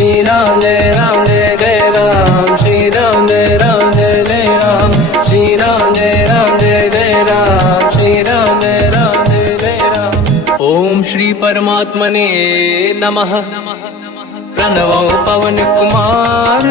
श्री राम जय जय राम, श्री राम जय जय राम, श्री राम जय जय राम, श्री राम जय जय राम। ओम श्री परमात्मने नमः। प्रणवो पवन कुमार,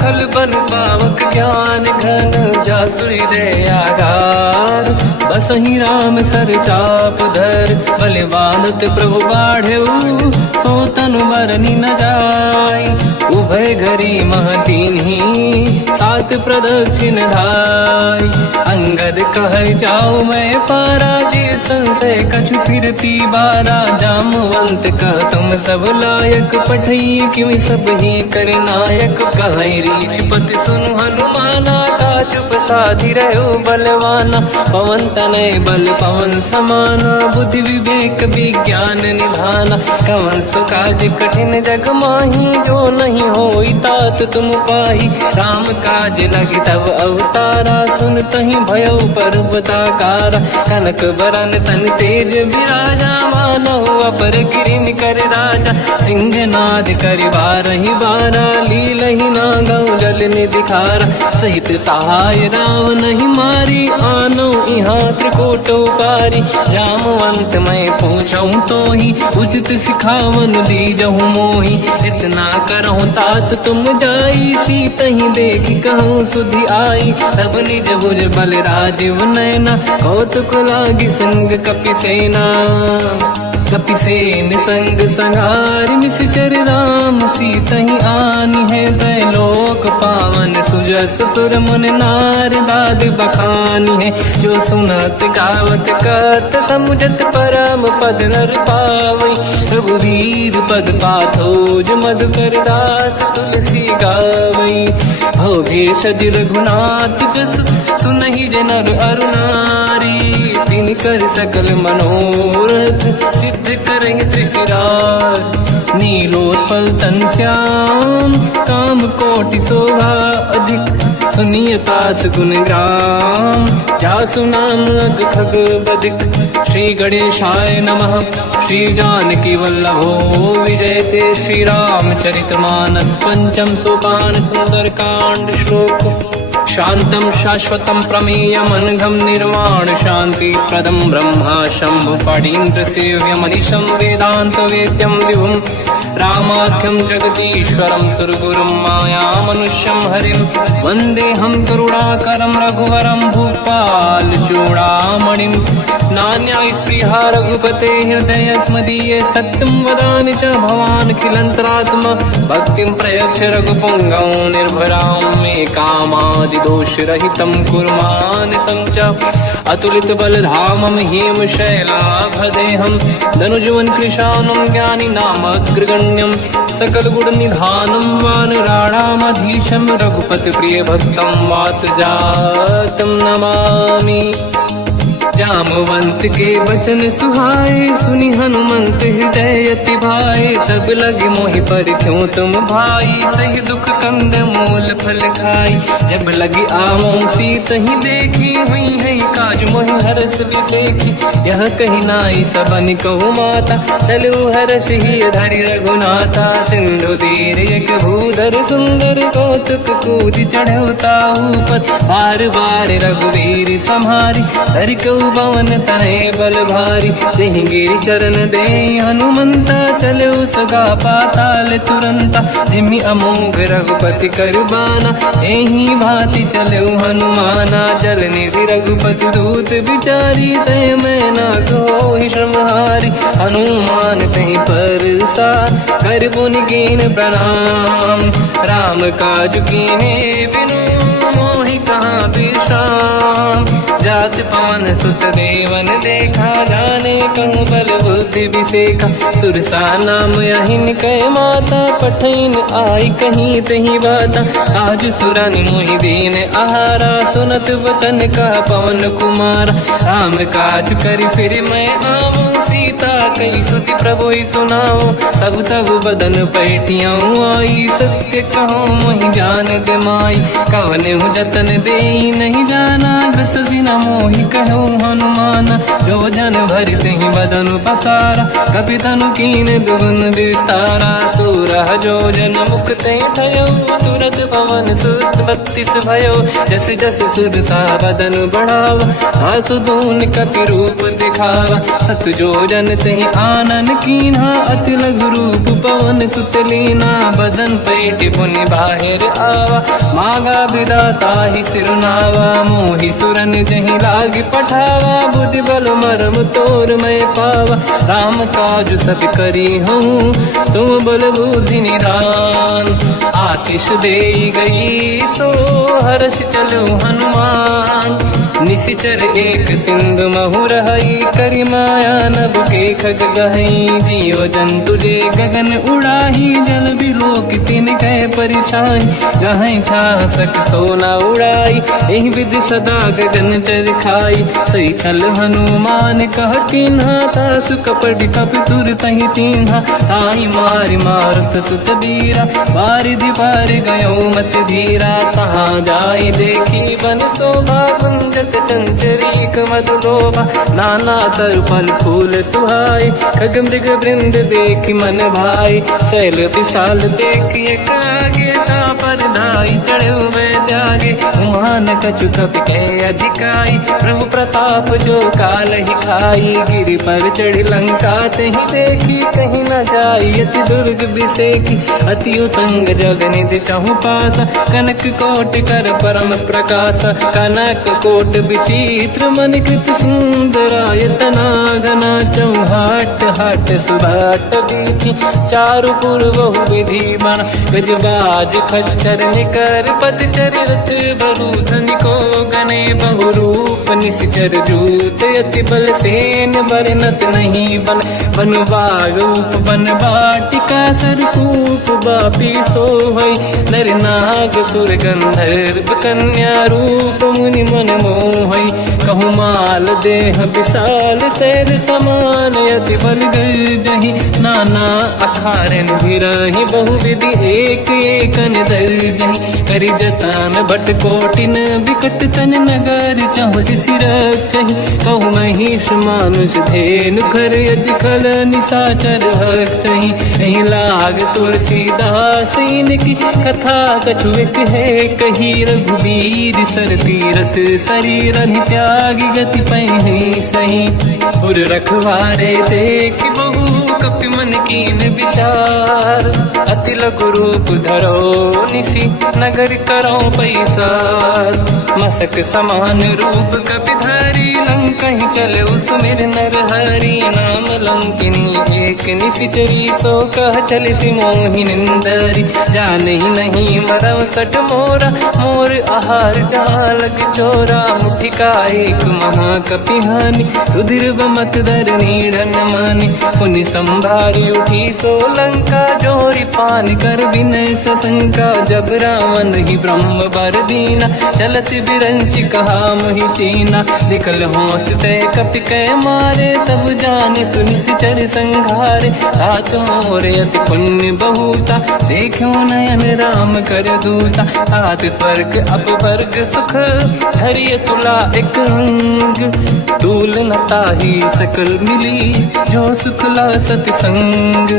खल बन पावक ज्ञान घन, जासुरी दयागार। बसहि राम सर चाप धर, बलवानत प्रभु बाढ़ऊ, सो तनु मरनी न जाय। उभय घरी मह दीन्ही, सात प्रदक्षिण धाय। अंगद कह जाओ मैं पारा, जी संशय कछु फिरती बारा। जामवंत कह तुम सब लायक, पठई किमि सब ही कर नायक। कहीं रीछ पति सुनु हनुमाना, चुप साधि रहो बलवाना। पवन तनय बल पवन समाना, बुद्धि विवेक विज्ञान निधाना। कवन सो काज कठिन जग माही, जो नहीं होई तात तुम पाही। राम काज लगी तब अवतारा, सुन तहि भयउ पर्वताकारा। कनक बरन तन तेज विराजा, मानव अपर गिरिन कर राजा। सिंहनाद करि बारहि बारा, लीलहि नागौ जल निधिखारा। सहित सहाय राव नहीं मारी, आनो यहाँ त्रिकोटो पारी। जामवंत मैं पूछऊं तो ही, उचित सिखावन दीजहु मोही। इतना करहु तात तुम जाई, सीतहि देखि कहूँ सुधि आई। तब निज भुज बल राजीव नैना, कौतुक लागी संग कपिसेना। कपिसेन संग संहारि, निश्चर राम सीतहि आनी है। दैलोक पावन सुजस सुर मुन नार, दाद बखानी है। जो सुनत गावत कत, समुझत परम पद नर पावई। रघुवीर पद पाथोज, मधुकर दास तुलसी गावई। भोगे सज रघुनाथ जस, सुनहि जनर अरु नारी। तिन कर सकल मनोरथ, सिद्ध करें त्रिशिरार। नीलोत्पल तन श्याम, काम कोटि शोभा अधिक। सुनिय पास गुण ग्राम, जासु नाम अग खग बदिक। श्री गणेशाय नमः। श्री जानकी वल्लभो विजयते, श्री रामचरित मानस। पंचम सोपान सुंदर कांड श्लोक। शांतं शाश्वतं प्रमेयम्, अनघं निर्वाण शांति प्रदं। ब्रह्मा शंभु फणीन्द्र सेव्यम्, मनीषं वेदांत वेद्यं विभुम्। रामाख्यं जगदीश्वरं, सुरगुरुं माया मनुष्यं हरिं। वन्देऽहं करुणाकरं रघुवरं, भूपाल चूडामणिं। नान्या स्पृहा रघुपते हृदय स्मदीये, सत्यं वदामि च भवानखिलन्तरात्मा। भक्तिं प्रयच्छ रघुपुङ्गं, निर्भरां मे कामादि दोषरहितं कुर्मानसं च। अतुलित बलधामं हेम शैलाभदेहं, धनुजवन कृशानं ज्ञानी नामग्रगण्यं। सकल गुण निधानं वानराणामधीशं, रघुपति प्रिय भक्तं वात जातं नमामि। जामवंत के वचन सुहाए, सुनि हनुमंत हृदय अति भाए। तब लगे मोहि पर क्यों तुम भाई, सही दुख कंद मूल फल खाई। जब लगी आवों सीतहि देखी, हुई है काज मोहि हरस बिसेखी। यह कही नाई सबन कहु माता, चलु हरष ही धरि रघुनाथा। सिंधु तीर एक भूधर सुंदर, कौतुक कूदि चढ़ौता ऊपर। बार बार रघुवीर सम्हारी, धरि कऊ पवन तनय बल भारी। जहि गिरि चरण दे हनुमंता, चले सगा पाताल तुरंता। जिमि अमोघ रघुपति कर बाना, एहि भांति चले हनुमाना। जल निधि रघुपति दूत बिचारी, तय मैं ना कोहि श्रमहारी। हनुमान तहि परसा, कर पुनि कीन प्रणाम। राम काज कीन्हे बिनु, मोहि कहाँ विश्राम। जात पवन सुत देवन देखा, जाने कहूँ बल बुद्धि विसेखा। सुरसा नाम यहिन कै माता, पठैन आई कहीं तही बाता। आज सुरनि मोहि दीन आहारा, सुनत वचन का पवन कुमारा। राम काज करि फिर मैं आवूं, सीता कई सुति प्रभु सुनाओ। तब तब बदन पैठियाँ आई, सत्य कहो मोहि जान दे माई। कवन जतन दे ते नहीं जाना, ग्रसि न मोहि कहो हनुमान। जो जन भर तेहि बदन पसारा, कपि तनु कीन दुगुन विस्तारा। सोरह जो जन मुख ते भयो, तुरत पवन सुत 32 भयो। जस जस सुरसा बदन बढ़ावा, आसु दून कपि रूप दिखावा। सत जो जन तेहि आनन कीन्हा, अति लघु रूप पवन सुत लीना। बदन पेट पुनि बाहिर आवा, मांगा विधाता ही सिरनावा। मोहि सुरन जहि लाग पठावा, बुद्धि बल मरम तोर मैं पावा। राम काज सब करी हूँ, तुम बल बुद्धि निधान। आशीष दे गई सो हर्ष चलो हनुमान। निशिचर एक सिंधु महु रहई, करि माया नभ के खग गहई। जीव जंतु जे गगन उड़ाही, जल बिलोक तिन कह परिछाई। गहई छासक सोना उड़ाई, एहि विधि सदा गगन चर खाई। सही छल हनुमान कह किन्हा, तासु कपट कपि तुर तहि चिन्हा। ताई मारि मारुत सुत बीरा, बारिधि पार गयो मत धीरा। तहाँ जाई देखी बन शोभा, कुंजत चंचरीक मधुलोभा। नाना तर फल फूल सुहाई, खग मृग वृंद देखि मन भाई। शैल विशाल देखिए कागे, पर धाई चढ़ो मैं त्यागे। उमान कछु कपि के अधिकाई, प्रभु प्रताप जो काल ही खाई। गिरि पर चढ़ लंका तेहि देखी, कहीं न जाई अति दुर्ग बिसेकी। अति उत्तंग जग निधि चहु पासा, कनक कोट कर परम प्रकाश। कनक कोट विचित्र मन कृत सुंदरायतना घना। चौहाट हाट सुभाट बीथी, चारु पुर बहु विधि बना। गजबाज खच्चर निकर पतचर, रथ बरु धनिको गने बहु रूप। निशिचर जूत अति बल सेन, बरनत नहीं बन। बन बाग रूप बन बाटिका, सरकूप बापी सोहई। नर नाग सुर गंधर्व कन्या, रूप मुनि मन मोहई। कहु माल देह विशाल, शैल समान अति बल गर्जहि। नाना अखारन भिरहि, बहु विधि एक एकन दर्जहि। करि जतन भट कोटिन, विकट तन नगर चहु जिसि रक्षहि। कहु महिष मानुष धेनु, खर यज खल निशाचर भक्षहि। एहि लाग तुलसीदास इनकी, कथा कछु एक है कही। रघुबीर सर तीरथ शरीर, त्यागी गति पहि सही। उर रखवारे देख बहु, कपि मन कीन विचार। अति लघु रूप धरो निसी, नगर करो पैसार। मसक समान रूप कपि धारी, लंका ही चले उसमें नर हरि। नाम लंकिनी एक निशिचरी, सो कह चले सि मोहि निंदरी। जान ही नहीं मरम सट मोरा, मोर आहार जालक चोरा। मुठिका एक महाकपि हानि, रुधिर बमत धर नीढ़न मानि। पुनि संभारी उठी सो लंका, जोरी पान कर विनय सशंका। जब रावण ही ब्रह्म बर दीना, चलत बिरंचि कहा मोहि चीना। निकल होश तय कपि कै मारे, तब जाने सुनिश्चर संघारे। तात मोर अति पुण्य बहुता, देखो नयन राम कर दूता। तात स्वर्ग अपवर्ग सुख, धरिय तुला एक अंग। तूल न ताहि सकल मिली, जो सुखला सतसंग।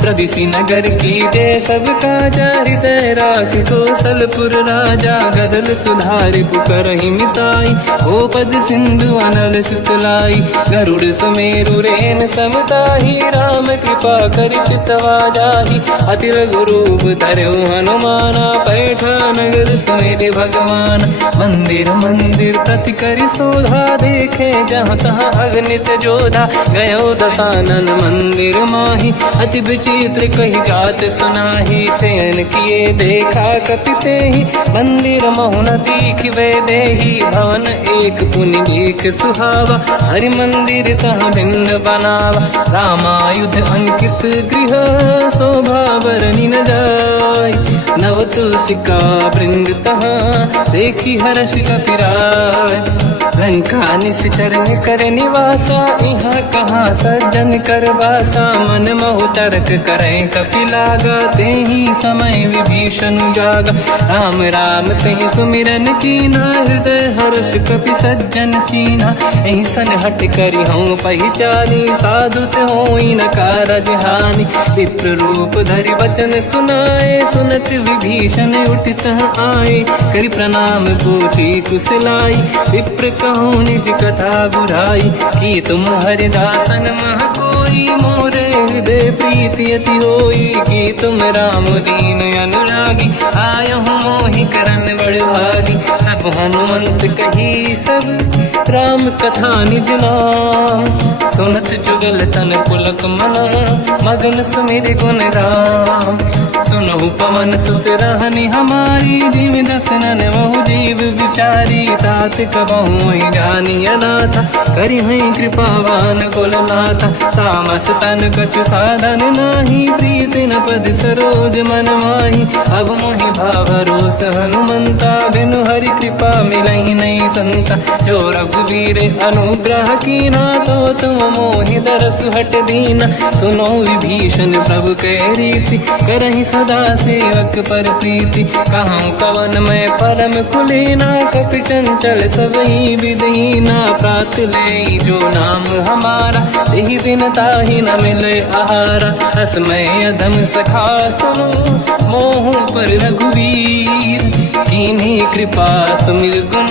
प्रदिशि नगर की जय सब काजा, हृदय राख कौशलपुर राजा। गदल सुधारि पुकरहि मिताई, हो पद सिंधु अनल सुतलाई। गरुड़ सुमेरु रेन समताहि, राम कृपा कर चितवा जाहि। अति लघु रूप धरौ हनुमाना, पैठा नगर सुमेरे भगवान। मंदिर मंदिर प्रति करि शोधा, देखे जहाँ तहाँ अगणित जोधा। गयो दशानन मंदिर माहि, अति विचित्र कही जात सुनाहि। शयन किए देखा कपि तेहि, मंदिर महु न दीखिबे देहि। भवन एक पुनि देख सुहावा, हरि मंदिर तहाँ भिन्न बनावा। रामायुध अंकित गृह, शोभा बरनि न जाय। नव तुलसिका वृंद तहाँ, देखी हर्ष कपि राय। लंका निश्चर कर निवासा, यहाँ कहाँ सज्जन कर वासा। मन महु तर्क करें कपिलागा, ते ही समय विभीषण जागा। राम राम तेहि सुमिरन कीना, हृदय हर्ष कपि सज्जन चीन्हा। ऐसन हट करि हूँ पहिचानी, साधु ते होई न कारज हानि। विप्र रूप धरि वचन सुनाए, सुनत विभीषण उठित आए। करि प्रणाम पूछी कुशलाई, विप्र कहूँ निज कथा बुझाई। कि तुम हरिदासन मह कोई, मोरे हृदय प्रीति अति होई। कि तुम राम दीन अनुरागी, आयहु मोहि करन बड़ भागी। तब हनुमंत कही सब राम कथा निज नाम, सुनत जुगल तन पुलक मना, मगन सुमिर गुण राम। सुनहु पवन सुत रहनि हमारी, जीव दसनन महु जीव विचारी। तात कबहु जानी अनाथा, करिहै कृपावान कुलनाथा। तामस तन कछु साधन नाही, प्रीत न पद सरोज मन माही। अब मोहि भावरोस हनुमंता, बिनु हरि कृपा मिलहि नहीं संता। जो रघुवीर अनुग्रह कीना, तो तुम मोहि दरस हट दीना। सुनो विभीषण प्रभु के रीति, करहि सदा सेवक पर प्रीति। कहूँ कवन मैं परम कुलीना, कपि चंचल सबहि विदहीना। प्रात ले जो नाम हमारा, यही दिन ताहि न मिले आहारा। असमय अधम सखा सुनो, मोह पर रघुवीर। कीन्ही कृपा सुमिर गुण,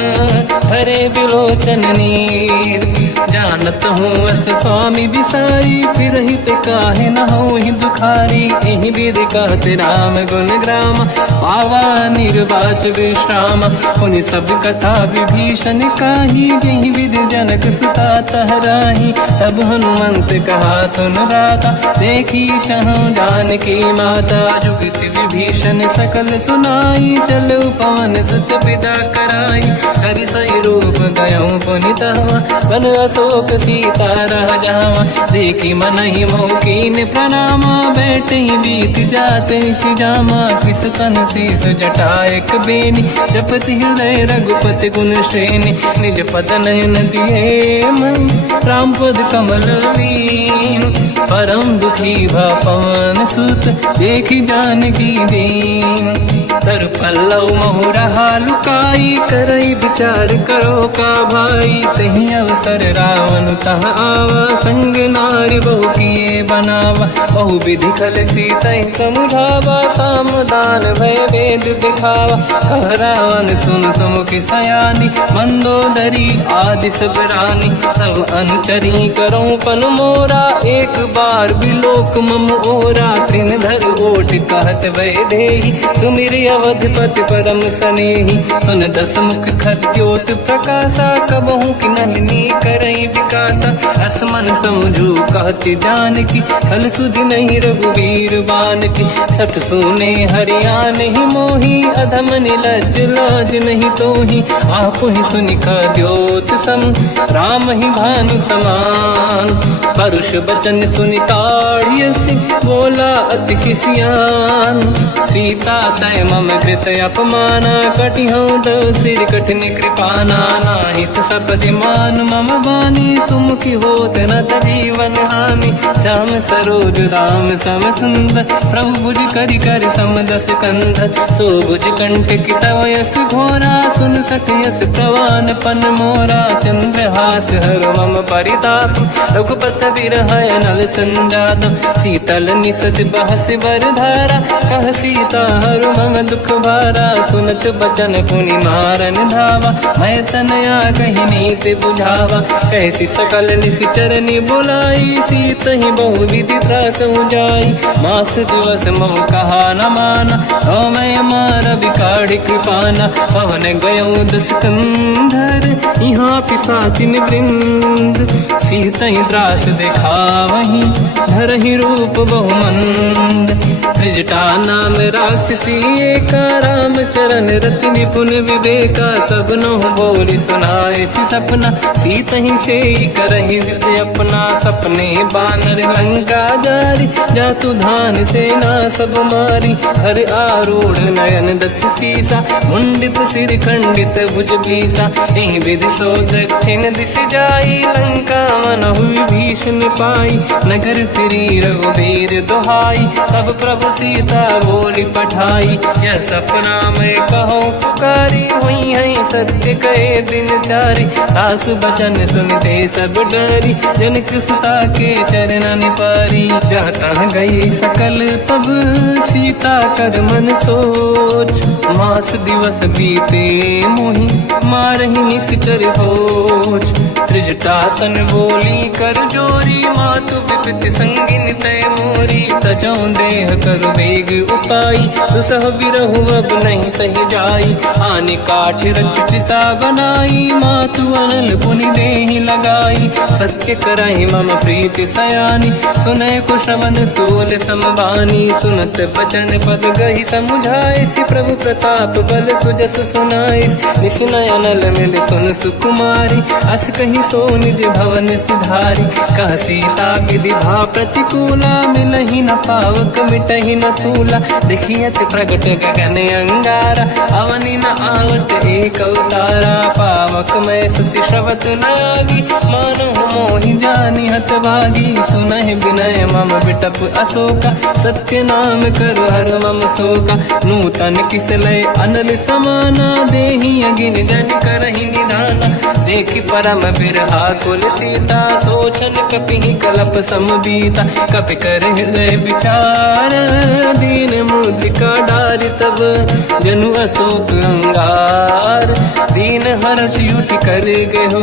हरे बिलोचन नीर। जानत हूँ अस स्वामी बिसाई, फिर हित काहे न होहि दुखारी। एहि विधि कहते राम गुण ग्राम, पावा निर्वाच विश्राम। पुनि सब कथा विभीषण काही, यही विधि जनक सुता तहराही। तब हनुमंत कहा सुन राता, देखी चहु जानकी माता। जुगति विभीषण सकल सुनाई, चलो पवन सुत पिता कराई। हरि सही रूप गयऊँ पुनितवा, बन अशोक सीता रह जावा। देखी मनहि मोह कीन प्रणामा, बैठे ही बीत जाते सिजामा। किस तन शेष जटा एक बेनी, जपति हृदय रघुपति गुण श्रेणी। निज पद नयन दिए मन, राम पद कमल लीन। परम दुखी भा पवन सुत, देखी जानकी दीन। तर पल्लव महु रहा लुकाई, करई विचार करो का भाई। तही अवसर रावण तह आवा, संग नारी बहु किए बनावा। बहु विधि खल सीतहि समुझावा, सामदान भय वेद दिखावा। कह रावण सुन सुमुखि सयानी, मंदोदरी आदि सब रानी। तब अनुचरी करो पन मोरा, एक बार बिलोक मम ओरा। तृण धर ओठ कहत भय देहि, सुमिरि अवधपति परम सनेहि। सुन दस मुख खद्योत प्रकाशा, कबहु कि नलिनी करई विकासा। असमन समझू कहति जानकी, खल सुधि नहीं रघुवीर बानकी। सठ सुने हरिया नहीं मोही, अधम निलज्ज लाज नहीं तोही। आप ही सुनि खद्योत सम, राम ही भानु समान। परुष बचन सुनि ताड़ियसि, बोला अति किसियान। सीता तय मम कृत अपमाना, कटिहऊँ दो सिर कठिन कृपाना। नाहित सपदि मान मम बानी, सुमुखी होत न जीवन हानि। श्याम सरोज राम सम सुंदर, प्रभु भुज करि कर समदस कंधर। सो भुज कंटक तव यस घोरा, सुन सठ यस प्रवान पन मोरा। चंद्रहास हर मम परिताप, रघुपत विरह नल संजात। शीतल निसत बहस बर धारा, कह सीता हर मम दुख भारा। सुनत बचन पुनि मारन धावा, मैं तनया कही नीति बुझावा। कैसी सकल निश्चरनि बुलाई, सीत ही बहु विधि त्रास जाई। मास दिवस मोह कहा न माना, तो मैं मार बिकाढ़ कृपाना। पवन गयो दुष्कंधर, यहाँ पिशाचिन वृंद। सीत ही त्रास दिखावहीं, धरहि रूप बहुमंद। त्रिजटा नाम राक्षसी एका, राम चरण रति निपुण विवेका। सब नहुँ बोली सुनाए सी सपना, सीत ही से करहि हृदय अपना। सपने बानर लंका जारी, जातु धान सेना सब मारी। हर आरूढ़ नयन दक्ष सीसा, मुंडित सिर खंडित भुज बीसा। एहि विधि सो दक्षिण दिश जाई, लंका मनहु विभीषण पाई। नगर फिरी रघुबीर दुहाई, तब प्रभु सीता बोली पठाई। यह सपना मैं कहूँ पुकारी, हुई है सत्य कहे दिन चारी। दास बचन सुनते सब डरी, जनक सुता के चरणन पारी। जहाँ तहाँ गई सकल तब सीता कर मन सोच। मास दिवस बीते मोहि मारहि निश्चर होच। त्रिजटासन बोली कर जोरी, मातु विपति संगिन तय मोरी। तजौ देह कर वेग उपाई, दुसह बिरहु अब नहीं सही जाई। आने काठ रचिता बनाई, मातु अनल पुनि देहि लगाई। सत्य करहि मम प्रीति सयानी, सुनय कुशवन सोल समबानी। सुनत बचन पद गहि समुझाए, सि प्रभु प्रताप बल सुजस सुनाई। निसुनय अनल मिल सुन सुकुमारी, अस कहि सो निज भवन सिधारी। कह सीता विधि भा प्रतिकूला, मिलहि न पावक मिटहि न सूला। देखियत प्रगट गगन अंगारा, अवनि न आवत एक अवतारा। पावक मैं ससि श्रवत न आगी, मानहु मोहि जानि हत भागी। सुनहि विनय मम बिटप अशोका, सत्य नाम कर हर मम शोका। नूतन किसलय अनल समाना, देहि अगिन जन करहि निधाना। देखि परम बिरहा कुल सीता, सोचन कपिहि कलप समबीता। कपि कर हृदय विचार, दीन मुद्रिका डारि तब जनु अशोक अंगार। दीन हर्ष युति कर गेहु,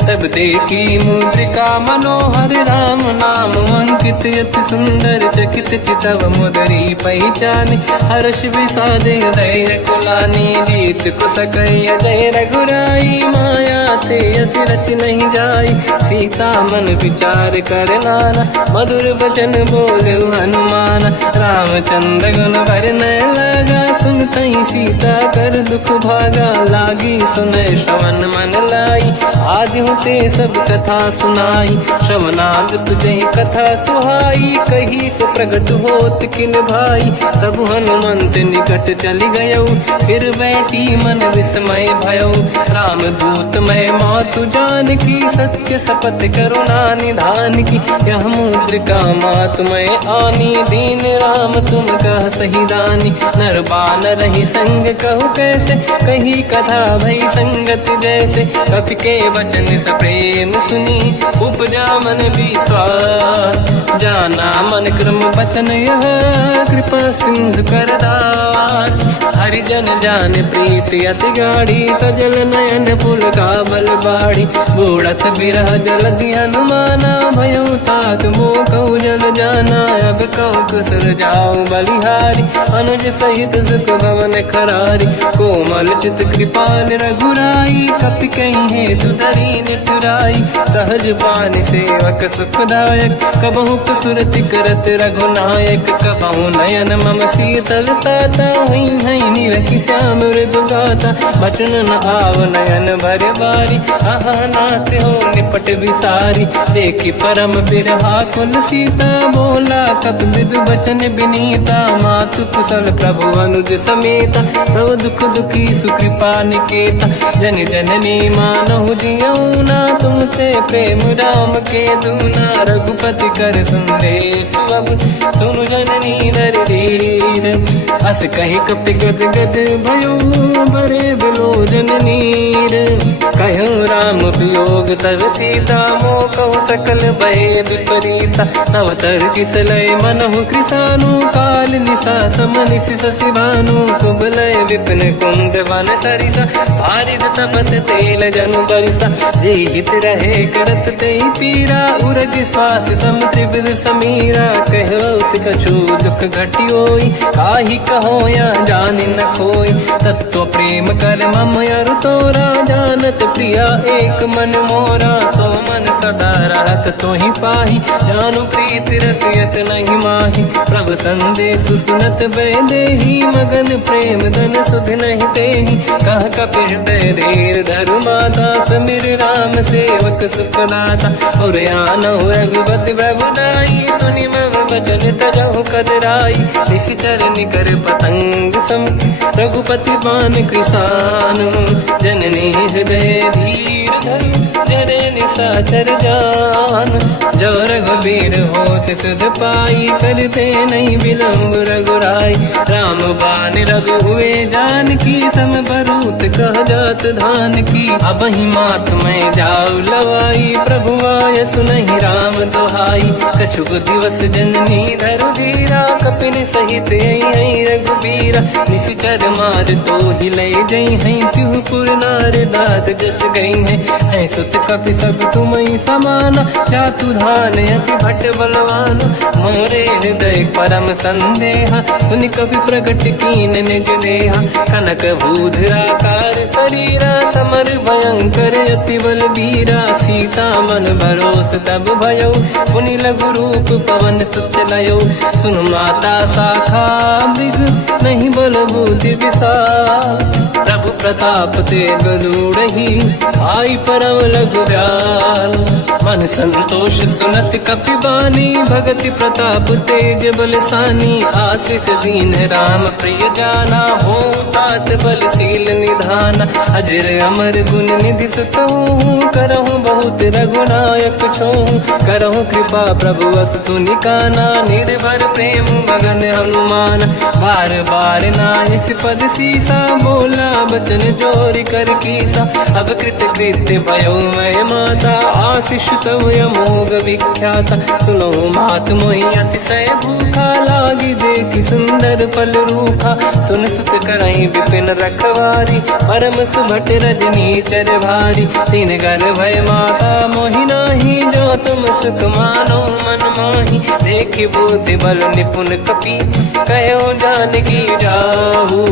तब देखी मुद्रिका मनोहर। राम नाम अंकित अति सुंदर, चकित चितव मुदरी पहचान। हर्ष विषादे हृदय कुलानी, जीत कुसकय जय रघुराई। माया ते अस रच नहीं जाई, सीता मन विचार कर नाना। मधुर बचन बोले हनुमान, रामचंद्र गुण वर्णय लगा। सुनतहि सीता कर दुख भागा, लागी सुनय श्रवण मन लाई। आदि होते सब कथा सुनाई, श्रवणाद तुझे कथा सुहाई। कही से प्रगट होत किन भाई, तब हनुमंत निकट चली गयो। फिर बैठी मन विस्मय भयो, राम दूत मैं मातु जान की। सत्य शपथ करुणा निधान की, यह मुद्रिका मातु मैं आनी। दीन राम तुम कह सही दानी, नर बानर ही संग कहु कैसे। कही कथा भई संगत जैसे, कपि के वचन सप्रेम सुनी। उपजा मन विश्वास, जाना मन क्रम वचन यह। कृपा सिंधु कर दास, हरिजन जान प्रीति अति गाढ़ी। सजल नयन पुल का बल बाढ़ी, बूढ़त बिरह जलधि हनुमाना। भयो तात मोह कहु जल जाना, अब कहु कुशल जाऊ बलिहारी। अनुज सहित सुख भवन खरारी, कोमल चित कृपाल रघुराई। कपि कहीं हेतु धरी निठुराई, सहज पानि सेवक सुखदायक। कबहु कसुरति करत रघुनायक, कबहु नयन मम शीतल ताता। हुई है निरखि श्याम मृदु गाता, बचन न आव नयन भर बारी। आहा नाथ हो निपट विसारी, देखि परम बिरहा कुल सीता। बोला कपि मृदु बचन विनीता, मातु कुशल प्रभु अनुज समेता। सब दुख दुखी सुकृपा निकेता, जन जननी मानहु जियौना। तुमसे प्रेम राम के दूना, रघुपति कर संदेश अब सुनु जननी दर धीर। अस कहि कपि गद गद भयो, बरे बिलोचन नीर। कहूँ राम वियोग तब सीता, मोह कहु सकल भय विपरीता। नव तर किसलय मनहु कृसानु, काल निशा समनिशि शशि भानु। कुबलय विपिन कुंद वन सरिसा पारिद तपत तेल जनु बरिसा जे हित रहे करत ते पीरा उरग श्वास सम त्रिविध समीरा कहत कछु दुख घटियोई काहि कहो या जान न खोई तत्व प्रेम कर मम अरु तोरा जानत प्रिया एक मन मोरा सो मन सदा रहत तोहि पाही जानु प्रीत रसियत नहीं माही प्रभु संदेश सुनत बेदेही मगन प्रेम धन सुध नहीं तेहि कह कपिल हृदय धीर धरु माता समीर राम सेवक सुखदाता और आनो रघुपति प्रभुदाई सुनि मम वचन तजहु कदराई निश्चर निकर पतंग सम रघुपति बान कृषानु जननी हृदय धीर धरु जरे निशाचर जान जो रघुबीर होत सुध पाई करते नहीं विलम्ब रघुराई राम बान रघु हुए जान की तम बरूत कह जात धान की अब ही मात में जाऊ लवाई प्रभु आय सुनहि राम दोहाई कछुक दिवस जननी धरु धीरा कपिन सहित आई रघुबीरा निश्चर मार तो ही ले जई है त्युह पुर नार दाद जस गई है सुत कपि सब तुम ही समाना जातु धान अति भट बलवान मोरे हृदय परम संदेहा सुनि कपि प्रगट कीन निज देहा कनक भूधराकार शरीरा समर भयंकर अति बलबीरा सीता मन भरोस तब भयो पुनि लघु रूप पवन सुत लयो सुन माता शाखा मृग नहीं बल बुद्धि विशाल प्रभु प्रताप ते गरुड़हि आई परम लघु दयाल मन संतोष सुनत कपि बानी भगति प्रताप तेज बलसानी आशीष दीन राम प्रिय जाना हो तात बलशील निधान अजर अमर गुण निधि सुतहु करहु बहुत रघुनायक छोहु करहु कृपा प्रभु अस सुनि काना निर्भर प्रेम मगन हनुमान बार बार नाहिस पद सीसा बोला बचन जोर कर कीसा अब कृत कृत्य भयो मैं माता आशीष तव अमोघ विख्याता सुनो मात मोहि अतिशय भूखा लागी देखी सुंदर पल रूखा सुन सुत करई विपिन रखवारी परम सुभट रजनी चर भारी तीन घर भय माता मोहि नाही जो तुम सुख मानो मन माही देखी बुद्धि बल निपुण कपि कहो जानकी जाहू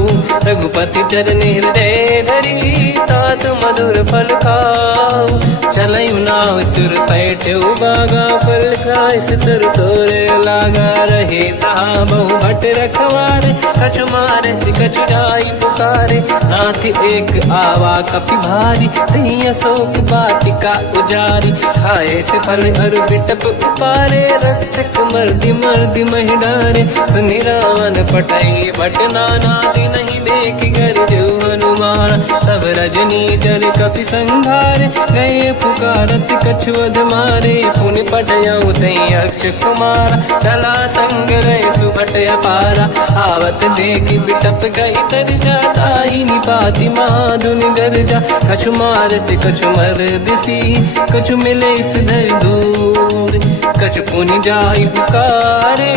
रघुपति चरण हृदय धरी तात मधुर फल खाऊ चलयु नाव सुर पैठ बागा फल खाय सितर तोरे लागा रहे तहा बहु भट रखवारे कछु मारे सि कछु जाई पुकारे नाथ एक आवा कपि भारी दही अशोक बाटिका उजारी खाए से फल अरु बिटप उपारे रक्षक मर्दि मर्दि महि डारे सुनि रावण पटई भट नाना दी नहीं देख कर जो हनुमान तब रजनी जल कपि संघारे गए पुकारत कछुअध मारे पुनि पटयऊ तई अक्ष कुमार चला संग रहे सुभट अपारा आवत देखी बिटप गई तर जाता ही निपाति माधुनि गर्जा कछु मार से कछु मर दिसी कछु मिले इस धर दूर कछु पुनि जाई पुकारे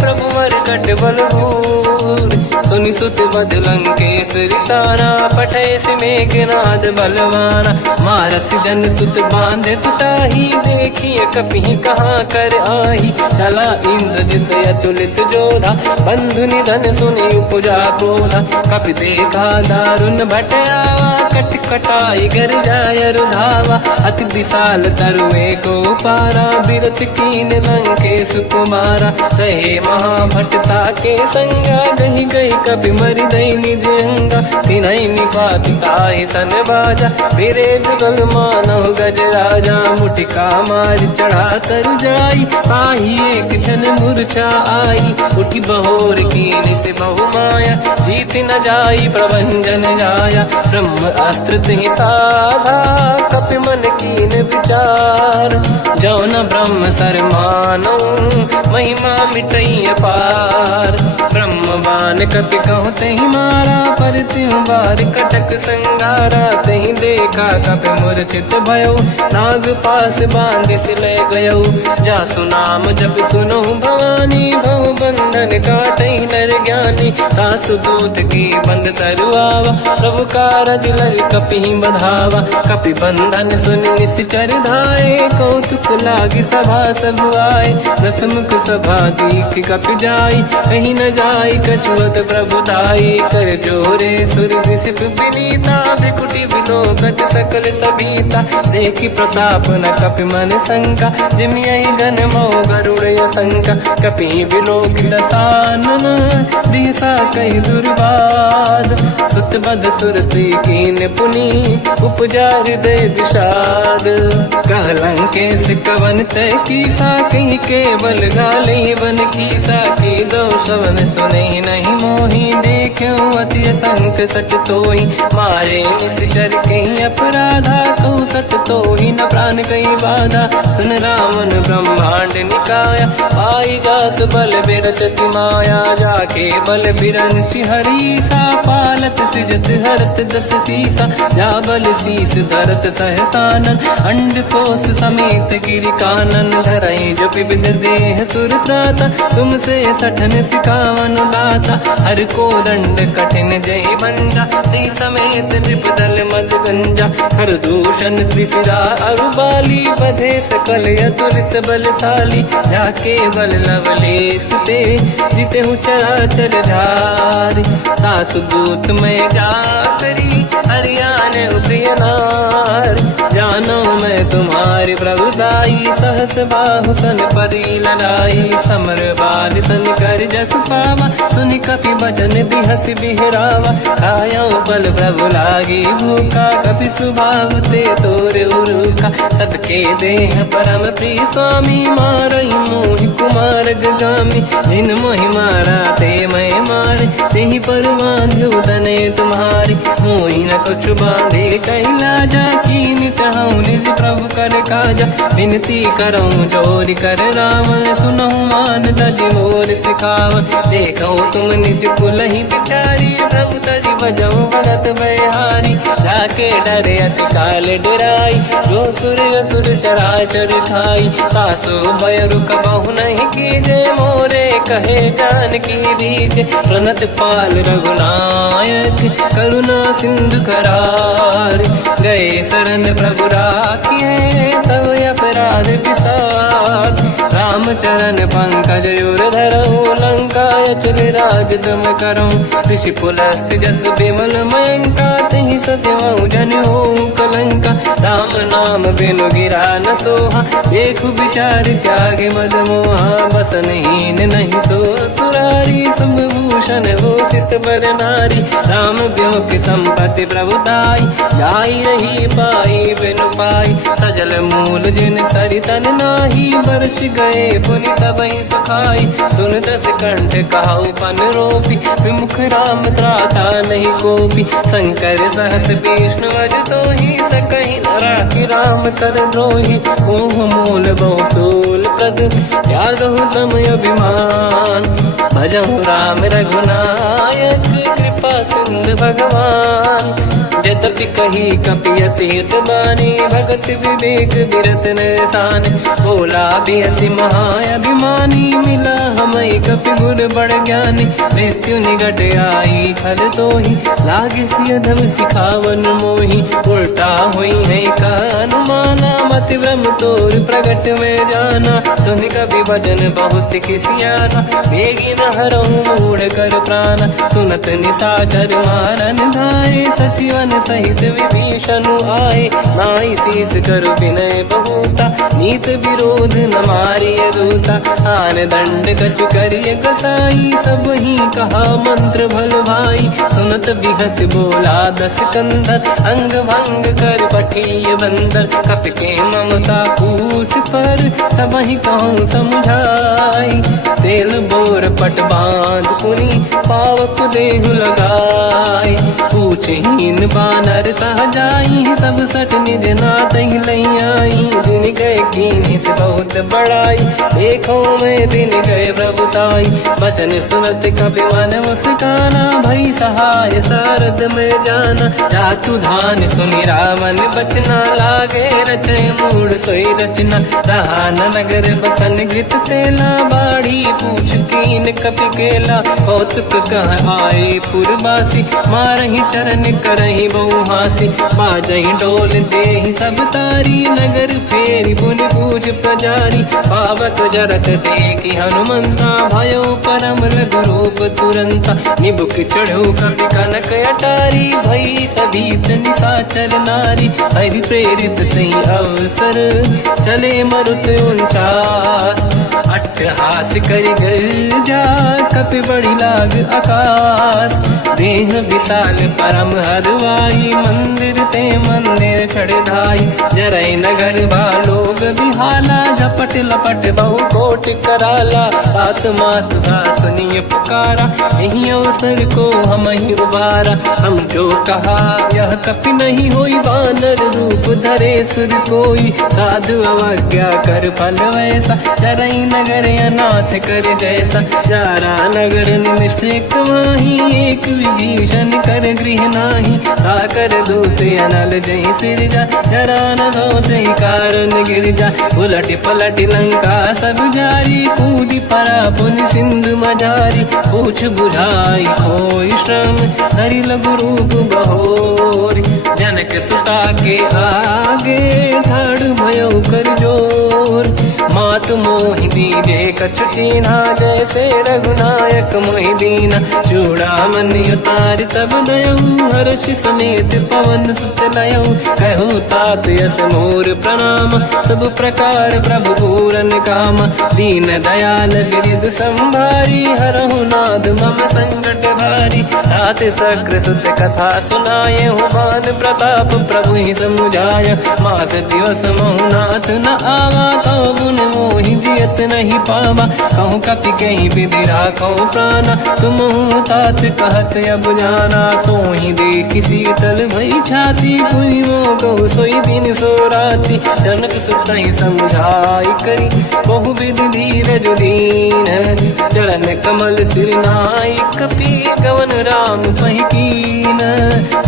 प्रभु मर कट बलभूर सुनि सुत बद लंकेश्वरी सारा पठे से मेघनाद बलवाना मारस जन सुत बांधे सुताही देखिए कपि कहाँ कर आही चला इंद्रजित अतुलित जोधा बंधु निधन सुनि उपजा क्रोधा कपि देखा दारुण भटया कट कटाई गर जाय रुधावा अति विशाल तरुए को पारा बिरत कीन लंकेश कुमारा रहे महाभटता के संगा दही गई कपि मरि दई निज अंगा तिनहि निपाति ताहि सन बाजा फिरे जुगल मानव गज राजा मुटिका मार चढ़ा तर जाई पाही एक क्षण मूर्छा आई उठी बहोर कीन से बहु माया जीत न जाई प्रभंजन जाया ब्रह्म अस्त्र तिहि साधा कपि मन कीन विचार जो न ब्रह्म सर मानो महिमा मिटई अपार ब्रह्म बान कपि कहु तहि मारा पर त्यों बार कटक संगारा तहि देखा कपि मूर्छित भयो नाग पास बांध सिले गयो जासु नाम जप सुनो भवानी भव बंधन काटई कहीं नर ज्ञानी। दास दूत की बंद तरुआवा, प्रभु कारज लग कपि बधावा। कपि बंधन सुन निश्चर धाये, कौतुक लागी सभा सब आए। दसमुख सभा दीख कपि जाई, कहीं न जाई कछुअत प्रभु दाई। कर जोरे सुर विसिप विनीता, बिकुटी बिलोकत सकल सबीता। देखी प्रताप न कपि मन शंका, जिमियहि गण मो गरुड़ असंका। कपि बिलोक दसानन, दिशा कहि दुर्बाद। सुत बद सुरति कीन पुनि, उपजा हृदय विषाद। कहलंकेश कवन तय कीसा, कहीं केवल गाली बन कीसा। की दो शवन सुने नहीं मोही, देखूं अति संक सट तोही। मारे निश्चर कहीं अपराधा, कहूँ सट तोही न प्राण कहीं बाधा। सुन रावण ब्रह्मांड निकाया, पाई जास बल बिरचति माया। जाके बल बिरंचि हरीसा, पालत सृजत हरत दस सीसा। जा बल शीस धरत सहसानन, अंड कोश समेत गिरि कानन। धरई जो विविध देह सुर त्राता, तुमसे सठन सिखावन दाता। हर को दंड कठिन जय बंजा, सी समेत त्रिपदल मद गंजा। हर दूषण त्रिशिरा अरुबाली, बधे सकल अतुलित बलशाली। जाके बल लवलेश ते, जिते हूँ चराचर धारी। दास दूत में जा करी, हरियाण प्रिय नार। जानो मैं तुम्हारी प्रभुदाई, सहस बाहु सन परी लड़ाई। समर बाल सन कर जस पावा, सुनि कपि बचन बिहस बिहरावा। खायो बल प्रभु लागी भूखा, कपि स्वभाव ते तोरे उरुखा। सबके देह परम प्रिय स्वामी, मारई मोहि कुमार गगामी। जिन मोहि मारा ते मैं मारे, तेहि पर बांधो दने तुम्हारे। मोहि न कुछ बांधे कैलाजा, कीन चाहूं निज प्रभु कर काजा। विनती करऊं जोरि कर रावण, सुनहु मान तज मोर सिखावन। देखो तुम निज कुल ही बिचारी, प्रभु तज बजऊ भगत बहारी। जाके डरे अति काल डराई, जो सुर असुर चराचर खाई। तासो भय रुक बहु नहीं कीजे, मोरे कहे जान की दीजे। प्रणत पाल रघुनायक, करुणा सिंधु करार। गए शरण प्रभु राखिए, तब अपराध विसार। रामचरण पंकज उर धरऊं, लंका अचल राज तुम करऊं। ऋषि पुलस्त जस विमल मयंका, तिहि सत्यवहु जन होऊं कलंका। राम नाम बिनु गिरा न सोहा, देखु विचार त्यागे मद मोहा। बसनहीन नहीं सो सुरारी, सब भूषण हो सित बर नारी। राम ब्यों की संपत्ति प्रभुताई, जाई रही पाई बिनु पाई। सजल मूल जिन सरितन नाही, बरस गए पुनि तबहि सुखाई। सुन दस कंठ कहाऊ पन रोपी, विमुख राम त्राता नहीं कोपी। शंकर सहस विष्णु अज तोहि, सकहि न राखि राम कर द्रोही। मोह मूल बहु सूल प्रद, त्यागहु तम अभिमान। भजहु राम रघुनायक, कृपा सिंधु भगवान। यद्यपि कही कपि अतीत बानी, भगत विवेक विरत निशान। बोला बिहसि महाअभिमानी, मिला हमई कपि गुर बड़ ज्ञानी। मृत्यु निकट आई खल तोहि, लागे सिय धम सिखावन मोहि। उल्टा हुई है का अनुमाना, मति ब्रह्म तोर प्रगट में जाना। सुन कपि भजन बहुत किसियाना, बेगी न हरऊं मूढ़ कर प्राण। सुनत निशाचर मारन धाये, सचिवन सहित विभीषण आए। नाई शीस करु विनय बहुता, नीत विरोध न मारिय दूता। आन दंड कछु करिय कसाई, सब ही कहा मंत्र भल भाई। सुनत बिहस बोला दस कंदर, अंग भंग कर पठिय बंदर। कपि के ममता पूछ पर, सब ही कहूँ समझाई। तेल बोर पट बांध पुनि, पावक देहु लगाई। पूछहीन बात बानर तह जाई, सब सट निज नाथ ही लई आई। दिन गए कीनी से बहुत बड़ाई, देखो मैं दिन गए प्रभुताई। बचन सुनत कपि मन मुस्काना, भई सहाय सारद में जाना। जातु धान सुनि रावण बचना, लागे रचे मूड सोई रचना। रहा न नगर बसन घृत तेला, बाढ़ी पूछ कीन कपि केला। कौतुक कह आए पुरवासी, मारहि चरण करहि बहु हासी। बाजहि डोल देहि सब तारी, नगर फेरी पुनि पूछ प्रजारी। पावक जरत देखि हनुमंता, भयो परम रघुरूप तुरंता। निबुक चढ़ो कपि कनक अटारी, भई सभीत निशाचर नारी। हरि प्रेरित तई अवसर, चले मरुत 49। अट्टहास करि गर्जा, कपि बड़ी लाग आकाश। देह विशाल परम हरवाई, मंदिर ते मंदिर चढ़ धाई। जरई नगर बालोग बिहाला, झपट लपट बहु कोट कराला। आत्मात का सुनिय पुकारा, यही अवसर को हम ही उबारा। हम जो कहा यह कपि नहीं होई, वानर रूप धरे सुर कोई। साधु अवज्ञा कर फल वैसा, जरई नगर अनाथ कर जैसा। जारा नगर निमिषक माही, एक विभीषण कर गृह नाही। आकर दूत अनल जय सिरजा, जरा न होते कारण गिर जा। उलट पलट लंका सब जारी, कूदी परा पुनि सिंधु मजारी। पूछ बुझाई कोई श्रम, धरि लघु रूप बहोरी। जनक सुता के आगे, ठाड़ भयो कर जोर। मात मोहि दीजे कछु कीन्हा, जैसे रघुनायक मोहि दीना। चूड़ामणि उतारि तब दयऊ, हर्ष समेत पवन सुत लयऊ। कहु तात यस मोर प्रणाम, सब प्रकार प्रभु पूरन काम। दीन दयाल बिरिद संभारी, हरहु नाद मम संकट भारी। तात सक्र सुत कथा सुनाए, बान प्रताप प्रभु ही समुझाय। मास दिवस महु नाथ न आवा, कौ गुण मोहि जियत नहीं पावा। कहूँ कपि कहीं विधि राखो प्राणा, तुम तात कहत अब जाना। तो ही देखि शीतल भई छाती, पुनि मोह कहु सोई दिन सो राति। जनक सुत ही समझाई करी, बहु विधि धीरज दीन। चरण कमल सिर नाई, कपि गवन राम पहि कीन।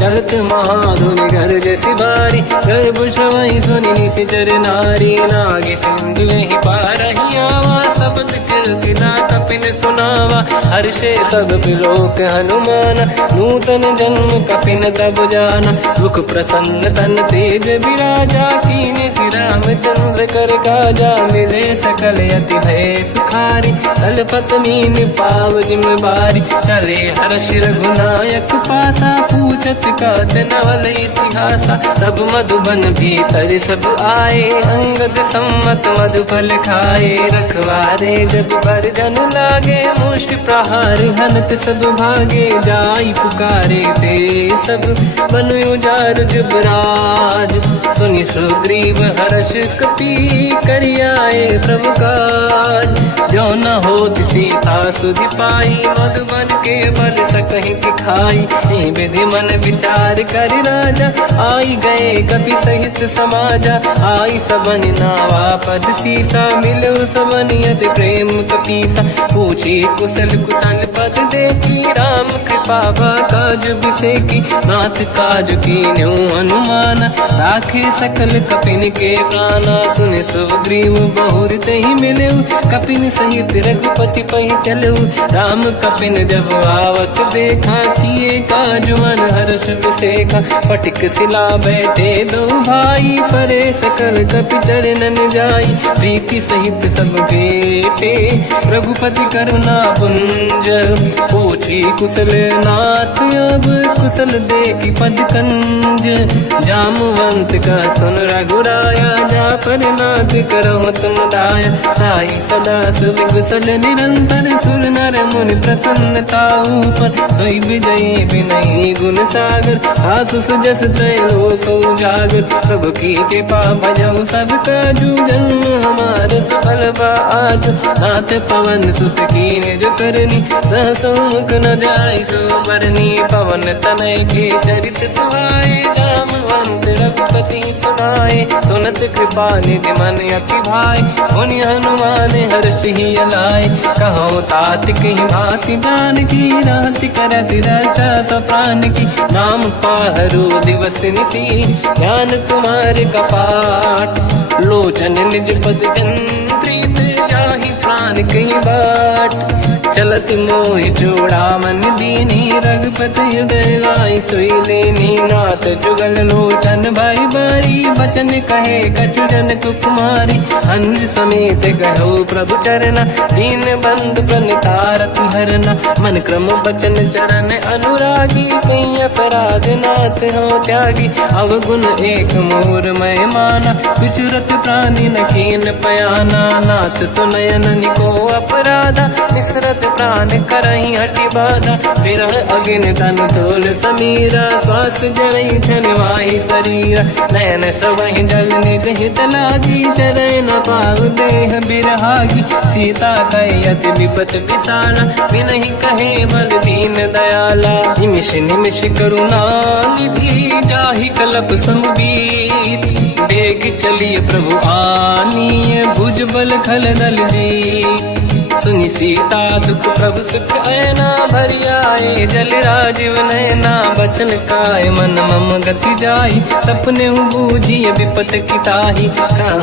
चलत महाधुनि गर्ज सिबारी, गर्भ श्रवहि सुनि निशिचर नारी। नागे सिंधु ही पारहि आवा, शब्द कीर्तना कपिन सुनावा। हर्षे सब बिलोक हनुमान, नूतन जन्म कपिन तब जाना। मुख प्रसन्न तन तेज विराजा, कीने श्री रामचंद्र कर काजा। मिले सकल यति भय सुखारी, तलपत मीन पाव जिम बारी। चले हर्ष रघुनायक पासा, पूछत कात नवल इतिहासा। तब मधुबन भीतर सब आए, अंगद सम्मत मधुफल खाए। रखवारे जब बरगन लागे, मुष्टि प्रहार हनत सब भागे। जाई पुकारे ते सब, बन उजार जुबराज। सुनि सुग्रीव हर्ष कपि, करियाए प्रभु काज। जो न होत सीता सुधि पाई, मधुबन के बल सकहि दिखाई। हे विधि मन विचार कर राजा, आई गए कपि सहित समाजा। आई सबन नावा पद सीसा, मिलो सबन यत प्रेम कपीसा। पूछी कुशल कुशल पद देखी, राम कृपा काज बिसेकी। नाथ काज कीन्यो हनुमाना, राखे सकल कपिन के प्राणा। सुन सुग्रीव बहुर तहि मिलऊ, कपिन सहित रघुपति पहि चलऊ। राम कपिन जब आवत देखा, किए काज मन हर्ष बिसेखा। पटिक सिला बैठे दो भाई, परे सकल कपि चरणन जाई। प्रीति सहित सब बेटे, रघुपति करुणा पुंज। पूछी कुशल नाथ अब, कुशल देखि पद कंज। जामवंत का सुन रघुराया, जा पर नाथ करहु तुम दाया। ताई सदा सुख कुशल निरंतर, सुर नर मुनि प्रसन्नता ऊपर। सोई विजयी विनयी गुण सागर, आसु सुजस त्रैलोक उजागर। प्रभु की कृपा भजऊ सब काजू, जन्म हमार सफल बा आज। नाथ पवन सुत कीन्ह जो करनी, सहसो मुख न जाय सुमरनी पवन तनय के चरित सुहाए जामवंत रघुपति सुनाए सुनत कृपा निधि मन अति भाई मुनि हनुमान हर्षि लाए कहो तात कही भांति जान की राति करत रक्षा सप्रान की नाम पाहरु दिवस निसी ज्ञान तुम्हारे कपाट लोचन निज पद चंद्रित जाहि प्राण कहीं बाट चलत मोहि चूड़ामन दीनी रघुपति हृदय लाई सोई लेनी नाथ जुगल लोचन भाई बारी बचन कहे कछु जन कुमारी हंस समेत कहो प्रभु चरना दीन बंधु प्रणितारत हरना मन क्रम बचन चरण अनुरागी कहीं अपराध नाथ हो त्यागी अवगुण एक मोर मैं माना विचुरत प्राणी न कीन पयाना नाथ सुनयन निको अपराधा विसरत प्राण करही हटि बाधा विरह अगिन तन तोल समीरा श्वास जरई छनवाही शरीरा नयन सवहि जल निज हित लागी चरय न पाऊ देह बिरहागी सीता कहि अति विपत विसाला बिनहि कहे बल दीन दयाला निमिष निमिष करुणा निधि जाहि कलप संबीत बेग चलिए प्रभु आनीय भुज बल खल दल जी सुनि सीता दुख प्रभु सुख ऐना भरि आए जल राजीव नैना बचन काय मन मम गति जाई सपने बूझिए विपत किताही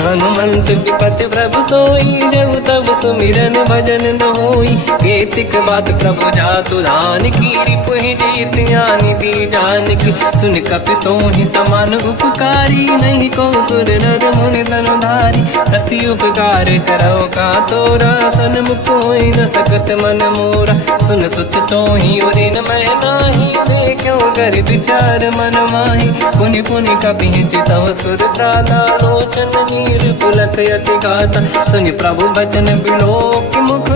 हनुमंत विपत प्रभु सोई जब तब सुमिरन भजन न होई केतिक बात प्रभु जातु धान की रिपुहि जीत यानि दी जान की सुन कपि तोहि समान उपकारी नहीं को सुर नर मुनि तनुधारी प्रति उपकार करो का तोरा सन्मुख कोई न सकत मन मोरा सुन सुत तो ही उदिन मैं नाही देखो कर विचार मन माही पुनि पुनि कपि चितव सुर त्राता लोचन नीर पुलक यति गाता सुनि प्रभु बचन बिलोक मुख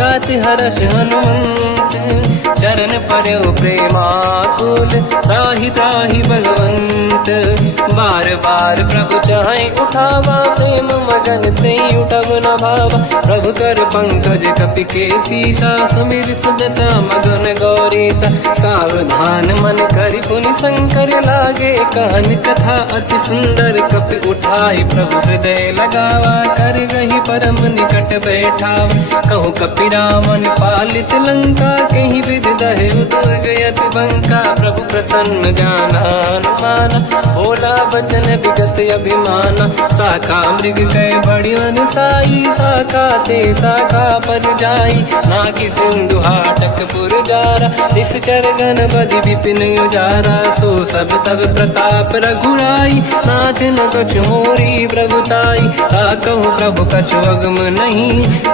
गाति हर्ष हनुमंत चरण पर्यो प्रेमाकुल त्राहि त्राहि भगवंत बार बार प्रभु चाहे उठावा प्रेम मगन ते उठब न भावा प्रभु कर पंकज कपि के सीसा सुमिर सुदशा मगन गौरीसा सावधान मन करि पुनि शंकर लागे कहन कथा अति सुंदर कपि उठाई प्रभु हृदय लगावा कर गही परम निकट बैठावा कहु कपि रामन पालित लंका कहीं विधि दहे उदुर्ग यति बंका प्रभु प्रसन्न जाना अनुमाना भोला बचन विगत अभिमाना शाखा मृग कह बड़ी मन साई शाखा ते शाखा पर जाई नाकि सिंधु हाटक पुर जारा निश्चर गण बदि विपिन उजारा सो सब तब प्रताप रघुराई नाथ न कछु मोरी प्रभुताई कहु प्रभु कछु अगम नहीं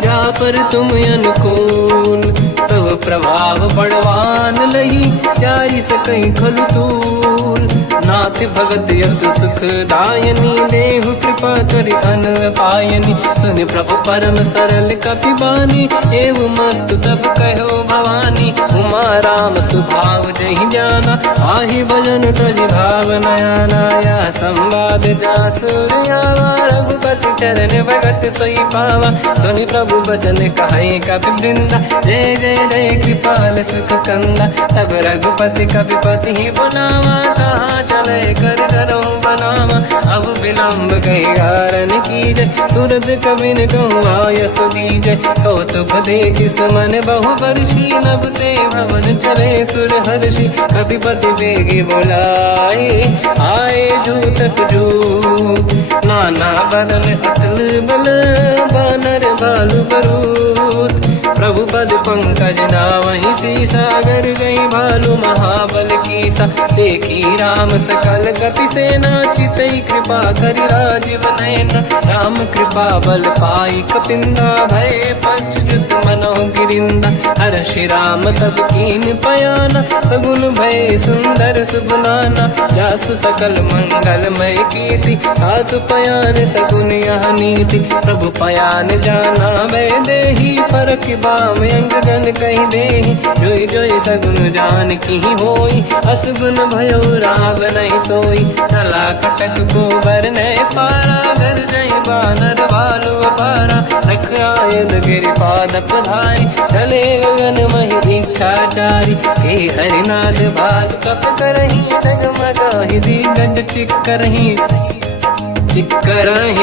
जा पर तुम अनुकूल तब प्रभाव बड़वान लही जाई सकई खलु तूल नाथ भगत यत सुख दायनी देहु कृपा करि अन पायनी सुन प्रभु परम सरल कपि बानी एव मस्त तब कहो भवानी उमा राम सुभाव जहि जाना आहि भजन तज भाव नयाना या संवाद जासुर आवा रघुपति चरण भगत सोई पावा सुनि प्रभु बचन कहे कपि वृंदा जय जय जय कृपाल सुख कंदा तब रघुपति कपिपति ही बनावा कहाँ चले कर करो बनावा अब विलम्ब कई कारण कीजय तुरंत कबिन कहूँ आयस दीजय कौतुक देख सुमन बहु वर्षी नभ ते भवन चले सुर हर्षि कपिपति बेगी बुलाए आए जूतक जू नाना बदन अतल बल बानर बालु बरूत प्रभु पद पंकज नावहि सीसागर गई भालू महाबल कीसा देखी राम सकल कपि सेना चितई कृपा करि राजीव नयना राम कृपा बल पाई कपिंदा भय पच्युत मनो गिरिंदा हर्षि राम तब कीन पयाना सगुन भय सुंदर सुगुनाना जासु सकल मंगलमय कीर्ति आसु पयान सगुन यह नीति प्रभु पयान जाना भय देहि परख बाम अंग जन कहि देहि जोई जोई सगुन जान की होई असगुन भयो राव नहीं सोई चला कटक को बर ने पारा घर जय बानर भालू अपारा रख आयल गिरि पाद पधारी चले गगन मही इच्छाचारी हे हरिनाथ भाग कप करही डगमगाहि दिग्गज चिक्करहि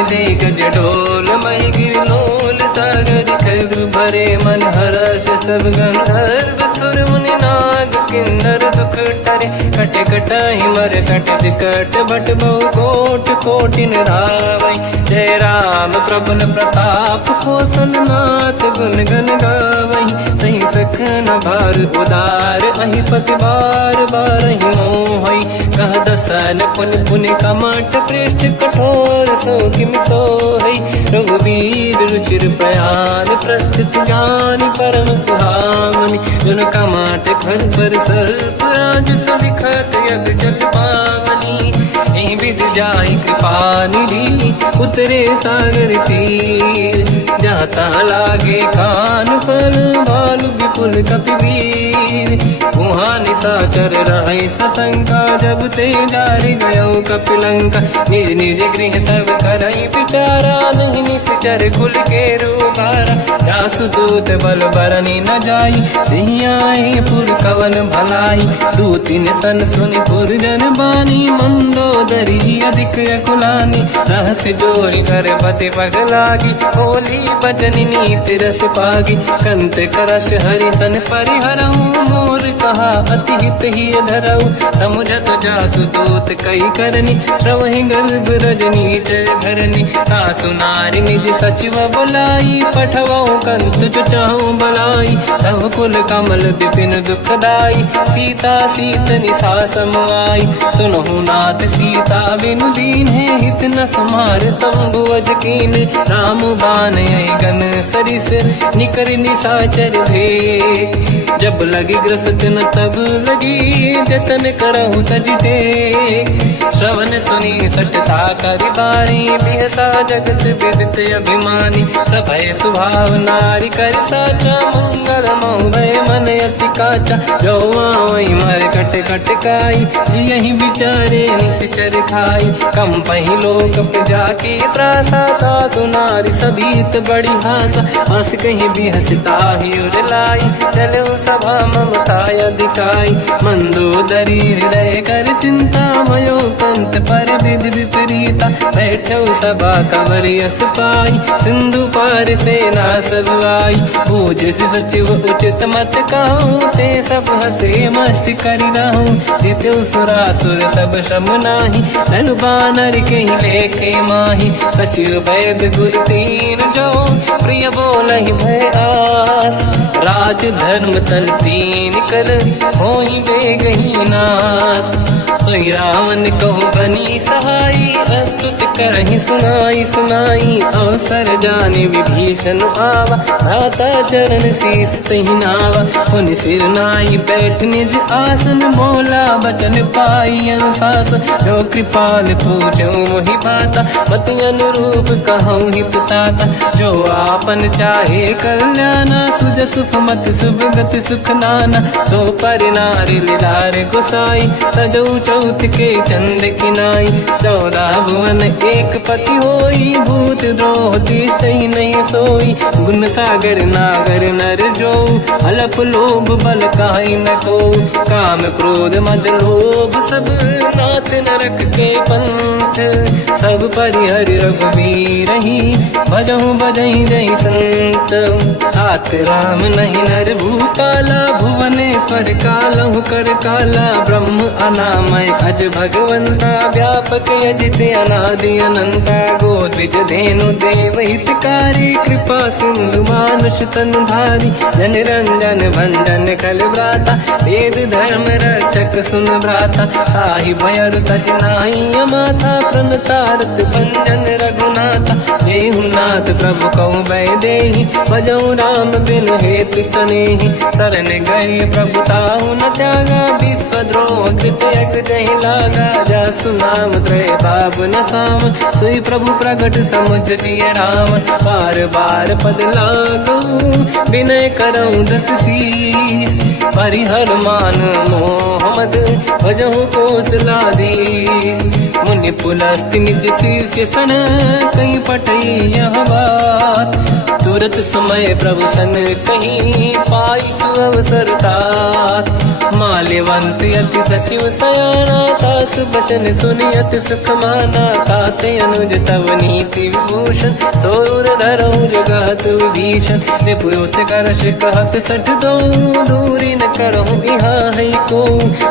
दिग्गज डोल महि गिरलोल सागर खग भरे मन हर्ष सब गंधर्व सुर मुनि नाग किन्नर दुख टरे कट कटाहि मर कट विकट भट बहु कोट कोटिन रावै जय राम प्रबल प्रताप कोसन नाथ गुण गन गावै सही सखन भार उदार अहि पति बार बारहि मोहै कह दसन पुन पुन कमट पृष्ठ कठोर सो किम सोहै रघुबीर रुचिर प्रयाण प्रस्तुत ज्ञान परम सुहामनि जुन कमट घर पर सर्प राज सविखत यग जल पावनी एहि विध जाहि कृपा निधि उतरे सागर तीर जाता लागे कान फल भालु विपुल कपिवीर वहाँ निशाचर रहे सशंका जब ते जारि गयो कपिलंका निज निज गृह सब करई विचारा नहीं निश्चर खुल के रूबारा जासु दूत बल बरनी न जाई दिहियाए पुर कवन भलाई दूतिन सन सुनि पुर जन बानी मंदोदरी अधिक अकुलानी रहस्य जोरी कर पति पगलागी होली बचन नीति रस पागी कंत करश हरि सन परिहरहूँ मोर कहा अति हित ही धरऊ समुझत जासु दूत कई करनी श्रवहि गर्भ रजनी जय धरनी सासु नारी निज सचिव बुलाई पठवऊ कंत चुचाऊ बलाई तव कुल कमल विपिन दुखदाई सीता सीत निशा समाई सुनहु नाथ सीता बिनु दीन है हित न समार संभुवज कीन राम बान गन सरिस निकर निशाचर भेट जब लगी ग्रसत न तब लगी जतन करहु तज टेक श्रवण सुनी सटता करि बारी बिहसा जगत विदित अभिमानी सभय सुभाव नारी कर साचा मंगल मऊ भय मन अति काचा जो आवई मर कट कट काई यही विचारे निश्चर खाई कम पही लोक जाके त्रासा का सुनारी सभीत बड़ी हासा हंस कहीं भी हंसता ही उड़लाई चलो सभा ममता दिखाई मंदोदरी हृदय कर चिंता मयो कंत पर विधि विपरीता बैठो सभा कंवरियस पाई सिंधु पार सेना सब आई पूज सचिव उचित मत कहूँ ते सब हसे मस्त करि रहूँ जित्यो सुरासुर तब शम नाही धनु बानर के लेखे माही सचिव वैद गुरु तीन जो प्रिय बोलहि भय आस राज धर्म तल तीन कर होई बेगही नास सोई रावण कहु बनी सहाई अस्तुत करहि सुनाई सुनाई अवसर जाने विभीषण आवा दाता चरण शीस तहि नावा पुनि सिर नाई बैठ निज आसन मोला बचन पाई अनुशास जो कृपाल पूजो मोहि पाता मति अनुरूप कहूँ हित ताता जो आपन चाहे कल्याणा सुजस सुमति शुभ गति सुख नाना तो पर नारी लीलार गोसाई तजौ चौथ के चंद किनाई 14 भुवन एक पति होई भूत द्रोह तिष्ठई नहीं सोई गुण सागर नागर नर जो अलप लोभ बल काई न को काम क्रोध मद लोभ सब नाथ नरक के पंथ सब परिहरि रघुबीर ही भजहु बजहि जहि संत हाथ राम नहीं नर भूपाला भुवनेश्वर कालहु कर काला ब्रह्म अनामय अज भगवंता व्यापक यजित अनादि अनंता गोद्विज धेनु देव हितकारी कृपा सिंधु मानुष तनु धारी जन रंजन भंजन कल व्राता वेद धर्म रक्षक सुन भ्राता ताहि भयर तज नाहि अमाथा प्रणतारत भंजन रघुनाथा देहुनाथ प्रभु कहु भय देहि भजऊ राम बिन हेतु सनेहि शरण गए प्रभु ताहु न त्यागा विश्वद्रोह कृत यक जहि लागा जासु नाम त्रयताप न साम सोई प्रभु प्रगट समुझ जिय राम बार बार पद लागू विनय करऊँ दस शीस परिहर मान मोहम्मद भजहु कौशलाधीश मुनि पुलस्त्य निज शिष्य सन कहीं पटई यह बात। तुरत समय प्रभु सन कहीं पाई सुअवसर तात। माल्यवंत अति सचिव सयाना तास बचन सुनियत सुख माना। ताते अनुज तव नीति विभूषण सोर धरऊ जगत विभीषण। निपुत करश कहत सठ दो दूरी न करहु यहाँ है को।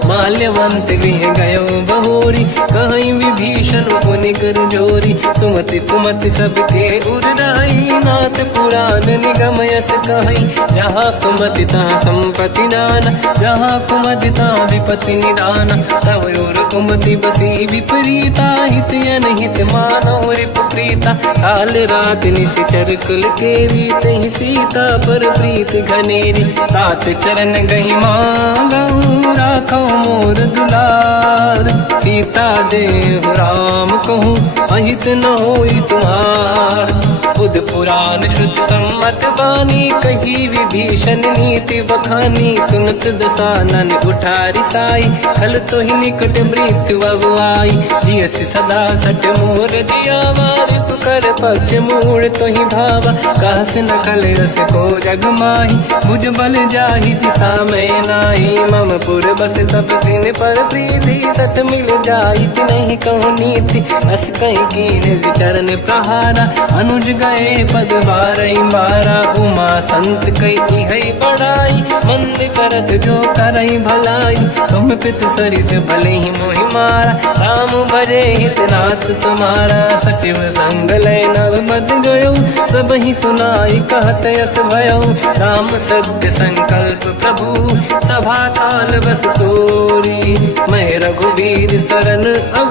माल्यवंत गृह गयो बहोरी कहीं विभीषण पुनि कर जोरी। सुमति कुमति सबके उड़ाई नाथ पुराण निगम यस कहीं। जहाँ सुमति तहाँ संपत्ति नाना जहाँ कुमति तहाँ विपत्ति निदाना। तव और कुमति बसी विपरीता हित अनहित मानव रिपुप्रीता। काल रात निश्चर कुल केरी तहि सीता पर प्रीत घनेरी। तात चरण गई मांगऊ राखो मोर दुलार। सीता देहु राम कहूँ अहित न होई तुम्हार। बुध पुराण श्रुत सम्मत बानी कही विभीषण नीति बखानी। सुनत दसानन उठारी साई खल तो ही निकट मृत्यु अब आई। जियस सदा सट मोर जियावा रिपु कर पक्ष मूड़ तो ही भावा। कहस न कल रस को जग माही भुज बल जाहि जिता मैं नाही। मम पुर बस तप सिन पर प्रीति सत मिल जाई नहीं कहूँ नीति। अस कहीं कीन विचरण प्रहारा अनुज गए पद बारई बारा। उमा संत कई है बड़ाई मंद करत जो करई भलाई। तुम पित सरिस भले ही मोहि मारा राम भजे हितनाथ तुम्हारा। सचिव संग लय नव मद गयो सब ही सुनाई कहत यस भयो। राम सत्य संकल्प प्रभु सभा काल बस तोरी। मैं रघुवीर शरण अब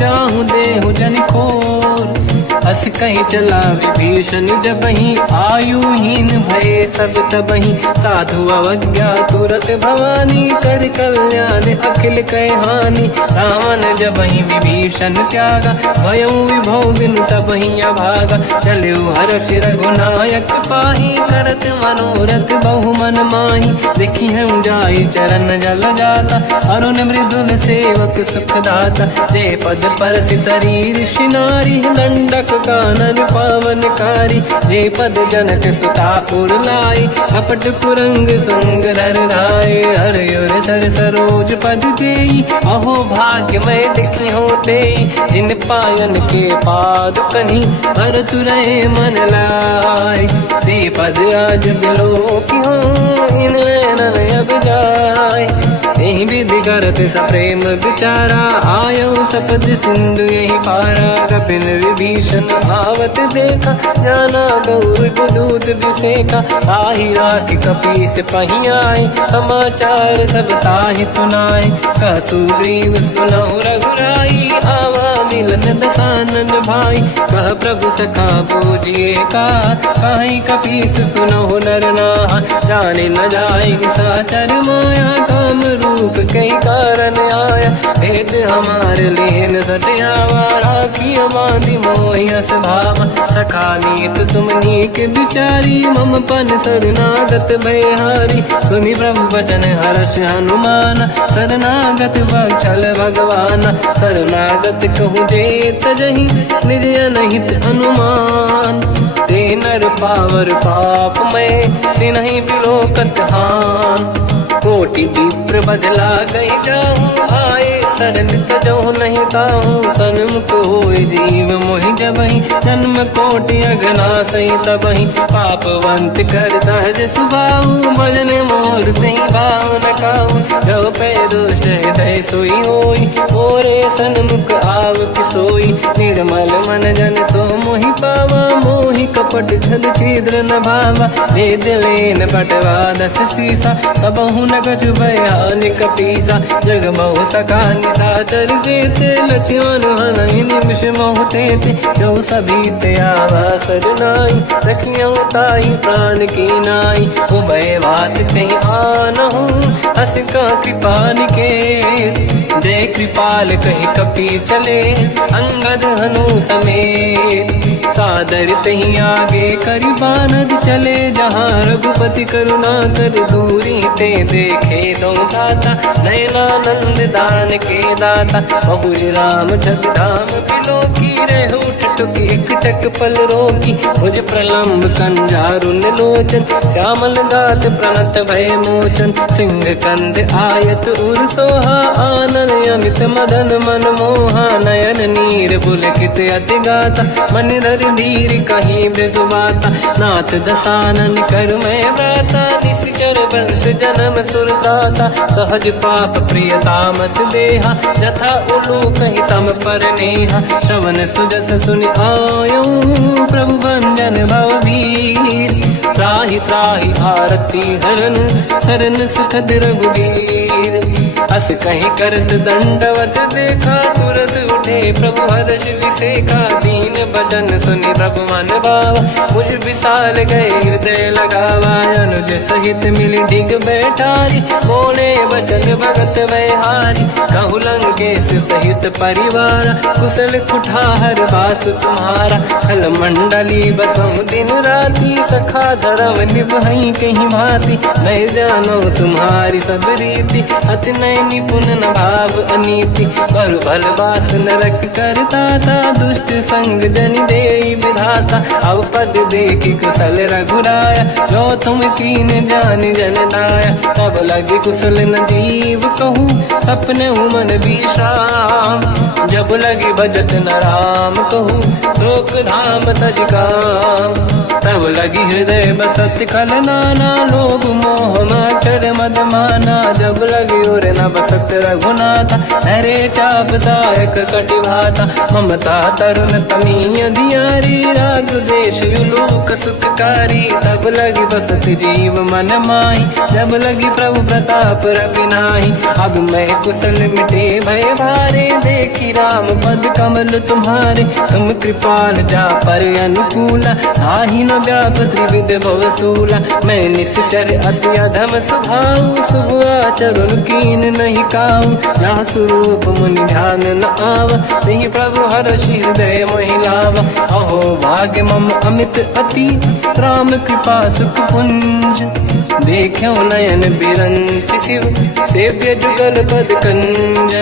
जाहूँ देहु जन खोर। अस कहीं चला विभीषण जबहि आयुहीन भये सब तबहि। साधु अवज्ञा तुरत भवानी कर कल्याण अखिल कह हानि। रावण जबहि विभीषण त्यागा भयउ विभव बिनु तबहि अभागा। चलु हर्ष रघुनायक पाहि करत मनोरथ बहु मन माहि। देखी हूँ जाई चरण जल जाता अरुण मृदुल सेवक सुख दाता। जे पद पर सितरी ऋषि नारी दंडक कानन पावनकारी। जे पद जनक सुता पुर लाई कपट पुरंग संग धर धाय। हर सर सरोज पद जेई अहो भाग्य मैं देखी होते। जिन पायन के पाद कहीं हर तुरहे मन लाई। ते पद आज बिलो की हो इन नैनन अब जाय। यही विधि करत सप्रेम विचारा आयो सपद सिंधु यही पारा। कपिन विभीषण आवत देखा जाना गौर दूत विसेका। आही राख कपीस पही आए समाचार सब ताहि सुनाए। कह सुग्रीव सुनहु रघुराई आवा मिलन दसानन भाई। कह प्रभु सखा पूजिए का कहीं कपीस सुनहु नर नाहा। जाने न जाए साचर माया काम रूप कई कारण आया। भेद हमारे लेन सटियावा राखी बांधी मोहियस भावा। सखा नीत तुम नीक बिचारी मम पन शरणागत भयहारी। सुनि प्रभु वचन हर्ष हनुमान शरणागत बक्षल भगवान। शरणागत कहूँ जे तजहि निज अनहित अनुमान। ते नर पावर पाप में तिन्हि बिलोकत हान। कोटि विप्र बदला गई जाऊँ आए शरण तजहु नहीं ताहूँ। सन्मुख होय जीव मोहि जबहि जन्म कोटि अगना सही तबहि। पापवंत कर सहज सुभाऊ भजन मोर तहि भाव न काहू। जो पे दुष्ट हृदय सोई होई मोरे सन्मुख आव किसोई। निर्मल मन जन सो मोहि पावा मोहि कपट छल छिद्र न भावा। भेद लेन बटवा दस सीसा सबहु न कछु भयानि कपीसा। जग महु सका निशाचर जेते लक्ष्मण हनहि निमिष महु तेते। जो सभी ते आवा सरनाई रखियो ताहि प्राण की नाई। उभय बात ते आनहु अस का कृपा निकेत। जय कृपाल कहि कपी चले अंगद हनु समेत। सादर तहीं आगे करी बानर चले जहाँ रघुपति करुणा कर दूरी ते देखे दो दाता नयनानंद दान के दाता बहुर राम छग धाम बिलो की रह उठ टुक एक टक पल रोकी मुझ प्रलम्ब कंजारुन लोचन श्यामल दात प्रणत भय मोचन सिंह कंद आयत उर सोहा आनन अमित मदन मन मोहा नयन नीर पुलकित अति गाता मन धर धीर कहीं मृदुबाता नाथ दसानन कर मैं व्राता निश्चर वंश जन्म सुरताता सहज पाप प्रिय तामस देहा जथा उलू कहीं तम पर नेहा श्रवण सुजस सुनि आयो प्रभु भंजन भववीर त्राहि त्राहि आरती हरन शरण सुखद रघुवीर अस कहीं करत दंडवत देखा तुरत उठे प्रभु हर्ष विसेखा दीन भजन सुनि प्रभु मन भावा मुझ विशाल गए हृदय लगावा अनुज सहित मिली डिग बैठारी बोले वचन भगत वैहारी कहु लंकेश सहित परिवार कुशल कुठार बास तुम्हारा खल मंडली बसम दिन राती सखा धर्म निभई कहीं भांति मैं जानो तुम्हारी सब रीति अति नय निपुण न भाव अनीति पर भल बास नरक करता था दुष्ट संग जन दे विधाता अब पद देखी कुशल रघुराया जो तुम कीन जान जन दाया तब लगे कुशल न जीव कहूँ सपने मन विश्राम जब लगे भजत न राम कहूँ शोक धाम तज काम तब लगी हृदय बसत खल नाना लोभ मोह मचर मद माना जब लगी और न बसत रघुनाथा हरे चाप सायक कटिभाता ममता तरुण तमीय दियारी राग देश युलूक सुखकारी तब लगी बसत जीव मन माही जब लगी प्रभु प्रताप रविनाही अब मैं कुशल मिटे भय भारे देखी राम पद कमल तुम्हारे तुम कृपाल जा पर अनुकूला आही न व्याप त्रिविध भवसूला मैं निश्चर अति अधम स्वभाव शुभ आचरण कीन नहीं काऊ जहाँ स्वरूप मुनि ध्यान न आव नहीं प्रभु हर्ष हृदय महिलाव अहो भाग्य मम अमित अति राम कृपा सुख पुंज देखो नयन बिरंच शिव सेव्य जुगल पद कंज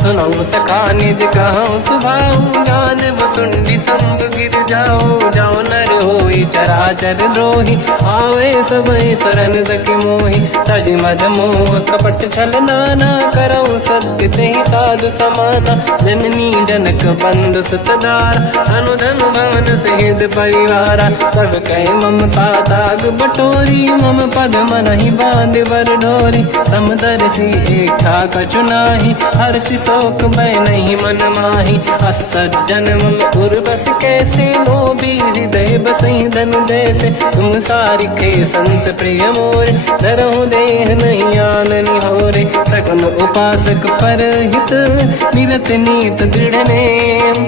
सुनो सखा निज कहूँ सुभाऊ ज्ञान वसुंडी संग गिर जाओ जाओ नर होई चराचर द्रोही आवे सबई शरण दके मोहि तज मद मोह कपट छल नाना करऊ सत्य तेहि साधु समाना जननी जनक बंधु सुतदार अनुधन भवन सहित परिवारा सब कहे ममता ताग बटोरी मम पद मन ही बांध बर डोरी समदर्शी इच्छा कछु नाही हर्षि शोक मैं नहीं मन माही असज्जन मम उर्वश कैसे लोभी हृदय बसई धन जैसे तुम सारिखे संत प्रिय मोरे धरहु देह नहीं आननि होरे सगुन उपासक पर हित मिलत नीत दृढ़ नेम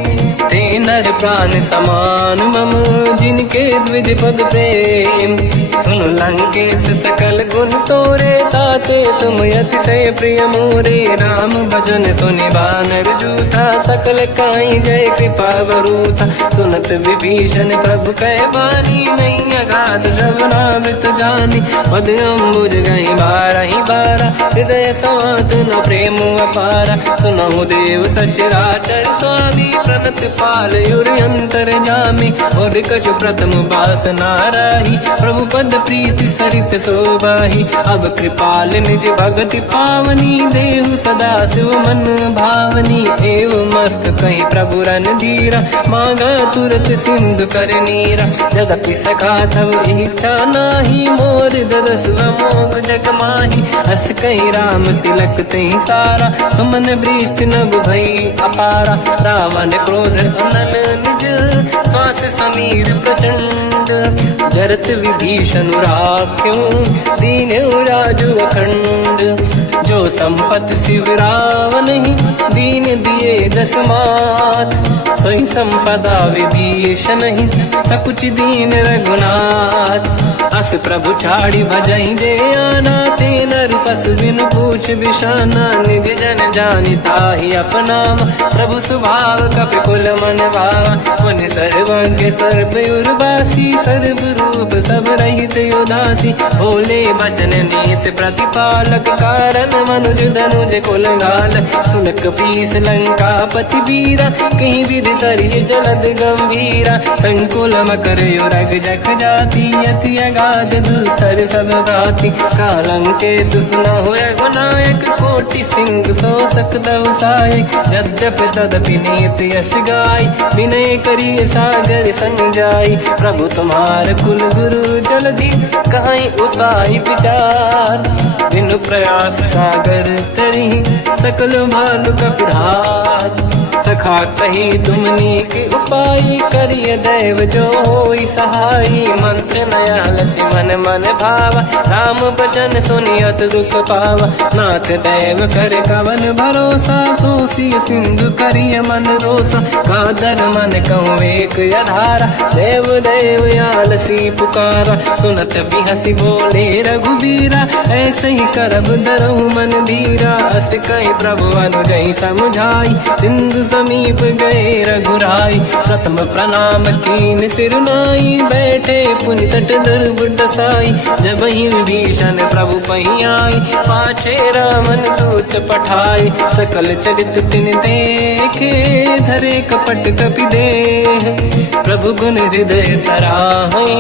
ते नर प्राण समान मम जिनके द्विज पद प्रेम सुन लंकेश सकल गुण तोरे ताते तुम अतिशय प्रिय मोरे राम भजन सुनि बानर जूथा सकल काई जय कृपा वरूथा सुनत विभीषण प्रभु कह बानी नहीं अगाध श्रवणामृत जानी पद अम्बुज गई बारहि बारा हृदय समात न प्रेम अपारा सुनहु देव सचराचर स्वामी प्रणत पाल युरि अंतर जामी और कछु प्रथम बास नाराही प्रभु पद प्रीति सरित शोभाही अब कृपाल निज भगति पावनी देहु सदा शिव मन भावनी एव मस्त कहीं प्रभु रन धीरा मांगा तुरत सिंधु कर नीरा जगति सखा तब इच्छा नाही मोर दरस मोग जग माही हस कहीं राम तिलक तही सारा सुमन वृष्टि नभ भई अपारा रावण क्रोध अनल निज श्वास समीर प्रचंड जरत विभीषण राख्यो दीन राजु अखंड जो संपत शिवराव नहीं, दीन दिए 10 माथ। सोई संपदा विभीष नहीं, सकुच दीन रघुनाथ। अस प्रभु छाड़ी भजई दे आना, ते नर पशु बिनु पूछ बिशाना। निज जन जानिता ही अपनाम, प्रभु स्वभाव कपि कुल मन भावा। मुनि सर्वज्ञ सर्व उर्वासी, सर्व रूप सब रहित उदासी। भोले बचन नीत प्रतिपालक, कारण मनुज धनुज कुल घाल। सुनक पीस लंका पति वीरा, कहीं विधि तरिय जलद गंभीरा। संकुल मकर युरग जख जाति, अति अगाध दुस्तर सब भाति। कालंके सुसना हुए गुनायक, कोटि सिंह सो सकदव सहायक। यद्यपि तदपि नीत यस गाय, विनय करिय सागर संग जाई। प्रभु तुम्हार कुल गुरु जलधि, कहीं उपाय विचार। बिनु प्रयास सागर तरी, सकल भालु कपिधार। सखा कही तुमनी के उपाय, करिय दैव जो होई सहाई। मंत्र नया लक्ष्मण मन भावा, राम भजन सुनियत दुख पावा। नाथ दैव कर कवन भरोसा, सोसी सिंधु करिय मन रोसा। कादर मन कहूँ एक अधारा, देव देव आलसी पुकारा। सुनत बिहसी बोले रघुबीरा, ऐसे ही करब दरहु मन धीरा। अस कहीं प्रभु अनुजई समझाई, सिंधु समीप गए रघुराई। प्रथम प्रणाम कीन सिरनाई, बैठे पुनि तट दुर्बुड साई। जब ही विभीषण प्रभु पही आई, पाछे रामन दूत पठाई। सकल चरित तिन देखे, धरे कपट कपि देह। प्रभु गुण हृदय सराहई,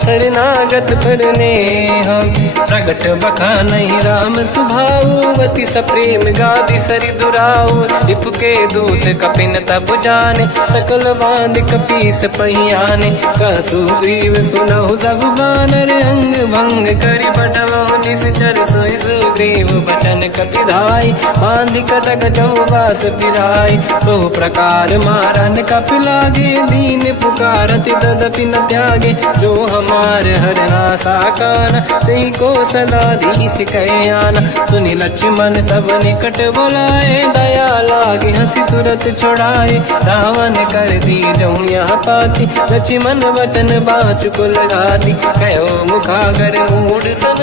शरणागत पर नेह। प्रगट बखानहि राम सुभाऊ, अति सप्रेम गादि सरि दुराऊ। रिपु के दूत कपिन तब जाने, सकल बांध कपीस पहियाने। कह सुग्रीव सुनहु सब बानर, अंग भंग करि बटमहु निश्चर। सोई सुग्रीव बचन कपिधाई, बांध कटक चौबास पिराई। बहु प्रकार मारन कपि लागे, दीन पुकारत तदपि न त्यागे। जो हमार हरना साकाना, तेई को सलाधीश कहे आना। सुनि लक्ष्मण सब निकट बोलाए, दया लागे हंसी तुरत छुड़ाए। रावण कर दी जऊँ यहाँ पाती, लक्ष्मण वचन बाचु कुल घाती। कहो मुखागर मूढ़ सन,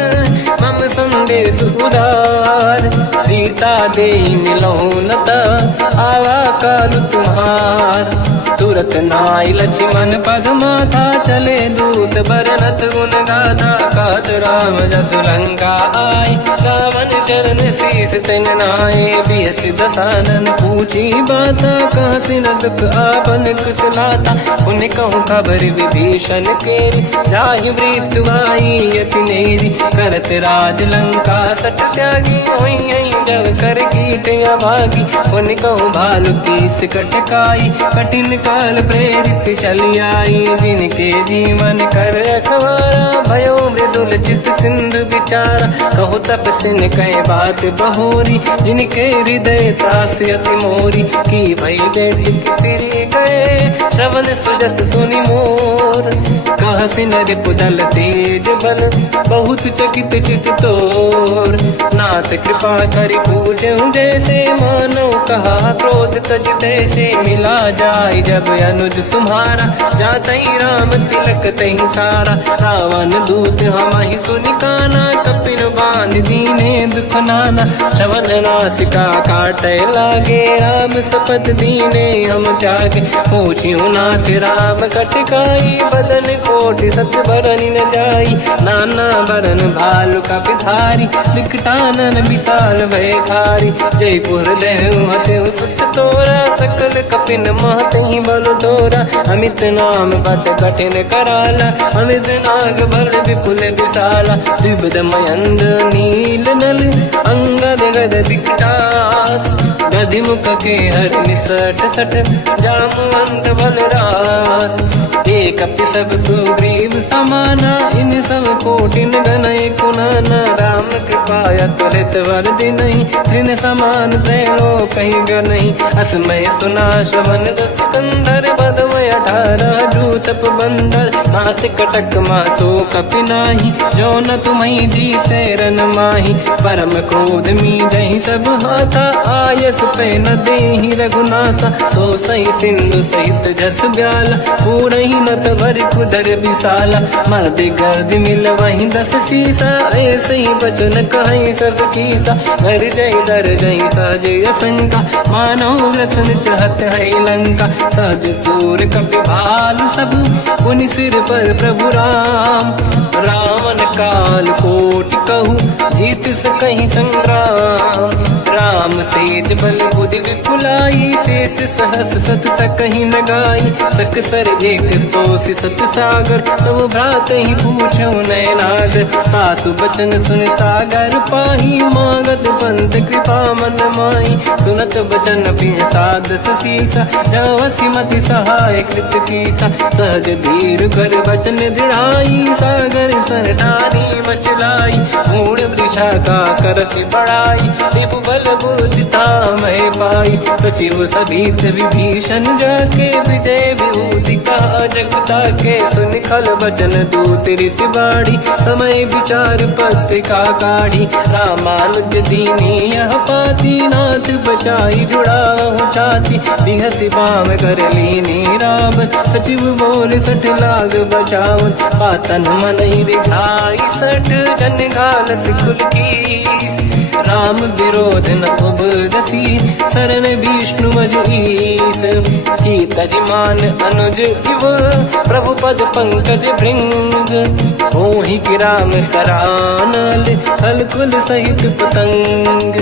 मम संदेश उदार। सीता दे मिलहु लता, आवा काल तुम्हार। तुरत नाई लक्ष्मण पद माथा, चले दूत बरनत गुण गाथा। कहत राम जसु लंका आए, रावण चरण शीस तिन नाए। बियस दसानन पूछी बाता, कह सिन दुख आपन कुशलाता। उन कहूँ खबर विभीषण केरी, जाहि मृत्यु आई यति नेरी। करत राज लंका सट त्यागी, हुई जब कर कीट अभागी। उन कहूँ भालु कीस कटकाई, कठिन काल प्रेरित चली आई। जिनके जीवन कर रखवारा, भयो मृदुल चित सिंधु विचारा। कहु तपसिन कह बात बहोरी, जिनके हृदय त्रास अति मोरी। की भई बेटी तिरि गए, श्रवण सुजस सुनि मोर। कहसिन रिपुदल तेज बल, बहुत चकित चित तोर। नाथ कृपा करि पूजहु जैसे, मानो कहा क्रोध तज तैसे। मिला जाय जब अनुज तुम्हारा, जातहि राम तिलक तहि सारा। रावण दूत हमहि सुनि काना, कपिन बांध दीने दुख नाना। श्रवण नासिका काटै लागे, राम सपथ दीने हम त्यागे। पूछिहु नाथ राम कटकाई, बदन कोटि सत बरनि न जाई। नाना बरन भालु कपिधारी, विकटानन विशाल भयखारी। जयपुर देहु हतेउ सुत तोरा, सकल कपिन महतहि बल तोरा। अमित नाम बट कठिन कराला, अमित नाग बल विपुल विशाला। द्विविध मयंद्र नील नल, अंगद गद विकटास। गधिमुख के हर निसट सठ, जामवंत बलरास। एक अपि सब सुग्रीव समाना, इन सब कोटिन गनय कुनाना। राम कृपाया त्वरित वर दिनहि, जिन समान त्रैलोक कहीं गनहि। असमय सुना श्रवण रस कंधर, बदमय 18 जूतप बंदर। मात कटक मासो कपि नाही, जो न तुम्हि जीते रन माही। परम क्रोध मी जहि सब हाथा, आयस पे न देहि रघुनाथा। तो सही सिंधु सहित जस ब्याला, पूरहि नत भरि कुदर विशाला। मर्द गर्द मिल वही 10 सीसा, ऐसे ही बचन कहीं सब कीसा। घर जय दर जय सहज असंका, मानव रसन चहत है लंका। सहज सूर कपि भाल सब, पुनि सिर पर प्रभु राम। रावण काल कोटि कहूँ, जीत सकहि संग्राम। राम तेज बल बुद्धि विपुलाई, शेष सहस सत सकहि न गाई। सकसर एक सोषि सत सागर, तब भ्रात ही पूछौ नयनागर। सासु बचन सुन सागर पाही, मांगत पंत कृपा मन माही। सुनत बचन पिय सादस सीसा, जावसी मति सहाय कृत कीसा। सहज धीर कर बचन दृढ़ाई, सागर सन ठानी मचलाई। मूढ़ वृषा का करसि बढ़ाई, रिपु बल बुद्धि तामहि पाई। सचिव सभीत विभीषण जाके, विजय विभूति कहा जगता के। सुनि खल बचन दूत ऋषि बाड़ी, समय विचार पत्रिका काढ़ी। रामानुज दीनी यह पाती, नाथ बचाई जुड़ाहु छाती। बिहसि बाम कर लीनी रावण, सचिव बोल 60 लाग बचावन। पातन मन ही रिझाई 60, जन घालस कुल कीस। राम विरोध न उबरसी, शरण विष्णु मजईस। कीतजिमान अनुज इव, प्रभु पद पंकज भृंग। ओहि कि राम सरानल, थल कुल सहित पतंग।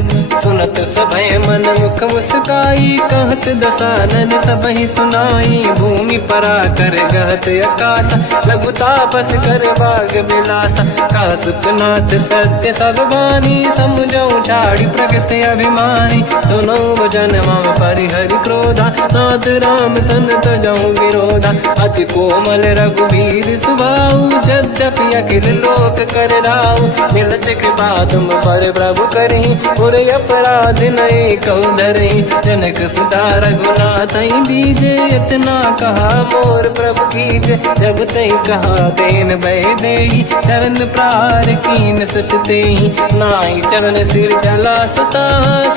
सुनत सभय मन मुख मुस्काई, कहत दसानन सबहि सुनाई। भूमि परा कर गहत आकाशा, लघु तापस कर बाग बिलासा। कासुकनाथ सत्य सब बानी, समझौ छाड़ी प्रगत अभिमानी। सुनो वचन मम परिहरि क्रोधा, नाथ राम सन तजौ विरोधा। अति कोमल रघुवीर सुभाऊ, यद्यपि अखिल लोक कर राऊ। मिलत कृपा तुम पर प्रभु करहि, पुर अपराध नये कहु धरहि। जनक सुता रघुनाथ दीजे, इतना कहा मोर प्रभु कीजे। जब तई कहा देन भय देहि, चरण प्रहार कीन सट तेहि। नाहि चरण सिर चला सता,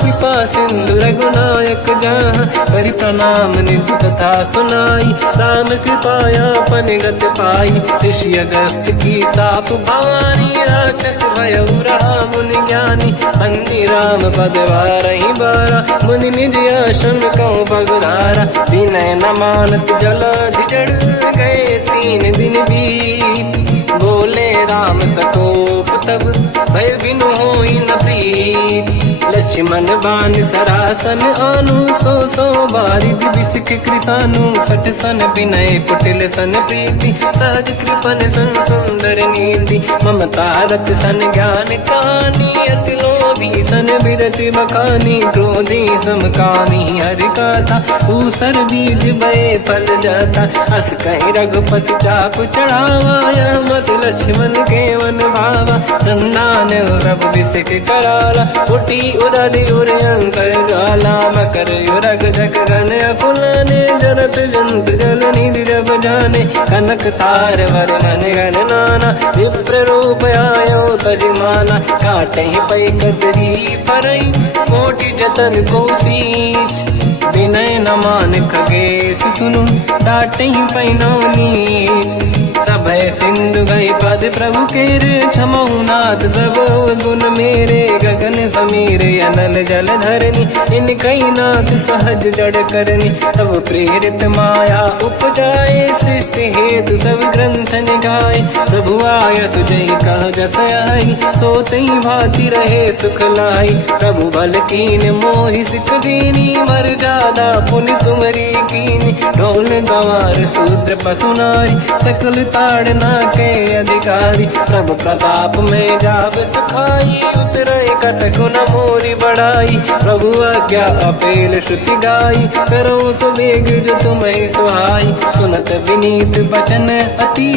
कृपा सिंधु रघुनायक जहाँ। करि प्रणाम निधि कथा सुनाई, राम कृपाया पनिगत पाई। ऋषि अगस्त की साप भवानी, राक्षस भयउ रहा मुनि ज्ञानी। अंधि राम पद वारहि बारा, मुनि निज आश्रम कहूँ पगधारा। विनय न मानत जलाधि जड़, गए 3 दिन बीत। बोले राम सकोप तब, भय बिनु होई न प्रीत। लक्ष्मण बाण सरासन आनु, 100 बारिद बिसिक कृसानु। 60 सन विनय कुटिल सन प्रीति, सहज कृपन सन सुंदर नीति। ममता रत सन ज्ञान कहानी, अति लोभी सन बिरति बखानी। क्रोधी समकामी हरि कथा, ऊसर बीज बये फल जाता। अस कहि रघुपति चाप चढ़ावा, यह मत लक्ष्मण के वन भावा। संधान रब बिसिक कराला, उठी उदधि उर अंकर ज्वाला। मकर युरग जग गण अकुलाने, जरत जंत जल निधि जब जाने। कनक तार वर्णन गण नाना, विप्र रूप आयो तजमाना। काटे पै कतरी परई, कोटि जतन को सींच। विनय न मान खगेश सुनु, डांटे पैनौ नीच। सभय सिंधु गई पद प्रभु केरे, क्षमहु नाथ सब गुण मेरे। गगन समीर अनल जल धरनी, इन कई नाथ सहज जड़ करनी। तब प्रेरित माया उपजाए, सृष्टि हेतु सब ग्रंथ निगाए। प्रभु आय सुजई कह जस आई, सोतई भांति रहे सुख लाई। प्रभु बल कीन मोहि सिख दीनी, मर जादा पुनि तुमरी कीनी। ढोल गंवार शूद्र पशु नारी, सकल ताड़ना के अधिकारी। प्रभु प्रताप में जाब सुखाई, उतरे कटक सको न मोरी बढ़ाई। प्रभु आज्ञा अपेल श्रुति गाई, करो सो वेग जो तुम्हें सुहाई। सुनत विनीत बचन अति,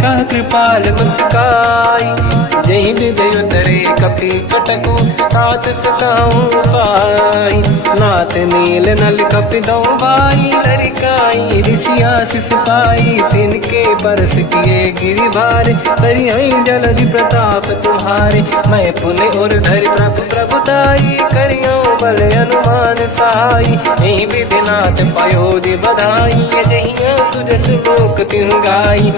कह कृपाल मुस्काई। जय विजय उतरे कपि कटकु, तात सकाऊं पाई। नाथ नील नल कपि दो भाई, लरिकाई ऋषि आशीष पाई। तिनके बरस किए गिरि भारे, तरी हई जलधि प्रताप तुम्हारे। मैं पुण्य और धरि प्रभु प्रभुताई, करियो बल अनुमान सहाई। यही विधिनाथ पयोधि बधाई, जहिया सुजस लोक तिहु गाई।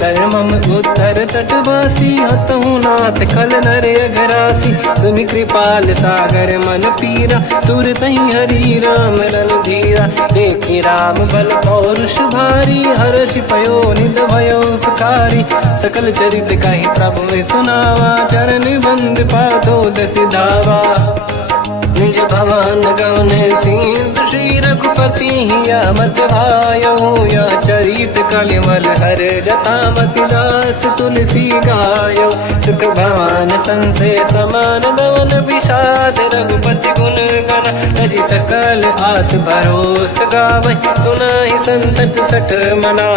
सरमम उत्तर तटवासी, हतहु नाथ खल नर अघरासी। तुम कृपाल सागर मन पीरा, तुरत ही हरि राम रणधीरा। देखी राम बल पौरुष भारी, हर्ष पयो निध भयो सुखारी। सकल चरित कहि प्रभु सुनावा, चरण बंद पादो दस धावा। निज भवन गवन सिंधु, श्री रघुपति हिया मत आयो। या चरित कलिमल हर जतामति, दास तुलसी गायो। सुख भवन संसे समान, गवन विषाद रघुपति गुण गण। तजि सकल आस भरोस गावै, सुनाहि संतत सठ मना।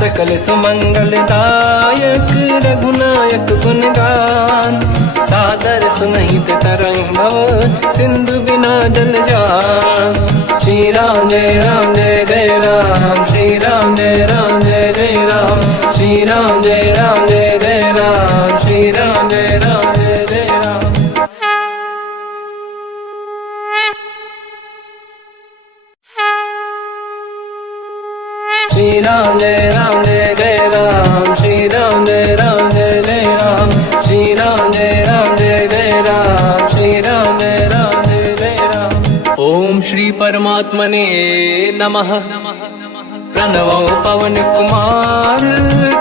सकल सुमंगल दायक, रघुनायक गुण गान। सादर सुनहित तरंग भव, सिंधु बिना जल जान। श्री राम जय राम जय जय राम, श्री राम जय राम जय जय राम। श्री राम जय राम जय जय राम, श्री राम जय राम जय जय राम। श्री राम जय राम जय जय राम, श्री राम जय राम जय जय राम। श्री राम जय राम जय जय राम, श्री राम जय राम जय जय राम। ओम श्री परमात्मने नमः। प्रणवो पवन कुमार,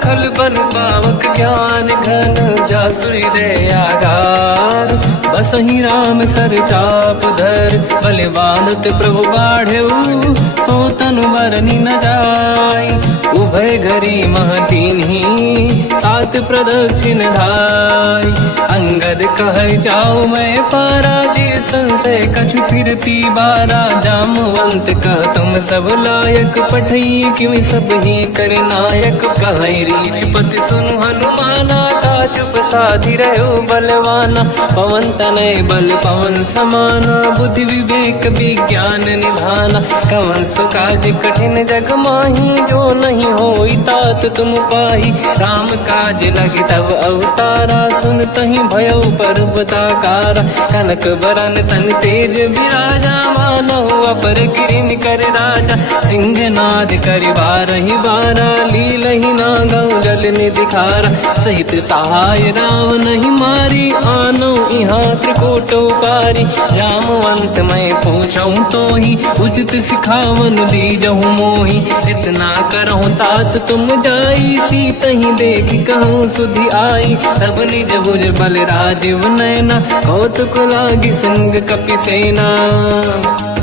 खल बन पावक ज्ञान घन। जासुरी दयागार, बसहि राम सर चाप धर। बलवानत प्रभु बाढ़ऊ, सो तनु बरनि न जाय। उभय घरी महतीन्ही, सात प्रदक्षिण धाय। अंगद कह जाओ मैं पारा, जी संशय कछु फिरती बारा। जामवंत कह तुम सब लायक, पठई किमि सब ही कर नायक। कहै रीछ पति सुनु हनुमाना, चुप साधि रहो बलवाना। पवन तनय बल पवन समाना, बुद्धि विवेक विज्ञान निधाना। कवन सो काज कठिन जग माही, जो नहीं होई तात तुम पाही। राम काज लगे तब अवतारा, सुनतहि भयो पर्वताकारा। कनक बरन तन तेज बिराजा, मानहु अपर किरिन कर राजा। सिंहनाद करि बारहि बारा, लीलहि नागौ जल निधिखारा। सहित सहाय राम नहीं मारी, आनो यहाँ त्रिकोटो पारी। जामवंत मैं पूछऊं तो ही, उचित सिखावन दीजहु मोही। इतना करहु तात तुम जाई, सीत ही देखी कहूँ सुधि आई। तब निज भुज बल राजीव नैना, कौतुक लागी संग कपि सेना।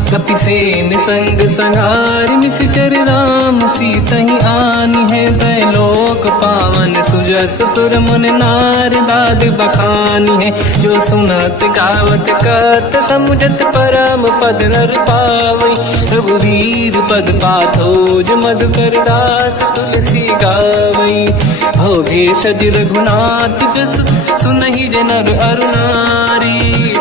कपिसेन संग संहारि, निशिचर राम सीतहि आनी है। दैलोक पावन सुजस सुर मुनि नार, दाद बखानी है। जो सुनत गावत कहत, समुझत परम पद नर पावै। रघुवीर पद पाथोज, मधुकर दास तुलसी गावै। भोगे सज रघुनाथ जस, सुनहि जनर अरु नारी।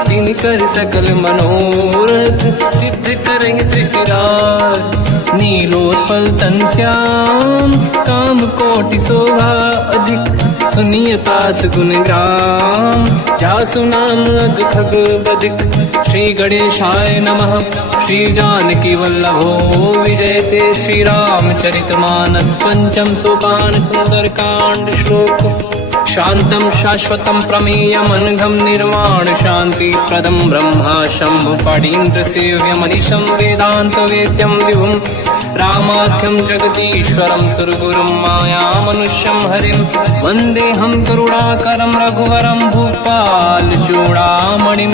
तिनकर सकल मनोरथ, सिद्ध करहि त्रिशिरार। नीलोत्पल तन श्याम, काम कोटि शोभा अधिक। सुनियतास गुण ग्राम, जासु नाम अग खग बदिक। श्री गणेशाय नमः। श्री जानकी वल्लभो विजयते, श्री रामचरित मानस। पंचम सोपान सुंदर कांड श्लोक। शांतं शाश्वतं प्रमेयमनघं, निर्वाण शांति प्रदं ब्रह्मा शंभु। फणीन्द्र सेव्यमनिशं, वेदांत वेद्यं विभुं। रामाख्यं जगदीश्वरं, सुरगुरुं मायामनुष्यं हरिं। वन्देऽहं करुणाकरं रघुवरं, भूपाल चूडामणिं।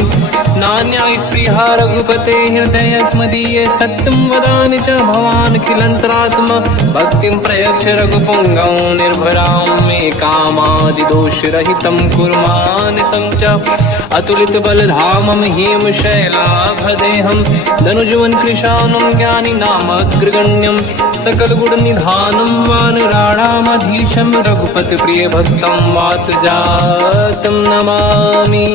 नान्या स्पृहा रघुपते हृदय स्मदीये सत्यं वदामि च भवान् खिलन्तरात्मा भक्तिं प्रयच्छ रघुपुङ्गं निर्भरां मे कामादिदोषरहितं कुर्मानसं च अतुलितबलधामं हेमशैलाभदेहं धनुजवन् कृशानं ज्ञानिनामग्रगण्यं सकलगुणनिधानं वानराणामधीशं रघुपतिप्रियभक्तं वातजातं नमामि।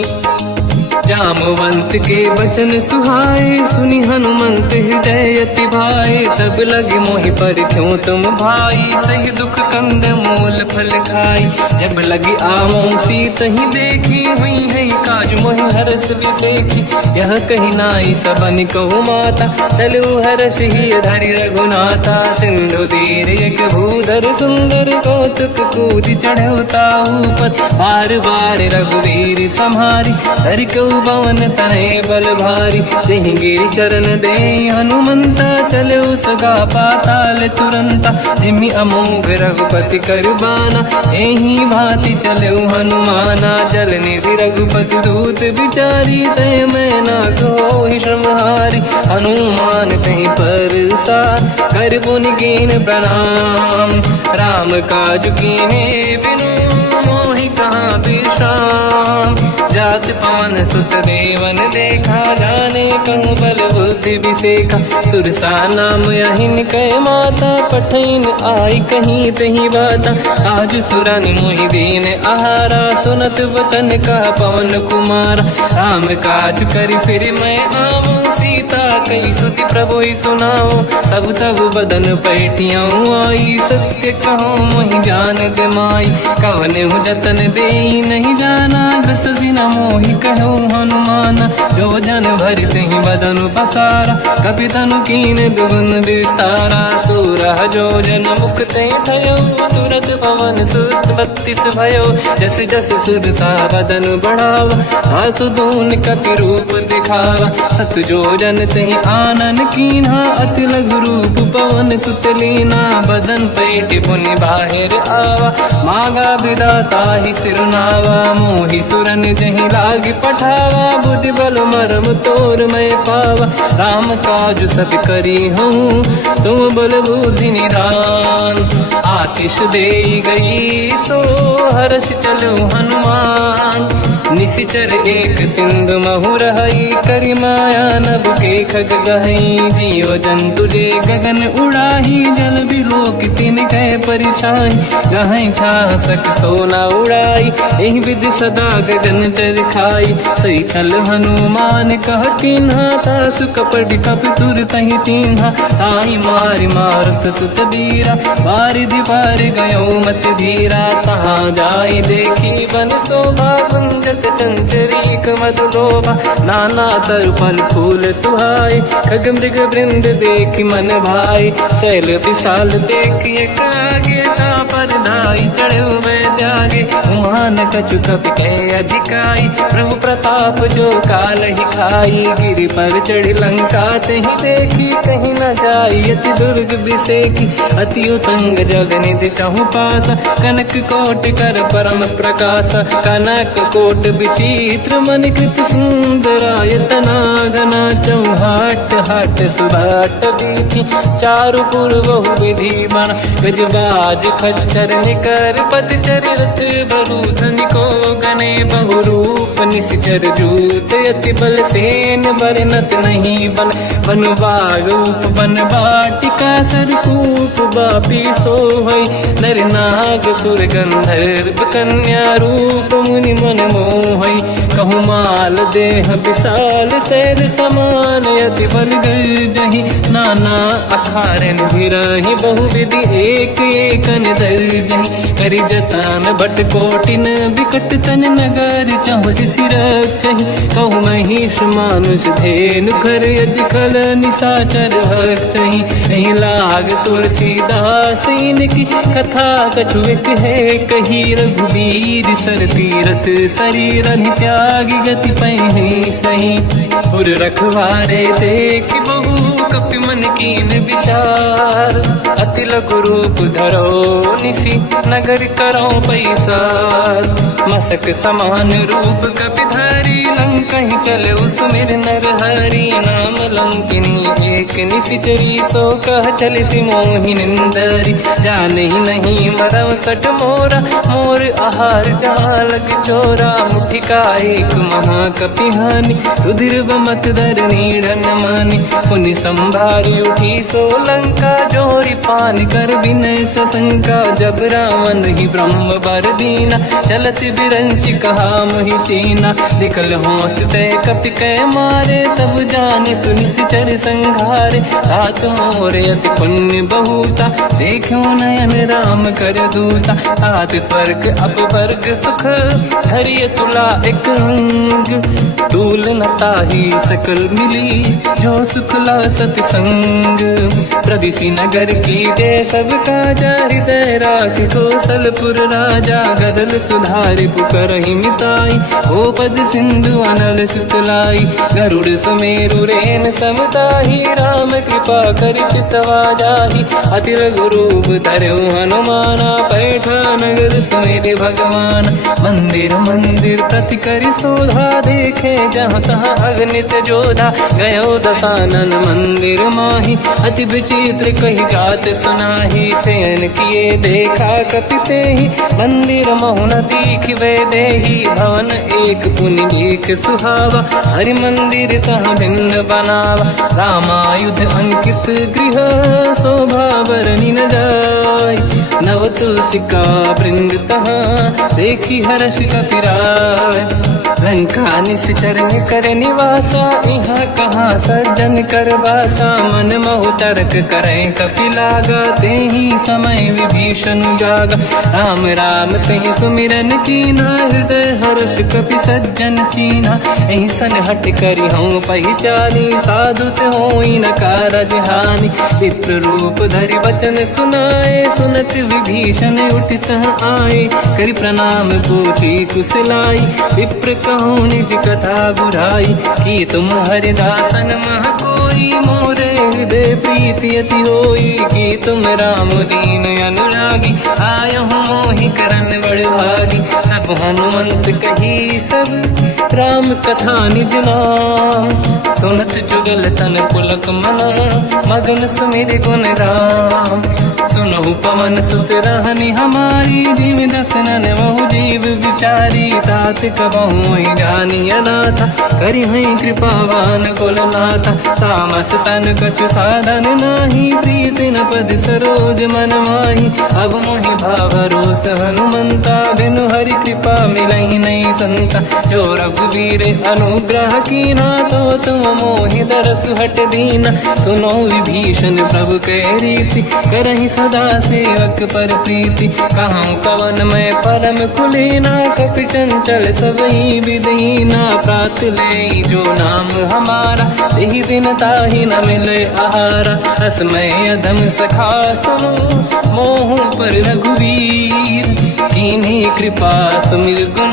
जामवंत के वचन सुहाए सुनि हनुमंत हृदय अति भाए तब लगे मोहि पर क्यों तुम भाई सही दुख कंद मूल फल खाई जब लगी आवों सीत ही देखी हुई है काज मोहि हरस विसेखी यह कही नाई सबन कहु माता चलु हरस ही धरि रघुनाथा सिंधु तीर एक भूधर सुंदर कौतुक कूद चढ़ौता ऊपर बार बार रघुवीर सम्हारी धरि कहु पवन तने बल भारी जहीं गिरि चरण दे हनुमंता चले सगा पाताल तुरंता जिमि अमोघ रघुपति करबाना एही भांति चले हनुमाना जल निधि रघुपति दूत बिचारी तय मैं ना कोई श्रमहारी हनुमान कहीं पर सा कर पुनि कीन प्रणाम राम काज कीने बिनु मोहि कहाँ विश्राम जात पान सुत देवन देखा जाने कहूँ बल बुद्धि विसेखा सुरसा नाम यहिन कह माता पठैन आई कहीं तही बाता आज सुरनि मोहि दीन आहारा सुनत वचन कहा पवन कुमार राम काज करि फिर मैं आऊँ सीता कई सुति प्रभु ही सुनाओ तब तब बदन पैठियाँ आई सत्य कहो मोहि जान दे माई कवन हूँ जतन दे नहीं जाना दस दिन मोहि कहो हनुमान जो जन भरित ही बदन पसारा कपि तनु कीन दुगुन विस्तारा सूरह जो जन मुक्त भयो तुरत पवन सुत 32 भयो जस जस सुरसा बदन बढ़ावा आसु दून कपि रूप दिखावा सत जो जन तहि आनन कीन्हा अति लघु रूप पवन सुत लीना बदन पैठ पुनि बाहिर आवा मागा विदाता ही सिरनावा मोहि सुरन जहि लाग पठावा बुद्धि बल मरम तोर मैं पावा राम काज सब करी हूँ तुम बल बुद्धि निधान आशीष दे गई सो हर्ष चलो हनुमान निशिचर एक सिंधु महु रहई करि माया नभ के खग गहई जीव जंतु जे गगन उड़ाही जल बिलोक तिन कह परिछाई गहई छासक सोना उड़ाई एहि विधि सदा गगन चर खाई सही छल हनुमान कह किन्हा तासु कपट कप तुर तहि चिन्हा ताई मारि मारत सुत बीरा बारिधि पार गयो मत धीरा तहाँ जाई देखी बन शोभा कुंजत चंचरीक मधुलोभा नाना तरु फल फूल सुहाए खग मृग वृंद देखी मन भाई शैल विशाल देखिए कागे पर धाई चढ़ो मैं त्यागे उमान कछु कपि कह अधिकाई प्रभु प्रताप जो काल ही खाई गिरि पर चढ़ी लंका तहि देखी कहीं न जाई अति दुर्ग विसेखी अति उतंग जग निधि चहु पासा कनक कोट कर परम प्रकाश कनक कोट विचित्र मन कृत सुंदरायतना घना चौहाट हाट सुभाट बीथी चारु पूर्व बहु विधि बना गजबाज खच्चर निकर पद चरित बरु धनिको गने बहु रूप निश्चर जूत अति बल सेन बरनत नहीं बन बन बाग उप बन बाटिका सरकूप बापी सोहई नर नाग सुर गंधर्व कन्या रूप मुनि मन मोहई कहु माल देह विशाल शैल समान अति बल गर्जहि नाना अखारन भिरहि बहु विधि एक एकन दर्जहि करि जतान भट कोटिन विकट तन नगर चहु सिरक्षहि कहु महिष मानुष धेनु खर यज खल निशाचर भक्षहि नहीं लाग तुलसीदास इनकी कथा कछु एक है कही रघुवीर सर तीरथ शरीर त्याग गति पहि सही उर रखवारे देख बहु कपि मन कीन विचार, अति लघु रूप धरो निसी नगर करो पैसार। मसक समान रूप कपि धारी लंका ही चले उसमें नर हरि, नाम लंकिनी एक निशिचरी सो कह चले सी मोहि निंदरी। जान ही नहीं मरव सट मोरा मोर आहार जालक चोरा, मुठिका एक महाकपिहानी रुधिर बमत धर नीड़न मानी। पुनि संभारी उठी सोलंका जोरी पान कर विनय सशंका, जब रावण ही ब्रह्म बर दीना चलत बिरंच कहा मोहि चीना। निकल हौसते कपि कै मारे तब जाने सुनिश्चर संघारे, तात मोरे अति पुण्य बहुता देखो नयन राम कर दूता। तात स्वर्ग अपवर्ग सुख धरिय तुला एक अंग, तूल न ताहि सकल मिली जो सुखला सतसंग। प्रदिशि नगर की जय सब काजा, हृदय राख कौशलपुर राजा। गदल सुधारि पुकरहि मिताई, ओ पद सिंधु अनल सुतलाई। गरुड़ सुमेरु रेन समताहि, राम कृपा कर चितवा जाहि। अति लघु रूप धरौ हनुमाना, पैठा नगर सुमेरे भगवान। मंदिर मंदिर प्रति करि शोधा, देखे जहाँ तहाँ अगणित जोधा। गयो दशानन मंदिर माही, अति विचित्र कही गात सुनाही। सेन किए देखा कपि तेहि, मंदिर महु न दीखिबे देहि। भवन एक पुनि देख सुहावा, हरि मंदिर तहाँ भिन्न बनावा। रामायुध अंकित गृह, शोभा बरनि न जाय। नव तुलसी का वृंद तहाँ, देखी हर्ष कपि राय। लंका निश्चर कर निवासा, यहाँ कहाँ सज्जन कर वासा। मन महु तर्क करे कपि लागा, तेहि समय विभीषण जागा। राम राम तेहि सुमिरन कीना, हृदय हर्ष कपि सज्जन चीना। एहि सन हट करि हूँ पहिचानी, साधुत होई न कारज हानि। विप्र रूप धरि वचन सुनाए, सुनत विभीषण उठित आए। करि प्रणाम पूछी कुशलाई, विप्र कहूँ निज कथा बुराई। कि तुम हरिदासन मह कोई, मोरे हृदय प्रीति अति होई। कि तुम राम दीन अनुरागी, आयहु मोहि करन बड़ भागी। तब हनुमंत कही सब राम कथा निज नाम, सुनत जुगल तन पुलक मना, मगन सुमिर गुण राम। सुनहु पवन सुत रहनि हमारी, जीव दसनन महु जीव विचारी। तात कबहु जानी अनाथा, करि हई कृपावान कुलनाथा। तामस तन कछु साधन नाही, प्रीति न पद सरोज मन माही। अब मोहि भावरोस हनुमंता, बिनु हरि कृपा मिलहि नहीं संता। जो रघुवीर अनुग्रह कीना, तो तुम मोहि दरस हट दीना। सुनो विभीषण प्रभु कै रीति, करहि सदा सेवक पर प्रीति। कहूँ कवन मैं परम कुलीना, कपि चंचल सबहि विदहीना। प्रात ले जो नाम हमारा, यही दिन ताहि न मिले आहारा। रसमय अधम सखा सुनो, मोह पर रघुवीर। कीन्ही कृपा सुमिर गुण,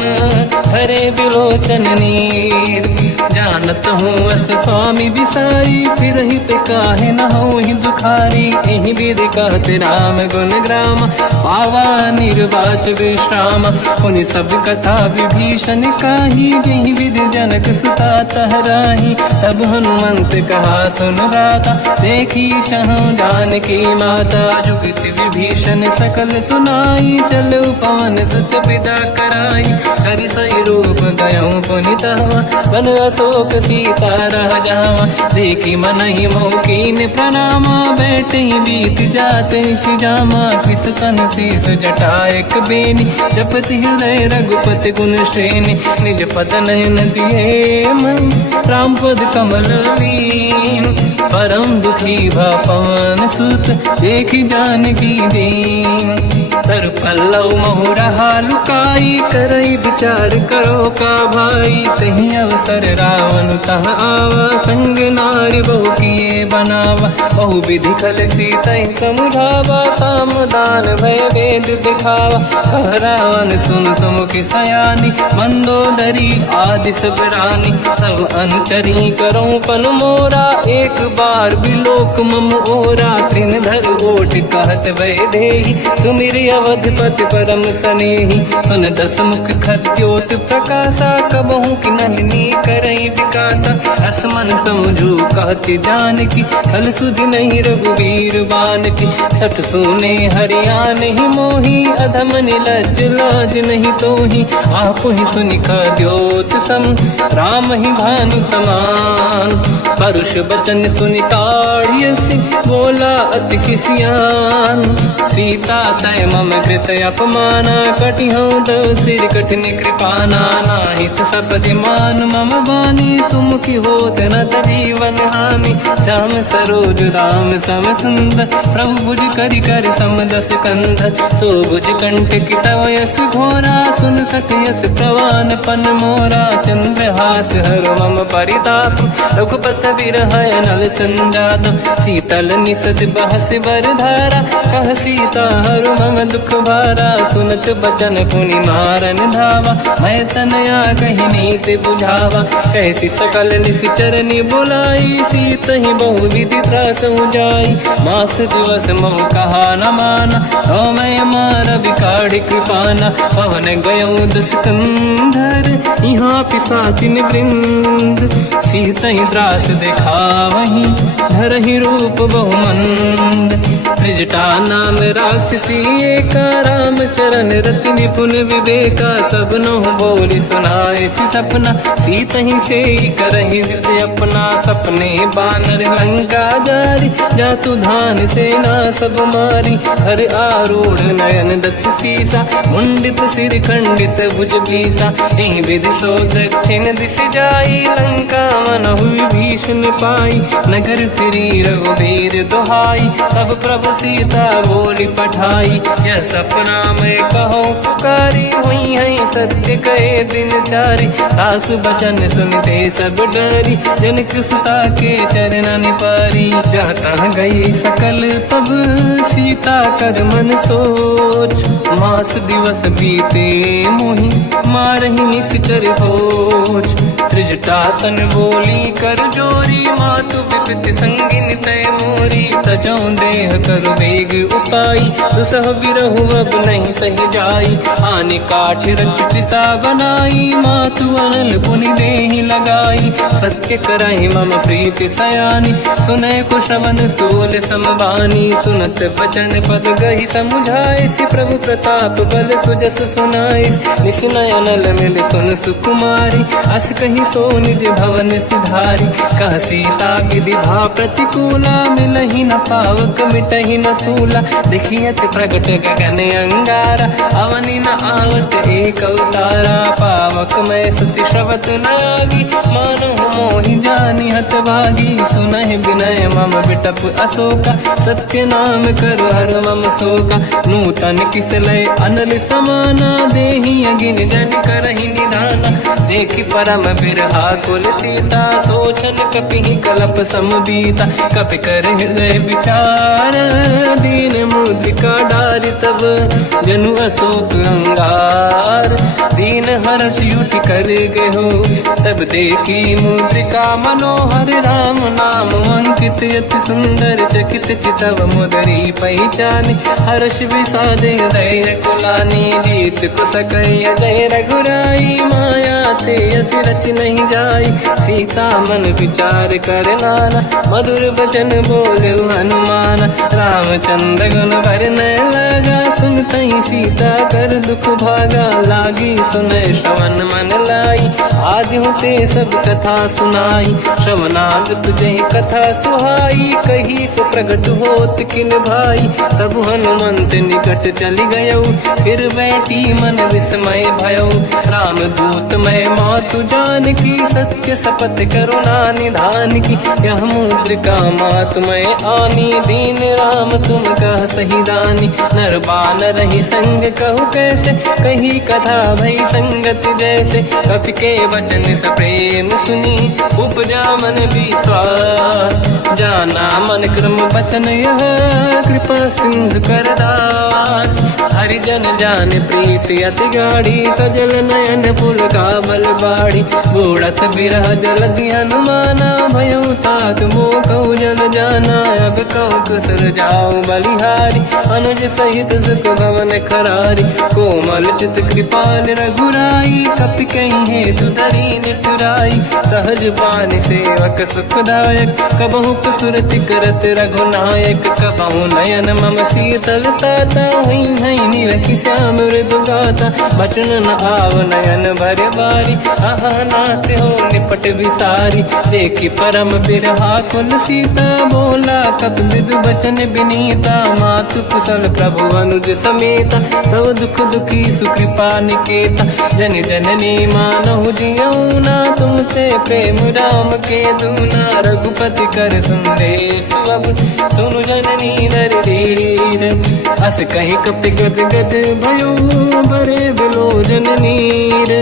हरे बिलोचन नीर। जानत हूँ अस स्वामी बिसाई, फिर हित काहे न हो ही दुखारी। एहि विधि कहते राम गुण ग्राम, पावा निर्वाच विश्राम। पुनि सब कथा विभीषण काही, यही विधि जनक सुता तहराही। तब हनुमंत कहा सुन राता, देखी चहु जानकी माता। जुगति विभीषण सकल सुनाई, चलो पवन सुत विदा कराई। हरि सही रूप गयो पुनि तहवा, बन अशोक सीता रह जावा। देखी मनहि मोह कीन प्रणामा, बैठे बीत जाते सिजामा। कृस तन शीस जटा एक बेनी, जपति हृदय रघुपति गुण श्रेणी। निज पद नयन दिए मन, राम पद कमल लीन। परम दुखी भा पवन सुत, देखी जानकी दीन। तर पल्लव मोहरा लुकाई, करई विचार करो का भाई। तही अवसर रावण तह आवा, संग नारी बहु किए बनावा। बहु विधि खल सीता समुझावा, सामदान भय वेद दिखावा। कह रावण सुन सुमुखी सयानी, मंदोदरी आदि सब रानी। तब अनुचरी करो पन मोरा, एक बार बिलोक मम ओरा। त्रिनधर ओट कहत भय देहि, सुमिर अवधपति परम सनेहि। सुन दस मुख खद्योत प्रकाशा, कबहु की नलिनी करई विकासा। असमन समझू कहति जानकी, खल सुधि नहीं रघुवीर बान की। सठ सुने हरियाण ही मोही, अधम निलज्ज लाज नहीं तोही। आप ही सुनि खद्योत सम, राम ही भानु समान। परुष बचन सुनि ताड़ियसि, बोला अति किसियान। सीता तय मम कृत अपमाना, कटिहउँ दो सिर कठिन कृपाना। नाहित सपदि मान मम बानी, सुमुखी होत न जीवन हानि। श्याम सरोज राम सम सुंदर, प्रभु भुज करि कर सम दस कंधर। सो भुज कंठ की तव यस घोरा, सुन सत यस प्रवान पन मोरा। चंद्रहास हर मम परिताप, रघुपत बिरहय नल संजात। शीतल निसत बहस बर धारा, कह सीता हर मम दुख भारा। सुनत बचन पुनि मारन धावा, मैं तनया कही नीति बुझावा। कैसी सकल निश्चरनी बुलाई, सीत ही बहु विधि त्रास जाई। मास दिवस मोह कहा न माना, तो मैं मार बिकाढ़ी कृपाना। पवन गयो दस कंधर, यहाँ पिशाचिन वृंद। सीत ही त्रास दिखावहीं, धरहि रूप बहुमंद। त्रिजटा नाम राक्षसी एका, राम चरण रति निपुण विवेका। सब नहुँ बोली सुनाए सि सपना, सीत ही से करहि जित अपना। सपने बानर लंका जारी, जातु धान सेना सब मारी। हर आरूढ़ नयन दस सीसा, मुंडित सिर खंडित भुज बीसा। एहि विधि सो दक्षिण दिश जाई, लंका मनहु विभीषण पाई। नगर फिरी रघुवीर दुहाई, तब प्रभु सीता बोली पठाई। यह सपना मैं कहूँ पुकारी, हुई है सत्य कहे दिन चारी। सास बचन सुनते सब डरी, जनक सुता के चरण पारी। जाता गई सकल तब सीता कर मन सोच, मास दिवस बीते मोहि मारहि निश्चर होच। त्रिजटासन बोली कर जोरी, मातु विपति संगिन तय मोरी। तजौ देह कर वेग उपाई, दुसह बिरहु अब नहीं सही जाई। आने काठ रचिता बनाई, मातु अनल पुनि देहि लगाई। सत्य करहि मम प्रीति सयानी, सुनय को श्रवण सोल समबानी। सुनत बचन पद गहि समुझाए, सि प्रभु प्रताप बल सुजस सुनाई। निसुनय अनल मिल सुन सुकुमारी, अस कहि सो निज भवन सिधारी। कह सीता विधि भा प्रतिकूला, मिलहि न पावक मिटहि न सूला। देखियत प्रगट गगन अंगारा, अवनि न आवत एक अवतारा। पावक मैं सति श्रवत न आगी, मानहु मोहि जानि हत भागी। सुनहि विनय मम बिटप अशोका, सत्य नाम कर हर मम शोका। नूतन किसलय अनल समाना, देहि अगिन जन करहि निधाना। देखि परम बिरहा कुल सीता, सोचन कपिहि कलप समबीता। कपि कर हृदय विचार, दीन मुद्रिका डारि तब जनु अशोक अंगार। दीन हर्ष युति कर गयो, तब देखी मुद्रिका मनोहर। राम नाम अंकित अति सुंदर, चकित चितव मुदरी पहचान। हर्ष विषाद हृदय कुलानी, जीत को सकय जय रघुराई। माया थे असि रच नहीं जाई, सीता मन विचार कर नाना। मधुर बचन बोले हनुमान, रामचंद्र गुण वरन लगा। सुनतहि सीता कर दुख भागा, लागी सुने श्रवण मन लाई। आदि होते सब कथा सुनाई, श्रवणांग तुझे कथा सुहाई। कही से प्रगट होत किन भाई, तब हनुमंत निकट चली गयो। फिर बैठी मन विस्मय भयो, राम दूत मैं मातु जान की। सत्य शपथ करुणा निधान की, यह मुद्रिका मातु मैं आनी। दीन राम तुम कह सही दानी, नर बानर ही संग कहु कैसे। कही कथा भई संगति जैसे, कपि के वचन सप्रेम सुनी। उपजा मन विश्वास, जाना मन क्रम वचन यह। कृपा सिंधु कर दास, हरिजन जान प्रीति अति गाढ़ी। सजल नयन पुलकावल बाड़ी, बूढ़त बिरह जलधि हनुमाना। भयो तात मोह कहु जन जाना, अब कहु कुशल जाओ बलिहारी। अनुज सहित सुख भवन खरारी, कोमल चित कृपाल रघुराई। कपि कहीं हेतु धरी निठुराई, सहज बानी सेवक सुखदायक। कबहु सुरति करत रघुनायक, कबहु नयन मम शीतल ताता। हई हई निरखि श्याम मृदु गाता, बचन न आव नयन भर बारी। आहा नाथ हो निपट विसारी, देखी परम बिरहा कुल सीता। बोला कब विदु बचन बिनीता, मातु कुशल प्रभु अनुज समेता। सब दुख दुखी सुकृपा निकेता, जन जननी मानहु जियौना। तुमते प्रेम राम के दूना, रघुपति कर संदेश अब सुनु जननी दर धीर। हस कहीं कपि गद गद भयो, बरे बिलोचन नीर।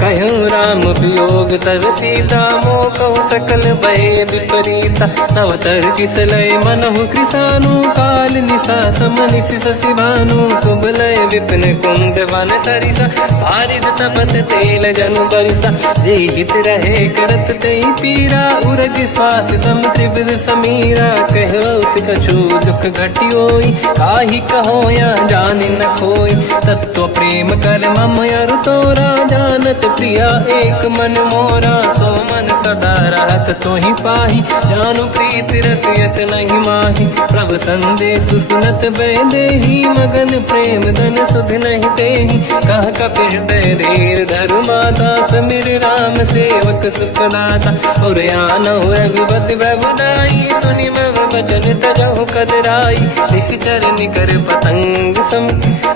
कहूँ राम वियोग तब सीता, मोह कहु सकल भय विपरीता। तव तर किसलय मनहु कृसानु, काल निशा समनिशि शशि भानु। कुबलय विपिन कुंद वन सरिसा, भारिद तपत तेल जनु बरिसा। जे हित रहे करत ते पीरा, उरग श्वास सम त्रिविध समीरा। कहत कछु दुख घटियोई, काहि कहो या जानि न खोई। तत्व प्रेम कर मम अरु तोरा, जानत प्रिया एक मन मोरा। सो मन सदा रहत तोहि पाहि, जानु प्रीति रसियत नहीं माहि। प्रभु संदेश सुनत बैदेहि, मगन प्रेम धन सुध नहीं तेहि। कह कपि हृदय धीर धरु माता, समिर राम सेवक सुखदाता। और आनहु रघुपति प्रभु नाई, सुनि मम वचन तजहु कदराई। निश्चर निकर पतंग सम,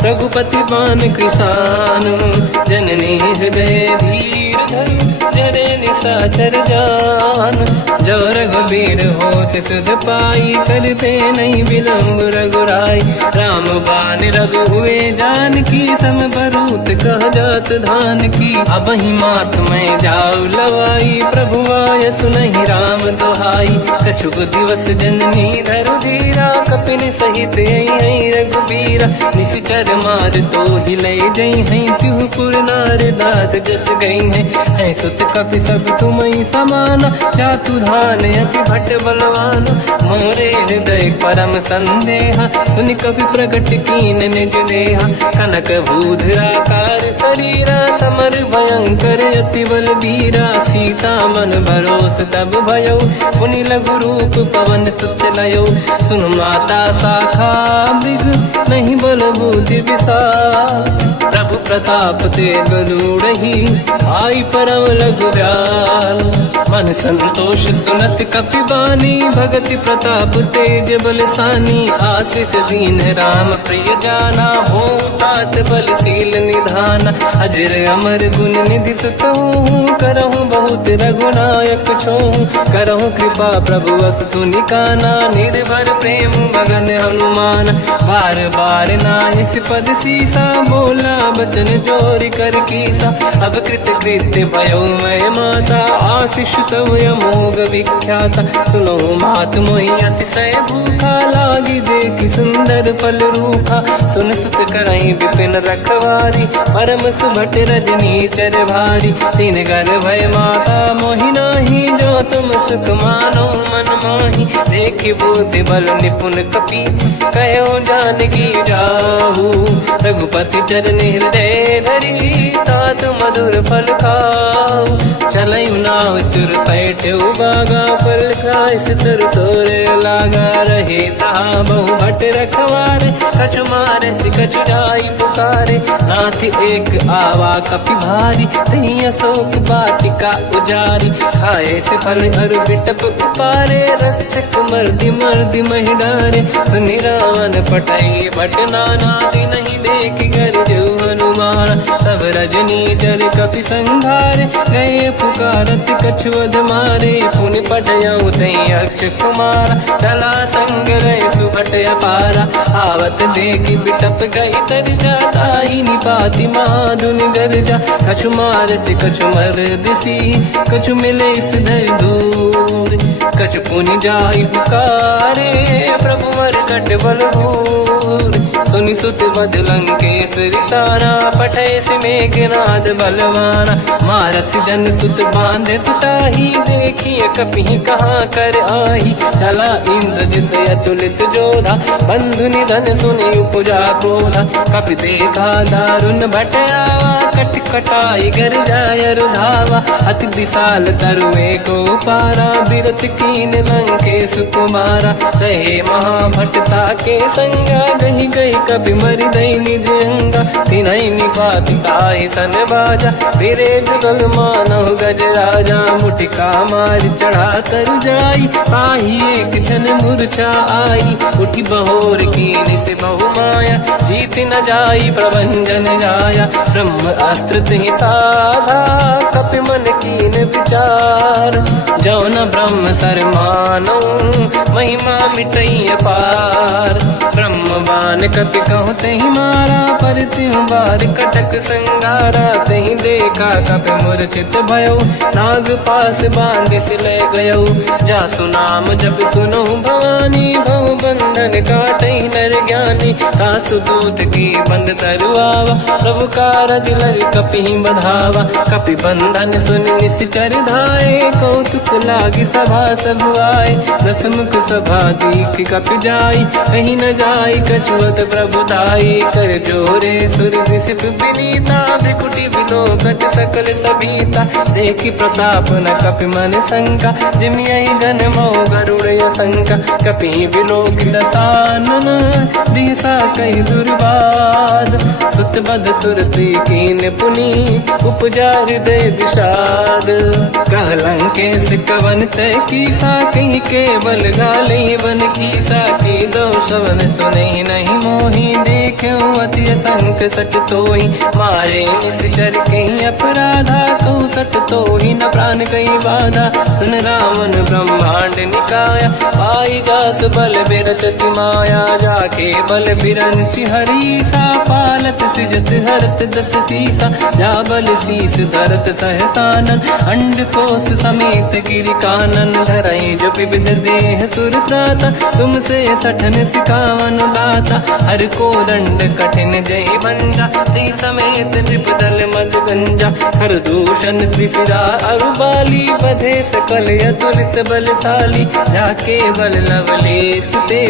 रघुपति बान कृसानु। जननी हृदय धीर धरु, जरे निशाचर जान। जो रघुबीर होत सुध पाई, करते नहीं विलम्ब रघुराई। राम बान रघु हुए जानकी, तम बरूत कह जात धान की। अब ही मात में जाऊ लवाई, प्रभु आय सुनहि राम दुहाई। कछुक दिवस जननी धरु धीरा, कपिन सहित आई रघुबीरा। निश्चर मार तो ही ले जई हैं, तिहु पुर नार दात जस गई हैं। सुत कपि सब तुम ही समाना, जातु धान अति भट बलवान। मोरे हृदय परम संदेहा, सुनि कपि प्रगट कीन निज देहा। कनक भूधराकार शरीरा, समर भयंकर अति बलबीरा। सीता मन भरोस तब भयो, पुनि लघु रूप पवन सुत लयो। सुन माता शाखा मृग, नहीं बल बुद्धि विशाल। प्रभु प्रताप ते गरुड़हि, आई परम लघु व्याल। मन संतोष सुनत कपि बानी, भगति प्रताप तेज बलसानी। आशीष दीन राम प्रिय जाना, हो तात बलशील निधान। अजर अमर गुण निधि सुतहु, करहु बहुत रघुनायक छोहु। करहु कृपा प्रभु अस सुनि काना, निर्भर प्रेम मगन हनुमान। बार बार नाहिस पद सीसा, बोला बचन जोरि कर कीसा। अब कृत कृत्य भयो मैं माता, आशीष तव अमोघ विख्याता। सुनो मात मोहि अतिशय भूखा, लागी देखि सुंदर फल रूखा। सुन सुत करहि विपिन रखवारी, परम सुभट रजनी चर भारी। तीन घर भय माता मोहि नाही, जो तुम सुख मानो मन माही। देखि बुद्धि बल निपुण कपि, कहो जानकी जाहु। रघुपति चरण हृदय धरी, तात मधुर फल खाऊ। चलई नाव सुर पैठ उबागा, पर बाल का इस तर तोरे लागा रहे तहा बहु भट रखवारे कछु मारे से कछु जाई पुकारे नाथ एक आवा कपि भारी तही अशोक बाटिका उजारी खाए से फल हर बिटप उपारे रक्षक मर्दी मर्दी महि डारे सुनि रावण पटाई भट नानादि नहीं देख कर जो हनुमान तब रजनी चर कपि संघारे गए पुकारत कछुअध मारे पुनि पटयऊ तई अक्ष कुमार चला संग रहे सुभट अपारा आवत देखी बिटप गई तर जाता ही निपाति माधुन गर्जा कछु मार से कछु मर दिसी कछु मिले इस धर दूर कछु पुनि जाई पुकारे प्रभु मर कट बलभूर सुनि सुत बद लंकेश्वरी सारा पठे से मेघनाद बलवाना मारस जन सुत बांधे सुताही देखिए कपि कहाँ कर आही चला इंद्रजित अतुलित जोधा बंधु निधन सुनि उपजा क्रोधा कपि देखा दारुण भट आवा कट कटाई गर जाय रुधावा अति विशाल तरुए को पारा बिरत कीन लंकेश कुमारा रहे महाभटता के संगा गही गई कपि मरि दई निज अंगा तिन्है निपाति ताहि सन बाजा फिरे जुगल मानव गज राजा मुटिका मार चढ़ा तर जाई ताही एक क्षण मूर्छा आई उठी बहोर कीन से बहु माया जीत न जाई प्रभंजन जाया ब्रह्म अस्त्र तिहि साधा कपि मन कीन विचार जौन ब्रह्म सर मानो महिमा मिटई अपार ब्रह्मवान कपि कहु तहि मारा पर तिहु बार कटक संगारा तहि देखा कपि मूर्छित भयो नाग पास बांध सिले गयो जासु नाम जब सुनो भवानी भव बंधन काटई नर ज्ञानी तासु दूत की बंद तरुआवा प्रभु कारज लग कपि बधावा कपि बंधन सुन निश्चर धाये कौतुक लागी सभा सब आए दसमुख सभा दीख कपि जाई कहीं न जाई कछुअत प्रभु दाई कर जोरे सुर विसिप विनीता बिकुटी बिलोकत सकल सबीता देखी प्रताप न कपि मन शंका जिमियहि गन मो गरुड़ शंका कपि बिलोक दसानन दिशा कई दुर्वाद सुत बद सुरति कीन पुनि उपजा हृदय विषाद कहलंके से कवन तय कीसा कहीं केवल गाले बन कीसा की दो शवन सुने नहीं मोही देखे अति संक सट तोही मारे निश्चर कहीं अपराधा तो सट तोही न प्राण कहीं बाधा सुन रावण ब्रह्मांड निकाया पाई जास बल बिरचति माया जाके बल बिरंच हरीसा पालत सृजत हरत दस सीसा जा बल शीस धरत सहसानन अंड कोश समेत गिरि कानन धरई जो विविध देह सुर त्राता तुमसे सठन सिखावन लाता हर को दंड कठिन जय बंजा सी समेत त्रिपदल मद गंजा हर दूषण त्रिशिरा अरुबाली बधे सकल अतुलित बलशाली जाके बल लवलेश ते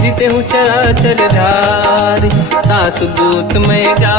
जिते हूँ चराचर धारी सासु दूत में जा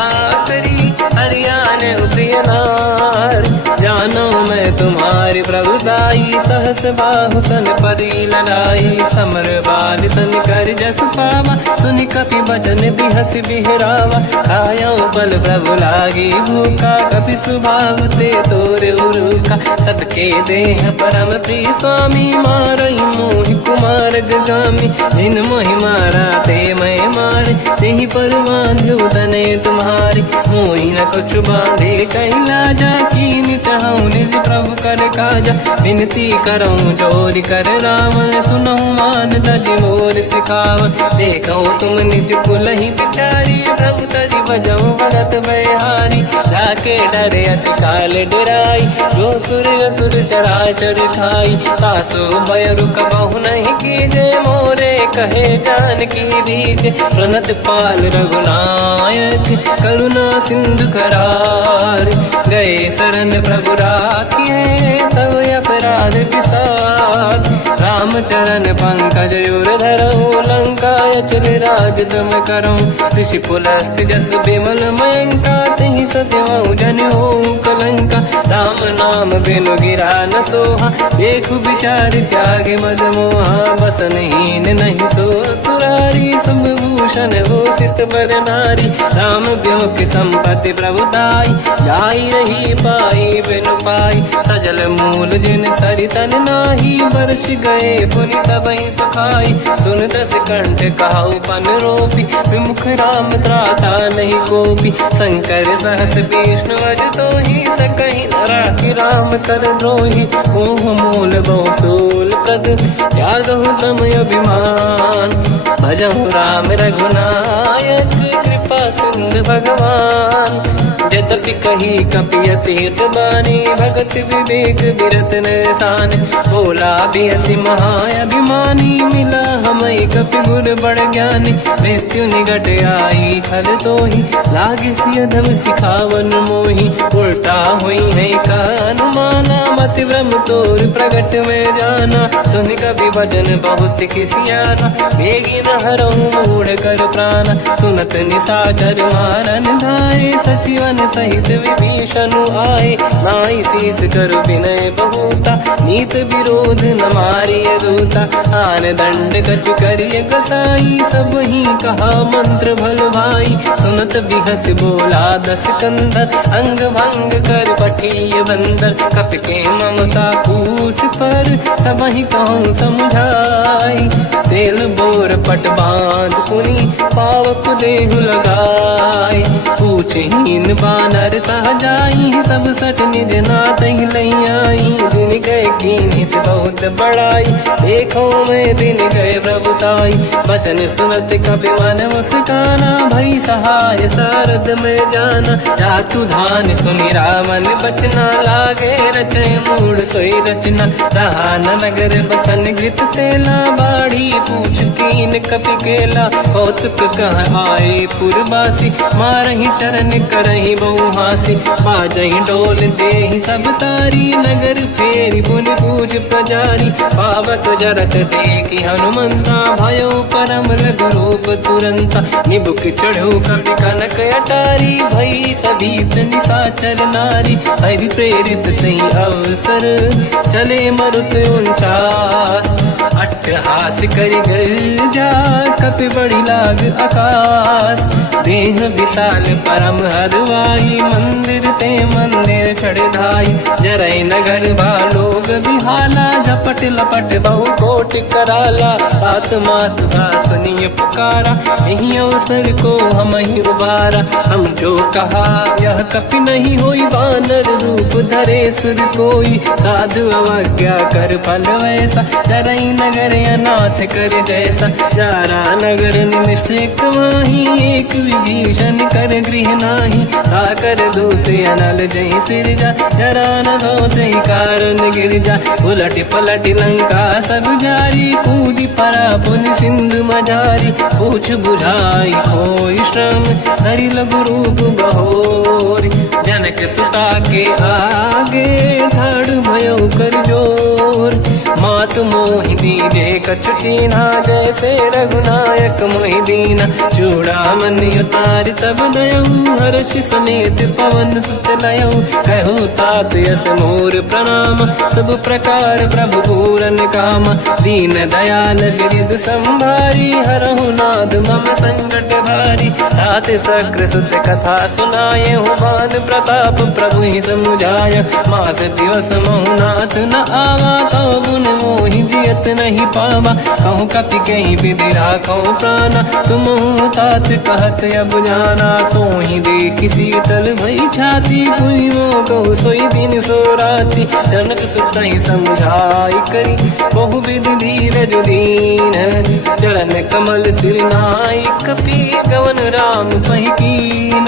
करी हरियाण प्रिय नार जानो मैं तुम्हारी प्रभुदाई सहस बाहु सन परी लड़ाई समर बाल सन कर जस पावा सुनि कपि बचन बिहस बिहरावा खायो बल प्रभु लागी भूखा कपि सुभाव ते तोरे उरुका सबके देह परम प्रिय स्वामी मारई मोहि कुमार गगामी जिन मोहि मारा ते मैं मारे तेहि पर बांधो तने तुम्हारी मोहि न कुछ बांधे कहीं लाजा कीन चाहूं निज प्रभु कर काजा विनती करऊं जोर कर रावण सुनो मान तज मोर सिखाव देखो तुम निज कुल ही बिचारी प्रभु तज बजऊ भगत बहारी जाके डरे अति काल डराई जो सुर असुर चराचर खाई तासो भय रुक बहु नहीं कीजे मोरे कहे जान की दीजे प्रणत पाल रघुनायक करुणा सिंधु करार गए शरण प्रभु राखिए तब अपराध विसार राम राम चरण पंकज उर धरऊ, लंका अचल राज तुम करो। ऋषि पुलस्त्य जस बिमल मयंका, तिहि सत्यवहु जन होऊ कलंका। राम नाम बिनु गिरा न सोहा, देखु विचार त्यागे मद मोहा। बसनहीन नहीं सो सुरारी, सब भूषण भूषित बर नारी। राम ब्योह की संपत्ति प्रभुताई, जाई रही पाई बिनु पाई। सजल मूल जिन सरितन नाही, बरस गए पुनि तबहि सुखाई। सुन दस कंठ कहाऊ पन रोपी, विमुख राम त्राता नहीं कोपी। शंकर सहस विष्णु अज तोहि, सकहि न राखि राम कर द्रोही। मोह मूल बहु सूल प्रद, त्यागहु तम अभिमान। भजहु राम रघुनायक, कृपा सिंधु भगवान। यद्यपि कही कपियति हित बानी, भगत विवेक बिरत निशान। बोला बिहसि महाअभिमानी, मिला हमई कपि गुर बड़ ज्ञानी। मृत्यु निकट आई खल तोहि, लागे सिय धम सिखावन मोहि। उल्टा हुई है का अनुमाना, मति ब्रह्म तोर प्रगट में जाना। सुन कपि वचन बहुत खिसियाना, बेगी न हरहु मूढ़ कर प्राण। सुनत निशाचर मारन धाये, सचिवन सहित विभीषण आए। नाई शीस कर विनय बहुता, नीत विरोध न मारिय दूता। आन दंड कछु करिय कसाई, सब ही कहा मंत्र भल भाई। सुनत बिहस बोला दस कंधर, अंग भंग कर पठिय बंदर। कपि के ममता पूछ पर, सब ही कहूँ समझाई। तेल बोर पट बांध पुनि, पावक देहु लगाई। पूछहीन बानर तह जाई, सब सट निज नाथ ही लई आई। दिन गए कीन्ही से बहुत बड़ाई, देखो मैं दिन गए प्रभुताई। बचन सुनत कपि मन मुस्काना, भई सहाय सारद में जाना। जातु धान सुनि रामन बचना, लागे रचय मूढ़ सोई रचना। रहा न नगर बसन घृत तेला, बाढ़ी पूछ कीन कपि केला। कौतुक कह आए पुरबासी, मारहि चरण करहि बहु हासी। बाजहि डोल देहि सब तारी, नगर फेरि पुनि पूज प्रजारी। पावक जरत देखि हनुमंता, भयो परम रघुरूप तुरंता। निबुक चढ़ो कपि कनक अटारी, भई सभीत निशाचर नारी। हरि प्रेरित तहि अवसर, चले मरुत 49। अट्टहास करि गर्जा, कपि बड़ी लाग आकाश। देह विशाल परम हरवाई, मंदिर ते मंदिर चढ़ धाई। जरई नगर बालोग बिहाला, झपट लपट बहु कोट कराला। बात मात का सुनिय पुकारा, यही अवसर को हम ही उबारा। हम जो कहा यह कपि नहीं होई, बानर रूप धरे सुर कोई। साधु अवज्ञा कर फल वैसा, जरई नगर अनाथ कर जैसा। जारा नगर निमिषिक माही, एक विभीषण कर गृह नाही। आकर दूत अनल जय सिरजा, जरा न सोते कारण गिरजा। उलट पलट लंका सब जारी, कूदी परा पुनि सिंधु मजारी। पूछ बुझाई कोई श्रम, धरि लघु रूप बहोरी। जनक सुता के आगे, ठाड़ भयो कर जोर। मात मोहि दीजे कछु कीन्हा, जैसे रघुनायक मोहि दीना। चूड़ामणि उतारि तब दयऊ, हर्ष समेत पवन सुत लयऊ। कहु तात यस मोर प्रणाम, सब प्रकार प्रभु पूरन काम। दीन दयाल गिरिधि संभारी, हरहु नाथ मम संकट भारी। तात सक्र सुत कथा सुनाए, मान प्रताप प्रभु ही समुझाय। मास दिवस महु नाथ न आवा, कौ गुण मोहि जियत नहीं पावा। कहूँ कपि कहीं विधि राखो प्राणा, तुम तात कहत अब जाना। तो ही देखि शीतल भई छाती, पुनि मोह कहु सोई दिन सो राति। जनक सुत ही समझाई करी, बहु विधि धीरज दीन। चरण कमल सिर नाई, कपि गवन राम पहि कीन।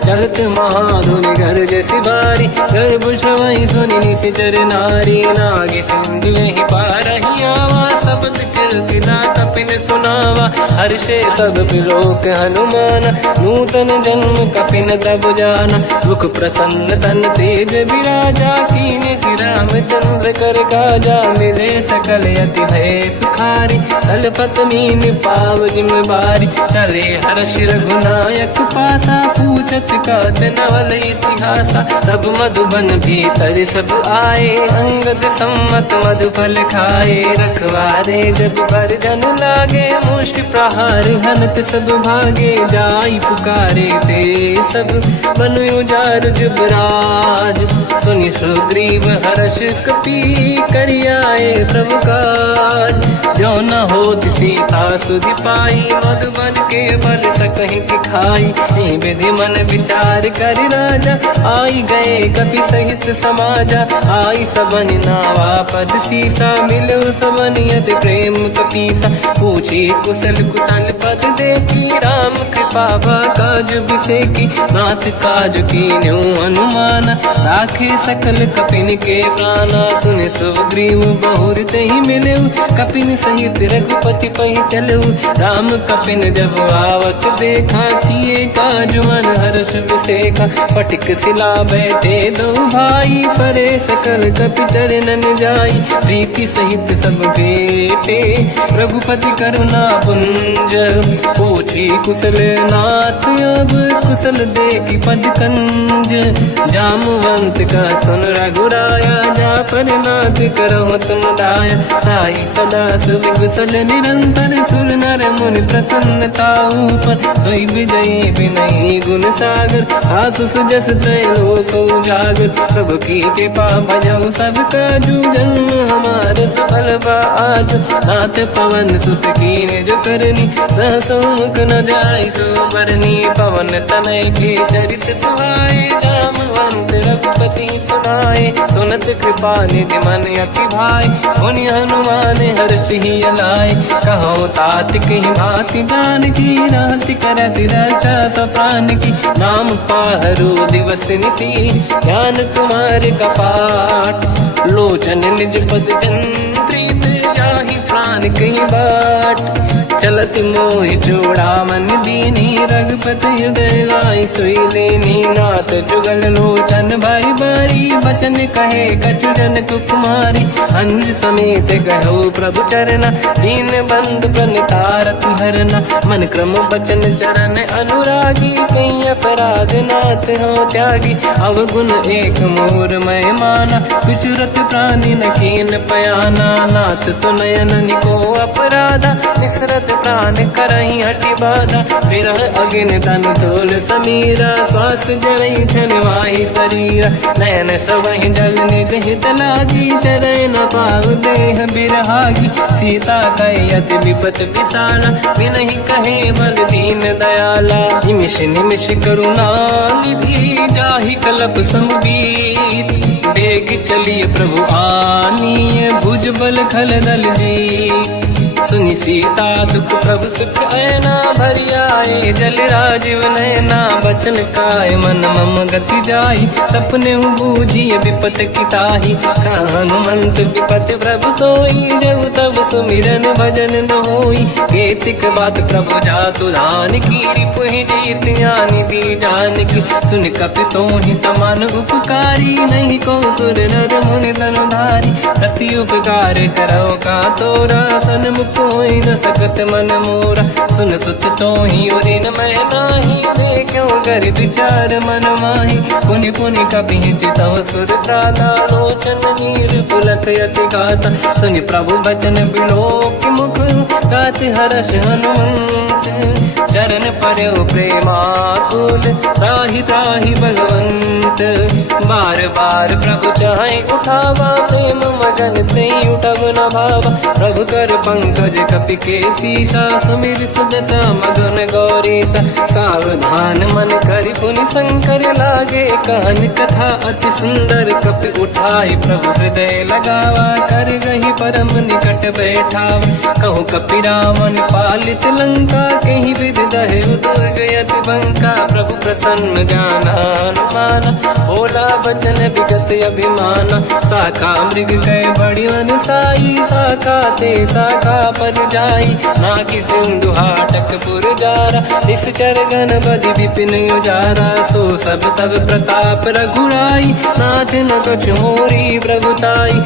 चलत महाधुनि गरज सिबारी, गर्भ श्रवहि सुनि निशिचर नारी। नागे सिंधु में पारहि आवा, शब्द मंगल की ना कपिन सुनावा। हर्षे सब बिलोक हनुमान, नूतन जन्म कपिन तब जाना। मुख प्रसन्न तन तेज विराजा, कीने श्री रामचंद्र कर काजा। मिले सकल यति भय सुखारी, तलपत मीन पाव जिम्मेवारी। चले हर्ष रघुनायक पासा, पूछत कात नवल इतिहासा। तब मधुबन भीतर सब आए, अंगद सम्मत मधुफल खाए। रखवारे जब बरगन लागे, मुष्टि प्रहार हनत सब भागे। जाई पुकारे ते सब, बनु उजार जुबराज। सुनि सुग्रीव हर्ष कपि, करियाए प्रभु काज। जो न होत सीता सुधि पाई, मधुबन के बल सकहि खाई। विधि मन विचार कर राजा, आई गए कपि सहित समाजा। आई सबन नावा पद सीसा, मिलो सबन यति प्रेम कपीसा। पूछी कुशल कुशल पद देखी, राम कृपा काज बिसेकी। नाथ काज कीन्यो अनुमान, राखे सकल कपिन के प्राणा। सुने सुग्रीव बहुर तेहि मिले, कपिन सहित रघुपति पहि चलऊ। राम कपिन जब आवत देखा, किए काज मन हर्ष बिसेखा। पटिक सिला बैठे दो भाई, परे सकल कपि चरणन जाई। प्रीति सहित सब बेटे, रघुपति करुणा पुंज। पूछी कुशल नाथ अब, कुशल देखी पद कंज। जामवंत का सुन रघुराया, जा पर नाथ करहु तुम दाया। ताई सदा सुविकुशल निरंतर, सुर नर मुनि प्रसन्नता ऊपर। सोई विजयी विनयी गुण सागर, आसु सुजस त्रैलोक उजागर। प्रभु की कृपा भजऊ सब काजू, जन्म हमार सफल बा आज। नाथ पवन सुत कीन्ह जो करनी, सहसो मुख न जाय सो मरनी। पवन तनय के चरित सुहाए, जामवंत रघुपति सुनाए। सुनत कृपा निधि मन अति भाई, मुनि हनुमान हर्ष ही अलाए। कहो तात कही भांति जान की, राति करत रक्षा सब प्राण की। नाम पाहरो दिवस निसी, ध्यान तुम्हारे कपाट। लोचन निज पद जंत्रित, जाहि प्राण कहीं बाट। चलत मोहि चूड़ा मन दीनी, रघुपति हृदय लाई सोई लेनी। नाथ जुगल लोचन भाई बारी, बचन कहे कछु जन कुमारी। हंस समेत कहो प्रभु चरना, दीन बंधु प्रणितारत हरना। मन क्रम बचन चरण अनुरागी, कहीं अपराध नाथ हो त्यागी। अवगुण एक मोर मैं माना, विचुरत प्राणी न कीन पयाना। नाथ सुनयन निको अपराधा, निसरत प्राण करही हटि बाधा। विरह अगिन तन तोल समीरा, श्वास जरई छन वाहि शरीरा। नयन सबहि जल निज हित लागी, चरय न पाव देह बिरहागी। सीता कहि अति विपत विसाला, बिनहि कहे बल दीन दयाला। निमिष निमिष करुणा निधि, जाहि कलप संबीत। बेग चलिए प्रभु आनीय, भुज बल खल दल जी। सुनि सीता दुख प्रभु सुख ऐना, भरि आए जल राजीव नैना। बचन काय मन मम गति जाई, सपने बूझिए विपत की ताही। हनुमंत विपत प्रभु सोई, जब तब सुमिरन भजन न होई। केतिक बात प्रभु जातु धान की, रिपुहि जीत ज्ञानी दी जान की। सुन कपि तोहि समान उपकारी, नहीं को सुर नर मुनि धनुधारी। अति उपकार करो का तोरा, सन्मुख होई न सकत मन मोरा। सुन सुत तोहि उरि न मैं नाही, देखो कर विचार मन माही। पुनि पुनि कपि चितव सुर त्राता, लोचन नीर पुलक यति गाता। सुनि प्रभु बचन बिलोक मुख, गात हर्ष हनुमंत। चरण पर्यो प्रेमाकुल, त्राहि त्राहि भगवंत। बार बार प्रभु चाहि उठावा, प्रेम मगन तेहि उठब न भावा। प्रभु कर पंकज कपि के सीसा, सुमिर सुदशा मगन गौरीसा। सावधान मन करि पुनि शंकर, लागे कान कथा अति सुंदर। कपि उठाई प्रभु हृदय लगावा, कर गही परम निकट बैठ ठाव। कहु कपि रावण पालित लंका, कहीं विध दहे दुर्गयति बंका। प्रभु प्रसन्न जाना हनुमाना, बोला बचन विगत अभिमाना। शाखा मृग कह बड़ी मन साई, शाखा ते शाखा पर जाई। नाकि सिंधु हाटक पुर जारा, निश्चर गण बधि विपिन उजारा। सो सब तब प्रताप रघुराई, नाथ न कछु मोरी प्रभुताई।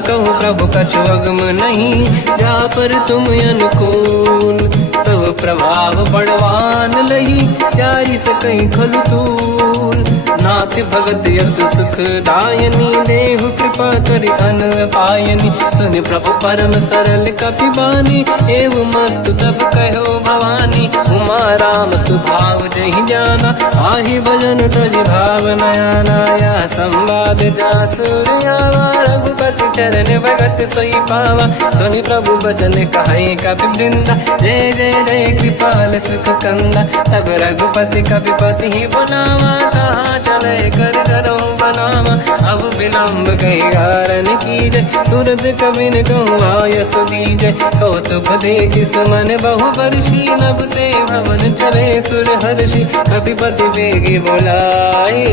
कहूँ प्रभु कछु अगम नहीं, जा पर तुम अनुकूल। तब प्रभाव बड़वान लही, जारी सकई खलु तूल। नाथ भगत यत सुख दायनी, देहु कृपा करि अन पायनी। सुन प्रभु परम सरल कपि बानी, एवं मस्तु तब कहो भवानी। उमा राम सुभाव जहि जाना, आहि भजन तजि भाव नयाना। या संवाद जासुर आवा, रघुपति चरण भगत सोई पावा। सुनि प्रभु बचन कहे कपि वृंदा, जय जय जय कृपाल सुख कंदा। तब रघुपति कपिपति ही बनावा, कहाँ चले कर करो बनावा। अब विलम्ब कही कारण कीजय, तुरत कबिन कहूँ आयस दीजय। कौतुक देखि सुमन बहु बरसी, नभ ते भवन चले सुर हर्षि। कपिपति बेगी बोलाए,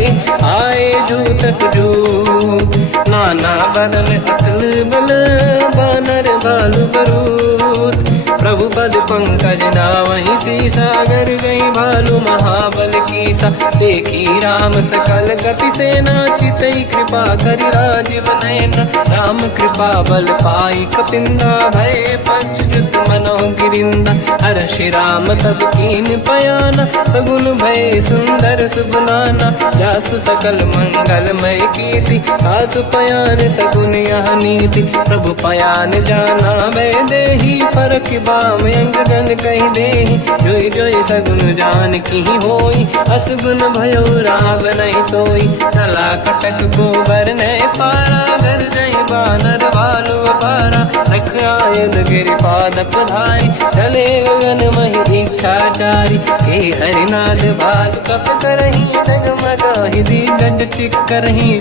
आए जूतक जूत। नाना बदन अतल बल, बानर भालु बरूत। प्रभु पद पंकज नावहि सीसा, गर गई भालु महाबल कीसा। देखी राम सकल कपि सेना, चितई कृपा करि राजीव नयन। राम कृपा बल पाई कपिंदा, भय पश्चात मनों गिरिंदा। हर्षि राम तब कीन पयाना, सगुन भय सुंदर सुबनाना। जासु सकल मंगलमय कीर्ति, आसु पयान सगुन यह नीति। प्रभु पयान जाना मैं देही, परख बाम अंगदन कहि देहि। जोई जोई सगुन जान की होई, असगुन भयो राव नहीं सोई। चला कटक गोबर ने पारा, घर जय बानर भालु अपारा। रख आयद गिरिपाद पधारी, चले गगन महि इच्छाचारी। हे हरिनाथ भालु कप करही, जगमगाहि दिग्गज चिक्करही।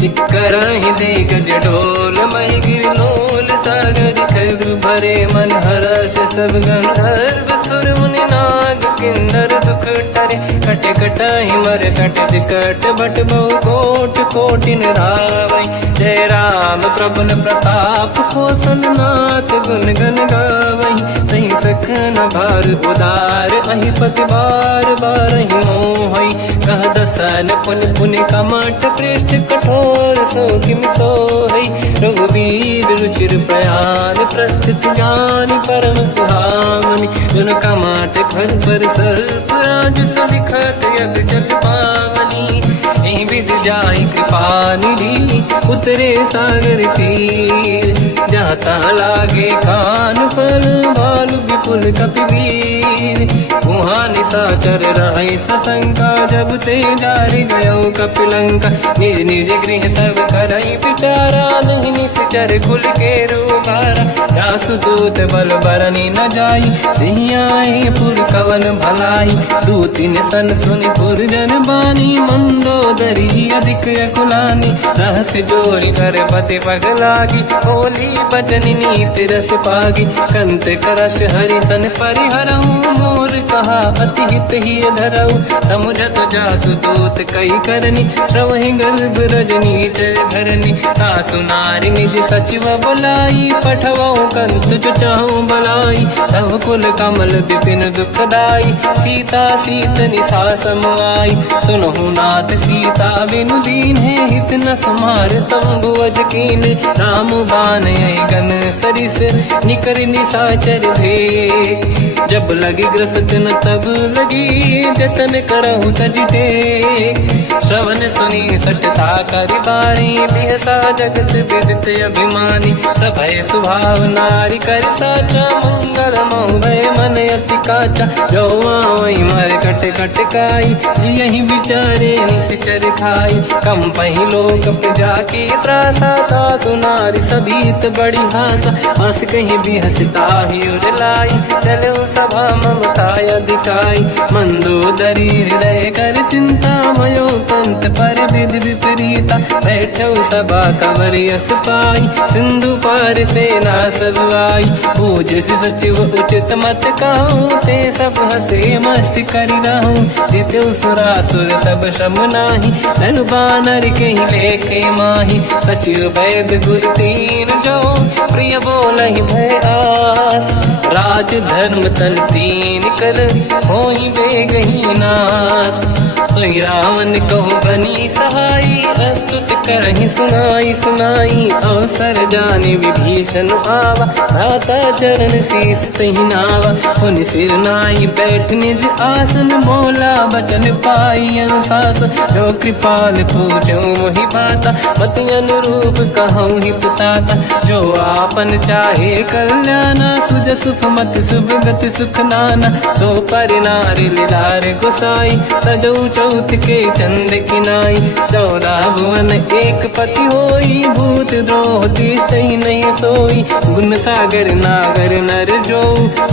चिक्करहि दिग्गज ढोल, महि गिरलोल सागर। खर भरे मन हर्ष सब गंधर्व, सुर मुनि नाग किन्नर दुख टरे। कट कटाहि मर कट विकट, बट बहु कोट कोटिन रावै। जय राम प्रबल प्रताप, कोसन नाथ गुण गन गावै। सही सकन भार उदार, अहि पति बार बारहि मोहै। कह दसन पुन पुन कमठ, पृष्ठ कठोर सो किम सोहै। रघुवीर रुचिर प्रयान, प्रस्थित ज्ञान परम सुहावनी। जुन कमाट घर पर सर्प राज, सलिखत यग जल पावनी। एहि विधि जाहि कृपा निधि, उतरे सागर तीर। जाता लागे कान पर, भालु विपुल कपि वीर। वहाँ निशाचर रहे सशंका, जब ते जारि गयो कपिलंका। निज निज गृह सब करई विचारा, नहीं निश्चर कुल के रूबारा। जासु दूत बल बरनी न जाई, नहीं आए पुर कवन भलाई। दूतिन सन सुनि पुर जन बानी, मंदोदरी अधिक अकुलानी। रहस्य जोरी कर पति पगलागी, होली बचन नीति रस पागी। कंत करश हरि सन परिहरहु, मोर कहा अति हित ही धरऊ। समुझत जासु दूत कई करनी, श्रवहि गर्भ रजनी धरनी। सासु नारी निज सचिव बुलाई, पठवऊ कंत जो चाहूं बलाई। तव कुल कमल विपिन दुखदाई, सीता सीत निशा समाई। सुनहु नाथ सीता बिनु दीन है, हित न समार शंभु अज कीन। राम बान गन सरिस, निकर निशाचर भेद। जब लगी ग्रस्त न तब लगी, जतन करहु तज टेक। श्रवण सुनी सटता करि बारी, बिहसा जगत विदित अभिमानी। सभय स्वभाव नारी कर साचा, मंगल महु भय मन अति काचा। जो आवई मर कट कट काई, यही विचारे निश्चर खाई। कम पही लोक जाके त्रासा, तासु नारी सभीत बड़ी हासा। हंस कहीं भी हंसता ही उड़लाई, चलो सभा ममता अधिकाई। मंदोदरी हृदय कर चिंता भयो अंत पर विधि विपरीता, बैठो सभा कमर यस पाई, सिंधु पार सेना सब आई, पूज सचिव उचित मत कहूँ, ते सब हसे मस्त करि रहूं, जितु सुरासुर तब शम नाही, धनु बानर के ही लेके माही, सचिव वैद गुरु तीन जो, प्रिय बोलहि भय आस, राज धर्म तल तीन कर, होई बेगही नास, सोई रावण कहु बनी सहाई, अस्तुत करहि सुनाई सुनाई, अवसर जाने विभीषण आवा, दाता चरण शीस तहि नावा, पुनि सिर नाई बैठ निज आसन, बोला बचन पाई अनुशास, जो कृपाल पूजो मोहि बाता, मति अनुरूप कहूँ हित ताता, जो आपन चाहे कल्याणा, सुजसु सुमति सुभगति सुख नाना, तो पर नारी लीलार गोसाई, तजौ चौथ के चंद किनाई, 14 भुवन एक पति होई, भूत द्रोह तिष्ठहि नहीं सोई, गुण सागर नागर नर जो,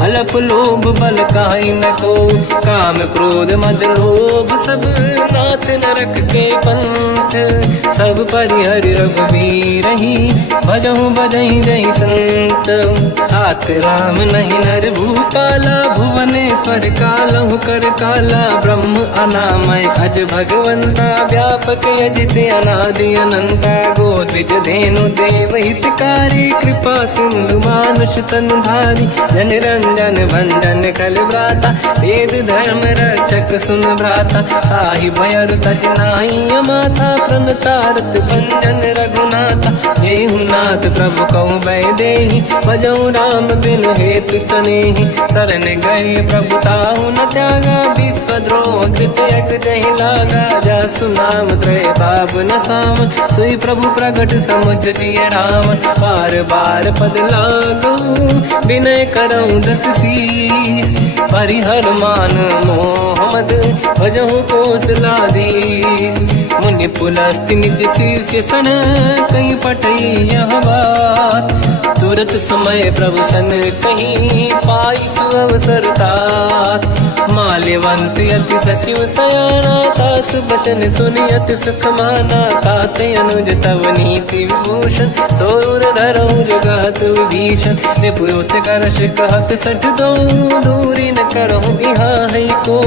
अलप लोभ बल काहि न को, काम क्रोध मद लोभ सब, नाथ नरक के पंथ, सब परिहरि रघुबीर ही, भजहु बजहि जहि संत, तात राम नहीं नर भूपाला, भुवनेश्वर कालहु कर काला, ब्रह्म अनामय अज भगवंता, व्यापक अजित अनादि अनंता, गोद्विज धेनु देव हितकारी, कृपा सिंधु मानुष तनु धारी, जन रंजन भंजन कल व्राता, वेद धर्म रक्षक सुन भ्राता, ताहि भयर तज नाहि माथा, प्रणतारत भंजन रघुनाथा, जेहु नाथ प्रभु कहु भय देहि, भजहु राम बिनु हेतु सनेहि, शरण गए प्रभु ताहु न त्यागा, विश्वद्रोह कृत यज्ञ जहि लागा, जासु नाम त्रयताप न साम, सोई प्रभु प्रगट समुझ जिय राम, बार बार पद लागू, विनय करऊँ दस शीस, परिहर मान मोह मद, भजहु कौशलाधीश, मुनि पुलस्त्य निज शीर्ष सन, कहीं पटई यह बात, तुरत समय प्रभु सन कहीं, पाई सुअवसर तात, माल्यवंत अति सचिव सयाना, तास बचन सुनि अति सुख माना, ताते अनुज तव नीति विभूषण, सोर धरऊ जगत विभीषण, निपुत करश कहत सठ दो, दूरी न करहु यहाँ है को,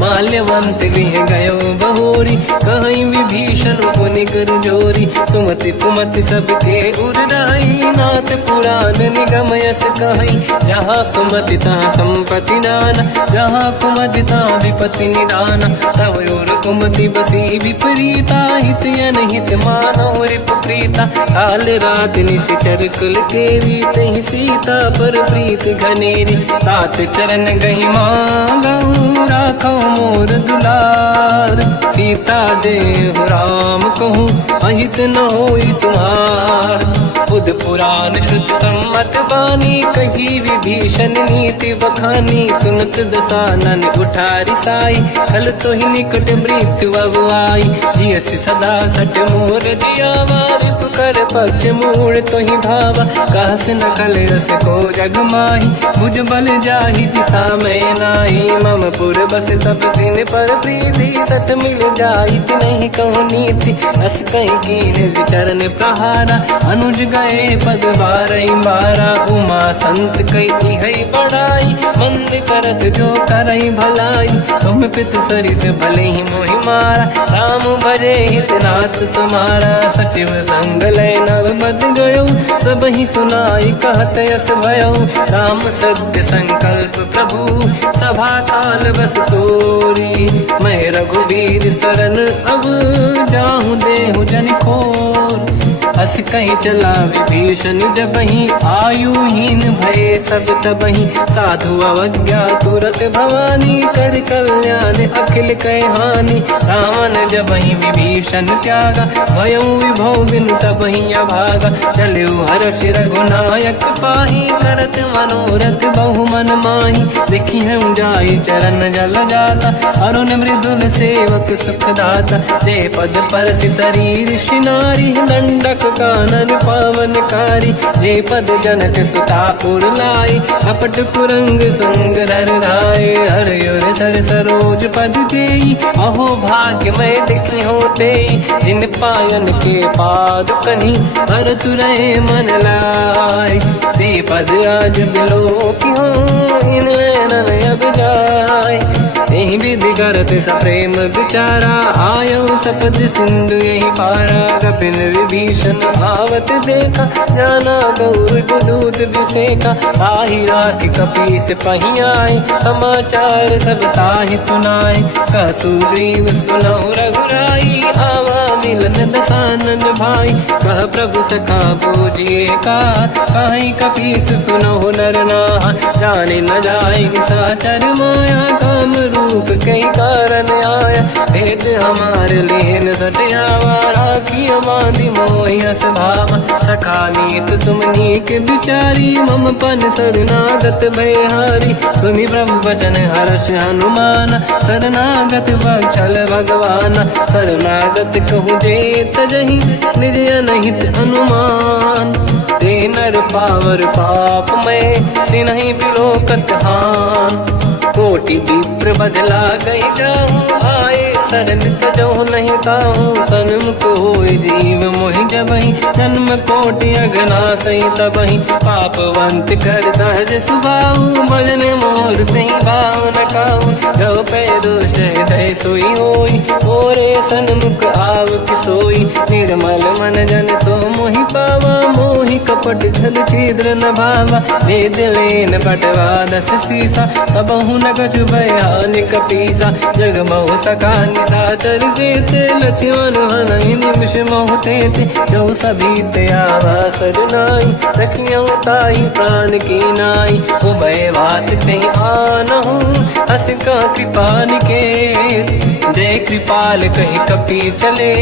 माल्यवंत गृह गयो बहोरी, कहीं विभीषण पुनि गुरु जोरी, सुमति कुमति सबके उड़ाई, नाथ पुराण निगम यस कहीं, जहाँ सुमति तहाँ संपत्ति नाना, जहाँ कुमति तहाँ विपत्ति निदाना, तव और कुमति बसी विपरीता, हित अनहित मानव रिप प्रीता, काल रात निशिचर कुल केरी, तहि सीता पर प्रीत घनेरी, तात चरण गहि मांगऊ, राखौ मोर दुलार, सीता देहु राम कहूँ, अहित न होई तुम्हार, बुध पुराण शुद्ध सम्मत बानी, कही विभीषण नीति बखानी, सुनत दसानन उठारी साई, कल तो ही निकट मृत्यु अब आई, जियसि सदा सट मोर जियावा, रिपु कर पक्ष मूड़ तो ही धावा, कहस न कल रस को जग माही, भुज बल जाहि जिता मैं नाही, मम पुर बस तपसिन पर प्रीति, सत मिल जाई नहीं कहूँ नीति, अस कहीं कीन विचरण प्रहारा, अनुज गए पद बारई बारा, उमा संत कई है बड़ाई, मंद करत जो करई भलाई, तुम पित सरिस भले ही मोहि मारा, राम भजे हितनाथ तुम्हारा, सचिव संग लय नव मद गयो, सब ही सुनाई कहत यस भयो, राम सत्य संकल्प प्रभु, सभा काल बस तोरी, मैं रघुबीर शरण अब, जाहु देहु जन खोर, अस कहीं चला विभीषण जबहि, आयुहीन भये सब तबहि, साधु अवज्ञा तुरत भवानी, कर कल्याण अखिल कह हानि, रावण जबहि विभीषण त्यागा, भयउ विभव बिनु तबहि अभागा, चलऊ हर्ष रघुनायक पाहि, करत मनोरथ बहु मन माहि, देखि हम जाई चरण जल जाता, अरुण मृदुल सेवक सुख दाता, जे पद परसि तरी ऋषि नारी, दंडक लोक कानन पावनकारी। जे पद जनक सुता उर लाई, कपट कुरंग संग धर धाये। हर सर सरोज पद जेई, अहो भाग्य मैं दिखी होते। जिन पायन के पाद कन्ही, भर तुरय मन लाय। ते पद आज बिलो की हो, इन नैनन अब जाय। यही विधि करत सप्रेम विचारा, आयो सपद सिंधु यही पारा। कपिन विभीषण आवत देखा, जाना गौर दूत विसेका। आही राख कपीस पही आए, समाचार सब ताहि सुनाए। कह सुग्रीव सुनहु रघुराई, आवा मिलन दसानन भाई। कह प्रभु सखा पूजिए का, कहीं कपीस सुनहु नर नाहा। जाने न जाएगी साचर माया, काम रूप कई कारण आया। भेद हमारे लेन सटियावा, राखी बांधी मोहियस भावा। सखा नीत तुम नीक विचारी, मम पन शरणागत भयहारी। सुनि प्रभु वचन हर्ष हनुमान, शरणागत वत्सल भगवान। शरणागत कहूँ जे तजहि, निज अनहित अनुमान। ते नर पावर पाप में, तिन्हि बिलोकत हान। कोटि विप्र बदला गई जाऊँ, आए शरण तजहु नहीं ताहूँ। सन्मुख होय जीव मोहि जबहि, जन्म कोटि अघनासहि तबहि। पापवंत कर सहज सुभाऊ, भजन मोर तहि भाव न काहू। जो पै दुष्ट हृदय सोई होई, मोरे सन्मुख आव किसोई। निर्मल मन जन सो मोहि पावा, मोहि कपट छल छिद्र न भावा। भेद लेन बटवा दस सीसा, सबहु न कछु भयान कपीसा। जग महु सका निशाचर जेते, लक्ष्मण हनहि निमिष महु तेते। जो सभी ते आवा सरनाई, रखियौ ताहि प्राण की नाई। उभय बात ते आनहु, हस का कृपा निकेत। जय कृपाल कहि कपी चले,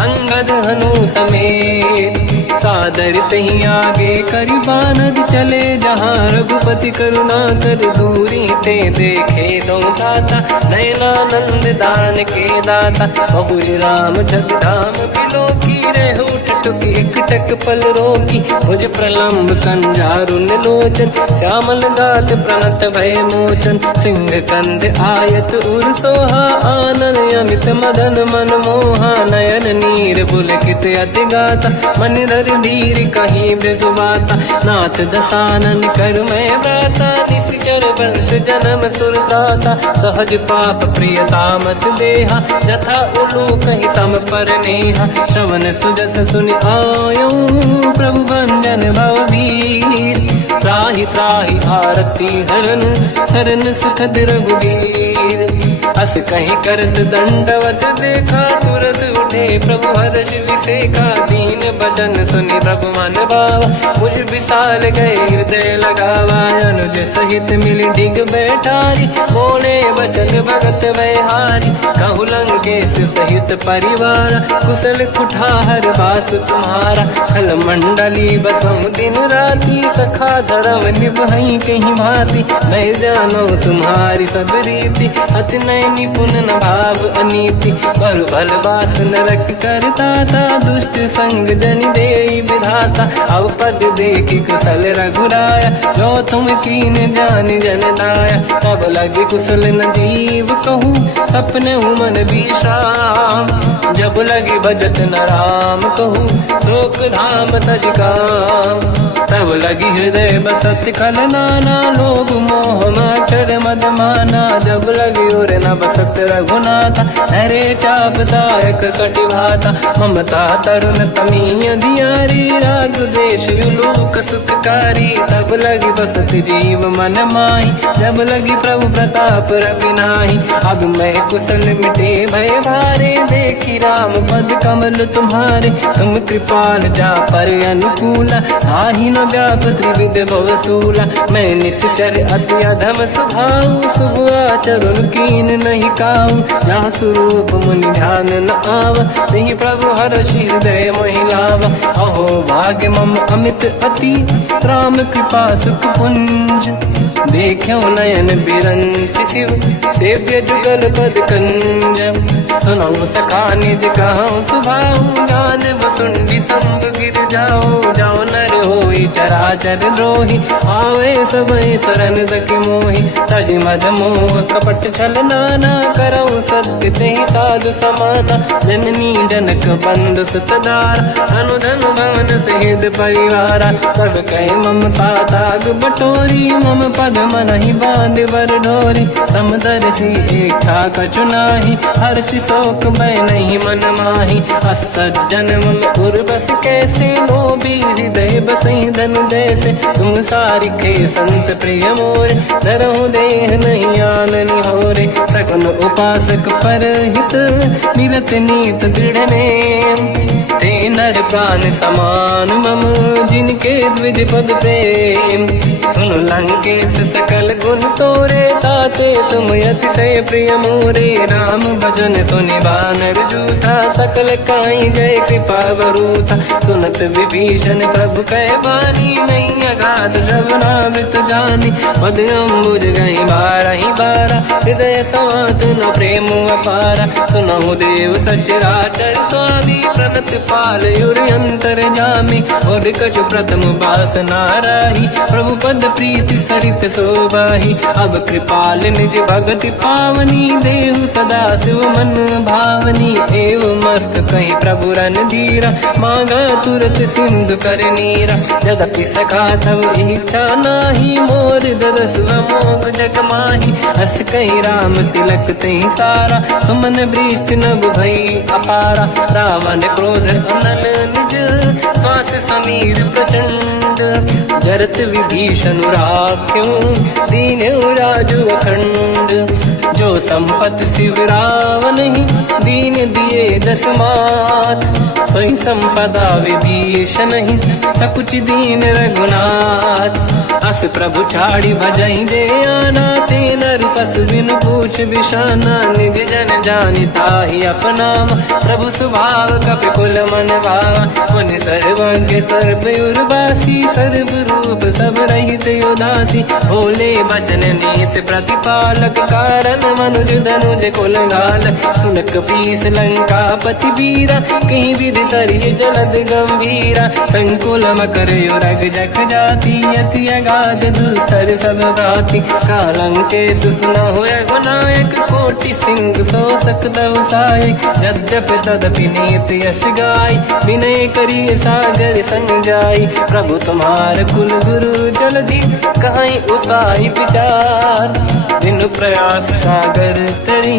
अंगद हनु समेत। सादर तही आगे करि बानर चले, जहाँ रघुपति करुणा कर दूरी ते देखे दो दाता। नयनानंद दान के दाता, बहुज राम जग धाम बिलो की। रहे उठ टुक एक टक पल रोकी, मुझ प्रलम्ब कंजारुन लोचन। श्यामल दात प्रणत भय मोचन, सिंह कंद आयत उर सोहा। आनन अमित मदन मन मोहा, नयन नीर पुलकित अति गाता। मन धर धीर कहीं मृदु माता, नाथ दसानन कर मैं व्राता। निश्चर वंश जन्म सुरत्राता, सहज पाप प्रिय तामस देहा। जथा उलू कहीं तम पर नेहा, श्रवण सुजस सुनि आयो। प्रभु भंजन भवधीर, त्राहि त्राहि आरती हरन। शरण सुखद रघुवीर, अस कहीं करत दंडवत देखा। तुरत उठे प्रभु हर्ष विसेका, दीन बचन सुनि प्रभु मन भावा। मुझ विशाल गए हृदय लगावा, अनुज सहित मिल डिग बैठारी। बोले वचन भगत वैहारी, कहु लंकेश सहित परिवार। कुशल कुठार वास तुम्हारा, खल मंडली बसहु दिन राति। सखा धर्म निभहि कहीं भांति, मैं जानो तुम्हारी सब रीति। अति नय निपुण न भाव अनीति, पर भल बास नरक करता था। दुष्ट संग जन देई विधाता, अब पद देखि कुशल रघुराया। जो तुम कीन जान जन दाया, तब लगे कुशल न जीव कहूँ। सपने मन विश्राम, जब लगे भजत न राम कहूँ। शोक धाम तज काम, तब लगी हृदय बसत खल नाना। लोभ मोह मच्छर मद माना, जब लगी और न बसत रघुनाथा। हरे चाप सायक कटि भाता, ममता तरुण तमीय धियारी। राग देश युलूक सुखकारी, तब लगी बसत जीव मन माही। जब लगी प्रभु प्रताप रवि नाही, अब मैं कुशल मिटे भय भारे। देखी राम पद कमल तुम्हारे, तुम कृपाल जा पर अनुकूला। आही न व्याप त्रिविध भवसूला, मैं निश्चर अति अधम स्वभाव। शुभ आचरण कीन नहीं काऊ, जहाँ स्वरूप मुनि ध्यान न आव, नहीं प्रभु हर हृदय महिलावा। अहो भाग्य मम अमित अति, राम कृपा सुख पुंज, देख्यो नयन बिरंच शिव, सेव्य जुगल पद कंज। सुनऊ सखा निज कहूँ सुभाऊ, ज्ञान वसुंडी संग गिर जाओ, जाओ नर होई चराचर द्रोही, आवे सबई शरण दकि मोहि। तज मद मोह कपट छल नाना, करऊ सत्य तेहि साधु समाना। जननी जनक बंधु सुत दारा, धनु धनु भवन सहित परिवारा। सब कहे ममता ताग बटोरी, मम पद मनहि बांध बर डोरी। समदर्शी इच्छा कछु नाही, हर्षि शोक मैं नहीं मन माही। असज्जन मम उर बस कैसे, लोभी हृदय बसई धनु जैसे। तुम सारिखे संत प्रिय मोरे, धरहु देह नहीं आननि होरे। सगुन उपासक परहित, निरत नीत दृढ़ नेम। ते नर प्राण समान मम, जिनके द्विज पद प्रेम। सुन लंकेश सकल गुण तोरे, ताते तुम अतिशय प्रिय मोरे। राम भजन सुनि बानर जूथा, सकल काई जय कृपा वरूथा। सुनत विभीषण प्रभु कह बानी, नहीं अगाध श्रवणामृत जानी। पद अम्बुज गई बारहि बारा, हृदय समात न प्रेम अपारा। सुनहु देव सचराचर स्वामी, प्रणत पाल युर अंतर जामी। और कछु प्रथम वासना राही, प्रभु पद प्रीति सरित शोभाही। अब कृपाल निज भगति पावनी, देहु सदा शिव मन भावनी। एव मस्त कहीं प्रभु रन धीरा, मांगा तुरत सिंधु कर नीरा। यद्यपि सखा तब इच्छा नाही, मोर दरस मोग जग माही। हस कहीं राम तिलक तही सारा, सुमन वृष्टि नभ भई अपारा। रावण क्रोध अनल निज, श्वास समीर प्रचंड। जरत विभीषण राख्यो, दीन राजु अखंड। जो संपत शिव रावण ही, दीन दिए दस मात। सोई संपदा विभीषण ही, सकुच दीन रघुनाथ। अस प्रभु छाड़ी भजई दे आना, ते नर पस बिन पूछ बिशाना। निज जन जानि ताहि अपनाम, प्रभु स्वभाव कपि कुल मन भावा। मुनि सर्वज्ञ सर्व उर्वासी, सर्व रूप सब रहित उदासी। भोले बचन नीत प्रतिपालक, कारण मनुज धनुज कुल घालक। सुन कपीस लंका पति वीरा, कहीं विधि तरिय जलद गंभीरा। संकुल मकर युरग जख जाति, अति अगाध दुस्तर सब भाति। कालंकेश सुनहु रघुनायक, कोटि सिंह सो सकदउ सहायक। यद्यपि तदपि नीत यस गाय, विनय करिय सागर संग जाई। प्रभु तुम्हार कुल गुरु जलधि, कहीं उपाय विचार। दिन प्रयास सागर तरी,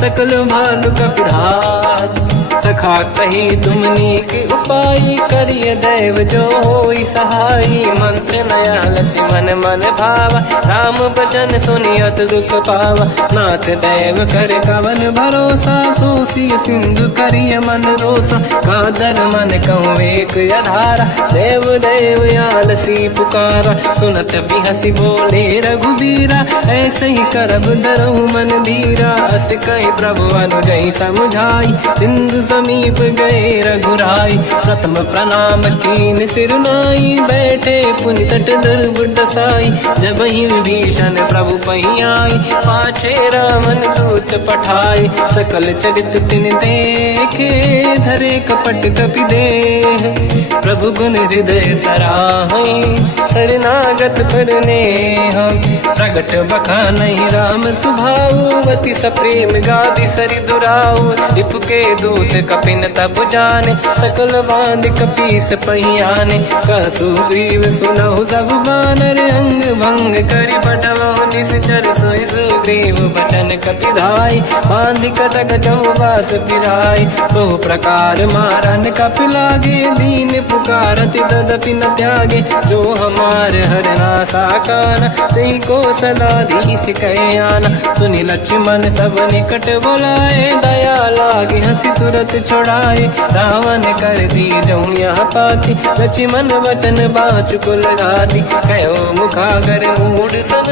सकल भालु कपिधार। सखा कही तुमनी के उपाय, करिय दैव जो होई सहाई। मंत्र नया लक्ष्मण मन भावा, राम भजन सुनियत दुख पावा। नाथ दैव कर कवन भरोसा, सोसी सिंधु करिय मन रोसा। कादर मन कहूँ एक अधारा, देव देव आलसी पुकारा। सुनत बिहसी बोले रघुबीरा, ऐसे ही करब धरहु मन धीरा। अस कही प्रभु अनुजई समझाई, सिंधु समीप गए रघुराई। प्रथम प्रणाम कीन सिरनाई, बैठे पुनि तट दुर्बुड साई। जब ही विभीषण प्रभु पही आई, पाछे रामन दूत पठाई। सकल चरित तिन देखे, धरे कपट कपि देह। प्रभु गुण हृदय सराहई, शरणागत पर नेह। प्रगट बखानहि राम सुभाऊ, अति सप्रेम गादि सरि दुराऊ। रिपु के दूत कपिन तब जाने, सकल बांध कपीस पहियाने। कह सुग्रीव सुनहु सब बानर, अंग भंग करि बटवहु निश्चर। सोई सुग्रीव बचन कपि धाई, बांधि कटक चौबास फिराई। बहु प्रकार मारन कपि लागे, दीन पुकारति तदपि न त्यागे। जो हमार हरना साकाना, तेहि को सलाधीश कहे आना। सुनि लक्ष्मण सब निकट बुलाए, दया लागे हंसी तुरत छुड़ाए। रावण कर दी जऊँ यहाँ पाती, लक्ष्मण वचन बाचु कुल घाती। कहो मुखागर मूढ़ सन,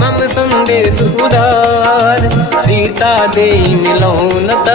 मम संदेह देश उधार। सीता दे मिलौनत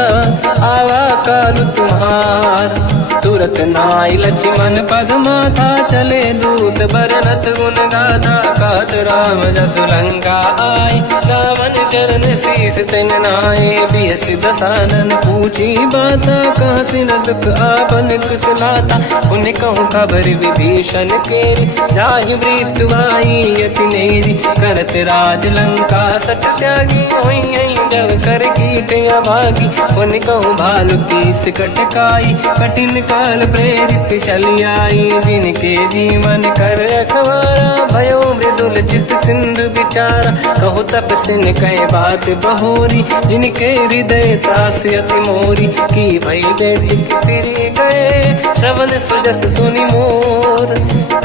आवा काल तुम्हार। तुरत नाई लक्ष्मण पद माथा चले दूत बरनत गुण गाथा। कहत राम जस लंका आए रावण चरण शीस तिन नाये। बिहस दसानन पूछी बाता कहाँ सिन दुख आपन कुशलाता। उन कहूँ खबर विभीषण केरी जाहि मृत्यु आई यति नेरी। करत राज लंका सट त्यागी हुई जब कर कीट अभागी। उन कहूँ भालु कीस कटकाई कठिन काल प्रेरित चली आई। जिनके जीवन कर रखवारा भयो मृदुल चित सिंधु विचारा। कहो तप सिन कह बात बहोरी जिनके हृदय त्रास अति मोरी। की भई बेटी फिरी गए श्रवण सुजस सुनि मोर।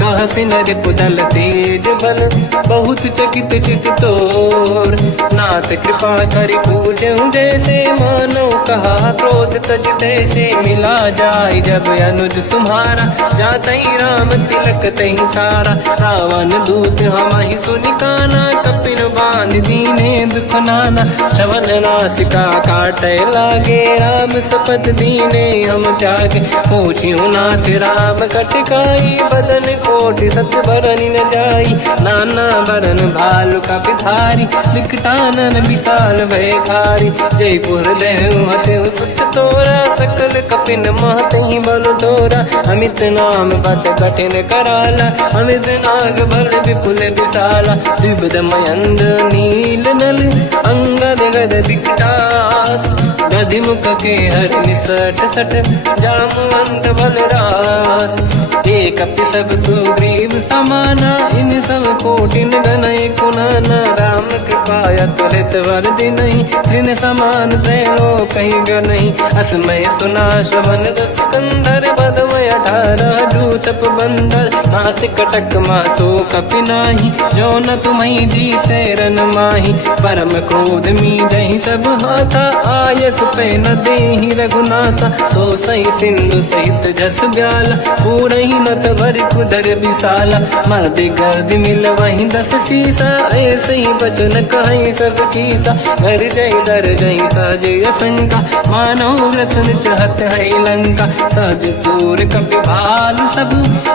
कह सिन रिपुदल तेज बल बहुत चकित चित तोर। नाथ कृपा करि पूजहु जैसे मानो कहा क्रोध तज तैसे। मिला जाय जब अनुज तुम्हारा जातहि राम तिलक तहि सारा। रावण दूत हमहि सुनि काना कपिन बांध दीने दुख नाना। श्रवण नासिका काटे लागे राम सपथ दीने हम त्यागे। पूछियो नाथ राम कटकाई बदन कोटि सत बरनि न जाई। नाना बरन भालु कपिधारी विकटानन विशाल भयकारी। जयपुर देहु हतेउ सुत तोरा सकल कपिन महतहि बल तोरा। अमित नाम बट कठिन कराला अमित नाग बल विपुल विशाला। द्विविध मयंद नील नल अंगद गद विकटास। गधिमुख के हर निसट सठ जामवंत बलरास। एक कपि सब सुग्रीव समाना इन सब कोटिन गनय कुनाना। राम कृपा त्वरित वर दिनहि दिन समान त्रैलो कहीं गनहि। असमय सुना श्रवण रस कंधर बदमय 18 दूतप बंदर। नाथ कटक मासो कपि नाही जो न तुम्हि जीते रन माही। परम क्रोध मी जहि सब हाथा आयस पे न देहि रघुनाथा। तो सही सिंधु सहित जस ब्याला पूरहि नत भर कुदर विशाला। मर्द गर्द मिल वहीं 10 शीसा ऐसे ही बचन कहीं सब कीसा। घर जय दर जय सहज असंका मानो रसन चहत है लंका। सहज सूर कपि भालु सब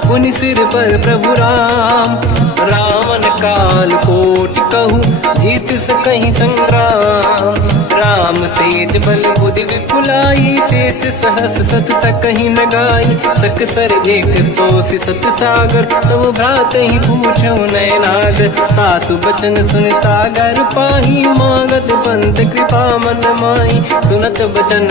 पुनि सिर पर प्रभु राम। रावण काल कोटि कहूँ जीत सकहि संग्राम। राम तेज बल बुद्धि विपुलाई शेष सहस सत सकहि न गाई। सक सर एक सोसि सत सागर तब भ्रात ही पूछो नयनागर। सासु बचन सुन सागर पाही मागत पंत कृपा मन माही। सुनत बचन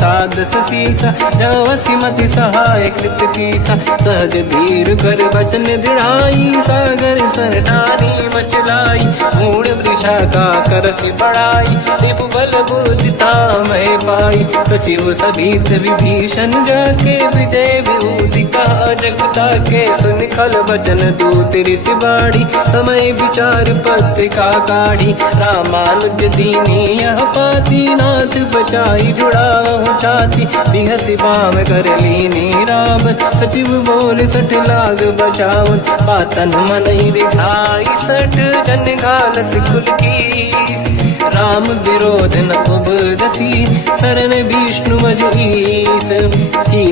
साध शीसा जवसी मति सहाय कृत कीसा। सहज धीर कर बचन दृढ़ाई सागर सन ठानी मचलाई। मूढ़ वृषा का करसि बढ़ाई रिपु बल बुद्धि तामय पाई। सचिव सभीत विभीषण जाके विजय विभूति कहा जगता के। सुन खल बचन दूत ऋषि बाड़ी समय विचार पत्रिका काढ़ी। रामानुज दीनी यह पाती नाथ बचाई जुड़ाहु छाती। बिहसि बाम कर लीनी राम सचिव बोल सठ लाग बचावन। पातन मन ही रिझाई सठ जन घाल सिकुल कीस। राम विरोध न उबरसी शरण विष्णु मज ईस।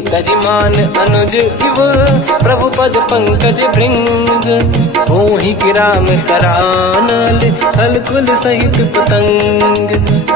तजिमान अनुज इव प्रभु पद पंकज भृंग। होहि कि राम सरानल हलकुल सहित पतंग।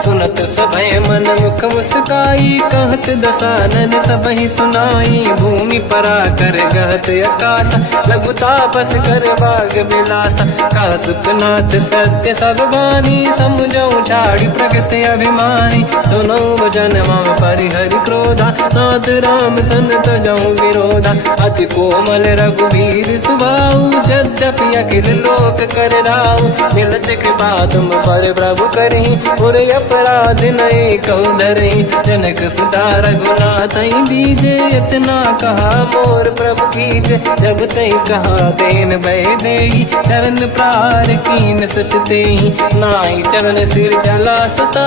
सुनत सभय मन मुख मुस्काई कहत दसानन सबहि सुनाई। भूमि परा कर गहत आकाश लघु तापस कर बाग बिलासा। कह सुखनाथ सत्य सब बानी समझौ छाड़ी प्रगति अभिमानी। सुनो भजन मम परिहरि क्रोधा नाथ राम सन तजहु विरोधा। अति कोमल रघुवीर सुभाऊ यद्यपि अखिल लोक कर राऊ। मिलत कृपा तुम पर प्रभु करहि पुर अपराध नये कहु धरहि। जनक सुता रघुनाथ दीजे इतना कहा मोर प्रभु कीजे। जब तई कहा देन भय देहि चरण प्रार कीन सत तेहि। नाहि चरण सिर चला सता,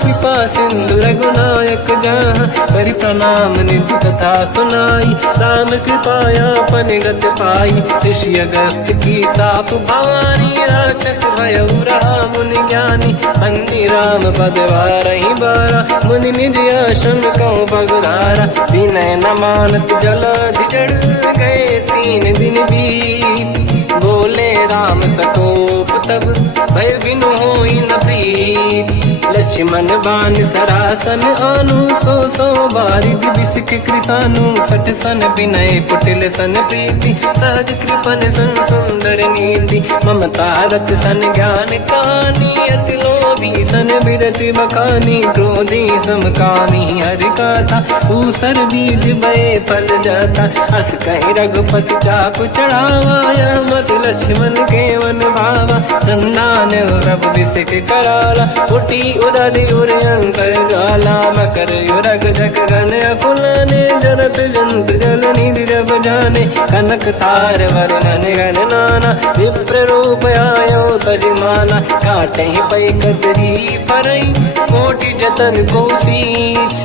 कृपा सिंधु रघुनायक जहाँ, करि प्रणाम निधि कथा सुनाई। राम कृपाया पनिगत पाई, ऋषि अगस्त की साप भवानी, राक्षस भयउ रहा मुनि ज्ञानी। अंधि राम पद वारहि बारा, मुनि निज आश्रम कहूँ पगधारा। विनय न मानत जलाधि जड़, गए 3 दिन बीत। बोले राम सकोप तब, भय बिनु होई न प्रीत। लक्ष्मण बान सरासन आनु, 100 बारिद बिसिक कृसानु। 60 सन विनय कुटिल सन प्रीति, सहज कृपन सन सुंदर नीति। ममता रत सन ज्ञान कहानी, अति लोभी सन बिरति बखानी। क्रोधी समकानी हरि कथा, ऊसर बीज बये फल जाता। अस कहीं रघुपति चाप चढ़ावा, यह मत लक्ष्मण के वन भावा। संधान रब बिसिक कराला, उठी उदधि उर अंतर ज्वाला। मकर युरग जग गण अकुलाने, जरत जंत जल निधि जब जाने। कनक तार वर्णन गण नाना, विप्र रूप आयो तजमाना। काटे पै कतरी परई, कोटि जतन को सींच।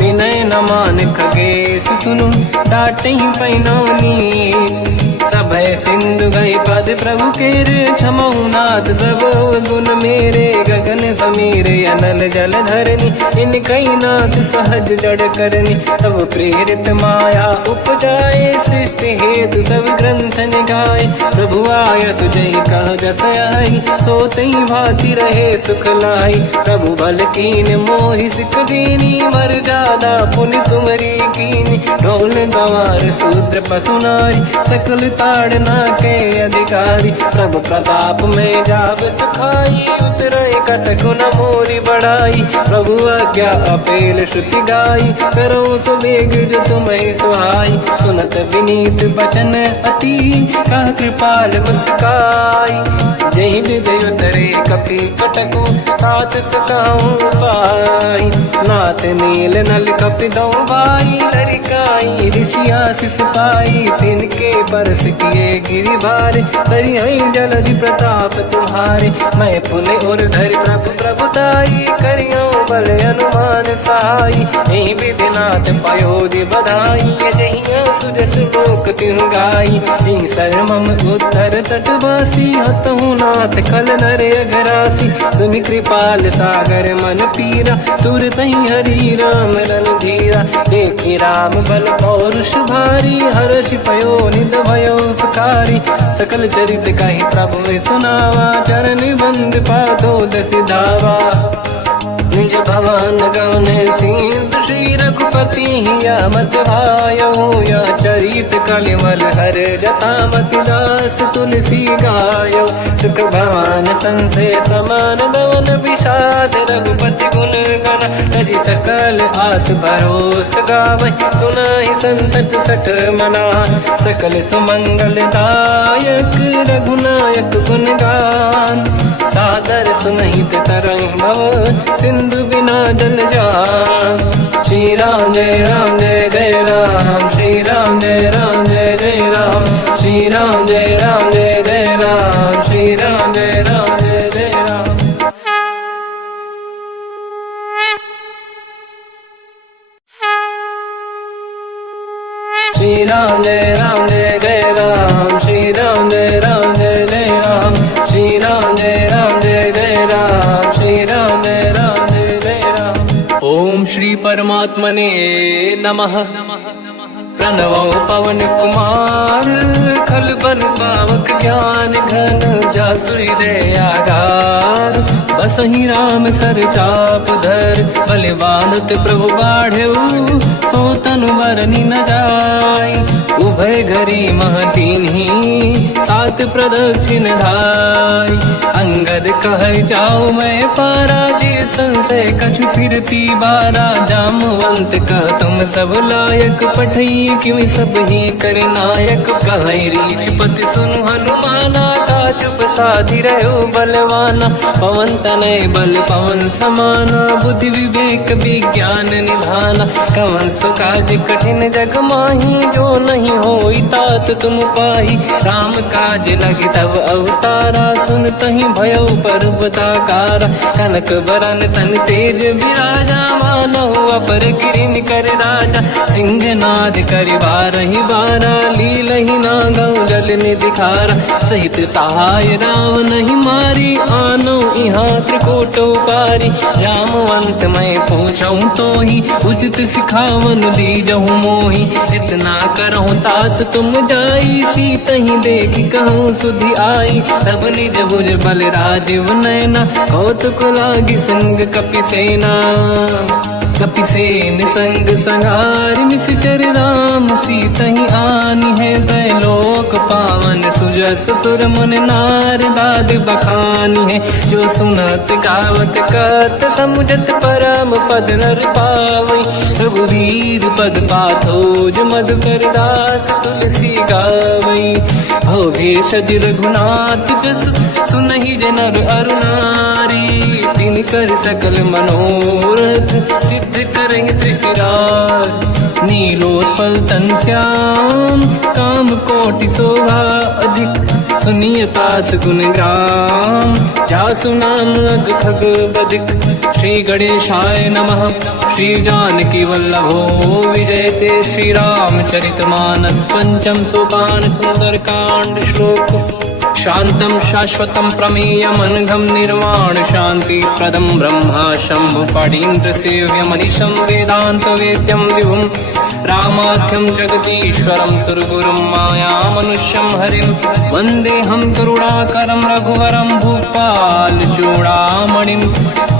विनय न मान खगेश सुनु, डांटे पैनो नीच। सभय सिंधु गई पद प्रभु केरे, क्षमहु नाथ सब गुण मेरे। गगन समीरे अनल जल धरनी, इन कई नाथ सहज जड़ करनी। तब प्रेरित माया उपजाए, सृष्टि हेतु सब ग्रंथ निगाए। प्रभु आय सुजई कह जस आई, सोतई भांति रहे सुख लाई। प्रभु बल कीन मोहि सिख दीनी, मर जादा पुनि तुमरी कीनी। ढोल गवार शूद्र पशु नारी, सकल ताड़ना के अधिकारी। प्रभु प्रताप में जाब सुखाई, उतरे कटक न मोरी बढ़ाई। प्रभु आज्ञा अपेल श्रुति गाई, करो सुबेग जो तुम्हें सुहाई। सुनत विनीत बचन अति, कह कृपाल मुस्काई। जय विजय उतरे कपि कटकु, तात सकाऊं पाई। नाथ नील नल कपि दो भाई, लड़काई ऋषि आशीष पाई। तिनके परस किए गिरि भारे, तरि हई जलधि प्रताप तुम्हारे। मैं पुने और धरि प्रभु प्रभुताई, करियो बल अनुमान सहाई। यही विधिनाथ पयोधि बधाई, जहिया सुजस लोक तिहु गाई। सर मम उत्तर तटवासी, हतहु नाथ खल नर अघरासी। तुम कृपाल सागर मन पीरा, तुरत ही हरि राम रन धीरा। देखि राम बल पौरुष भारी, हर्ष पयो निध भयो सुखारी। सकल चरित कहि प्रभु सुनावा, चरण बंद पादो दस धावा। निज भवन गवन सिंधु, श्री रघुपति हिया मत भायो। या चरित कलिमल हर जटा, मति दास तुलसी गायो। सुख भवन संशय समान गवन, विषाद रघुपति गुण गण। तजि सकल आस भरोस गावै, सुनाहि संतत सठ मना। सकल सुमंगल दायक, रघुनायक गुण गान। सादर सुनहित तरंग भव, सिंधु बिना जल जान। श्री राम जय राम जय जय राम, श्री राम जय राम जय जय राम। श्री राम जय राम जय जय राम, श्री राम जय राम जय जय राम। श्री राम जय राम जय जय राम, श्री राम जय राम जय जय राम। श्री राम जय राम जय जय राम, श्री राम जय राम जय जय राम। ओम श्री परमात्मने नमः। प्रणवो पवन कुमार, खल बन पावक ज्ञान घन। जासुरी दयागार, बसहि राम सर चाप धर। बल बांधत प्रभु बाढ़ऊ, सो तनु बरनि न जाय। उभय घरी मह दीन्ही, सात प्रदक्षिण धाय। अंगद कह जाओ मैं पारा, जी संशय कछु फिरती बारा। जामवंत कह तुम सब लायक, पठई किमि सब ही कर नायक। कहई रीछ पति सुनु हनुमाना, का चुप साधि रहो बलवाना। पवन तनय बल पवन समाना, बुद्धि विवेक विज्ञान निधाना। कवन सो काज कठिन जग माही, जो नहीं होई तात तुम पाही। राम काज लगे तब अवतारा, सुन तहि भयो पर्वताकारा। कनक बरन तन तेज विराजा, मानहु अपर गिरिन कर राजा। सिंहनाद करि बारहि बारा, लीलहि नागौ जल निधिखारा। सहित सहाय रावण ही मारी, आनो इहाँ त्रिकोटो पारी। जामवंत मैं पूछऊँ तो ही, उचित सिखावन दीजहु मोही। इतना करहु तात तुम जाई, सीतहि देखि कहूँ सुधि आई। तब निज भुज बल राजीव नैना, कौतुक लागी संग कपिसेना। कपिसेन संग संहारि निशिचर राम, सीतहि आनि है दै लोक पावन। सुजस सुर मुनि नार दाद बखानी है, जो सुनत गावत कहत समुझत परम पद नर पावई। रघुवीर पद पाथोज मधुकर दास तुलसी गावई। हो भेषज रघुनाथ जस, सुनहि जनर अरु नारी। तिन कर सकल मनोरथ, सिद्ध करें त्रिशिरार। नीलोत्पल तन श्याम, काम कोटि शोभा अधिक। सुनिय तास गुण ग्राम, जासु नाम अग खग बदिक। श्री गणेशाय नमः, श्री जानकी वल्लभो विजयते। श्री रामचरित मानस पंचम सोपान, सुंदर कांड श्लोक। शांतं शाश्वतं प्रमेयम् अनघं निर्वाण शांति प्रदं ब्रह्मा शंभु फणीन्द्र सेव्य मनीषं वेदांत वेद्यं विभुं। रामाख्यं जगदीश्वरं सुरगुरुं माया मनुष्यं हरिं। वन्देऽहं करुणाकरं रघुवरं भूपाल चूडामणिं।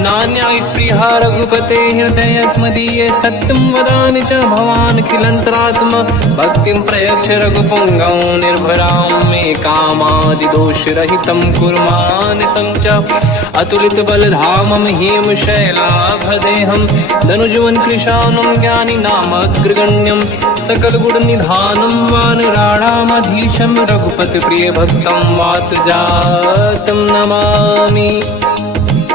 नान्या स्पृहा रघुपते हृदय स्मदीये, सत्यं वदामि च भवान् खिलन्तरात्मा। भक्तिं प्रयच्छ रघुपुङ्गं निर्भरां मे कामादि दोषरहितं कुर्मानसं च। अतुलित बलधामं हेम शैलाभदेहं, धनुजवन कृशानं ज्ञानी नामग्रगण्यं। सकल गुण निधानं वानराणामधीशं, रघुपति प्रिय भक्तं वात जातं नमामि।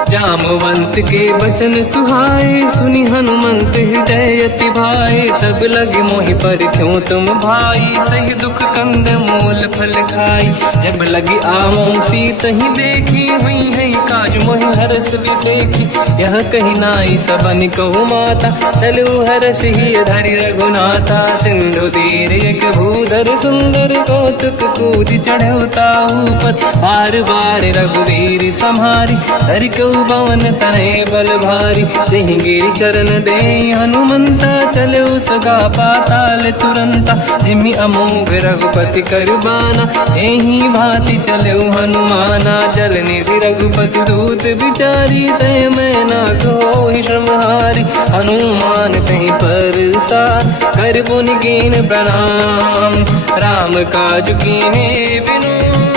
जामवंत के बचन सुहाए, सुनि हनुमंत हृदय अति भाए। तब लगे मोहि पर क्यों तुम भाई, सही दुख कंद मूल फल खाई। जब लगी आवों सीतहि देखी, हुई है काज मोहि हरस बिसेखी। यह कही नाई सबन कहु माता, चलु हरष ही धरि रघुनाथा। सिंधु तीर एक भूधर सुंदर, कौतुक कूद चढ़ौता ऊपर। बार बार रघुवीर सम्हारी, धरि पवन तनय बल भारी। जहि गिरि चरण दे हनुमंता, चलो सगा पाताल तुरंता। जिमि अमोघ रघुपति कर बाना, एहि भांति चलो हनुमाना। जल निधि रघुपति दूत बिचारी, तय मैं ना कोहि श्रमहारी। हनुमान तहि परसा, कर पुनि कीन प्रणाम। राम काज कीन्हे बिनु,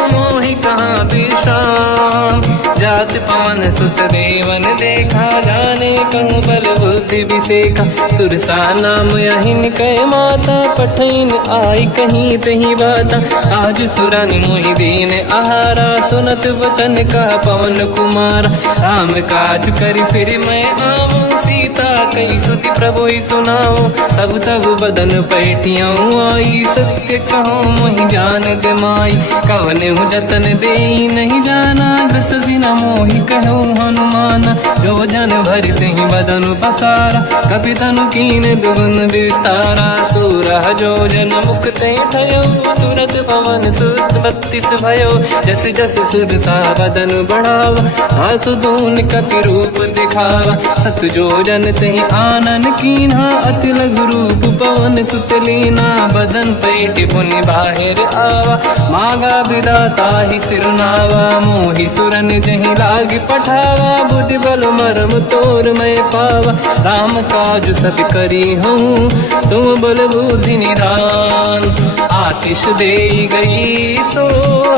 मोहि कहाँ विश्राम। जात पवन सुत देवन देखा, जाने कहूँ बल बुद्धि विसेखा। सुरसा नाम यहिन कै माता, पठैन आई कहीं तही बाता। आज सुरानि मोहि दीन आहारा, सुनत वचन कहा पवन कुमारा। राम काज करि फिर मैं आवूं, सीता कई सुति प्रभु सुनाऊं। तब तब बदन पैठियाऊं आई, सत्य कहूँ मोहि जान दे माई। कवन हूँ जतन दे नहीं जाना, दस दिन मोहि कहूँ हनुमाना। जो जन भरि तेहि बदन पसारा, कपि तनु कीन दुगुन विस्तारा। सूरह जो जन मुख ते ठयो, तुरत पवन सुत 32 भयो। जस जस सुरसा बदन बढ़ावा, आसु दून कपि रूप दिखावा। सत जो जन तेहि आनन कीन्हा, अति लघु रूप पवन सुत लीना। बदन पैठ पुनि बाहिर आवा, मांगा विधाता ही सिरनावा। मोहि सुरन जहि लाग पठावा, बुद्धि बल मरम तोर मैं पावा। राम काज सब करी हूँ, तुम बल बुद्धि निधान। आशीष दे गई सो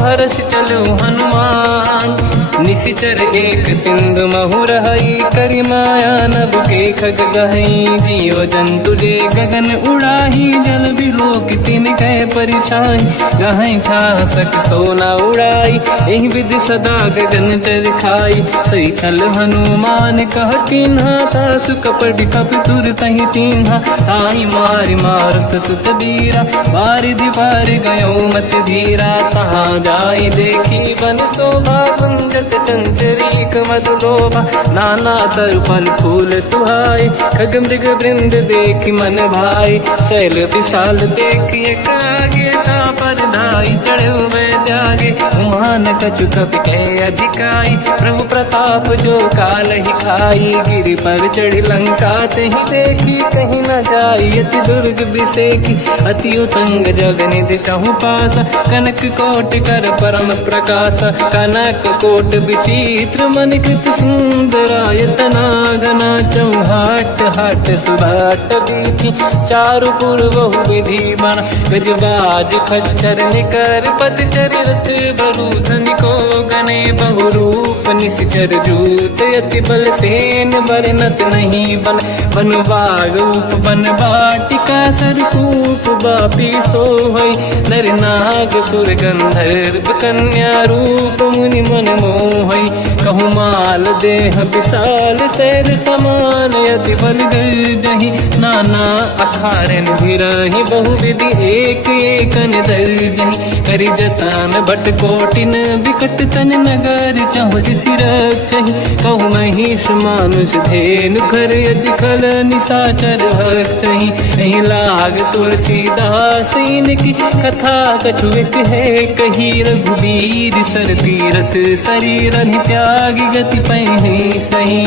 हर्ष चलो हनुमान, निशिचर एक सिंधु महु रहई, करि माया नभ के खग गहई। जीव जंतु जे गगन उड़ाही, जल बिलोक तिन कह परिछाई। गहई छासक सोना उड़ाई, एहि विधि सदा गगन चर खाई। सही छल हनुमान कह किन्हा, तासु कपट कपि तुर तहि चिन्हा। ताहि मारि मारुत सुत बीरा, बारिधि पार गयो मत धीरा। तहाँ जाई देखी बन शोभा, कुंजत चंचरीक मधु लोभा। नाना तरु फल फूल सुहाए, खग मृग वृंद देखि मन भाई। शैल विशाल देखि एक आगे, पर धाई चढ़ो मैं त्यागे। उमान कछु कपि कह अधिकाई, प्रभु प्रताप जो काल ही खाई। गिरि पर चढ़ी लंका तहि देखी, कहीं न जाई अति दुर्ग बिसेकी। अति उतंग जग निधि चहु पासा, कनक कोट कर परम प्रकाश। कनक कोट विचित्र मन कृत सुंदरायतना घना। चौहाट हाट सुभाट बीथी, चारु पुर बहु विधि बना। गजबाज खच्चर निकर पतचर, रथ बरु धनिको गने बहु रूप। निशिचर जूत अति बल सेन, बरनत नहीं बल। बन बाग उप बन बाटिका, सरकूप बापी सोहई। नर नाग सुर गंधर्व कन्या, रूप मुनि मन मोहई। कहु माल देह विशाल, सैर समान अति बल गर्जहि। नाना अखारन भिरहि, बहु विधि एक एकन दर्जहि। करि जतन भट कोटिन, विकट तन नगर चहुर सिरक्षहि। कहु महिष मानुष धेनु, खर यज खल निशाचर भक्षहि। एहि लाग तुलसीदास इनकी, कथा कछु एक है कही। रघुबीर सर तीरथ शरीर, त्यागी गति पैहि सही।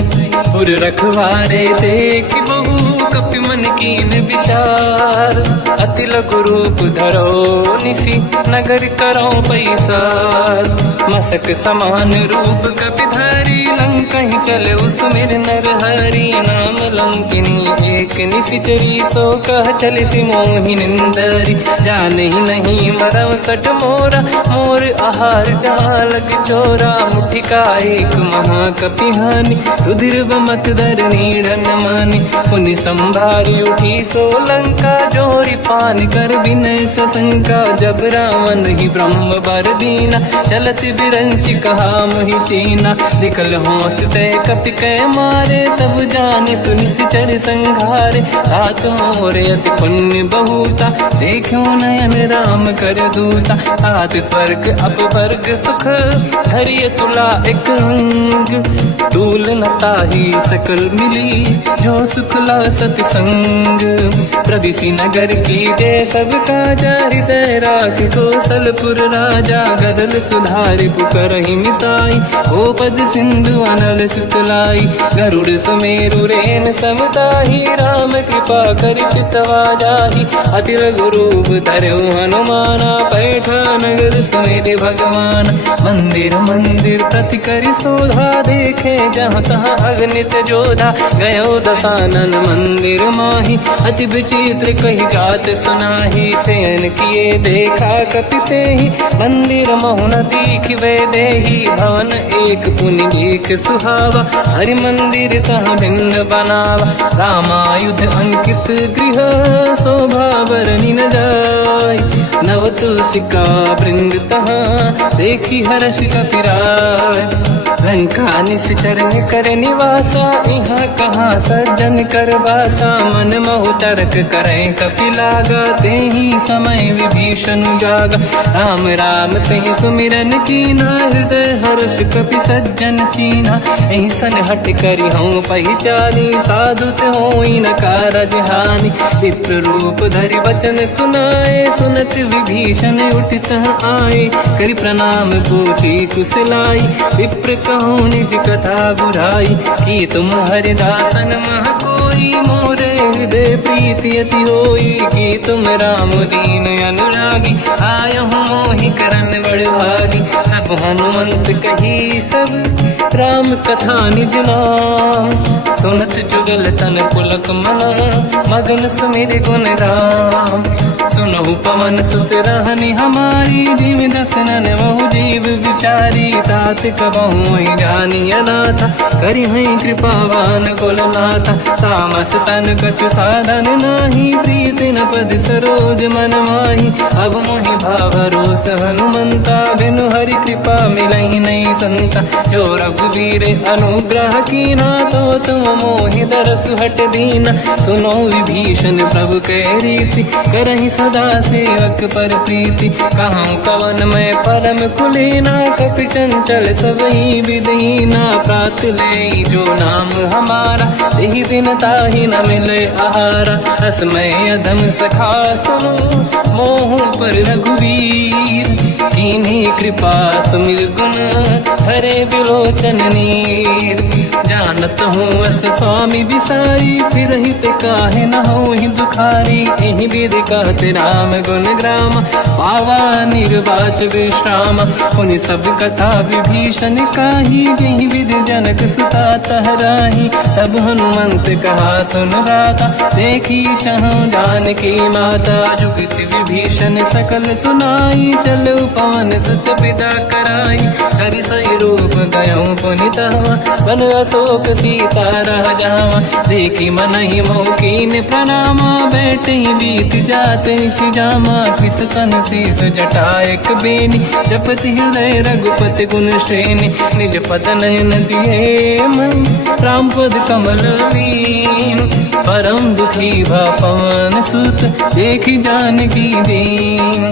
उर रखवारे देख बहु, कपि मन कीन विचार। अति लघु रूप धरो निसी, नगर करो पैसार। मसक समान रूप कपि धारी, लंकहि चले उसमेर नर हरि। नाम लंकिनी एक निशिचरी, सो कह चले सि मोहि निंदरी। जानहि नहीं मरम सट मोरा, मोर आहार जहाँ लग चोरा। मुठिका एक महाकपि हानि, रुधिर बमत धरनी ढन मानि। पुनि संभारी उठी सो लंका, जोरी पान कर विनय सशंका। जब रावण ही ब्रह्म बर दीना, चलत बिरंच कहा मोहि चीना। निकल होश तय कपि कै मारे, तब जाने सुनिशिचर संघारे। तात मोरे अति पुण्य बहुता, देखो नयन राम कर दूता। तात स्वर्ग अपवर्ग सुख, धरिय तुला एक अंग। दूल न ताहि सकल मिली, जो सुख ला सतसंग। प्रदिशि नगर की जय सब काजा, हृदय राख कौशलपुर राजा। गदल सुधारि पुकारहि मिताई, ओ पद सिंधु अनल सुतलाई। गरुड़ सुमेरु रेन समताहि, राम कृपा करि चितवा जाहि। अति लघु रूप धरऊ हनुमाना, पैठा नगर सुमेरे भगवान। मंदिर मंदिर प्रति करि शोधा, देखे जहाँ तहाँ अगणित जोधा। गयो दशानन मंदिर माहि, अति विचित्र कही गात सुनाहि। शयन किए देखा कपि तेहि, मंदिर महु न दीखिबे देहि। भवन एक पुनि एक सुहावा, हरि मंदिर तहाँ भिन्न बनावा। रामायुध अंकित गृह, शोभा बरनि न जाय। नव तुलसिका वृंद तहाँ, देखी हर्ष कपि राय। लंका निशिचर कर निवासा, यहाँ कहाँ सज्जन कर वासा। मन महु तर्क करें कपि लागा, तेहि समय विभीषण जागा। राम राम तेहि सुमिरन कीना, हृदय हर्ष कपि सज्जन चीना। एहि सन हट करि हूँ पहिचानी, साधु होई न कारज हानि। चित्र रूप धरि वचन सुनाए, सुनत विभीषण उठित आए। करि प्रणाम पूछी कुशलाई, विप्र कहूँ निज कथा बुराई। कि तुम हरिदासन मह कोई, मोरे हृदय प्रीति अति होई। कि तुम राम दीन अनुरागी, आयहु मोहि करन बड़ भागी। तब हनुमंत कही सब, राम कथा निज नाम। सुनत जुगल तन पुलक मना, मगन सुमिर गुण राम। सुनहु पवन सुत रहनी हमारी, जीव दसनन महु जीव विचारी, तात कबहु ही जानी अनाथा, करि हई कृपावान कुलनाथा, तामस तन कछु साधन नाही, प्रीति न पद सरोज मन माही, अब मोहि भावरोस हनुमंता, बिनु हरि कृपा मिलहि नहीं संता, जो रघुवीर अनुग्रह कीना, तो तुम मोहि दरस हट दीना, सुनो विभीषण प्रभु के रीति, करहि सदा सेवक पर प्रीति, कहूँ कवन मैं परम कुलीना, कपि चंचल सबही विदहीना, प्रात ले जो नाम हमारा, यही दिन ताहि न मिले आहारा, रसमय अधम सखा सुनो, मोह पर रघुवीर, कीन्ही कृपा सुमिर गुण, हरे बिलोचन नीर, जानत हूँ अस स्वामी बिसाई, फिर हित काहे न हो ही दुखारी, यही विधि कहते राम गुण ग्राम, पावा निर्वाच विश्राम, उन सब कथा विभीषण काही, यही विधि जनक सुता तहराही, तब हनुमंत कहा सुन राता, देखी शहु जानकी माता, जुगत विभीषण सकल सुनाई, चलो पवन सुत विदा कराई, हरि सही रूप गयो पुनितवा, बन अशोक सीता रह जावा, देखी मनहि मोकीन प्रणामा, बैठे ही बीत जाते सिजामा, किस तन शीस जटा एक बेनी, जपति हृदय रघुपति गुण श्रेणी, निज पद नयन दिए मन, राम पद कमल लीन, परम दुखी भा पवन सुत, देखी जानकी दीन,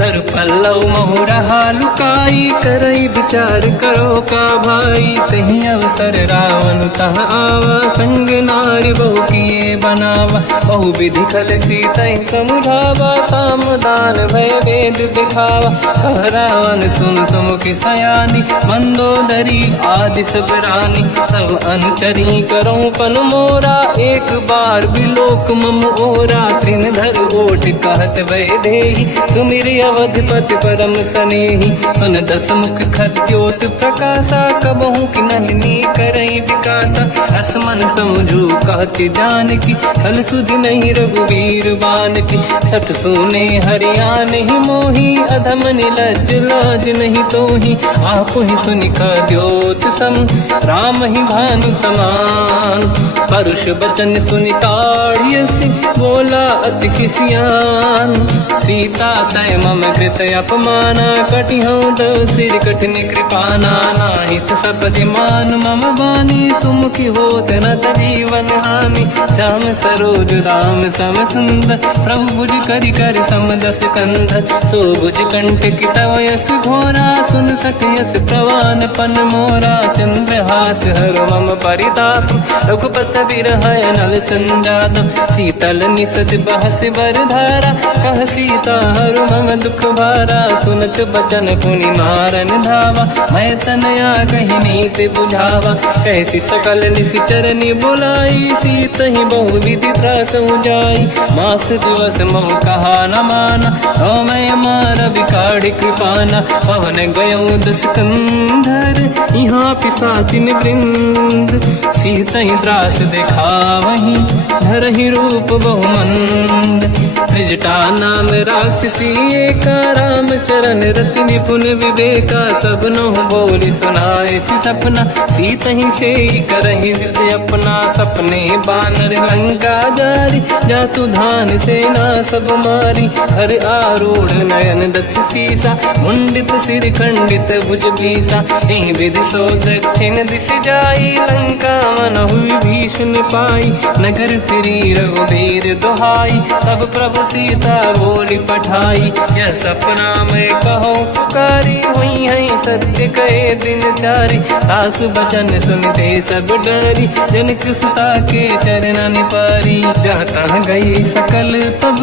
तर पल्लव महु रहा लुकाई, करई विचार करो का भाई, तही अवसर रावण तह आवा, संग नारी बहु किए बनावा, बहु विधि खल सीतहि समुझावा, सामदान भय वेद दिखावा, कह रावण सुन सुमुखि सयानी, मंदोदरी आदि सब रानी, तब अनुचरी करो पन मोरा, एक बार बिलोक मम ओरा, त्रिन धर ओठ कहत भय देहि, सुमिरि अवधपति परम सनेहि, सुन दस मुख खद्योत प्रकाशा, कबहु कि नलिनी करई विकासा, असमन समझू कहति जानकी, हल सुधि नहीं रघुवीर बान की, सठ सुने हरियाण ही मोही, अधम निलज लाज नहीं तोही, आपु ही सुनिका द्योत सम, राम ही भानु समान, परुष बचन सुनिताड़ियसि, बोला अति किसियान, सीता तय मम कृत अपमाना, कटिहऊँ दो सिर कठिन कृपाना, नाहित सपदि मान मम बानी, सुमुखी होत न जीवन हानि, श्याम सरोज राम सम सुंदर, प्रभु भुज करि कर समदस कंधर, सो भुज कंठ की तव यस घोरा, सुन सक यस प्रवान पन मोरा, चंद्रहास हर मम परिताप, रघुपत विरह नल संजात, शीतल निसत बहस बरधारा, कह सीता हर मम दुख भारा, सुनत बचन पुनि मारन धावा, मैं तनया कही नीति बुझावा, कैसी सकल निश्चरनि बुलाई, सीत ही बहु विधि त्रास जाई, मास दिवस महु कहा न माना, तो मैं मार बिकाढ़ कृपाना, पवन गयो दस कंधर, यहाँ पिशाचिन वृंद, सीत ही त्रास दिखावहीं, धरहि रूप बहुमंद, त्रिजटा नाम राक्षसी एका, राम चरण रति निपुण विवेका, सब नहुँ बोली सुनाए सि सपना, सीत ही से करहि जिद अपना, सपने बानर लंका जारी, जातु धान सेना सब मारी, हर आरूढ़ नयन दस सीसा, मुंडित सिर खंडित भुज बीसा, यही विधि सो दक्षिण दिश जाई, लंका मनहु विभीषण पाई, नगर फिरी रघुवीर दुहाई, तब प्रभु सीता बोली पठाई, यह सपना मैं कहूँ पुकारी, हुई है सत्य कहे दिन चारी, सास बचन सुनते सब डरी, जनक सुता के चरण पारी, जाता गई सकल तब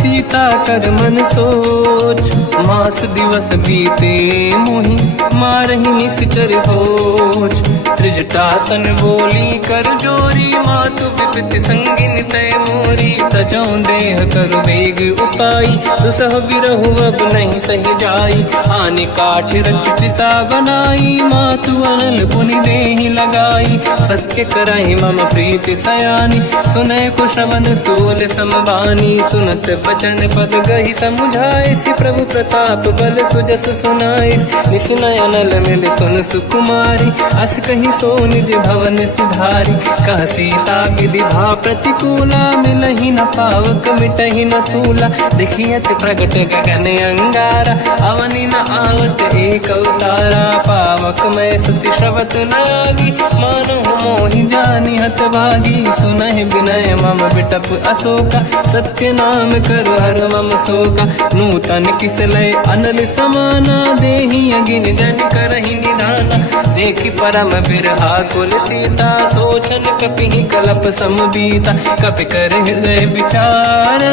सीता कर मन सोच, मास दिवस बीते मोहि मारहि निश्चर होच, त्रिजटासन बोली कर जोरी, मातु विपति संगिन तय मोरी। तजो देह कर वेग उपाई, दुसह बिरहु अब नहीं सही जाई। आने काठ रच चिता बनाई, मातु अनल पुनि देहि लगाई। सत्य कराई मम प्रीति सयानी, सुनय को श्रवण सोल समबानी। सुनत बचन पद गही समुझाए, सि प्रभु प्रताप बल सुजस सुनाए। निसनय अनल मिल सुन सुकुमारी, अस कही सो निज भवन सिधारी। कह सीता विधि भा प्रतिकूला, मिलहि न पावक मिटहि न सूला। देखियत प्रगट गगन अंगारा, अवनि न आवत एक अवतारा। पावक मैं ससि श्रवत न आगी, मानो मोहि जानि हत भागी। सुनहि विनय मम बिटप अशोका, सत्य नाम कर हर मम शोका। नूतन किस लय अनल समाना, देहि अगिन जन करहि निधाना। देखि परम बिरहा कुल सीता, सोचन कपिहि कलप समबीता। कपि कर हृदय विचार,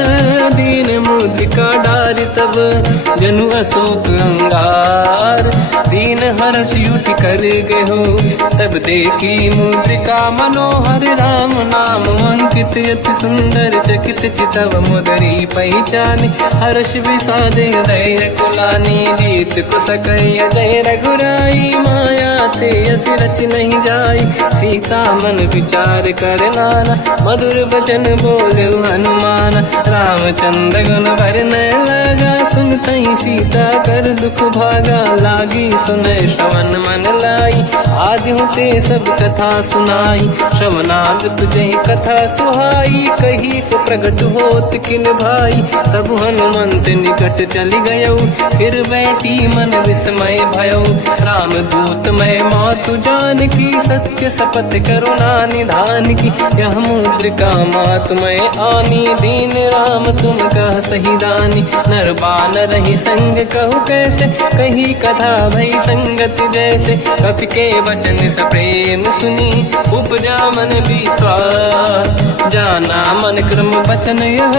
दीन मुद्रिका डारि तब जनु अशोक अंगार। दीन हर्ष युठ कर गयो, तब देखी मुद्रिका मनोहर। राम नाम अंकित अति सुंदर, चकित चितव मुदरी पहचानी। हर्ष विषाद हृदय कुलानी, जीत को सकय जय रघुराई। माया ते अस रच नहीं जाई, सीता मन विचार कर नाना। मधुर बचन बोले हनुमान, रामचंद्र गुण वरनय लगा। सुनतहि सीता कर दुख भागा, लागी सुनय श्रवण मन लाई। आदि ते सब कथा सुनाई, श्रवणाद तुझे कथा सुहाई। कही से प्रगट होत किन भाई, तब हनुमंत निकट चली गयो। फिर बैठी मन विस्मय भयो, राम दूत मैं मातु जान की। सत्य शपथ करुणा निधान की, यह मुद्रिका मातु मैं आनी। दीन राम तुम कह सही दानी, नर बानर ही संग कहु कैसे। कही कथा भई संगत जैसे, कपि के वचन सप्रेम सुनी। उपजा मन विश्वास, जाना मन क्रम वचन यह।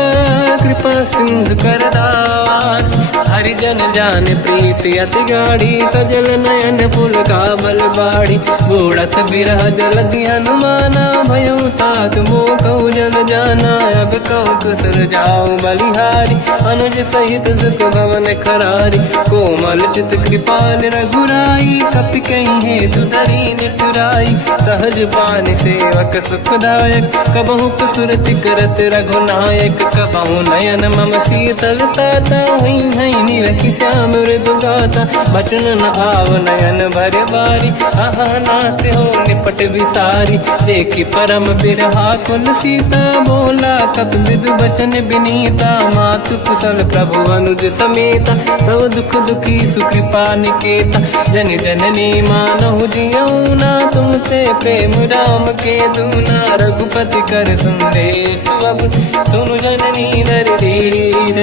कृपा सिंधु कर दास, हरिजन जान प्रीति अति गाढ़ी। सजल नयन पुल का बल बाढ़ी, बूढ़त बिरह जलधि हनुमाना। भयो तात मोह कहु जन जाना, अब कहु कुशल जाओ बलिहारी। अनुज सहित सुख भवन खरारी, कोमल चित कृपाल रघुराई। कपि कहीं हेतु धरी निठुराई, सहज पान सेवक सुखदायक। कबहु सुरति करत रघुनायक, कबहु नयन मम शीतल ताता। हुई हई निरखि श्याम मृदु गाता, बचन न आव नयन भर बारी। आहा नाथ हो निपट विसारी, देखि परम बिरहा कुल सीता। बोला कपि विदु बचन विनीता, मातु कुशल प्रभु अनुज समेता। सब दुख दुखी सुकृपा निकेता, जन जननी मानहु जियौना। तुम ते प्रेम राम के दूना, रघुपति कर संदेश अब सुनु जननी नर धीर।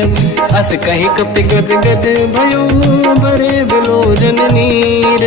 अस कहि कपि गद गद भयो, बरे बिलोचन नीर।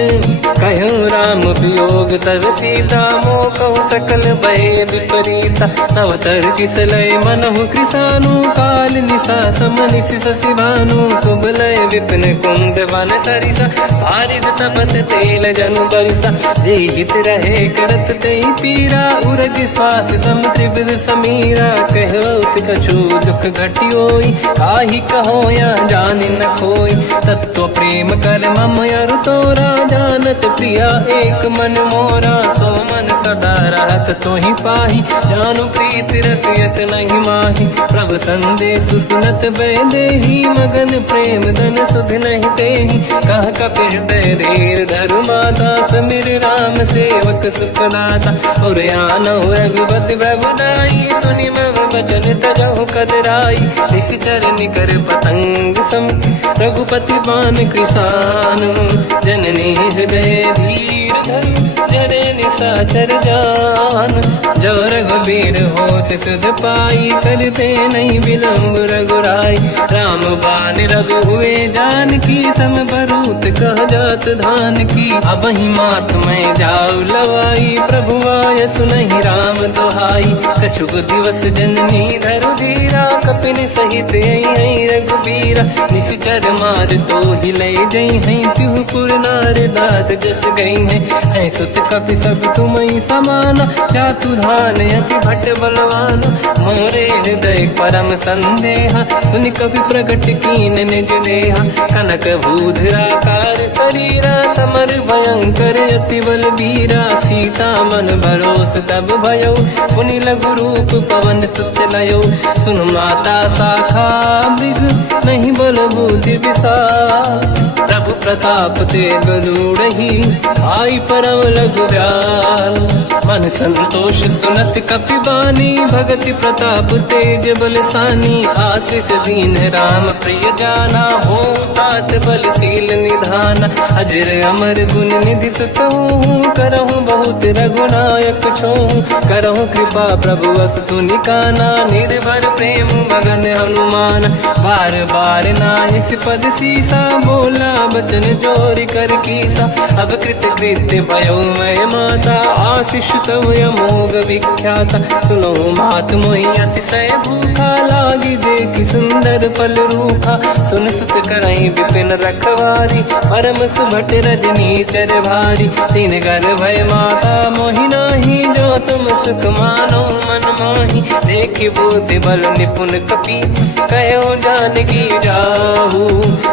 कहो राम वियोग तब सीता, मोह कहु सकल भय विपरीता। तव तर किस लय मनहु कृसानु, काल निशा समनिस शशि भानु। कुबलय विपिन कुंद वन सरिसा, भारिद तपत तेल जनु बरिसा। जे हित रहे करत ते पीरा, उरग श्वास सम त्रिविध समीरा। कहत कछु दुख घटियोई, काहि कहो या जानि न खोई। तत्व प्रेम कर मम अरु तोरा, जानत प्रिया एक मन मोरा। सो मन सदा रहत तोहि पाहि, जानु प्रीति रसियत नहीं माहि। प्रभु संदेश सुनत बैदेहि, मगन प्रेम धन सुध नहीं तेहि। कह कपि हृदय धीर धरु माता, समिर राम सेवक सुखदाता। और आनहु रघुपति प्रभु नाई, सुनि मम वचन तजहु कदराई। निश्चर निकर पतंग सम, रघुपति बान कृसानु। जननी हृदय धीर धरु, जरे निशाचर जान। जो रघुबीर होत सुध पाई, करते नहीं विलम्ब रघुराई। राम बान रघु हुए जानकी, तम बरूत कह जात धान की। अब ही मात मैं जाऊ लवाई, प्रभु आय सुनहि राम दोहाई। कछुक दिवस जननी धरु धीरा, कपिन सहित आई रघुबीरा। निश्चर मार तो ही लय जई हैं, तिहु पुर नार दाद जस गई हैं। सुत कपि सब तुम ही समान, चातुर्धान अति भट्ट बलवान, मोरे हृदय परम संदेहा, सुनि कपि प्रकट कीन निज देहा, कनक भूधराकार शरीरा, समर भयंकर अति बलबीरा, सीता मन भरोस तब भयो, पुनि लघु रूप पवन सुत लयो, सुन माता शाखा मृग नहीं बल बुद्धि विशाल, प्रभु प्रताप तेज गरुड़हि, आई परम लघु व्याल, मन संतोष सुनत कपि बानी, भगति प्रताप तेज बलसानी, आशीष दीन राम प्रिय जाना, हो तात बलशील निधान, अजर अमर गुण निधि सुतहु, करहु बहुत रघुनायक छोहु, करहु कृपा प्रभु अस सुनि काना, निर्भर प्रेम मगन हनुमान, बार बार नाहिस पद सीसा, बोला बचन जोरि कर कीसा, अब कृत कृत्य भयो मैं माता, आशीष तव अमोघ विख्याता, सुनो मात मोहि अतिशय भूखा, लागी देखि सुंदर फल रूखा, सुन सुत करहि विपिन रखवारी, परम सुभट रजनी चर भारी, तीन घर भय माता मोहि नाही, जो तुम सुख मानो मन माही, देखि बुद्धि बल निपुण कपि, कहो जानकी जाहू,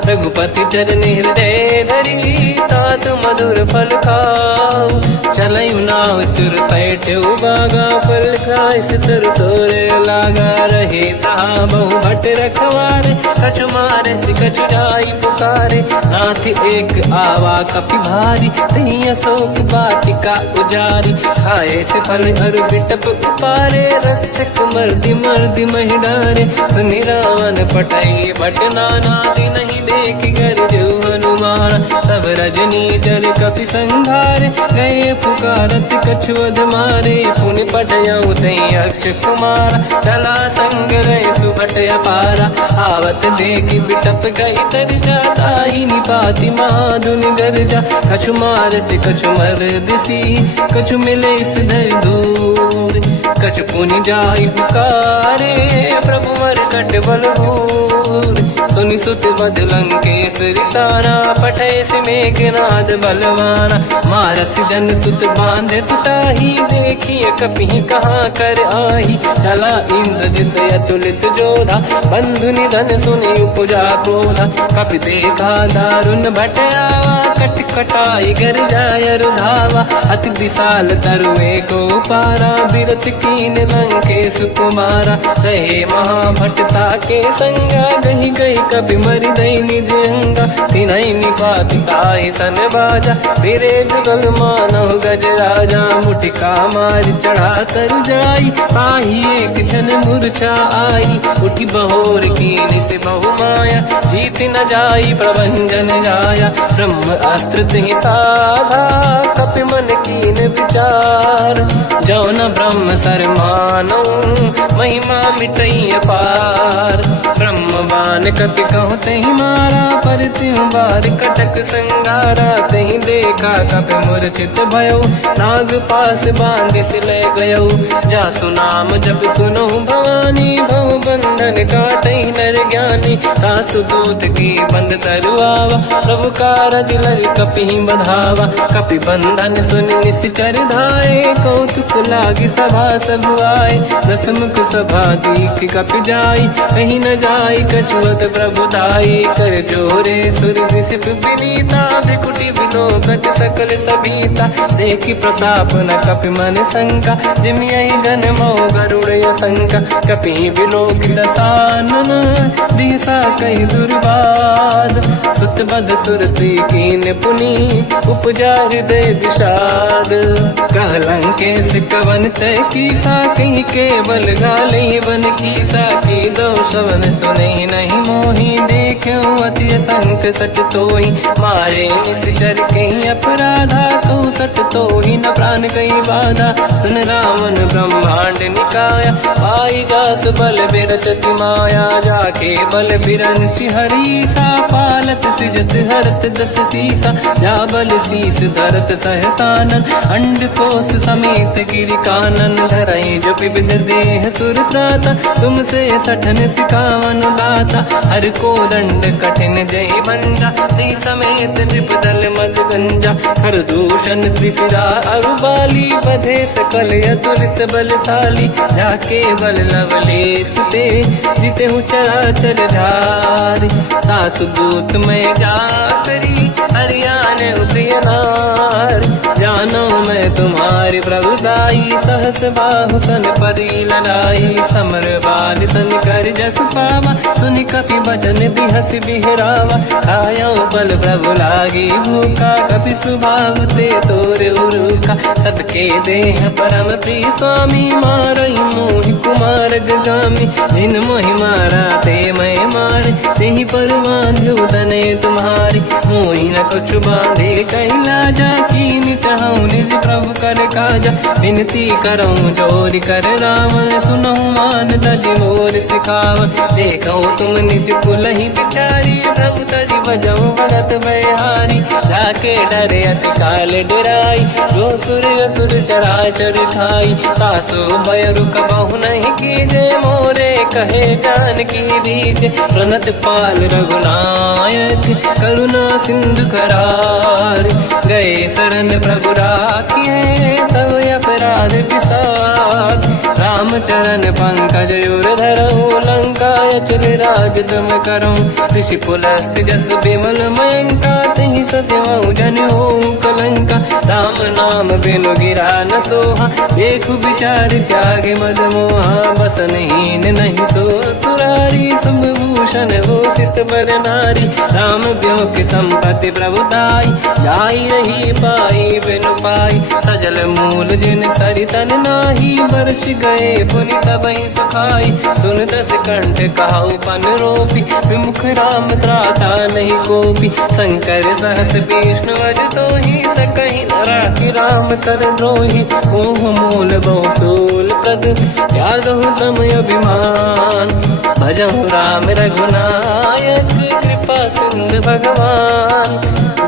रघुपति चरण हृदय धरी, तात मधुर फल खाऊ, चलयु नाव सुर पैठ्यु बागा, फल खाय सितर तोरे लागा, रहे तहाँ बहु भट रखवारे, कछु मारे सि कछु जाई पुकारे, नाथ एक आवा कपि भारी, तही अशोक वाटिका उजारी, खाए से फल अरु बिटप उपारे, रक्षक मर्दि मर्दि महि डारे, सुनि रावण पटई भट नाना, नहीं देख कर जो हनुमान, तब रजनी चर कपि संघारे, गए पुकारत कछु अध मारे, पुनि पटयउ तई अक्ष कुमार, चला संग रहे सुभट अपारा, आवत देखि बिटप गई तर जाता, ही निपाति माधुनि गर्जा, कछु मार से कछु मर दिसी, कछु मिले इस धर दूर, कछु पुनि जाई पुकारे, प्रभु मर कट बल भूर, सुनि सुत बद लंकेश रिसाना, पठय सि मेघनाद बलवाना, मारस जन सुत बांधे सुताही, देखिए कपि कहाँ कर आही, चला इंद्रजित अतुलित जोधा, बंधु निधन सुनि उपजा क्रोधा, कपि देखा दारुण भट आवा, कट कटाई गर जाय रुधावा, अति विशाल तरुए को पारा, बिरत कीन लंकेश कुमारा, रहे महाभटता के संगा, गही गही कपि मरि दई निज अंगा, तिन्हि निपाति ताहि सन बाजा, फिरे जुगल मानव गज राजा, मुटिका मार चढ़ा तर जाई, ताहि एक क्षण मूर्छा आई, उठी बहोर कीन से बहु माया, जीत न जाई प्रभंजन जाया, ब्रह्म अस्त्र तिहि साधा, कपि मन कीन विचार, जो न ब्रह्म सर मानो, महिमा मिटई अपार, ब्रह्म बान कपि कहु तहि मारा, पर तिहु बार कटक संगारा, तहि देखा कपि मूर्छित भयो, नाग पास बांधिस ले गयो, जासु नाम जप सुनो भवानी, भव बंधन काटहि नर ज्ञानी, दासु दूत की बंद तरुआवा, प्रभु कारज लग कपि बधावा, कपि बंधन सुनि निश्चर धाये, कौतुक लागी सभा सब आए, दसमुख सभा दीख कपि जाई, कहीं न जाई कछुअत प्रभु दाई, कर जोरे सुर विसिप विनीता, बिकुटी बिलोकत सकल सबीता, देखि प्रताप न कपि मन शंका, जिमियहि जन मोह गरुड़ असंका, कपि बिलोक दसानन, दिशा कहि दुर्बाद, सुत बद सुरति कीन पुनि, उपजा हृदय विषाद, कह लंकेश कवन तय कीसा, कहीं केवल गाली बन कीसा, की दो शवन सुनहि नहीं मोहि, देखो अति संक सट तोहि, मारे निश्चर कहीं अपराधा, तो सट तोहि न प्राण कहीं बाधा, सुन रावण ब्रह्मांड निकाया, पाई जास बल बिरचति माया, जाके बल बिरंचि हरीसा, पालत सिजत हरत दस सीसा, जा बल शीस धरत सहसानन, अंड कोश समेत गिरि कानन, धरहि जो विविध देह सुर त्राता, तुमसे सठन सिखावन सुहाता। हर को दंड कठिन जय बंजा, श्री समेत त्रिपदल मद गंजा। हर दूषण त्रिशिरा अरुबाली, बधे सकल अतुलित बलशाली। जाके बल लवलेश ते, जिते हूँ चराचर धारी। सासु दूत में जाकरी, हरियाणे प्रिय नार। जानो मैं तुम्हारी प्रभुताई, सहस बाहु सन परी लड़ाई। समर बाल सन कर जस पावा, सुनि कपि बचन बिहस बिहरावा। खायो बल प्रभु लागी भूखा, कपि स्वभाव ते तोरे उरुका। सबके देह परम प्रिय स्वामी, मारई मोहि कुमार गगामी। जिन मोहि मारा ते मैं मारे, तेहि पर बांधु तनय तुम्हारी। मोहि न कुछ बांधे कैला जा, कीनि चाहूं निज प्रभु कर काजा। विनती करऊं जोर कर रावण, सुनहु मान तज मोर सिखावन। देखो तुम निज कुलहि बिचारी, प्रभु तज बजऊं भगत बयहारी। जाके डरे अति काल डराई, जो सुर असुर चराचर खाई। तासु भय रुक बहु नहीं कीजे, मोरे कहे जानकी दीजे। प्रणत पाल रघुनायक, करुणा सिंधु करार। गए शरण प्रभु राखिए, तव अपराध विसार। रामचरण पंकज उर धरऊं, लंका अचल राज तुम करऊं। ऋषि पुलस्त जस विमल मयंका, तिहि ससेवऊं जन होऊं कलंका। राम नाम बिनु गिरा न सोहा, देखु विचार त्यागे मद मोहा। बसनहीन नहीं सो सुरारी, सब भूषण भूषित बर नारी। राम ब्यों की संपत्ति प्रभुताई, जाई रही पाई बिनु पाई। सजल मूल जिन सरितन नाही, बरस गए पुनि तबहि सुखाई। सुन दस कंठ कहाऊ पन रोपी, विमुख राम त्राता नहीं कोपी। शंकर सहस विष्णु अज तोहि, सकहि न राखि राम कर द्रोही। मोह मूल बहु सूल प्रद, त्यागहु तम अभिमान। भजहु राम रघुनायक, कृपा सिंधु भगवान।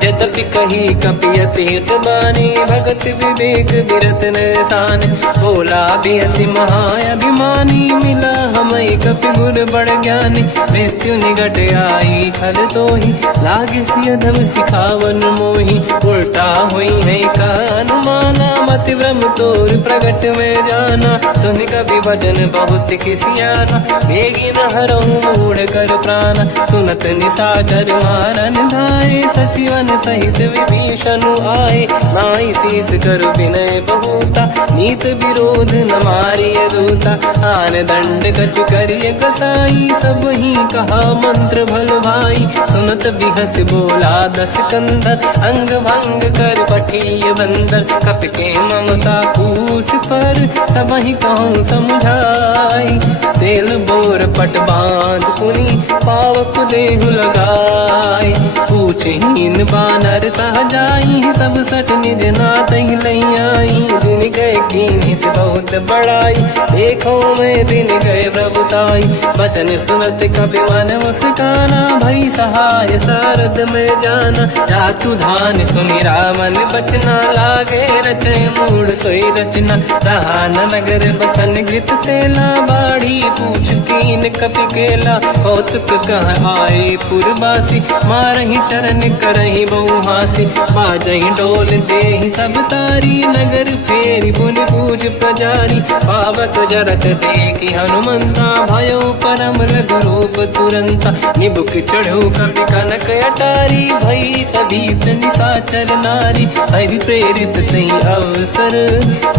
जतपि कही कपि अति हित बानी, भगत विवेक विरत निशान। बोला बिहसि महाअभिमानी, मिला हमई कपि गुर बड़ ज्ञानी। मृत्यु निकट आई खल तोहि, लागे सिय धम सिखावन मोहि। उल्टा हुई है का अनुमाना, मति ब्रह्म तोर प्रगट में जाना। सुनि कपि वचन बहुत किसियाना, बेगी न हरऊं मूढ़ कर प्राण। सुनत निशाचर मारन धाये, सचिवन सहित विभीषण आए। नाई शीस कर विनय बहुता, नीत विरोध न मारिय दूता। आन दंड कछ करिय कसाई, सब ही कहा मंत्र भल भाई। सुनत बिहस बोला दस कंधर, अंग भंग कर पठिय बंदर। कपि के ममता पूछ पर, सब ही कहूँ समझाई। तेल बोर पट बांध पुनि, पावक देहु लगाई। पूछहीन बानर तह जाई, तब सट निज नाथ ही लई आई। दिन गए कीन्ही से बहुत बड़ाई, देखो मैं दिन गए प्रभुताई। बचन सुनत कपि मन मुस्काना, भई सहाय सारद में जाना। जातु धान सुनि रावण बचना, लागे रचे मूढ़ सोई रचना। रहा न नगर बसन गृत तेला, बाढ़ी पूछ कीन कपि केला। कौतुक कह आए पुरवासी, मारहि चरण करहि बहु हासी। बाजहि डोल देहि सब तारी, नगर फेरि पुनि पूज प्रजारी। पावक जरत देखि हनुमंता, भयो परम रघुरूप तुरंता। निबुक चढ़ो कपि कनक अटारी, भई सभीत निशाचर नारी। हरि प्रेरित तहि अवसर,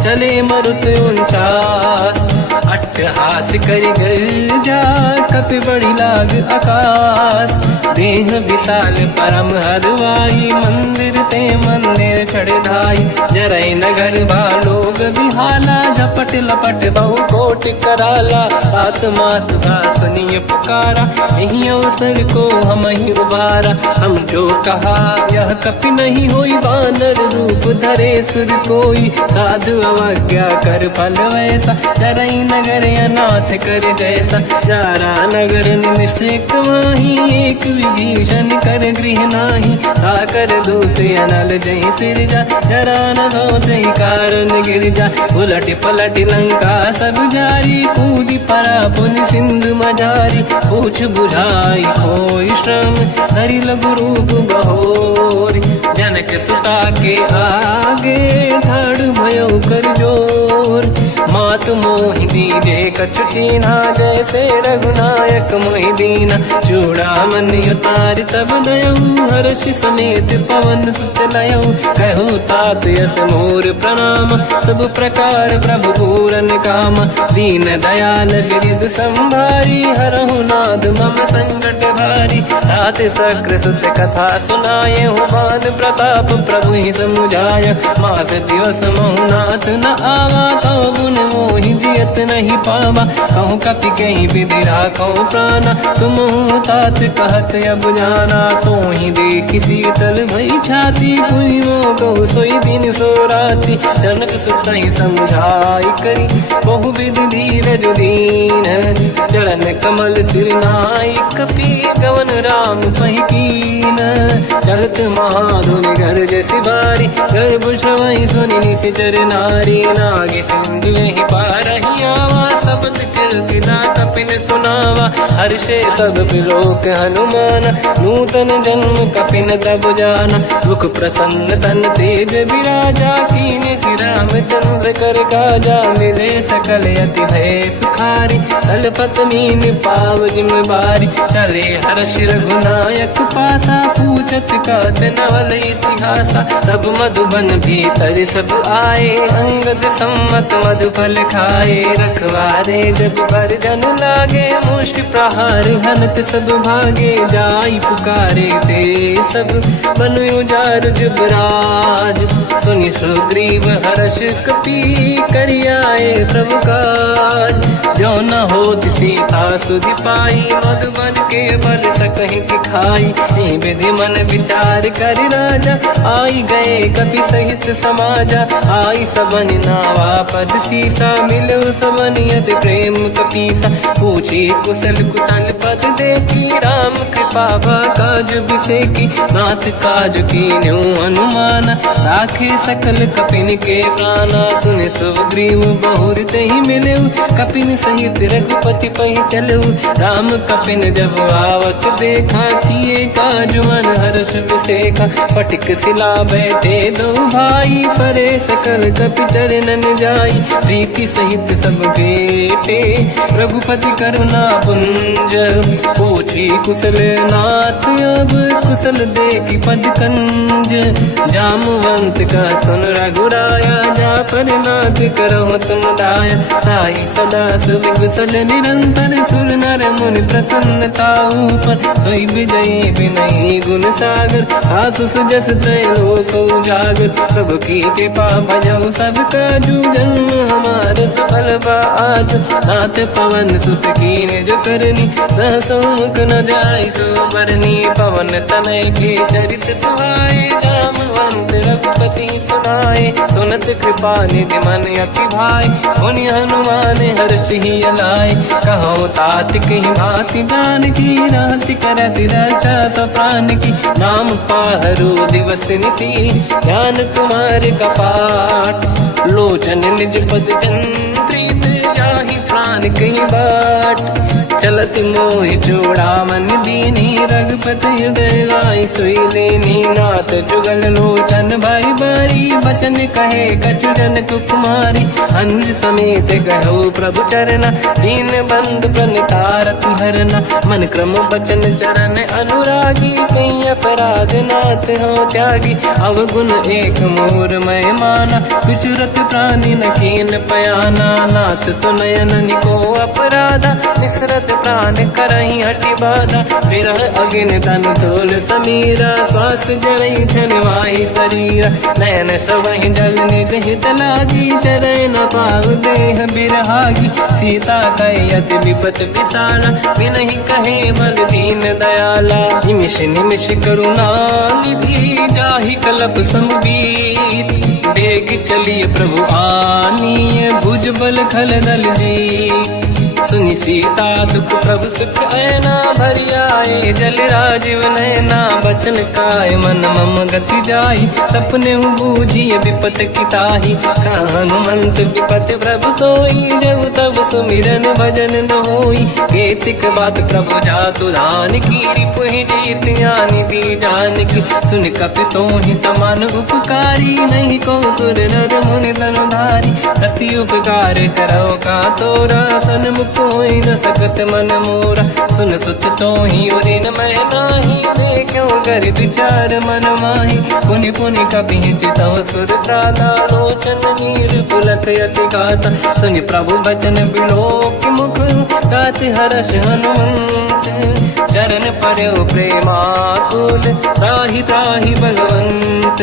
चले मरुत 49। अट्टहास करि गर्जा, कपि बड़ी लाग आकाश। देह विशाल परम हरवाई, मंदिर ते मंदिर चढ़ धाई। जरै नगर बालोग बिहाला, झपट लपट बहु कोटि कराला। सात मात का सुनिय पुकारा, यही अवसर को हम ही उबारा। हम जो कहा यह कपि नहीं होई, बानर रूप धरे सुर कोई, साधु अवज्ञा कर फल वैसा, चरई नगर अनाथ कर जैसा। जारा नगर निमिषक माही, एक विभीषण कर गृह नाही, आकर दूत अनल जय सिरजा, जरा न होते कारण गिरजा। उलट पलट लंका सब जारी, कूदी परा पुन सिंधु मझारी, पूछ बुझाई कोई श्रम, धरि लघु रूप बहोरी। जनक सुता के आगे ठाड़ भयो कर जोर, मात मोहि दीजे कछु कीन्हा, जैसे रघुनायक मोहि दीना। चूड़ामणि उतार तब दयऊ, हर्ष समेत पवन सुत लयऊ, कहु तात यस मोर प्रणाम, सब प्रकार प्रभु पूरन काम। दीन दयाल बिरिद संभारी, हरहु नाद मम संकट भारी। तात सक्र सुत कथा सुनाये, हुमान प्रताप प्रभु ही समुझाय। मास दिवस महु नाथ न आवा, कौ गुण मोहि जियत नहीं पावा। कहूँ कपि कहीं विधि राखो प्राणा, तुम तात कहत अब जाना। तो ही देखी शीतल भई छाती, पुई मो कहु सोई दिन सो राती। जनक सुत ही समझाई करी, बहु विधि धीरज दीन, चरण कमल सिर नाई। कपि गवन राम पहि कीन, चलत महाधुनि घर जैसी बारी। गर्भ श्रवहि सुनि निशिचर नारी, नागे सिंधु ही पारहि आवा। शब्द कीर्तिना कपिन सुनावा, हर्षे सब बिलोक हनुमान। नूतन जन्म कपिन तब जाना, मुख प्रसन्न तन तेज विराजा। कीने श्री रामचंद्र कर काजा, मिले सकल अति भय सुखारी। तलपत मीन पाव जिम बारी, चले हर्ष रघुनायक पासा। पूछत कात नवल इतिहासा, तब मधुबन भीतर सब आए। अंगद सम्मत मधु फल खाए, रखवारे जब बरदन लागे। मुष्टि प्रहार हनत सब भागे, जाई पुकारे ते सब बन उजार जुबराज। सुनि सुग्रीव हर्ष कपि, करियाए प्रभु काज। जो न होत सीता सुधि पाई, मधुबन के बल सकहि दिखाई। विधि मन विचार कर राजा, आई गए कपि सहित समाजा। आई सबन नावा पद सीसा, मिलो सबन यदि प्रेम कपीसा। पूछी कुशल कुशल पद देखी, राम कृपा काज बिसेकी। नाथ काज कीन्यो हनुमान, राखे सकल कपिन के प्राणा। सुन सुग्रीव बहुर तहि मिलऊ, कपिन सहित रघुपति पहि चलऊ। राम कपिन जब आवत देखा, किए काज मन हर्ष बिसेखा। फटिक सिला बैठे दो भाई, परे सकल कपि चरणन जाई। प्रीति सहित सब बेटे, रघुपति करुणा पुंज। पूछी कुशल नाथ अब, कुशल देखी पद कंज। जामवंत का सुन रघुराया, जा पर नाथ करहु तुम दाया। ताई सदा सुविकुशल निरंतर, सुर नर मुनि प्रसन्नता ऊपर। सोई विजयी विनयी गुण सागर, आसु सुजस त्रैलोक उजागर। प्रभु की कृपा भजऊ सब काजू, जन्म हमार सफल बा आज। नाथ पवन सुत कीन्ह जो करनी, सहसो मुख न जाय सो मरनी। पवन तनय के चरित सुहाए, जामवंत रघुपति सुनाए। सुनत कृपा निधि मन अति भाई, मुनि हनुमान हर्षि अलाए। कहो तात कहीं भांति जानकी, राति करत रक्षा सब प्राण की। नाम पाहरो दिवस निसी, ध्यान तुम्हारे कपाट। लोचन निज पद चंद्रित, जाहि प्राण कहीं बाट। चलत मोहि चूड़ामन दीनी, रघुपति हृदय लाई सोई लेनी। नाथ जुगल लोचन भाई बारी, बचन कहे कछु जनक कुमारी। अनुज समेत गहो प्रभु चरना, दीन बंधु प्रणितारति हरना। मन क्रम बचन चरण अनुरागी, कहीं अपराध नाथ हो त्यागी। अवगुण एक मोर मैं माना, विचुरत प्राणी न कीन पयाना। नाथ सुनयन निको अपराधा, निसरत प्राण करही हटि बाधा। विरह अगिन तन तोल समीरा, श्वास जरई छनवाई शरीरा। नयन सबहि जल निज हित लागी, चरय न पाव देह बिरहागी। सीता कहे अति विपत विसाला, बिनहि कहे बल दीन दयाला। निमिष निमिष करुणा निधि, जाहि कलप समबीत। लिए प्रभु आनीय भुजबल खल दल जी। सुनि सीता दुख प्रभु सुख ऐना भरि आए, जल राजीव नैना बचन काय मन मम गति जाई। सपने हूँ बूझिए विपत किताही, हनुमंत विपत प्रभु सोई। जब तब सुमिरन भजन न होई, केतिक बात प्रभु जातु धान की। रिपुहि जीत ज्ञानी दी जान की, सुन कपि तोहि समान उपकारी। नहीं को सुर नर मुनि धनुधारी, अति उपकार करो का तोरा। सन्मुख होई न सकत मन मोरा, सुन सुत तोहि उरि न मैं नाही। देखो कर विचार मन माही, पुनि पुनि कपि चितव सुर त्राता। लोचन नीर पुलक यति गाता, सुनि प्रभु बचन बिलोक मुख। गाति हर्ष हनुमंत, चरण पर्यो प्रेमाकुल। त्राहि त्राहि भगवंत,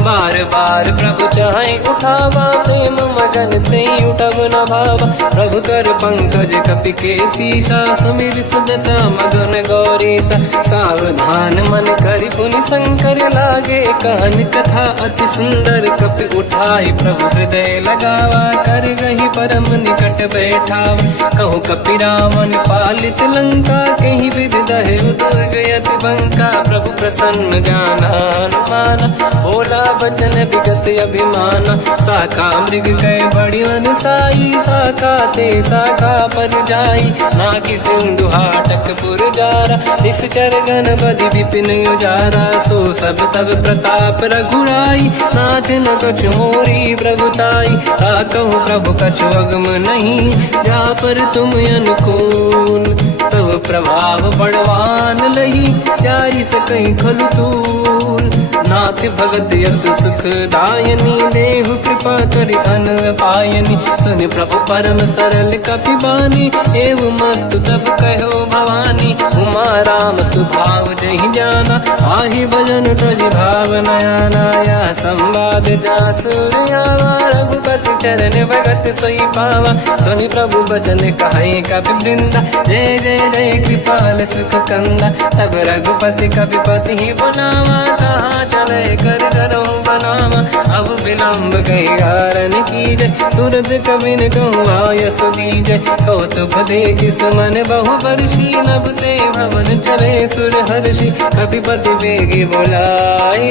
बार बार प्रभु चाहे उठावा। प्रेम मगन ते उठब न भावा, प्रभु कर पंकज कपि के सीसा। सुमिर सुदशा मगन गौरीसा, सावधान मन करि पुनि शंकर लागे। कान कथा अति सुंदर कपि उठाई, प्रभु हृदय लगावा। कर गही परम निकट बैठावा, कहु कपि रावण पालित लंका। कहीं विधि दहे उदुर्ग यति बंका, प्रभु प्रसन्न जाना हनुमाना। बोला वचन विगत अभिमाना, शाखा मृग गए बड़ी मन साई। शाखा ते शाखा पर जाई, नाकि सिंधु हाटक पुर जारा। निश्चर गण बधि विपिन उजारा, सो सब तब प्रताप रघुराई। नाथ न कछु मोरी प्रभुताई, कहूँ प्रभु कछु अगम नहीं। जा पर तुम अनुकूल, तब प्रभाव बड़वान लही। जारी सकई खलु तूल, नाथ भगत यत सुख दायनी। देहु कृपा करि अन पायनी, सुन प्रभु परम सरल कपि बानी। एव मस्तु तब कहो भवानी, उमा राम सुभाव जहि जाना। आहि भजन तजि भाव नयाना, या संवाद जासुर आवा। रघुपति चरण भगत सोई पावा, सुनि प्रभु बचन कहे कपि वृंदा। जय जय जय कृपाल सुख कंदा, तब रघुपति कपिपति ही बनावा। कहाँ चले कर करो बनावा, अब विलम्ब कही कारण कीजय। तुरंत कबिन कहूँ आयस दीजय, कौतुक देख सुमन बहु वर्षी। नभ ते भवन चले सुर हर्षि, कपिपति बेगी बुलाए।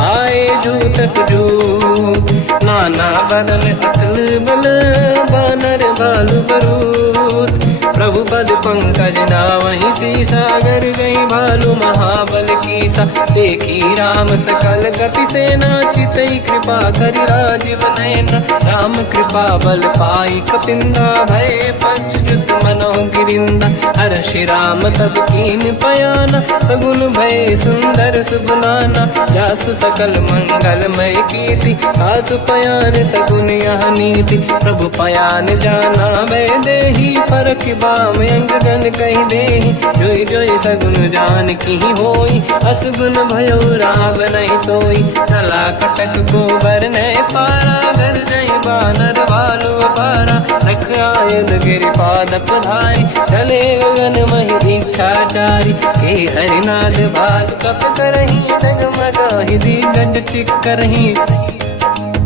आए जूतक जूत, नाना बदल अकल बल। बानर भालु बरूत, प्रभु पद पंकज नावहि सीसा। गर गई भालू महाबल कीसा, देखी राम सकल कपि सेना। चितई कृपा करि राजीव नयना, राम कृपा बल पाई कपिंदा। भय पश्चात मनो गिरिंदा, हर्षि राम तब कीन पयाना। सगुन भय सुंदर सुबलाना, जासु सकल मंगलमय कीर्ति। आसु पयान सगुन यह नीति, प्रभु पयान जाना भय देहि। फरक बाम अंग गन कही देहि, जोई जोई सगुन जान की होई। असगुन भयो राव नहीं सोई, चला कटक को बर नहीं पारा। घर नहीं बानर भालू पारा, रख आयन गिरि पाद पधारी। चले गगन महि दीक्षाचारी, हे हरिनाथ भाल कप करही। जगमगाहि दिग्गज चिक्करही,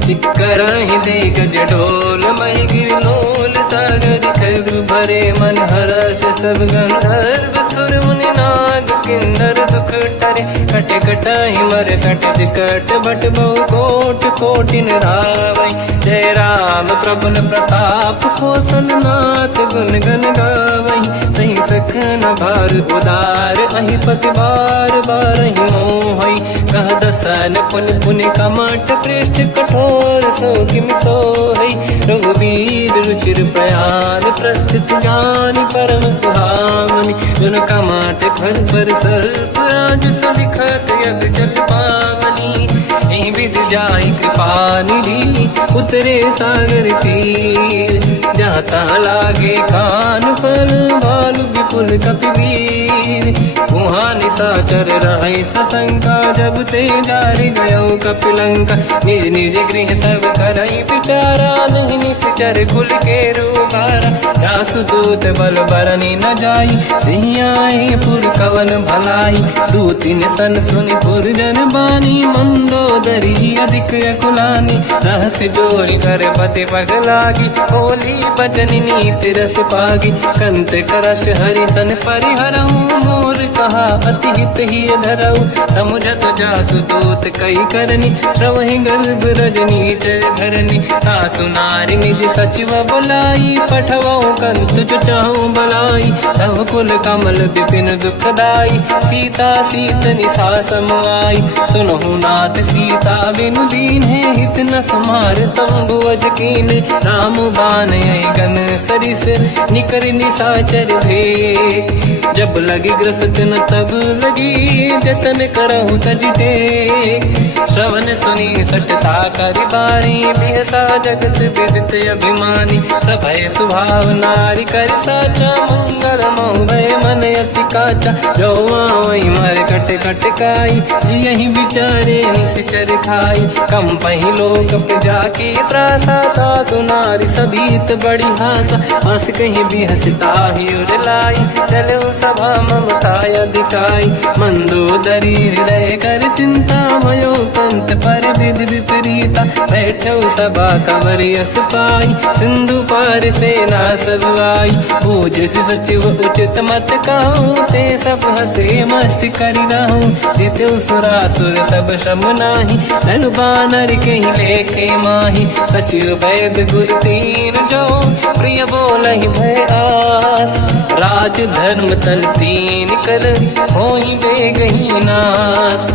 चिक्करहि दिग्गज डोल। महि गिरलोल सागर खरु भरे मन हर्ष। सब गंधर्व सुर मुनि नाग किन्नर दुख टरे। कट कटाहि मर कट कट बट बहु कोट कोटिन रावै। जय राम प्रबल प्रताप कोसन नाथ, गुण गन गावै। सही सखन भार उदार, अहि पति बार बार ही मोहै। कह दसन पुन पुन कमट पृष्ठ कठोर। सो किम सोहै रघुवीर रुचिर प्रयाण। प्रस्थित ज्ञानी परम सुहावनी, जुन कमाट घर पर सर्प राज। सलिखत यग जल पावनी, एहि विधि जाहि कृपा निधि। उतरे सागर तीर, जाता लागे कान पर भालू विपुल कपिवीर। वहाँ निशाचर राय सशंका, जब ते जारी गयो कपिलंका। निज निज गृह सब करई विचारा, नहीं निश्चर कुल के रूबारा। जासुदूत बल बरनी न जाई, दिहियाए पुर कवन भलाई। दूतिन सन सुनि पुर जन बानी, मंदोदरी अधिक अकुलानी। रहस्य जोरी कर पति पगलागी, बोली बचन नीति रस पागी। कंत करश हरि सन परिहरऊ, मोर कहा अति हित ही धरऊ। समुझत जासुदूत कई करनी, श्रवहि गर्भ रजनी जय धरनी। सासु नारी निज सचिव बुलाई, पठवऊ कंत जो चाहू बलाई। तव कुल कमल विपिन दुखदाई, सीता सीतनि सासम आई। सुनहु नाथ सीता बिनु दीन है, हित न समार संभुवज कीन। राम बान आई गन सरिस, निकर निशाचर भेद। जब लगी ग्रस्त न तब लगी, जतन करहु तज टेक। श्रवण सुनी सटता करि बारी, बिहसा जगत विदित अभिमानी। सभय स्वभाव नारी कर साचा, मंगल मोह भय मन अति काचा। जो आवई मर कट कट काई, यही विचारे निश्चर खाई। कम पही लोक प्रजा की त्रासा, तासु नारी सभीत बड़ी हासा। हंस कहीं भी हंसता ही उड़लाई, चलो सभा ममता अधिकाई। मंदोदरी हृदय कर चिंता, भयो कंत पर विधि विपरीता। बैठो सभा कंवर यस पाई, सिंधु पार सेना सब आई। पूज सचिव उचित मत कहूँ, ते सब हसे मस्त करि रहूं। जित्यु सुरासुर तब शम नाही, धन बानर कहीं लेखे माही। सचिव वैद गुरु तीन जो, प्रिय बोलहि भय आस। राज धर्म तल तीन कर, होई बेगही नास।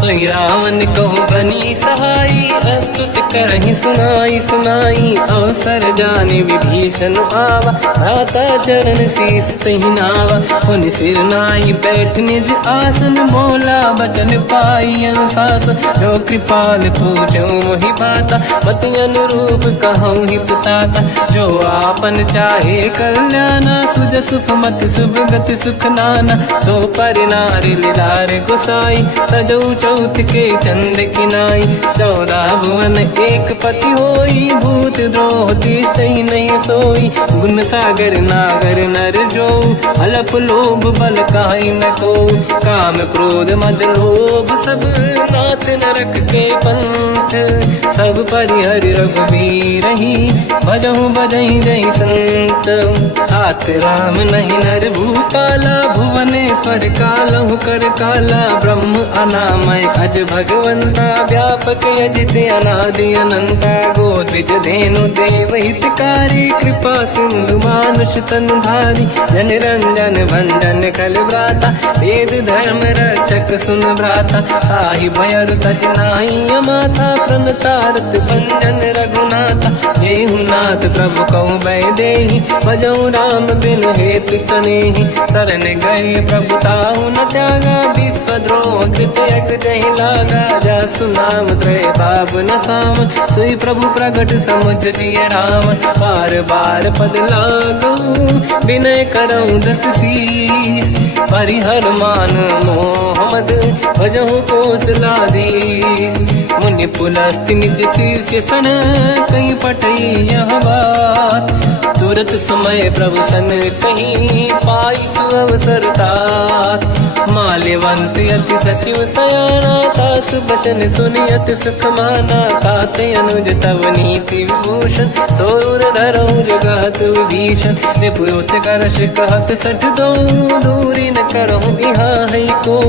सोई रावण कहु बनी सहाई, अस्तुत करहि सुनाई सुनाई। अवसर जाने विभीषण आवा, भ्राता चरण शीस तहि नावा। पुन सिर नाई बैठ निज आसन, बोला बचन पाई अनुशासन। जो कृपाल पूछो मोहि बाता, मति अनुरूप कहूँ हित ताता। जो आपन चाहे कल्याणा, सुजस सुमति सुभगति सुख नाना। तो पर नारी लीलार गोसाई, तजौ चौथ के चंद किनाई। 14 भुवन एक पति होई, भूत द्रोह तिष्ठइ नहीं सोई। गुण सागर नागर नर जो, अलप लोभ बल काई न को। काम क्रोध मद लोभ सब, नाथ नरक के पंथ। सब परिहरि रघुबीर ही, भजहु बजहि जहि संत। हाथ राम नहीं नर भूपाला, भुवनेश्वर कालहु कर काला। ब्रह्म अनामय अज भगवंता, व्यापक अजित अनादि अनंता। गोद्विज धेनु देव हितकारी, कृपा सिंधु मानुष तनु धारी। जन रंजन भंजन कल व्राता, वेद धर्म रक्षक सुन भ्राता। ताहि भयर तज नाहि अमाथा, प्रणतारत भंजन रघुनाथा। जेहु नाथ प्रभु कहु भय देहि, भजहु राम बिनु हेतु सनेहि। शरण गए प्रभु ताहु न त्यागा, विश्वद्रोह कृत यज्ञ जहि लागा। जासु नाम त्रय ताप न साम, सोई प्रभु प्रगट समुझ जिय राम। बार बार पद लागू, विनय करऊँ दस शीस। परिहर मान मोह मद, भजहु कौशलाधीश। मुनि पुलस्त्य निज शीर्ष सन, कहीं पटई यह बात। तुरत समय प्रभु सन कहीं, पाई सुअवसर तात। माल्यवंत अति सचिव सयाना, तास बचन सुनि अति सुख माना। तात अनुज तव नीति विभूषण, सोर धरऊ जगत विभीषण। विपुत करश कहत सठ दो, दूरी न करहु इहाँ है को।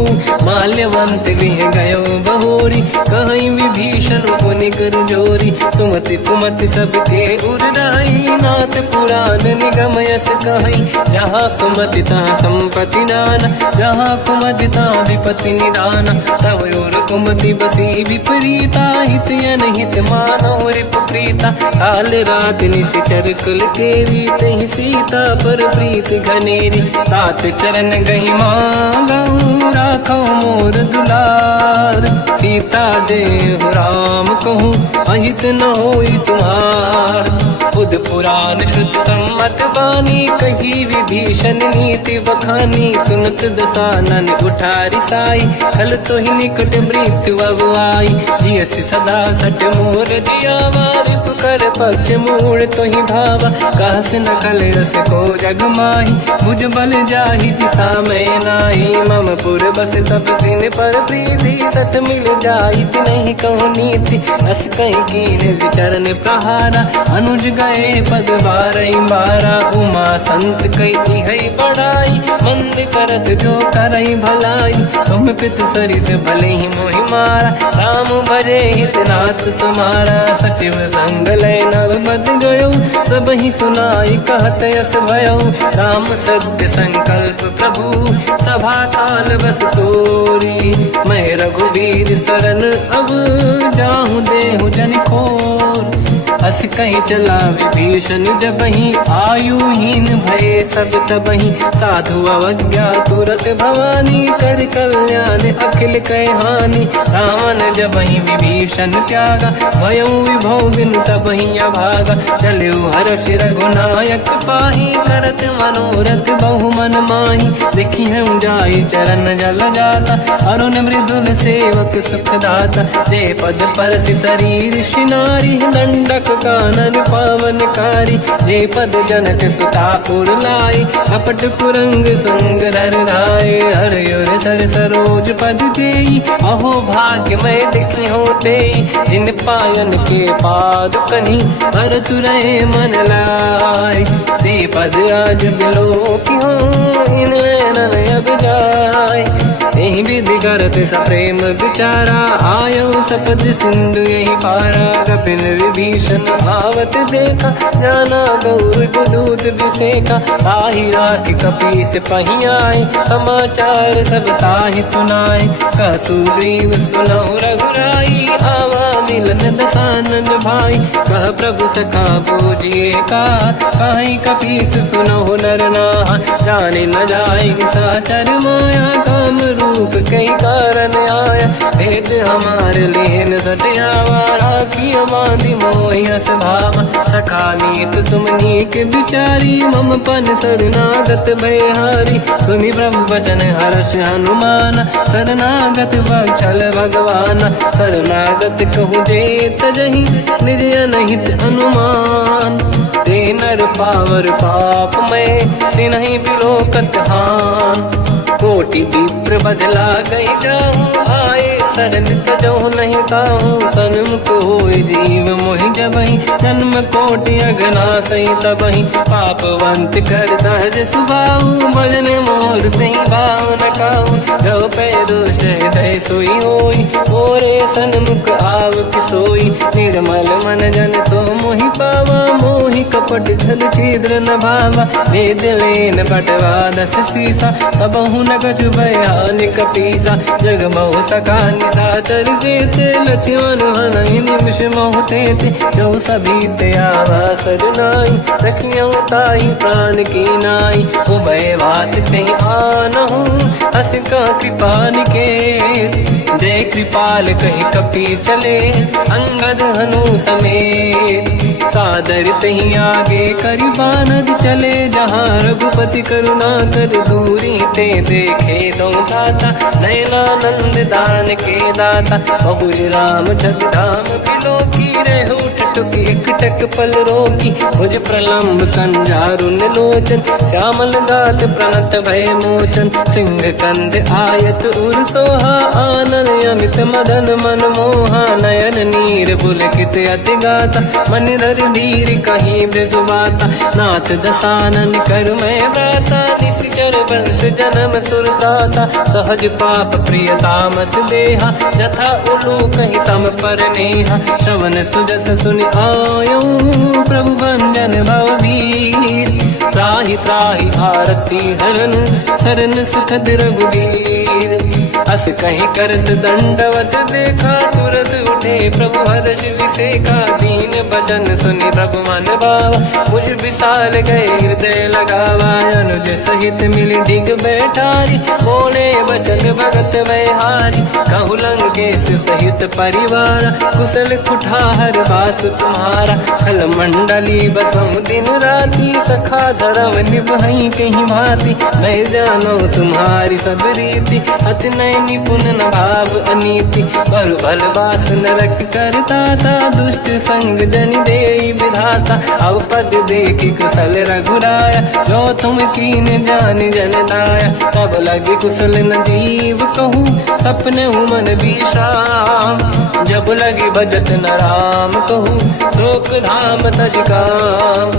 माल्यवंत गृह गयो बहोरी, कहीं विभीषण पुनि कर जोरी। सुमति कुमति सबके उरनाई, नाथ पुराण निगम यस कहीं। जहाँ सुमति तहाँ संपत्ति नाना, जहाँ कुमति तहाँ विपत्ति निदाना। तव और कुमति बसी विपरीता, हित अनहित मानव रिप प्रीता। काल रात निश्चर कुल केरी, तहि सीता पर प्रीत घनेरी। तात चरण गही मांगऊ, राखो मोर दुलार। सीता दे देहु राम कहूँ अहित न होई तुम्हार। बुध पुराण श्रुत सम्मत बानी कही विभीषण नीति बखानी। सुनत दसानन उठारी साई खल तो ही निकट मृत्यु अब आई। जियस सदा सट मोर जियावा रिपु कर पक्ष मूल तो ही भावा। कहस न कल रस को जग माही मुझ बल जाहि जिता मैं नाई। मम पुर बस तब सिन पर प्रीति सत मिल जाई नहीं कहूँ नीति। अस कहीं कीन विचरण प्रहारा अनुज गए पद बारई बारा। उमा संत कई है बड़ाई मंद करत जो करई भलाई। तुम पित सरिस भले ही मोहि मारा राम भजे हितनाथ तुम्हारा। सचिव संग लय नव बद गयो सब ही सुनाई कहत यस भयो। राम सत्य संकल्प प्रभु सभा काल बस तोरी। मैं रघुवीर शरण अब जाहूँ देहु जन खोर। अस कहीं चला विभीषण जबहि आयुहीन भये सब तबहि। साधु अवज्ञा तुरत भवानी कर कल्याण अखिल कह हानि। रावण जबहि विभीषण त्यागा भयउ विभव बिनु तबहि अभागा। चलु हर्ष रघुनायक पाहि करत मनोरथ बहु मन माहि। देखी हूँ जाई चरण जल जाता अरुण मृदुल सेवक सुख दाता। जय पद परसि तरी ऋषि नारी दंडक कानन पावनकारी। जे पद जनक सुता पुर लाई कपट कुरंग संग धर धाय। हर सर सरोज पद जेई अहो भाग्य मैं देखी होते। जिन पायन के पाद कन्ही भरत रहे मन लाई। ते पद आज बिलो की हो इन नैनन अब जाय। यही विधि करत सप्रेम विचारा आयो सपद सिंधु यही पारा। कपिन विभीषण आवत देखा जाना गौर दूत विसेका। ताहि राख कपीस पही आए समाचार सब ताहि सुनाए। कह सुग्रीव सुनहु रघुराई आवा मिलन दसानन भाई। कह प्रभु सखा पूजिए का कहीं कपीस सुनहु नर नाहा। जाने न जाएगी साचर माया काम रूप कई कारण आया। भेद हमारे लेन सटियावा राखी बांधी मोहियस भावा। सखा नीत तुम नीक विचारी मम पन शरणागत भयहारी। सुनि प्रभु वचन हर्ष हनुमान शरणागत वत्सल भगवाना। शरणागत कहु जे तजहि निज अनहित अनुमान। ते नर पावर पाप में तिन्हि बिलोकत हान। कोटि विप्र बदला गई जाऊँ आए शरण तजो नहीं ताहूँ। सन्मुख होय जीव मोहि जबहि जन्म कोटि अगना सही तबहि। पापवंत कर सहज सुभाऊ भजन मोर नहीं भाव न काहू। जो पे दुष्ट हृदय सोई होई मोरे सन्मुख आव किसोई। निर्मल मन जन सो मोहि पावा मोहि कपट छल छिद्र न भावा। वेद लेन बटवा दस सीसा सबहु न कछु भयानि कपीसा। जग बहु सका निशाचर जेते लक्ष्मण हनहि निमिष मोह तेते। जो सभी त्यावा सजनाई रखियौ ताहि प्राण की नाई। उभय बात ते आनहु अस का कृपाल के। जय कृपाल कहि कपी चले अंगद हनु समेत। सादर तही आगे करि बानर चले जहाँ रघुपति करुणा कर दूरी ते देखे दो दाता। नयनानंद दान के दाता बहुर राम जग धाम बिलो की रेहु टुक एक टक पल रोकी। मुझ प्रलम्ब कंजारुन लोचन श्यामल गात प्रणत भय मोचन। सिंह कंद आयत उर सोहा आनन अमित मदन मन मोहा। नयन नीर पुलकित अति गाता मन धर धीर कहीं ब्रज बाता। नाथ दसानन कर मैं व्राता निश्चर वंश जन्म सुरताता। सहज पाप प्रिय तामस देहा यथा उलू कहीं तम पर नेहा। श्रवण सुजस सुनि आयो प्रभु भंजन भवभीर। त्राहि त्राहि आरती हरन शरण सुखद रघुवीर। अस कहीं करत दंडवत देखा, तुरत उठे प्रभु हर्ष विसेका। दीन बचन सुनि प्रभु मन भावा, मुझ विशाल गए हृदय लगावा। अनुज सहित मिली डिग बैठारी, बोले बचन भगत वैहारी। कहु लंकेश सहित परिवार, कुशल कुठार वास तुम्हारा। खल मंडली बसम दिन राती, सखा धर्म निभई कहीं भांति। मैं जानो तुम्हारी सब रीति, अति नय निपुण न भाव अनीति। पर भल वास नरक करता था, दुष्ट संग जन देई विधाता। अब पद देखी कुशल रघुराया, जो तुम कीन जान जन दाया। तब लगे कुशल न जीव कहूँ, सपने मन विश्राम। जब लगे भजत न राम कहूँ, शोक धाम तज काम।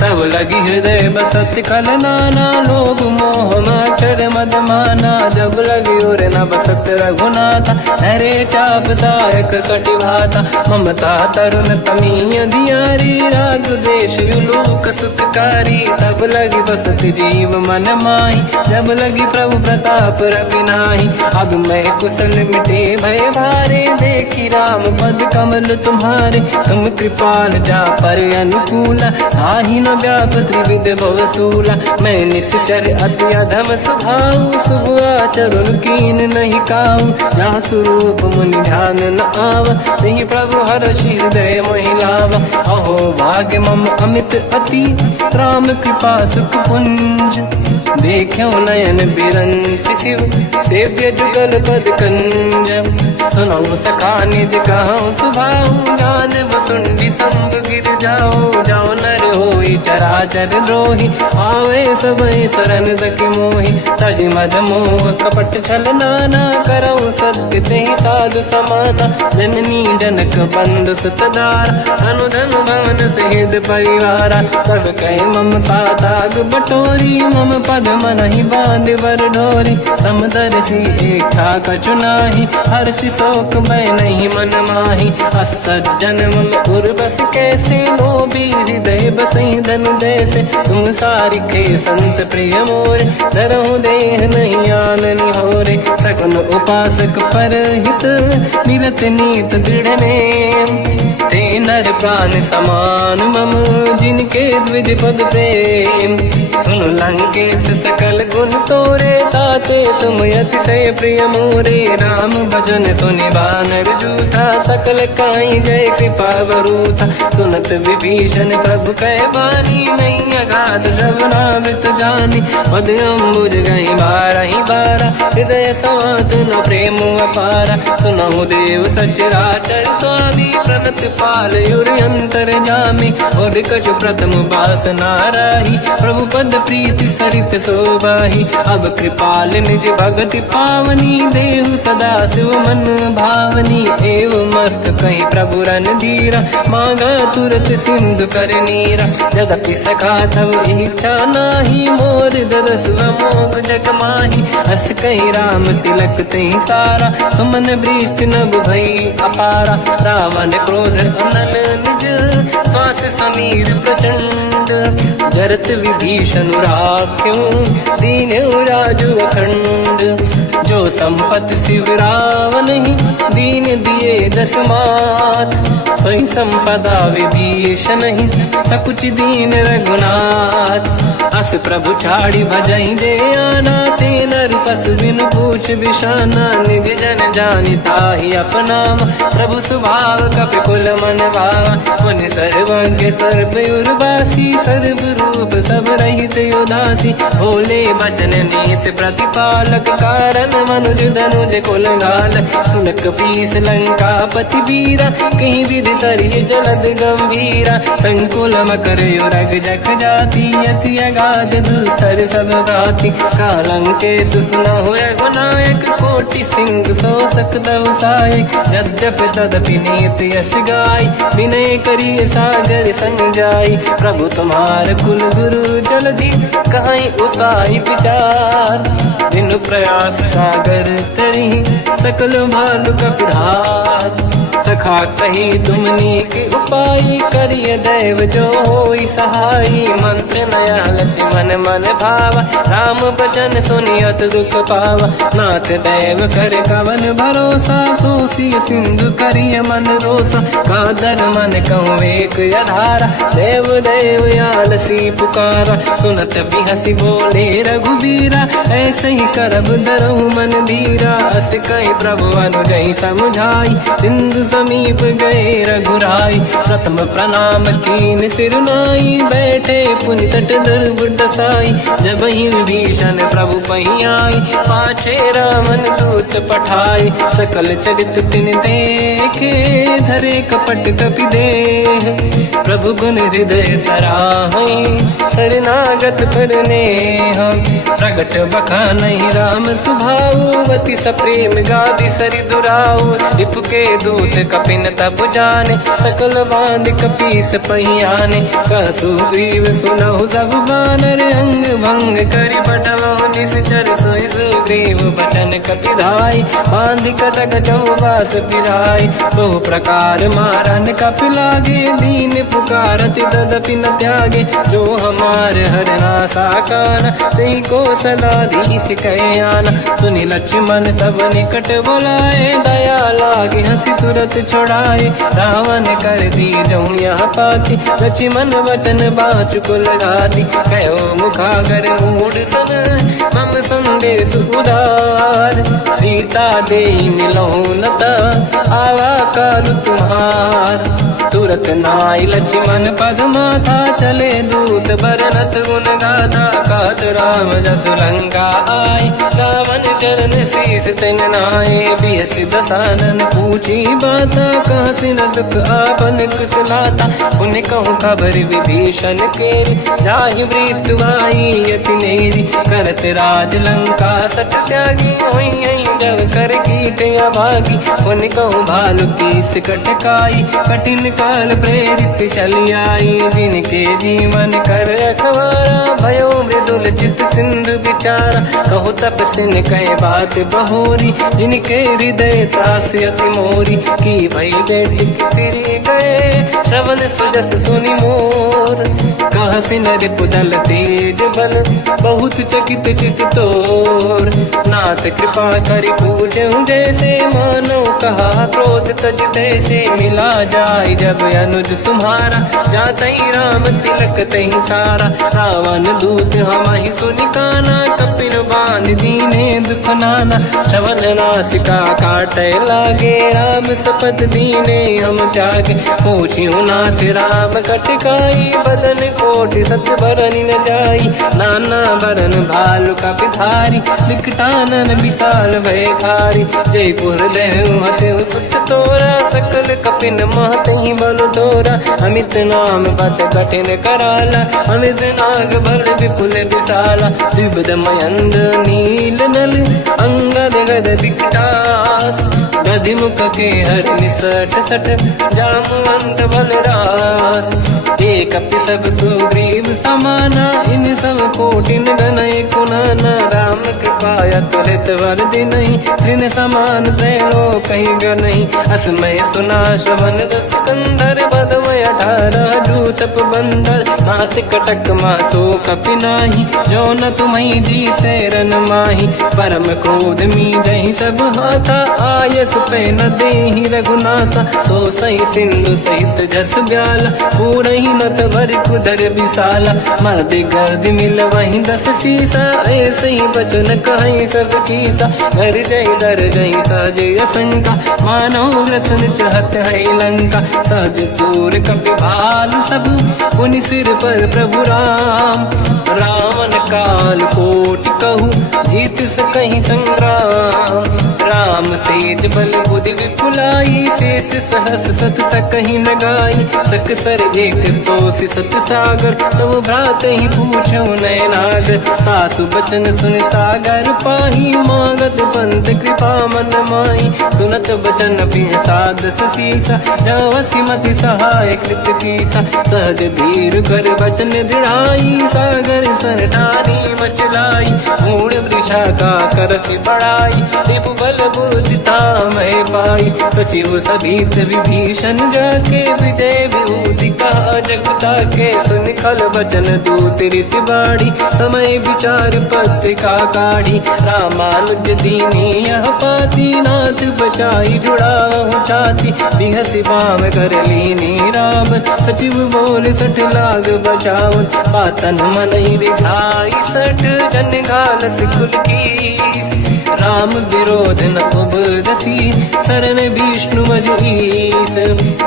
तब लगी हृदय बसत खल नाना, लोभ मोह माचर मद माना। जब लगी और न बसत रघुनाथा, हरे चाप सायक कटि भाता। ममता तरुण तमीय दियारी, राग द्वेष युलोक सुखकारी। तब लगी बसत जीव मन माही, जब लगी प्रभु प्रताप रवि नाही। अब मैं कुशल मिटे भय भारे, देखी राम पद कमल तुम्हारे। तुम कृपाल जा पर अनुकूला, आही न व्याप त्रिविध भवसूला। मैं निश्चर अति अधम स्वभाव, शुभ आचरण कीन नहीं काऊ। जहाँ स्वरूप मुनि ध्यान न आवा, नहीं प्रभु हर्ष हृदय महिलावा। अहो भाग्य मम अमित अति, राम कृपा सुख पुंज। देखो नयन बिरंच शिव, सेव्य जुगल पद कंज। सुनो सखा निज कहूँ सुभाऊ, ज्ञान वसुंडी संग गिर जाओ। जाओ नर होई चराचर द्रोही, आवे सबई शरण दक मोहि। तज मद मोह कपट छल नाना, करऊँ सत्य तेहि साधु समाना। जननी जनक बंधु सुतदारा, अनुधन भवन सहित परिवारा। सब कहे ममता ताग बटोरी, मम पद मन ही बांध बर डोरी। समदर्शी इच्छा कछु नाही, हर्ष शोक मैं नहीं मन माही। असज्जन मम उर्वश कैसे, लोभी हृदय बसई धनु जैसे। तुम सारिखे संत प्रिय मोरे, धरहु देह नहीं आननि होरे। सगुन उपासक पर हित, निरत नीत दृढ़ नेम। ते नर प्राण समान मम, जिनके द्विज पद प्रेम। सुन लंकेश सकल गुण तोरे, ताते तुम अतिशय प्रिय मोरे। राम भजन सुनि बानर जूठा, सकल काई जय कृपा वरूथा। सुनत विभीषण प्रभु कह बानी, नहीं अगाध श्रवणामृत जानी। पद अम्बुज गई बारहि बारा, हृदय समात न प्रेम अपारा। सुनहु देव सचराचर स्वामी, प्रणत पाल युरि अंतर जामी। और कछु प्रथम बास नाराही, प्रभु पद प्रीति सरित शोभाही। अब कृपाल निज भगति पावनी, देहु सदा शिव मन भावनी। एव मस्त कहीं प्रभु रन धीरा, मांगा तुरत सिंधु कर नीरा। यद्यपि सखा तब इच्छा नाही, मोर दरस मोग जग माही। अस कहीं राम तिलक तही सारा, सुमन वृष्टि नभ भई अपारा। रावण क्रोध अनल निज, श्वास समीर प्रचंड। जरत विभीषण राख्यों, दीन राजु अखंड। जो संपत शिव रावण ही, दीन दिए दस मात। सोई संपदा विभीषण ही, सकुच दीन रघुनाथ। अस प्रभु छाड़ी भजई जे आना, ते नर पशु बिनु पूछ बिशाना। निज जन जानि ताहि अपनाम, प्रभु स्वभाव कपि कुल मन भावा। मुनि सर्वज्ञ सर्वयुर्वासी, सर्व रूप सब रहित उदासी। भोले बचन नीत प्रतिपालक, कारण मनुज धनुज कुल घाल। सुन कपीस लंकापति वीरा, कहीं विधि तरिय जलद गंभीरा। संकुल मकर युरग जख जाति, अति अगाध दुस्तर सब भाति। कालंकेश सुना हुए गुनायक, कोटि सिंह सो सकदव सहायक। यद्यपि तदपि नीत यस गाय, विनय करिय सागर संग जाई। प्रभु तुम्हार कुल गुरु जलधि, कहीं उपाय विचार। बिनु प्रयास सागर तरी, सकल भालु कपिधार। सखा कही तुमनी के उपाय, कर हरिय दैव जो होई सहाई। मंत्र नया लक्ष्मण मन भावा, राम भजन सुनियत दुख पावा। नाथ दैव कर कवन भरोसा, सोसी सिंधु करिय मन रोसा। कादर मन कहूँ एक अधारा, देव देव आलसी पुकारा। सुनत भी हंसी बोले रघुबीरा, ऐसे ही करब धरहु मन धीरा। अस कहीं प्रभु अनुजई समझाई, सिंधु समीप गए रघुराई। प्रथम प्रणाम कीन सिरनाई, बैठे पुनि तट दुर्बुड साई। जब ही विभीषण प्रभु पही आई, पाछे रामन दूत पठाई। सकल चरित तिन देखे, धरे कपट कपि देह। प्रभु गुण हृदय सराहई, शरणागत पर नेह। प्रगट बखानहि राम सुभाऊ, अति सप्रेम गादि सरि दुराऊ। रिपु के दूत कपिन तब जाने, सकल बांध कपीस पहियाने। कह सुग्रीव सुनहु सब बानर, अंग भंग करि बटवहु निश्चर। सोई सुग्रीव बचन कपि धाई, बांध कटक चौबास फिराई। बहु प्रकार मारन कपि लागे, दीन पुकारत तदपि न त्यागे। जो हमार हरना साकाना, तेहि को सलाधीश कहे आना। सुनि लक्ष्मण सब निकट बुलाए, दया लागे हंसी तुरत छुड़ाए। रावण कर दी जो यह पाती, लक्ष्मण वचन बाचु कुल गाती। कहो मुखागर मूढ़ सन, मम संदेश उदार। सीता दे मिलहु नता, आवा कालु तुम्हार। तुरत नाई लक्ष्मण पद माथा, चले दूत बरनत गुण गाथा। कहत राम जसु लंका आए, रावण चरण शीस तिन नाए। बियस दसानन पूछी बाता, कहसी न दुख आपन कुशलाता। पुण्य कहूँ खबर विभीषण केरी, जाहि मृत्यु आई यति नेरी। करत राज लंका सट त्यागी, होई जब कर कीट अभागी। पुण्य कहूँ भालु कीस कटकाई, कठिन काल प्रेरित चली आई। जिनके जीवन कर रखवारा, भयो मृदुल चित सिंधु विचारा। कहु तपसिन कहे बात बहोरी, जिनके हृदय त्रास अति मोरी। की भई बेटी तिरि गए, श्रवण सुजस सुनि मोर। कहसी नर पुदल तेज बल, बहुत चकित चित तोर। नाथ कृपा करि पूजहु जैसे, मानो कहा क्रोध तज तैसे। मिला जाय जब अनुज तुम्हारा, जातहि राम तिलक तहि सारा। रावण दूत हमहि सुनि काना, कपिन बांध दीने दुख नाना। श्रवण नासिका काटे लागे, राम सपथ दीने हम जागे। पूछियो नाथ राम कटकाई, बदन कोटि सत बरनि न जाई। नाना बरन भालु कपि धारी, विकटानन विशाल भय खारी। जयपुर देहु हतेउ सुत तोरा, सकल कपिन महतहि बल तोरा। अमित नाम बट कठिन कराला, अमित नाग बल विपुल विशाला। द्विविध मयंद नील नल, अंगद गद विकटास। गधिमुख के हर निसट सठ, जामवंत बलरास। एक कपि सब सुग्रीव समाना, इन सब कोटिन गनय कुनाना। राम कृपा त्वरित वर दिनहि, दिन समान त्रैलोक कहीं गनहि। असमय सुना श्रवण रस कंधर, बदमय 18 दूतप बंदर। हाथ कटक मासो कपि नाही, जो न तुम्हि जीते रन माही। परम क्रोध मी जहि सब हाथा, आयस पे न देहि रघुनाथा। तो सही सिंधु सहित जस ब्याला, पूरहि नत भर कुदर विशाला। मर्द गर्द मिल वही 10 सीसा, ऐसे ही बचन कहीं सब कीसा। घर जय दर जय सहज असंका, मानो रसन चहत है लंका। सहज सूर कपि भाल सब, पुनि सिर पर प्रभु राम। रावण काल कोटि कहूँ, जीत सकहि संग्राम। राम तेज बल बुद्धि विपुलाई, शेष सहस सत सकहि न गाई। सकसर एक सोसी सत सागर, तब भ्रात ही पूछो नय नागर। सासु बचन सुन सागर पाही, मांगत पंत कृपा मन माही। सुनत बचन पिय सादस सीसा, जावसी मति सहाय कृत कीसा। सहज धीर कर बचन दृढ़ाई, सागर सर ठानी मचलाई। मूढ़ वृषा का करसि बढ़ाई, रिपु बल बुद्धि तामहि पाई। सचिव सभित विभीषण जाके, विजय विभूति कहा जगता के सुन खल बचन दूत ऋषि बाड़ी समय विचार पत्रिका काढ़ी रामानुज दीनी यह पाती नाथ बचाई जुड़ाहु छाती बिहसी बाम कर लीनी राम सचिव बोल सठ लाग बचावन पातन मन ही रिझाई सठ जन घाल सिकुल की राम विरोध न उबरसी शरण विष्णु मजीस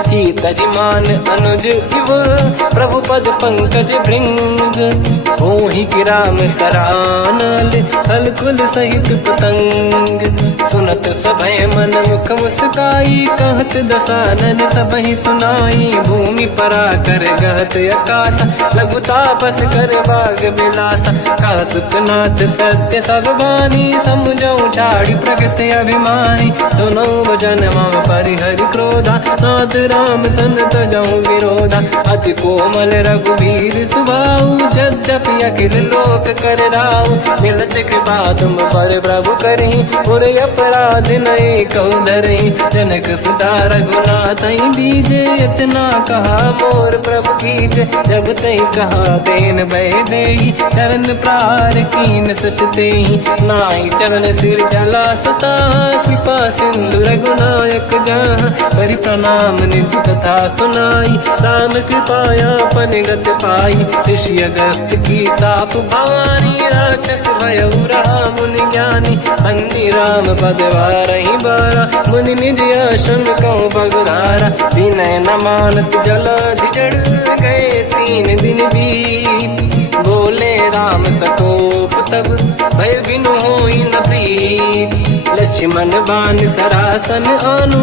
की तजमान अनुज इव प्रभु पद पंकज भृंग मोहि की राम सरानल हलकुल सहित पतंग सुनत सभय मन मुख मुस्काई कहत दसानन सबहि सुनाई भूमि परा कर गहत आकाश लघु तापस कर बाग बिलासा कह सुखनाथ सत्य सब बानी समझौ छाड़ी प्रगति अभिमानी सुनो भजन मम परिहरि क्रोधा नाथ राम संत जऊ विरोधा अति कोमल रघुवीर सुभाऊ यद्यपि अखिल लोक कर राऊ मिलत कृपा तुम पर प्रभु करही और अपराध नहीं कहु धरही जनक सुता रघुनाथ दीजे इतना कहा मोर प्रभु कीजे जब तई कहा देन भय देही चरण प्रार कीन सत देही नाई चरण सिर चला सता कृपा सिंधु रघुनायक जहाँ करि प्रणाम निधि कथा सुनाई राम कृपाया पनिगत पाई ऋषि अगस्त की साप भवानी राक्षस भयउ रहा मुनि ज्ञानी अंधी राम पद वारहि बारा मुनि निज आश्रम कहु बगधारा विनय न मानत जलाधि जड़ गए 3 दिन बीत बोले राम सकोप तब भय बिनु होई न प्रीत लक्ष्मण बान सरासन आनु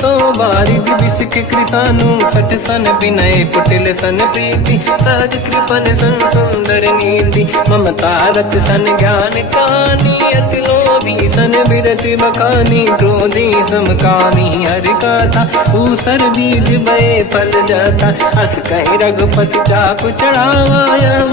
सो बारिद बिसिक कृसानु सठ सन विनय कुटिल सन प्रीति सहज कृपन सन सुंदर नीति ममता रत सन ज्ञान कहानी अति लोभी सन बिरति बखानी क्रोधी समकामी हरि कथा ऊसर बीज बये फल जाता अस कहीं रघुपति चाप चढ़ावा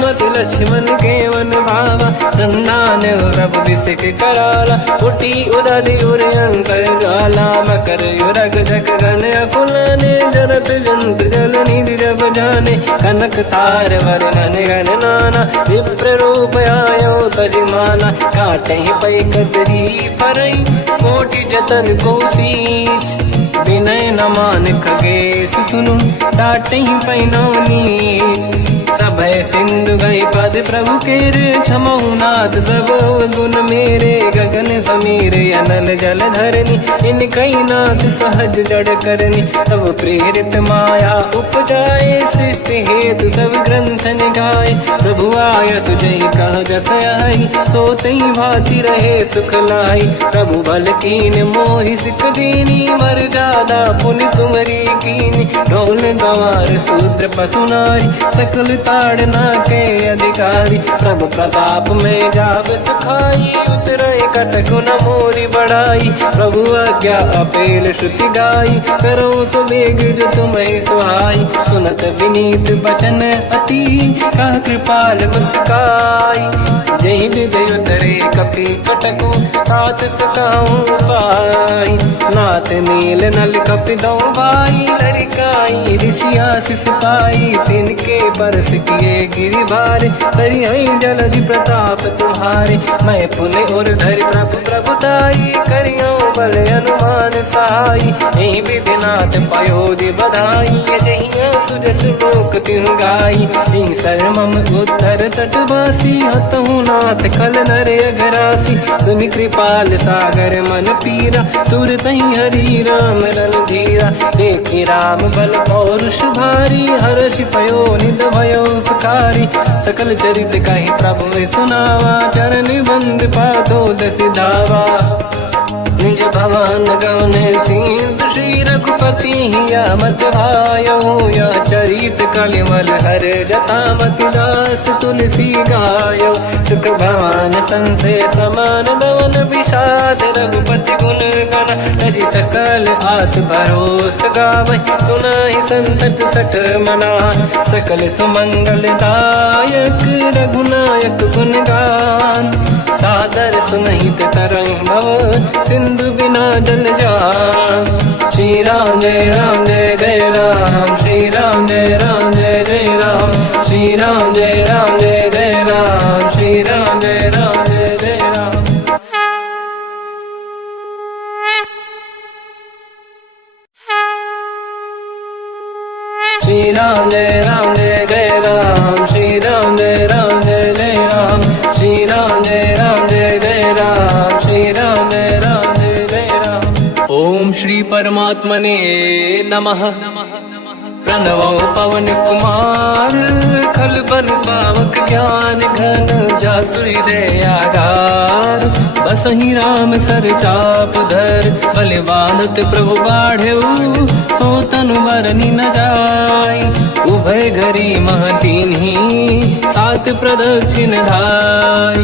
मत लक्ष्मण के वन भावा संधान रब बिसिक कराला उठी उदधि उर अंकर गाला मकर युरग जग गण अकुलाने जरत जंत जल निधि जब जाने कनक तार वर्णन गण नाना विप्र रूप आयो तजमाना काटे पै कतरी परई कोटि जतन को सींच विनय न मान खगेश सुनु डाटे पैनो नीच सभय सिंधु गई पद प्रभु केरे क्षमऊ नाथ सब गुण मेरे गगन समीर अनल जल धरनी इन कई नाथ सहज जड़ करनी तब प्रेरित माया उपजाए सृष्टि हेतु सब ग्रंथ निगाए प्रभु आय सुजय कह जस आई तो तई भांति रहे सुख लाई प्रभु भल कीन मोहि सिख दीनी मर जादा पुनि तुमरी कीनी ढोल गवार शूद्र पशु नारी सकल ताड़ना के अधिकारी प्रभु प्रताप में जाब सुखाई उतरे कटक न मोरी बढ़ाई प्रभु आज्ञा अपेल श्रुति गाई करो सुबेग जो तुम्हें सुहाई सुनत विनीत बचन अति कह कृपाल मुस्काई जय विदय उतरे कपि कटकु सात सकाऊं पाई नाथ नील नल कपि दो भाई लरिकाई ऋषि आशीष पाई तिनके बरस किए गिरि भारे तरी हई जलधि प्रताप तुम्हारे मैं पुने और धरि प्रभु प्रभुताई करियो बल अनुमान सहाई यही विधिनाथ पयोधि बधाई जहिया सुजस लोक तिहु गाई हिंसर मम उत्तर तटवासी हसहु नाथ खल नर अघरासी तुम कृपाल सागर मन पीरा तुरत ही हरि राम रणधीरा देखी राम बल पौरुष भारी हर्ष पयो निध भयो सुखारी सकल चरित कहि प्रभु में सुनावा चरण बंद पादो दस धावा निज भवन गवन सिंधु श्री रघुपति या मत भायो या चरित कलिमल हर जता मति दास तुलसी गायो सुख भवन संसे समान गवन विषाद रघुपति गुण गण तजि सकल आस भरोस गावै सुनाहि संतत सठ मना सकल सुमंगल दायक रघुनायक गुण गान सादर सुनहित तरंग भव सिंधु बिना जल जान श्री राम जय जय राम श्री राम जय जय राम जय राम जय जय राम श्री राम जय राम जय जय राम श्री राम जय राम जय जय राम श्री राम जय राम जय जय राम श्री राम जय राम जय जय राम श्री राम जय राम जय जय राम। ओम श्री परमात्मने नमः। प्रणवो पवन कुमार खल बन पावक ज्ञान घन जासुरी दयागार बसहि राम सर चाप धर बलिवानत प्रभु बाढ़ऊ सो तनु बरनी न जाय उभय घरी महतीन्ही सात प्रदक्षिण धाय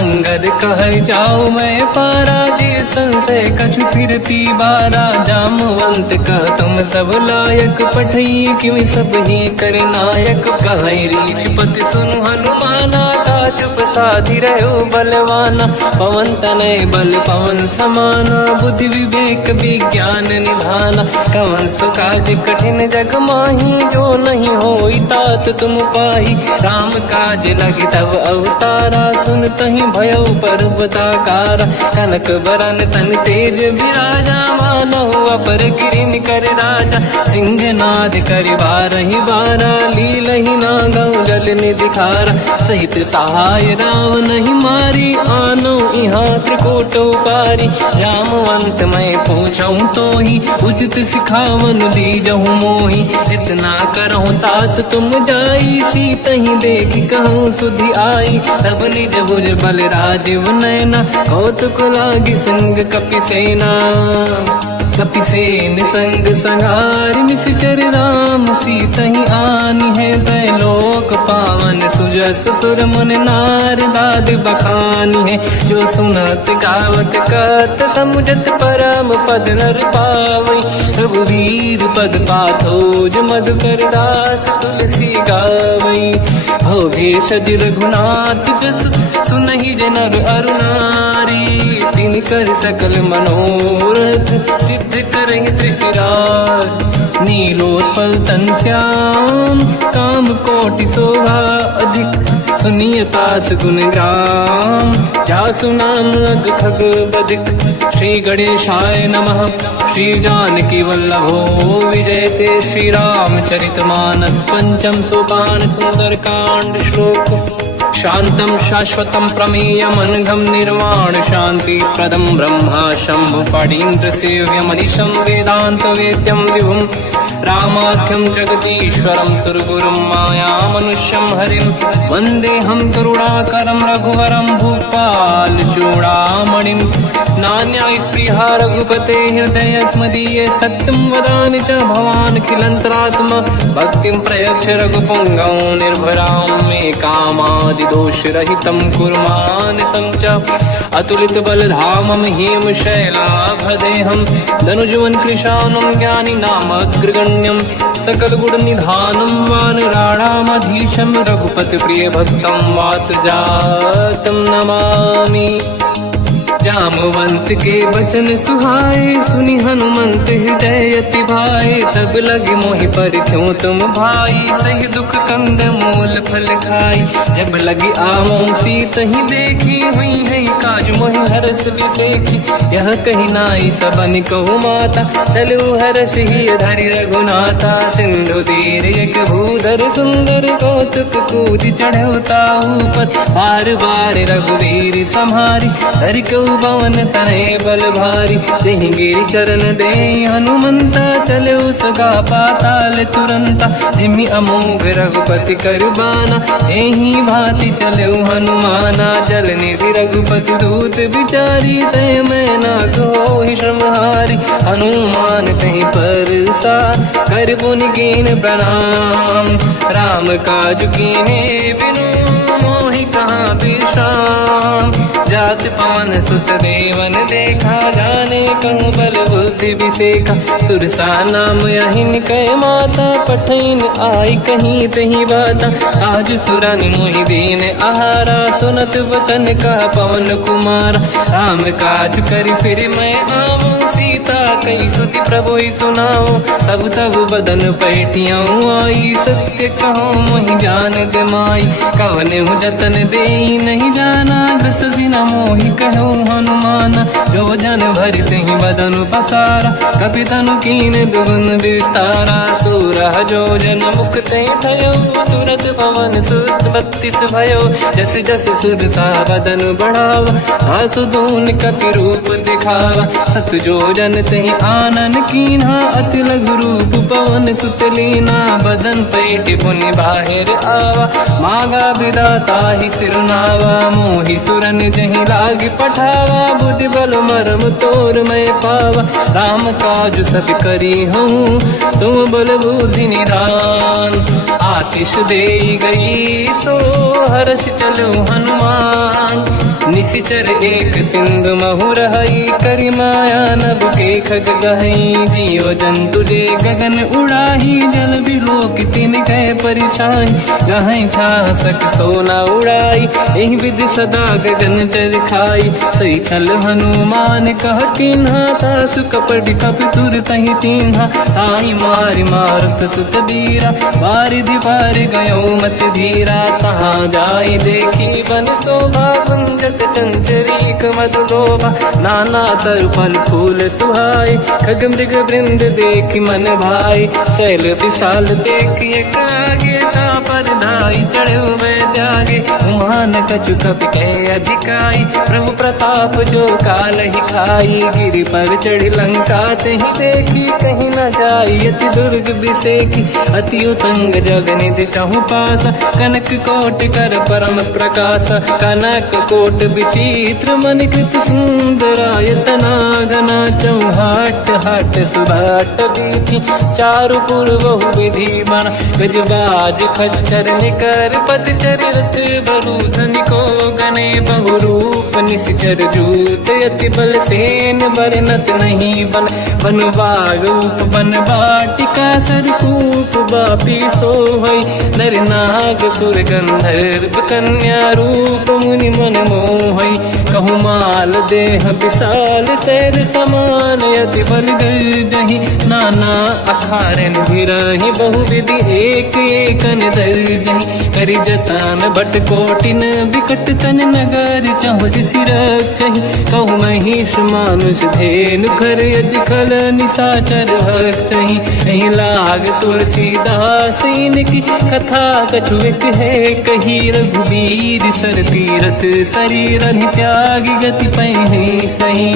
अंगद कह जाओ मैं पारा जी संशय कछु फिरती बारा जामवंत कह तुम सब लायक पठई किमि सब ही कर नायक कहि रीछ पति सुनु हनुमाना ता चुप साधि रहो बलवाना पवन तनय बल पवन समाना बुद्धि विवेक विज्ञान निधाना कवन सुकाज कठिन जग माही जो नहीं होई तात तुम पाही राम काज लगे तब अवतारा सुन तहि भयो पर्वताकारा कनक बरन तन तेज विराजा मानहु अपर गिरिन कर राजा सिंहनाद करि बारहि बारा लीलहि नागौ जल निधिखारा सहित सहाय राव नहीं मारी आनो इहाँ त्रिकोटो पारी जामवंत मैं पूछऊँ तो ही उचित सिखावन दीजहु मोही इतना करहु तात तुम जाई सीत ही देख कहूँ सुधि आई तब निज भुज बल राजीव नैना कौतुक लागी संग कपिसेना कपिसेन संग संहार निश्चर राम सीता ही आनी है दैलोक पावन सुजस सुर मुन नार दाद बखानी है जो सुनत गावत कहत समुझत परम पद नर पावई रघुवीर पद पाथोज मधुकर दास तुलसी गावई हो भेषज रघुनाथ जस सुनहि जनर अरुणारी तिन कर सकल मनोरथ सिद्ध करहि त्रिशिरार नीलोत्पल तन श्याम काम कोटि शोभा अधिक सुनिय तास गुण ग्राम जासु नाम अग खग बदिक श्री गणेशाय नमः श्री जानकी वल्लभो विजयते श्री रामचरित मानस पंचम सोपान सुंदर कांड श्लोक शांतं शाश्वतं प्रमेयमनघं निर्वाण शांति प्रदं ब्रह्मा शंभु फणीन्द्र सेव्यमनिशं वेदांत वेद्यं विभुं रामाख्यं जगदीश्वरं सुरगुरुं मायामनुष्यं हरिं वन्देऽहं करुणाकरं रघुवरं भूपाल चूडामणिं नान्या स्पृहा रघुपते हृदय स्मदीये सत्यं वदामि च भवान् खिलन्तरात्मा भक्तिं प्रयच्छ रघुपुङ्गं निर्भरां मे कामादि दोषरहितं कुर्मानसं च अतुलित बलधामं हेमशैलाभदेहं धनुजवन कृशानं ज्ञानी नामग्रगण्यं सकल गुण निधानं वानराणामधीशं रघुपति प्रिय भक्तं वातजातं नमामि जामवंत के वचन सुहाए सुनि हनुमंत हृदय अति भाए तब लगे मोहि पर क्यों तुम भाई सही दुख कंद मूल फल खाई जब लगी आवों सीत ही देखी हुई है काज मोहि हरस बिसेखी यह कही नाई सबन कहु माता चलु हरस ही धरि रघुनाथा सिंधु तीर एक भूधर सुंदर कौतुक कूद चढ़ौता ऊपर बार बार रघुवीर सम्हारी धर कऊ पवन तनय बल भारी जहि गिरि चरण दे हनुमंता चलो सगा पाताल तुरंता जिमि अमोघ रघुपति करबाना एहि भांति चलो हनुमाना जल निधि रघुपति दूत बिचारी तय मैं ना कोहि श्रमहारी हनुमान तहि परसा कर पुनि कीन प्रणाम राम काज कीन्हे बिनु मोहि कहाँ विश्राम। जात पवन सुत देवन देखा, जाने कहूँ बल बुद्धि विसेखा। सुरसा नाम यहिन कह माता, पठैन आई कहीं तही बाता। आज सुरन मोहि दीन आहारा, सुनत वचन का पवन कुमार। राम काज करि फिर मैं आऊँ, सीता कई सुति प्रभु ही सुनाओ। तब तब बदन पैठियाँ आई, सत्य कहो मोहि जान दे माई। कवन हूँ जतन दे नहीं जाना, दस दिन मोहि कहो हनुमान। जो जन भरि तहि बदन पसारा, कपि तनु कीन दुगुन विस्तारा। सूरह जो जन मुख तहि भयो, तुरत पवन सुत 32 भयो। जस जस सुध सा बदन बढ़ावा, आसु दून कपि रूप दिखावा। सत जो जन तहि आनन कीन्हा, अति लघु रूप पवन सुत लीना। बदन पैठ पुनि बाहिर आवा, मागा विधाता ही सिरनावा। मोहि सुरन जहि लाग पठावा, बुद्धि बल मरम तोर मैं पावा। राम काज सब करी हूँ, तुम बल बुद्धि निधान। आशीष दे गई सो हर्ष चलो हनुमान। निशिचर एक सिंधु महु रहई, करि माया नभ के खग गहई। जीव जंतु जे गगन उड़ाही, जल बिलोक तिन कह परिछाई। गहई छासक सोना उड़ाई, एहि विधि सदा गगन चर खाई। सही छल हनुमान कह किन्हा, तासु कपट कपि तुर तहि चिन्हा। आई मारि मारत सुत बीरा, बारिधि पार गयो मत धीरा। तहाँ जाई देखी बन शोभा, गुंजत चंचरीक मधुलोभा। नाना तरु फल फूल सुहाई, खग मृग वृंद देखि मन भाई। शैल विशाल देखिए कागे, तापर धाई चढ़ो मैं त्यागे। मान कछु कपि कह अधिकाई, प्रभु प्रताप जो काल ही खाई। गिरि पर चढ़ी लंका तहि देखी, कहीं न जाई अति दुर्ग बिसेखी। अति उतंग जग निधि चहु पासा, कनक कोटि कर परम प्रकाश। कनक कोट विचित्र मन कृत सुंदरायतना घना। चौहाट हाट सुभाट बीथी, चारु पुर बहु विधि बना। गजबाज खच्चर निकर पतचर रथ बरु धनिको गने। बहु रूप निशिचर जूत, अति बल सेन बरनत नहीं बन। बन बाग उप बन बाटिका, सरकूप बापी सोहई। नर नाग सुर गंधर्व कन्या, रूप मुनि मन मोहई। कहु माल देह विशाल, शैल समान यति बल गर्जहि। नाना अखारन भिरहि, बहु विधि एक एकन दर्जहि। करि जतन भट कोटिन, विकट तन नगर चहु दिसि रक्षहि। कहु महिष मानुष धेनु, खर यज खल निशाचर भक्षहि। एहि लाग तुलसीदास इनकी, कथा कछु एक है कही। रघुबीर सर तीरथ शरीर त्यागी, गति पहि सही।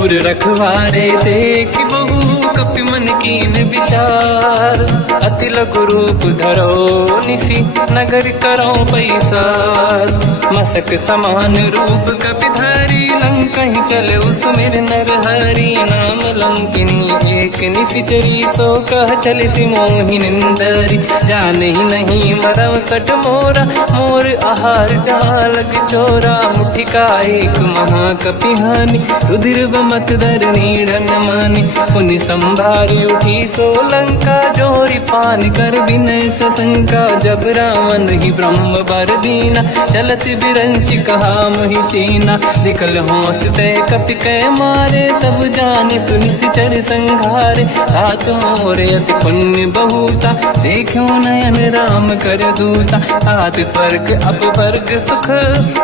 उर रखवारे देख बहु, कपि मन कीन विचार। अति लघु रूप धरो निशि, नगर करो पैसार। मसक समान रूप कपि धारी, लंका ही चले उसमेर नर हरि। नाम लंकिनी एक निशिचरी, सो कह चले सि मोहि निंदरी। जान ही नहीं मरम सट मोरा, मोर आहार जालक चोरा। मुठिका एक महाकपि हानि, रुधिर बमत धर नीढ़न मानि। पुनि संभारी उठी सो लंका, जोरी पान कर विनय सशंका। जब रावण ही ब्रह्म बर दीना, चलत बिरंचि कहा मोहि चीना। निकल होश तय कपि कह मारे, तब जाने सुनिश्चर संघारे। तात मोर अति पुण्य बहुता, देखो नयन राम कर दूता। तात स्वर्ग अपवर्ग सुख,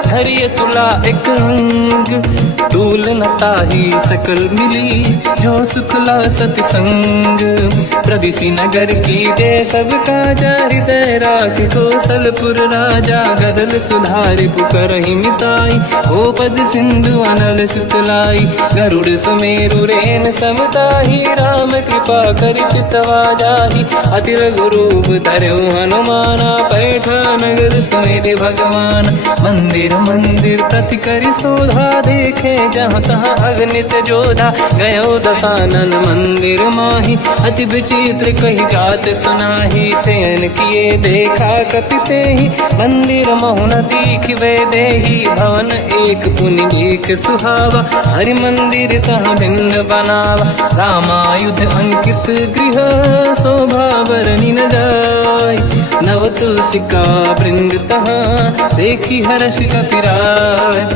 धरिय तुला एक अंग। तूल न ताहि सकल मिली, जो सुख ला सतसंग। प्रविशि नगर की जय सब काजा, हृदय राख कौशलपुर राजा। गदल सुधारि पुकारहि मिताई, ओ पद सिंधु वसु अनल सुतलाई। गरुड़ सुमेरु रेन समताही, राम कृपा कर चितवा जाही। अति लघु रूप धरऊ हनुमाना, पैठा नगर सुमेरे भगवान। मंदिर मंदिर प्रति करि शोधा, देखे जहाँ तहाँ अगणित जोधा। गयो दशानन मंदिर माही, अति विचित्र कही जात सुनाही। शयन किए देखा कपिते ही, मंदिर महुन दीख वे देही। भवन एक पुनि देख सुहावा, हरि मंदिर तह भिन्न बनावा। रामायुध अंकित गृह, शोभा बरनी न जाय। नव तुलसी का वृंद तहाँ, देखी हर्ष कपिराय।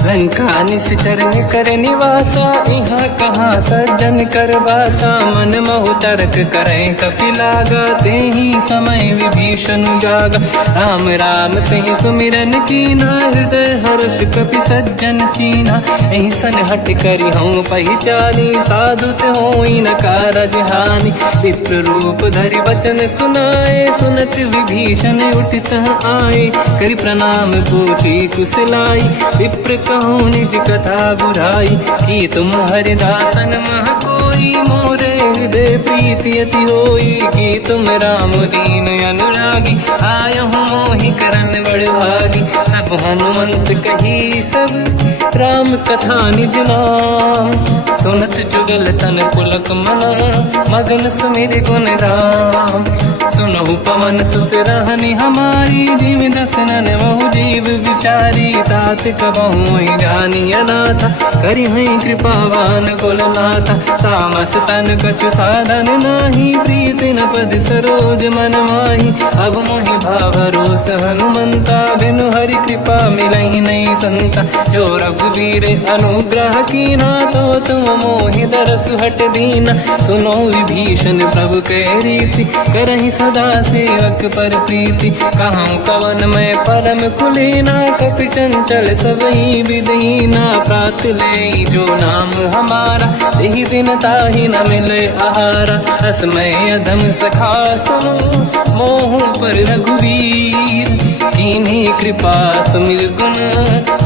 लंका निश्चर कर निवासा, यहाँ कहाँ सज्जन कर वासा। मन महु तर्क करें कपिलागा, तेहि समय विभीषण जागा। राम राम कहीं सुमिरन कीना, हृदय हर्ष कपि सज्जन चीना। एहि सन हट करि हूँ पहिचानी, साधुत होई न कारज हानि। विप्र रूप धरि वचन सुनाए, सुनत विभीषण उठित आए। करि प्रणाम पूछी कुशलाई, विप्र कहूँ निज कथा बुराई। कि तुम हरिदासन मह कोई, मोरे हृदय प्रीति अति होई। कि तुम राम दीन अनुरागी, आय हूँ मोहि करन बड़ भागी। तब हनुमंत कही सब, राम कथा निज नाम। सुनत जुगल तन पुलक मना, मगन सुमिर गुण राम। सुनहु पवन सुत रहनि हमारी, जीव दसनन महु जीव विचारी। तात कबहु जानी अनाथा, करि हैं कृपावान कुलनाथा। तामस तन कछु साधन नाही, प्रीति न पद सरोज मन माही। अब मोहि भावरोस हनुमंता, बिनु हरि कृपा मिलहि नहीं संता। जो रघुवीर अनुग्रह कीना, तो तुम मोहि दरस हट दीना। सुनो विभीषण प्रभु के रीति, करहि सदा सेवक पर प्रीति। कहूँ कवन मैं परम कुलीना, कपि चंचल सबही विदहीना। प्रात ले जो नाम हमारा, यही दिन ताहि न मिले आहारा। असमय अधम सखा सुनो, मोह पर रघुवीर। कीन्ही कृपा सुमिर गुण,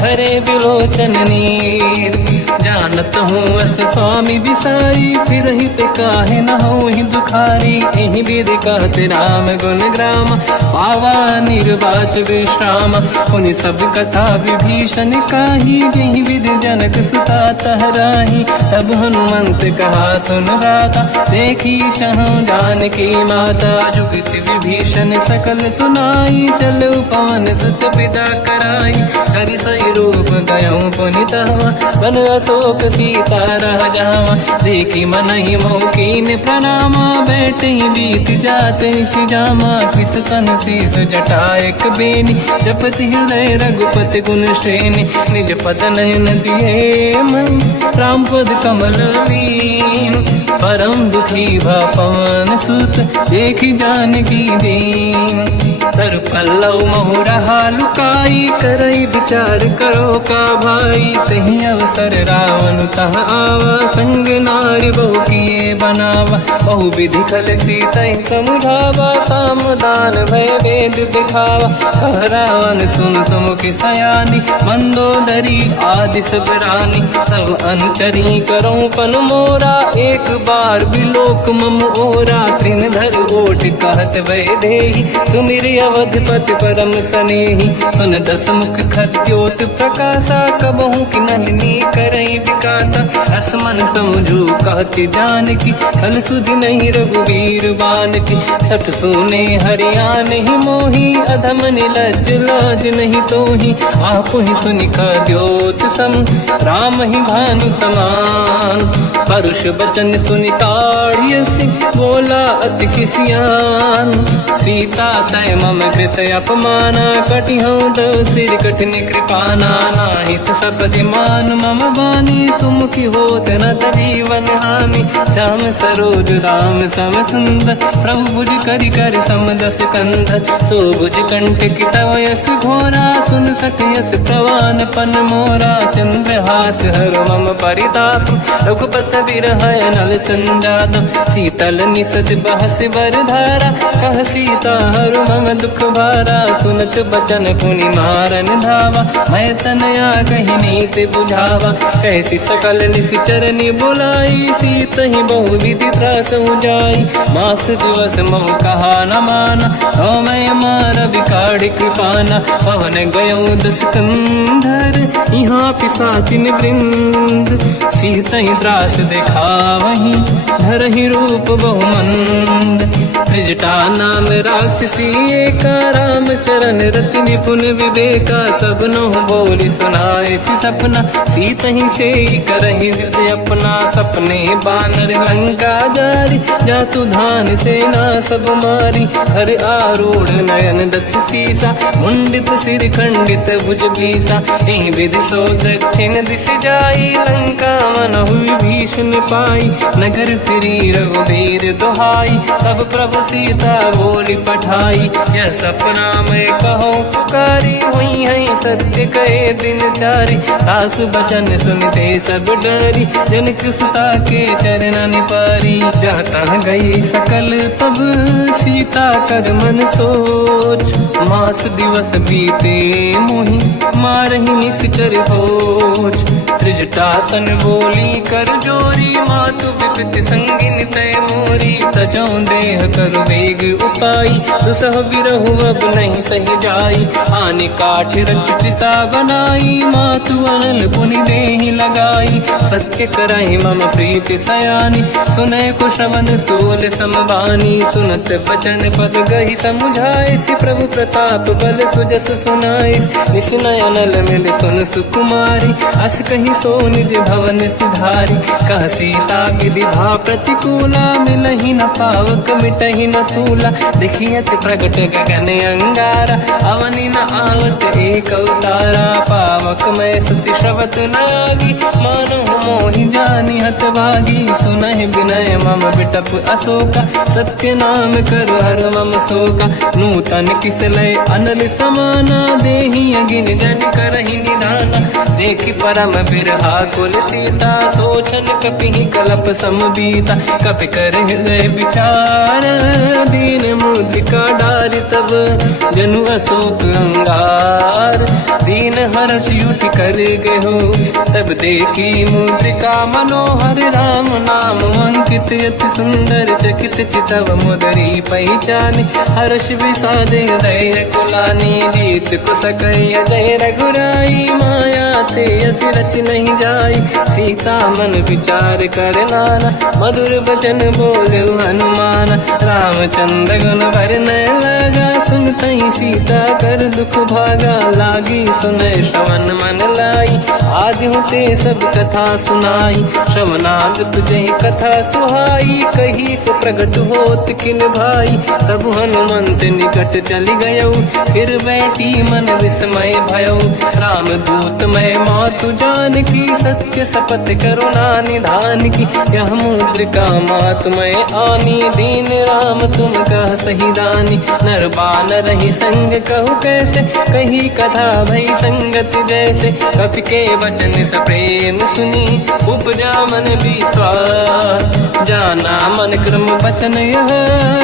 हरे बिलोचन नीर। जानत हूँ अस स्वामी बिसाई, फिर हित काहे न हो ही दुखारी। एहि विधि कहते राम गुण ग्राम, पावा निर्वाच विश्राम। उन सब कथा विभीषण काही, यही विधि जनक सुता तहराही। तब हनुमंत कहा सुन राता, देखी चहु जानकी माता। जुगत विभीषण सकल सुनाई, चलो पवन सुत पिता कराई। हरि सही रूप गयो पुनितवा, बन अशोक सीता रह जावा। देखी मनहि मोकीन प्रणामा, बैठे बीत जाते सिजामा। किस तन शीस जटायक बेनी, जपति हृदय रघुपति गुण श्रेणी। निज पद नयन दिए मन, राम पद कमल लीन। परम दुखी भा पवन सुत, देखी जानकी दीन। तर पल्लव महु रहा लुकाई, करई विचार करो का भाई। तही अवसर रावण तह आवा, संग नारी बहु किए बनावा। बहु विधि खल सीतहि समुझावा, सामदान भय वेद दिखावा। कह रावण सुन सुमुखि सयानी, मंदोदरी आदि सब रानी। तब अनुचरी करो पन मोरा, एक बार बिलोक मम ओरा। तृण धर ओठ कहत भय देहि, सुमिर अवधपति परम सनेहि। सुन दस मुख खद्योत प्रकाशा, कबहु कि नलिनी करई विकासा। असमन समझू कहति जानकी, फल सुधि नहीं रघुवीर बानकी। सठ सुने हरियाण ही मोही, अधम निलज्ज लाज नहीं तोही। आप ही सुनि खद्योत सम, राम ही भानु समान। परुष बचन सुनि ताड़ियसि, बोला अति किसियान। सीता तय मम कृत अपमाना, कटिहउँ दो सिर कठिन कृपाना। नाहित सपदि मान मम बानी, सुमुखी होत न जीवन हानि। श्याम सरोज राम सम सुंदर, प्रभु भुज करि कर समदस कंधर। सो भुज कंठ की तव यस घोरा, सुन सखयस प्रवान पन मोरा। चंद्रहास हर मम परिताप, रघुपत बिरह नल संजात। शीतल निसत बहस बर धारा, कह सीता हर मम दुख द्वारा, सुनत बचन पुनि मारन धावा। मैं तनया कही नीत बुझावा, कैसी सकल निश्चरनी बुलाई। सीत ही बहु विधि त्रास जाई, मास दिवस मोह कहा न माना। तो मैं मार बिकाड़ कृपाना, पवन गयो दस कंधर। यहाँ पिशाचिन वृंद, सीत ही त्रास दिखावहीं। धरहि रूप बहुमंद, त्रिजटा नाम राक्षसी एका। राम चरण रति निपुण विवेका, सबनो बोली सुनाए सी सपना। सीत ही से करहि हृदय अपना, सपने बानर लंका जारी। जातु धान सेना सब मारी, हर आरूढ़ नयन दस सीसा। मुंडित सिर खंडित भुज बीसा, यही विधि सो दक्षिण दिश जाई। लंका मन हुई भीषण पाई, नगर फिरी रघुबीर दुहाई। तब प्रभु सीता बोली पठाई, यह सपना मैं कहूँ पुकारी। हुई है सत्य कहे दिन चारी, दास बचन सुनते सब डरी। जनक सुता के चरण पारी, जाता गई सकल तब सीता कर मन सोच। मास दिवस बीते मोहि, मारहि निश्चर होच। त्रिजटासन बोली कर जोरी, मातु विपित संगिन तय मोरी। तजौ देह कर वेग उपाई, दुसह बिरहु अब नहीं सही जाई। आने काठ रचिता बनाई, मातु अनल पुनि देहि लगाई। सत्य करहि मम प्रीति सयानी, सुनय कुशवन सूल समबानी। सुनत बचन पद गहि समुझाए, सि प्रभु प्रताप बल सुजस सुनाई। निसुनय अनल मिल सुन सुकुमारी, अस कहि सो निज भवन सिधारी। कह सीता विधि भा प्रतिकूला, मिलहि न पावक मिटहि न सूला। देखियत प्रगट गगन अंगारा, अवनि न आवत एक अवतारा। पावक मैं ससि श्रवत न आगी, मानहु मोहि जानि हत भागी। सुनहि विनय मम बिटप अशोका, सत्य नाम कर हर मम शोका। नूतन किसलय अनल समाना, देहि अगिन जन करहि निधाना। देखि परम बिरहा कुल सीता, सोचन कपिहि कलप समबीता। कपि कर हृदय विचार, दीन मुद्रिका डारि तब जनु अशोक अंगार। दीन हर्ष युति कर गयो, तब देखी मुद्रिका मनोहर। राम नाम अंकित अति सुंदर, चकित चितव मुदरी पहचाने। हर्ष विषाद हृदय कुलानी, जीत कुसकय जय रघुराई। माया ते असि रच नहीं जाई, सीता मन विचार कर नाना। मधुर बचन बोले हनुमान, रामचंद्र गुण वर्णय लगा। सुनतहि सीता कर दुख भागा, लागी सुनय श्रवण मन लाई। आदि होते सब कथा सुनाई, श्रवणार्थ तुझे कथा सुहाई। कही से प्रगट होत किन भाई, तब हनुमंत निकट चली गयो। फिर बैठी मन विस्मय भयो, राम दूत मैं मातु जान की। सत्य शपथ करुणा निधान की, यह मुद्रिका मातु मैं आनी। दीन राम तुम कह सही दानी, नर बानर ही संग कहु कैसे। कही कथा भई संगत जैसे, कपि के वचन सप्रेम सुनी। उपजा मन विश्वास, जाना मन क्रम वचन यह।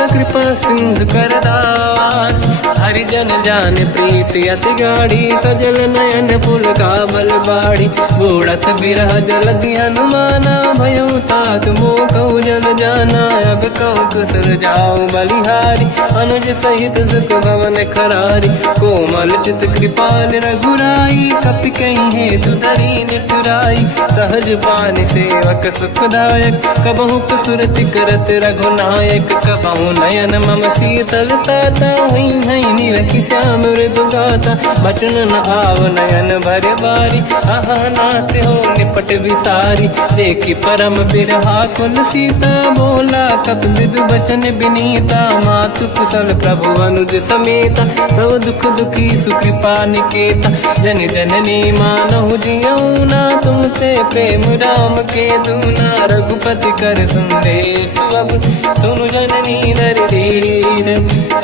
कृपा सिंधु कर दास, हरिजन जान प्रीति अति गाढ़ी। सजल नयन पुल का बल बाढ़ी, बूढ़त बिरह जलधि हनुमाना। भयो तात मोह कहु जल जाना, अब कहु कुशल जाओ बलिहारी। अनुज सहित सुख भवन खरारी, कोमल चित कृपाल रघुराई। कपि कहीं हेतु धरी निठुराई, सहज पानि सेवक सुखदायक। कबहु सुरति करत रघुनायक, कबहु नयन मम शीतल ताता। हुई हई निरखि श्याम मृदु गाता, बचन न आव नयन भर बारी। आहा नाथ हो निपट विसारी, देखी परम बिरहा कुल सीता। बोला कप मृदु बचन बिनीता, मातु कुशल प्रभु अनुज समेता। सब दुख दुखी सुकृपा निकेता, जन जननी मानहु जियौना। तुमते प्रेम राम के दूना, रघुपति कर संदेश अब सुनु जननी नर धीर।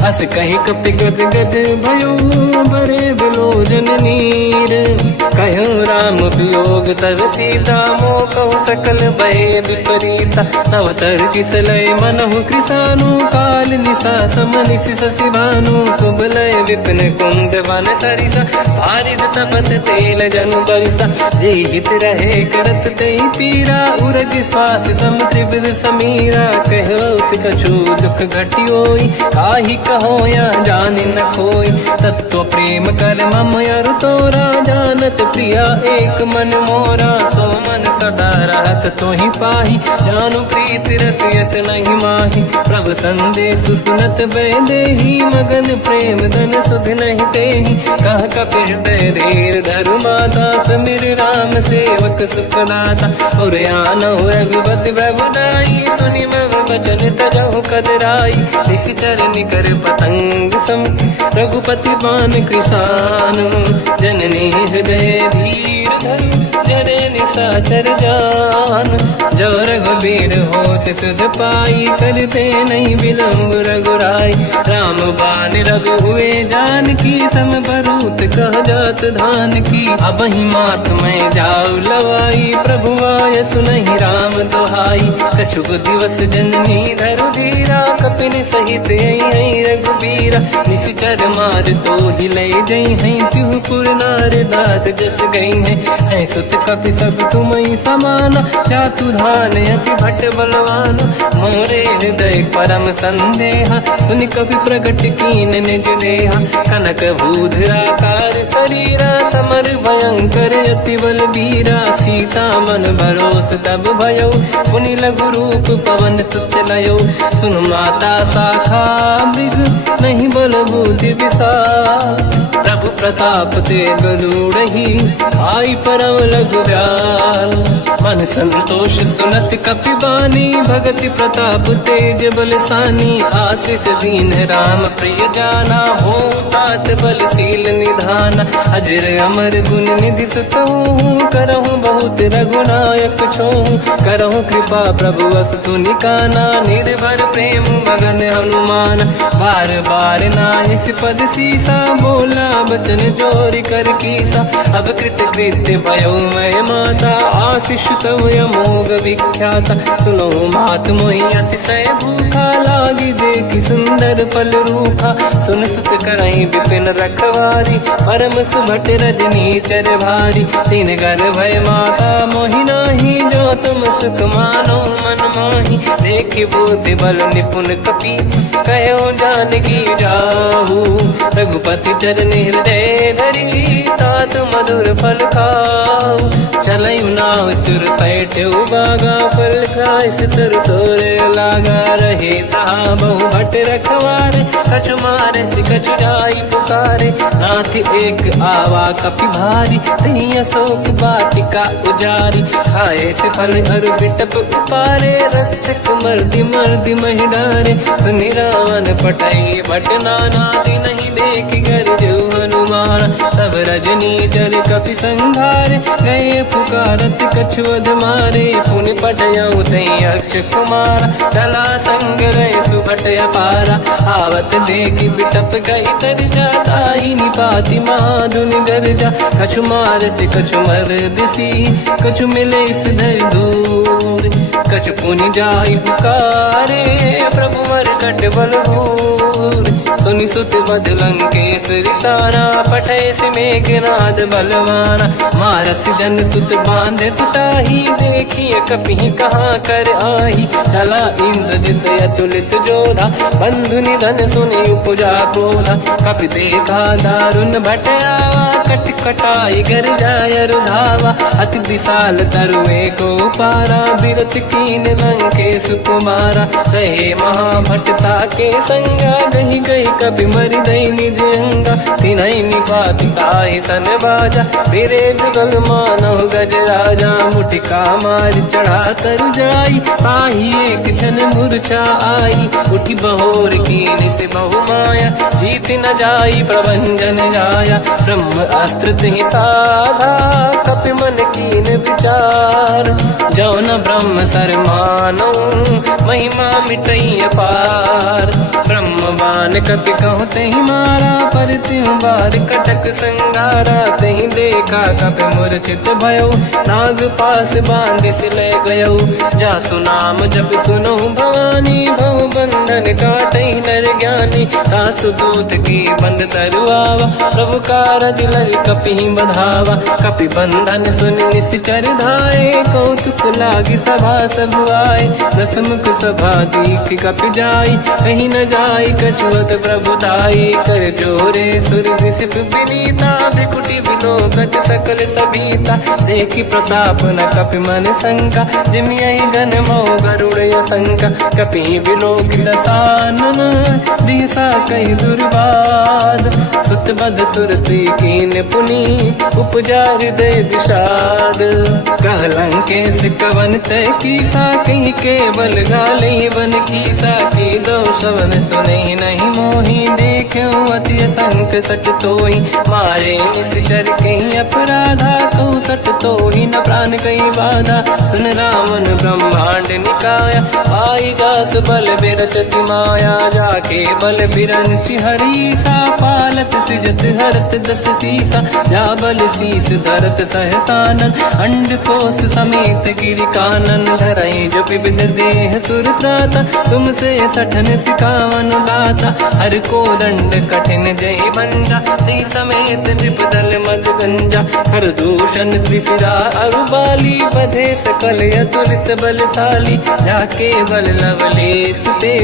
अस कहीं कपि गद गद भयो, बरे बिलोचन नीर। कहो राम वियोग तब सीता, मोह कहु सकल भय विपरीता। तव तर किसलय मनहु कृसानु, काल निशा समनिशि शशि भानु। कुबलय विपिन कुंद वन सरिसा बारिद तपत तेल जनु बरिसा जे हित रहे करत ते पीरा उरग श्वास सम त्रिविध समीरा कहत कछु दुख घटियोई काहि कहो या जानि न खोई तत्व प्रेम कर मम अरु तोरा जानत प्रिया एक मन मोरा सो मन सदा रहत तोहि पाही जानु प्रीत रसियत नहीं माही प्रभु संदेश सुनत बैदेही मगन प्रेम धन सुध नहीं तेहि कह कपि हृदय धीर धरु माता समिर राम सेवक सुखदाता और आनो रघुपति प्रभुदाई सुनि मग वचन तजहु कदराई इस चरण कर पतंग सम रघुपति पान कृषानु जननी हृदय धीर धरु जरे निशाचर जान जो रघुबीर होत सुध पाई करते नहीं विलम्ब रघुराई राम बान रघु हुए जान की तम बरूत कह जात धान की अब ही मात में जाऊ लवाई प्रभु आय सुनहि राम दोहाई कछुक दिवस जननी धरु धीरा कपिन सहित आई रघुबीरा निश्चर मार तो हिले जई हैं त्युपुर नार दाद जस गई है सुत कपि सब तुम ही समाना चातुर्हान अति भट्ट बलवान मोरे हृदय परम संदेहा सुनि कपि प्रगट कीन निज देहा कनक भूधराकार शरीरा समर भयंकर अति बल बीरा सीता मन भरोस तब भयो पुनि लघु रूप पवन सुत लयो सुन माता शाखा मृग नहीं बल बुद्धि विशाल प्रभु प्रताप ते गरुड़हि आई परम लघु दयाल मन संतोष सुनत कपिबानी भगति प्रताप तेज बलसानी आशीष दीन राम प्रिय जाना हो तात बलशील निधान अजर अमर गुण निधि सुतहु करहु बहुत रघुनायक छोहु करहु कृपा प्रभु अस सुनि काना निर्भर प्रेम मगन हनुमान बार बार नाइस पद सीसा बोला बचन जोरी कर कीसा अब कृत कृत्य भयो मैं माता आशीष तव अमोघ विख्याता सुनो मात मोहि अतिशय भूखा लागी देखी सुंदर पल रूखा सुन सुत करई विपिन रखवारी परम सुभट रजनी चर भारी तीन घर भय माता मोहि नाही जो तुम सुख मानो मन माही देखि बुद्धि बल निपुण कपि कहो जानकी जाहू रघुपति चरण हृदय धरी तात मधुर फल खाऊ चलयु नाव सुर पैठ बागा फल खाय सितर तोरे लागा रहे तहा बहु भट रखवारे कछु मारे सि कछु जाई पुकारे नाथ एक आवा कपि भारी तही अशोक वाटिका उजारी खाए से फल अरु बिटप उपारे रक्षक मर्दि मर्दि महि डारे सुनि रावण पटई भट नाना नहीं देख कर जो हनुमान तब रजनी चर कपि संघारे गए पुकारत कछुअध मारे पुनि पटयऊ तई अक्ष कुमार चला संग रहे सुभट अपारा आवत देखी बिटप गई तर जाता ही निपाति माधुनि गर्जा कछु मार से कछु मर दिसी कछु मिले इस धर दूर कछु पुनि जाई पुकारे प्रभु मर कट बल भूर सुनि सुत बद लंकेश रिसाना पठे से मेघनाद बलवाना मारस जन सुत बांधे सुताही देखिए कपि कहाँ कर आही चला इंद्रजित अतुलित जोधा बंधु निधन सुनि उपजा क्रोधा कपि देखा दारुण भट आवा कट कटाई गर जाय रुधावा अति विशाल तरुए को पारा बिरत कीन लंकेश कुमारा रहे महाभटता के संगा गही गही कपि मरि दई निज अंगा तिनहि निपाति ताहि सन बाजा तेरे जुगल मानव गज राजा मुटिका मार चढ़ा तर जाई ताही एक क्षण मूर्छा आई उठी बहोर कीन से बहु माया जीत न जाई प्रभंजन जाया ब्रह्म अस्त्र तिहि साधा कपि मन कीन विचार जौन ब्रह्म सर मानो महिमा मिटई अपार बार। ब्रह्मवान कपि कहु तेहि मारा, पर त्यों बार कटक संगारा। तेहि देखा कपि मूर्छित भयो, नाग पास बांधिस ले गयो। जासु नाम जप सुनो भवानी, भव बंधन काटहि नर ज्ञानी। तासु दूत की बंद तरुआवा, प्रभु कारज लग कपि बधावा। कपि बंधन सुन निश्चर धाये, कौतुक लागी सभा सब आए। दसमुख सभा दीख कपि जाई, कहीं न जाई कछुअत प्रभु दाई। कर जोरे सुर विसिप विनीता, भृकुटि विलोकत सकल सबीता। देखि प्रताप न कपि मन शंका, जिमियहि गन मौ गरुड़ शंका। कपि विलोकित सानन, दिशा कहि दुर्बाद। सुत बध सुरति कीन पुनि, उपजा हृदय विषाद। कहलंकेश कवन तय कीसा, कहीं केवल गाले बन कीसा। की दो शवन सुने नहीं मोहि, देखूं अति संक सट तोहि। मारे निश्चर कहीं अपराधा, कहूँ सट तोहि न प्राण कहीं बाधा। सुन रावण ब्रह्मांड निकाया, पाई जास बल बिरचति माया। जाके बल बिरंचि हरीसा, पालत सृजत हरत दस सीसा। जा बल शीस धरत सहसानन, अंड कोश समेत गिरि कानन। धरई जो विविध देह सुर त्राता, तुमसे सठन सिखावन लाता। हर को दंड कठिन जय बंजा, सी समेत त्रिपदल मद गंजा। हर दूषण त्रिशिरा अरुबाली, बधे सकल अतुलित बलशाली। जाके बल लवलेश ते,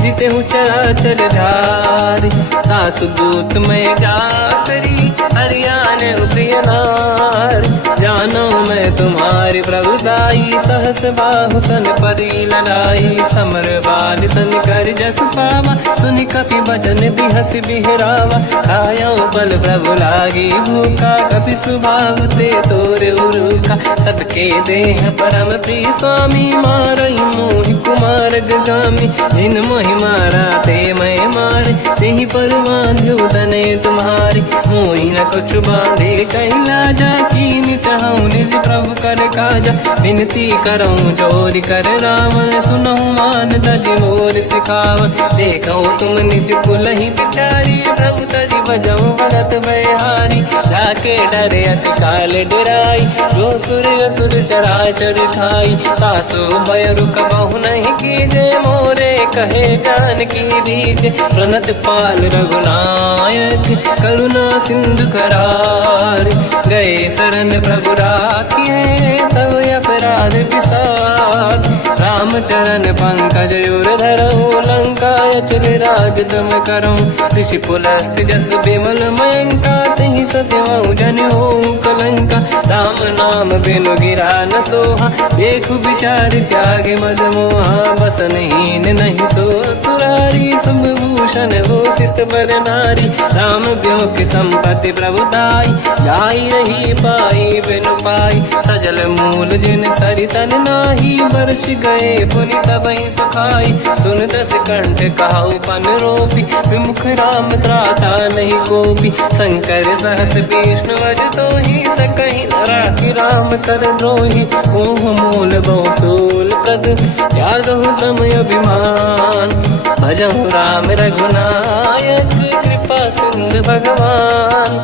जिते हूँ चराचर धारी। दास दूत में जा करी, हरियाने प्रिय नारी। जानो मैं तुम्हारी प्रभुदाई, सहस बाहु सन परी लड़ाई। समर बाल सन कर जस पावा, सुनि कपि बचन बिहस बिहरावा। खायो बल प्रभु लागी भूखा, कपि स्वभाव ते तोरे उरुखा। सबके देह परम प्रिय स्वामी, मारई मोहि कुमार गगामी। जिन मोहि मारा ते मैं मारे, तेहि पर बांध्यो तने तुम्हारी। मोहि न कुछ बांधे कैला जा, कीन चाहूं निज प्रभु कर काजा। विनती करऊं जोर कर रावण, सुनहु मान तज मोर सिखावन। देखो तुम निज कुल ही बिचारी, प्रभु तज बजऊं भगत बहारी। जाके डरे अति काल डराई, जो सुर असुर चराचर खाई। तासो भय रुक बहु नहीं कीजे, मोरे कहे जान की दीजे। प्रणत पाल रघुनायक, करुणा सिंधु करार। गए शरण प्रभु राखिए, तब अपराध विसार। रामचरण पंकज उर धरऊं, लंका अचल राज तुम करऊं। ऋषि पुलस्त जस विमल मयंका, तिहि सत्यवं जन होऊं कलंका। राम नाम बिनु गिरा न सोहा, देखु विचार त्याग मद मोहा। बसनहीन नहीं सो सुरारी, शुभ भूषण भूषित बर नारी। राम ब्यों की संपत्ति प्रभुताई, जाई रही पाई बिनु पाई। सजल मूल जिन सरितन नाही, वर्ष गए पुनि तबहि सुखाई। सुन दस कंठ कहाऊ पन रोपी, विमुख राम त्राता नहीं कोपी। शंकर सहस विष्णु अज तोहि, सकहि न राखि राम कर द्रोही। मोह मूल बहु सूल प्रद, त्यागहु ब्रह्म अभिमान। भजहु राम रघुनायक, कृपा सिंधु भगवान।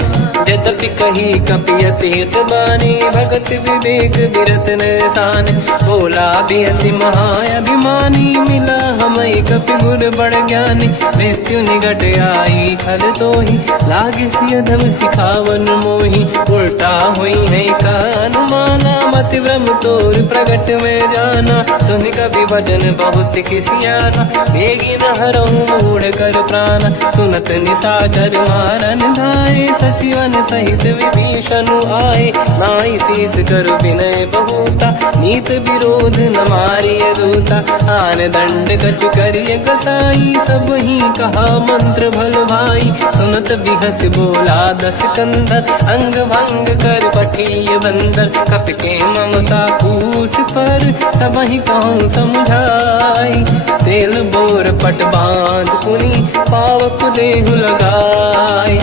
यद्यपि कही कपि अति हित बानी, भगत विवेक विरत निशान। बोला बिहसि महाअभिमानी, मिला हमई कपि गुर बड़ ज्ञानी। मृत्यु निकट आई खल तोहि, लागे सिय धम सिखावन मोहि। उल्टा हुई है का अनुमाना, मति ब्रह्म तोर प्रगट में जाना। सुन कपि भजन बहुत किसियाना, बेगी न हरहु मूढ़ कर प्राण। सुनत निशाचर मारन धाये, सचिवन सहित विभीषण आए। नाई शीस कर विनय बहुता, नीत विरोध न मारिय दूता। आन दंड कछु करिय कसाई, सब ही कहा मंत्र भल भाई। सुनत बिहस बोला दस कंदर, अंग भंग कर पठिय बंदर। कपि के ममता पूछ पर, सब ही कहूँ समझाई। तेल बोर पट बांध पुनि, पावक देहु लगाई।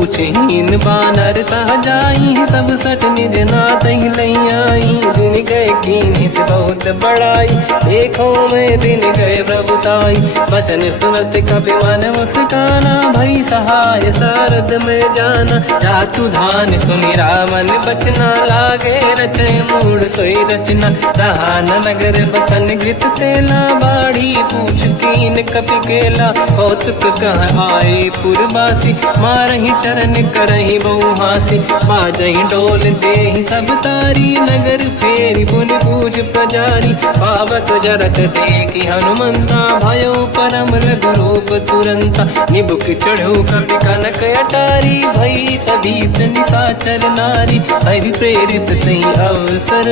ऊंचहीन बानर तह जाई, सब सट निज नाथ ही लई आई। दिन गए कीनी से बहुत बड़ाई, देखो मैं दिन गए प्रभुताई। बचन सुनत कपि मन मुस्काना, भई सहाय सारद में जाना। जातु धान सुनि रामन बचना, लागे रचे मूड सोई रचना। रहा न नगर बसन गृत तेला, बाढ़ी पूछ कीन कपि केला। कौतुक कह आए पुरवासी, मारहि चरण करहि बहु हासी। बाजहि डोल देहि सब तारी, नगर फेरी पुनि पूज प्रजारी। पावत जरत देखि हनुमंता, भयो परम रघुरूप तुरंता। निबुक चढ़ो कपि कनक अटारी, भई सभीत निशाचर नारी। हरि प्रेरित तई अवसर,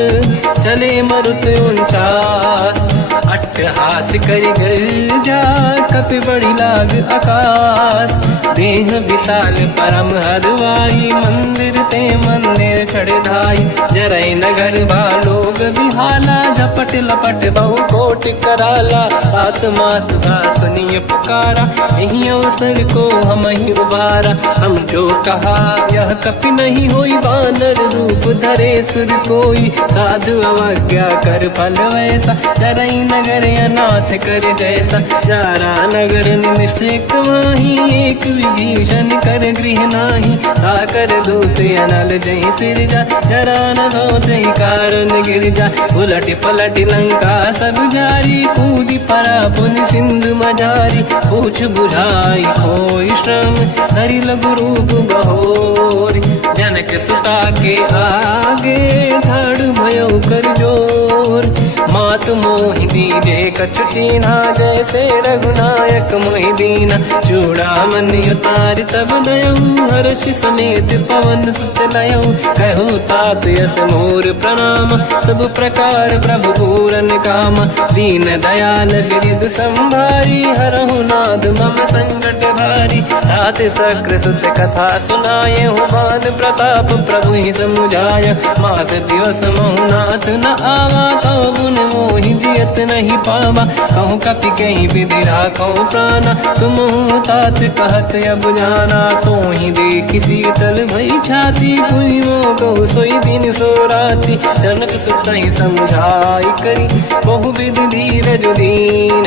चले मरुत 49। अट्टहास करि गर्जा, कपि बड़ी लाग आकाश। देह विशाल परम हरवाई, मंदिर ते मंदिर चढ़ धाई। जरई नगर भालोग बिहाला, झपट लपट बहु कोट कराला। सात मात सुनिय पुकारा, यही अवसर को हम ही उबारा। हम जो कहा यह कपि नहीं होई, वानर रूप धरे सुर कोई। साधु अवज्ञा कर फल वैसा, जरई नगर अनाथ कर जैसा। जारा नगर निमिषक माही, एक विभीषण कर गृह नाही। ताकर दूत अनल जय सिरजा, जरा न होते कारण गिर जा। उलट पलट लंका सब जारी, कूदी परा पुन सिंधु मजारी। पूछ बुझाई कोई श्रम, हरि लघु रूप बहोरी। जनक सुता के आगे, ठाड़ भयो कर जोर। मात मोहि दीजे कछुटीना, जैसे रघुनायक मोहि दीना। चूड़ामणि उतारि तब दयऊ, हर्ष समेत पवन सुत लयऊ। कहु तात यस मोर प्रणाम, सब प्रकार प्रभु पूरन काम। दीन दयाल गिरिधु संभारी, हरहु नाद मम संकट भारी। तात सकृ सुत कथा सुनाए, भान प्रताप प्रभु ही समुझाय। मास दिवस महु नाथ न आवा, कौ गुण मोहि जियत नहीं पावा। कहूँ कपि कहीं विधि राखो प्राणा, तुम तात कहत अब जाना। तो ही देखि शीतल भई छाती, पुनि मोह कहु सोई दिन सो राति। जनक सुत ही समझाई करी, बहु विधि धीरज दीन।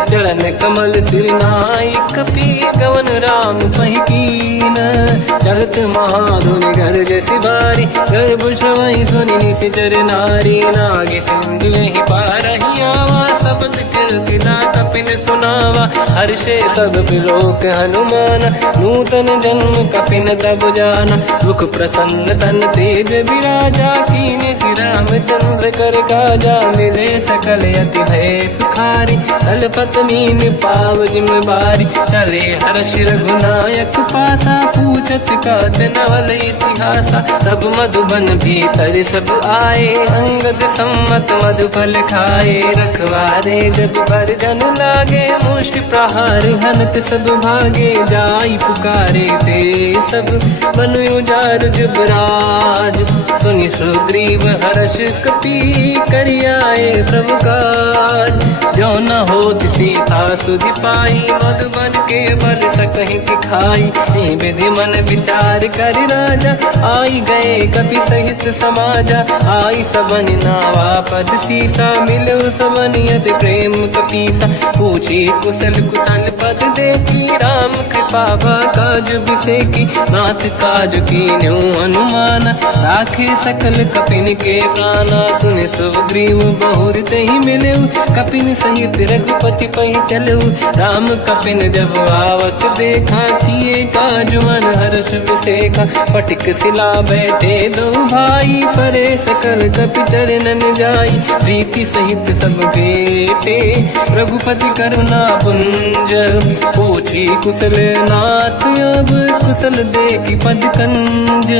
चरण कमल सिर नाई, कपि गवन राम पहि कीन। चलत महाधुनि गर्ज सिबारी, गर्भ श्रवहि सुनि निशिचर नारी। नागे सिंधु ही पारहि आवा, शब्द कीर्तिना कपिन सुनावा। हर्षे सब बिलोक हनुमान, नूतन जन्म कपिन तब जाना। दुख प्रसन्न तन तेज विराजा, कीने श्री रामचंद्र कर काजा। मिले सकल यति भय सुखारी, तलपत मीन पाव जिम बारी। चले हर्ष रघुनायक पासा, पूछत कात नवल इतिहासा। तब मधुबन भीतर सब आए, अंगद सम्मत मधुफल खाए। रखवारे जब पर जन लागे, मुष्टि प्रहार हनत सब भागे। जाई पुकारे ते सब, बन उजार जुबराज। सुनि सुग्रीव हर्ष कपि, करियाए प्रभु काज। जो न होत सीता सुधि पाई, मधुबन के बल सकहि दिखाई। विधि मन विचार कर राजा, आई गए कपि सहित समाजा। आई सबन नावा पद सीसा, मिलो सबन यत प्रेम कपीसा। पूछी कुशल कुशल पद देखी, राम कृपा काज बिसेकी। नाथ काज कीन्यो अनुमाना, राखे सकल कपिन के प्राणा। सुन सुग्रीव बहुर तहि मिलऊ, कपिन सहित रघुपति पहि चलऊ। राम कपिन जब आवत देखा, किए काज मन हर्ष विसेखा। पटिक सिला बैठे दो भाई, परे सकल कपि चरणन जाई। प्रीति सहित सब बेटे, रघुपति करुणा पुंज। पूछी कुशल नाथ अब, कुशल देखि पद कंज।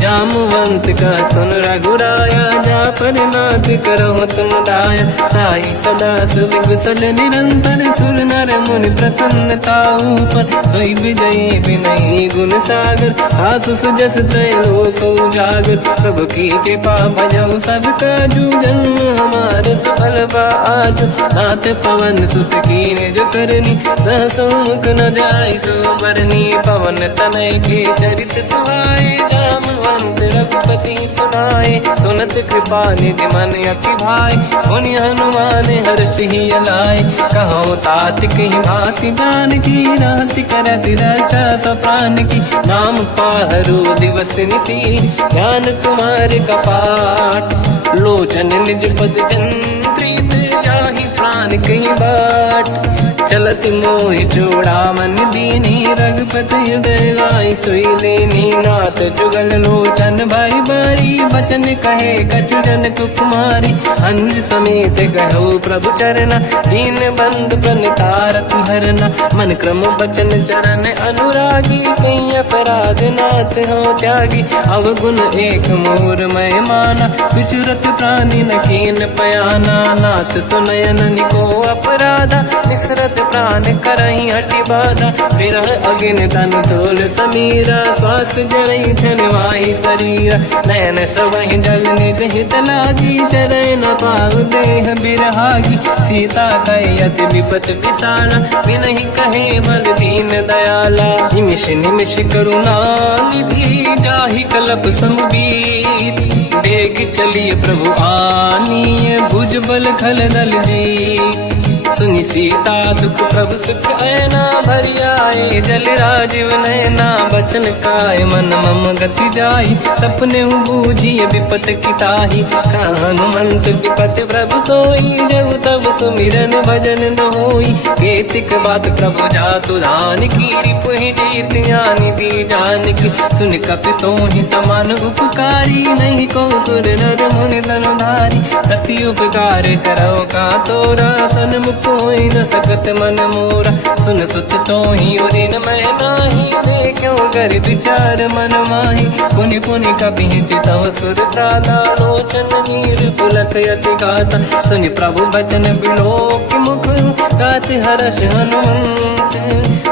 जामवंत का सुन रघुराया, जा पर नाथ करहु तुम दाया। ताई सदा सुख कुशल निरंतर, सुर नर मुनि प्रसन्नता ऊपर। सोई विजयी विनयी गुण सागर, आस सुजस त्रैलोक उजागर, प्रभु की कृपा भजऊ सब काजू, जन्म हमारे सफल आज। नाथ पवन सुत की निज करनी, सहसमुख न जाय सो बरनी, पवन तनय के चरित सुहाए, जामवंत रघुपति सुनाए, सुनत कृपा निधि मन अति भाई, मुनि हनुमान हर्षि अलाय, कहो तात कहीं भांति जान की, राति करत रक्षा सब प्राण की, नाम पाहरो दिवस निसी, ज्ञान तुम्हारे कपाट, लोचन निज पद जंत्रित, जाहि प्राण कहीं बाट, चलत मोहि चूड़ामन दीनी, रघुपति हृदय लाई सोई लेनी, नाथ जुगल लोचन भाई बारी, बचन कहे कछु जन कुमारी, अनुज समेत कहो प्रभु चरना, दीन बंधु प्रणितारत हरना, मन क्रम बचन चरण अनुरागी, कहीं अपराध नाथ हो त्यागी, अवगुण एक मोर मैं माना, विचुरत प्राणी न कीन पयाना, नाथ सुनयन निको अपराधा, निसरत प्राण करही हटि बाधा, विरह अगिन तन तोल समीरा, श्वास जरई छन वाही शरीरा, नयन सवहि जल निज हित लागी, चरै न पाव देह बिरहागी, सीता कहि अति विपत विसाला, बिनहि कहे बल दीन दयाला, निमिष निमिष करुणा निधि, जाहि कलप समबीत, बेग चलिए प्रभु आनीय, भुज बल खल दल जी, सुनि सीता दुख प्रभु सुख ऐना, भरि आए जल राजीव नैना, बचन काय मन मम गति जाई, सपने बूझिए विपत की ताही, हनुमंत विपत प्रभु सोई, जब तब सुमिरन भजन न होई, केतिक बात प्रभु जातु धान की, रिपुहि जीत ज्ञानी दी जान की, सुन कपि तोहि समान उपकारी, नहीं को सुर नर मुनि धनुधारी, प्रति उपकार करो का तोरा, सन्मुख कोई न सकत मन मोरा, सुन सुत तोहि उरिन मैं नाही, देखो कर विचार मन माही, पुनि पुनि कपि चितव सुर त्राता, लोचन नीर पुलक यति गाता, सुनि प्रभु बचन बिलोक मुख, गाति हर्ष हनुमंत,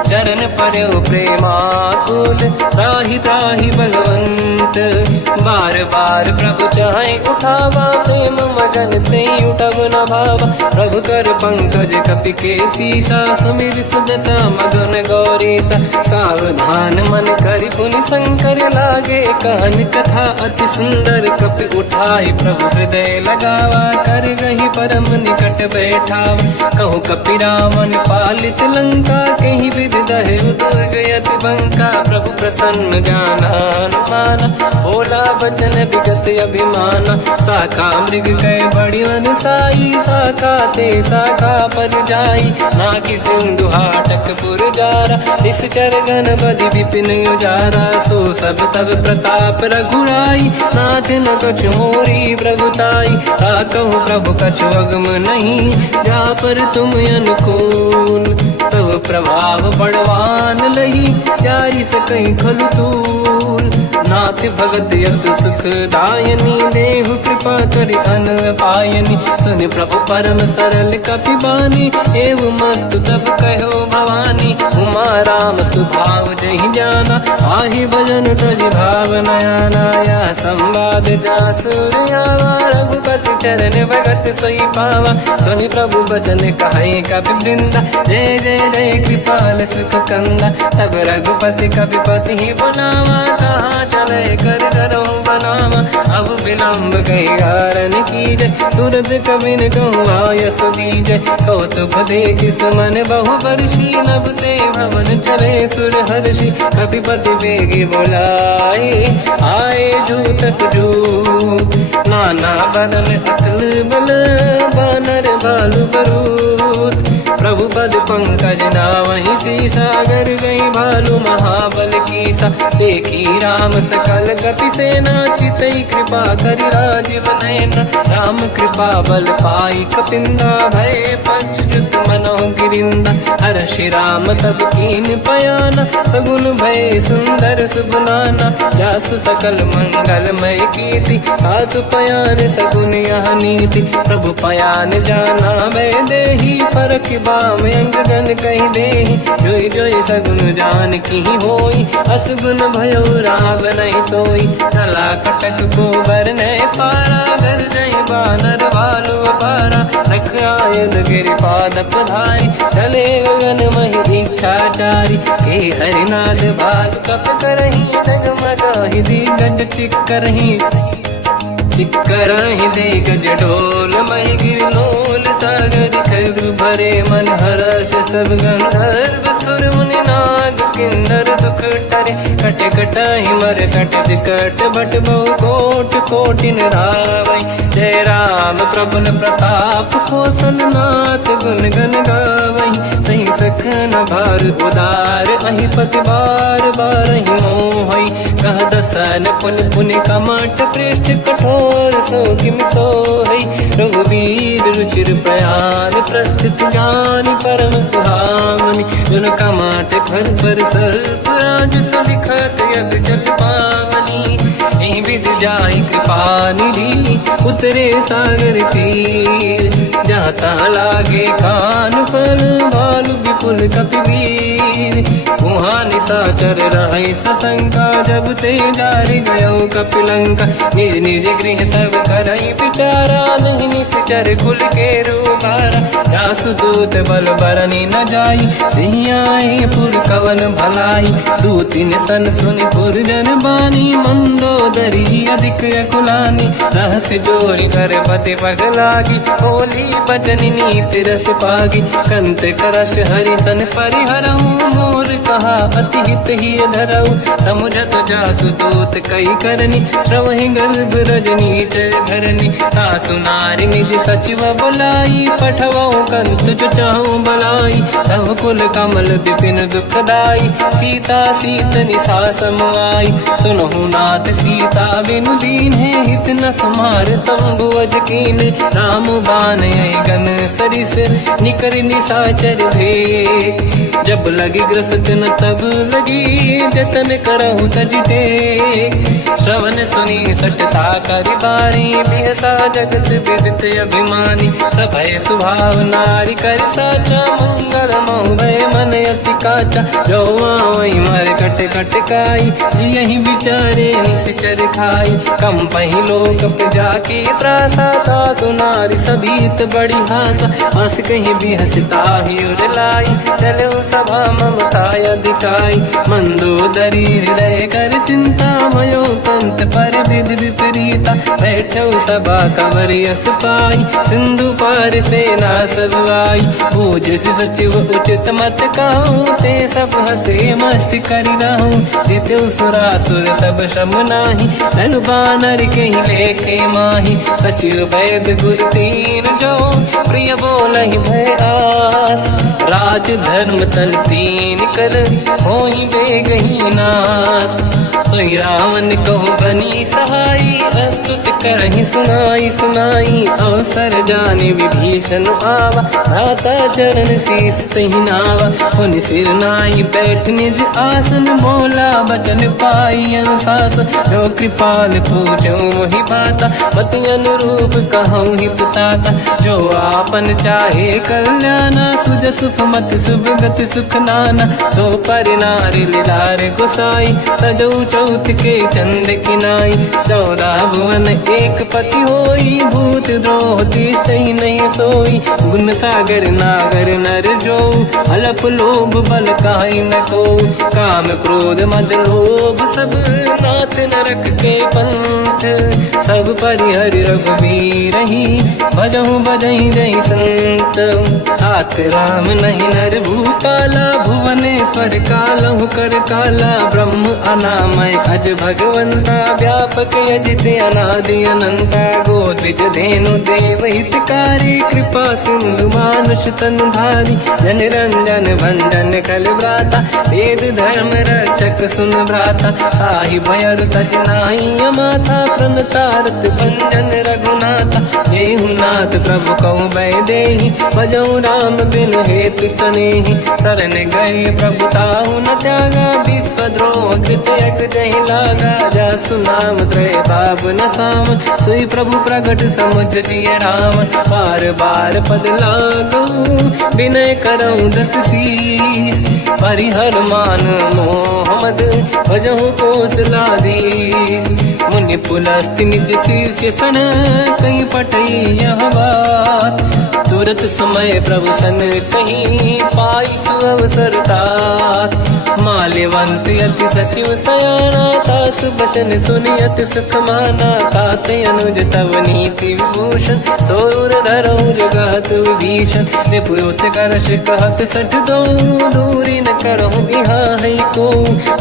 चरण पर्यो प्रेमाकुल, त्राहि त्राहि भगवंत, बार बार प्रभु चाहे उठावा, प्रेम मगन ते उठब न भावा, प्रभु कर पंकज कपि के सीसा, सुमिर सुदशा मगन गौरीसा, सावधान मन करि पुनि शंकर लागे, कान कथा अति सुंदर, कपि उठाई प्रभु हृदय लगावा, कर गही परम निकट बैठावा, कहु कपि रावण पालित लंका, कहीं विधि दहे उदुर्ग यति बंका, प्रभु प्रसन्न जाना हनुमाना, बोला बचन विगत अभिमाना, शाखा मृग कै बड़ी वन साई, शाखा ते शाखा पर जाई, नाकि सिंधु हाटक पुर जारा, निश्चर गण बधि विपिन उजारा, सो सब तब प्रताप रघुराई, नाथ न कछु मोरी प्रभुताई, कहु प्रभु कछु अगम नहीं, जा पर तुम अनुकूल, तब प्रभाव बड़वान लही, जारी सकई खलु तूल, नाथ भगत यत सुख दायनी, देहु कृपा करि अन पायनी, सुन प्रभु परम सरल कपि बानी, एव मस्त तब कहो भवानी, उमा राम सुभाव जहि जाना, आहि भजन तजि भाव नयाना, या संवाद जासुर आवा, रघुपति चरण भगत सोई पावा, सुनि प्रभु बचन कहे कपि वृंदा, जय जय जय कृपाल सुख कंदा, तब रघुपति कपि पति ही बनावा, कहाँ चले कर करो बनावा, अब विलम्ब कही कारण कीजय, तुरंत कबिन कहूँ आयस दीजय, कौतुक देख सुमन बहु वर्षी, नभ ते भवन चले सुर हर्षि, कपिपति बेगी बोलाए, आए जूतक जूत, नाना बदन अतल बल, बानर बालु बरूत, प्रभु पद पंकज नावहि सीसा, गर गई भालु महाबल कीसा, देखी राम सकल कपि सेना, चितई कृपा करि राजीव नयना, राम कृपा बल पाई कपिंदा, भय पंचजुत मनो गिरिंदा, हर्षि राम तब कीन पयाना, सगुन भय सुंदर सुबनाना, जासु सकल मंगलमय कीर्ति, आसु पयान सगुन यह नीति, प्रभु पयान जाना भय देहि, परखि राम अंग गन कहि देहि जोई जोई सगुन जान की होई असगुन भयो राम नहीं सोई चला कटक को बर नहीं पारा घर नहीं बानर वालु पारा रख आयन गिरि पाद पधारी चले गगन महि दीक्षाचारी के हरिनाथ भाग कप करही जगमगाहि दिग्गज चिक्करहि दिग्गज ढोल महि गिरलोल सागर खर भरे मन हर्ष सब गंधर्व सुर मुनि नाग किन्नर दुख टरे कट कटाहि मर कट विकट भट बहु कोट कोटिन रावै जय राम प्रबल प्रताप कोसन नाथ गुण गन गावै सही सखन भार उदार अहि पति बार बार ही मोहै कह दसन पुन पुन कमट पृष्ठ कठोर सो किम सोहै रघुवीर रुचिर प्रयाण प्रस्थित ज्ञान परम सुहामनि जुन कमट फर पर सर्प राज सलिखत यग जल पावनी एहि विधि जाहि कृपा निधि उतरे सागर तीर जाता लागे कान पर भालु विपुल कपिवीर वहाँ निशाचर रहे सशंका जब ते जारि गयो कपिलंका निज निज गृह सब करई बिचारा नहीं निश्चर कुल के रूबारा जासु दूत बल बरनी न जाई दियाए पुर कवन भलाई दूतिन सन सुनि पुर जन बानी मंदोदरी अधिक अकुलानी रहस्य जोरी कर पति पगलागी होली बचनी नीति रस पागी कंत करश हरि सन परिहरहूँ मोर कहा अति हित ही धरऊ समुझत जासु दूत कई करनी श्रवहि गर्भ रजनी धरनी सासु नारी निज सचिव बुलाई पठवऊ कंत जो चाहूं बलाई तब कुल कमल विपिन दुखदाई सीता सीत निशा समाई सुनहु नाथ सीता बिनु दीन है हित न समार शंभु अज कीन राम बान गन सरिस निकर निशाचर भे जब लगी ग्रसत न तब लगी जतन करहु तज टेक श्रवण सुनी सटता करि बारी बिहसा जगत विदित अभिमानी सभय सुभाव नारी कर साचा मंगल मोह भय मन अति काचा जो आवई मर कट कट काई जियहि विचारे निश्चर खाई कम पही लोक जाके त्रासा ता सुनारी सभीत बड़ी हासा हंस कहीं भी हंसता ही उड़लाई चलो सभा ममता अधिकाई मंदोदरी हृदय कर चिंता भयो पंत पर विधि विपरीता बैठो सभा कंवरि अस पाई सिंधु पार सेना सब आई पूजसि सचिव उचित मत कहूँ ते सब हसे मस्त करि रहूँ जितु सुरासुर तब श्रम नाही धनु बानर कहीं लेखे माही सचिव वैद गुरु तीन जो प्रिय बोलहि भय आस राज धर्म तन तीन कर होई बेगही नास सोई रावण कहु बनी सहाई अस्तुत करहि सुनाई सुनाई अवसर जाने विभीषण आवा भ्राता चरण शीस तहि नावा पुनि सिर नाई बैठ निज आसन बोला बचन पाई अनुशास जो कृपाल पूछो मोहि बाता मति अनुरूप कहूँ हित ताता जो आपन चाहे कल्याणा सुजस सुमति सुभगति सुख नाना तो पर नारी लीलार गोसाई तजौ चौथ के चंद किनाई 14 भुवन एक पति होई भूत द्रोह तिष्ठहि नहीं सोई गुण सागर नागर नर जो अलप लोभ बल काहि न को काम क्रोध मद लोभ सब नाथ नरक के पंथ सब परिहरि रघुवीर ही भजहु बजहि जहि संत हाथ राम नहीं नर भूपाला भुवनेश्वर कालहु कर काला ब्रह्म अनामय अज भगवंता व्यापक अजित अनादि अनंता गोद्विज धेनु देव हितकारी कृपा सिंधु मानुष तनु धारी जन रंजन भंजन कल व्राता वेद धर्म रक्षक सुन भ्राता ताहि भयर तज नाही अमाथा तृण तारत भंजन रघुनाथ। देहु नाथ प्रभु कहु मैं देहि, भजऊ राम बिनु हेतु सनेहि। शरण गए प्रभु ताहु न त्यागा, विश्वद्रोह कृत यज्ञ जहि लागा। जासु नाम त्रय ताप न साम, सोई प्रभु प्रगट समुझ जिय राम। बार बार पद लागू, विनय करऊँ दस शीस। परिहर मान मोहम्मद, भजहु कौशलाधीश। मुनि पुलस्त्य निज शीर्ष सन, कहीं पटई यह बात। तुरत समय प्रभु सन कहीं, पाई सुअवसर तात। माल्यवंत अति सचिव सयाना, तासु बचन सुनि अति सुख माना। तात अनुज तव नीति विभूषण, सोर धरऊ जगत विभीषण। निपुत करश कहत सठ दो, दूरी न करहु यहाँ है को।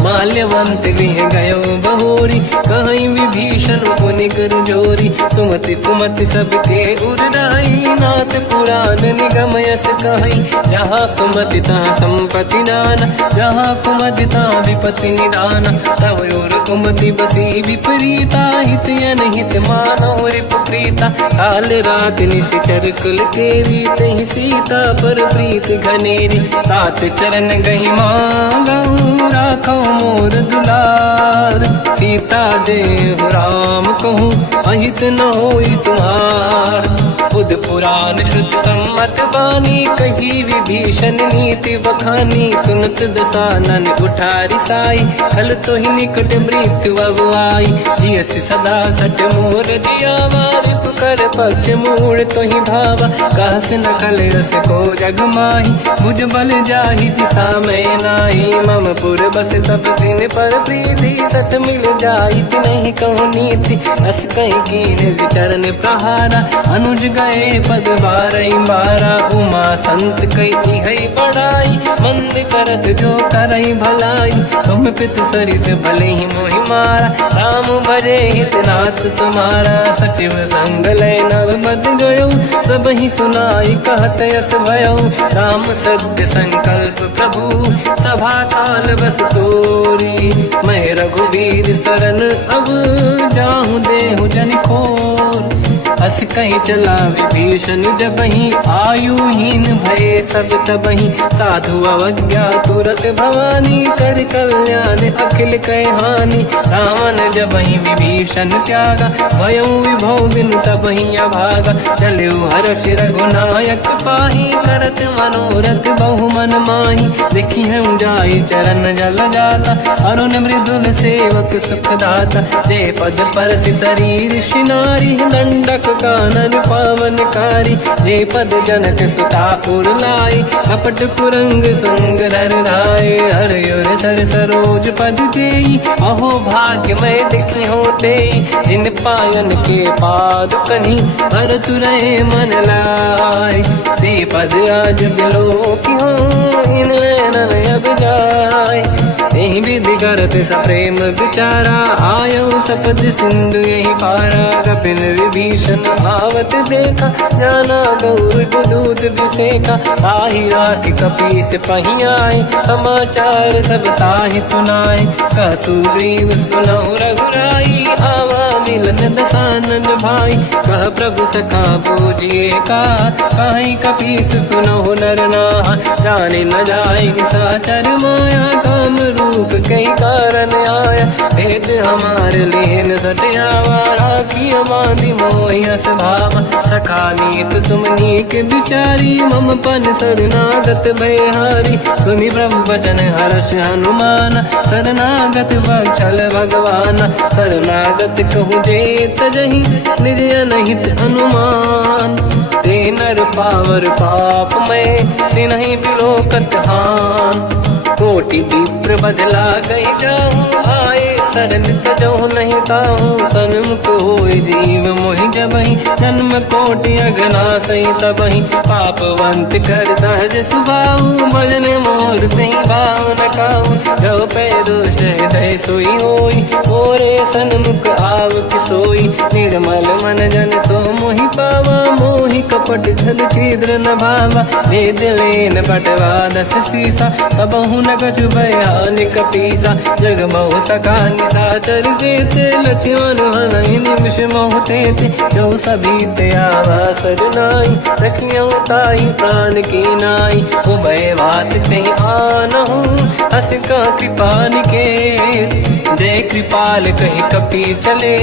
माल्यवंत गृह गयो बहोरी, कहीं विभीषण पुनि कर जोरी। सुमति कुमति सबके उरनाई, नाथ पुराण निगम यस कहीं। जहाँ सुमति तहाँ संपत्ति नाना, जहाँ कुमति तहाँ विपत्ति निदाना। तव और कुमति बसी विपरीता, हित अनहित मानव रिपु प्रीता। काल रात निश्चर कुल केरी, तहि सीता पर प्रीत घनेरी। तात चरण गही मांगऊ, राखो मोर दुलार। सीता देहु राम कहूँ, अहित न होई तुम्हार। बुध पुराण श्रुत सम्मत बानी, कही विभीषण नीति बखानी। सुनत दसानन उठारी साई, खल तो ही निकट मृत्यु अब आई। जियसि सदा सट मोर जियावा, रिपु कर पक्ष मूड़ तो ही भावा। कहस न कल रस को जग माही, भुज बल जाहि जिता मैं नाही। मम पुर बस तब सिन पर प्रीति, सत मिल जाई नहीं कहूँ नीति। अस कहीं कीन विचरण प्रहारा, अनुज गए पद बारई बारा। उमा संत कई है बड़ाई, मंद करत जो करई भलाई। तुम पित सरिस भले ही मोहि मारा, राम भजे हित नाथ तुम्हारा। सचिव संग लय नव मत गयो, सब ही सुनाई कहत यस भयो। राम सत्य संकल्प प्रभु, सभा काल बस तोरी। मैं रघुवीर शरण अब, जाहु देहु जन खोर। अस कहीं चला विभीषण जबहि, आयुहीन भये सब तबहि। साधु अवज्ञा तुरत भवानी, कर कल्याण अखिल कह हानि। रावण जबहि विभीषण त्यागा, भयउ विभव बिनु तबहि अभागा। चलऊ हर्ष रघुनायक पाहि, करत मनोरथ बहु मन माहि। देखी हूँ जाई चरण जल जाता, अरुण मृदुल सेवक सुख दाता। जे पद पर सितरी ऋषि नारी, दंडक कानन पावनकारी। जे पद जनक सुता पुर लाई, कपट कुरंग संग धर धाय। हर सर सरोज पद जेई, अहो भाग्य मैं देखी होते। जिन पायन के पाद कहीं, भरत रहे मन लाय। ते पद आज बिलो की हो, इन नैनन अब जाय। यही विधि करत सप्रेम विचारा, आयो सपद सिंधु यही पारा। कपिन विभीषण आवत देखा, जाना गौर दूत विसेका। ताहि राख कपीस पही आए, समाचार सब ताहि सुनाए। कह सुग्रीव सुनहु रघुराई, आवा मिलन दसानन भाई। कह प्रभु सखा पूजिए का, काहि कपीस सुनहु नर नाहा। जाने न जाएगी साचर माया, काम रूप कई कारण आया। भेद हमार लेन सटयावा, राखी बांधि मोहियस भावा। सखा नीत तुम नीक बिचारी, मम पन शरणागत भयहारी। सुनि प्रभु वचन हर्ष हनुमान, शरणागत वत्सल भगवान। शरणागत कहूँ जे तजहि, निज अनहित अनुमान। ते नर पावर पाप में, तिन्हि बिलोकत हान। कोटि विप्र बदला गई जाऊँ, आए शरण तजहु नहीं ताहूँ। सन्मुख होय जीव मोहि जबहि, जन्म कोटि अगना सही तबहि। पापवंत कर सहज सुभाऊ, भजन मोर तहि भाव न काहू। जो पै दुष्ट हृदय सोई होई, मोरे सन्मुख आव कि सोई। निर्मल मन जन सो मोहि पावा, मोहि कपट छल छिद्र न भावा। भेद लेन बटवा 10 सीसा, सबहु न कछु भयानिक पीसा। जग महु सका निशाचर जेते, लक्ष्मण हनहि निमिष महु तेते। जो सभी ते आवा सजनाई, रखियो ताहि प्राण की नाई। उभय बात ते आनहु, हस का कृपा निकेत। जय कृपाल कहि कपि चले,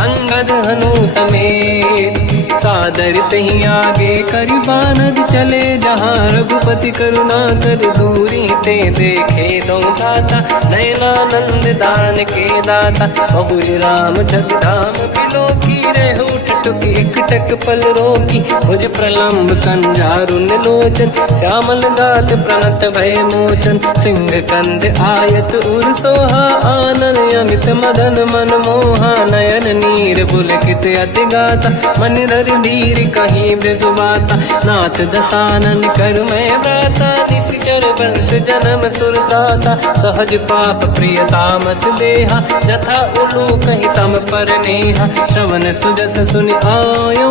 अंगद हनु समेत। सादर तहि आगे करि बानर चले, जहाँ रघुपति करुणा कर दूरी ते देखे दो दाता। नयनानंद दान के दाता, बहुर राम जगधाम बिलोकी। रेहु टटुक एकटक पल रोकी, मुझ प्रलंब कंजारुन लोचन। श्यामल गात प्रणत भय मोचन, सिंह कंद आयत उर सोहा। आनन अमित मदन मन मोहा, नयन नीर पुलकित अति गाता। मन धर धीर कहीं ब्रजबाता, नाथ दसानन कर मैं व्राता। निश्चर वंश जन्म सुरताता, सहज पाप प्रिय तामस देहा। जथा उलू कहीं तम पर नेहा, श्रवण सुजस सुनि आयो।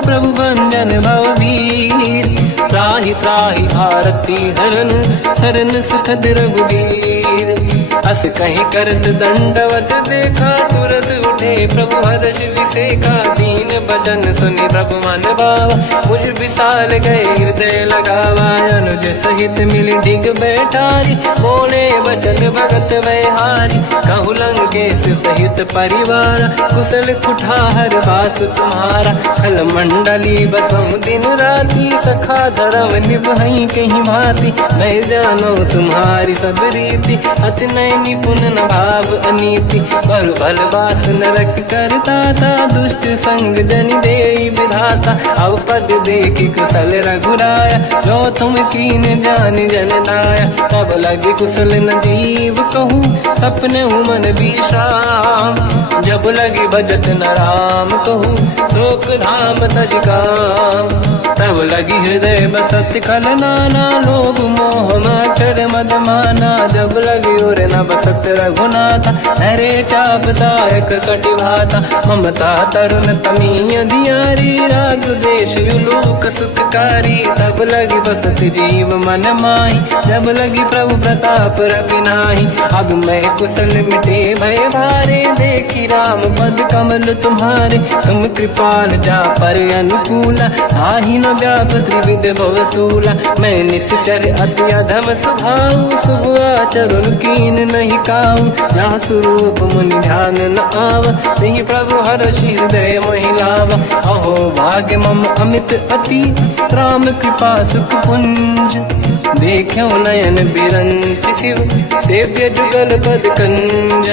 प्रभु भंजन भवबीर, त्राहि त्राहि आरती हरन। शरण सुखद रघुबीर, अस कहीं करत दंडवत देखा। तुरत उठे प्रभु हर्ष विसेखा, दीन बचन सुनि प्रभु मन भावा। मुझ विशाल गए हृदय लगावा, अनुज सहित मिल डिग बैठारी। बोले बचन भगत वैहारी, कहु लंकेश सहित परिवार। कुशल कुठार बास तुम्हारा, खल मंडली बसहु दिन राती। सखा धर्म निभहि कहीं भांति, मैं जानो तुम्हारी सब रीति। अति नय निपुण न भाव अनीति, पर भल बास नरक करता था। दुष्ट संग जन देई विधाता, अब पद देखि कुशल रघुराया। जो तुम कीन जान जन दाया, तब लगे कुशल न जीव कहूँ। सपने मन विश्राम, जब लगे भजत न राम कहूँ। शोक धाम तज काम, तब लगी हृदय बसत खल नाना। लोभ मोह मच्छर मद माना, जब लगी और न बसत रघुनाथा। हरे चाप सायक कटिभाता, ममता तरुण तमीय दियारी। राग देश युलूक सुखकारी, तब लगी बसत जीव मन माही। जब लगी प्रभु प्रताप रवि नाही, अब मैं कुशल मिटे भय भारे। देखी राम पद कमल तुम्हारे, तुम कृपाल जा पर अनुकूला। आही न व्याप त्रिविध भवसूला, मैं निश्चर अति अधम स्वभाव। शुभ आचरण कीन नहीं काऊ, जहाँ स्वरूप मुनि ध्यान न आव। नहीं प्रभु हर्षि हृदय महिलावा, अहो भाग्य मम अमित अति। राम कृपा सुख पुंज, देखो नयन बिरंच शिव। सेव्य जुगल पद कंज,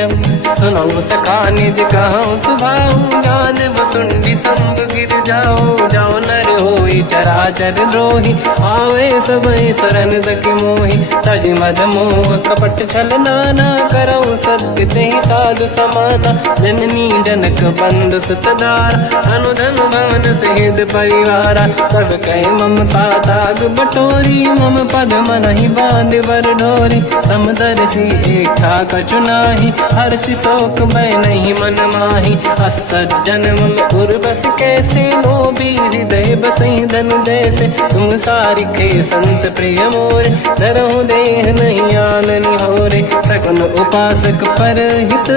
सुनो सखा निज कहूँ सुभाऊ। ज्ञान वसुंडी संग गिर जाओ, जाओ नर होई चराचर द्रोही। आवे सबई शरण दक मोहि, तज मद मोह कपट छल नाना। करऊ सत्य तेहि साधु समाता, जननी जनक बंधु सुतदार। अनुधन भवन सहित परिवारा, सब कहे ममता ताग बटोरी। मम पद मनहि बांध बर डोरी, समदर्शी इच्छा कछु नाही। हर्षि शोक भय नहीं मन माही, असज्जन मम उर बस कैसे। लोभी हृदय बसहि धनु जैसे, तुम सारिखे संत प्रिय मोरे। धरहु देह नहीं आननि होरे, सगुन उपासक पर हित।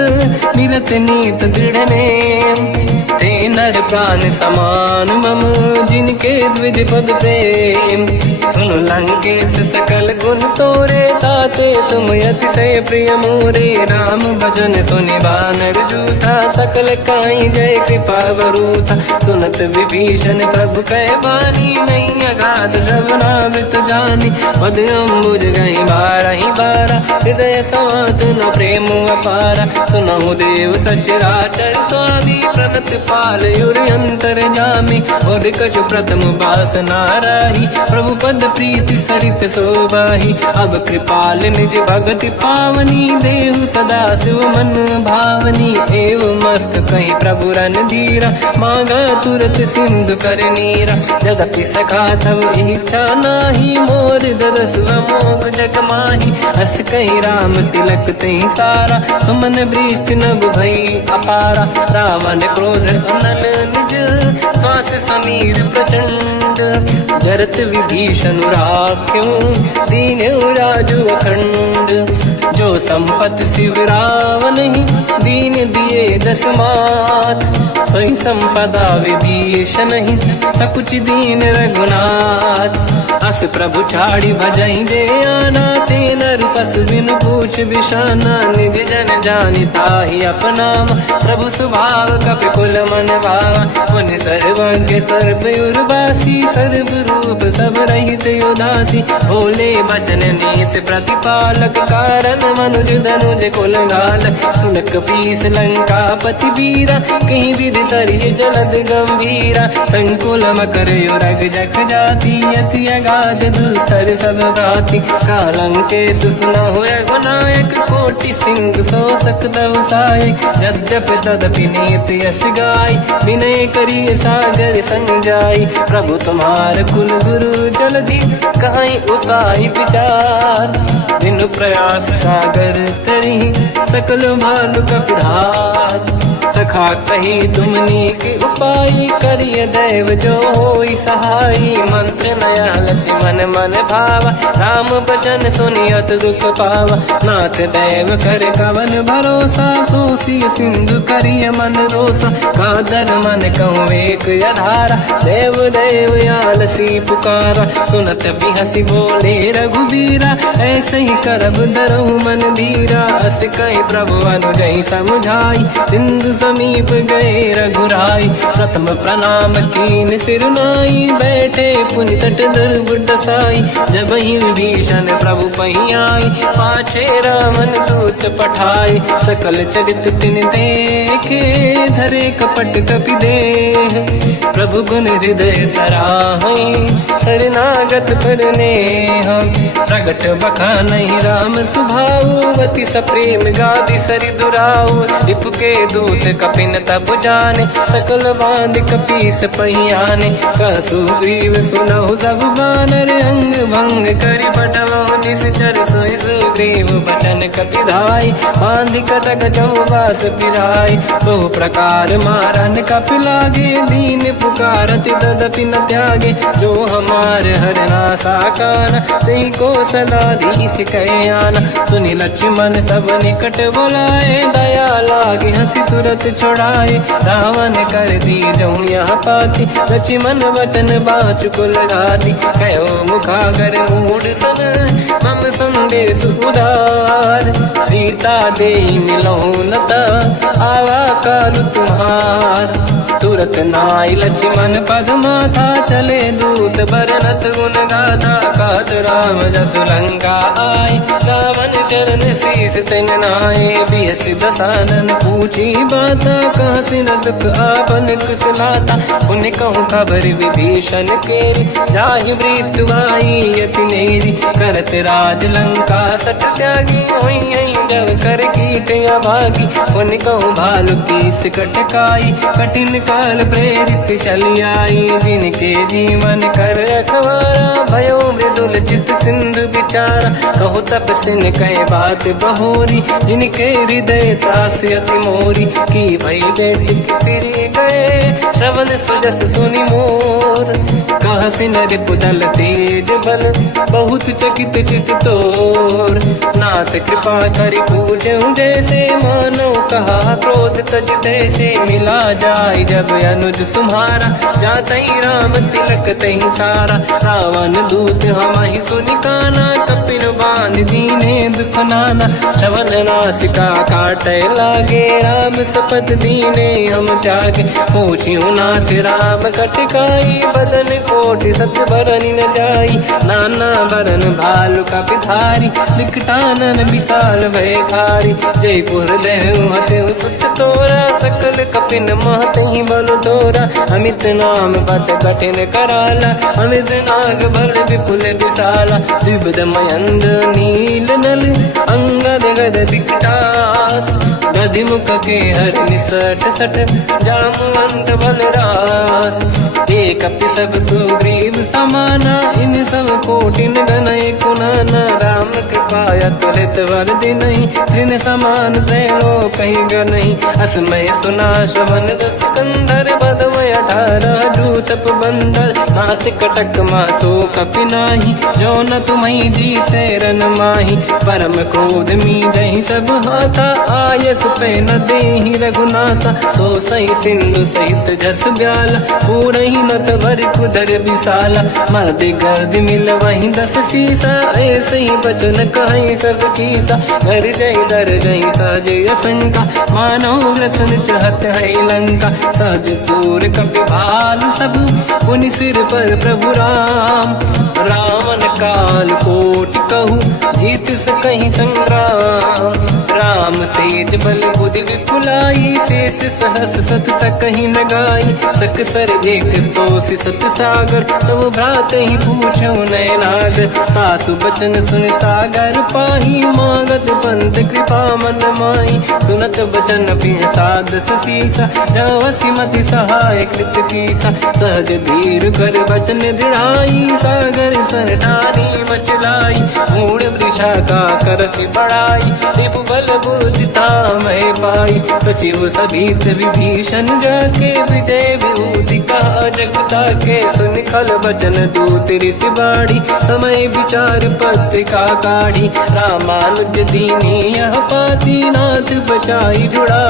निरत नीत दृढ़ नेम, ते नर प्राण समान मम। जिनके द्विज पद प्रेम, सुन लंकेश सकल गुण तोरे। ताते तुम अतिशय प्रिय मोरे, राम भजन सुनि बानर जूथा। सकल काई जय कृपा वरूथा, सुनत विभीषण प्रभु कह बानी। नहीं अगाध श्रवणामृत जानी, पद अम्बुज गई बारहि बारा। हृदय समात न प्रेम अपारा, सुनहु देव सचराचर स्वामी। प्रणत पाल युर अंतर जामी, और कछु प्रथम बास नाराही। प्रभु पद प्रीति सरित शोभाही, अब कृपाल निज भगति पावनी। देहु सदा शिव मन भावनी एवं मस्त कहीं प्रभु रणधीरा, मांगा तुरत सिंधु कर नीरा। यद्यपि सखा तब इच्छा नाही, मोर दरस मोग जग माही। हस कहीं राम तिलक तही सारा, सुमन वृष्ट नभ भई अपारा। रावण क्रोध अनल निज, श्वास समीर प्रचंड। जरत विभीषण राख्यों, दीन्यो राजु अखंड। जो संपत शिव रावण ही, दीन दिए दस मात। सोई संपदा विभीषण ही, सकुच दीन रघुनाथ। अस प्रभु छाड़ी भजई दे आना, ते नर पशु बिन पूछ बिशाना। निज जन जानिता ही अपनाम, प्रभु स्वभाव कपि कुल मन भावा। मुनि सर्वज्ञ सर्व उर्वासी, सर्व रूप सब रहित उदासी। भोले बचन नीत प्रतिपालक, कारण मनुज धनुज कुल घाल। सुन कपीस लंका पति वीरा, कहीं विधि तरिय जलद गंभीरा। संकुल मकर युरग जख जाति, अति अगाध दुस्तर सब भांति। कालंकेश सुनहुँ रघुनायक, कोटि सिंह सो सकदव सहायक। यद्यपि तदपि नीत यस गाय, विनय करिय सागर संग जाय। प्रभु तुम्हार कुल गुरु जलधि, कहीं उपाय विचार। बिनु प्रयास सागर तरी, सकल भालु कपिधार। सखा कही तुमनी के उपाय, करिय दैव जो होई सहाई। मंत्र नया लक्ष्मण मन भावा, राम बचन सुनियत दुख पावा। नाथ दैव कर कवन भरोसा, सोसी सिंधु करिय मन रोसा। कादर मन कहूँ एक अधारा, देव देव आलसी पुकारा। सुनत बिहसी बोले रघुबीरा, ऐसे ही करब धरहु मन धीरा। अस कहीं प्रभु अनुजई समझाई, सिंधु समीप गए रघुराई। प्रथम प्रणाम कीन सिरनाई, बैठे पुनि तट दुर्बुड साई। जब ही विभीषण प्रभु पही आई, पाछे रामन दूत पठाई। सकल चरित तिन देखे, धरे कपट कपि देह। प्रभु गुण हृदय सराहई, शरणागत पर नेह। प्रगट बखानहि राम सुभाऊ, अति सप्रेम गादि सरि दुराऊ। रिपु के दूत कपिन तब जाने, सकल बांध कपीस पहियाने। कहसु ग्रीव सुनहु सब बानर, अंग भंग करि बटमहु निश्चर। सोई सुग्रीव बचन कपिधाई, बांधि कटक चौबास पिराई। बहु प्रकार मारन कपि लागे, दीन पुकारत तदपि न त्यागे। जो हमार हरना साकाना, तेहि कौशलाधीश कहे आना। सुनि लक्ष्मण सब निकट बोलाए, दया लागे हंसी तुरत छुड़ाए। रावण कर दी जऊँ यहाँ पाती, लक्ष्मण वचन बाचु कुल घाती। कहो मुखागर मूढ़ सन, मम संदेश उदार। सीता दे मिलऊँ नता, आवा काल तुम्हार। तुरत नाई लक्ष्मण पद माथा, चले दूत बरनत गुण गाथा। कहत राम जसु लंका आए, रावण चरण शीस तिन नाए। बिहस दसानन पूछी बाता, कहाँ से न दुख आपन कुशलाता। उन कहूँ खबर विभीषण केरी, जाहि मृत्यु आई यति नेरी। करत राज लंका सठ त्यागी, होई जब कर कीट अभागी। उन कहूँ भालु कीस कटकाई, कठिन काल प्रेरित चली आई। जिनके जीवन कर रखवारा, भयो मृदुल चित सिंधु विचारा। कहो तपसिन कहे बात बहोरी, जिनके हृदय त्रास अति मोरी। की भई बेट फिर गए, श्रवण सुजस सुनि मोर। कहसिन रिपुदल तेज बल, बहुत चकित चित तोर। नाथ कृपा करि पूजऊँ जैसे, मानो कहा क्रोध तज तैसे। मिला जाय जब अनुज तुम्हारा, जातहि राम तिलक तहि सारा। रावण दूत हमहि सुनि काना, कपिन बांध दीने दुख नाना। श्रवण नासिका काटय लागे, राम सपथ दीने हम त्यागे। पूछिउ नाथ राम कटकाई, बदन कोटि सत बरनि न जाई। नाना बरन भालु कपिधारी, विकटानन विशाल भयकारी। जयपुर देहु हतेउ सुत तोरा, सकल कपिन महतहि बल बल थोरा, अमित नाम बट कठिन कराला, अमित नाग बल विपुल विशाला, द्विविध मयंद नील नल, अंगद गद विकटास, गधिमुख के हर निसट सठ, जामवंत बलरास, ते कपि सब सुग्रीव समाना, इन सब कोटिन गणय कुनाना, राम कृपाया तुलित वर दिनहि, जिन समान त्रैलोक कहीं गनहि, असमय सुना श्रवण दस कंधर, बदमय 18 दूतप बंदर, नाथ कटक मासो कपि नाही, जो न तुम्हि जीते रन माही, परम क्रोध मी जहि सब हाथा, आयस पे न देहि रघुनाथा, तो सही सिंधु सहित जस ब्याला, पूरहि नत भरि कुदर विशाला, मर्द गर्द मिल वहीं 10 सीसा, ऐसे ही बचन कहीं सब कीसा, घर जय दर जय सहज शंका, मानव रसन चहत है लंका, सहज सूर कपि भाल सब, पुनि सिर पर प्रभु राम, रावण काल कोटि कहूँ, जीत सकहि संग्राम, राम तेज बल बुद्धि विपुलाई, शेष सहस सत सकहि न गाई, सकसर एक सोसी सत सागर, तब भ्रात ही पूछो नय नागर, सासु बचन सुन सागर पाही, मांगत पंथ कृपा मन माही, सुनत बचन पिय सादस सीसा, जवसी मति सहाय कृत कीसा, सहज धीर कर बचन दृढ़ाई, सागर सन ठानी मचलाई, मूढ़ वृषा का करसि बढ़ाई, दिप बल बुद्धि मैं पाई, सचिव सभीत विभीषण जाके, विजय विभूति का जगता के, सुन खल बचन दूत ऋषि बाड़ी, समय विचार पत्रिका काढ़ी, रामानुज दीनी यह पाती, नाथ बचाई जुड़ा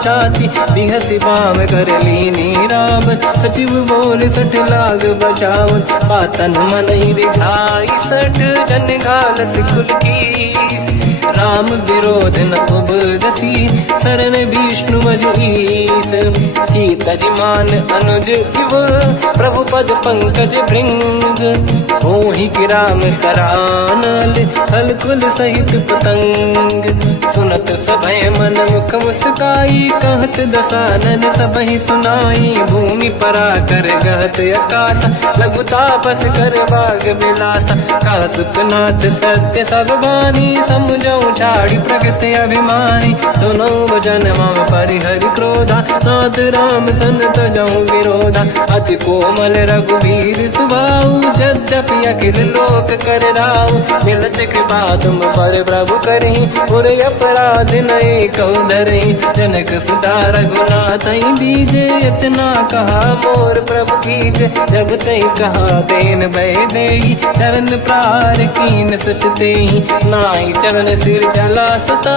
छाती, बिहसि बाम कर लीनी राम, सचिव बोल 60 लाग बचावन, पातन मन ही रिझाई 60, जन घाल सिकुल कीस, राम विरोध न उबरसी, शरण विष्णु मजईस, कीतजिमान अनुज इव, प्रभु पद पंकज भृंग, मोहि राम सरानल, हलकुल सहित पतंग, सुनत सभय मन मुख मुस्काई, कहत दसानन सबहि सुनाई, भूमि परा कर गहत आकाश, लघु तापस कर बाग विलासा, कह सुखनाथ सत्य सब बानी, समझौ छाड़ी प्रगति अभिमानी, सुनो भजन मम परिहरि क्रोधा, नाथ राम संत जऊ विरोधा, अति कोमल रघुवीर सुभाऊ, यद्यपि अखिल लोक कर राऊ, मिलत कृपा तुम पर प्रभु करहि, पुर अपराध नये कहु धरहि, जनक सुता रघुनाथ दीजे, इतना कहा मोर प्रभु कीजे, जब तई कहा देन भय देहि, चरण प्रार कीन सत तेहि, नाहि चरण सिर चला सता,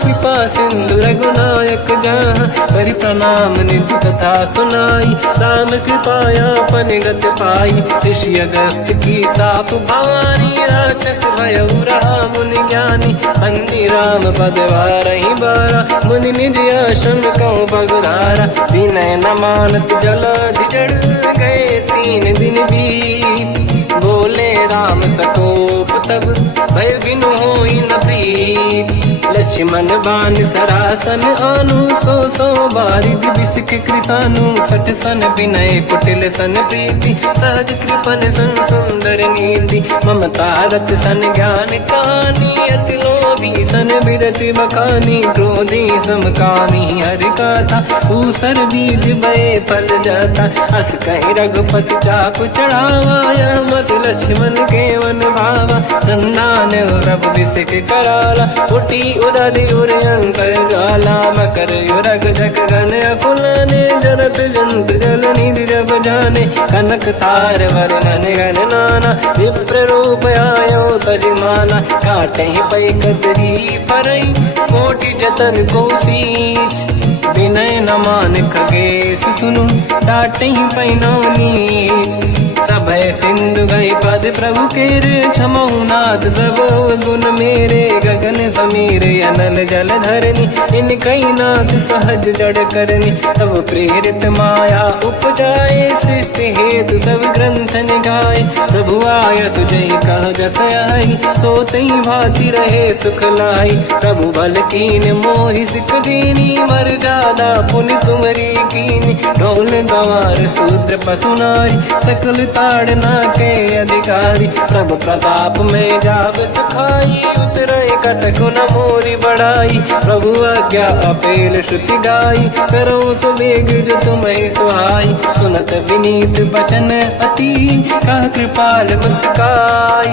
कृपा सिंधु रघुनायक जहाँ, करि प्रणाम निधि कथा सुनाई, राम कृपाया पनिगत पाई, ऋषि अगस्त की साप भवानी, राक्षस भयउ रहा मुनि ज्ञानी, अंगी राम पद वारहि बारा, मुनि निज आश्रम कहूँ बगुधारा, विनय न मानत जलाधि जड़, गए 3 दिन बीत, बोले राम सकोप तब, भय बिनु होई न प्रीत, लक्ष्मण बाण सरासन आनु, 100 बारिद बिसिक कृसानु, 60 सन विनय कुटिल सन प्रीति, सहज कृपन सन सुंदर नीति, ममता रत सन ज्ञान कहानी, अति लोभी सन विरति बखानी, क्रोधी समकामी हरि कथा, ऊसर बीज बये फल जाता, अस कहीं रघुपति चाप चढ़ावा, यह मत लक्ष्मण के वन भावा, संधान प्रभु बिसिक कराला, उठी उदधि उरयंकर ज्वाला, मकर युरग जग गण अकुलाने, जरत जंत जल निधि जब जाने, कनक तार वर्णन गण नाना, विप्र रूप आयो तजिमाना, काटे पै कतरी परई, कोटि जतन को सींच, विनय न मान खगेश सुनु, डांटे पैनो नीच, सब भय सिंधु गई पद प्रभु केरे, क्षमहु नाथ सब गुण मेरे, गगन समीर अनल जल धरनी, इन कई नाथ सहज जड़ करनी, तब प्रेरित माया उपजाए, सृष्टि हेतु सब ग्रंथ निगाए, प्रभु आय सुजई कह जस आई, सो तई भांति रहे सुख लाई, प्रभु बल कीन मोहि सिख दीनी, मर्यादा पुनि तुमरी कीनी, ढोल गवार शूद्र पशु नारी, सकल ताड़ना के अधिकारी, प्रभु प्रताप में जाब सुखाई, उतरे कतक न मोरी बढ़ाई, प्रभु आज्ञा अपेल श्रुति गाई, करो सुबेग जो तुम्हें सुहाई, सुनत विनीत बचन अति, कह कृपाल मुस्काई,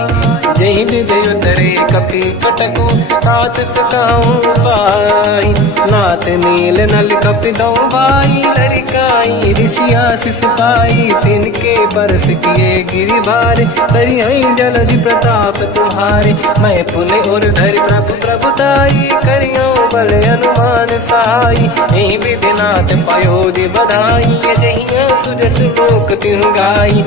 जय विजय उतरे कपि कटकु, तात सकाऊं पाई, नाथ नील नल कपि दो भाई, लड़काई ऋषिया शिष पाई, तिनके परस किए गिरि भारे, तरिहै जलधि प्रताप तुम्हारे, मैं पुने और धरि प्रभु प्रभुताई, करियो बल अनुमान सहाई, यही विधिनाथ पयोधि बधाई, जहिया सुजस लोक तिहु गाई,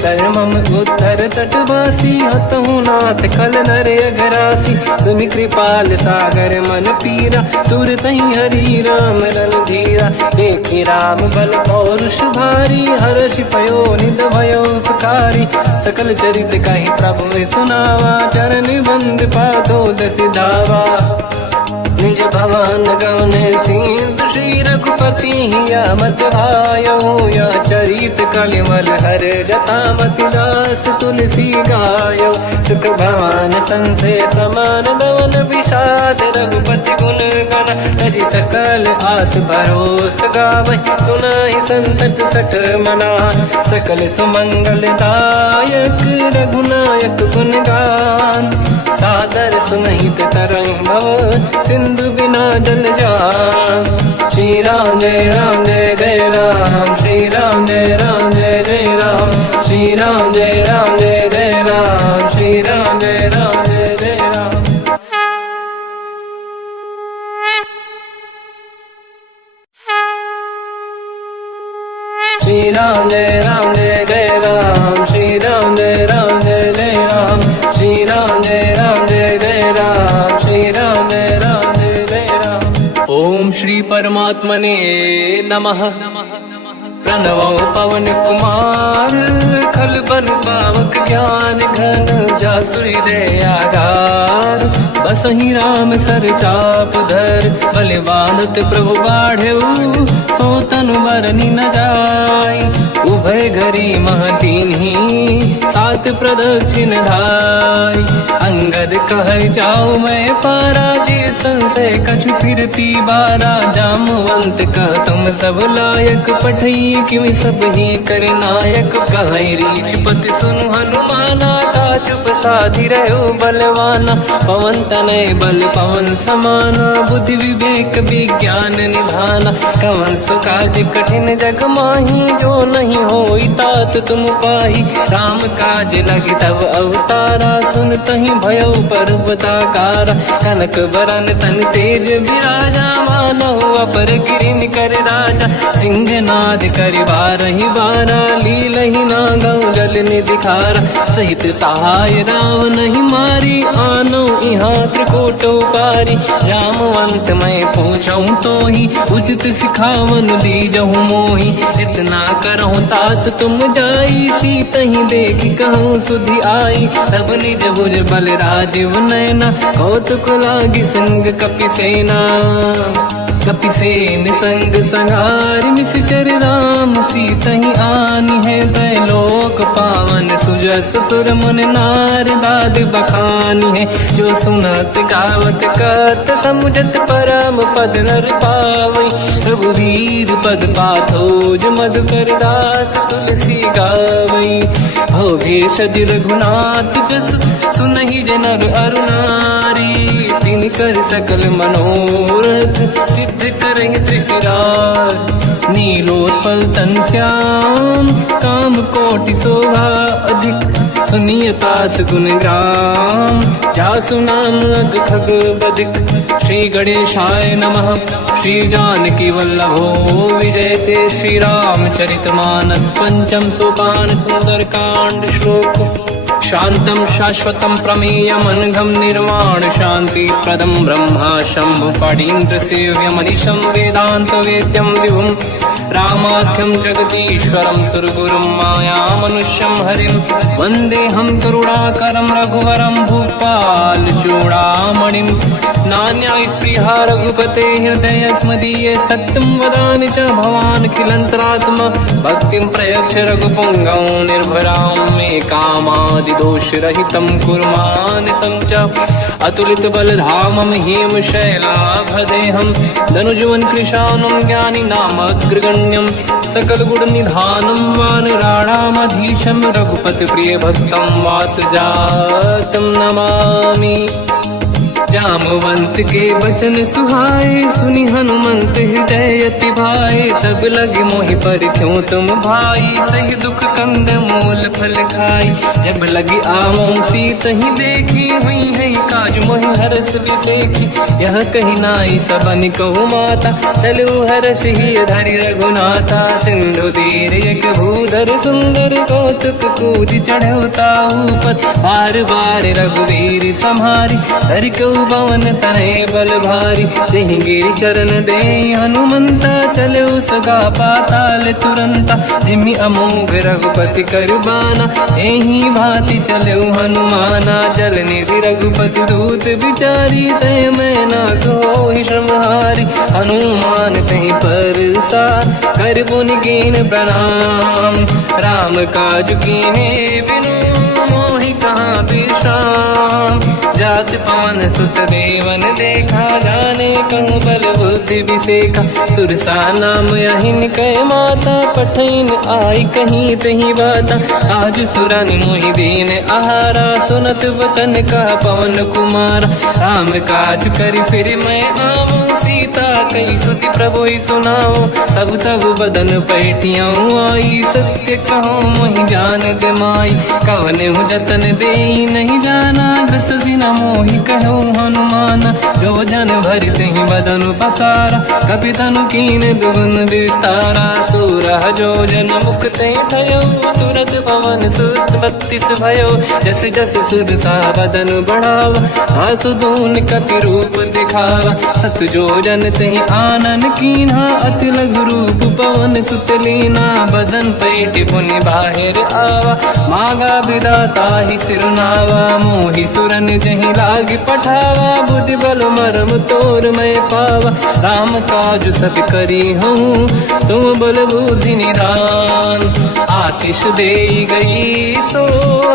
सर मम उत्तर तटवासी, हसहु नाथ खल नर अघरासी, तुम कृपाल सागर मन पीरा, तुरत ही हरि राम रणधीरा, देखी राम बल पौरुष भारी, हर्ष पयो निध भयो सुखारी, सकल चरित कहि प्रभु सुनावा, चरण बंद पादो सिधावा, निज भवन गवन सिंधु श्री रघुपति हिया मत भायो, या चरित कलिमल हर जथा मति दास तुलसी गायो, सुख भवन संसे समान गवन विषाद, रघुपति गुण गण तजि सकल आस भरोस गावै, सुनाहि संतत सठ मना, सकल सुमंगल दायक रघुनायक गुण गान, सादर सुनहित तरंग भव सिंधु बिना जल जान, श्री राम जय जय राम, श्री राम जय जय राम, श्री राम जय जय राम, श्री राम जय जय राम, श्री राम जय जय राम, श्री राम जय जय राम, श्री राम जय जय राम, श्री राम जय जय राम। ओम श्री परमात्मने नमः। प्रणवो पवन कुमार, खल बन पावक ज्ञान घन, जासुरी दयागार, बसहि राम सर चाप धर, बलिवानत प्रभु बाढ़ऊ, सो तनु मरनी न जाय, उभय घरी महतीन्ही, सात प्रदक्षिण धाय, अंगद कह जाओ मैं पारा, जी संशय कछु फिरती बारा, जामवंत कह तुम सब लायक, पठई किमि सब ही कर नायक, कहै रीछ पति सुनु हनुमाना, का चुप साधि रहो बलवाना, पवन तनय बल पवन समाना, बुद्धि विवेक विज्ञान निधाना, कवन सुकाज कठिन जग माही, जो नहीं होई तात तुम पाही, राम काज लगी तब अवतारा, सुनतहि भयो पर्वताकारा, कनक बरन तन तेज विराजा, मानहु अपर गिरिन कर राजा, सिंह नाद करि बारहि बारा, लीलहि नागौ जल निधिखारा, सहित सहाय रावण ही मारी, आनो इहाँ त्रिकोटो पारी, जामवंत मैं पूछऊँ तो ही, उचित सिखावन दीजहु मोही, इतना करहु तात तुम जाई, सीतहि देखि कहूँ सुधि आई, तब निज भुज बल राजीव नैना, कौतुक लागी संग कपि सेना, कपि सेन संग संहार, निश्चर राम सीतहि आनी है, दैलोक पावन सुजस सुर मुन नार, दाद बखानी है, जो सुनत गावत कत, समुझत परम पद नर पावै, रघुवीर पद पाथोज मधुकर दास, तुलसी गावै, भव भेषज रघुनाथ जस, सुनहि जनर अरु नारी, तिनकर सकल मनोरथ, सिद्ध करहि त्रिशिरार, नीलोत्पल तन श्याम, काम कोटि शोभा अधिक, सुनिय तास गुण ग्राम, जासु नाम अग खग बदिक। श्री गणेशाय नमः। श्री जानकी वल्लभो विजयते, श्री रामचरित मानस पंचम सोपान सुंदरकांड श्लोक। शांतं शाश्वतं प्रमेयम् अनघं निर्वाण शांति प्रदं ब्रह्मा शंभु फणीन्द्र सेव्यमनिशं वेदांत वेद्यं विभुं रामाख्यं जगदीश्वरं सुरगुरुं माया मनुष्यं हरिं वन्देऽहं करुणाकरं रघुवरं भूपाल चूडामणिं। नान्या स्पृहा रघुपते हृदयस्मदीये, सत्यं वदामि च भवान् खिलन्तरात्मा। भक्तिं प्रयच्छ रघुपुङ्गं निर्भरां मे कामादिदोषरहितं कुर्मानिसं च। अतुलित बलधामं हेमशैलाभदेहं धनुजवन कृशानं ज्ञानिनामग्रगण्यं सकलगुणनिधानं वानराणामधीशं रघुपतिप्रियभक्तं वातजातं नमामि। जामवंत के बचन सुहाए, सुनि हनुमंत हृदय अति भाए। तब लगे मोहि पर क्यों तुम भाई, सही दुख कंद मूल फल खाई। जब लगी आमों सीत ही देखी, हुई है काज मोहि हरस बिसेखी। यह कही नाई सबन कहु माता, चलु हरस ही धरि रघुनाथा। सिंधु तीर एक भूधर सुंदर, कौतुक कूद चढ़ौता ऊपर। बार बार रघुवीर सम्हारी, धरि कहु पवन तनय बल भारी। तेहि गिरि चरण दे हनुमंता, चले सगा पाताल तुरंता। जिमि अमोघ रघुपति कर बाना, एहि भांति चले हनुमाना। जल निधि रघुपति दूत बिचारी, तय मैं ना कोहि श्रमहारी। हनुमान तहि परसार, कर पुनि कीन प्रणाम। राम काज कीन्हे बिनु, मोहि कहाँ विश्राम। जात पवन सुत देवन देखा, जाने कहूँ बल बुद्धि विसेखा। सुरसा नाम यहिन कै माता, पठैन आई कहीं तही बाता। आज सुरनि मोहि दीन आहारा, सुनत वचन कहा पवन कुमार। राम काज करि फिर मैं आवूं, सीता कई सुति प्रभु सुनाओ। तब तब बदन पैठियाँ आई, सत्य कहो मोहि जान दे माई। कवने हूँ जतन दे नहीं जाना, दस दिन मोहि कहो हनुमाना। जो जन भरि तहि बदन पसारा, कपि तनु कीन दुगुन विस्तारा। सूरह जो जन मुख तहि भयो, तुरत पवन सुत 32 भयो। जस जस सुरसा बदन बढ़ावा, आसु दून कपि रूप दिखावा। सत जो जन तहि आनन कीन्हा, अति लघु रूप पवन सुत लीना। बदन पैठ पुनि बाहिर आवा, मांगा विधाता ही सिरनावा। मोहि सुरन जहि लाग पठावा, बुद्धि बल मरम तोर मैं पावा। राम काज सब करी हूँ, तुम बल बुद्धि निधान। आशीष दे गई सो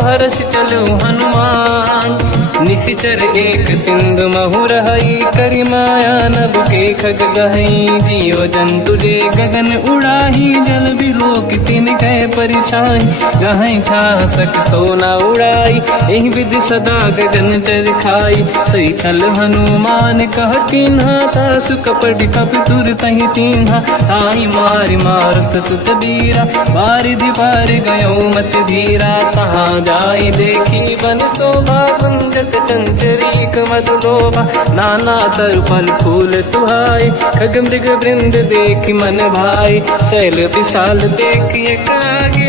हर्ष चलो हनुमान। निशिचर एक सिंधु महु रहई, करि माया नभ के खग गहई। जीव जंतु जे गगन उड़ाही, जल बिलोक तिन कह परिछाई। गहई छासक सोना उड़ाई, एहि विधि सदा गगन चर खाई। सही छल हनुमान कह किन्हा, तासु कपट कपि तुर तहि चिन्हा। ताई मारि मारुत सुत बीरा, बारिधि पार गयो मत धीरा। तहाँ जाई देखी बन शोभा, कुंजक चंचरीक मधुलोभा। नाना तरु फल फूल सुहाए, खग मृग वृंद देखि मन भाई। शैल विशाल देखिए कागे,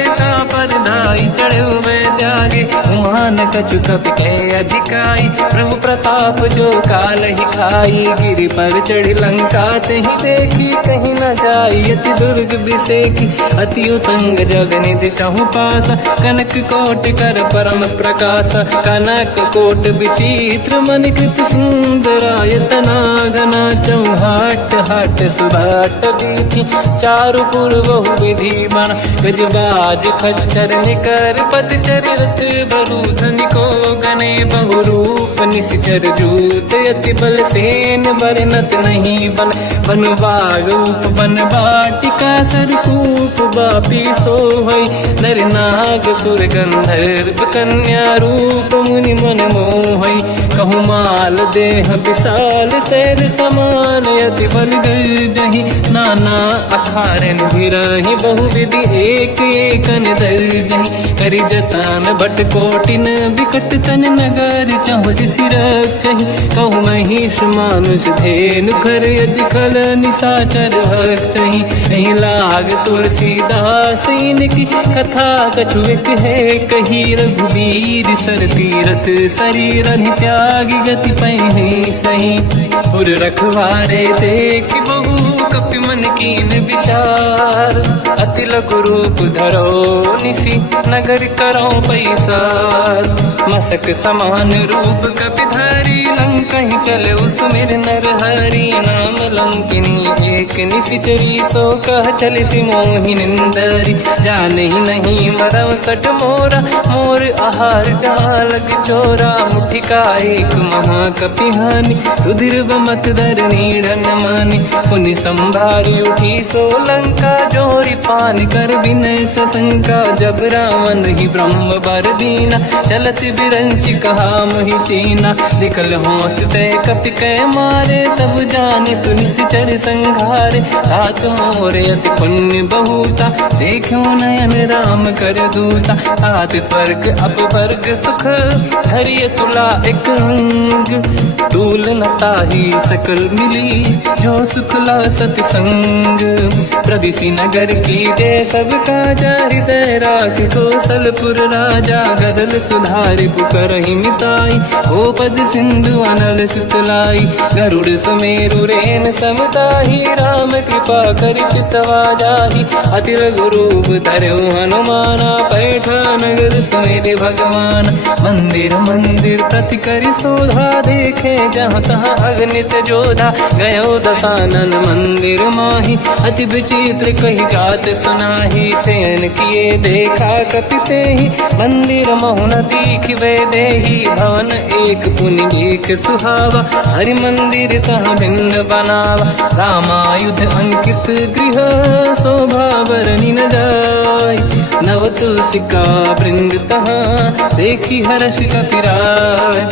पर धाई चढ़ऊ मैं त्यागे। उमान कछु कपि के अधिकाई, प्रभु प्रताप जो काल ही खाई। गिरि पर चढ़ी लंका तहि देखी, कहीं न जाई अति दुर्ग बिसेखी। अति उतंग जग निधि चहु पासा, कनक कोट कर परम प्रकाश। कनक कोट विचित्र मणिकृत सुंदरायतना घना। चौहाट हाट सुभाट बीथी, चारु पुर बहु विधि बना। गजबाज खच्चर निकर पतचर, रथ बरु धनिको गने। बहु रूप निशिचर जूत, अति बल सेन बरनत नहीं बल। बन बाग उप बन बाटिका, सरकूप बापी सोहई। नर नाग सुर गंधर्व कन्या, रूप मुनि मन मोहई। कहूँ माल देह विशाल शैर समान यति बल गर्जहि नाना अखारन भिरहि बहुविधि एक एकन दर्जहि करि जतान भट कोटिन विकट तन नगर चहु सिरक्षहि कहु महिष मानुष धेनु खर यज खल निशाचर भक्षहि नहीं लाग तुलसीदास इनकी कथा कछु एक है कही रघुवीर सर तीरथ शरीर त्यागी गति पहि सही पुर रखवारे देख बहु कपि मन कीन विचार अति लघु रूप धरो निसी नगर करो पैसार मसक समान रूप कपि धरी लंकहि चले उसमेर नर हरि नाम लंकिनी एक निशिचरी सो कह चले सि मोहि निंदरी जाने ही नहीं मरव सट मोरा मोर आहार जालक चोरा मुठिका एक महाकपिहानि रुधिर बमत धर नीड़न मानि पुनि संभारी उठी सो लंका जोरी पान कर विनय सशंका जब रावण ही ब्रह्म बर दीना चलत बिरंचि कहा मोहि चीना निकल होश तय कपि कै मारे तब जानि सुनि सिचर संघारे तात मोरे अति पुण्य बहुता देखो नयन राम कर दूता तात स्वर्ग अपवर्ग सुख धरिय तुला एक अंग तूल न ताहि सकल मिली जो सुखला सतसंग प्रदिशि नगर की जय सब काजा हृदय राख कौशलपुर राजा गदल सुधारि पुकरहि मिताई ओ पद सिंधु अनल सुतलाई गरुड़ सुमेरु रेन समताहि राम कृपा कर चितवा जाहि अति लघु रूप धरौ हनुमाना पैठा नगर सुमेरे भगवान मंदिर मंदिर प्रति करि शोधा देखे जहाँ तहाँ अगणित जोधा गयो दशानन मंदिर माही अति विचित्र कही गात सुनाही सेन किए देखा कपिते ही मंदिर महुन दीखिबे देही भवन एक पुनि एक सुहावा हरि मंदिर तहाँ भिन्न बनावा रामायुध अंकित गृह शोभा बरनि न जाय नव तुलसिका वृंद तहाँ देखी हर्ष कपिराय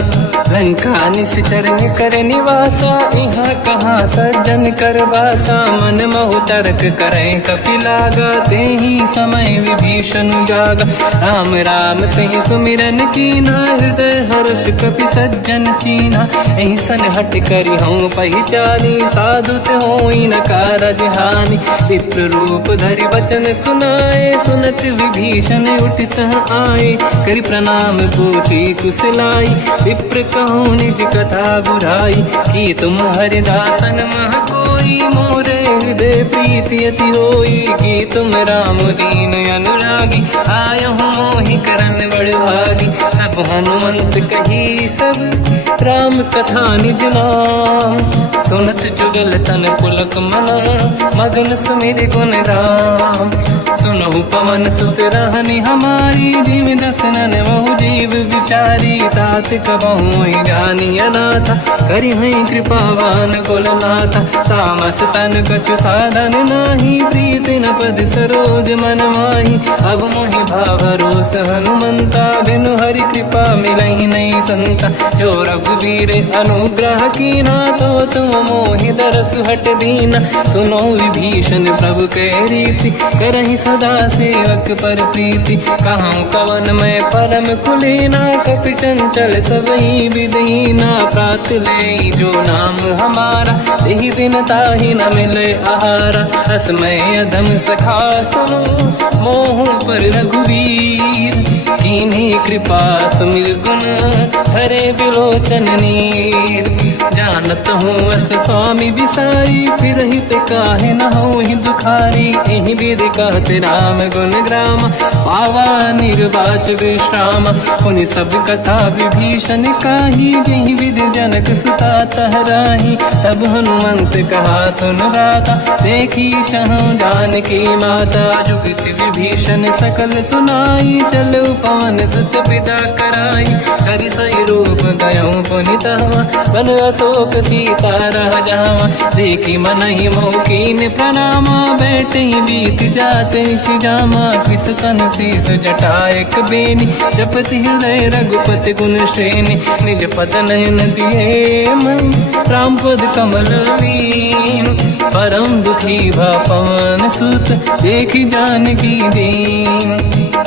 लंका निश्चर कर निवासा यहाँ कहाँ सज्जन कर वासा मन महु तर्क करे कपिलागा तेहि समय विभीषण जागा राम राम तेहि सुमिरन कीना हृदय हर्ष कपि सज्जन चीना ऐसन हट करि हूँ पहचानी साधु होई न कारज हानि विप्र रूप धरि वचन सुनाए सुनत विभीषण उठित आए करि प्रणाम पूछी कुशलाई विप्र कहूँ निज कथा बुराई कि तुम हरिदासन मह कोई मोरे हृदय प्रीति अति होई कि तुम राम दीन अनुरागी आयहु मोहि करन बड़ भागी तब हनुमंत कही सब राम कथा निज नाम सुनत जुगल तन पुलक मना मगन सुमिर गुण राम सुनहु पवन सुत रहनि हमारी दिव्य दसनन महु जीव विचारी तात कबहु जानी अनाथा करि हैं कृपावान कुलनाथा तामस तन कछु साधन नाही प्रीति न पद सरोज मन माही अब मोहि भावरोस हनुमंता बिनु हरि कृपा मिलहि नहीं संता जो रघुवीर अनुग्रह कीना तो तुम मोहि दरस हट दीना सुनो विभीषण प्रभु के रीति करहि सदा सेवक पर प्रीति कहूँ कवन में परम कुलीना कपि चंचल सबही विदहीना प्रात ले जो नाम हमारा यही दिन ताहि न मिले आहारा रसमय अधम सखा सुनो मोह पर रघुवीर कीन्ही कृपा सुमिर गुण हरे बिलोचन नीर जानत हूँ अस स्वामी बिसाई फिर हित काहे न हो ही दुखारी यही विधि कहते राम गुण ग्राम पावा निर्वाच विश्राम उन सब कथा विभीषण काही यही विधि जनक सुता तहराही तब हनुमंत कहा सुन राता देखी शहु जानकी माता जुगित विभीषण सकल सुनाई चलो पवन सुत पिता कराई करि सही रूप गयो पुनितवा वन अशोक सीता रह जावा। देखी मन ही मौकीन प्रणामा, बैठे ही बीत जाते सिजामा। किस तन शीस जटा एक बेनी, जपति हृदय रघुपति गुण श्रेणी। निज पद नयन दिए मन, राम पद कमल लीन। परम दुखी भा पवन सुत, देखी जानकी दीन।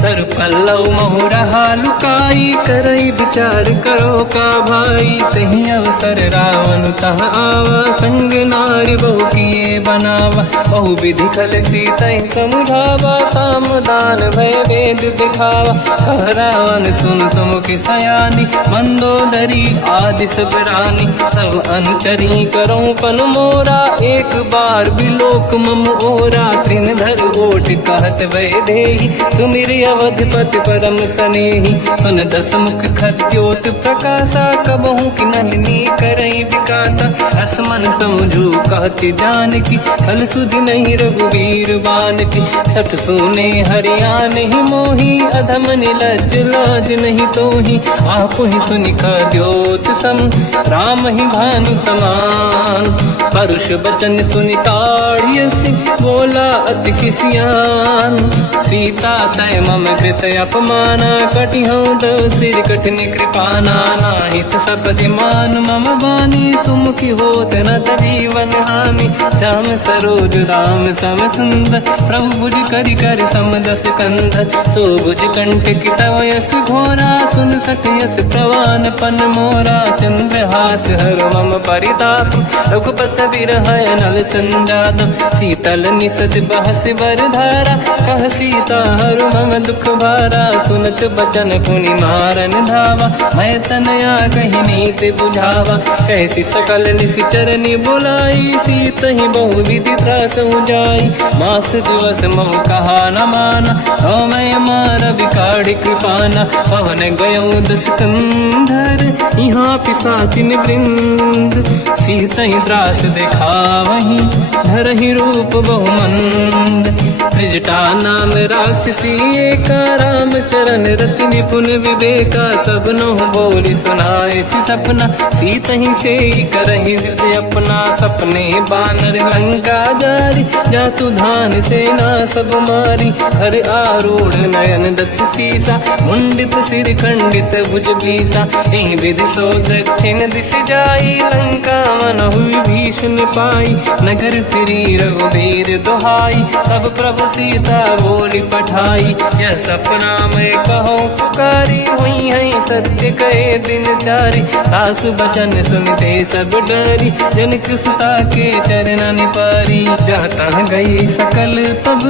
तर पल्लव महु रहा लुकाई, करई विचार करो का भाई। तही अवसर रावण तह आवा, संग नारी बहु किए बनावा। बहु विधि खल सीतहि समुझावा, सामदान भय वेद दिखावा। कह रावण सुन सुमुखि सयानी, मंदोदरी आदि सब रानी। तब अनुचरी करो पन मोरा, एक बार बिलोक मम ओरा। तृण धर ओठ कहत भय देहि, सुमिर अवधपति परम सनेहि। सुन दस मुख खद्योत प्रकाशा, कबहु की नलिनी करई विकासा। असमन समझू कहति जानकी, फल सुधि नहीं रघुवीर बानकी। सठ सुने हरियाण ही मोही, अधम निलज्ज लाज नहीं तोही। आपु ही सुनि खद्योत सम, राम ही भानु समान। परुष बचन सुनि ताड़ियसि, बोला अति किसियान। सीता तय मम कृत अपमाना, कटिहउँ दो सिर कठिन कृपाना। नाहित सपदि मान मम बानी, सुमुखी होत न जीवन हानि। श्याम सरोज राम सम सुंदर, प्रभु भुज करि कर सम दस कंधर। सो भुज कंठ की तव यस घोरा, सुन सठ यस प्रवान पन मोरा। चंद्रहास हर मम परिताप, रघुपत बिरहय नल संजात। शीतल निसत बहस बर धारा, कह सीता हर मम दुख भारा। सुनत बचन पुनि मारन धावा, मैं तनया कही नीति बुझावा। कैसी सकल निश्चरनि बुलाई, सीत ही बहु विधि त्रास जाई। मास दिवस मोह कहा न माना, तो मैं मार बिकाढ़ी कृपाना। पवन गयो दस कंधर, यहाँ पिशाचिन वृंद। सीत ही त्रास दिखावहीं, धर ही रूप बहुमंद। त्रिजटा नाम राक्षसी एका, राम चरण रति निपुण विवेका। सबनो बोली सुनाए सि सपना, सीत ही से करहि हृदय अपना। सपने बानर लंका जारी, जातु धान सेना सब मारी। हर आरूढ़ नयन दस सीसा, मुंडित सिर खंडित भुज बीसा। एहि विधि सो दक्षिण दिश जाई, लंका मन हुई भीषण पाई। नगर फिरी रघुवीर दुहाई, तब प्रभु सीता बोली पठाई। यह सपना मैं कहो पुकारी, हुई है सत्य कहे दिन चारी। सासु बचन सुनते सब डरी, जनक सुता के चरण निपारी। जाता गई सकल तब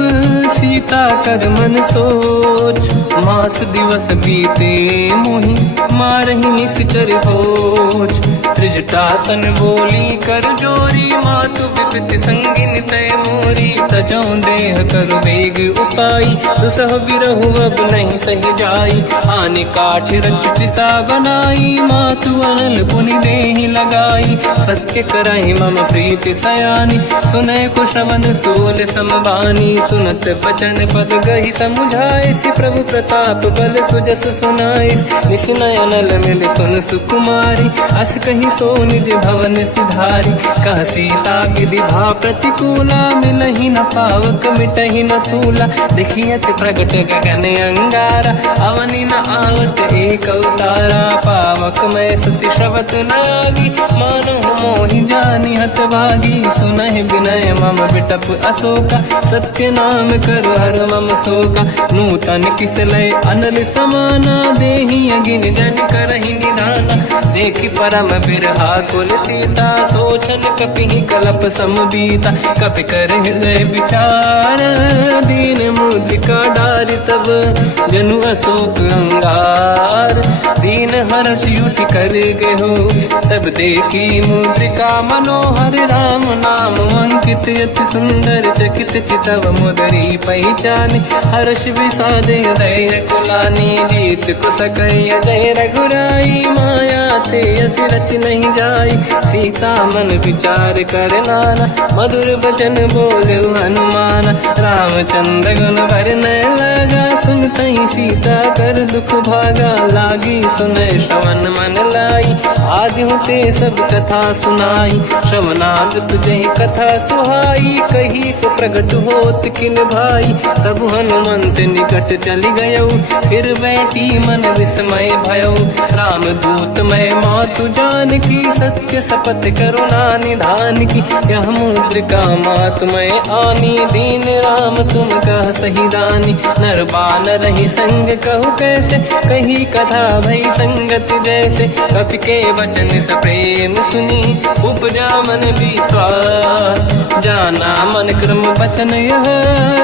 सीता कर मन सोच, मास दिवस बीते मोहि मारहि निश्चर होच। त्रिजटासन बोली कर जोरी, मातु विपति संगिन तय मोरी। तजौ देह कर वेग उपाई, दुसह बिरहु अब नहीं सही जाई। आने काठ रच चिता बनाई, मातु अनल पुनि देहि लगाई। सत्य करहि मम प्रीति सयानी, सुनय को श्रवण सोल समबानी। सुनत बचन पद गहि समुझाए, सि प्रभु प्रताप बल सुजस सुनाई। निस नयनल मिल सुन सुकुमारी, अस कहि सो निज भवन सिधारी। कह सीता विधि भा प्रतिकूला, मिलहि न पावक मिटहि न सूला। देखियत प्रगट गगन अंगारा, अवनि न आवत एक अवतारा। पावक मैं सति श्रवत न आगी, मानो मोहि जानि हत भागी। सुनहि विनय मम बिटप अशोका, सत्य नाम कर हर मम शोका। नूतन किसलय अनल समाना, देहि अगिन जन करहि निधाना। देखि परम बिरहा कुल सीता, सोचन कपिहि कलप समबीता। कपि कर हृदय विचार, दीन मुद्रिका डारि तब जनु अशोक अंगार। दीन हर्ष युठ कर गयो, तब देखी मुद्रिका मनोहर। राम नाम अंकित अति सुंदर, चकित चितव मुदरी पहचान। हर्ष विषाद हृदय कुलानी, जीत को सकय जय रघुराई। माया थे यस रच नहीं जाई, सीता मन विचार कर नाना। मधुर बचन बोल बोले हनुमान। रामचंद्र गुण वरने लगा, सुनतई सीता कर दुख भागा। लागी सुने श्रवण मन लाई, आदि होते सब कथा सुनाई। श्रवणाद तुझे कथा सुहाई, कही से प्रगट होत किन भाई। तब हनुमंत निकट चली गयो, फिर बैठी मन विस्मय भयो। राम दूत मैं मातु जान की, सत्य शपथ करुणा निधान की। यह मुद्रिका मात मैं आनी, दीन राम तुम कह सही दानी। नर बानर ही संग कहु कैसे, कही कथा भई संगत जैसे। कपि के वचन स प्रेम सुनी, उपजा मन विश्वास। जाना मन क्रम वचन यह,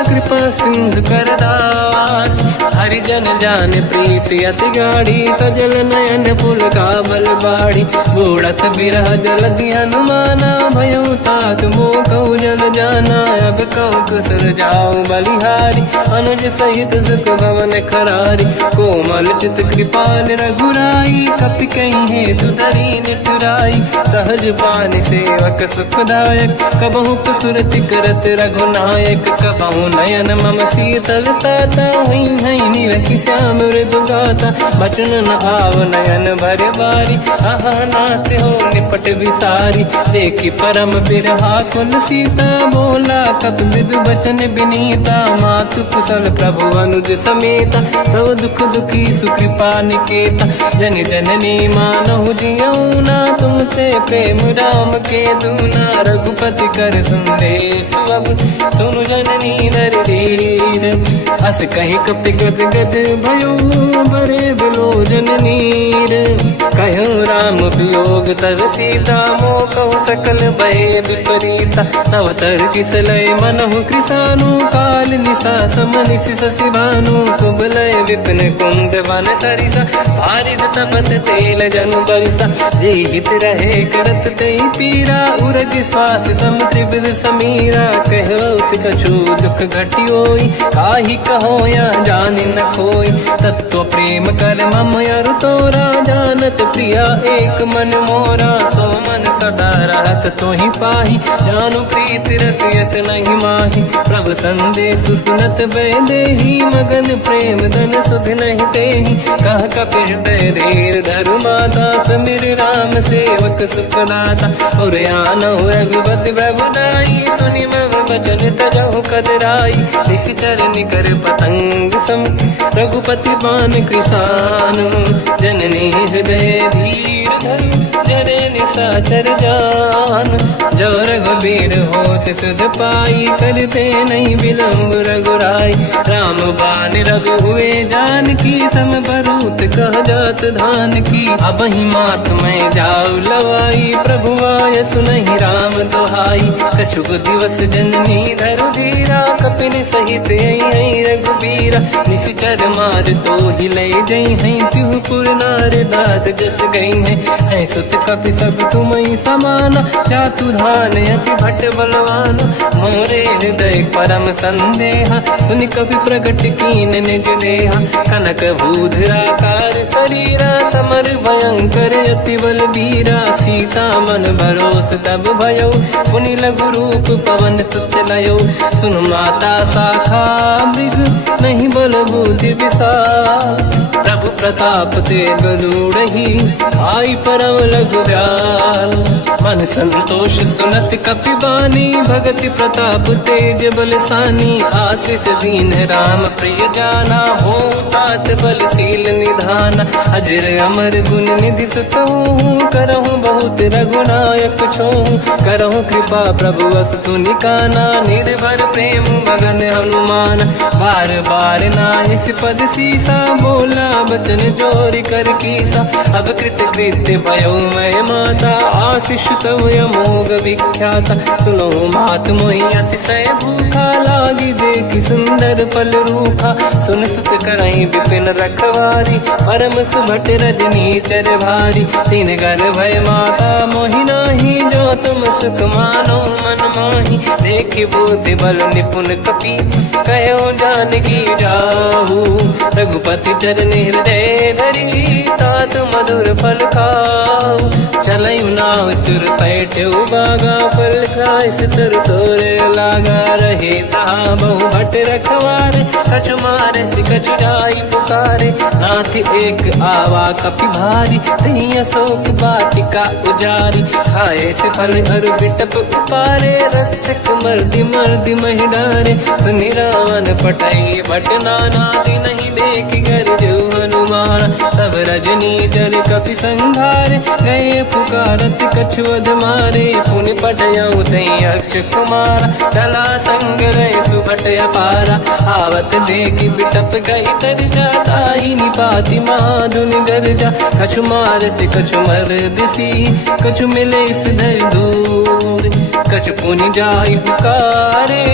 कृपा सिंधु कर दास। हरिजन जान प्रीति अति गाढ़ी, सजल नयन पुल काबल बाड़ी। बूढ़त बिरह जलधि हनुमाना, भयो तात मोह कहु जल जाना। अब कहु कुशल जाओ बलिहारी, अनुज सहित सुख भवन खरारी। कोमल चित कृपाल रघुराई, कपि कहीं हेतु धरी निठुराई। सहज पानि सेवक सुखदायक, कबहु सुरति करत रघुनायक। कबहु नयन मम शीतल ताता, हई निरखि श्याम मृदु गाता। बचन न आव नयन भर बारी, आहा नाथ हो निपट विसारी। देखी परम बिरहा कुल सीता, बोला कपि विदु बचन बिनीता। मातु कुशल प्रभु अनुज समेता, सब दुख दुखी सुकृपा निकेता। जन जननी मानहु जियौना, तुमते प्रेम राम के दूना। रघुपति कर संदेश अब, सुनु जननी नर धीर। अस कहि कपि गद गद भयो, बरे बिलोचन नीर। कहो राम वियोग तब सीता, मोह कहु सकल भय विपरीता। तव तर किसलय मनहु कृसानु, काल निशा समनिश शशि भानु। कुबलय विपिन कुंद वन सरिसा, भारिद तपत तेल जनु बरिसा। जे हित रहे करत ते पीरा, उरग श्वास सम त्रिविध समीरा। कहत कछु दुख घटियोई, काहि कहो या जानि न खोई। तत्व प्रेम कर मम अरु तोरा, जानत प्रिया एक मन मोरा। सो मन सदा रहत तोहि पाहि, जानु प्रीति रसियत नहीं माहि। प्रभु संदेश सुनत बैदेहि, मगन प्रेम धन सुध नहीं तेहि। कह कपि हृदय धीर धरु माता, समिर राम सेवक सुख दाता। और आनहु रघुपति प्रभु नाई, सुनि मम वचन तजहु कदराई। निश्चर निकर पतंग सम, रघुपति बान कृसानु। जननी हृदय धीर धरु, जरे निशाचर जान। जो रघुबीर होत सुध पाई, करते नहीं विलम्ब रघुराई। राम बान रघु हुए जानकी, तम बरूत कह जात धान की। अब ही मात मैं जाऊ लवाई, प्रभु आय सुनहि राम दोहाई। कछुक दिवस जननी धरु धीरा, कपिन सहित आई रघुबीरा। निश्चर मार तो ही ले जई हैं, त्युपुर नार दाद जस गई हैं। सुत कपि सब तुमहि समाना, चातुर्धान अति भट बलवाना। मोरे हृदय परम संदेहा, सुनि कपि प्रगट कीन निज देहा। कनक भूधराकार शरीरा, समर भयंकर अति बलबीरा। सीता मन भरोस तब भयो, पुनि लघु रूप पवन सुत लयो। सुन माता शाखा मृग, नहीं बल बुद्धि विशाल। प्रभु प्रताप ते गरुड़हि, आई परम लघु दयाल। मन संतोष सुनत कपि बानी, भगति प्रताप तेज बलसानी। आशीष दीन राम प्रिय जाना, हो तात बलशील निधान। अजर अमर गुण निधि सुतहु, करहु बहुत रघुनायक छोहु। करहु कृपा प्रभु अस सुनि काना, निर्भर प्रेम मगन हनुमान। बार बार नायस पद सीसा, बोला बचन जोरि कर कीसा। अब कृत कृत्य भयो मैं माता, आशीष तव अमोघ विख्याता। सुनो मात मोहि अतिशय भूखा, लागी दे देखी सुंदर पल रूपा, सुन सुत करई विपिन रखवारी, परम सुभट रजनी चर भारी, तीन घर भय माता मोहि नाही, जो तुम सुख मानो मन माही, देखी बुद्धि बल निपुण कपि, कहो जानकी जाहू, रघुपति चरण हृदय धरी, तात मधुर फल खाऊ, चलऊ नाव सुर पैठ्यऊ बागा, फल खाय सितर तोरे लागा, रहे तहाँ बहु भट रखवारे, कछु मारे सि कछु जाई पुकारे, नाथ एक आवा कपि भारी, तही अशोक वाटिका उजारी, खाए से फल अरु बिटप उपारे, रक्षक मर्दि मर्दि महि डारे, सुनि रावण पटई भट नाना, नहीं देख कर जो हनुमान, तब रजनी चर कपि संघारे, गए पुकारत कछु वध मारे, पुनि पटयऊ तई अक्ष कुमारा, चला संग रहे सुभट अपारा, आवत देखी बिटप गई तर जाता, ही निपाति माधुन गर्जा, कछु मार से कछु मर दिसी, कछु मिले इस धर दूर, कछु पुनि जाई पुकारे,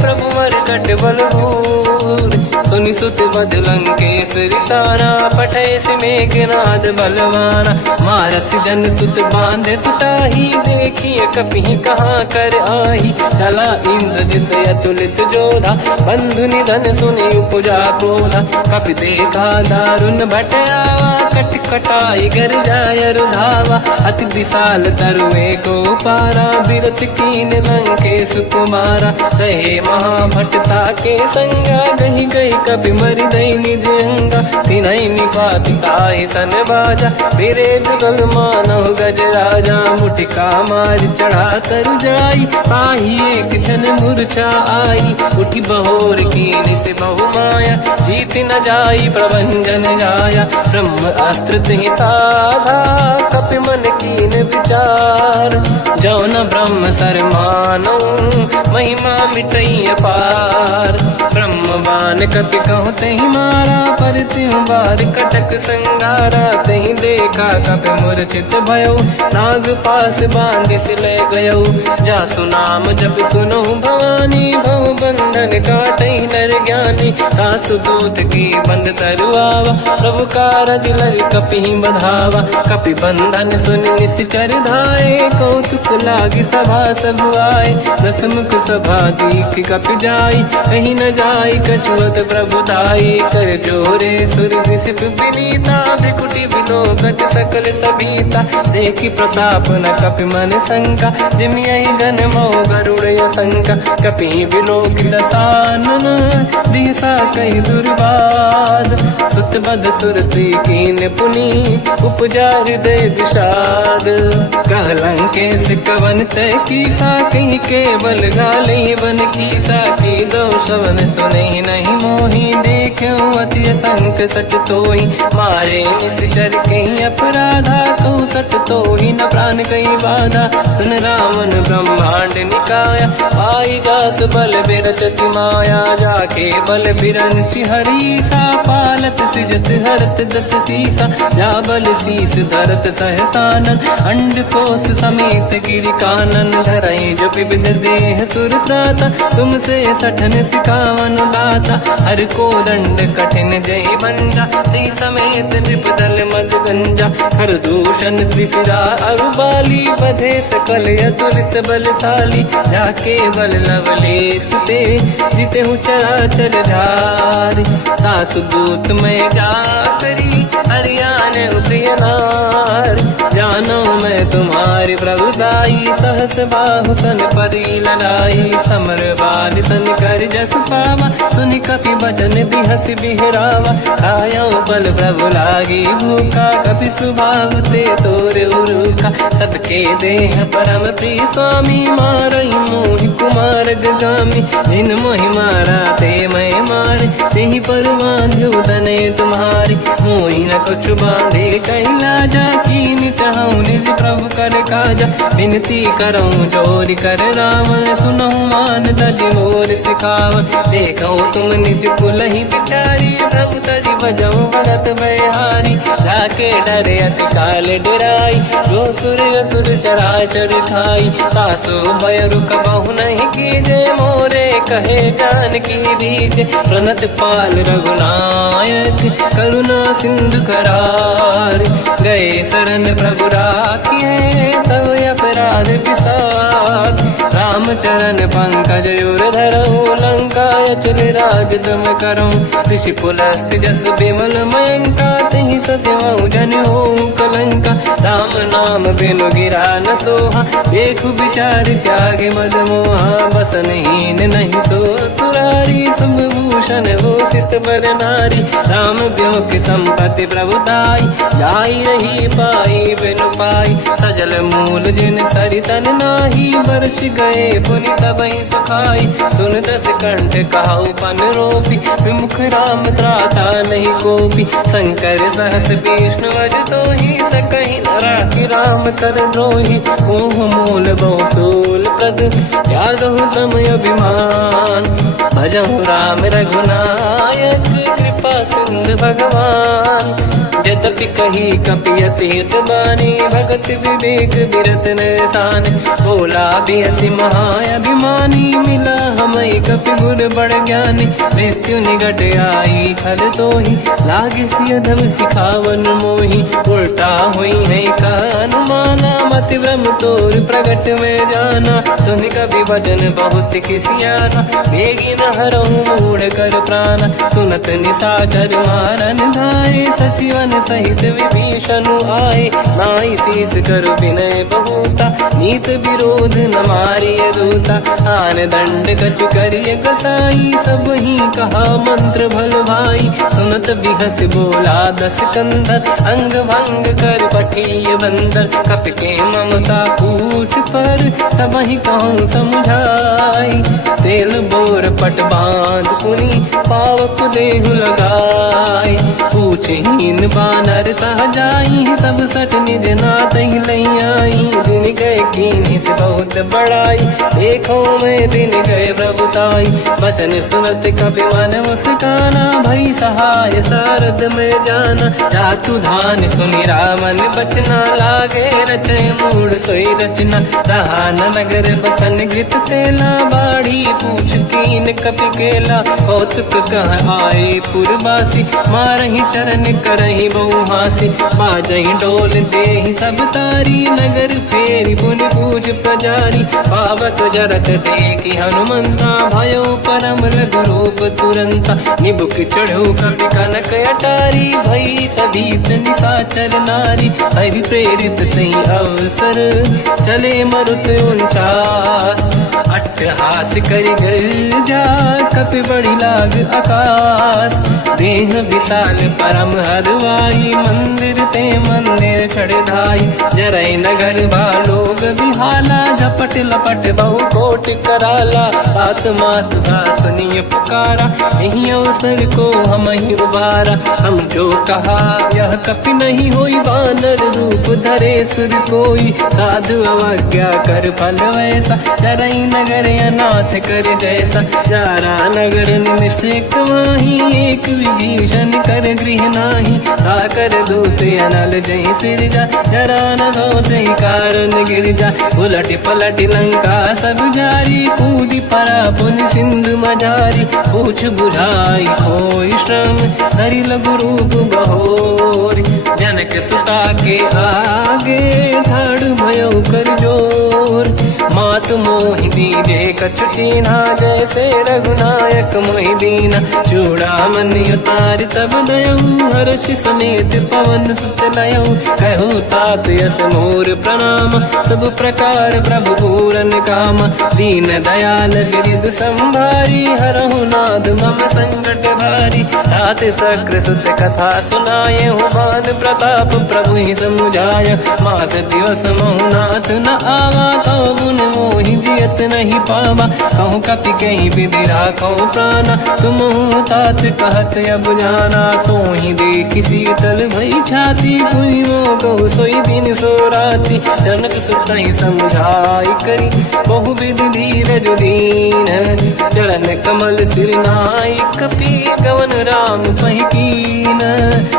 प्रभु मर कट बलभूर, सुनि सुत बद लंकेश्वरी सारा, पठय सि मेघनाद बलवाना, मारस जन सुत बांधे सुताही, देखिए कपि कहाँ कर आही, चला इंद्रजित अतुलित जोधा, बंधु निधन सुनि उपजा क्रोधा, कपि देखा दारुण भट आवा, कट कटाई गर जाय रुधावा, अति विशाल तरुए को पारा, बिरत कीन लंकेश कुमारा, रहे महाभटता के संगा, गही गई कपि मरि दई निज अंगा, तिन्हि निपाति ताहि सन बाजा, फिरे जुगल मानव गज राजा, मुटिका मार चढ़ा तर जाई, ताही एक क्षण मूर्छा आई, उठी बहोर कीन से बहु माया, जीत न जाई प्रभंजन जाया, ब्रह्म अस्त्र तिहि साधा, कपि मन कीन विचार, जो न ब्रह्म सर मानो, महिमा मिटई अपार, ब्रह्मवान कपि कहु तहि मारा, पर त्यों बार कटक संगारा, तहि देखा कपि मूर्छित भयो, नाग पास बांधिस ले गयो, जासु नाम जप सुनो भवानी, भव बंधन काटई नर ज्ञानी, दासु दूत की बंद तरुआवा, प्रभु कारज लग कपि बधावा, कपि बंधन सुनि निश्चर धाये, कौतुक लागी सभा सब आए, दसमुख सभा दीख कपि जाई, कहीं न जाई कछुअत प्रभु दाई, कर जोरे सुर विसिप विनीता, बिकुटी बिलोकत सकल सबीता, देखी प्रताप न कपि मन शंका, जिमियहि गन मोह गरुड़ शंका, कपि बिलोकित सानन, दिशा कहि दुर्बाद, सुत बद सुरति कीन पुनि, उपजा हृदय विषाद, कहलंकेश कवन तय कीसा, कहीं केवल गाली बन कीसा, की दो शवन सुनहि नहीं मोहि, देखूं अति संक सट तोहि, मारे निश्चर कहीं अपराधा, कहूँ सट तोहि न प्राण कहीं बाधा, सुन रावण ब्रह्मांड निकाया, आई जास बल बिरचति माया, जाके बल बिरंचि हरीसा, पालत सृजत हरत दस सीसा, जा बल शीस धरत सहसानन, अंड कोश समेत गिरि कानन, धरई जो विविध देह सुर त्राता, तुमसे सठन सिखावन दाता, हर को दंड कठिन जय बंजा, सी समेत नृपदल मद गंजा, हर दूषण त्रिशिरा अरुबाली, बधे सकल अतुलित बलशाली, जाके बल लवलेश ते, जितेहु चराचर धारी, दास दूत में जा करी, हरियाण प्रिय नार, जानो मैं तुम्हारी प्रभुदाई, सहस बाहु सन परी लड़ाई, समर बाल सन कर जस पावा, सुनि कपि बचन बिहस बिहरावा, खायो बल प्रभु लागी भूखा, कपि सुभाव ते तोरे उरुखा, सबके देह परम प्रिय स्वामी, मारई मोहि कुमार गगामी, जिन मोहि मारा ते मैं मारे, ते देहि पर बांध्यो तनय तुम्हारी, मोहि न कुछ बांधे कैला जा, कीन चाहूं निज प्रभु कर काजा, विनती करऊं जोरि कर रावण, सुनहु मान तज मोर सिखाव, देखो तुम निज कुलहि बिचारी, प्रभु तज भजऊं भगत बहारी, जाके डरे अति काल डराई, जो सुर असुर चराचर खाई, तासु भय रुक बहु नहीं कीजे, मोरे कहे जानकी दीजे, प्रणत पाल रघुनायक करुणा सिंधु करार, गए शरण प्रभु राखिए तब अपराध विसार, रामचरण पंकज उर धरऊं, लंका अचल राज तुम करऊं, ऋषि पुलस्त्य जस विमल मयंका, तहि सत्यमऊ जन होऊं कलंका, राम नाम बिनु गिरा न सोहा, देखु विचार त्यागे मद मोहा, बसनहीन नहीं सो सुरारी, शुभ भूषण भूषित बर नारी, राम ब्यों की संपत्ति प्रभुताई, जाई रही पाई बिनु पाई, सजल मूल जिन सरितन नाही, वर्ष गए पुनि तबहि सुखाई, सुन दस कंठ कहाऊ पन रोपी, विमुख राम त्राता नहीं कोपी, शंकर सहस विष्णु अज तोहि, सकहि न राखि राम कर द्रोही, मोह मूल बहु सूल प्रद, त्यागहु ब्रह्म अभिमान, भजहु राम रघुनायक कृपा सिंधु भगवान, यद्यपि कही कपियति हित बानी, भगत विवेक बिरत निशान, बोला बिहसि महाअभिमानी, मिला हमई कपि गुर बड़ ज्ञानी, मृत्यु निकट आई खल तोहि, लागे सिय धम सिखावन मोहि, उल्टा हुई है का अनुमाना, मति ब्रह्म तोर प्रगट में जाना, सुनि कपि भजन बहुत खिसियाना, बेगी न हरहु मूढ़ कर प्राणा, सुनत निशाचर मारन धाये, सचिवन सहित विभीषण आए, नाई शीस कर विनय बहुता, नीत विरोध न मारिय दूता, आन दंड कछु करिय गसाई, सब ही कहा मंत्र भल भाई, सुनत बिहस बोला दस कंधर, अंग भंग कर पठिय बंदर, कपि के ममता पूछ पर, सब ही कहूँ समझाई, तेल बोर पट बांध पुनि, पावक देहु लगाई, पूछहीन बानर तह जाई, तब सट निज नाथ ही लई आई, दिन गए कीन्ही से बहुत बड़ाई, देखो मैं दिन गए प्रभुताई, बचन सुनत कपि मन मुस्काना, भई सहाय सारद में जाना, जातु धान सुनि रामन बचना, लागे रचय मूढ़ सोई रचना, रहा न नगर बसन घृत तेला, बाढ़ी पूछ कीन कपि केला, कौतुक कह आए पुरबासी, मारहि चरण करहि बहु हासी, बाजहि डोल देहि सब तारी, नगर फेरी पुनि पूज प्रजारी, पावत जरत देखि हनुमंता, भयो परम रघुरूप तुरंता, निबुक चढ़ो कपि कनक अटारी, भई सभीत निशाचर नारी, हरि प्रेरित तहि अवसर, चले मरुत 49, अट्टहास करि गर्जा, कपि बड़ी लाग आकाश, देह विशाल परम हरवाई, मंदिर ते मंदिर चढ़ धाई, जरई नगर बालोग बिहाला, झपट लपट बहु कोट कराला, बात मात सुनिय पुकारा, यही अवसर को हम ही उबारा, हम जो कहा यह कपि नहीं होई, वानर रूप धरे सुर कोई, साधु अवज्ञा कर फल वैसा, जरई नगर अनाथ कर जैसा, जारा नगर निमिषक माही, एक विभीषण कर गृह नाही, आकर दूत अनल जय सिरजा, जरा न होते कारण गिरजा, उलट पलट लंका सब जारी, कूदी परा पुनि सिंधु मजारी, पूछ बुझाई कोई श्रम, धरि लघु रूप बहोरी, जनक सुता के आगे, ठाड़ भयो कर जोर, मात मोहि दीजे कछु कीन्हा, जैसे रघुनायक मोहि दीना, चूड़ामणि उतारि तब दयऊ, हर्ष समेत पवन सुत लयऊ, कहूँ तात यस मोर प्रणाम, सब प्रकार प्रभु पूरन काम, दीन दयाल गिरिध संभारी, हरहु नाथ मम संकट भारी। बारी। रात सक्र सुत कथा सुनाए, हुमान प्रताप प्रभु ही समुझाय। मास दिवस महुनाथ न आवा, कहो गुण मोहि जियत नहीं पावा। कहूँ कपि कहीं विधि राखो प्राणा, तुम तात कहत अब जाना। तो ही देखी शीतल भई छाती, पुनि मोह कहु सोई दिन सो राति। जनक सुत ही समझाई करी, बहु विधि धीरज दीन। चरण कमल सिर नाई, कपि गवन राम पहि कीन।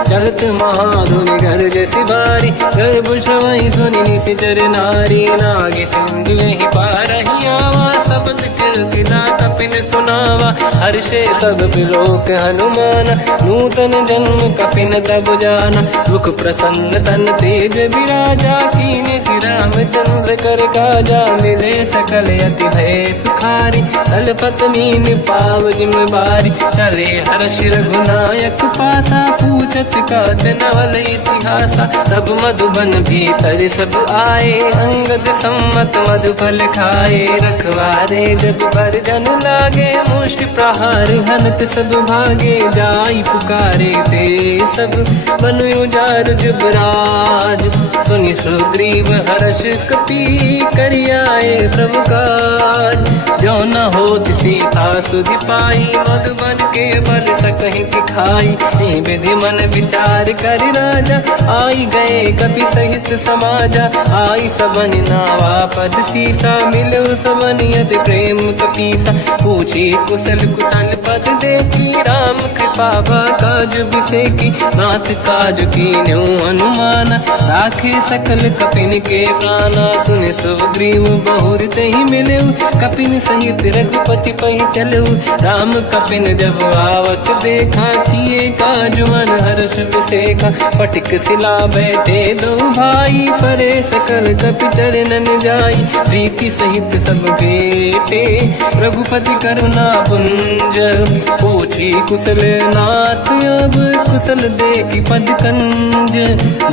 चलत महाधुन गर्ज सिबारी, गर्भ श्रवई सुनि निशिचर नारी। नागे सिंधु ही पारही आवा, शब्द कीर्तिना कपिन सुनावा। हर्षे सब बिलोक हनुमान, नूतन जन्म कपिन तब जाना। मुख प्रसन्न तन तेज विराजा, कीने श्री रामचंद्र कर काजा। मिले सकल अति भय सुखारी, तलपत मीन पाव जिम बारी। चले हर्ष रघुनायक पासा, पूछत कात नवल इतिहासा। तब मधुबन भीतर सब आए, अंगद सम्मत मधु फल खाए। रखवारे जब पर जन लागे, मुष्टि प्रहार हनत सब भागे। जाई पुकारे ते सब, बनु उजार जुबराज। सुनि सुग्रीव हर्ष कपि, करियाए प्रभु काज। जो न होत सीता सुधि पाई, मधुबन के बल सकहि दिखाई। विधि मन विचार कर राजा, आई गए कपि सहित समाजा। आई सबन नावा पद सीसा, मिलो सबन यदि प्रेम कपीसा। पूछी कुशल कुशल पद देखी, राम कृपा काज बिसेकी। नाथ काज कीन्यो अनुमान, राखे सकल कपिन के प्राणा। सुने सुग्रीव बहुर तहि मिले, कपिन सहित रघुपति पहि चलऊ। राम कपिन जब आवत देखा, किए काज मन हर्ष बिसेखा। पटिक सिला बैठे दो भाई, परे सकल कपि चरणन जाई। प्रीति सहित सब बेटे, रघुपति करुणा पुंज। पूछी कुशल नाथ अब, कुशल देखी पद कंज।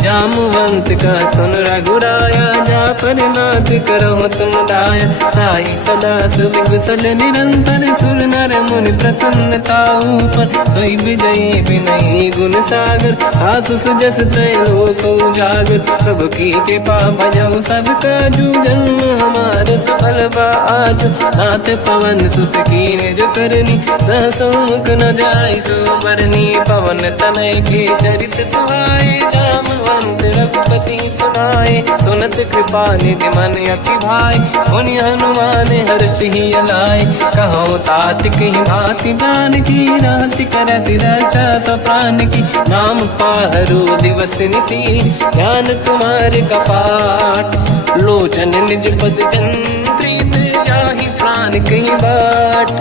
जामवंत का सुन रघुराया, जा पर नाथ करहु तुम दाया। ताई सदा सुख कुशल निरंतर, सुर नर मुनि प्रसन्नता ऊपर। सोई विजयी विनयी गुण सागर, आसु सुजस त्रैलोक उजागर। प्रभु की कृपा भजऊ सब काजू, जन्म हमार सफल बा आज। नाथ पवन सुत कीन्ह जो करनी, सहसो मुख न जाय सो मरनी। पवन तनय के चरित सुहाए, जामवंत रघुपति सुनाए। सुनत कृपा निधि मन अति भाई, मुनि हनुमान हर्ष ही अलाए। कहो तात कहीं भांति प्राण की, राति करत रक्षा सब प्राण की। नाम पाहरो दिवस निसी, ध्यान तुम्हारे कपाट। लोचन निज पद चंद्रित, जाहि प्राण कहीं बाट।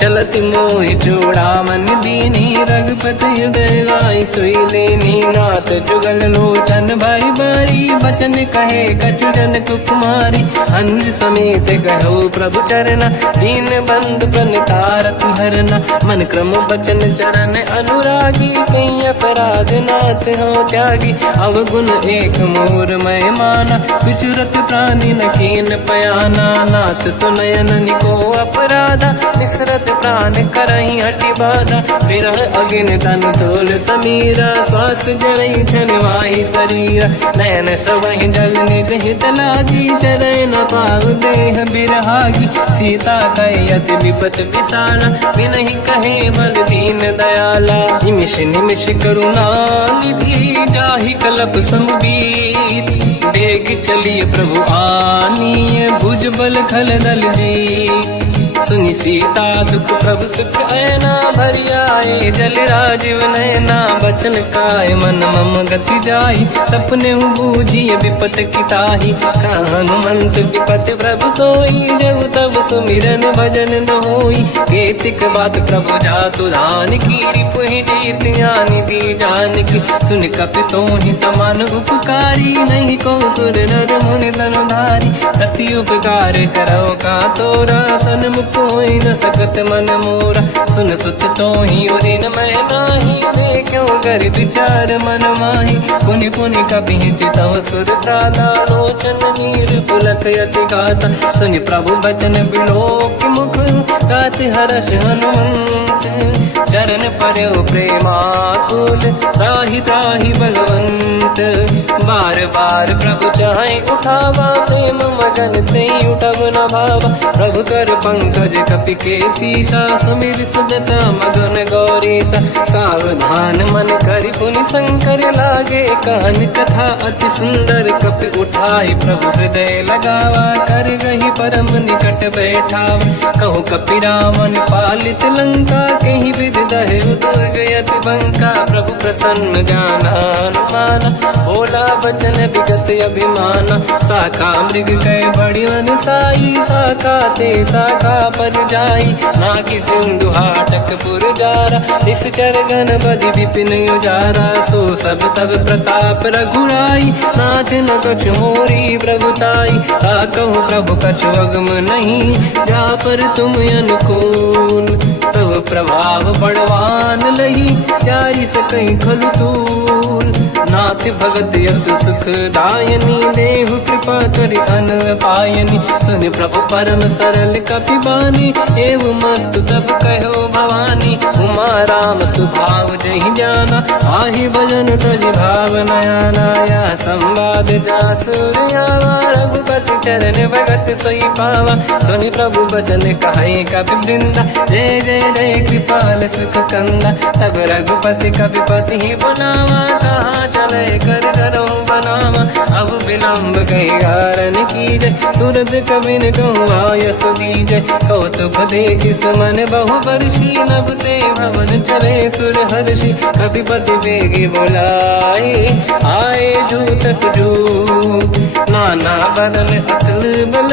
चलत मोहि चूड़ामन दीनी, रघुपति हृदय गाय सोई लेनी। नाथ जुगल लोचन भाई बारी, बचन कहे कछु जन कुमारी। अंज समेत कहो प्रभु चरना, दीन बंधु प्रणितारति हरना। मन क्रम बचन चरण अनुरागी, कहीं अपराध नाथ हो त्यागी। अवगुण एक मोर मैं माना, विचुरत प्राणी न कीन पयाना। नाथ सुनयन निको अपराधा, निसरत प्राण करही हटि बाधा। विरह अगिन तन तोल समीरा, श्वास जरई छनवाई शरीरा। नयन सबहि जल निज हित लागी, चरय न पाव देह बिरहागी। सीता कहे अति विपत विशाला, बिनहि कहे बल दीन दयाला। निमिष निमिष करुणा निधि, जाहि कलप समुदीत। बेग चलिए प्रभु आनीय, भुज बल खल दल जी। सुनि सीता दुख प्रभु सुख ऐना, भरि आए जल राजीव नैना। बचन काय मन मम गति जाई, सपने बूझी विपत किताही। हनुमंत विपत प्रभु सोई, जब तब सुमिरन भजन न होई। केतिक बात प्रभु जातु धान की, रिपुहि जीत ज्ञानी दी जानकी। सुन कपि तोहि समान उपकारी, नहीं को सुर नर मुनि धनुधारी। अति उपकार करौ का तोरा, सन्मुख होई न सकत मन मोरा। सुन सुत तोहि उदिन मैं नाही, देखो कर विचार मन माही। पुनि पुनि कपि चितव सुर त्राता, लोचन नीर पुलक यति गाता। सुनि प्रभु बचन बिलोक मुख, गात हर्ष हनुमंत। चरण पर्यो प्रेमाकुल, त्राहि त्राहि बलवंत। बार बार प्रभु चाहे उठावा, प्रेम मगन ते उठब न भावा। प्रभु कर पंकज कपि के सीसा, सुमिर सुदशा मगन गौरीसा। सावधान मन करि पुनि शंकर, लागे कान कथा अति सुंदर। कपि उठाई प्रभु हृदय लगावा, कर गही परम निकट बैठावा। कहु कपि रावण पालित लंका, कहीं विद दहे दुर्ग यति बंका। प्रभु प्रसन्न जाना अनुमाना, बोला वचन विगत अभिमाना। शाखा मृग कै बड़ी मन साई, शाखा ते शाखा पर जाई। नाकि सिंधु हाटक पुर जारा, इस चरगन बदि विपिन उजारा। सो सब तब प्रताप रघुराई, नाथ न कछु मोरी प्रभुताई। कहूँ प्रभु कछु अगम नहीं, जा पर तुम अनुकूल। तब प्रभाव बड़वान लही, जारी सकई खलु तूल। नाथ भगत यत सुख दायनी, देहु कृपा करि अन पायनी। सुन प्रभु परम सरल कपि बानी, एवं मस्त तब कहो भवानी। उमा राम सुभाव जहि जाना, आहि भजन तज भाव नयाना। या संवाद जासुर आवा, रघुपति चरण भगत सोई पावा। सुनि प्रभु बचन कहे कपि वृंदा, जय जय जय कृपाल सुख कंदा। तब रघुपति कपि पति ही बनावा, कहाँ चले कर करो बनावा। अब विलम्ब कही कारण कीजय, तुरंत कबिन कहूँ आयस दीजय। कौतुक देख सुमन बहु बरसी, नभ ते भवन चले सुर हर्षि। कपिपति बेगी बोलाए, आए जूतक जूत। नाना बदन अकल बल,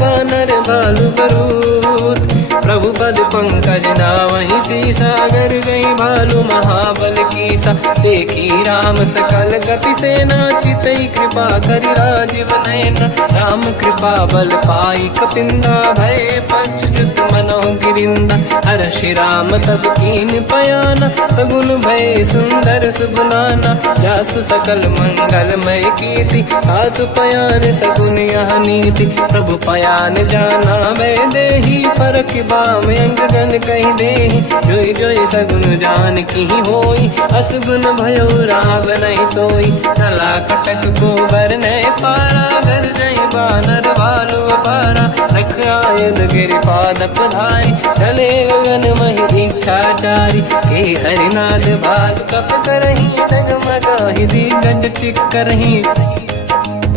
बानर भालु बरूत। प्रभु पद पंकज नावहि सीसा, गर गई भालु महाबल कीसा। देखी राम सकल कपि सेना, चितई कृपा करि राजीव नयना। राम कृपा बल पाई कपिंदा, भय पच्युत मनो गिरिंदा। हर्षि राम तब कीन पयाना, सगुन भय सुंदर सुबलाना। जासु सकल मंगलमय कीर्ति, आसु पयान सगुन यह नीति। प्रभु पयान जाना भय देहि, परख बाम अंग गन कहि देहि। जोई जोई सगुन जान की होई, असगुन भयो राव नहीं सोई। चला कटक को बर नहीं पारा, घर जय बानर भालु अपारा। रख आयन गिरिपाद पधारी, चले गगन महि इच्छाचारी। हे हरिनाथ भालु कप करही, जगमगाहि दिग्गज चिक्करही।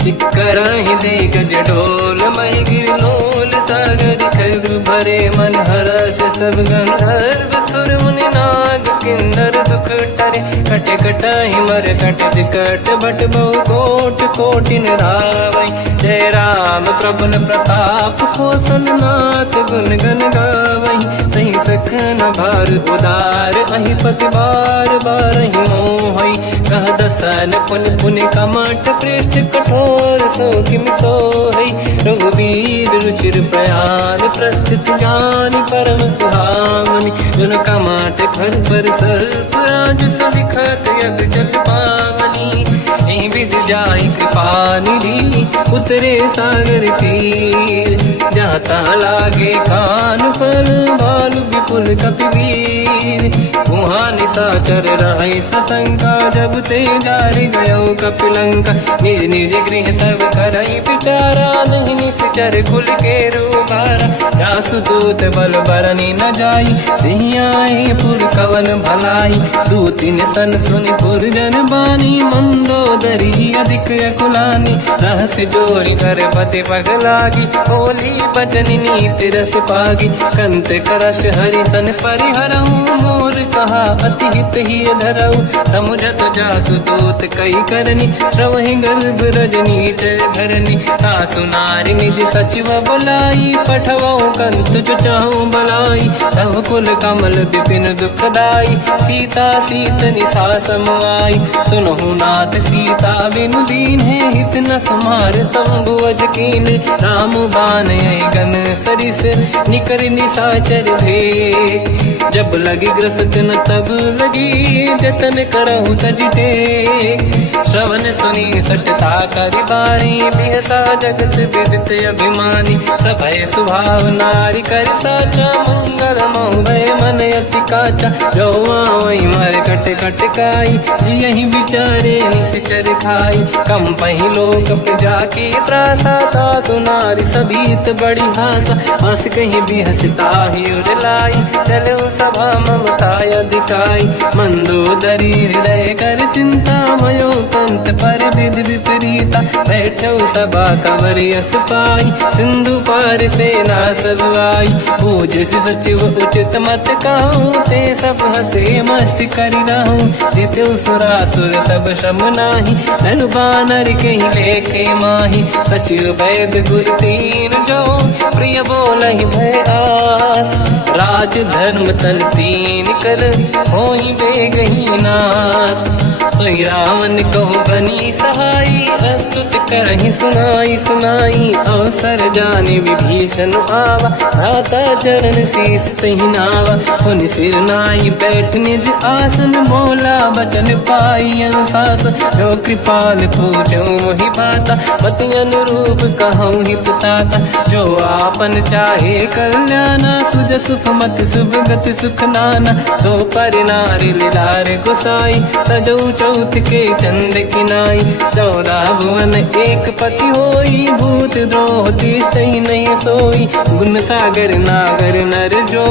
चिक्करहि दिग्गज डोल, महि गिरलोल सागर। खग भरे मन हर्ष सब गंधर्व, सुर मुनि नाग किन्नर दुख टरे। कट कटाहि मर कट विकट, भट बहु कोट कोटिन रावै। जय राम प्रबल प्रताप, कौशल नाथ गुण गन गावै। सही सखन भार उदार, अहि पति बार बारहि मोहै। कह दसन पुन पुन कमठ, पृष्ठ कठोर सो किम सोहै। रघुवीर रुचिर प्रयान, प्रस्थित ज्ञान परम सुहावनी। जुन कमाट घर पर सर्प, राज सलिखत यग जल पावनी। एहि विध जाहि कृपा निधि, उतरे सागर तीर। जाता लागे कान पर, भालु विपुल कपि वीर। वहाँ निशाचर रहै सशंका, जब ते जारि गयो कपिलंका। निज निज गृह सब करई विचारा, नहीं निश्चर कुल के रूबारा। जासु दूत बल बरनी न जाई, तिहि आए पुर कवन भलाई। दूतिन सन सुनि पुर जन बानी, मंदोदरी अधिक अकुलानी। रहस्य जोरी धर पति पगलागी, होली बचन नीति रस पागी। कंत करश हरि सन परिहरहु, मोर कहा अति हित ही धरऊ। समुझत जासु दूत कई करनी, श्रवहि गर्भ रजनी धरनी। सासु नारी निज सचिव बुलाई, पठवऊ कंत जो चाहूं बलाई। तब कुल कमल विपिन दुखदाई, सीता सीत निशा समाई। सुनहु नाथ सीता बिनु दीन है, हित न समार संभुवज कीन। राम बान गन सरिस, निकर निशाचर भेद। जब लगी ग्रस्त न तब लगी, जतन करहु तज टेक। श्रवण सुनी सटता करि बारी, बिहसा जगत विदित अभिमानी। सभय सुभाव नारी कर साचा, मंगल महु भय मन अति काचा, जो आवई मर कट कट काई, यही बिचारे निश्चर खाई। कम पही लोग पे जाके त्रासा, ता सुनारी सभीत बड़ी हासा, हंस कहीं भी हंसता ही उड़ लाई, चलो सभा ममता अधिकाई। मंदोदरी हृदय कर चिंता, मयो कंत पर विधि विपरीता, बैठो सभा कवर यस पाई, सिंधु पार से ना सब आई। पूज सचिव उचित मत कहूँ, ते सब हंसे मस्त करी रहूं, जित्यो सुरासुर तब शम नाही, धन बानर कहीं लेखे माही। सचिव वैद गुरु तीन जो, प्रिय बोलहि भय आस, राज धर्म तल तीन कर, होई बेगही नास। सोई रावण कहो बनी सहाई, अस्तुत करहि सुनाई सुनाई, अवसर जाने विभीषण आवा, धाता चरण शीस तहि नावा। उन सिर नाई बैठ निज आसन, बोला बचन पाई अनुशासन, जो कृपाल पूछो मोहि बाता, पति अनुरूप कहूँ हित ताता। जो आपन चाहे कल्याणा, सुजस सुमति शुभ गति सुख नाना, तो पर नारी लीलार गोसाई, तजौ चौथ के चंद किनाई। 14 भुवन एक पति होई, भूत द्रोह तिष्ठइ नहीं सोई, गुण सागर नागर नर जो,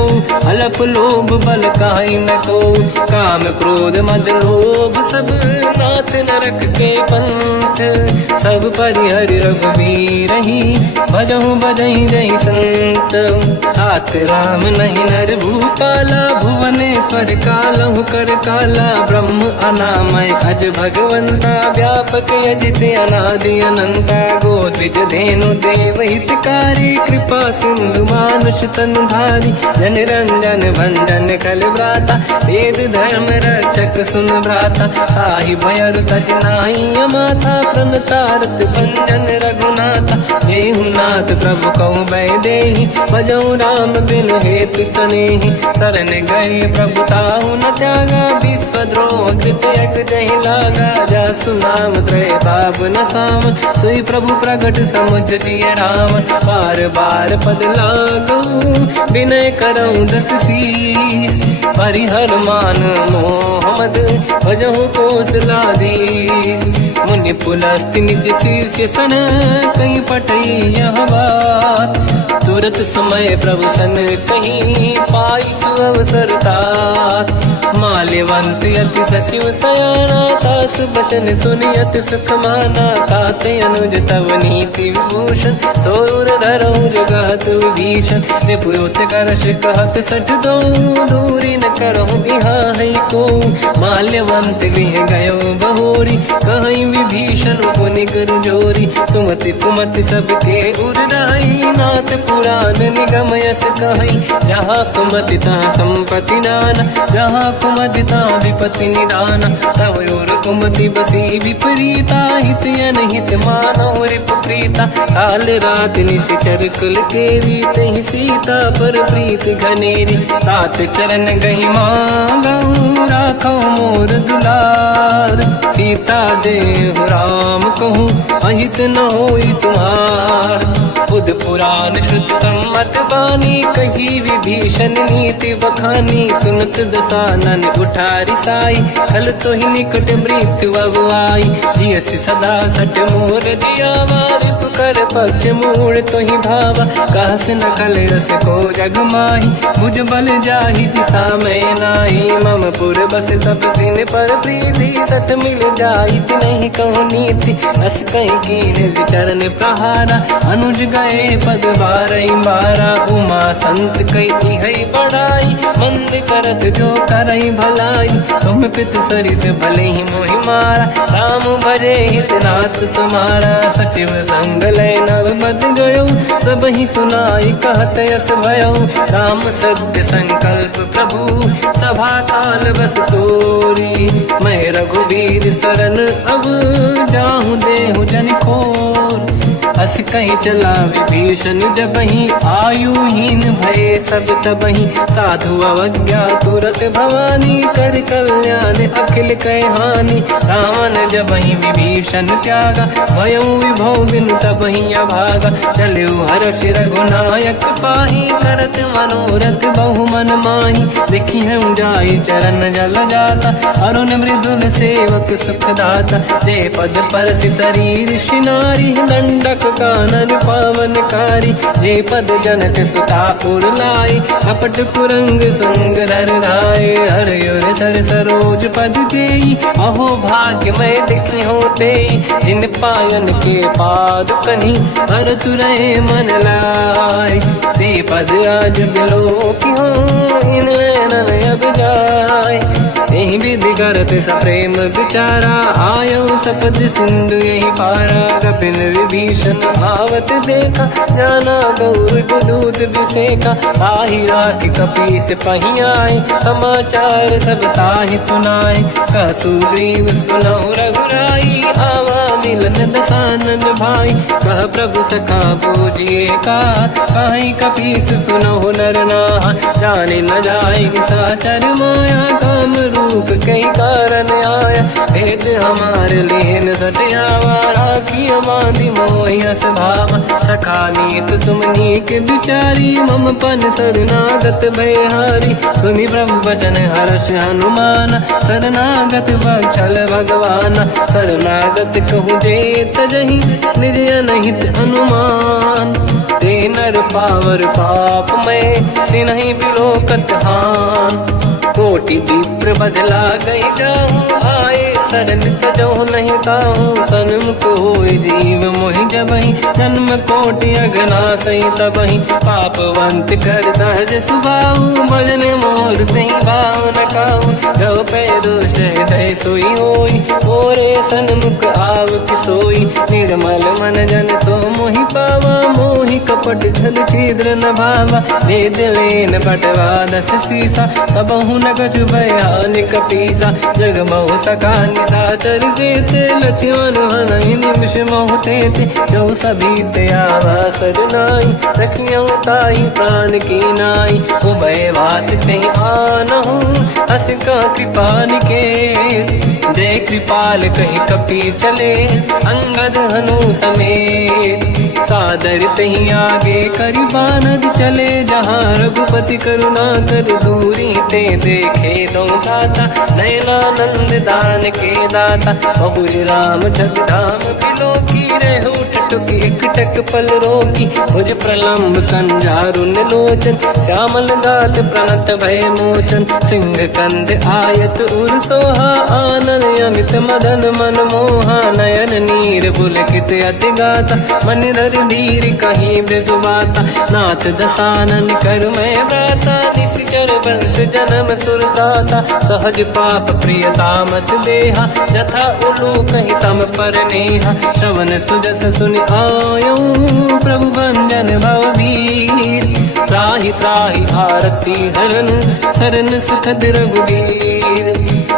अलप लोभ बल काई न को। काम क्रोध मद लोभ सब, नाथ नरक के पंथ, सब परिहरि रघुवीर ही, भजहु भजहि जहि संत। हाथ राम नहीं नर भूपाला, भुवनेश्वर कालहु कर काला, ब्रह्म अनामय अज भगवंता, व्यापक अजित अनादि अनंता। गोद्विज धेनु देव हितकारी, कृपा सिंधु मानुष तनु धारी, जन रंजन भंजन कल व्राता, वेद धर्म रक्षक सुन भ्राता। ताहि भयर तज नाहि माथा, प्रणतारत भंजन रघुनाथा। देहु नाथ प्रभु कौ बै देहि, भजऊ राम बिनु हेतु सनेहि। शरण गए प्रभु ताहु न त्यागा, विश्वद्रोह कृत यज्ञ जहि लागा। जासु नाम त्रय ताप न साम, सोई प्रभु प्रगट समुझ जिय राम। बार बार पद लागू, विनय करऊँ दस शीस, परिहर मान मोह मद, भजहु कौशलाधीश। मुनि पुलस्त्य निज शीर्ष सन, कहीं पटई यह बात, तुरत समय प्रभु सन कहीं, पाई सुअवसर तात। माल्यवंत अति सचिव सयाना, तास बचन सुनि अति सुख माना। ताते अनुज तव नीति विभूषण, सोर धरऊ जगत विभीषण। निपुत करश कहत सठ दो, दूरी न करहु बिहाई को। माल्यवंत गृह गयो बहोरी, कहीं विभीषण पुनि कर जोरी। सुमति कुमति सबके उरनाई, नाथ पुराण निगम यस कहीं। जहाँ सुमति तहाँ संपत्ति नाना, जहाँ कुमति तहाँ विपत्ति निदाना। तव और कुमति बसी विपरीता, हित अनहित मानव रिप प्रीता। काल रात निश्चर कुल केरी, तहि सीता पर प्रीत घनेरी। तात चरण गहि मांगऊ, राखो मोर दुलार। सीता देहु राम कहूँ, अहित न होई तुम्हार। बुध पुराण शुद्ध सम्मत बानी, कही विभीषण नीति बखानी। सुनत दसानन उठारी साई, खल तो ही निकट मृत्यु अब आई। जियसि सदा सट मोर जियावा, रिपु कर पक्ष मूल तो ही भावा। कहस न कल रस को जग माही, मुझ बल जाहि जिता मैं नाही। मम पुर बस तप सिन पर प्रीति, सत मिल जाई नहीं कहूँ नीति। अस कहीं कीन विचरण प्रहारा, अनुज गए पद बारई बारा। उमा संत कई है बड़ाई, मंद करत जो करई भलाई। तुम पित सरिस भले ही मोहि मारा, राम भजे हितनाथ तुम्हारा। सचिव संग लय नव बद गयो, सब ही सुनाई कहत यस भयो। राम सत्य संकल्प प्रभु, सभा काल बस तोरी। मैं रघुवीर शरण अब, जाहु देहु जन खोर। हस कहीं चला विभीषण जबहि, आयुहीन भये सब तबहि। साधु अवज्ञा तुरत भवानी, कर कल्याण अखिल कह हानि। रावण जबहि विभीषण त्यागा, भयउ विभव बिनु तबहि अभागा। चलऊ हर्ष रघुनायक पाहि, करत मनोरथ बहु मन माहि। देखिहु जाय चरण जल जाता, अरुण मृदुल सेवक सुख दाता। जे पद परसि तरी ऋषि नारी, दंडक कानन पावन कारी। जे पद जनक सुता पुर लाई, कपट कुरंग संग धर धाय। हर सर सरोज पद तेई, अहो भाग्य मैं दिखी होते। जिन पायन के पाद कन्ही, हर तुरय मन लाय। ते पद आज बिलो की हो, इन नैनन अब जाय। यही विधि करत सप्रेम विचारा, आयो सपद सिंधु यही पारा। कपिन विभीषण आवत देखा, जाना गौर दूत विसेका। ताहि राख कपीस पहि आए, समाचार सब ताहि सुनाए। कह सुग्रीव सुनहु रघुराई, आवा मिलन दसानन भाई। कह प्रभु सखा पूजिए का, कहीं कपीस सुनहु नर नाहा। जाने न जाएगी साचर माया, काम रूप कई कारण आया। भेद हमारे लीन सटियावा, राखी बांधी मोहियस भावा। सखा नीत तुम नीक बिचारी, मम पन शरणागत भयहारी। सुनि प्रभु वचन हर्ष हनुमान, शरणागत बक्षल भगवान। शरणागत कहूँ जे तजहि, निज अनहित अनुमान। ते नर पावर पाप में, तिन्हि बिलोकत हान। कोटि विप्र बदला गई जाऊं, आए शरण तजो नहीं ताऊं। सन्मुख होय जीव मोहि जबहि, जन्म कोटि अगना सही तबहि। पापवंत कर सहज सुभाऊ, भजन मोर सही भाव न काऊ। जो पे दुष्ट हृदय सोई होई, मोरे सन्मुख आव किसोई। निर्मल मन जन सो मोहि पावा, मोहि कपट छल छिद्र न भावा। वेद लेन बटवा दस सीसा, तबहु न कछु भयानि कपीसा। जग महु सका निशाचर जेते, लक्ष्मण हनहि निमिष महु तेते। जो सभी ते आवा सजनाई, रखियौ ताहि प्राण की नाई। उभय बात ते आनहु, हस का कृपा निकेत। जय कृपाल कहीं कपी चले, अंगद हनु समेत। सादर तही आगे करि बानर चले, जहाँ रघुपति करुणा कर दूरी ते देखे दो दाता। नयनानंद दान के दाता, बहुर राम छग धाम बिलो की। रेहु टुक एक टक पल रोकी, भुज प्रलम्ब कंजारुन लोचन। श्यामल गात प्रणत भय मोचन, सिंह कंद आयत उर सोहा। आनन अमित मदन मन मोहा, नयन नीर पुलकित अति गाता। मन धर धीर कहीं मृदु बाता, नाथ दसानन कर मैं व्राता। निश्चर वंश जन्म सुरत्राता, सहज पाप प्रिय तामस देहा। जथा उलू कहीं तम पर नेहा, श्रवण सुजस सुनि आयो। प्रभु भंजन भवधीर, त्राहि त्राहि आरती हरन। शरण सुखद रघुवीर,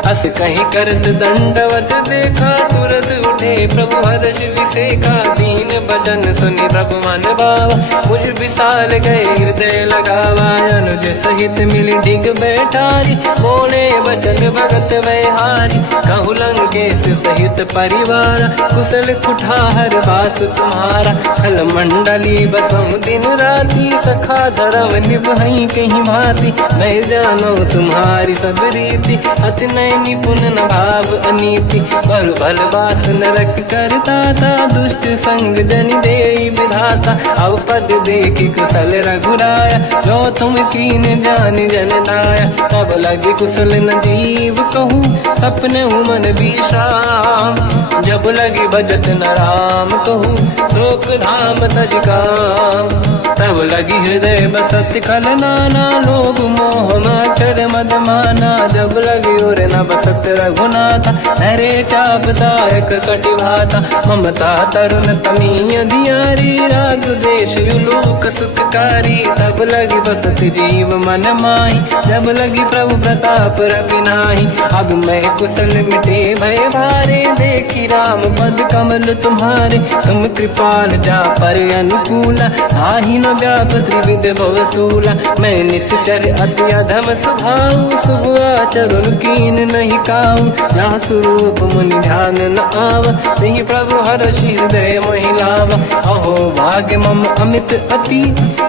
अस कहीं करत दंडवत देखा। तुरत उठे प्रभु हर्ष विसेका, दीन बचन सुनि प्रभु मन भावा। मुझ विशाल गए हृदय लगावा, अनुज सहित मिल डिग बैठारी। बोले बचन भगत वैहारी, कहु लंकेश सहित परिवार। कुशल कुठार बास तुम्हारा, खल मंडली बसम दिन राती। सखा धर्म निभई कहीं भांति, मैं जानो तुम्हारी सब रीति। अति नय निपुण न भाव अनीति, बल भल वास नरक करता था। दुष्ट संग जन देई विधाता, अब पद देखि कुशल रघुराया। जो तुम कीन जान जन दाया, तब लगे कुशल न जीव कहूँ। सपने मन विश्राम, जब लगे भजत न राम कहूँ। शोक धाम तज काम, तब लगी हृदय बसत खल नाना। लोभ मोह मच्छर मद माना, जब लगे और न बसत रघुनाथा, हरे चाप सायक कटिभाता, ममता तरुण तमीय धियारी, राग द्वेष युलूक सुखकारी, तब लगी बसत जीव मन माही, जब लगी प्रभु प्रताप रवि नाही। अब मैं कुशल मिटे भय भारे, देखी राम पद कमल तुम्हारे, तुम कृपाल जा पर अनुकूला, आही न व्याप त्रिविध भवसूला। मैं निश्चर अति अधम स्वभाव, शुभ आचरण कीन नहीं काऊ, जहाँ स्वरूप मुनि ध्यान न आव, नहीं प्रभु हर्षि हृदय महिलावा। अहो भाग्य मम अमित अति,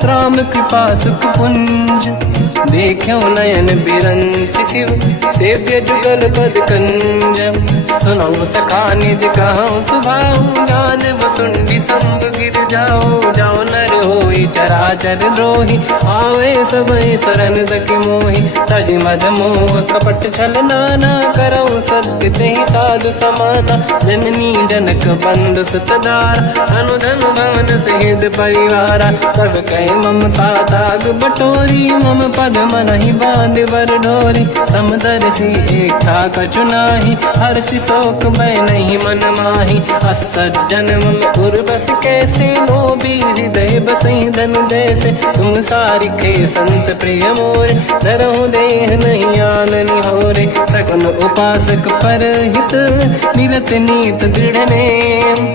राम कृपा सुख पुंज, देख्यो नयन बिरंच शिव, सेव्य जुगल पद कंज। सुनौ सखा निज कहूँ सुभाऊ, ज्ञान वसुंडी संग गिर जाओ, जाओ नर होई चराचर द्रोही, आवे सबई शरण दकि मोहि। तज मद मोह कपट छल नाना, करऊँ सत्य तेहि साधु समाना, जननी जनक बंधु सुतदार, अनुधन भवन सहित परिवारा। सब कहे ममता ताग बटोरी, मम पद मनहि बांध बर डोरी, समदर्शी इच्छा कछु नाही, हर्षि शोक मैं नहीं मन माही। असज्जन मम उर्वश कैसे, लोभी हृदय बसई धनु जैसे, तुम सारिखे संत प्रिय मोरे, धरहु देह नहीं आननि होरे। सगुन उपासक पर हित, निरत नीत दृढ़ नेम,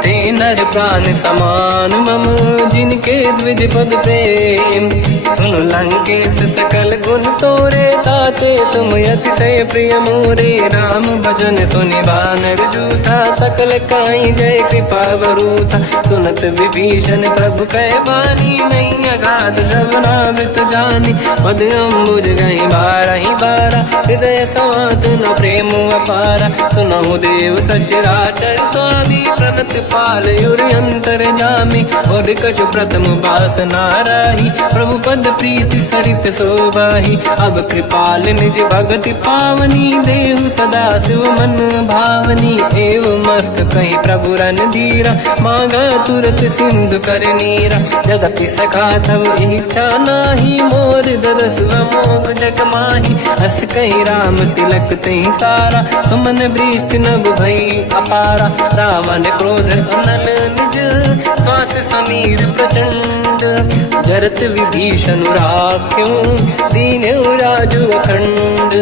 ते नर प्राण समान मम, जिनके द्विज पद प्रेम। सुन लंकेश सकल गुण तोरे, ताते तुम अतिशय प्रिय मोरे। राम भजन सुनि बानर जूथा, सकल काई जय कृपा वरूथा। सुनत विभीषण प्रभु कह बानी, नहीं अगाध श्रवणामृत जानी। पद अम्बुज गई बारहि बारा, हृदय समात न प्रेम अपारा। सुनहु देव सचराचर स्वामी, प्रणत पाल युरि अंतर जामी। और कछु प्रथम वासना राही, प्रभु पद प्रीति सरित शोभाही। अब कृपाल निज भगति पावनी, देहु सदा शिव मन भावनी। एव मस्त कहीं प्रभु रन धीरा, मांगा तुरत सिंधु कर नीरा। यद्यपि सखा तब इच्छा नाही, मोर दरस मोग जग माही। हस कहीं राम तिलक तही सारा, सुमन वृष्टि नभ भई अपारा। रावण क्रोध अनल निज, श्वास समीर प्रचंड। जरत विभीषण राख्यो, दीन राजु अखंड।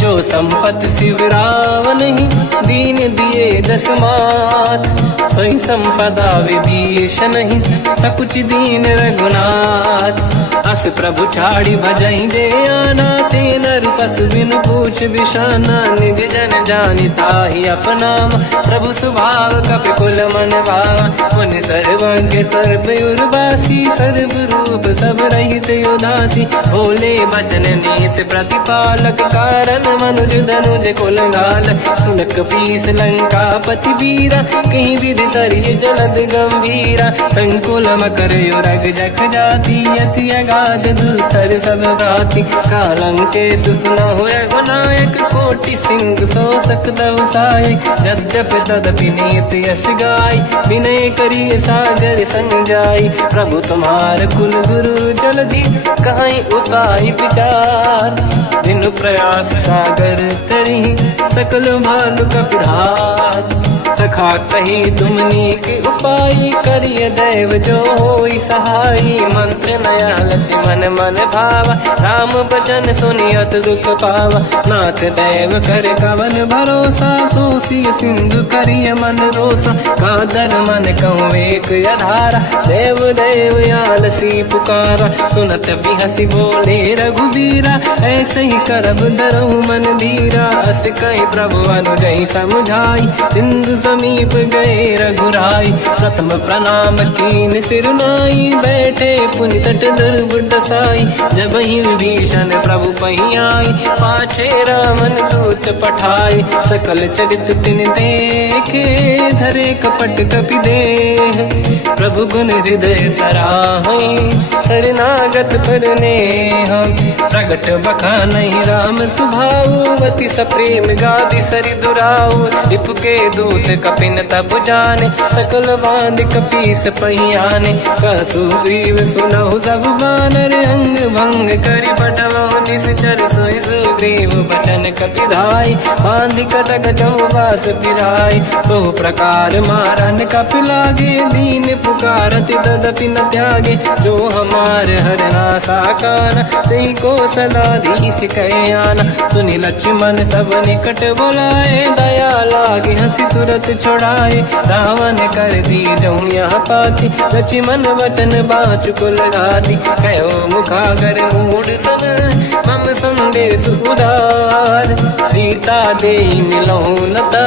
जो संपत शिव रावण ही, दीन दिए दस मात। सही संपदा विभीषण ही, सकुच दीन रघुनाथ। अस प्रभु छाड़ी भजई जे आना, ते नर पसु बिनु पूछ बिशाना। निज जन जानि ताहि अपनाम, प्रभु स्वभाव कपि कुल मन भावा। मुनि सर्वज्ञ सर्व उर्वासी, सर्व रूप सब रहित उदासी। भोले बचन नीत प्रतिपालक, कारण मनुज धनुज कुल घालक। सुन कपीस लंका पति वीरा, कहीं विधि तरिय जलद गंभीरा। संकुल मकर युरग जख जाति, यति अगाध दुस्तर सब घाति। कालंकेश सुनहु रघुनायक, कोटि सिंधु शोषक तव सहायक। यद्यपि तदपि नीत यस गाय, विनय करिय सागर संग जाई। प्रभु तुम्हार कुल गुरु जलधि, कहीं उपाय विचार। बिनु प्रयास सागर तरी, सकल भालु कपिधार। सखा कही तुमनी के उपाय, करिय दैव जो होई सहाई। मंत्र नया लक्ष्मण मन भावा, राम भजन सुनियत दुख पावा। नाथ दैव कर कवन भरोसा, सोसिय सिंधु करिय मन रोसा। कादर मन कहूँ एक अधारा, देव देव आलसी पुकारा। सुनत बिहसी बोले रघुबीरा, ऐसे ही करब धरहु मन धीरा। अस कहीं प्रभु अनुजई समझाई, सिंधु समीप गए रघुराई। प्रथम प्रणाम कीन सिरुनाई, बैठे पुनि तट दुर्ब दसाई। जब ही विभीषण प्रभु पही आई, पाछे रामन दूत पठाई। सकल चरित तिन देखे, धरे कपट कपि देह। प्रभु गुण हृदय सराहई, शरणागत पर नेह। प्रगट बखानहि राम सुभाऊ, अति सप्रेम गादि सरि दुराऊ। रिपु के दूत कपिन तब जाने, सकल बांध कपीस पहियाने। कह सुग्रीव सुनहु सब बानर, अंग भंग करि पटवहु निश्चर। सोई सुग्रीव बचन कपि धाई, बांधि कटक चौबास फिराई। तो प्रकार मारन कपि लागे, दीन पुकारति तदपि न त्यागे। जो हमार हरना साकार, तेई कौशलाधीश कहे आना। सुनि लक्ष्मण सब निकट बुलाए, दया लागे हंसी तुरत छुड़ाए। रावण कर दी जऊँ यहाँ पाती, लक्ष्मण वचन बाचुक लगाती। कहो मुखागर मूढ़ सन, मम संदेश उदार। सीता दे मिलहु नता,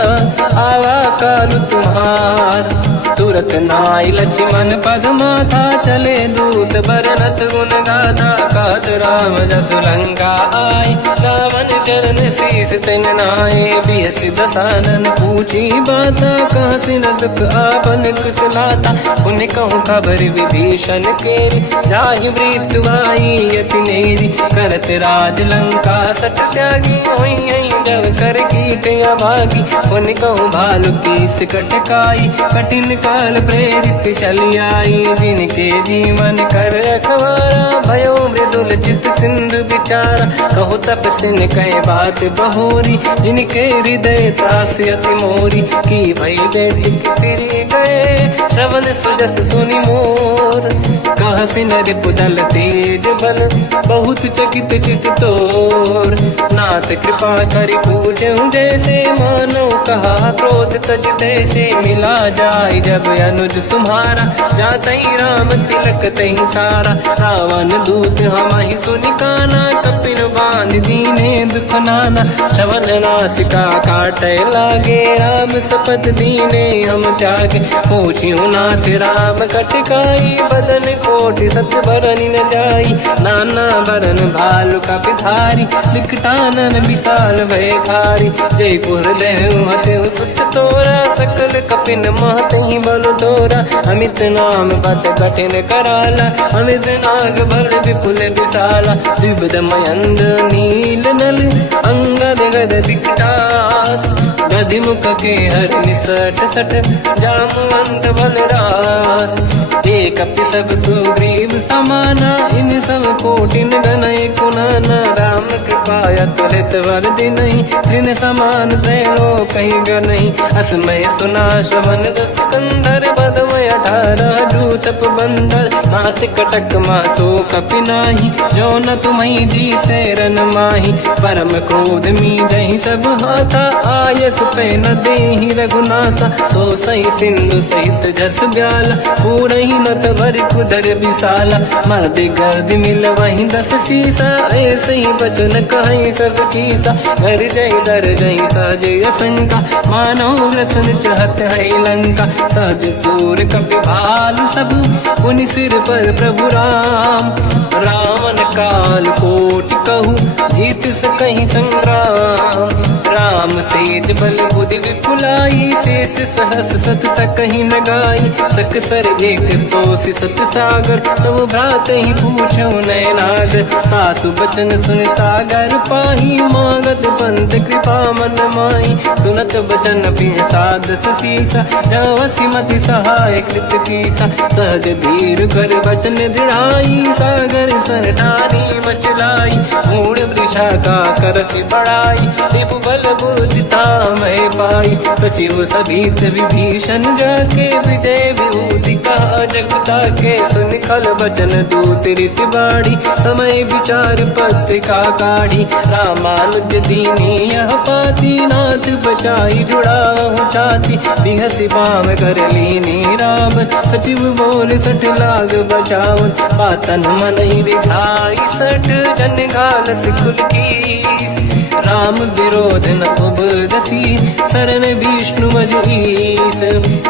आवा काल तुम्हार। तुरत नाई लक्ष्मण पद माथा, चले दूत बरनत गुण गाथा। कहत राम जसु लंका आए, रावण चरण शीस तिन नाए। बिहसि दसानन पूछी बाता, कहसि न सुख आपन कुशलाता। पुनि कहूँ खबर विभीषण केरी, जाहि मृत्यु आई यति नेरी। करत राज लंका सठ त्यागी, होई जब कर कीट अभागी। पुनि कहूँ भालु कीस कटकाई, कठिन काल प्रेरित चली आई। जिनके जीवन कर रखवारा, भयो मृदुल चित सिंधु विचारा। कहु तपसिन कहे बात बहोरी, जिनके हृदय त्रास अति मोरी। की भई बेटी तिरि गए, श्रवण सुजस सुनि मोर। कहसि नर पुदल तेज बल, बहुत चकित चित तोर। नाथ कृपा करि पूजहु जैसे, मानो कहा क्रोध तज तैसे। मिला जाय जब अनुज तुम्हारा, जातहि राम तिलक तहि सारा। रावण दूत हमहि सुनि काना, कपिन बांध दीने दुख नाना। श्रवण नासिका काटय लागे, राम सपथ दीने हम त्यागे। पूछिहु नाथ राम कटकाई, बदन कोटि सत बरनि न जाई। नाना बरन भालु कपि धारी, विकटानन विशाल भय खारी। जयपुर देहु हतेहु सुत तोरा, सकल कपिन महतहि बल तोरा। अमित नाम बट कठिन कराला, अमित नाग बल विपुल विशाला। द्विविध मयंद नील नल, अंगद गद विकटास। गदिमुख के हर निसट सठ, जामवंत बलरास। एक कपि सब सुग्रीव समाना, इन सब कोटिन गनय कुनाना। राम कृपा त्वरित वर दिनहि, जिन समान त्रैलो कहीं गनहि। असमय सुना श्रवण रस कंधर, बदमय 18 जूतप बंदर। नाथ कटक मासो कपि नाही, जो न तुम्हि जीते रन माही। परम क्रोध मीजहि सब हाथा, आयस पे न देहि रघुनाथा। तो सही सिंधु सहित जस ब्याला, पूरहि नत भरि कुदर विशाला। मर्द गर्द मिल वहीं 10 सीसा, ऐसे ही बचन कहीं सब कीसा। घर जय दर जय सहजय शंका, मानो रसन चहत है लंका। सहज सूर कपि भालु सब, पुनि सिर पर प्रभु राम। रावण काल कोटि कहूँ, जीत सकहि संग्राम। राम तेज बल बुद्धि विपुलाई, शेष सहस सत सकहि न गाई। सकसर एक सोसि सत सागर, तब भ्रात ही पूछो नयनागर। सासु बचन सुन सागर पाही, मांगत पंत कृपा मन माही। सुनत बचन पिय सादस सीसा, जावसी मति सहाय कृत कीसा। सहज धीर कर बचन दृढ़ाई, सागर सर ठानी मचलाई। मूढ़ वृषा का करसि बढ़ाई, रिपु बल बुद्धि तामय पाई। सचिव सभीत विभीषण जाके, विजय विभूति कहा जगता के। सुन खल बचन दूत ऋषि बाड़ी, समय विचार पत्रिका काढ़ी। रामानुज दीनी यह पाती, नाथ बचाई जुड़ाहु छाती। बिहसि बाम कर लीनी राम, सचिव बोल सठ लाग बचावन। पातन मन ही रिझाई सठ, जन घाल सिकुल कीस। राम विरोध न उबरसी, शरण विष्णु मजईस।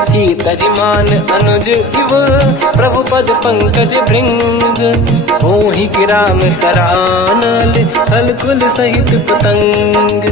कीतजिमान अनुज इव, प्रभु पद पंकज भृंग। मोहि कि राम सरानल, खलकुल सहित पतंग।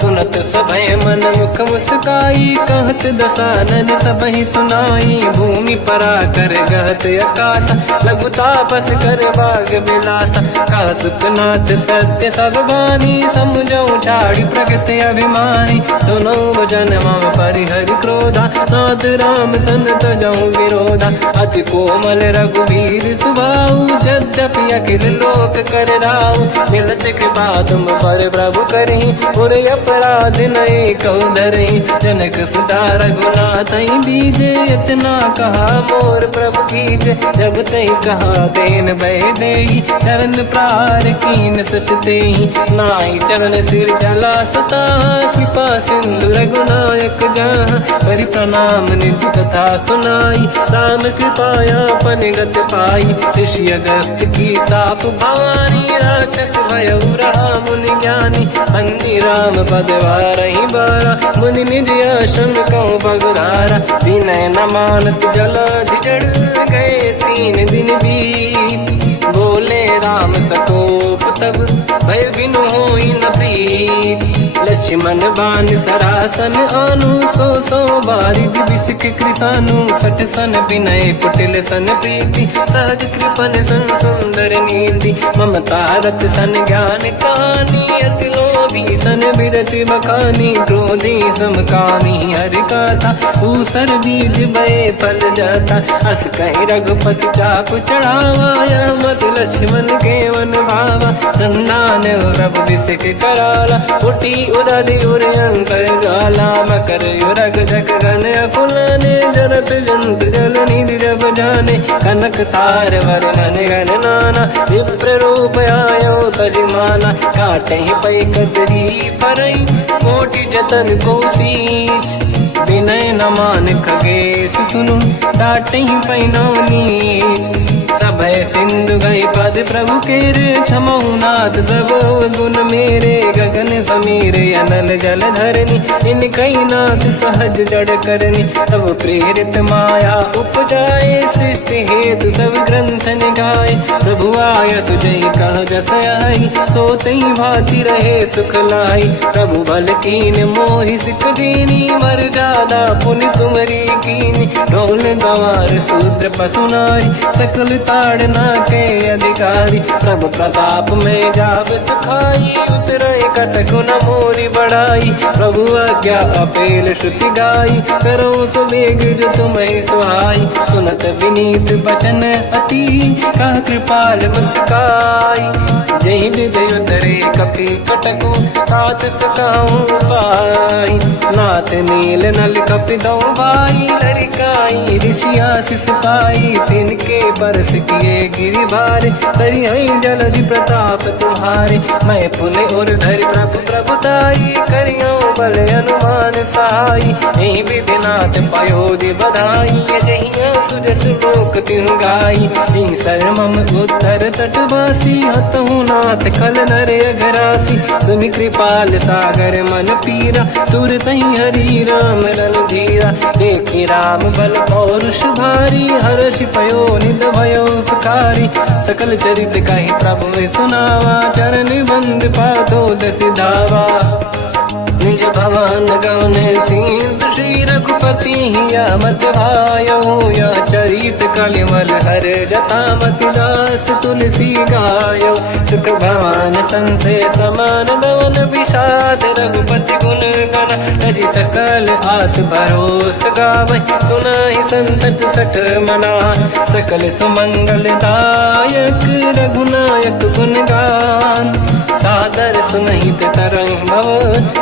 सुनत सभय मन मुख मुस्काई, कहत दसानन सबहि सुनाई। भूमि परा कर गहत आकाश, लघु तापस कर बाग विलासा। का सुखनाथ सत्य सब बानी, समझौ छाड़ी प्रकृति अभिमानी, सुनो भजन मम परिहरि क्रोधा, नाथ राम संत जहु विरोधा। अति कोमल रघुवीर सुभाऊ, यद्यपि अखिल लोक कर राऊ। मिलत कृपा तुम पर प्रभु करहि, पुर अपराध नये कहु धरहि। जनक सुता रघुनाथ दीजे, इतना कहा मोर प्रभु कीजे। जब तई कहा देन भय देहि, चरण प्रार कीन सत तेहि। नाई चरण सिर चला सता, कृपा सिंधु रघुनायक जहाँ। हरि प्रणाम निधि कथा सुनाई, राम कृपाया पनिगत पाई। ऋषि अगस्त की साप भवानी, राक्षस भयउ रहा मुनि ज्ञानी। अंधि राम पद वारहि बारा, मुनि निज आश्रम कहु पगुधारा। विनय न मानत जलाधि जड़, गए 3 दिन बीत। बोले राम सकोप तब, भय बिनु होई न प्रीत। लक्ष्मण बाण सरासन आनु, सो बारिद बिसिक कृसानु। सठ सन विनय कुटिल सन प्रीति, सहज कृपन सन सुंदर नीति। ममता रत सन ज्ञान कहानी, अति लोभी सन बिरति बखानी। क्रोधी समकामी हरि कथा, ऊसर बीज भय फल जाता। अस कहि रघुपति चाप चढ़ावा, यह मत लक्ष्मण के वन भावा। संधान प्रभु बिसिक कराला, उठी उदधि उर अंकर ज्वाला। मकर युरग जग गण अकुलाने, जरत जंत जल निधि जब जाने। कनक तार वर्णन गण नाना, विप्र रूप आयो तजमाना। काटे पै कतरी परई, कोटि जतन को सींच। विनय न मान खगेश सुनु, डांटे पैनो नीच। सभय सिंधु गई पद प्रभु केरे, क्षमहु नाथ सब गुण मेरे। गगन समीरे अनल जल धरनी, इन कई नाथ सहज जड़ करनी। तब प्रेरित माया उपजाए, सृष्टि हेतु सब ग्रंथ निगाए। प्रभु आय सुजई कह जस आई, सोतई भांति रहे सुख लाई। प्रभु भल कीन मोहि सिख दीनी, मर जादा पुनि तुमरी कीनी। ढोल गवार शूद्र पशु नारी, सकल ताड़ना के अधिकारी। प्रभु प्रताप में जाब सुखाई, उतरे कटक न मोरी बढ़ाई। प्रभु आज्ञा अपेल श्रुति गाई, करो सुबेग जो तुम्हें सुहाई। सुनत विनीत बचन अति, कह कृपाल मुस्काई। जय विदय उतरे कपि कटकु, तात सकाऊं पाई। नाथ नील नल कपि दौ भाई, लरिकाई ऋषि आशीष पाई। तिनके बरस किए गिरि भारे, तरि जलधि प्रताप तुम्हारे। मैं पुने और धरि प्रभु प्रभुताई, करियो बल अनुमान सहाई। यही विधिनाथ पयोधि बधाई, जहिया सुजस लोक तिहु गाई। सर मम उत्तर तटवासी, हसहु नाथ खल नर अघरासी। तुम कृपाल सागर मन पीरा, तुरत ही हरि राम रणधीरा। देखि राम बल पौरुष भारी, हर्षि पयो निध भयो सुखारी। सकल चरित कहि प्रभु सुनावा, चरण बंद पादो दस धावा। निज भवन गवने सिंधु, श्री रघुपति हिया मत भायो। या चरित कलिमल हर जता, मति दास तुलसी गायो। सुख भवन संशय समान गवन, विषाद रघुपति गुण गण। तजि सकल आस भरोस गावै, सुनाहि संतत सठ मना। सकल सुमंगल दायक, रघुनायक गुण गान। सादर सुनहित तरंग भव,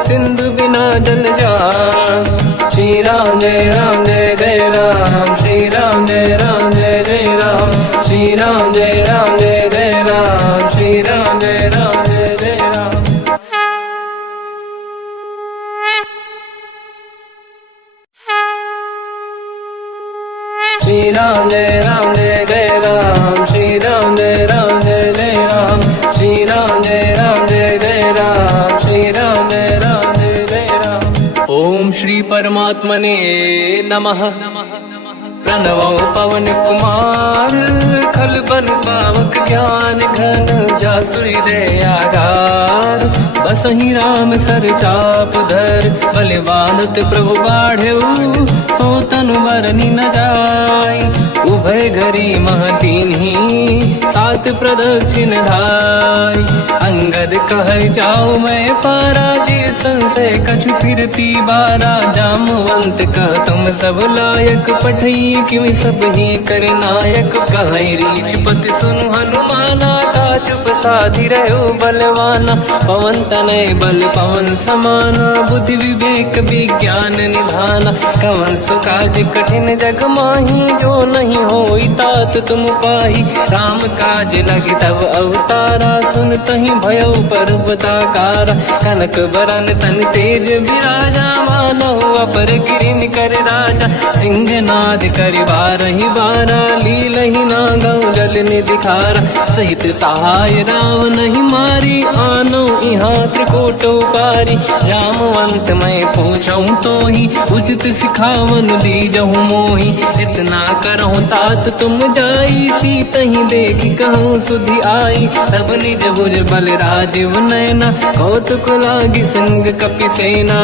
सिंधु बिना जल जान। श्री राम जय राम जय जय राम, श्री राम जय राम जय जय राम। श्री राम जय राम जय जय राम, श्री राम जय राम जय जय राम। श्री राम जय राम जय जय राम, श्री राम जय राम जय जय राम। श्री राम जय राम जय जय राम, श्री राम जय राम जय जय राम। ओम श्री परमात्मने नमः। प्रणवो पवन कुमार, खल बन पावक ज्ञान घन। जासुरी दयागार, बसहि राम सर चाप धर। बल बांधत प्रभु बाढ़ऊ, सो तनु बरनि न जाय। उभय घरी मह दीन्ही, सात प्रदक्षिण धाय। अंगद कह जाऊ मैं पारा, संशय कछु फिरती बारा। जामवंत कह तुम सब लायक, पठई किमि सब ही कर नायक। कहीं रीछ पति सुनु हनुमाना, का चुप साधि रहो बलवाना। पवन तनय बल पवन समाना, बुद्धि विवेक विज्ञान निधाना। कवन सु काज कठिन जग माही, जो नहीं होई तात तुम पाही। राम काज लगी तब अवतारा, सुनतहि भयउ पर्वताकारा। कनक बरन तन तेज बिराजा, मानहु अपर गिरिन कर राजा। सिंहनाद करि बारहि बारा, लीलहि नागौ जल निधिखारा। सहित सहाय रावणहि मारी, आनो इहाँ त्रिकोटौ पारी। जामवंत मैं पूछऊँ तोहि, उचित सिखावन दीजहु मोहि। इतना करहु तात तुम जाई, सीतहि देखि कहूँ सुधि आई। तब निज भुज बल राजीव नयना, कौतुक लागी संग कपिसेना।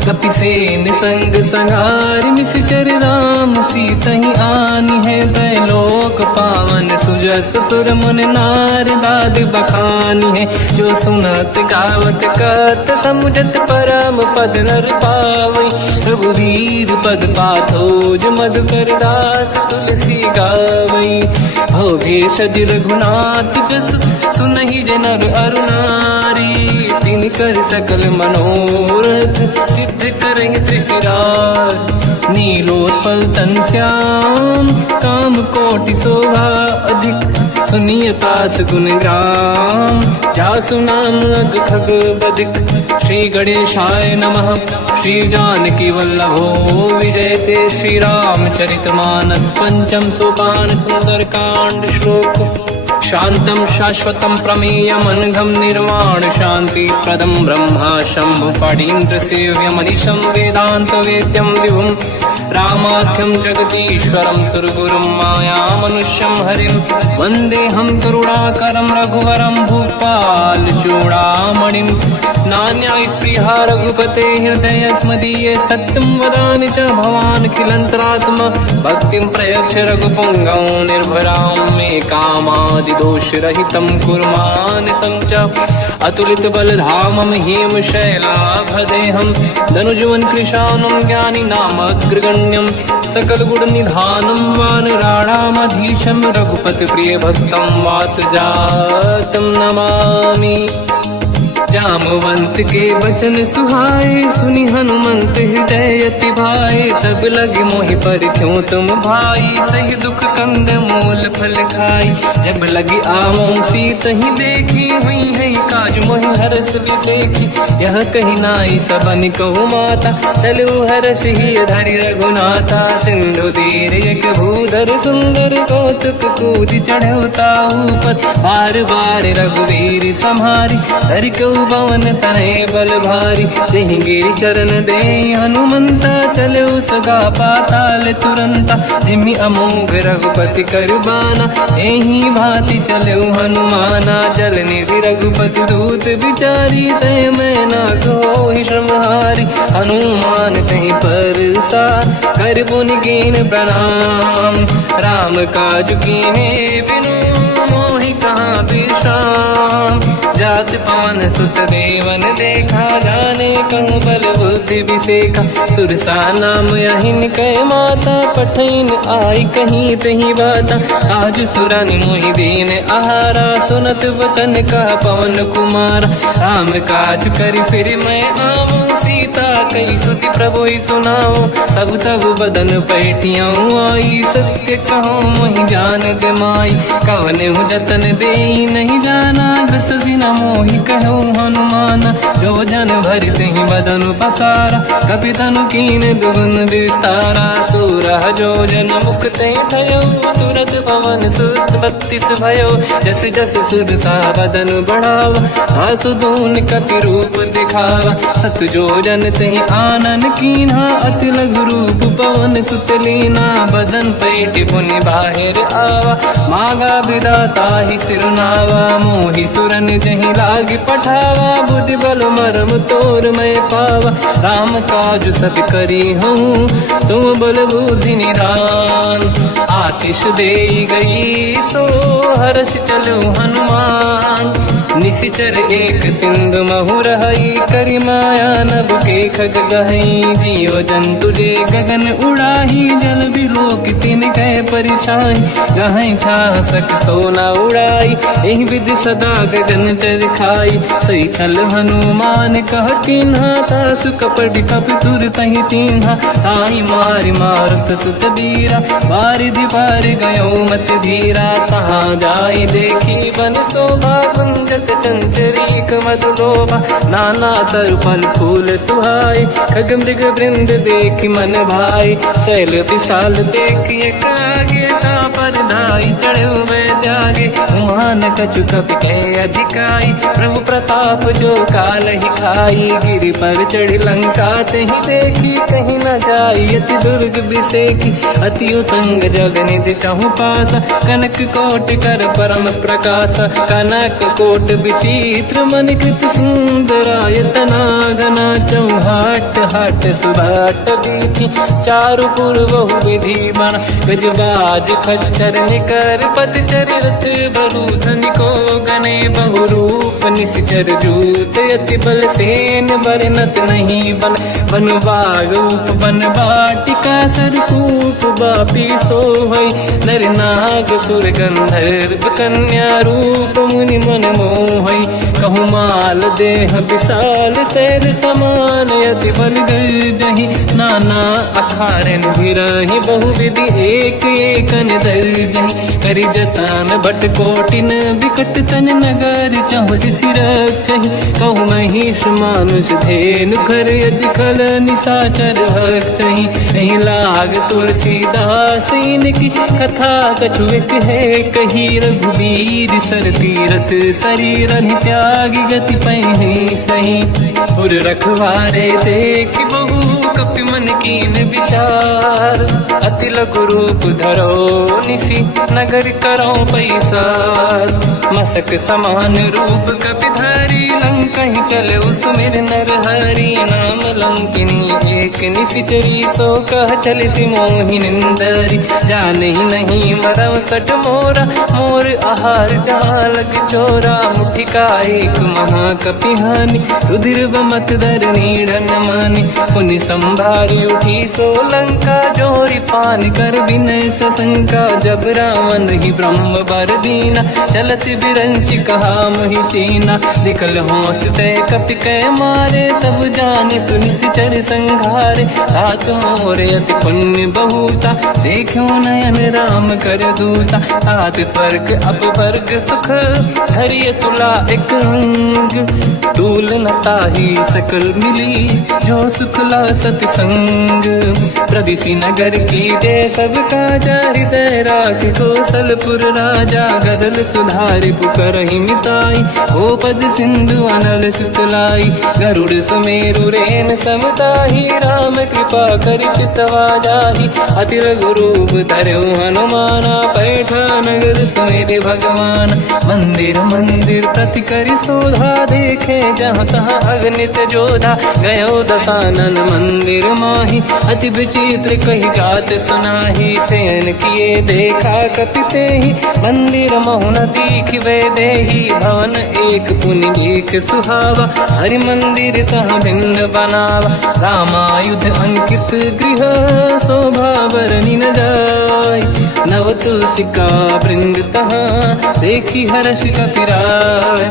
कपिसेन संग संहारि निशिचर राम, सीतहि आनि है दैलोक पावन। सुजस सुर मुन नार दाद बखानी है, जो सुनत गावत कहत समुझत परम पद नर पावई। रघुवीर पद पाथोज मधुकर दास, तुलसी गावई। हो भेषज रघुनाथ जस, सुनहि जनर अरु नारी। तिन कर सकल मनोरथ, सिद्ध करहि त्रिशिरार। नीलोत्पल तन श्याम, काम कोटि शोभा अधिक। सुनिय तास गुण ग्राम, जासु नाम अग खग बदिक। श्री गणेशाय नमः। श्री जानकी वल्लभो विजयते, श्री रामचरित मानस। पंचम सोपान सुंदर कांड श्लोक। शांतं शाश्वतं प्रमेयमनघं, निर्वाण शांति प्रदं ब्रह्मा शंभु। फणीन्द्र सेव्यमनिशं वेदांत वेद्यं विभुं। रामाख्यं जगदीश्वरं सुरगुरुं, मायामनुष्यं हरिं। वन्देऽहं करुणाकरं रघुवरं, भूपाल चूडामणिं। नान्या स्पृहा रघुपते हृदय स्मदीये, सत्यं वदामि च भवानखिलन्तरात्मा। भक्तिं प्रयच्छ रघुपुङ्गं, निर्भरां मे कामादिदोषरहितं कुर्मानसं च। अतुलित बलधामं हेमशैलाभदेहं, धनुजवन कृशानं ज्ञानी नामग्रगण्यं। सकल गुण निधानं वानराणामधीशं, रघुपति प्रिय भक्तं वात जातं नमामि। जामवंत के वचन सुहाए, सुनि हनुमंत हृदय अति भाए। तब लगे मोहि पर क्यों तुम भाई, सही दुख कंद मूल फल खाई। जब लगी आवों सीतहि देखी, हुई है काज मोहि हरस बिसेखी। यह कही नाई सबन कहु माता, चलु हरष ही धरि रघुनाथा। सिंधु तीर एक भूधर सुंदर, कौतुक कूदि चढ़ौता ऊपर। बार बार रघुवीर सम्हारी, धरि कऊ पवन तनय बल भारी। जहि गिरि चरण दे हनुमंता, चले सगा पाताल तुरंता। जिमि अमोघ रघुपति कर बाना, एहि भांति चले हनुमाना। जल निधि रघुपति दूत बिचारी, तय मैं ना कोहि श्रमहारी। हनुमान तहि परसा, कर पुनि कीन प्रणाम। राम काज कीन्हे बिनु, मोहि कहाँ विश्राम। जात पवन सुत देवन देखा, जाने कहूँ बल बुद्धि विसेखा। सुरसा नाम यहिन कै माता, पठैन आई कहीं तही बाता। आज सुरनि मोहि दीन आहारा, सुनत वचन का पवन कुमारा। राम काज करि फिर मैं आवूं, सीता कई सुति प्रभु सुनाऊं। तब तब बदन पैठियाऊं आई, सत्य कहूँ मोहि जान माई। कवन हूँ जतन दे नहीं जाना, दस दिन मोहि कहूँ हनुमाना। जो जन भरि तहि बदन पसारा, कपि तनु कीन दुगुन विस्तारा। सूरह जो जन मुख ते भयो, तुरत पवन सुत 32 भयो। जस जस सुरसा बदन बढ़ावा, आसु दून कपि रूप दिखावा। सत जो जन तहि आनन कीन्हा, अति लघु रूप पवन सुत लीना। बदन पैठ पुनि बाहिर आवा, मांगा विधाता ही सिरनावा। मोहि सुरन जहि लाग पठावा, बुद्धि बल मरम तोर मैं पावा। राम काज सब करी हूँ, तुम बल बुद्धि निधान। आशीष दे गई सो हर्ष चलो हनुमान। निशिचर एक सिंधु महु रही, करी माया नभ के खग गहई, जीव जंतु जे गगन उड़ाही, जल बिलोक तिन कह परिछाई, गहई छासक सोना उड़ाई, एहि विधि सदा गगन चर खाई, सही छल हनुमान कह किन्हा, तासु कपट कप तुर तहि चिन्हा, ताई मारि मारुत सुत बीरा, बारिधि पार गयो मत धीरा, तहाँ जाई देखी बन शोभा, कुंजत चंचरीक मधुलोभा, नाना तरु फल फूल सुहाई, खग मृग वृंद देखी मन भाई, शैल विशाल देखिए कागे, पर धाई चढ़े हुए त्यागे, उमान कछु कपि के अधिकाई, प्रभु प्रताप जो काल ही खाई, गिरि पर चढ़ी लंका ते ही देखी, कहीं न जाई अति दुर्ग बिसेकी, अति उत्तंग जग निधि चाहु पासा, कनक कोट कर परम प्रकाश, कनक कोट विचित्र मन कृत सुंदरायतना, घना चौहाट हाट सुभाट बीथी, चारु पुर बहु विधि बना, गजबाज खच्चर निकर पतचर रथ बरु धनिको, गने बहु रूप निशिचर जूत, अति बल सेन बरनत नहीं बन, बन बाग उप बन बाटिका, सरकूप बापी सोहई, नर नाग सुर गंधर्व कन्या, रूप मुनि मन मोहई, कहु माल देह विशाल शैल समान, अति बल गर्जहि, नाना अखारन भिरहि, बहु विधि एक एकन दर्जहि, करि जतान भट कोटिन विकट तन नगर, चहुँ सिरक्षहि, कहु महिष मानुष धेनु खर यज खल निशाचर भक्षहि, एहि लाग तुलसीदास इनकी कथा, कछु एक है कही, रघुबीर सर तीरथ शरीर त्यागी, गति पहि सही, उर रखवारे देख बहु कपि मन कीन विचार, अति लघु रूप धरो निसी, नगर करो पैसार, मसक समान रूप कपि धारी, लंकहि चले उसमेर नर हरि, नाम लंकिनी एक निशिचरी, सो कह चल सि मोहि निंदरी, जाने ही नहीं मरम सट मोरा, मोर आहार जालक चोरा, मुठिका एक महाकपि हानि, रुधिर बमत धर नीढ़न मानि, पुनि संभारी उठी सोलंका, जोरी पान कर विनय सशंका, जब रावण ही ब्रह्म बर दीना, चलत बिरंच कहा मोहि चीना, दिखल होश तय कपि कै मारे, तब जाने सुनि सिचर संघारे, तात मोर अति पुण्य बहुता, देखो नयन राम कर दूता, तात स्वर्ग अपवर्ग सुख, धरिय तुला एक अंग, तूल न ताहि सकल मिली, जो सुखला सतसंग, प्रदिशि नगर की जय सब काजा, हृदय राख कौशलपुर राजा, गदल सुधारि पुकरहि मिताई, ओ पद सिंधु अनल सुतलाई, गरुड़ सुमेरु रेन समताहि, राम कृपा करि चितवा जाहि, अति रघु रूप धरऊ हनुमाना, पैठा नगर सुमेरे भगवान, मंदिर मंदिर प्रति करि शोधा, देखे जहाँ तहाँ अगणित जोधा, गयो दशानन मंदिर माहि, अति विचित्र कही गात सुनाही, शयन किए देखा कपि तेहि, मंदिर महु न दीखिबे देहि, भवन एक पुनि एक सुहावा, हरि मंदिर तहाँ भिन्न बनावा, रामायुध अंकित गृह, शोभा बरनि न जाय, नव तुलसी का वृंद तहाँ, देखी हर्ष कपि राय,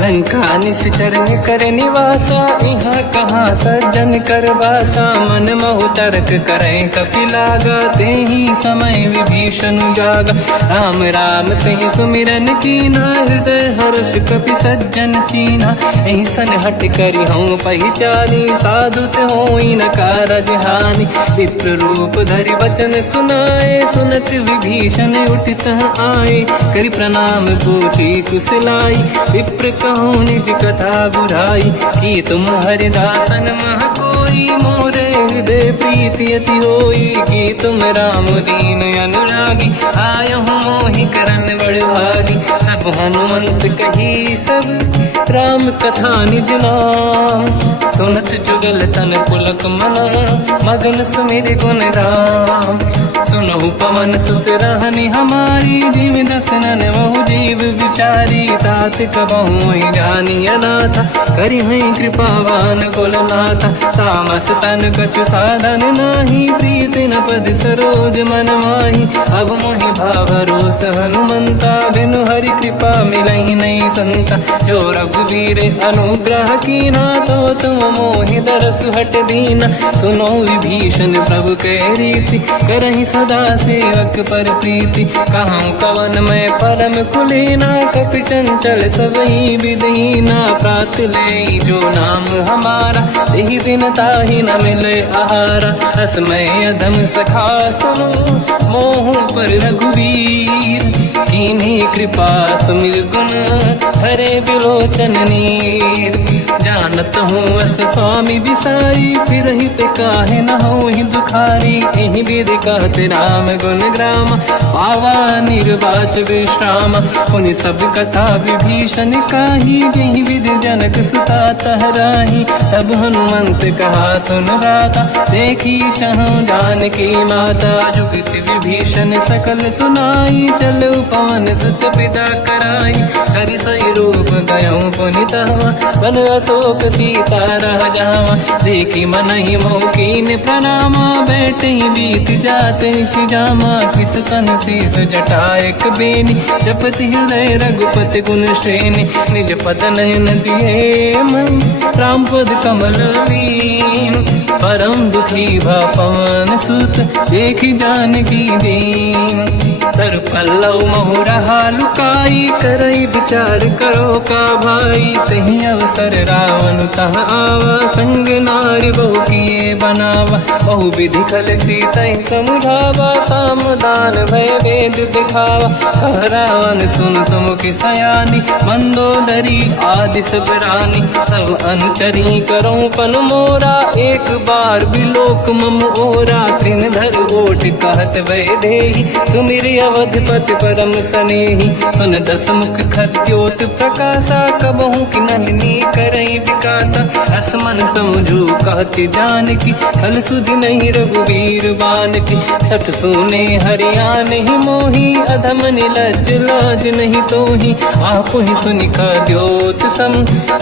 लंका निश्चर कर निवासा, यहाँ कहाँ सज्जन कर वासा, मन महु तर्क करें कपि लागा, तेहि समय विभीषण जागा, राम राम तेहि सुमिरन कीना, हृदय हर्ष कपि सज्जन चीना, एहि सन हट करि हूँ पहिचानी, साधु होई न कारज हानि, विप्र रूप धरि वचन सुनाए, सुनत विभीषण उठित आए, करि प्रणाम पूछी कुशलाई, विप्र कहूँ निज कथा बुझाई, कि तुम हरिदासन मह कोई, मोर हृदय प्रीति अति होई, कि तुम राम दीन अनुरागी, आयहु मोहि करन बड़ भागी, तब हनुमंत कही सब राम कथा निज नाम, सुनत जुगल तन पुलक मना, मगन सुमिर गुण राम, सुनहु पवन सुत रहनी हमारी, जीव दसनन बहु जीव विचारी, तात कबहु जानी अनाथा, करि हई कृपावान कुलनाथा, तामस तन कछु साधन नाही, प्रीत न पद सरोज मन माही, अब मोहि भावरोस हनुमंता, बिनु हरि कृपा मिलहि नहीं संता, जो रघुवीर अनुग्रह कीना, तो तुम मोहि दरस हट दीना, सुनो विभीषण प्रभु के रीति, करहि सदा सेवक पर प्रीति, कहूँ कवन मैं परम कुलीना, कपि चंचल सबई विदहीना, प्रात ले जो नाम हमारा, देहि दिन ताहि न मिले आहारा, रसमय अधम सखा सुनो, मोह पर रघुवीर, कीन्ही कृपा सुमिर गुण, हरे बिलोचन नीर, जानत हूँ अस स्वामी बिसाई, फिर हित काहे न होहि दुखारी, एहि विधि कहते राम गुण ग्राम, पावा निर्वाच विश्राम, पुनि सब कथा विभीषण काही, जेहि विधि जनक सुता तहराही, तब हनुमंत कहा सुन राता, देखी चहु जानकी माता, जुगति विभीषण सकल सुनाई, चलो पवन सुत पिता कराई, हरि सही रूप गयऊँ पुनितवा, बन अशोक सीता रह जावा, देखी मनहि मोकीन प्रणामा, बैठे ही बीत जाते सी जामा, किस तन शीस जटायक बेनी, जपति हृदय रघुपति गुण श्रेणी, निज पद नयन दिए मन, राम पद कमल लीन, परम दुखी भा पवन सुत, देखी जानकी दीन, तर पल्लव महु रहा लुकाई, करई विचार करो का भाई, तही अवसर रावण तह आवा, संग नारी बहु किए बनावा, बहु विधि खल सीता समुझावा, सामदान भय वेद दिखावा, कह रावण सुन सुमुख सयानी, मंदोदरी आदि सब रानी, तब अनुचरी करो पन मोरा, एक बार बिलोक मम ओरा, त्रिन धर ओठ कहत वै देहि, सुमिरि अवधपति परम सनेहि, सुन दस मुख खद्योत प्रकाशा, कबहु कि नलिनी करई विकासा, असमन समझू कहति जानकी, फल सुधि नहीं रघुवीर बानकी, सठ सुने हरियाण ही मोही, अधम निलज्ज लाज नहीं तोही, आपु ही सुनि खद्योत सम,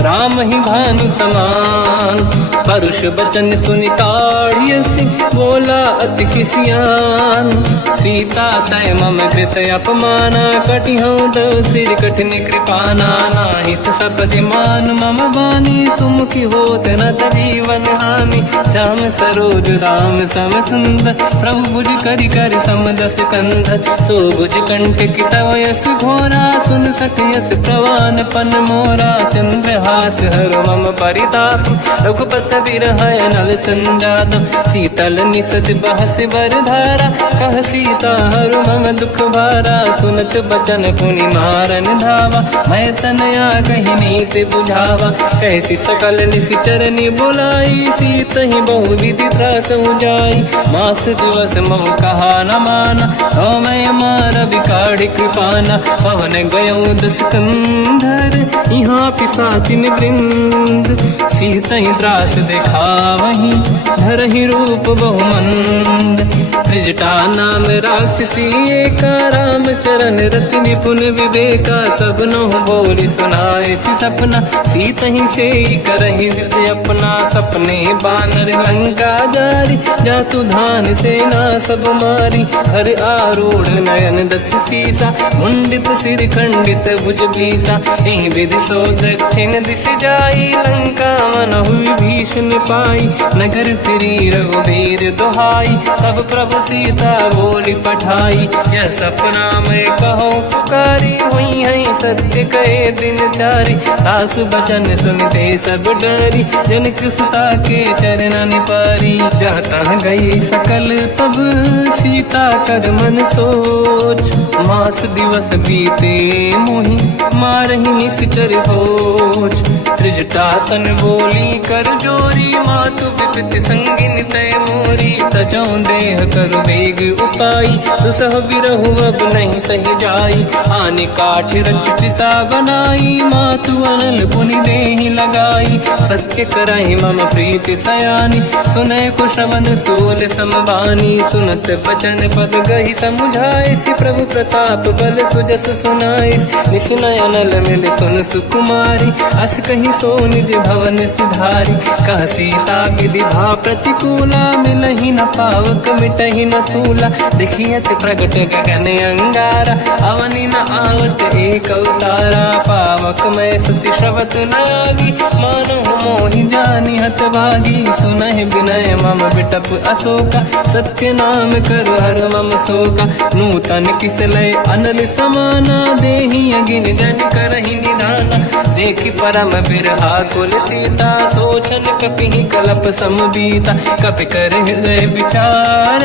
राम ही भानु समान, परुष बचन सुनि ताड़ियसि, बोला अति किसियान, सीता तय मम कृत अपमाना, कटिहऊँ दो सिर कठिन कृपाना, नाहित सपदि मान मम बानी, सुमुखी होत न जीवन हानि, श्याम सरोज राम सम सुंदर, प्रभु भुज करि कर समदस कंधर, सो भुज कंठ की तव यस घोरा, सुन सक यस प्रवान पन मोरा, चंद्रहास हर मम परिताप, रघुपत बिरह नल संजात, शीतल निसत बहस बर धारा, कह सीता हर मम दुख भारा, सुनत बचन पुनि मारन धावा, मैं तनया कही नीत बुझावा, कैसी सकल निश्चरनि बुलाई, सीत ही बहु विधि त्रास जाई, मास दिवस मोह कहा न माना, तो मैं मार बिकाढ़ कृपाना, पवन गयो दस कंधर, यहाँ पिशाचिन वृंद, सीत ही त्रास दिखावहीं, धरहि रूप बहुमंद, त्रिजटा नाम राक्षसी एका, राम चरण रति निपुण विवेका, सब नहुँ बोली सुनाए सी सपना, सीत ही से करहि हृदय अपना, सपने बानर लंका जारी, जातु धान सेना सब मारी, हर आरूढ़ नयन दस सीसा, मुंडित सिर खंडित भुज बीसा, एहि विधि सो दक्षिण दिश जाई, लंका मनहु विभीषण पाई, नगर फिरी रघुवीर दुहाई, तब प्रभु सीता बोली पठाई, यह सपना मैं कहूँ पुकारी, हुई है सत्य कहे दिन चारी, सास बचन सुनते सब डरी, जनक सुता के चरण पारी, जाता गई सकल तब सीता कर मन सोच, मास दिवस बीते मोहि मारहि निश्चर होच, त्रिजटासन बोली कर जोरी, मातु विपति संगिन तय मोरी। तजौ देह करु वेग उपाई, दुसह बिरहु अब नहीं सही जाई। आने काठ रच चिता बनाई, मातु अनल पुनि देहि लगाई। सत्य करहि मम प्रीति सयानी, सुनय कुशवन सोल समबानी। सुनत बचन पद गहि समुझाए, सि प्रभु प्रताप बल सुजस सुनाई। निसुनय अनल मिल सुन सुकुमारी, अस कहि सो निज भवन सिधारी। कह सीता विधि भा प्रतिकूला, मिलहि न पावक मिटहि न सूला। दिखियत प्रगट गगन अंगारा, अवनि न आवत एक अवतारा। पावक मैं ससि श्रवत न आगी, मानहु मोहि जानि हत भागी। सुनहि विनय मम बिटप अशोका, सत्य नाम करु हर मम शोका। नूतन किस लय अनल समाना, देहि अगिन जन करहि निधाना। देखि परम बिरहा कुल सीता, सोचन कपिहि कलप समबीता। कपि कर हृदय विचार,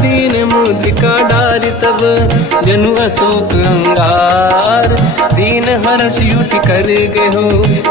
दीन मुद्रिका डारि तब जनु अशोक अंगार। दीन हर्ष युति कर गयो,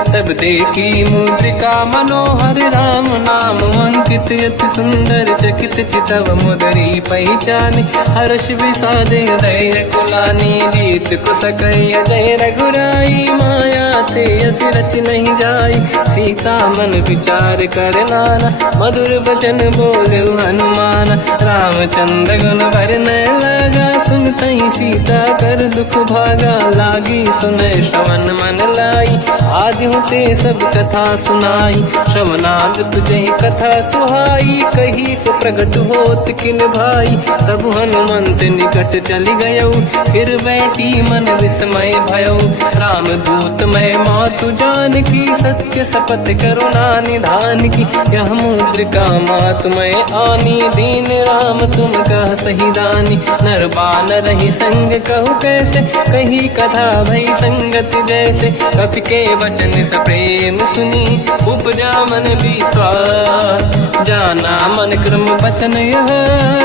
तब देखी मुद्रिका मनोहर। राम नाम अंकित अति सुंदर, चकित चितव मुदरी पहचानी। हर्ष विषाद हृदय कुलानी, जीत कुस कहि जय रघुराई। माया ते अस रच नहीं जाई, सीता मन विचार कर नाना। मधुर बचन बोले हनुमान, रामचंद्र गुण वर्णय लगा। सुनतहि सीता कर दुख भागा, लागी सुनय श्रवण मन लाई। आदि होते सब कथा सुनाई, श्रवणाद तुझे कथा सुहाई। कही सो प्रगट होत किन भाई, तब हनुमंत निकट चली गयो। फिर बैठी मन विस्मय भयो, राम दूत मैं मातु जानकी। सत्य शपथ करुणा निधान की, यह मुद्रिका मातु मैं आनी। दीन राम तुम कह सही दानी, नर बानर ही संग कहु कैसे। कही कथा भई संगत जैसे, कपि के वचन सप्रेम सुनी। उपजा मन विश्वास, जाना मन क्रम वचन यह।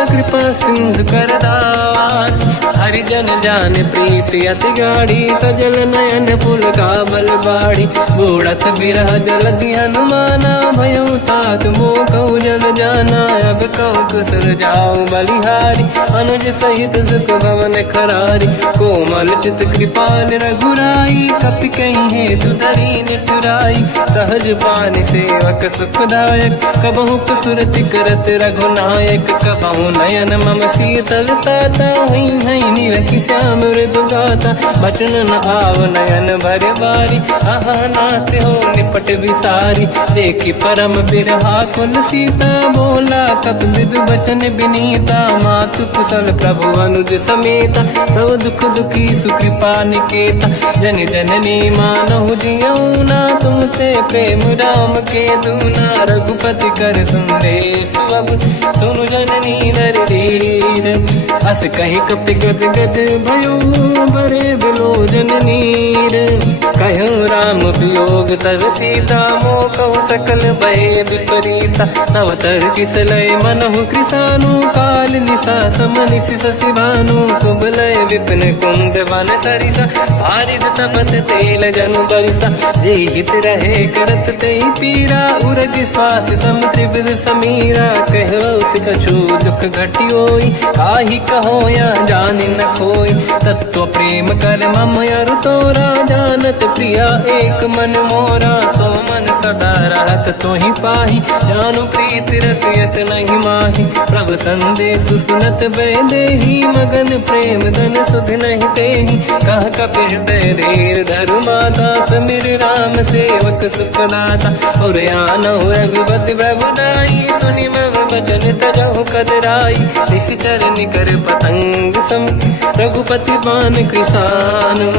कृपा सिंधु कर दास, हरिजन जान प्रीति अति गाढ़ी। सजल नयन पुल काबल बाड़ी, बूढ़त बिरह जलधि हनुमाना। भयो तात मोह कहु जल जाना, अब कहु कुशल जाऊ बलिहारी। अनुज सहित सुख भवन खरारी, कोमल चित कृपाल रघुराई। कपि कहि हेतु धरी निठुराई, सहज पानि सेवक सुखदायक। कबहु कसुरति करत रघुनायक, कबहु नयन मम शीतल ताता। हई हई निरखि श्याम मृदु गाता, बचन न आव नयन भर बारी। आहा नाथ हो निपट विसारी, देखि परम बिरहा कुल सीता। बोला कपि मृदु बचन विनीता, मातु कुशल प्रभु अनुज समेता। सब दुख दुखी सुकृपा निकेता, जन जननी मानहु जियौना। तुम ते प्रेम राम के दूना, रघुपति कर संदेश अब सुनु जननी नर धीर। अस कहि कपि गद गद भयो, बरे बिलोचन नीर। कहु राम वियोग तब सीता, मोह कहु सकल भय विपरीता। नव तर किस लय मनहु कृसानु, काल निशा समनिश शशि भानु। कुबलय विपिन कुंद वन सरिसा, भारिद तपत तेल जनु बरिसा। जे हित रहे करत ते पीरा, उरग श्वास सम त्रिविध समीरा। कहत कछु दुख घटियोई, काहि कहो या जानि न खोई। तत्व प्रेम कर मम अरु तोरा, जानत प्रिया एक मन मोरा। सो मन सदा रहत तोहि पाहि, जानु प्रीति रसियत नहीं माहि। प्रभु संदेश सुनत बैदेहि, मगन प्रेम धन सुध नहीं तेहि। कह कपि हृदय धीर धरु माता, समिर राम सेवक सुखदाता। और आनहु रघुपति प्रभुदाई, सुनि मम बचन तजहु कदराई। निश्चर निकर पतंग सम, रघुपति बान कृसानु।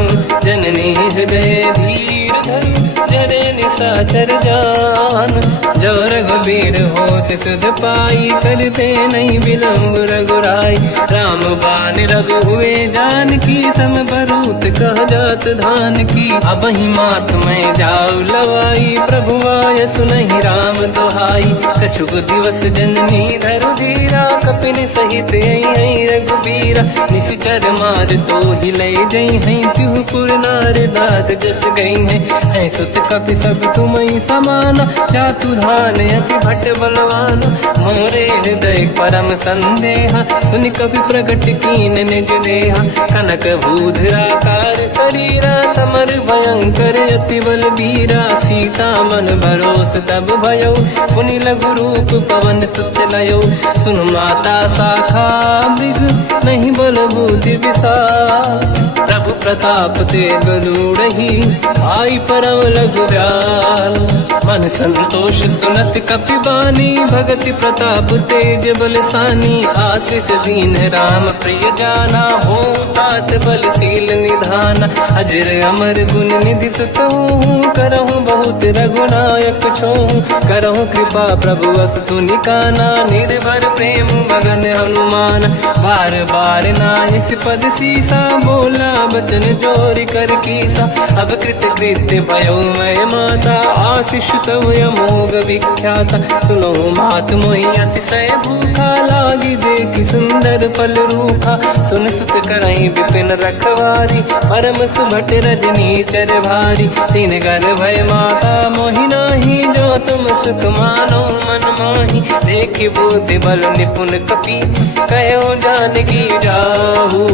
जननी हृदय धीर धरु, जरे निशाचर जान। जो रघु बेर होत सुध पाई, करते नहीं विलम्ब रघुराई। राम बान रघु हुए जानकी, तम बरूत कह जात धान की। अब ही मात मैं जाऊ लवाई, प्रभु आय सुनहि राम दुहाई। कछुक दिवस जननी धरु धीरा, कपिन सहित आई रघुबीरा। निश्चर मार तो ही ले जई हैं, तिहु पुर नार दात जस गई हैं। सुत कपि सब तुमहि समाना, जातु धान अति भट बलवान। मोरे हृदय परम संदेहा, सुनि कपि प्रगट कीन निज देहा। कनक भूधराकार शरीरा, समर भयंकर अति बलबीरा। सीता मन भरोस तब भयो, पुनि लघु रूप पवन सुत लयो। सुन माता शाखा मृग, नहीं बल बुद्धि विशाल। प्रभु प्रताप ते गरुड़हि, आई परम लघुराल। मन संतोष सुनत कपि बानी, भगति प्रताप तेज बलसानी। आशीष दीन राम प्रिय जाना, हो तात बलशील निधाना। अजर अमर गुण निधि सुतहु, करहु बहुत रघुनायक छोहु। करहु कृपा प्रभु अस सुनि काना, निर्भर प्रेम मगन हनुमान। बार बार नायस पद सीसा, बोला बचन जोरि कर कीसा। अब कृत कृत्य भयो मैं माता, आशीष तव अमोघ विख्याता। सुनो मात मोहि अतिशय भूखा, लागी देखि सुंदर फल रूखा। सुन सुत करहि विपिन रखवारी, परम सुभट रजनी चर भारी। तीन घर भय माता मोहि नाही, जो तुम सुख मानो मन माही। देखि बुद्धि बल निपुण कपि, कहो जानकी जाहू।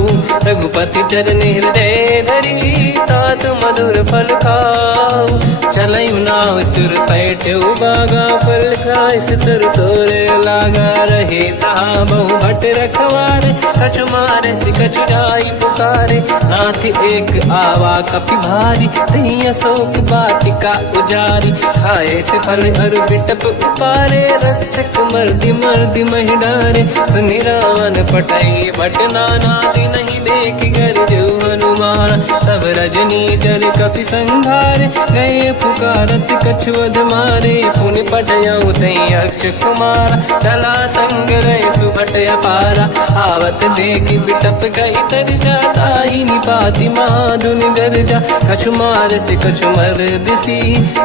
रघुपति चरण हृदय धरी, तात मधुर फल खाऊ। चलऊ नाव सुर पैठ्यौ बागा, फल खाय सितर तोरे लागा। रहे तहाँ बहु भट रखवारे, कछु मारे सि कछु जाई पुकारे। नाथ एक आवा कपि भारी, तहीं अशोक वाटिका उजारी। खाए से फल अरु बिटप उपारे, रक्षक मर्दि मर्दि महि डारे। सुनि रावण पटई भट नाना, नहीं देखि कर जो हनुमान। तब रजनी चल कपि संघारे, गए पुकारत कछु वध मारे। पुनि पटयऊ तहीं अक्ष कुमारा, चला संग रहे सुभट अपारा। आवत देखि बिटप गई तरजा, ताहि निपाति माधुनि गरजा। कछु मार से कछु मर दिसी,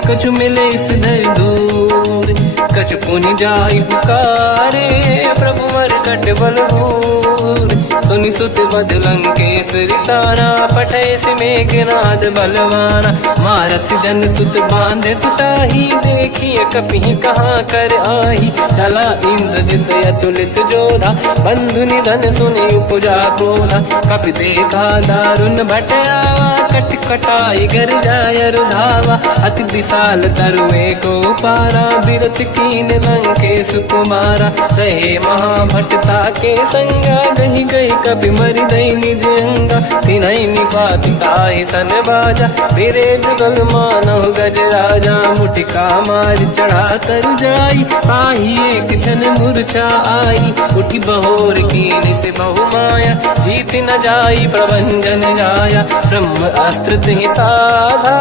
कछु मिले इस धर दूर। कछु पुनि जाई पुकारे, प्रभु मरकट बल भूर। सुनि सुत बद लंकेश्वरी सारा, पठय से मेघनाद बलवाना। मारस जन सुत बांधे सुताही, देखिए कपि कहाँ कर आही। चला इंद्रजित अतुलित जोधा, बंधु निधन सुनि उपजा क्रोधा। कपि देखा दारुण भट आवा, कट कटाई गर जाय रुधावा। अति विशाल तरुए को पारा, बिरत कीन लंकेश कुमारा। रहे महाभटता के संगा, गही गई कपि मरि दई निज अंगा। तिन्हि निपाति ताहि सन बाजा, फिरे जुगल मानव गज राजा। मुटिका मार चढ़ा तर जाई, पाही एक क्षण मूर्छा आई। उठी बहोर कीन से बहु माया, जीत न जाई प्रभंजन जाया। ब्रह्म अस्त्र तिहि साधा,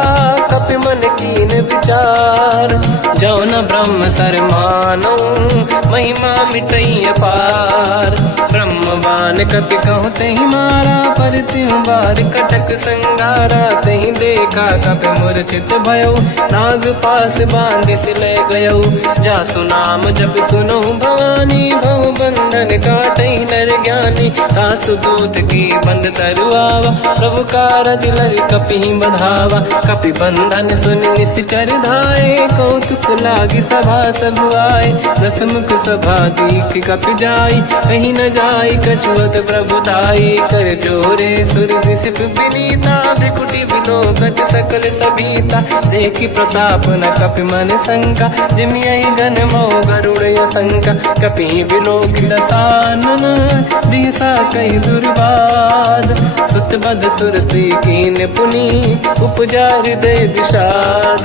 कपि मन कीन विचार। जो न ब्रह्म सर मानो, महिमा मिटई अपार। ब्रह्म बान कपि कहु तहि मारा, पर तिहु बार कटक संगारा। तहि देखा कपि मूर्छित भयो, नाग पास बांधि सिले गयो। जासु नाम जप सुनो भवानी, भव बंधन काटहि नर ज्ञानी। दासु दूत की बंद तरुआवा, प्रभु कारज लग कपि बधावा। कपि बंधन सुनि निश्चर धाये, कौतुक लागी सभा सब आए। दसमुख सभा दीख कपि जाई, कहीं न जाई कछुअत प्रभु दाई। कर जोरे सुर विसिप विनीता, त्रिकुटी विलोकत सकल सबीता। देखि प्रताप न कपि मन शंका, जिमियहि गण मोह गरुड़ असंका। कपि विलोकित सानन, दिशा कहि दुर्बाद। सुत बद सुरति कीन पुनि, उपजा हृदय विषाद।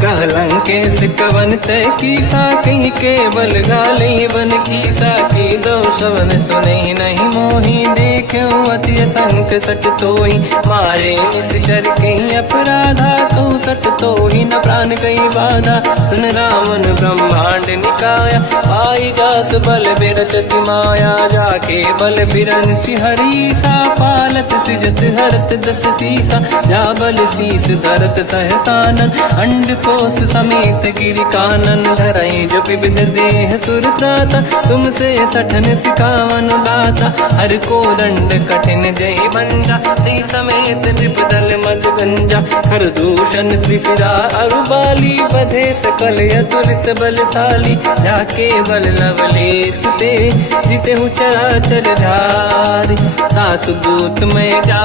कह लंकेश कवन तय कीसा, कहीं केवल गाले बन कीसा। की दो शवन सुने नहीं मोही, देखे अति संक सट तोही, मारे निस कर कहीं अपराधा, तो सट तोही न प्राण कहीं बाधा। सुन रावण ब्रह्मांड निकाया, पाई जास बल बिरचति माया, जाके बल बिरंच हरीसा, पालत सिजत हरत दस सीसा, जा बल शीस धरत सहसानन, अंड कोश समेत गिरि कानन, धरई जो विविध देह सुर त्राता, तुमसे सठन सिखावन दाता, हर को दंड कठिन जय बंजा, सी समेत नृपदल मद गंजा, हर दूषण त्रिशिरा अरुबाली, बधे सकल अतुलित बलशाली, जाके बल लवलेस ते, जिते हूँ चराचर धारी, दास दूत में जा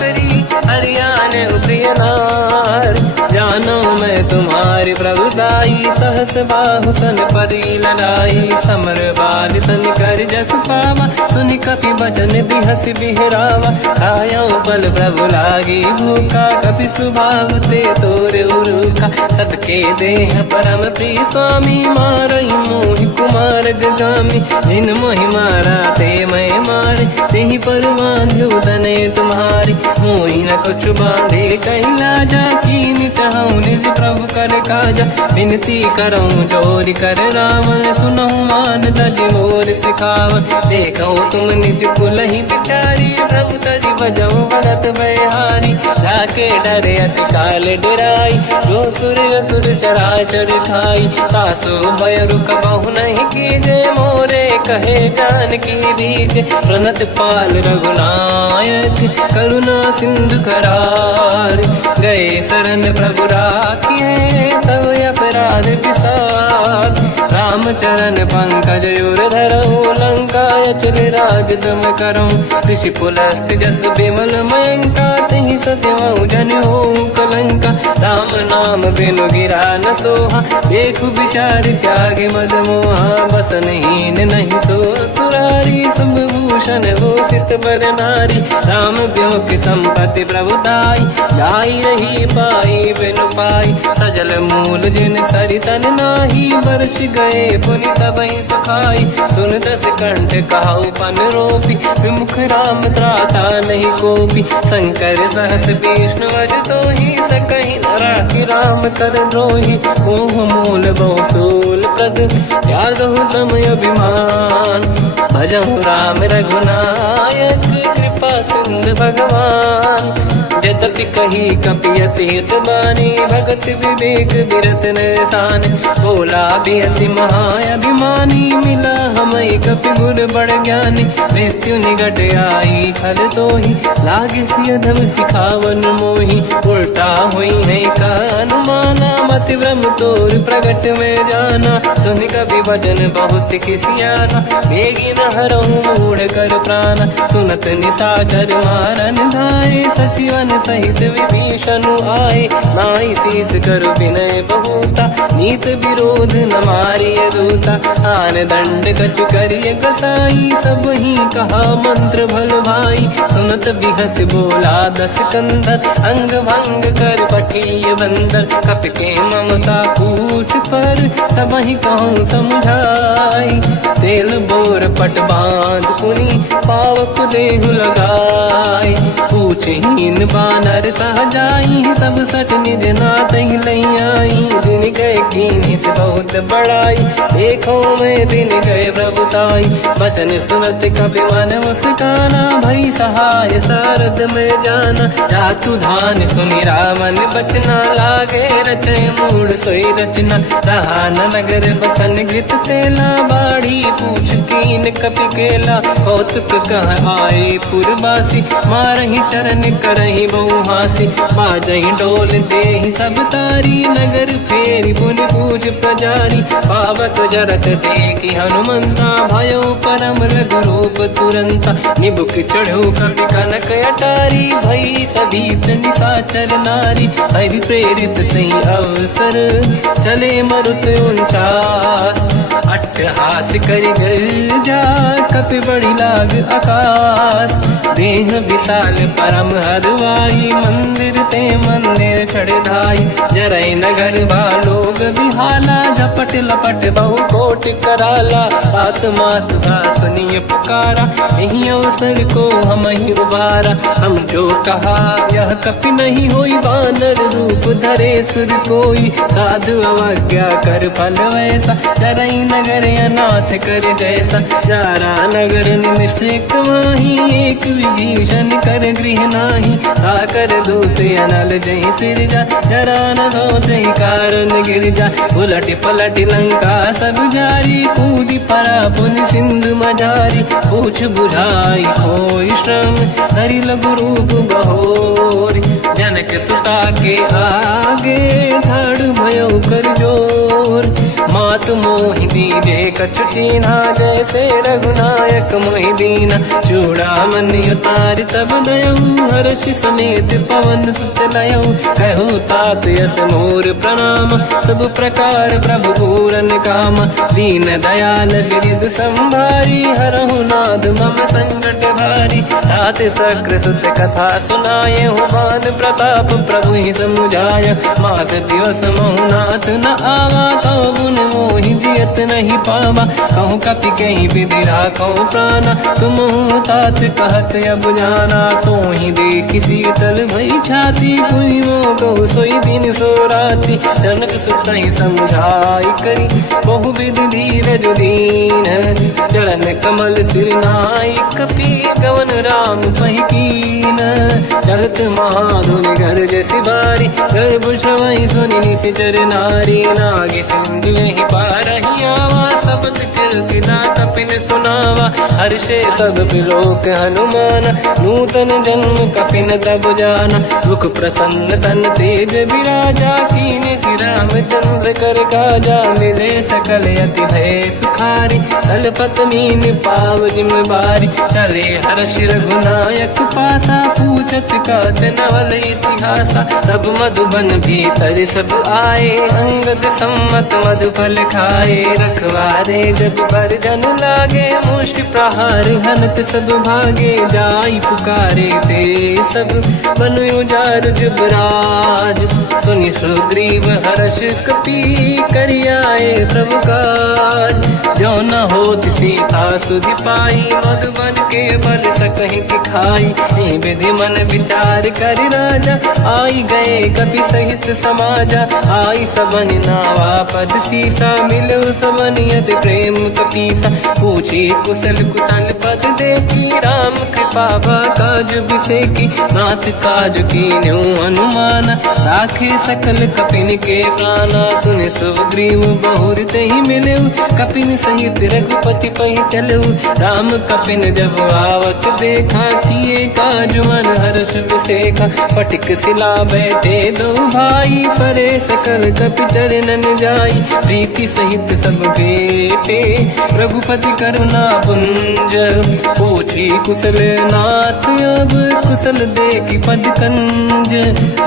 करी, हरियाण प्रिय नार, जानो मैं तुम्हारी प्रभुदाई, सहस बाहु सन परी लड़ाई, समर बाल सन कर जस पावा, सुनि कपि बचन बिहस बिहरावा, खायो बल प्रभु लागी भूखा, कपि स्वभाव ते तोरे उरुखा, सबके देह परम प्रिय स्वामी, मारई मोहि कुमार गगामी, जिन मोहि मारा ते मैं मारे, तेहि पर बांध्यो दने तुम्हारी, मोहि न कुछ बांधे कैलाजा, कीन चाहूं निज प्रभु कर काजा, विनती करऊं जोर कर रावण, सुनहु मान तज मोर सिखावन, देखो तुम निज कुल ही बिचारी, प्रभु तज बजऊ भगत बहारी, जाके डरे अति काल डराई, जो सुर असुर चराचर खाई, तासु भय रुक बहु नहीं कीजे, मोरे कहे जान की दीजे, प्रणत पाल रघुनायक, करुणा सिंधु करार, गए शरण प्रभु राखिए, तब अपराध विसार, रामचरण पंकज युर धरऊ, लंका अचल राज तुम करऊं, ऋषि पुलस्त जस विमल मयंका, तिहि ससिवऊ जन हो कलंका, राम नाम बिनु गिरा न सोहा, देखु विचार त्याग मद मोहा, बसनहीन नहीं सो सुरारी, शुभ भूषण भूषित बर नारी, राम ब्यों की संपत्ति प्रभुताई, जाई रही पाई बिनु पाई, सजल मूल जिन सरितन नाही, वर्ष गए पुनि तबहि सुखाई, सुन दस कंठ कहाऊ पन रोपी, विमुख राम त्राता नहीं कोपी, शंकर सहस विष्णु अज तोहि, सकहि न राखि राम कर द्रोही, मोह मूल बहु सूल प्रद, त्यागहु तम अभिमान, भजहु राम रघुनायक, कृपा सिंधु भगवान, यद्यपि कही कपियति हित बानी, भगत विवेक बिरत निशान, बोला बिहसि महाअभिमानी, मिला हमई कपि गुर बड़ ज्ञानी, मृत्यु निकट आई खल तोहि, लागे सियधम सिखावन मोहि, उल्टा हुई है का अनुमाना, मति ब्रह्म तोर प्रगट में जाना, सुन कपि वचन बहुत किसियाना, बेगी न हरहु मूढ़ कर प्राण, सुनत निशाचर मारन धाये, सचिवन सहित विभीषण आए, नाई शीस कर विनय बहुता, नीत विरोध न मारिय दूता, आन दंड कछु करिय कसाई, सब ही कहा मंत्र भल भाई, सुनत बिहस बोला दस कंधर, अंग भंग कर पठिय बंदर, कपि के ममता पूछ पर, सब ही कहूँ समझाई, तेल बोर पट बांध पुनि, पावक देहु लगाई, पूछहीन बानर ता जाई, तब सट निज नाथ ही लई आई, दिन गए कीनी से बहुत बड़ाई, देखो मैं दिन गए प्रभुताई, बचन सुनत कपि मन मुस्काना, भई सहाय सारद में जाना, जातु धान सुनि रावण बचना, लागे रचे मूढ़ सोई रचना, रहा न नगर बसन घृत तेला, बाढ़ी पूछ कीन कपि केला, कौतुक कह आए पुरवासी, मारहि चरण करहि बहु हासी, बाजहि डोल देहि सब तारी, नगर फेरि पुनि पूज प्रजारी, पावक जरत देखि हनुमंता, भयो परम रघुरूप तुरंता, निबुक चढ़ो कपि कनक अटारी, भई सभीत निशाचर नारी, हरि प्रेरित तहि अवसर, चले मरुत 49 अट्टहास करि गर्जा, कपि बड़ी लाग आकाश। देह विशाल परम हरवाई, मंदिर ते मंदिर चढ़ धाई। जरई नगर लोग बिहाला, झपट लपट बहु कोट कराला। आत्मा तुहा सुनिय पुकारा, यही अवसर को हम ही उबारा। हम जो कहा यह कपि नहीं होई, वानर रूप धरे सुर कोई। साधु अवज्ञा कर फल वैसा, जरई नगर अनाथ कर जैसा। जारा नगर निमिषक माही, एक विभीषण कर गृह नाही। आकर दूत अनल जय सिरजा, जरा न होते कारण गिर जा। उलट पलट लंका सब जारी, कूदी परा पुन सिंधु मजारी। पूछ बुझाई कोई श्रम, धरि लघु रूप बहोरी। जनक सुता के आगे, ठाड़ भयो कर जोर। मात मोहि दीजे कछु कीन्हा, जैसे रघुनायक मोहि दीना। चूड़ामणि उतारि तब दयऊ, हर्षि समेत पवन सुत लयऊ। कहु तात यस मोर प्रणाम, सब प्रकार प्रभु पूरन काम। दीन दयाल गिरिध संभारी, हरहु नाद मम संकट भारी। तात सक्र सुत कथा सुनाए, हुमान प्रताप प्रभु ही समुझाय। मास दिवस महु नाथ न आवा, कहो गुण मोहि जियत नहीं पावा। कहूँ कपि कहीं विधि राखो प्राणा, तुम तात कहत अब जाना। तो ही देखी शीतल भई छाती, पुई मो कहु सोई दिन सो राती। जनक सुत ही समझाई करी, बहुविध धीरज दीन। चरण कमल सिर नाई, कपि गवन राम पहि कीन। चलत महाधुनि गर्ज सिबारी, गर्भ श्रवहि सुनि निशिचर नारी। नागे सिंधु ही पारहि आवा, शब्द कीर्तिना कपिन सुनावा। हर्षे सब बिलोक हनुमान, नूतन जन्म कपिन तब जाना। मुख प्रसन्न तन तेज विराजा, कीने श्री रामचंद्र कर काजा। मिले सकल अति भय सुखारी, तलपत मीन पाव जिम बारी। चले हर्ष रघुनायक पासा, पूछत कात नवल इतिहासा। तब मधुबन भीतर सब आए, अंगद सम्मत मधुफल खाए। रखवारे जब पर जन लागे, मुष्टि प्रहार हनत सब भागे। जाई पुकारे ते सब, बन उजार जुबराज। सुनि सुग्रीव हर्ष कपि, करियाए प्रभु काज। जो न होत सीता सुधि पाई, मधुबन के बल सकहि दिखाई। विधि मन विचार कर राजा, आई गए कपि सहित समाजा। आई सबन नावा पद सीसा, मिलो सबन यद प्रेम कपीसा। पूछी कुशल कुशल पद देखी, राम कृपा काज बिसेकी। नाथ काज कीन्यो हनुमान, राखे सकल कपिन के प्राणा। सुन सुग्रीव बहुर तहि मिलऊ, कपिन सहित रघुपति पहि चलऊ। राम कपिन जब आवत देखा, किए काज मन हर्ष विसेखा। फटिक सिला बैठे दो भाई, परे सकल कपि चरणन जाई। प्रीति सहित सब बेटे, रघुपति करुणा पुंज। पूछी कुशल नाथ अब, कुशल देखी पद कंज।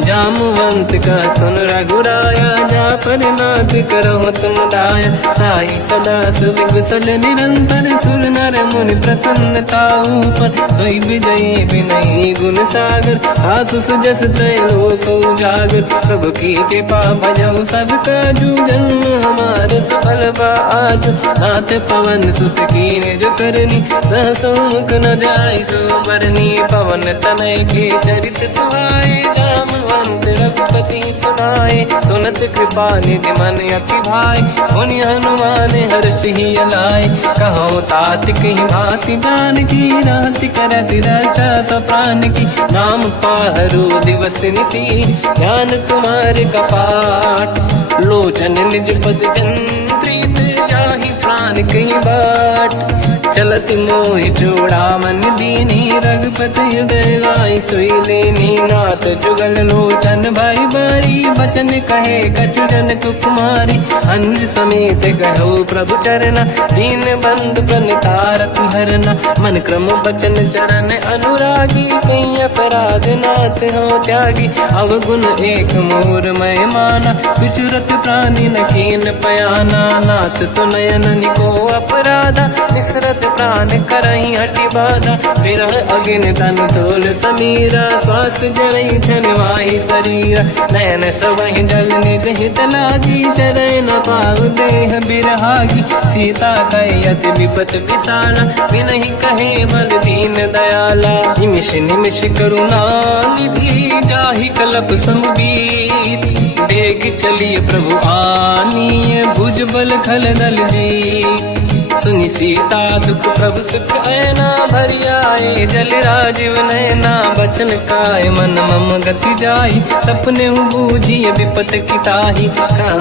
जामवंत का सुन रघुराया, जा पर नाथ करहु तुम दाया। ताई सदा सुविकुशल निरंतर, सुर नर मुनि प्रसन्नता ऊपर। सोई विजयी विनयी गुण सागर, आसु सुजस त्रैलोक उजागर। प्रभु की कृपा भजऊ सब काजू, जन्म हमार सफल बा आज। नाथ पवन सुत कीन्ह जो करनी, सहसो मुख न जाय सो बरनी। पवन तनय के चरित सुहाए, जामवंत रघुपति सुनाए। सुनत कृपा निधि मन अति भाई, मुनि हनुमान हर्ष ही अलाय। कहो तात कहीं भांति जान की, राति करत रक्षा सप्रान की। नाम पाहरो दिवस निसी, ज्ञान तुम्हारे कपाट। लोचन निज पद चंद्रित, जाहि प्राण कहीं बाट। चलत अति मोहि चूड़ामन दीनी, रघुपति हृदय लाई सोई लेनी। नाथ जुगल लोचन भाई बारी, बचन कहे कछु जन कुमारी। अनुज समेत कहो प्रभु चरना, दीन बंधु प्रणितारत हरना। मन क्रम बचन चरण अनुरागी, कई अपराध नाथ हो त्यागी। अवगुण एक मोर मैं माना, विचुरत प्राणी न कीन पयाना। नाथ सुनयन निको अपराधा, विसरत प्राण करही हटि बाधा। विरह अगिन तन तोल समीरा, श्वास जरई छनवाई शरीरा। नयन सबहि जल निज हित लागी, चरय न पाव देह बिरहागी। सीता कहि अति विपत विसाला, बिनहि कहे बल दीन दयाला। निमिष निमिष करुणा निधि, जाहि कलप समबीत। बेग चलिए प्रभु आनीय, भुज बल खल दल जी। सुनि सीता दुख प्रभु सुख ऐना, भरि आए जल राजीव नैना। बचन काय मन मम गति जाई, सपने बूझिए विपत किताही।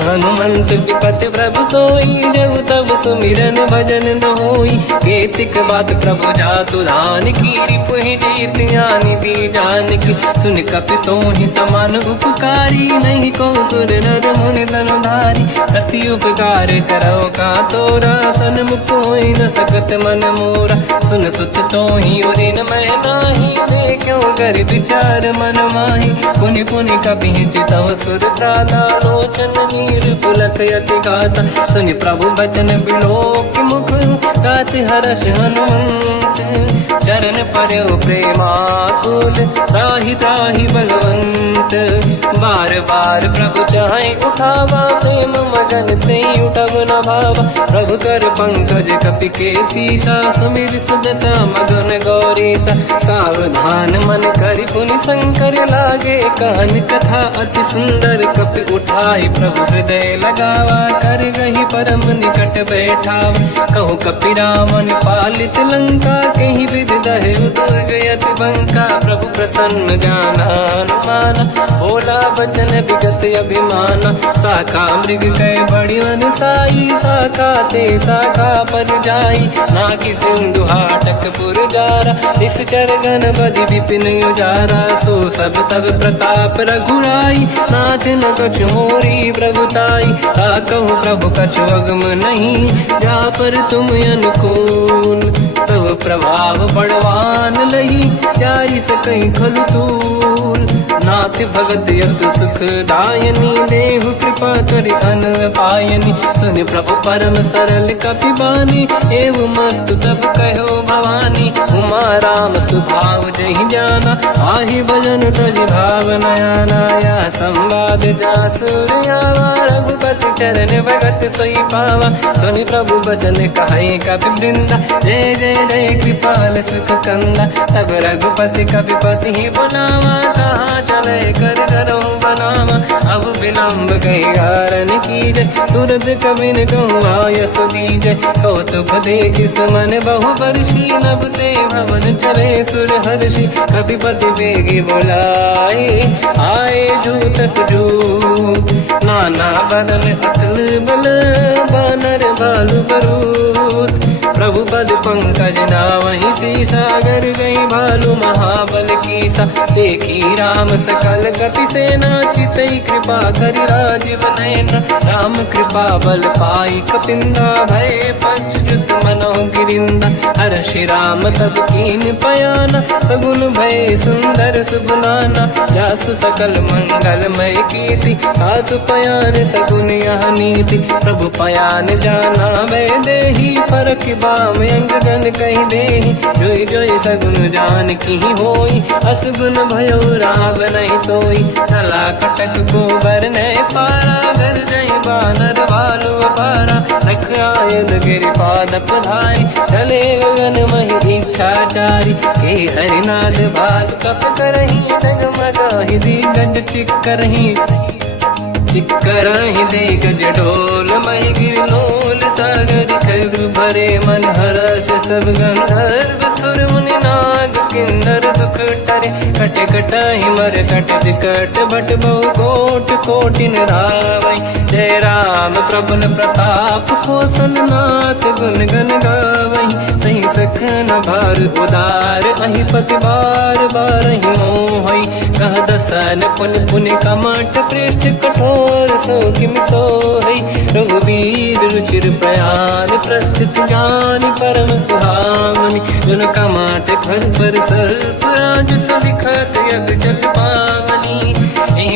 हनुमंत विपत प्रभु सोई, जब तब सुमिरन भजन न होई। केतिक बात प्रभु जातु धान की, रिपुहि जीत ज्ञानी दी जानकी। सुन कपि तोहि समान उपकारी, नहीं को सुर नर मुनि तनुधारी। अति उपकार करो का तोरा, सन्मुख होई न सकत मन मोरा। सुन सुत तोहि उरिन मैं नाही, देखो कर विचार मन माही। पुनि पुनि कपि चितव सुर त्राता, लोचन नीर पुलक यति गाता। सुनि प्रभु बचन बिलोक मुख, गात हर्ष हनुमंत। चरण पर्यो प्रेमाकुल, त्राहि त्राहि भगवंत। बार बार प्रभु चाहे उठावा, प्रेम मगन ते उठब न भावा। प्रभु कर पंकज कपि के सीसा, सुमिर सुदशा मगन गौरीसा। सावधान मन करि पुनि शंकर, लागे कान कथा अति सुंदर। कपि उठाई प्रभु हृदय लगावा, कर गही परम निकट बैठावा। कहु कपि रामन पालित लंका, कहीं विधि दहे दुर्ग यति बंका। प्रभु प्रसन्न जाना अनुमाना, बोला वचन विगत अभिमाना। शाखा मृग कह बड़ी मन साई, शाखा ते शाखा पर जाई। नाकि सिंधु हाटक पुर जारा, इस चरगन बदि विपिन उजारा। सो सब तब प्रताप रघुराई, नाथ न कछु मोरी प्रभुताई। कहु प्रभु कछु अगम नहीं, जा पर तुम अनुकूल। तब प्रभाव बड़वान लही, जाई सकई खलु तूल। नाथ भगत यत सुख दायनी, देहु कृपा करि अन पायनी। सुनि प्रभु परम सरल कपि बानी, एव मस्तु तब कहो भवानी। उमा राम सुभाव जहि जाना, आहि भजन तज भाव नयाना। या संवाद जासुर आवा, रघुपति चरण भगत सोई पावा। सुनि प्रभु बचन कहे कपि वृंदा, जय जय जय कृपाल सुख कंदा। तब रघुपति कपिपति ही बनावा, कहाँ चले कर करो बनावा। अब विलम्ब कही कारण कीजय, तुरंत कबिन कहूँ आयस दीजय। कौतुक देख सुमन बहु वर्षी, नभ ते भवन चले सुर हर्षि। कपिपति बेगी बुलाए, आए जूतक जूत। नाना बदन अतल बल, बानर भालु बरूत। प्रभु पद पंकज नावहि सीसा, गर गई भालु महाबल कीसा। देखी राम सकल कपि सेना, चितई कृपा करि राजीव नयना। राम कृपा बल पाई कपिंदा, भय पश्चात मनोह गिरिंदा। हर्षि राम तब कीन पयाना, सगुन भय सुंदर सुगुनाना। जासु सकल मंगलमय कीर्ति, आसु पयान सगुन यह नीति। प्रभु पयान जाना वै देहि, परख बाम अंग गन कहि देहि। जोई जोई सगुन जान की होई, असगुन भयो राव नहीं सोई। तला कटक को बर नहीं पारा, घर जय बानर भालु अपारा। रख आयल गिरि पाद पधारी, चले गगन महि इच्छाचारी। हे हरिनाथ भालु कप करही, डगमगाहि दिग्गज चिक्करही। चिक्करहि दिग्गज डोल, महि गिरलोल सागर। खग भरे मन हर्ष सब गंधर्व, सुर मुनि नाग किन्नर दुख टरे। कट कटाहि मर कट विकट, भट बहु कोट कोटि रावै। जय राम प्रबल प्रताप, कोसल नाथ गुण गन गावै। सही न भार उदार अहि पति बार बार ही मोहई कह दसन पुन पुन कमठ पृष्ठ कठोर सो किम सोहई रघुवीर रुचिर प्रयाण प्रस्थित ज्ञान परम सुहामनि जुन कमठ घर पर सर्प राज सविखत यग जल पावनी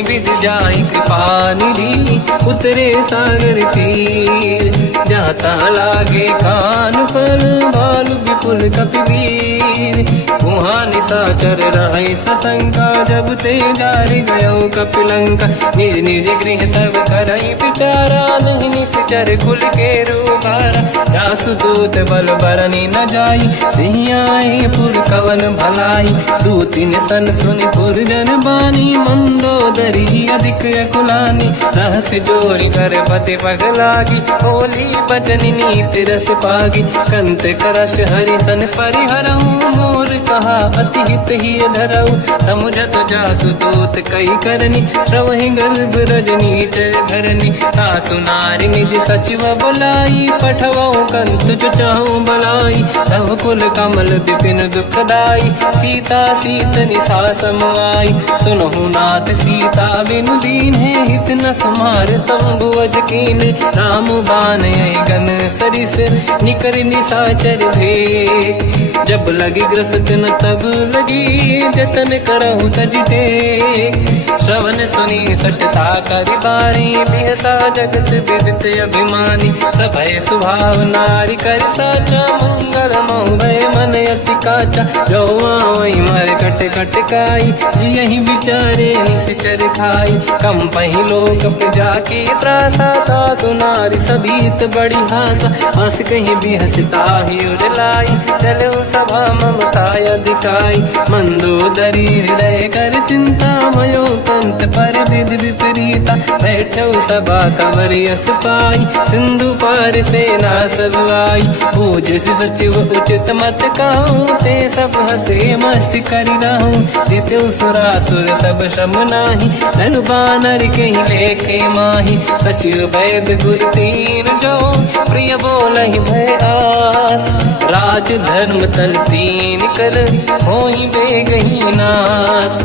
विद जाई कृपा निधि उतरे सागर तीर जाता लागे कान पर भालु विपुल कपिवीर वहाँ निशाचर रहे सशंका जब ते जारी गयो कपिलंका निज निज गृह सब करई विचारा नहीं निश्चर खुल के रूबारा जासुदूत बल बरनी न जाई दियाए पुर कवन भलाई दूतिन सन सुनि पुर जन बानी मंदोदरी अधिक अकुलानी रहस्य जोरी कर पति पगलागी होली बचनी नीत रस पागी कंत करश हरि सन परिहरऊ मोर कहा अति हित ही धरऊ समुझत जासु दूत कई करनी श्रवहि गर्भ रजनी धरनी सासु नारी निज सचिव बुलाई पठवऊ कंत चुचाऊ बलाई तव कुल कमल विपिन दुखदाई सीता सीत निशा समाई सुनहु नाथ सीता बिनु दीन है हित न समार संभुवज कीन राम बान गन सरिस निकर निशाचर भेद जब लगी ग्रस्त न तब लगी जतन करहु तजटे श्रवण सुनी सटता करि बारी बिहसा जगत विदित अभिमानी सभय स्वभाव नारी कर साचा मंगल मोहय मन अति काचा जो आवई मर कट कट काई यही विचारे निश्चर खाई कम पही लोक प्रजा की त्रासा था सुनारी सभीत बड़ी हासा हंस कहीं भी हंसता ही उड़लाई चलो सभा ममता दिखाई मंदोदरी हृदय कर चिंता मयो कंत पर विधि विपरीता बैठो सभा कंवर यस पाई सिंधु पार सेना सब आई पूज सचिव उचित मत कहूँ ते सब हसे मस्त करी रहूं जिते सुरासुर तब शम नाही धनु बानर कहीं लेखे माही सचिव वैद गुरु तीन जो प्रिय बोलहि भय आस राज धर्म तल तीन कर होई बेगही नास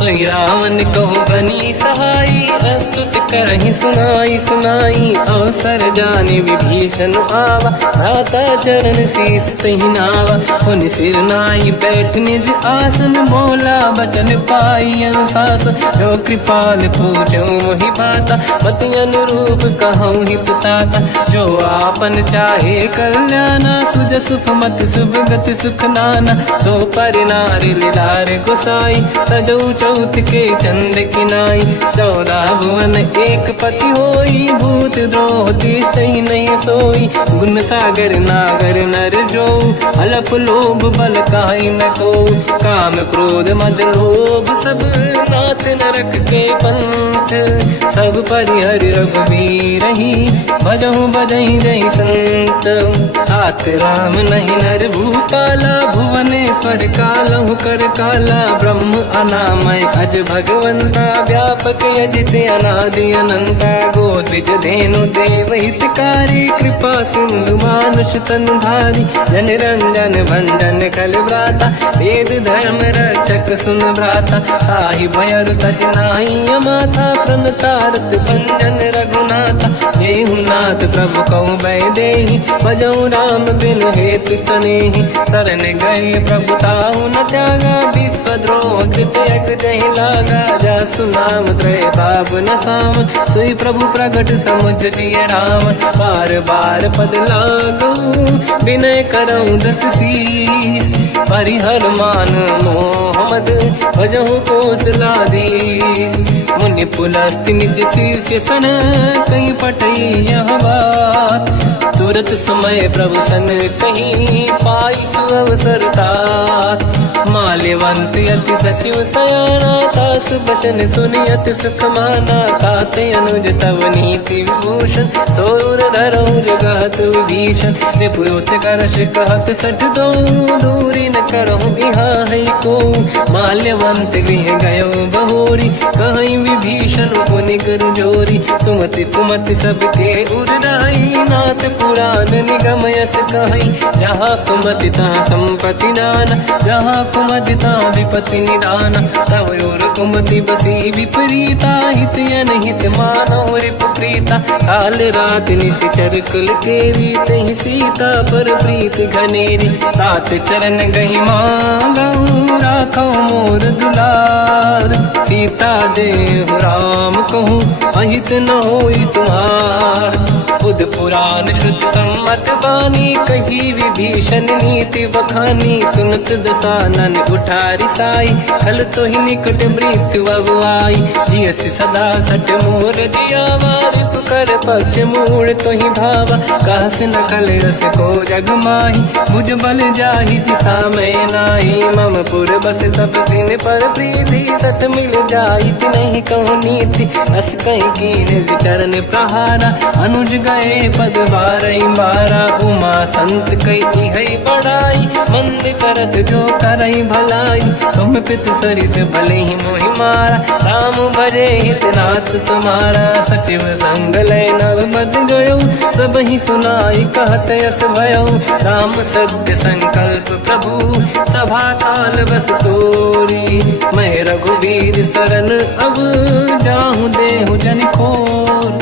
सोई रावण को बनी सहाई अस्तुत करहि सुनाई सुनाई अवसर जाने विभीषण आवा भ्राता चरण शीस तहि नावा पुन सिर नाई बैठ निज आसन बोला बचन पाई अनुशासन जो कृपाल पूजो मोहि पाता मति अनुरूप कहूँ हित ताता जो आपन चाहे कल्याणा सुजस सुमति सुभगति सुख नाना तो पर नारी लीलार गोसाई तजौ चौथ के चंद किनाई 14 भुवन एक पति होई भूत द्रोह तिष्ठई नहीं सोई गुण सागर नागर नर जो अलप लोभ बल काई न को काम क्रोध मद लोभ सब नाथ नरक के पंथ सब परिहर रघुवीर ही भजहु बजहि जहि संत हाथ राम नहीं नर भूपाला भुवनेश्वर कालहु कर काला ब्रह्म अनामय अज भगवंता व्यापक यजित अनादि अनंता गोद्विज धेनु देव हितकारी कृपा सिंधु मानुष तनु धारी जन रंजन भंजन कल व्राता वेद धर्म रक्षक सुन भ्राता ताहि भयर तज नाहि अमाथा प्रणतारत भंजन रघुनाथा जेहु नाथ प्रभु कहु बै देहि भजहु राम बिन हेतु सनेहि शरण गए प्रभु ताहु न त्यागा विश्वद्रोह कृत यक जहि लागा जासु नाम त्रयताप न साम सोई प्रभु प्रगट समुझ जिय राम बार बार पद लागू विनय करऊँ 10 शीस परिहर मान मोहम्मद भजहु कौशलाधीश मुनि पुलस्ति निज शीर्ष सन कहीं पटई यह बात तुरत समय प्रभु सन कहीं पाई सुअवसर तात माल्यवंत अति सचिव सयाना, तास बचन सुनियत सुख माना। ताते अनुज तव नीति विभूषण, सोर धरऊ जगत विभीषण। विपुत करश कहत सठ दो, दूरी न करहु इहाँ है को। माल्यवंत गृह गयो बहोरी, कहीं विभीषण पुनि कर जोरी। सुमति कुमति सबके उरराई, नाथ पुराण निगम यस कहीं। जहाँ सुमति तहाँ संपत्ति नाना, जहाँ कुमति तहाँ विपत्ति निदाना। तव और कुमति बसी विपरीता, हित अनहित मानव रिपु प्रीता। काल रात निशिचर कुल केरी, तहि सीता पर प्रीत घनेरी। तात चरण गही मांगऊ, राखो मोर दुलार। सीता देहु राम कहूँ, अहित न होई तुम्हार। बुध पुराण श्रुत सम्मत बानी, कही विभीषण नीति बखानी। सुनत दसानन उठारी साई, खल तो ही निकट मृत्यु अब आई। जियस सदा सट मोर जियावा, रिपु कर पक्ष मूड़ तो ही भावा। कहस न कल रस को जग माही, भुज बल जाहि जिता मैं नाही। मम पुर बस तब सिन पर प्रीति, सत मिल जाई नहीं कहूँ नीति। अस कहीं कीन विचरण प्रहारा, अनुज गए पद बारई बारा। उमा संत कई है बड़ाई, मंद करत जो करई भलाई। तुम पित सरिस भले ही मोहि मारा, राम भजे हितनाथ तुम्हारा। सचिव संग लय नव बद गयो, सब ही सुनाई कहत यस भयो। राम सत्य संकल्प प्रभु, सभा काल बस तोरी। मैं रघुवीर शरण अब, जाहु देहु जन खोर।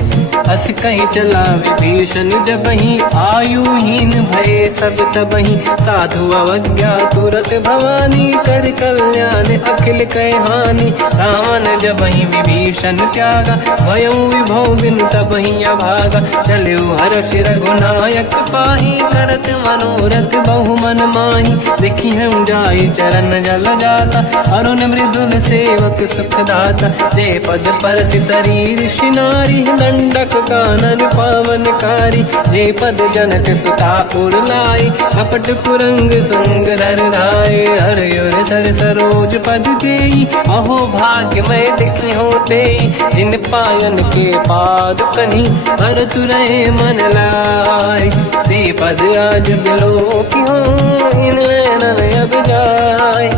अस कहीं चला विभीषण जबहि, आयुहीन भये सब तबहि। साधु अवज्ञा तुरत भवानी, कर कल्याण अखिल कह हानि। रावण जबहि विभीषण त्यागा, भयउ विभव बिनु तबहि अभागा। चलऊ हर्ष रघुनायक पाहि, करत मनोरथ बहु मन माहि। देखी हम जाई चरण जल जाता, अरुण मृदुल सेवक सुख दाता। जे पद पर सितरी ऋषि नारी, दंडक कानन पावनकारी। जे पद जनक सुता उरलाई, कपट कुरंग संग धर धाय। हर सर सरोज पद जेई, अहो भाग्य मैं देखी होते। जिन पायन के पाद कहीं, भर तुरहे मन लाय। ते पद आज बिलो की हो, इन नैनन अब जाय।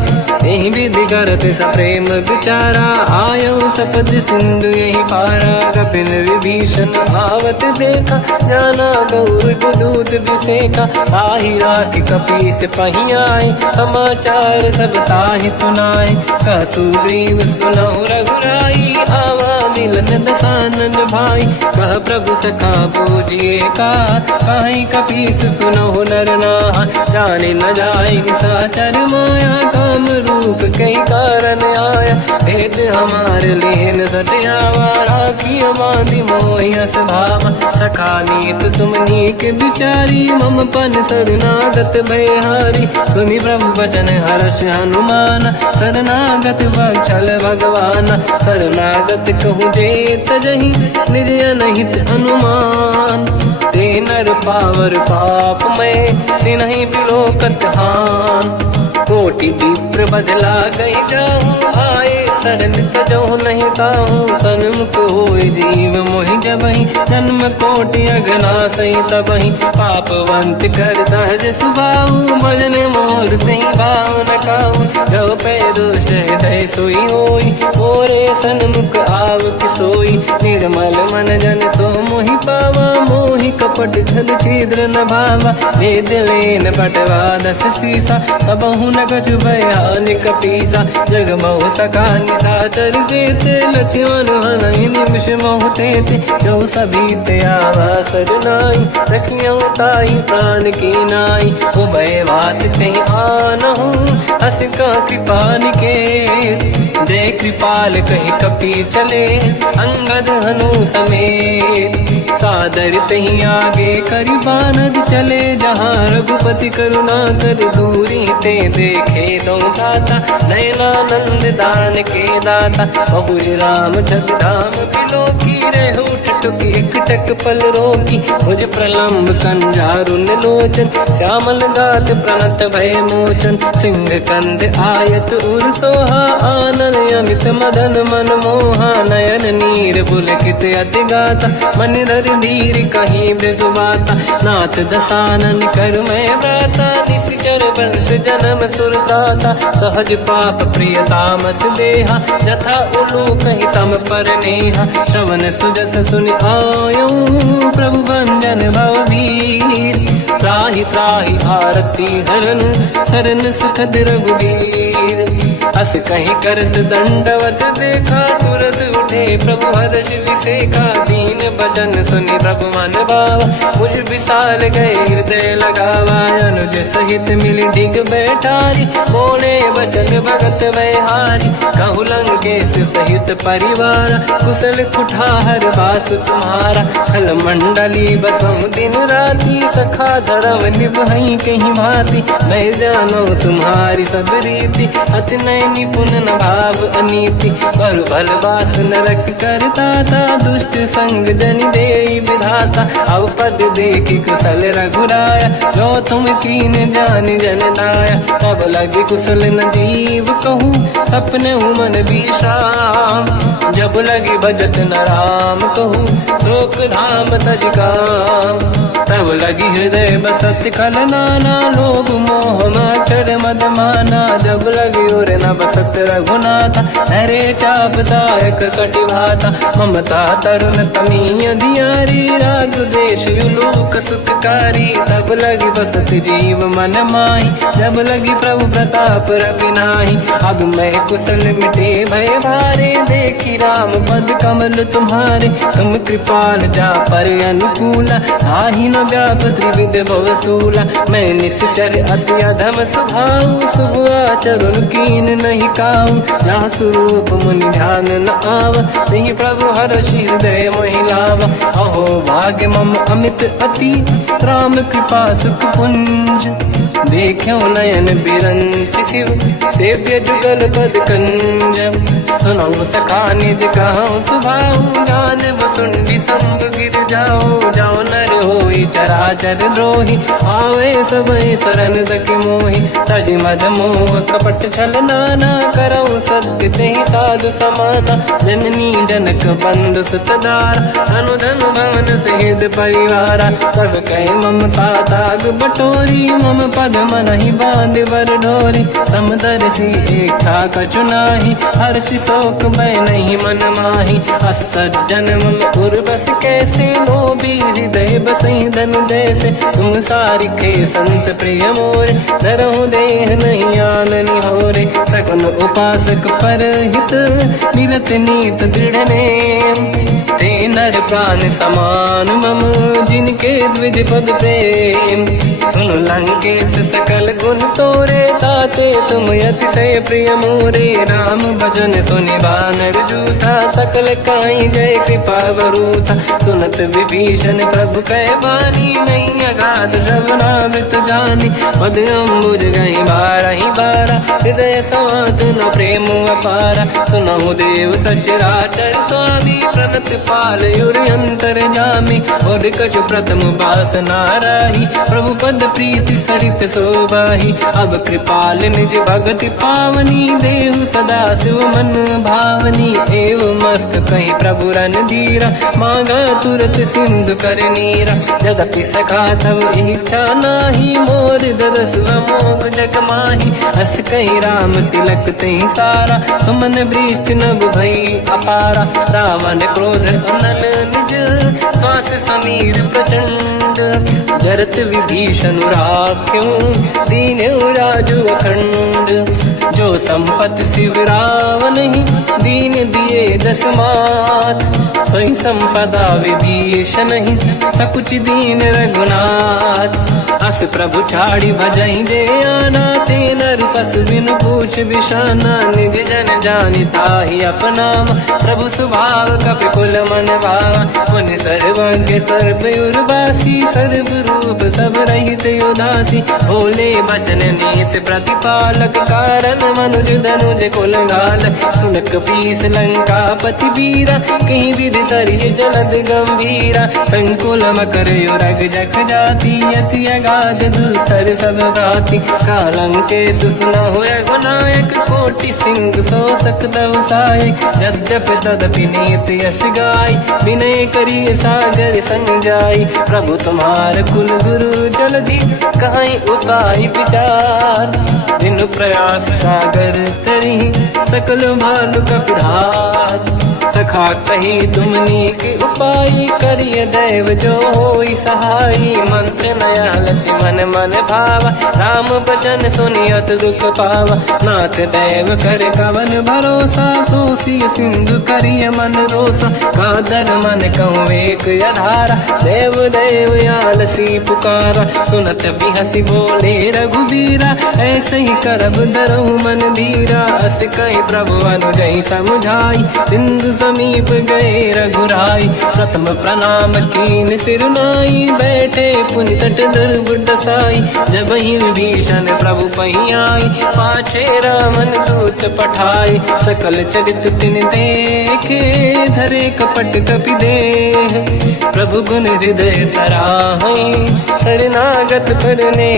यही विधि करत सप्रेम विचारा, आयो सपद सिंधु यही पारा। कपिन विभीषण आवत देखा, जाना गौर दूत विसेका। आहि राख कपीस पही आए, समाचार सब ताहि सुनाए। कह सुग्रीव सुनहु रघुराई, आवा मिलन दसानन भाई। कह प्रभु सखा पूजिए का, कहीं कपीस सुनहु नर नाहा। जाने न जाए साचर माया, काम रूप कई कारण आया। भेद हमार लेन सटियावा, राखी बांधि मोहि अस भावा। सखा नीत तुम नीक बिचारी, मम पन शरणागत भयहारी। सुनि प्रभु वचन हर्ष हनुमान, शरणागत बक्षल भगवाना। शरणागत कहूँ जे तजहि, निज अनहित अनुमान। ते नर पावर पाप में, तिन्हि बिलोकत हान। कोटि विप्र बदला गई जाऊँ, आए शरण तजहु नहीं ताहूँ। सन्मुख होय जीव मोहि जबहि, जन्म कोटि अघनासहि तबहि। पापवंत कर सहज सुभाऊ, भजन मोर तहि भाव न काहू। जो पै दुष्ट हृदय सोई होई, मोरे सन्मुख आव कि सोई। निर्मल मन जन सो मोहि पावा, मोहि कपट छल छिद्र न भावा। भेद लेन बटवा दस सीसा, सबहु न कछु भयानि कपीसा। जग महु सका निशाचर जेते, लक्ष्मण हनहि निमिष महु तेते। जो सभी ते आवा सरनाई, रखियौ ताहि प्राण की नाई। उभय बात ते आनहु, अस का कृपा निकेत। जय कृपाल कहि कपी चले, अंगद हनु समेत। सादर तहीं आगे करी बानर चले जहाँ रघुपति करुणा कर दूरी ते देखे दो दाता नयनानंद दान के दाता बहुज राम छग धाम बिलो की रे उठ टुक एक टक पल रोकी मुझ प्रलम्ब कंजारुन लोचन श्यामल गात प्रणत भय मोचन सिंह कंद आयत उर सोहा आनन अमित मदन मन मोहा नयन नीर पुलकित अति गाता मन धर धीर कहीं मृदुबाता नाथ दसानन कर मैं व्राता निश्चर वंश जन्म सुरताता सहज पाप प्रिय तामस देहा यथा उलू कहीं तम पर नेहा श्रवण सुजस सुनि आयो प्रभु भंजन भववीर त्राहि त्राहि आरती हरन शरण सुखद रघुवीर अस कहीं करत दंडवत देखा तुरत उठे प्रभु हर्ष विसेखा दीन बचन सुनि प्रभु मन भावा मुझ विशाल गए हृदय लगावा अनुज सहित मिली डिग बैठारी बोले बचन भगत वैहारी कहु लंकेश सहित परिवार कुशल कुठार बास तुम्हारा खल मंडली बसम दिन राती सखा धर्म निभई कहीं भांति मैं जानो तुम्हारी सब रीति अति नय निपुण न भाव अनीति पर भल बास नरक करता था दुष्ट संग जन दे विधाता अब पद देखि कुशल रघुराया जो तुम कीन जान जन दाया तब लगे कुशल न जीव कहूँ सपने मन विश्राम जब लगे भजत न राम कहूँ शोक धाम तज काम तब लगी हृदय बसत कल नाना लोभ मोह मचर मद माना जब लगी और न बसत रघुनाथा हरे चाप सायक कटिभाता ममता तरुण तमीय दियारी राग देश युलूक सुखकारी तब लगी बसत जीव मन माही जब लगी प्रभु प्रताप रवि नाही अब मैं कुशल मिटे भय भारे देखी राम पद कमल तुम्हारे तुम कृपाल जा पर अनुकूला आही न व्याप त्रिविध भवसूला मैं निश्चर अति अधम स्वभाव शुभ आचरण कीन नहीं काऊ जहाँ स्वरूप मुनि ध्यान न आव नहीं प्रभु हर्ष हृदय महिलाव अहो भाग्य मम अमित अति राम कृपा सुख पुंज देखो नयन बिरंच शिव सेव्य जुगल पद कंज सुनो सखा निज कहूँ सुभाऊ गान वसुंडी संग गिर जाओ जाओ नर होई चराचर द्रोही आवे सबई शरण दक मोहि तज मद मोह कपट छल नाना करऊँ सत्य तेहि साधु समाना जननी जनक बंधु सुतदार अनुधन भवन सहित परिवारा सब कहे ममता ताग बटोरी मम पद मन ही बांध बर डोरी समदर्शी इच्छा कछु नाही हर्षि शोक भय नहीं मन माही असज्जन मम उर्वश कैसे लोभी हृदय बसई धन जैसे तुम सारिखे संत प्रिय मोरे धरहु देह नहीं आननि होरे सगुन उपासक पर हित निरत नीत दृढ़ नेम ते नर प्राण समान मम जिनके द्विज पद प्रेम सुन लंकेश सकल गुण तोरे ताते तुम अतिशय प्रिय मोरे राम भजन सुनि बानर जूथा सकल काई जय कृपा वरूथा सुनत विभीषण प्रभु कह बानी नहीं अगाध श्रवणामृत जानी पद अम्बुज गई बारहि बारा हृदय समात न प्रेम अपारा सुनहु देव सचराचर स्वामी प्रणत पाल युरि अंतर जामी और कछु प्रथम बास नाराही प्रभु पद प्रीति सरित शोभाही अब कृपाल निज भगति पावनी देव सदा शिव मन भावनी एव मस्त कहीं प्रभु रन धीरा मांगा तुरत सिंधु कर नीरा जदपि सखा तब इच्छा नाही मोर दरस मोग जग माही हस कहीं राम तिलक तही सारा सुमन वृष्टि नभ भई अपारा रावण क्रोध अनल निज श्वास समीर प्रचंड जरत विभीषण राख्यों दीन राजु अखंड जो संपत शिव रावण ही दीन दिए दस मात सोई संपदा विभीषण ही सकुच दीन रघुनाथ अस बस प्रभु छाड़ी भजई दे आना, ते नर पशु बिनु पूछ बिशाना, निज जन जानि ताहि अपनाम, प्रभु स्वभाव कपि कुल मन भावा, मुनि सर्वज्ञ सर्व उर्वासी, सर्व रूप सब रहित उदासी, भोले बचन नीत प्रतिपालक, कारण मनुज धनुज कुल घाल, सुनक पीस लंका पति वीरा, कहीं विधि तरिय जलद गंभीरा, संकुल मकर युरग जख जाति, अति अगाध दुस्तर सब गाति, कालंके सुसना हुए गुनायक, कोटि सिंह सो सकदव सायक, यद्यप तदपि नीत यस गाय, विनय करिय सागर संग जाई, प्रभु तुम्हार कुल गुरु जलधि, कहीं उपाय विचार, दिन प्रयास सागर तरी, सकल भालु कपिधार, सखा कही तुमनी के उपाय, करिय दैव जो होई सहाई, मंत्र नया लक्ष्मण मन भावा, राम भजन सुनियत दुख पावा, नाथ दैव कर कवन भरोसा, सोसी सिंधु करिय मन रोसा, कादर मन कहूँ एक अधारा, देव देव आलसी पुकारा, सुनत बिहसी बोले रघुबीरा, ऐसे ही करब दरहु मन धीरा, अस कहीं प्रभु अनुजई समझाई, सिंधु समीप गए रघुराई, प्रथम प्रणाम कीन सिरनाई, बैठे पुनि तट दुर्बुड साई, जब ही विभीषण प्रभु पही आई, पाछे रामन दूत पठाई, सकल चरित तिन देखे, धरे कपट कपि देह, प्रभु गुण हृदय सराहई, शरणागत परने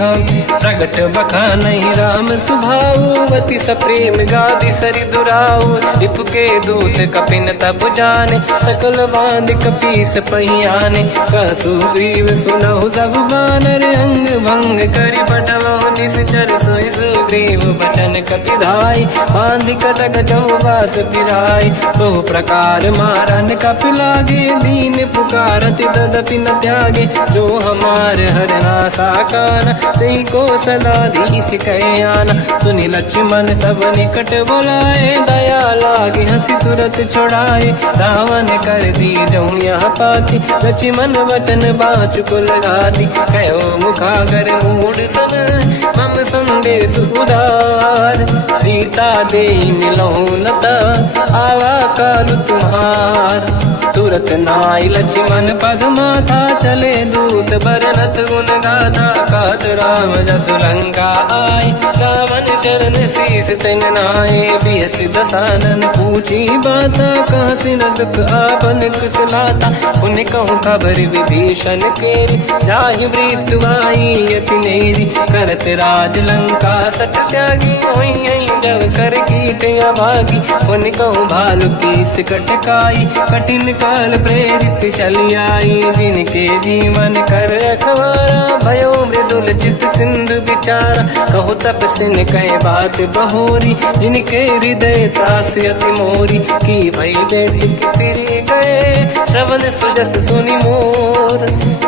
हम, प्रगट बखानहि राम सुभाऊ, अति सप्रेम गादि सरि दुराऊ, रिपुके दूत कपिन तब जाने, सकल बांध कपीस पहियाने, कहसु ग्रीव सुनहु सब बानर, अंग भंग करि बटमहु निश्चर, सोई सुग्रीव बचन कपिधाई, बांध कटक चौबास पिराई, बहु प्रकार मारन कपि लागे, दीन पुकारत तदपि न त्यागे, जो हमार हरना साकाना, तेहि को सलाधीश कहे आना, सुनि लक्ष्मण सब निकट बोलाए, दया लागे हंसी तुरत छोड़ाए, रावण कर दी जऊँ यहाँ पाती, लक्ष्मण वचन बाचु कुल गाती, कहो मुखागर मूढ़ सन, मम संदेश उदार, सीता दे मिलहु लता, आवा काल तुम्हार, तुरत नाई लक्ष्मण पद माथा, चले दूत बरनत गुण गाथा, कहत राम जसु लंका आए, रावण चरण शीस तिन नाये, बियस दसानन पूछी बाता, कह सिन सुख आपन कुशलाता, उन कहूँ खबर विभीषण केरी, जाहि मृत्यु आई यति नेरी, करत राज लंका सट त्यागी, होई जब कर कीट अभागी, उन कहूँ भालु कीस कटकाई, कठिन काल प्रेरित चली आई, जिनके जीवन कर रखवारा, भयो मृदुल चित सिंधु विचारा, कहु तपसिन कहे बात बहोरी, जिनके हृदय त्रास अति मोरी, की भई बेटी फिर गए, श्रवण सुजस सुनि मोर,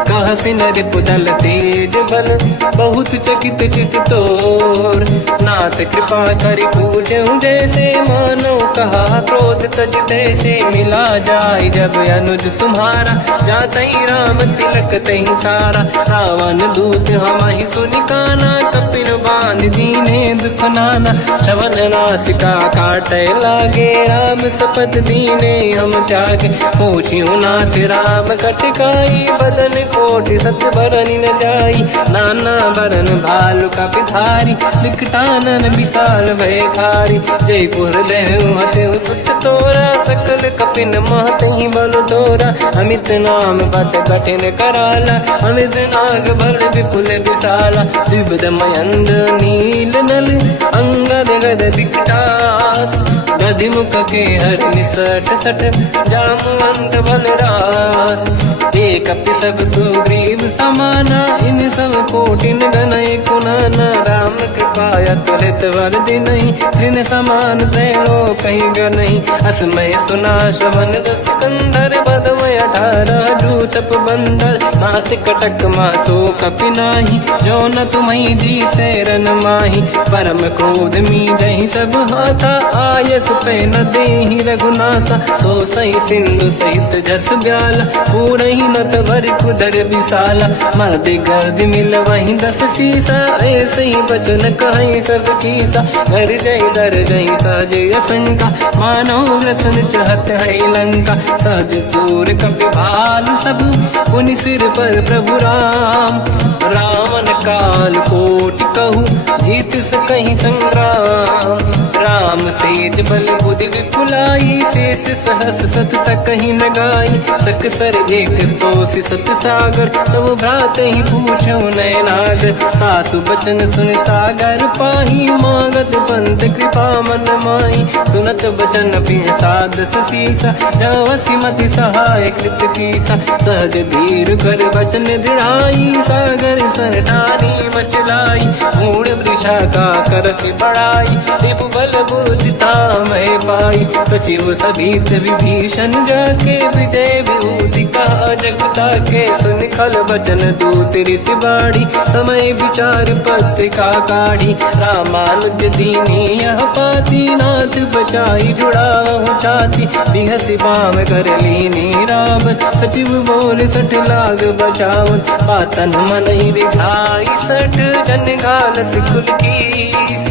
कहसिन रिपुदल तेज बल, बहुत चकित चित तोर, नाथ कृपा करि पूजहु जैसे, मानो कहा क्रोध तज तैसे, मिला जाय जब अनुज तुम्हारा, जातहि राम तिलक तहि सारा, रावण दूत हमहि सुनि काना, कपिन बांध दीने दुख नाना, श्रवण नासिका काटे लागे, राम सपथ दीने हम त्यागे, पूछियो नाथ राम कटकाई, बदन कोटि सत बरनि न जाई, नाना बरन भालु कपिधारी, विकटानन विशाल भयखारी, जयपुर देहु हतेउ सुत तोरा, सकल कपिन महतहि बल तोरा, अमित नाम बट कठिन कराला, अमित नाग बल विपुल विशाला, द्विविध मयंद नील नल, अंगद गद विकटास, गधिमुख के हर निसट सठ, जामवंत बलरास, एक कपि सब सुग्रीव समाना, इन सब कोटिन गनय कुनाना, राम कृपा अतुलित वरदि नहीं, जिन समान त्रैलो कहीं ग नहीं। असमय सुना श्रवण रस कंधर, बदमय 18 जूतप बंदर। मात कटक मासो कपि नाही, जो न तुम्हि जीते रन माही। परम क्रोध मी जहि सब हाथा, आयस पे न देहि रघुनाथा। तो सही सिंधु सहित जस ब्याला, पूरहि नत भरि कुदर विशाला। मर्द गर्द मिल वही 10 सीसा, ऐसे ही बचन कहीं सब कीसा। घर जय दर जय सहज असंका, मानो रसन चहत है लंका। सहज सूर कपि भाल सब, पुनि सिर पर प्रभु राम। रावण काल कोटि कहूँ, जीत सकहि संग्राम। राम तेज बल बुद्धि विपुलाई, शेष सहस सत सकहि न गाई। सकसर एक सोसी सत सागर, तब भ्रात ही पूछो नयनागर। सासु बचन सुन सागर पाही, मांगत पंत कृपा मन माही। सुनत बचन पिय सादस सीसा, जावसी मति सहाय कृत कीसा। सहज धीर कर बचन दृढ़ाई, सागर सन ठानी मचलाई। मूढ़ वृषा का करसि बढ़ाई, रिपु बल बुद्धि तामय पाई। सचिव सभीत विभीषण जाके, विजय विभूति कहा जगता के। सुन खल बचन दूत ऋषि बाड़ी, समय विचार पत्रिका काढ़ी। रामानुज दीनी यह पाती, नाथ बचाई जुड़ाहु छाती। बिहसि बाम कर लीनी राम, सचिव बोल 60 लाग बचावन। पातन मन ही रिझाई 60, जन घालस कुल कीस।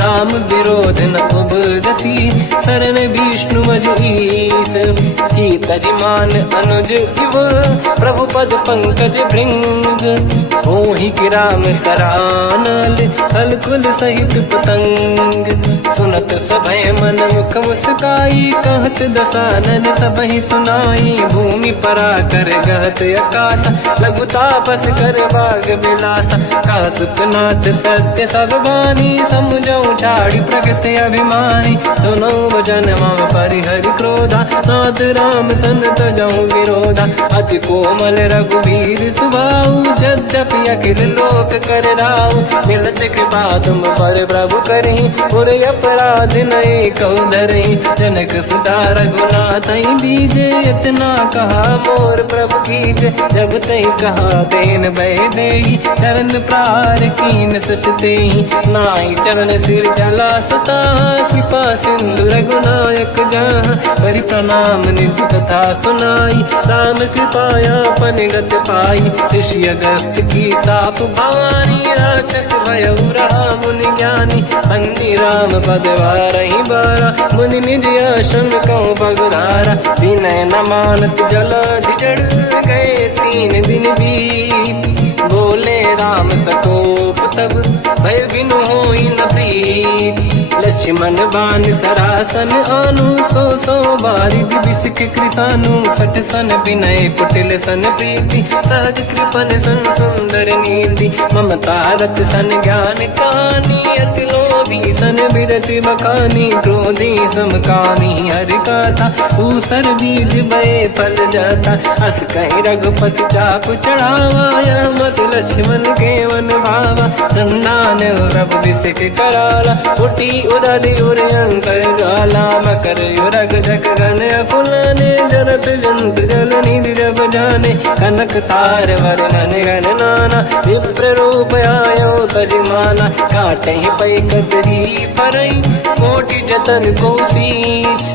राम विरोध न उबरसी, शरण विष्णु मजीस। कीतरिमान अनुज इव, प्रभु पद पंकज भृंग। मोहि कि राम सरानल, खल कुल सहित पतंग। सुनत सभय मन मुख मुस्काई, कहत दसानन सबहि सुनाई। भूमि परा कर गहत आकाशा, लघु तापस कर बाग बिलासा। कासुकनाथ सत्य सब बानी, समुझौ ठाड़ी प्रगत अभिमानी। सुनो वचन मम परिहरि क्रोधा, नाथ राम सन तजौ विरोधा। अति कोमल रघुवीर सुभाऊ, यद्यपि अखिल लोक कर राऊ। मिलत कृपा तुम पर प्रभु करहि, पुर अपराध नहीं कहु धरहि। जनक सुता रघुनाथ दीजे, इतना कहा मोर प्रभु कीजे। जब तई कहा देन भय देहि, चरण प्रार कीन सट तेहि। नाहि चरण सिर चला सता, कृपा सिंधु रघुनायक जहाँ। करि प्रणाम निधि कथा सुनाई, राम कृपाया पनिगत पाई। ऋषि अगस्त की साप भवानी, राक्षस भयउ रहा मुनि ज्ञानी। अंगी राम पद वारहि बारा, मुनि निज आश्रम कहु पगुधारा। विनय न मानत जलाधि जड़, गए 3 दिन बीत। बोले राम सकोप तब, भय बिनु होई न प्रीत। लक्ष्मण बान सरासन आनु, 100 बारिधि बिसिक कृसानु। 60 सन विनय कुटिल सन प्रीति, सहज कृपन सन सुंदर नीति। ममता रत सन ज्ञान कहानी, अति लोभी सन बिरति बखानी। क्रोधी समकामी हरि कथा, ऊसर बीज बये फल जाता। अस कहीं रघुपति चाप चढ़ावा, यह मत लक्ष्मण के वन भावा। संदान प्रभु बिसिक कराला, उठी उदधि उर अंतर ज्वाला। मकर युरग जग गण अकुलाने, जरत जंत जल निधि जब जाने। कनक तार वर्णन गण नाना, विप्र रूप आयो तजमाना। काटे पै कतरी परई, कोटि जतन को सींच।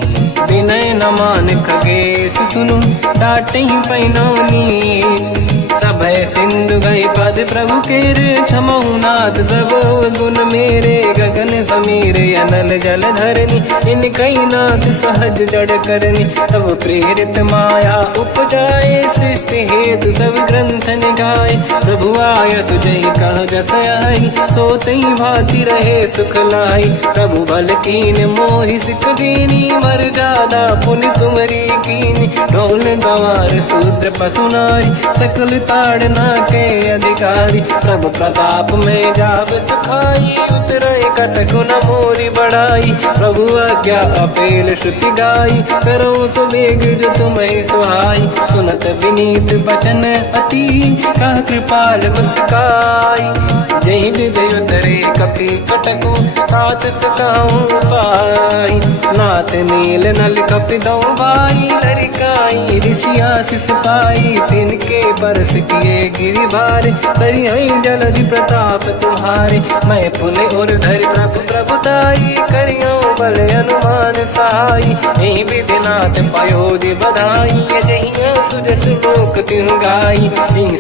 विनय न मान खगेश सुनु, डांटे पैनो नीच। सभय सिंधु गई पद प्रभु केरे, क्षमहु नाथ सब गुण मेरे। गगन समीर अनल जल धरनी, इन कई नाथ सहज जड़ करनी। तब प्रेरित माया उपजाए, सृष्टि हेतु सब ग्रंथ निगाए। प्रभु आय सुजई कह जस आई, सोतई भांति रहे सुख लाई। प्रभु बल कीन मोहि सिख दीनी, मर जा ज्यादा पुण्य तुमरी कीनी। ढोल गवार शूद्र पशु नारी सकल ताड़ना के अधिकारी। प्रभु प्रताप में जाब सुखाई उतरे कटक न मोरी बढ़ाई। प्रभु आज्ञा अपेल श्रुति गाई करो सुबेग जो तुम्हें सुहाई। सुनत विनीत बचन अति कह कृपाल मुस्काई। जय विजय उतरे कपि कटकु तात सकाऊं पाई। नाथ नील नल कपि दो भाई लरिकाई। ऋषि आशीष पाई तिनके बरस किए गिरि भारे। तरी जलधि प्रताप तुम्हारे मैं पुण्य और धरि प्रभु प्रभुताई। करियो बल अनुमान सहाई यही विधिनाथ पयोधि बधाई। जहिया सुजस लोक तिहु गाई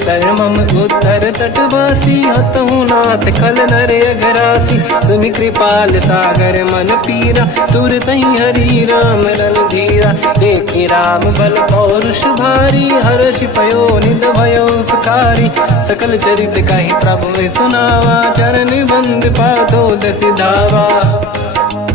शर्मम उत्तर तटवासी। हसहु नाथ खल नर अघरासी तुम कृपाल सागर मन पीरा। तुरत ही हरि राम रण धीरा देखी राम बल पौरुष भारी। हर्ष पयो निध भयो सुखारी सकल चरित कहि प्रभु सुनावा। चरण बंद पादो दस धावा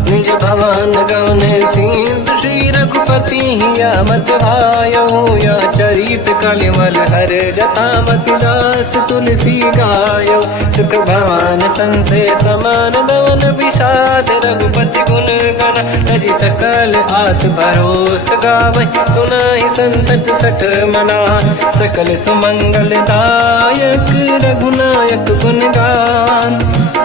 निज भवन गवन सिंधु श्री रघुपति हिया मत भायो। या चरित कलिमल हर जता मति दास तुलसी गायो। सुख भवन संसे समान गवन विषाद रघुपति गुण गण। तजि सकल आस भरोस गावै सुनाहि संतत सठ मना। सकल सुमंगल दायक रघुनायक गुण गान।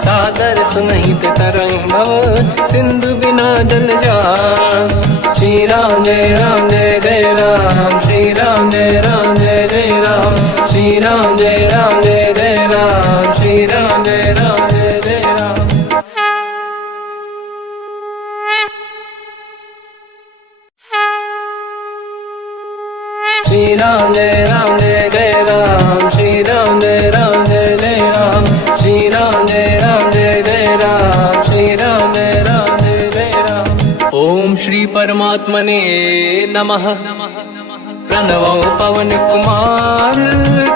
सादर सुनहित तरंग भव सिंधु बिना जल जान। श्री राम जय राम जय जय राम। श्री राम जय राम जय जय राम। श्री राम जय राम जय जय राम। श्री राम जय राम जय जय राम। श्री राम जय राम जय जय राम। श्री राम जय राम जय जय राम। श्री राम जय राम जय जय राम। श्री राम जय राम जय जय राम। ओम श्री परमात्मने नमः। प्रणवो पवन कुमार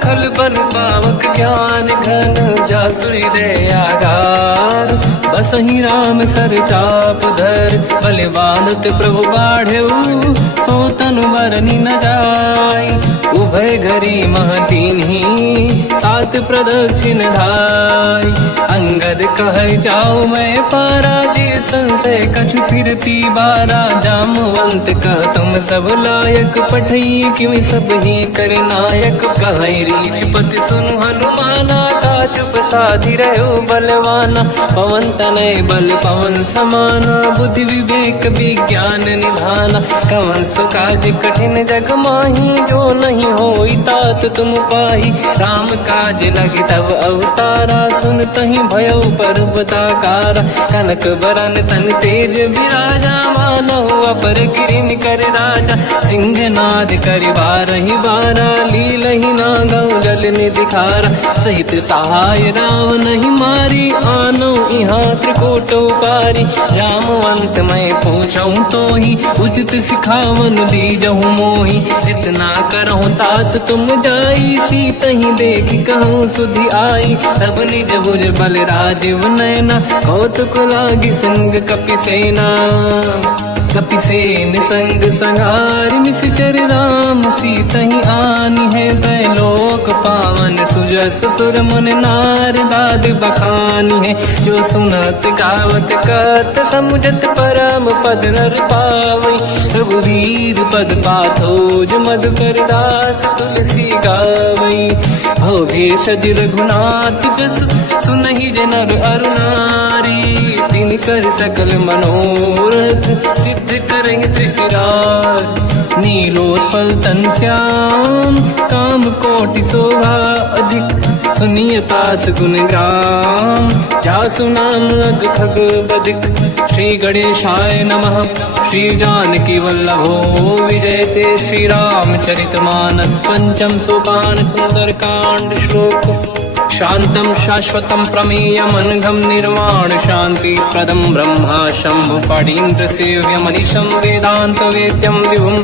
खल बन पावक ज्ञान घन। जासुरी दयागार बसहि राम सर चाप धर। बलवानत प्रभु बाढ़ऊ सो तनु मरनी न जाय। उभय घरी महतीन्ही सात प्रदक्षिण धाय। अंगद कह जाओ मैं पारा जी संशय कछु फिरती बारा। जामवंत कह तुम सब लायक पठई किमि सब ही कर नायक। कहि रीछ पति सुनु हनुमाना चुप साधि रहो बलवाना। पवन तनय बल पवन समाना बुद्धि विवेक विज्ञान निधाना। कवन सु काज कठिन जग माही जो नहीं होई तात तुम पाही। राम काज लगी तब अवतारा सुन तहि भयो पर्वताकारा। कनक बरन तन तेज विराजा मानहु अपर किरिन कर राजा। सिंह नाद करि बारहि बारा लीलहि नागौ जल निधिखारा। सहित सहाय राम नहीं मारी आनो इहाँ त्रिकोटो पारी। जामवंत मैं पूछऊँ तो ही उचित सिखावन दीजहु मोही। इतना करहु तात तुम जाई सीत ही देख कहूँ सुधि आई। तब निज भुज बल राजीव नैना कौतुक लागी संग कपि सेना। कपि सेन संग संहार निश्चर राम सीतहि आनी है। दैलोक पावन सुजस सुर मुन नार दाद बखानी है। जो सुनत गावत कहत समुझत परम पद नर पावै। रघुवीर पद पाथोज मधुकर दास तुलसी गावै। भव भेषज रघुनाथ जस सुनहि जनर अरु नारी। तिनकर सकल मनोरथ सिद्ध करहि त्रिशिरार। नीलोत्पल तन श्याम काम कोटि शोभा अधिक। सुनिय तास गुण ग्राम जासु नाम अग खग बदिक। श्री गणेशाय नमः। श्री जानकी वल्लभो विजयते। श्री रामचरितमानस पंचम सोपान सुंदर कांड श्लोक। शान्तं शाश्वतं प्रमेयमनघं निर्वाण शान्तिप्रदं ब्रह्मा शम्भु फणीन्द्रसेव्यमनिशं वेदान्तवेद्यं विभुं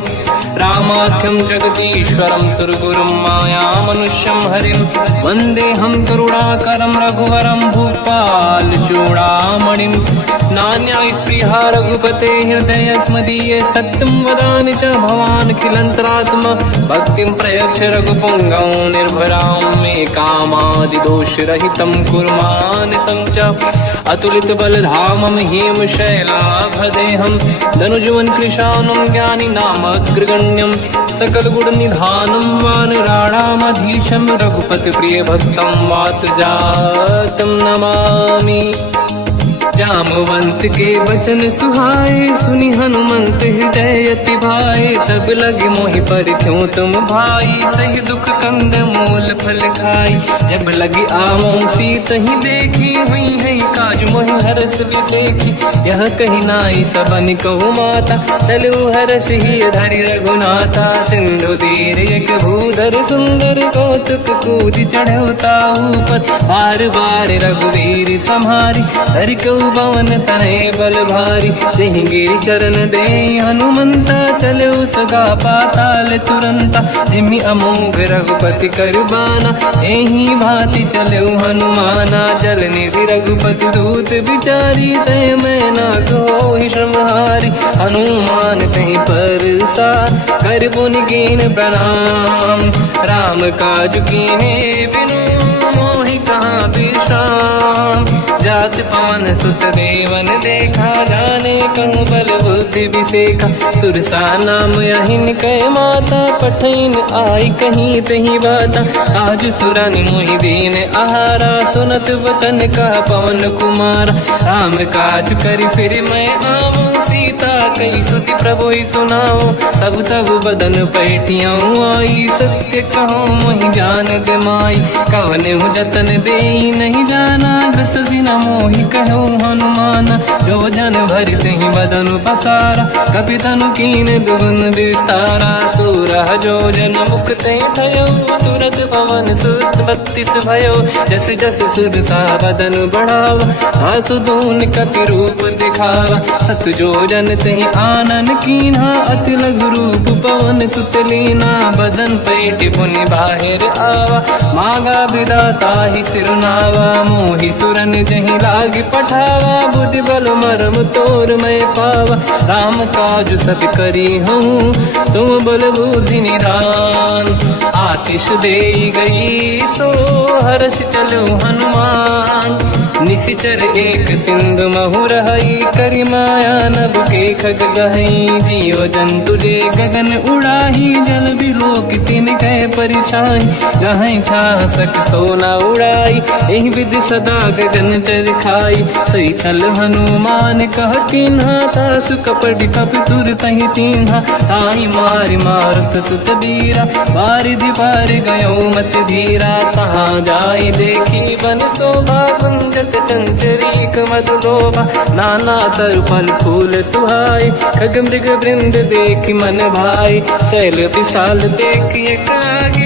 रामाख्यं जगदीश्वरं सुरगुरुं मायामनुष्यं हरिं वन्देऽहं करुणाकरं रघुवरं भूपालचूडामणिं नान्यास्पृहा रघुपते हृदयस्मदीये सत्यं वदामि च भवान् खिलन्तरात्मा भक्तिं प्रयच्छ रघुपुङ्गं निर्भरां मे कामादिदोषरहितं कुर्मानसं च अतुलितबलधामं हेमशैलाभदेहं धनुजवन् कृशानं ज्ञानिनामग्रगण्यं सकलगुणनिधानं वानराणामधीशं रघुपतिप्रियभक्तं वातजातं नमामि। जामवंत के वचन सुहाए सुनि हनुमंत हृदय अति भाए तब लगे मोहि पर क्यों तुम भाई सही दुख कंद मूल फल खाई जब लगे आवों सीत ही देखी हुई है काज मोहि हरस विसेखी यह कही नाई सबन कहु माता चलु हरस ही धरि रघुनाथा सिंधु तीर एक भूधर सुंदर कौतुक कूद चढ़ौता ऊपर बार बार रघुवीर सम्हारी धरि कहु पवन तनय बल भारी तेहि गिरि चरण दे हनुमंता चले सगा पाताल तुरंता जिमि अमोघ रघुपति करबाना एहि भांति चले हनुमाना जल निधि रघुपति दूत बिचारी तय मैं ना कोहि श्रमहारी हनुमान तहि परसा कर पुनि कीन प्रणाम राम काज कीन्हे बिनु मोहि कहाँ विश्राम जात पवन सुत देवन देखा जाने कहूँ बल बुद्धि विसेखा सुरसा नाम यहिन कै माता पठैन आई कहीं तही बाता आज सुरनि मोहि दीन आहारा सुनत वचन का पवन कुमार राम काज करि फिर मैं आऊँ सीता कई सुति प्रभु ही सुनाओ तब तब बदन पैठियाँ आई सत्य कहो मोहि जान दे माई कवन हूँ जतन दे नहीं जाना दस दिन मोहि कहो हनुमान जो जन भरित ही बदन पसारा कपि तनु कीन दुगुन विस्तारा सूरह जो जन मुक्त भयो तुरत पवन सुत 32 भयो जस जस सुर सा बदन बढ़ावा आसु दून कपि रूप दिखावा सत जो जन तहि आनन कीन्हा अति लघु रूप पवन सुत लीना बदन पैठ पुनि बाहिर आवा मागा विदाता ही सिरनावा मोहि सुरन जहि लाग पठावा बुद्धि बल मरम तोर मैं पावा राम काज सब करी हूँ तुम बल बुद्धि निधान आशीष दे गई सो हर्ष चलो हनुमान निशिचर एक सिंधु महु रहई करि माया नभ के खग गहई जीव जंतु ले गगन उड़ाही जल बिलोक तिन कह परिछाई गहई छासक सोना उड़ाई एहि विधि सदा गगन चर खाई सही छल हनुमान कह किन्हा तासु कपट कप तुर तहि चिन्हा ताई मारि मारुत सुत बीरा बारिधि पार गयो मत धीरा तहाँ जाई देखी बन शोभा कुंजत चंचरीक मधुलोभा नाना तरु फल फूल सुहाई खग मृग वृंद देखी मन भाई शैल विशाल देखिए कागे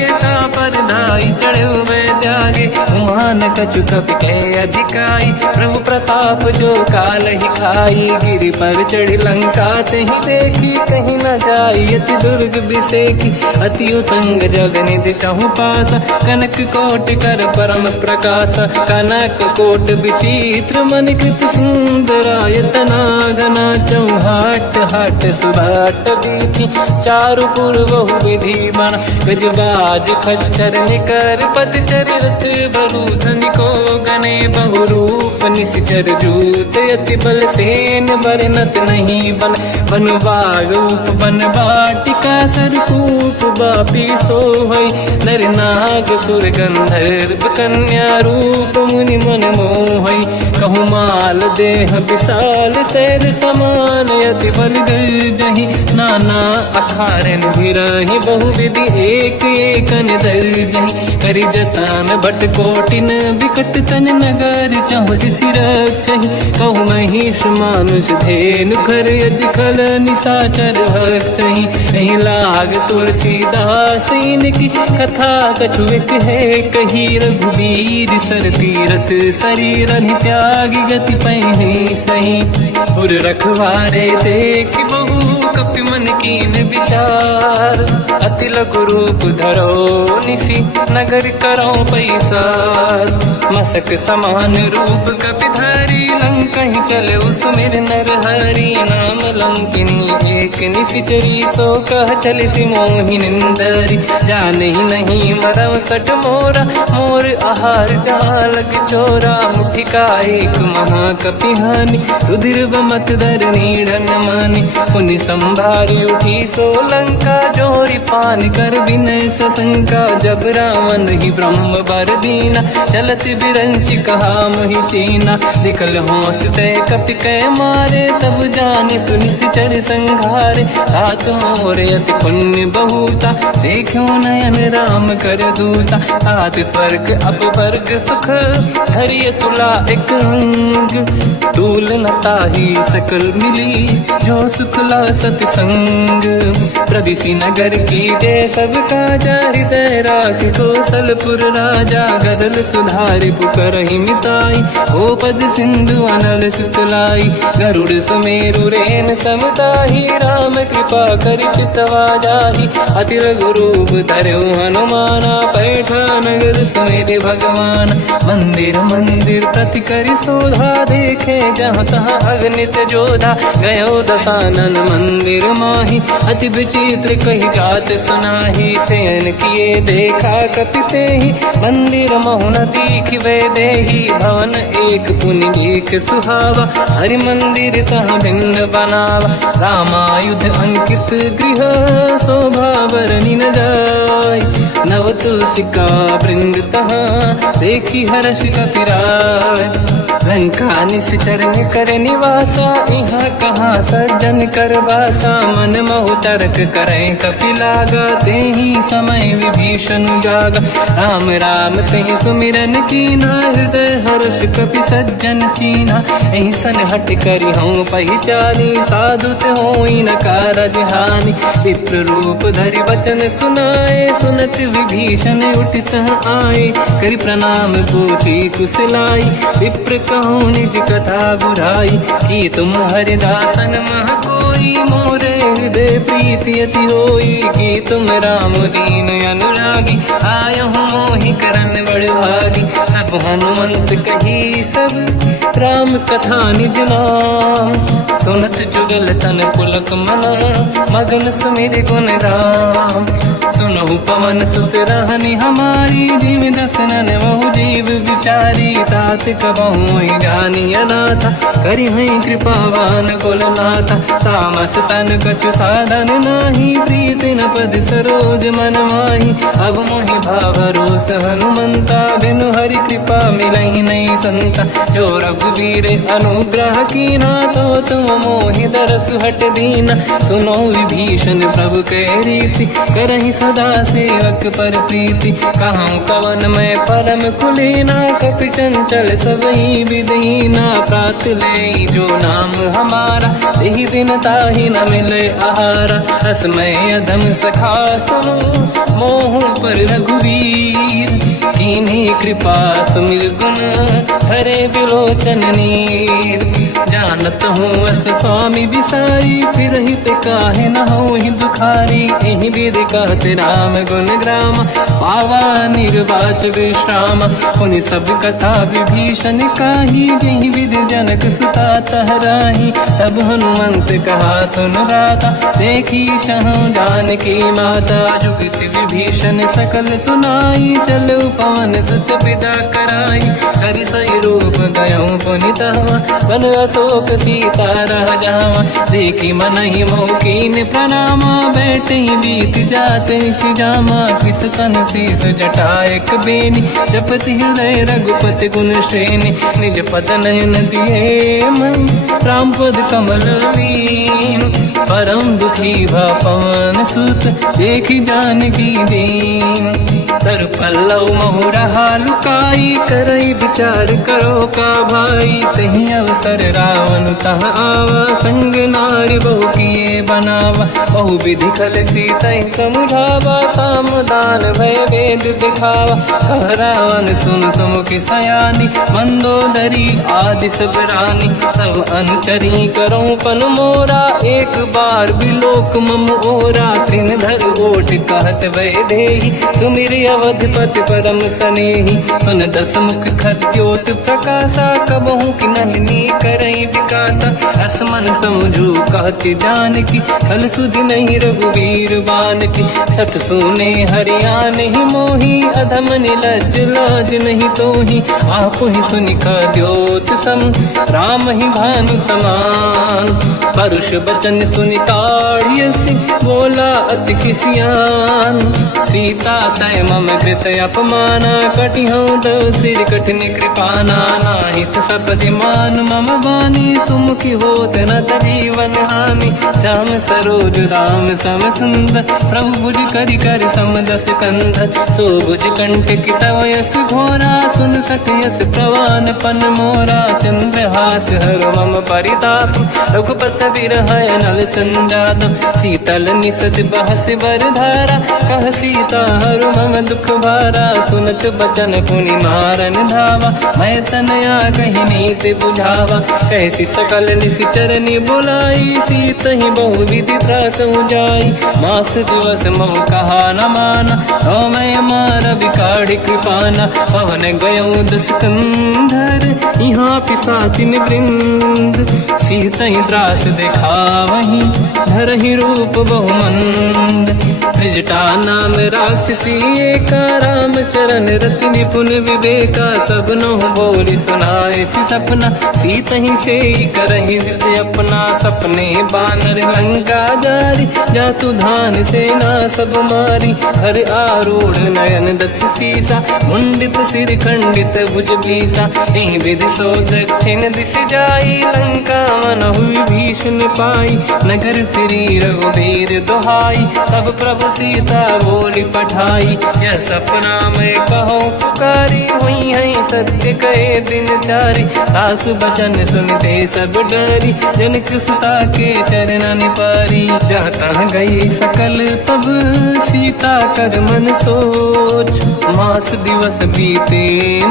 पर धाई चढ़े हुए त्यागे उमान कछु कपि के अधिकाई प्रभु प्रताप जो काल ही खाई गिरि पर चढ़ी लंका तहि देखी कहीं न जाई अति दुर्ग विसेखी अति उत्तंग जग निधि चहु पासा कनक कोट कर परम प्रकाश कनक कोट विचित्र मन कृत सुंदरायतना घना चौहाट हाट सुभाट बीथी चारु पुर बहु विधि बन गजबाज खच्चर निकर पद चरित बरु धनिको गने बहु रूप निशिचर जूत अति बल सेन बरनत नहीं बन बन बाग उप बन बाटिका सरकूप बापी सोहई नर नाग सुर गंधर्व कन्या रूप मुनि मन मोहई कहूँ माल देह विशाल शैर समान यति बल गर्जहि नाना अखारन भिरहि बहुविधि एक एकन दर्जहि करि जतान भट कोटिन विकट तन नगर चहुँ सिरक्षहि कहूँ महिष मानुष धेनु खर यज खल निशाचर भक्षहि नहीं लाग तुलसीदास इनकी कथा कछु एक है कही रघुबीर सर तीरथ शरीर त्यागी गति पहिने सही उर रखवारे देख बहु कपि मन कीन विचार अति लघु रूप धरो निसी नगर करो पैसार मसक समान रूप कपि धारी लंका ही चले उसमेर नर हरि नाम लंकिनी एक निशिचरी सो कह चले सि मोहि निंदरी जान ही नहीं मरम सट मोरा मोर आहार जालक चोरा मुठिका एक महाकपिहानि रुधिर बमत धर नीढ़न मानि पुनि संभारी उठी सोलंका जोरी पान कर विनय सशंका जब रावण ही ब्रह्म बर दीना चलत बिरंचि कहा मोहि चीना निकल होश तय कपि कै मारे तब जानि सुनिश्चर संघारे तात मोरे अति पुण्य बहुता देखो नयन राम कर दूता तात स्वर्ग अपवर्ग सुख धरिय तुला एक अंग तूल न ताहि सकल मिली जो सुखला सतसंग प्रदिशि नगर की जय सब काजा हृदय राख कौशलपुर राजा गदल सुधारि पुकरहि मिताई ओ पद सिंधु अनल सुतलाई गरुड़ सुमेरु रेन समताहि राम कृपा कर चितवा जाहि अति लघु रूप धरौ हनुमाना पैठा नगर सुमेरे भगवान मंदिर मंदिर प्रति करि शोधा देखे जहाँ तहाँ अगणित जोधा गयो दशानन मंदिर माही अति विचित्र कही जात सुनाही सेन किए देखा कपिते ही मंदिर महुन दीख वे देही भवन एक पुनि देख सुहावा हरि मंदिर तहाँ भिन्न बनावा रामायुध अंकित गृह शोभा बरनि न जाय नव तुलसी का वृंद तहाँ देखी हर्ष कपिराय लंका निश्चर कर निवासा यहाँ कहाँ सज्जन कर वासा मन महु तर्क करें कपि लागा तेहि समय विभीषण जागा राम राम तेहि सुमिरन कीना हृदय हर्ष कपि सज्जन चीना एहि सन हट करि हूँ पहिचानी साधुत होई न कारज हानि विप्र रूप धरि वचन सुनाए सुनत विभीषण उठित आए करि प्रणाम पूछी कुशलाई विप्र कहूँ निज कथा बुराई कि तुम हरिदासन मह कोई मोरे हृदय प्रीति अति होई कि तुम राम दीन अनुरागी आयो मोहि करन बड़ भागी तब हनुमंत कही सब राम कथा निज नाम सुनत जुगल तन पुलक मना मगन सुमिर गुण राम सुनहु पवन सुत रहनि हमारी जीव दसनन बहु जीव विचारी तात कबहु जानी अनाथा करि हई कृपावान कुलनाथा तामस तन कछु साधन नाही प्रीति न पद सरोज मन माही अब मोहि भाव रोष हनुमंता बिनु हरि कृपा मिलहि नहीं संता जो रघुवीर अनुग्रह कीना तो तुम मोहि दरस हट दीना सुनो विभीषण प्रभु के रीति करहि सदा सेवक पर प्रीति कहूँ कवन में परम कुलीना कपि चंचल सबही विदहीना प्रात ले जो नाम हमारा यही दिन ताहि न मिले आहारा रसमय अधम सखा सुनो मोह पर रघुवीर कीन्ही कृपा सुमिर गुण हरे विलोचन नीर जानत हूँ अस स्वामी बिसाई फिर हित काहे न हो ही दुखारी यही विधि कहते राम गुण ग्राम पावा निर्वाच विश्राम उन सब कथा विभीषण काही यही विधि जनक सुता तहराही सब हनुमंत कहा सुन राता देखी चहु जानकी माता जुगत विभीषण सकल सुनाई चलो पवन सुत पिता कराई हरि सही रूप गयो पुनितवा बन अशोक सीता रह जावा देखी मन ही मौकीन प्रणामा बैठे बीत जाते सिजामा किस तन शीस जटा एक बेनी जपति हृदय रघुपति गुण श्रेणी निज पद नयन दिए मन राम पद कमल लीन परम दुखी भा पवन सुत देखी जानकी दीन तर पल्लव मोहरा लुकाई करई विचार करो का भाई तही अवसर रावण तह आवा संग नारी बहु किए बनावा बहु विधि खल सीता समुझावा सामदान भय वेद दिखावा कह रावण सुन सुमुखी सयानी मंदोदरी आदि सब रानी तब अनुचरी करो पन मोरा एक बार बिलोक मम ओरा त्रिन धर ओट कहत भय देहि सुमिर अवधपति परम सनेहि सुन दस मुख खद्योत प्रकाशा कबहू की नलिनी करई विकासा असमन समझू कहती जानकी कल सुधि नहीं रघुवीर बान की सठ सुने हरियाण ही मोही अधम निलज लाज नहीं तोही आप ही सुनि द्योत सम राम ही भानु समान परुष बचन सुनि ताड़ियसि बोला अति किसियान सीता तय मम कृत अपमाना कटिहौ दो सिर कठिन कृपाना नाहित सपदि मान मम वाणी सुमुखी होत न जीवन हानि श्याम सरोज राम सम सुंदर प्रभु भुज करि कर समदस कंधर सो भुज कंठ की तव यस घोरा सुन सकयस प्रवान पन मोरा चंद्रहास हर मम परिताप रघुपत बिरहय नल संजात शीतल निसत बहस बर धारा कह सीता हर मम दुख भारा सुनत बचन पुनि मारन धावा मैं तनया कही नीति बुझावा कैसी सकल निशिचरनि बुलाई सीत ही बहु विधि त्रास जाई मास दिवस मोह कहा न माना तो मैं मार बिकाढ़ी कृपाना पवन गयो दस कंधर यहाँ पिशाचिन वृंद सीत ही त्रास देखा वहीं धर ही रूप बहुमंद त्रिजटा नाम राक्षसी एका राम चरण रति निपुण विवेका सबनो बोली सुनाए सी सपना सीत ही से करही जिद अपना सपने बानर लंका जारी जातु धान सेना सब मारी हर आरूढ़ नयन दस सीसा मुंडित सिर खंडित भुज बीसा यही विधि सो दक्षिण दिश जाई लंका मन हुई भीषण पाई नगर फिरी रघुवीर दुहाई तब प्रभु सीता बोली पठाई यह सपना मैं कहो पुकारी हुई है सत्य कहे दिन चारी सासु बचन सुनते सब डरी जनक सुता के चरण पारी जाता गई सकल तब सीता कर मन सोच मास दिवस बीते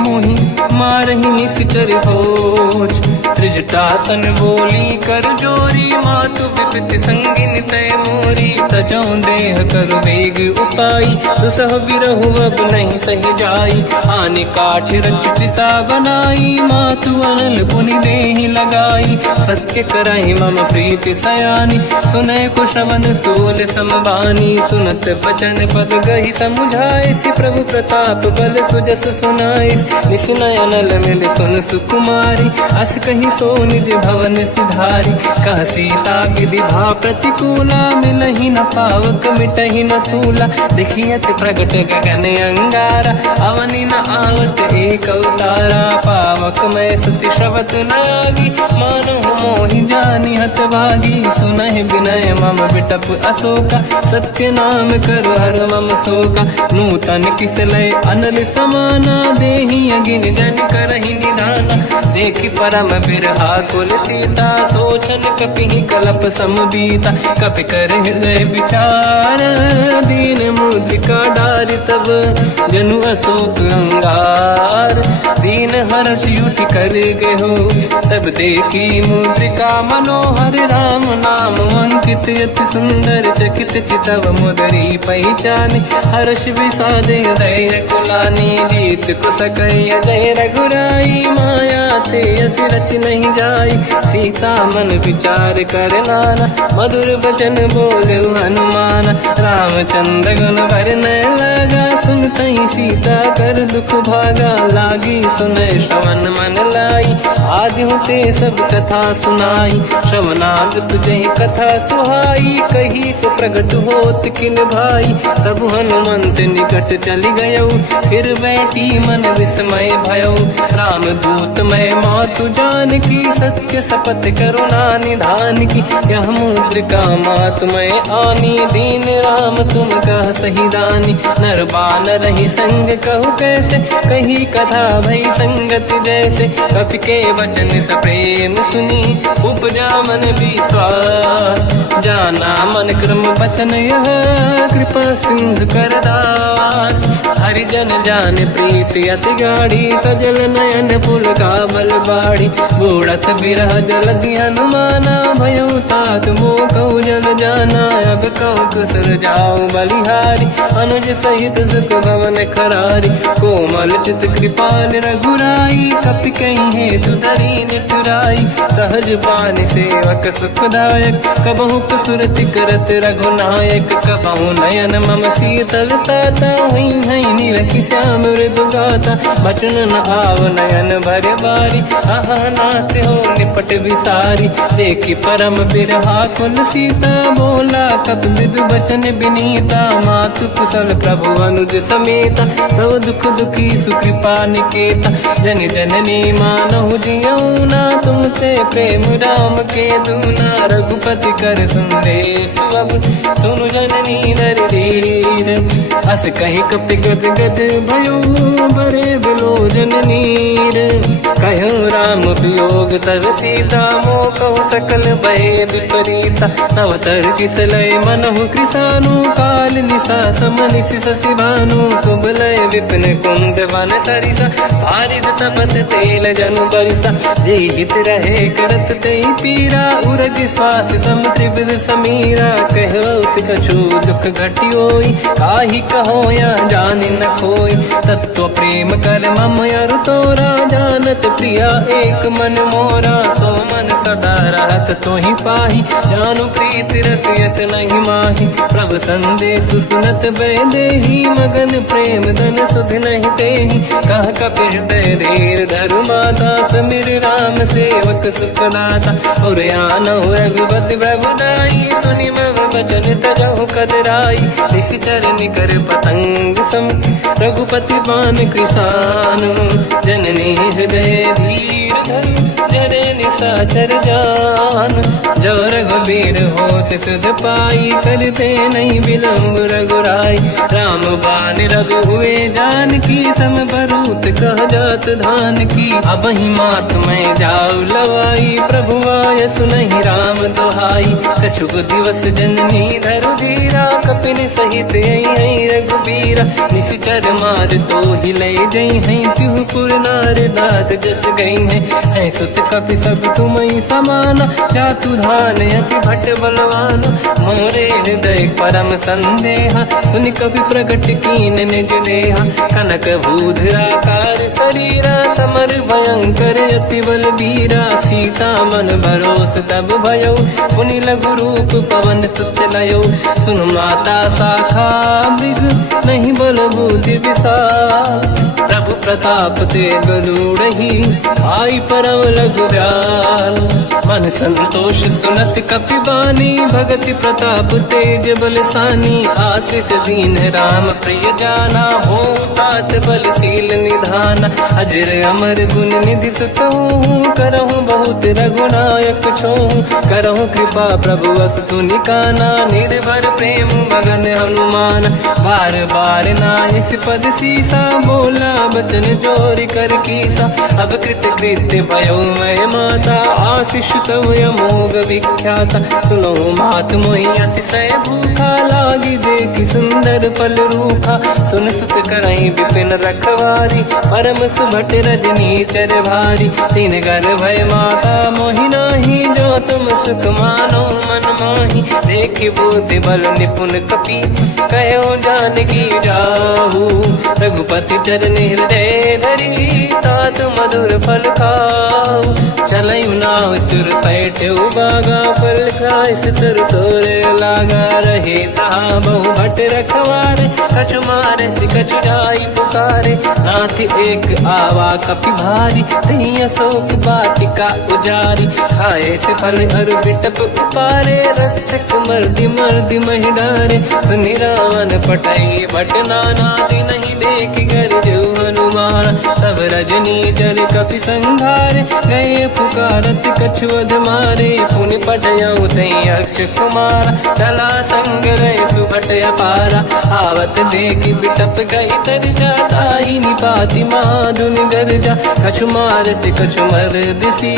मोही मारही निश्चर होच त्रिजटासन बोली कर जोरी मातु विपित संगिन तय मोरी तजौ देह कर वेग उपाई दुसह बिरहु अब नहीं सही जाई आने काठ रचिता बनाई मातु अनल पुनि देहि लगाई सत्य करहि मम प्रीति सयानी सुनय को श्रवण सूल समबानी सुनत बचन पद गहि समुझाए सि प्रभु प्रताप बल सुजस सुनाई निसुनय अनल मिल सुन सुकुमारी अस कहि सो निज भवन सिधारी कह सीता विधि भा प्रतिकूला मिलहि न पावक मिटहि न सूला देखियत प्रगट गगन अंगारा अवनि न आवत एक अवतारा पावक मैं ससि श्रवत नागी मानो मोहि जानि हत भागी सुनहि विनय मम बिटप अशोका सत्य नाम कर हर मम शोका नूतन किस लय अनल समाना देहि अगिन जन करहि निधाना देखि परम बिरहा कुल सीता सोचन कपि कलप समबीता कपि कर हृदय विचार दीन मुद्रिका डारि तब जनु अशोक अंगार दीन हर्ष युति कर गयो तब देखी मुद्रिका मनोहर राम नाम अंकित अति सुंदर चकित चितव मुदरी पहचान हर्ष विषाद हृदय कुलानी जीत कुसकय जय रघुराई माया ते अस रच नहीं जाई। सीता मन विचार कर नाना, मधुर वचन बोले हनुमान। रामचंद्र गुण वरने लगा, सुनतई सीता कर दुख भागा। लागी सुने श्रवण मन लाई, आदि होते सब कथा सुनाई। श्रवणार्थ तुझे कथा सुहाई, कही से प्रगट होत किन भाई। तब हनुमंत निकट चली गयो, फिर बैठी मन विस्मय भयो। राम दूत मैं मातु जान की, सत्य शपथ करुणा निधान की। यह मुद्रिका मात मैं आनी, दीन राम तुम कह सही दानी। नर बानर ही संग कहु कैसे, कही कथा भई संगति जैसे। कपि के वचन सप्रेम सुनी, उपजा मन विश्वास। जाना मन क्रम वचन यह, कृपा सिंधु कर दास। हरिजन जान प्रीति अति गाढ़ी, सजल नयन पुलकाबल बाढ़ी। बूढ़त बिरह जलधि हनुमाना, भयो तात मोह कहु जन जाना। अब कहु कुशल जाओ बलिहारी, अनुज सहित सुख भवन खरारी। कोमल चित कृपाल रघुराई, कपि कहीं हेतु धरी निठुराई। सहज पानि सेवक सुखदायक, कबहु सुरति करत रघुनायक। कबहु नयन मम शीतल ताता, हई हई निरखि श्याम मृदु गाता। बचन न आव नयन भर बारी, आहा नाथ हो निपट विसारी। देखी परम बिरहा कुल सीता, बोला कब विदु बचन बिनीता। मातु कुशल प्रभु अनुज समेता, सब दुख दुखी सुकृपा निकेता। जन जननी मानहु जियौना, तुमते प्रेम राम के दूना। रघुपति कर संदेश अब, सुनु जननी नर धीर। अस कहि कपि गद गद भयो, बरे बिलोचन नीर। कहो राम वियोग तब सीता, मोह कहु सकल भय विपरीता। अवतर किसलय मनहु कृसानु, काल निशा समनिशि शशि भानु। कुबलय विपिन कुंद वन सरिसा, बारिद तपत तेल जनु बरिसा। जे हित रहे करत ते पीरा, उरग श्वास सम त्रिविध समीरा। कहत कछु दुख घटियोई, काहि कहो या जानि न खोई। तत्व प्रेम कर मम अरु तोरा, जानत प्रिया एक मन मोरा। सो मन सदा रहत तोहि पाहि, जानु प्रीति रसियत नहीं माहि। प्रभु संदेश सुनत बैदेहि, मगन प्रेम धन सुध नहीं तेहि। कह कपि हृदय धीर धरु माता, समिर राम सेवक सुख दाता। और आनहु रघुपति प्रभुदाई, सुनि मम वचन तजहु कदराई। निश्चर निकर पतंग सम, रघुपति बान कृसानु। जननी हृदय धीर धरु, जरे निशाचर जान। जो रघुबीर होत सुध पाई, करते नहीं विलम्ब रघुराई। राम बान रघु हुए जानकी, तम बरूत कह जात धान की। अब ही मात मैं जाऊ लवाई, प्रभु आय सुनहि राम दुहाई। कछुक दिवस जननी धरु धीरा, कपिन सहित आई रघुबीरा। निश्चर मार तो ही ले जई हैं, तिहुपुर नार दात जस गई हैं। सुत कपि सब तुमहि समाना, जातु धान अति भट बलवाना। मोरे हृदय परम संदेहा, सुनि कपि प्रगट कीन निज देहा। कनक भूधराकार शरीरा, समर भयंकर अति बलबीरा। सीता मन भरोस तब भयो, पुनि लघु रूप पवन सुत लयो। सुन माता शाखा मृग, नहीं बल बुद्धि विशाल। प्रभु प्रताप ते गरुड़हि, आई परम लघु व्याल। मन संतोष सुनत कपि बानी, भगति प्रताप तेज बलसानी। आशीष दीन राम प्रिय जाना, हो तात बलशील निधान। अजर अमर गुण निधि सुतहु, करहु बहुत रघुनायक छोहु। करहु कृपा प्रभु अस सुनि काना, निर्भर प्रेम मगन हनुमान। बार बार नाइस पद सीसा, बोला बचन जोरि कर कीसा। अब कृत कृत्य भयो मैं माता, आशीष तव अमोघ विख्याता। सुनो मात मोहि अतिशय भूखा, लागी देखि सुंदर पल रूखा। सुन सुत करहि विपिन रखवारी, परम सुभट रजनी चर भारी। तीन घर भय माता मोहि नाही, जो तुम सुख मानो मन माही। देखि बुद्धि बल निपुण कपि, कहो जानकी जाहू। रघुपति चरण हृदय धरी, तात मधुर फल खाओ। चलयु नाव सुर पैठ्यु बागा, फल खाय सितर तोरे लागा। रहे तहा बहु भट रखवारे, कछु मारे सि कछु जाई पुकारे। नाथ एक आवा कपि भारी, तही अशोक वाटिका उजारी। खाए से फल अरु बिटप उपारे, रक्षक मर्दि मर्दि महि डारे। सुनि रावण पटई भट नाना, नहीं देख कर जो हनुमान। तब रजनी चल कपि संघारे, गए पुकारत कछु अध मारे। पुनि पटयऊ तई अक्ष कुमारा, चला संग रहे सुभट अपारा। आवत देखि बिटप गई तर जाता, ही निपाति माधुनि गरजा। कछु मार से कछु मर दिसी,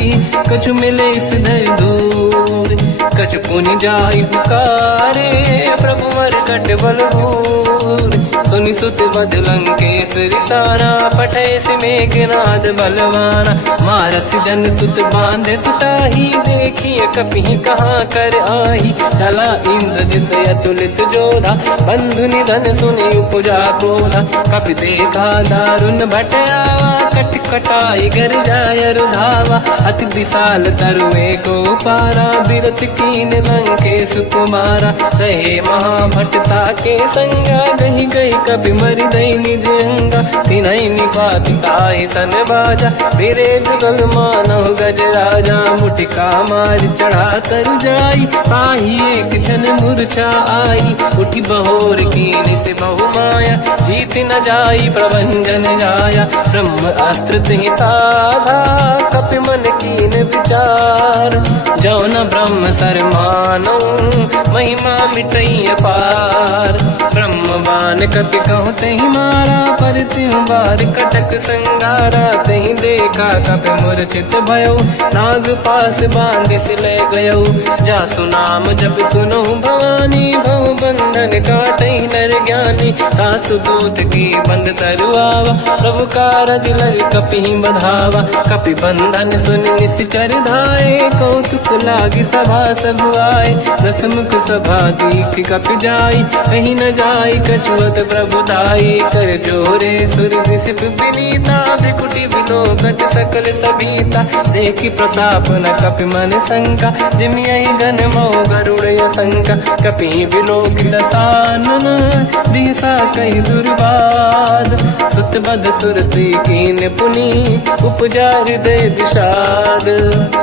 कछु मिले इस धर दूर। कछु पुनि जाई पुकारे, प्रभु मरकट बलभूर। सुनि सुत बद लंकेश्वरी सारा, पठे से मेघनाद बलवाना। मारस जन सुत बांधे सुताही, देखिए कपि कहाँ कर आही। चला इंद्रजित अतुलित जोधा, बंधु निधन सुनि उपजा क्रोधा। कपि देखा दारुण भट आवा, कट कटाई गर जाय रुधावा। अति विशाल तरुए को पारा, बिरत कीन लंकेश कुमारा। रहे महाभटता के संगा, गही गई कपि मरि दई निज अंगा। तिन्है निपाति ताहि सन बाजा, फिरे जुगल मानव गज राजा। मुटिका मार चढ़ा तर जाई, ताहि एक क्षण मूर्छा आई। उठी बहोर कीन से बहु माया, जीत न जाई प्रभंजन जाया। ब्रह्म अस्त्र तिहि साधा, कपि मन कीन विचार। जो न ब्रह्म सर मानो, महिमा मिटई अपार। ब्रह्मवान कपि कहु तहि मारा, पर त्यों बार कटक संगारा। तहि देखा कपि मूर्छित भयो, नाग पास बांध सिले गयो। जासु नाम जप सुनो भवानी, भव बंधन काटई नर ज्ञानी। तासु दूत की बंद तरुआवा, प्रभु कारज लग कपि बधावा। कपि बंधन सुन निश्चर धाये, कौतुक लागी सभा सब आए। दसमुख सभा दीख कपि जाई, कहीं न जाई कछुअत प्रभु दाई। कर जोरे सुर विसिप विनीता, बिकुटी बिलोकत सकल सबीता। देखि प्रताप न कपि मन शंका, जिमियहि गन मोह गरुड़ असंका। कपि बिलोक दसानन, दिशा कहि दुर्बाद। सुत बद सुरति कीन पुनि, उपजा हृदय विषाद।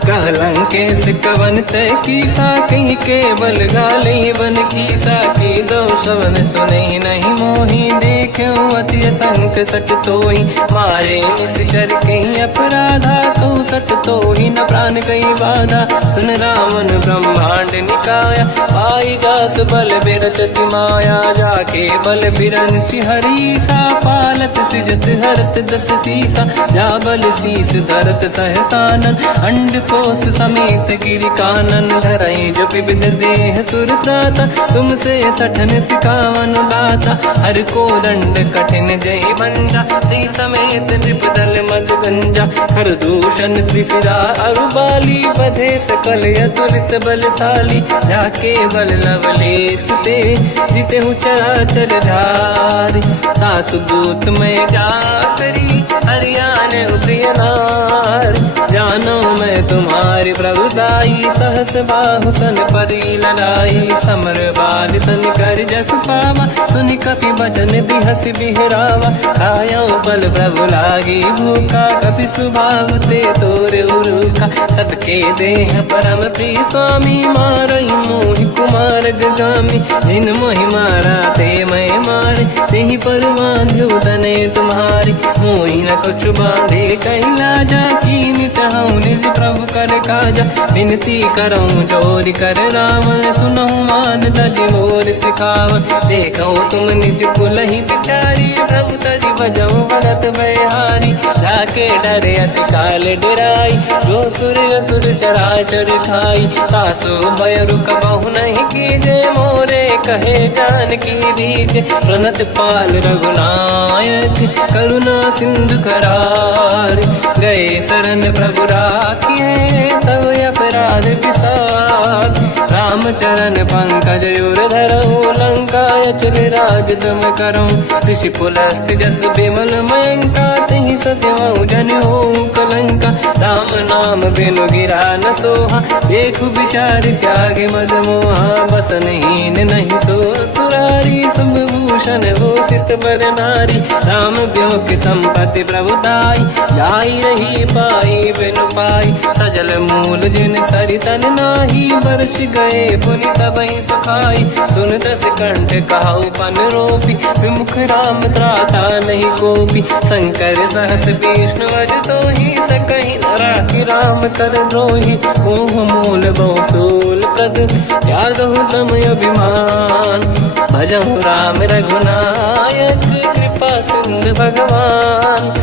कह लंकेश कवन तय कीसा, कहीं केवल गाली बन कीसा। की दो शवन सुनहि नहीं मोहि, देखूं अति असंख सट तोहि। मारे निश्चर कहीं अपराधा, तो सट तोहि न प्राण कहीं बाधा। सुन रावण ब्रह्मांड निकाया, पाई जास बल बिरचति माया। जाके बल बिरंचि हरीसा, पालत सृजत हरत दस सीसा। जा बल शीस धरत सहसानन, अंड कोश समेत गिरि कानन। धरई जो विविध देह सुर त्राता, तुमसे सठन सिखावन लाता। हर को दंड कठिन जय बंजा, सी समेत नृपदल मद गंजा। हर दूषण त्रिशिरा अरुबाली, बधे सकल अतुलित बलशाली। जाके बल लवलेश ते, जितेहु चराचर धारी। सासु दूत में जाकरी, हरियाण प्रिय नारी। जानो मैं तुम्हारी प्रभुताई, सहस बाहु सन परी लड़ाई। समर बाल सन कर जस पावा, सुनि कपि बचन बिहस बिहरावा। खायो बल प्रभु लागी भूखा, कपि स्वभाव ते तोरे उरुखा। सबके देह परम प्रिय स्वामी, मारई मोहि कुमार गगामी। जिन मोहि मारा ते मैं मारे, तेहि पर बांधु तने तुम्हारी। मोहि न कुछ बांधे कहीं लाजा, कीन चाहूं निज प्रभु कर काजा। विनती करऊं जोरि कर रावण, सुनहु मान तज मोर सिखाव। देखो तुम निज कुलहि बिचारी, प्रभु तज बजऊं भगत बहारी। जाके डरे अति काल डराई, जो सुर असुर चराचर खाई। तासु भय रुक बहु नहीं कीजे, मोरे कहे जान की दीजे। प्रणत पाल रघुनायक, करुणा सिंधु करार। गए शरण प्रभु राखिए, तब अपराध विसार। राम चरण पंकज उर धरऊ, लंका अचल राज तुम करो। ऋषि पुलस्त जस बिमल मयंका तहि सत्यमऊ जन हो कलंका। राम नाम बिनु गिरा न सोहा देखु विचार त्यागे मद मोहा। बसनहीन नहीं सो सुरारी सब भूषण भूषित बर नारी। राम ब्यों की संपत्ति प्रभुताई जाई रही पाई बिनु पाई। सजल मूल जिन सरितन नाही बरस गए पुनि तबहि सुखाई। सुन दस कंठ कहाऊ पन रोपी विमुख राम त्राता नहीं कोपी। शंकर सहस विष्णु अज तो ही सकहि न राखि राम कर द्रोही। मोह मूल बहु सूल प्रद त्यागहु तम अभिमान। भजहु राम रघुनायक कृपा सिंधु भगवान।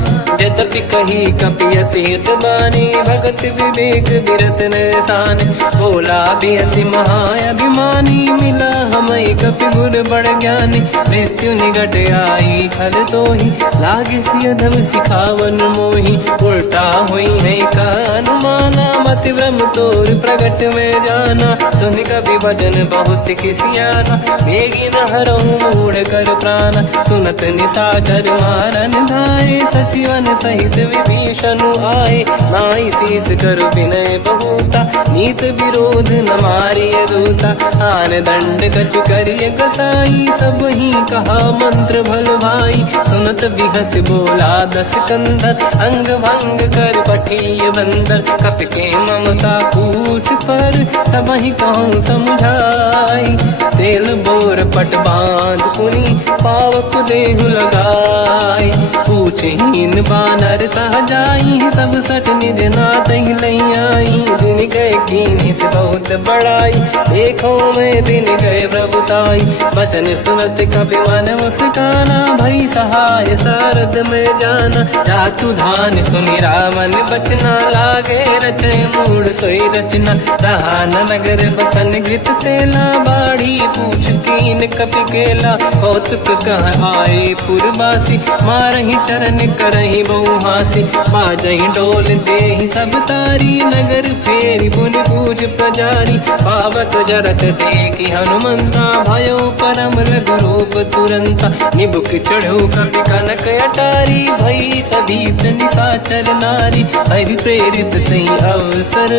यद्यपि कही कपियति हित बानी भगत विवेक बिरत निशान। बोला बिहसी महाअभिमानी मिला हमई कपि गुर बड़ ज्ञानी। मृत्यु निकट आई खल तोहि लागे सियधम सिखावन मोहि। उल्टा हुई है का अनुमाना मति ब्रह्म तोर प्रगट में जाना। सुन कवि भजन बहुत किसियाना बेगी न हरहु मूढ़ कर प्राण। सुनत निशाचर मारन धाये सचिवन सहित विभीषण आए। नाई शीस कर विनय बहुता नीत विरोध न मारिय दूता। आन दंड कछु करिय कसाई सब ही कहा मंत्र भल भाई। सुनत बिहस बोला दस कंदर अंग भंग कर पठिय बंदर। कपि के ममता पूछ पर सब ही कहूँ समझाई। तेल बोर पट बांध पुनि पावक देहु लगाई। पूछहीन बानर तह जाई तब सट निज नाथ ही लई आई। दिन गए कीनी से बहुत बड़ाई देखो मैं दिन गए प्रभुताई। वचन सुनत कपि मन मुस्काना भई सहाय सारद में जाना। जातु धान सुनि रामन बचना लागे रचे मूड सोई रचना। रहा न नगर बसन घृत तेला बाढ़ी पूछ कीन कपि केला। कौतुक कह आए पुरवासी मारहि चरण करहि बहु हासी। बाजहि डोल देहि सब तारी नगर फेरी पुनि पूज प्रजारी। पावत जरत देखि हनुमंता भयो परम लघु रूप तुरंता। निबुक चढ़ो कपि कनक अटारी भई सभीत निशाचर नारी। हरि प्रेरित तई अवसर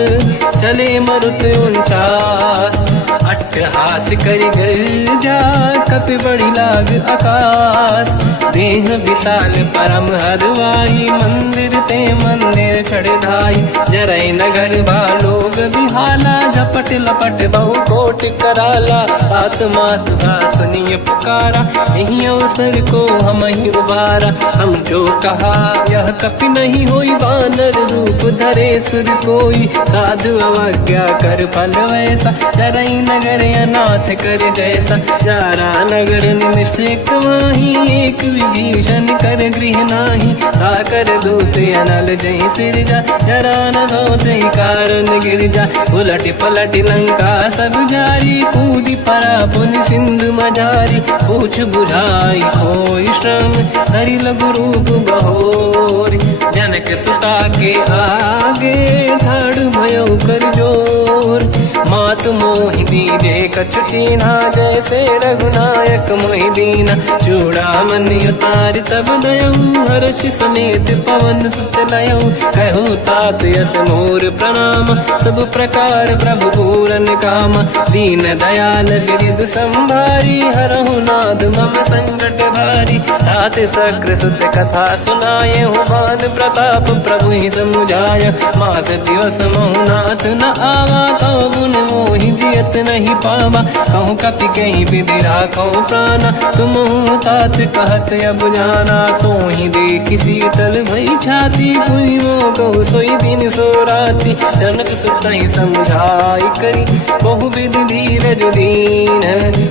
चले मरुत 49। अट्टहास करि गर्जा कपि बड़ी लाग आकाश। देह विशाल परम हरवाई मंदिर ते मंदिर चढ़ धाई। जरई नगर बालोग बिहाला झपट लपट बहु कोट कराला। सात मात सुनिय पुकारा यही अवसर को हम ही उबारा। हम जो कहा यह कपि नहीं होई बानर रूप धरे सुर कोई। साधु अवज्ञा कर फल वैसा जरई नगर अनाथ कर जैसा। जारा नगर निमिष कमाही एक विभीषण कर गृह नाही। आकर दूत अनल जय सिरजा जरा न होते कारण गिरजा। उलट पलट लंका सब जारी कूदी परा पुनि सिंधु मजारी। पूछ बुझाई कोई श्रम धरि लघु रूप बहोरी। जनक सुता के आगे ठाड़ भयो कर जोर। मात मोहि दीजे कछु कीन्हा जैसे रघुनायक मोहि दीना। चूड़ामणि उतारि तब दयऊ हर्ष समेत पवन सुत लयऊ। कहु तात यस मोर प्रणाम सब प्रकार प्रभु पूरन काम। दीन दयाल गिरिधु संभारी हरहु नाथ मम संकट भारी। तात सकृ सुत कथा सुनाये हुमान प्रताप प्रभु ही समुझाय। मास दिवस महु नाथ न आवा कौ गुण मोहि जियत नहीं पावा। कहूँ कपि कहीं विधि राखो प्राणा तुम तात कहत अब जाना। तो ही देखि शीतल भई छाती पुनि मोह कहु सोई दिन सो राति। जनक सुत ही समझाई करी बहु विधि धीरज दीन।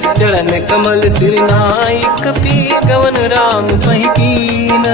चरण कमल सिर नाई कपि गवन राम पहि कीन।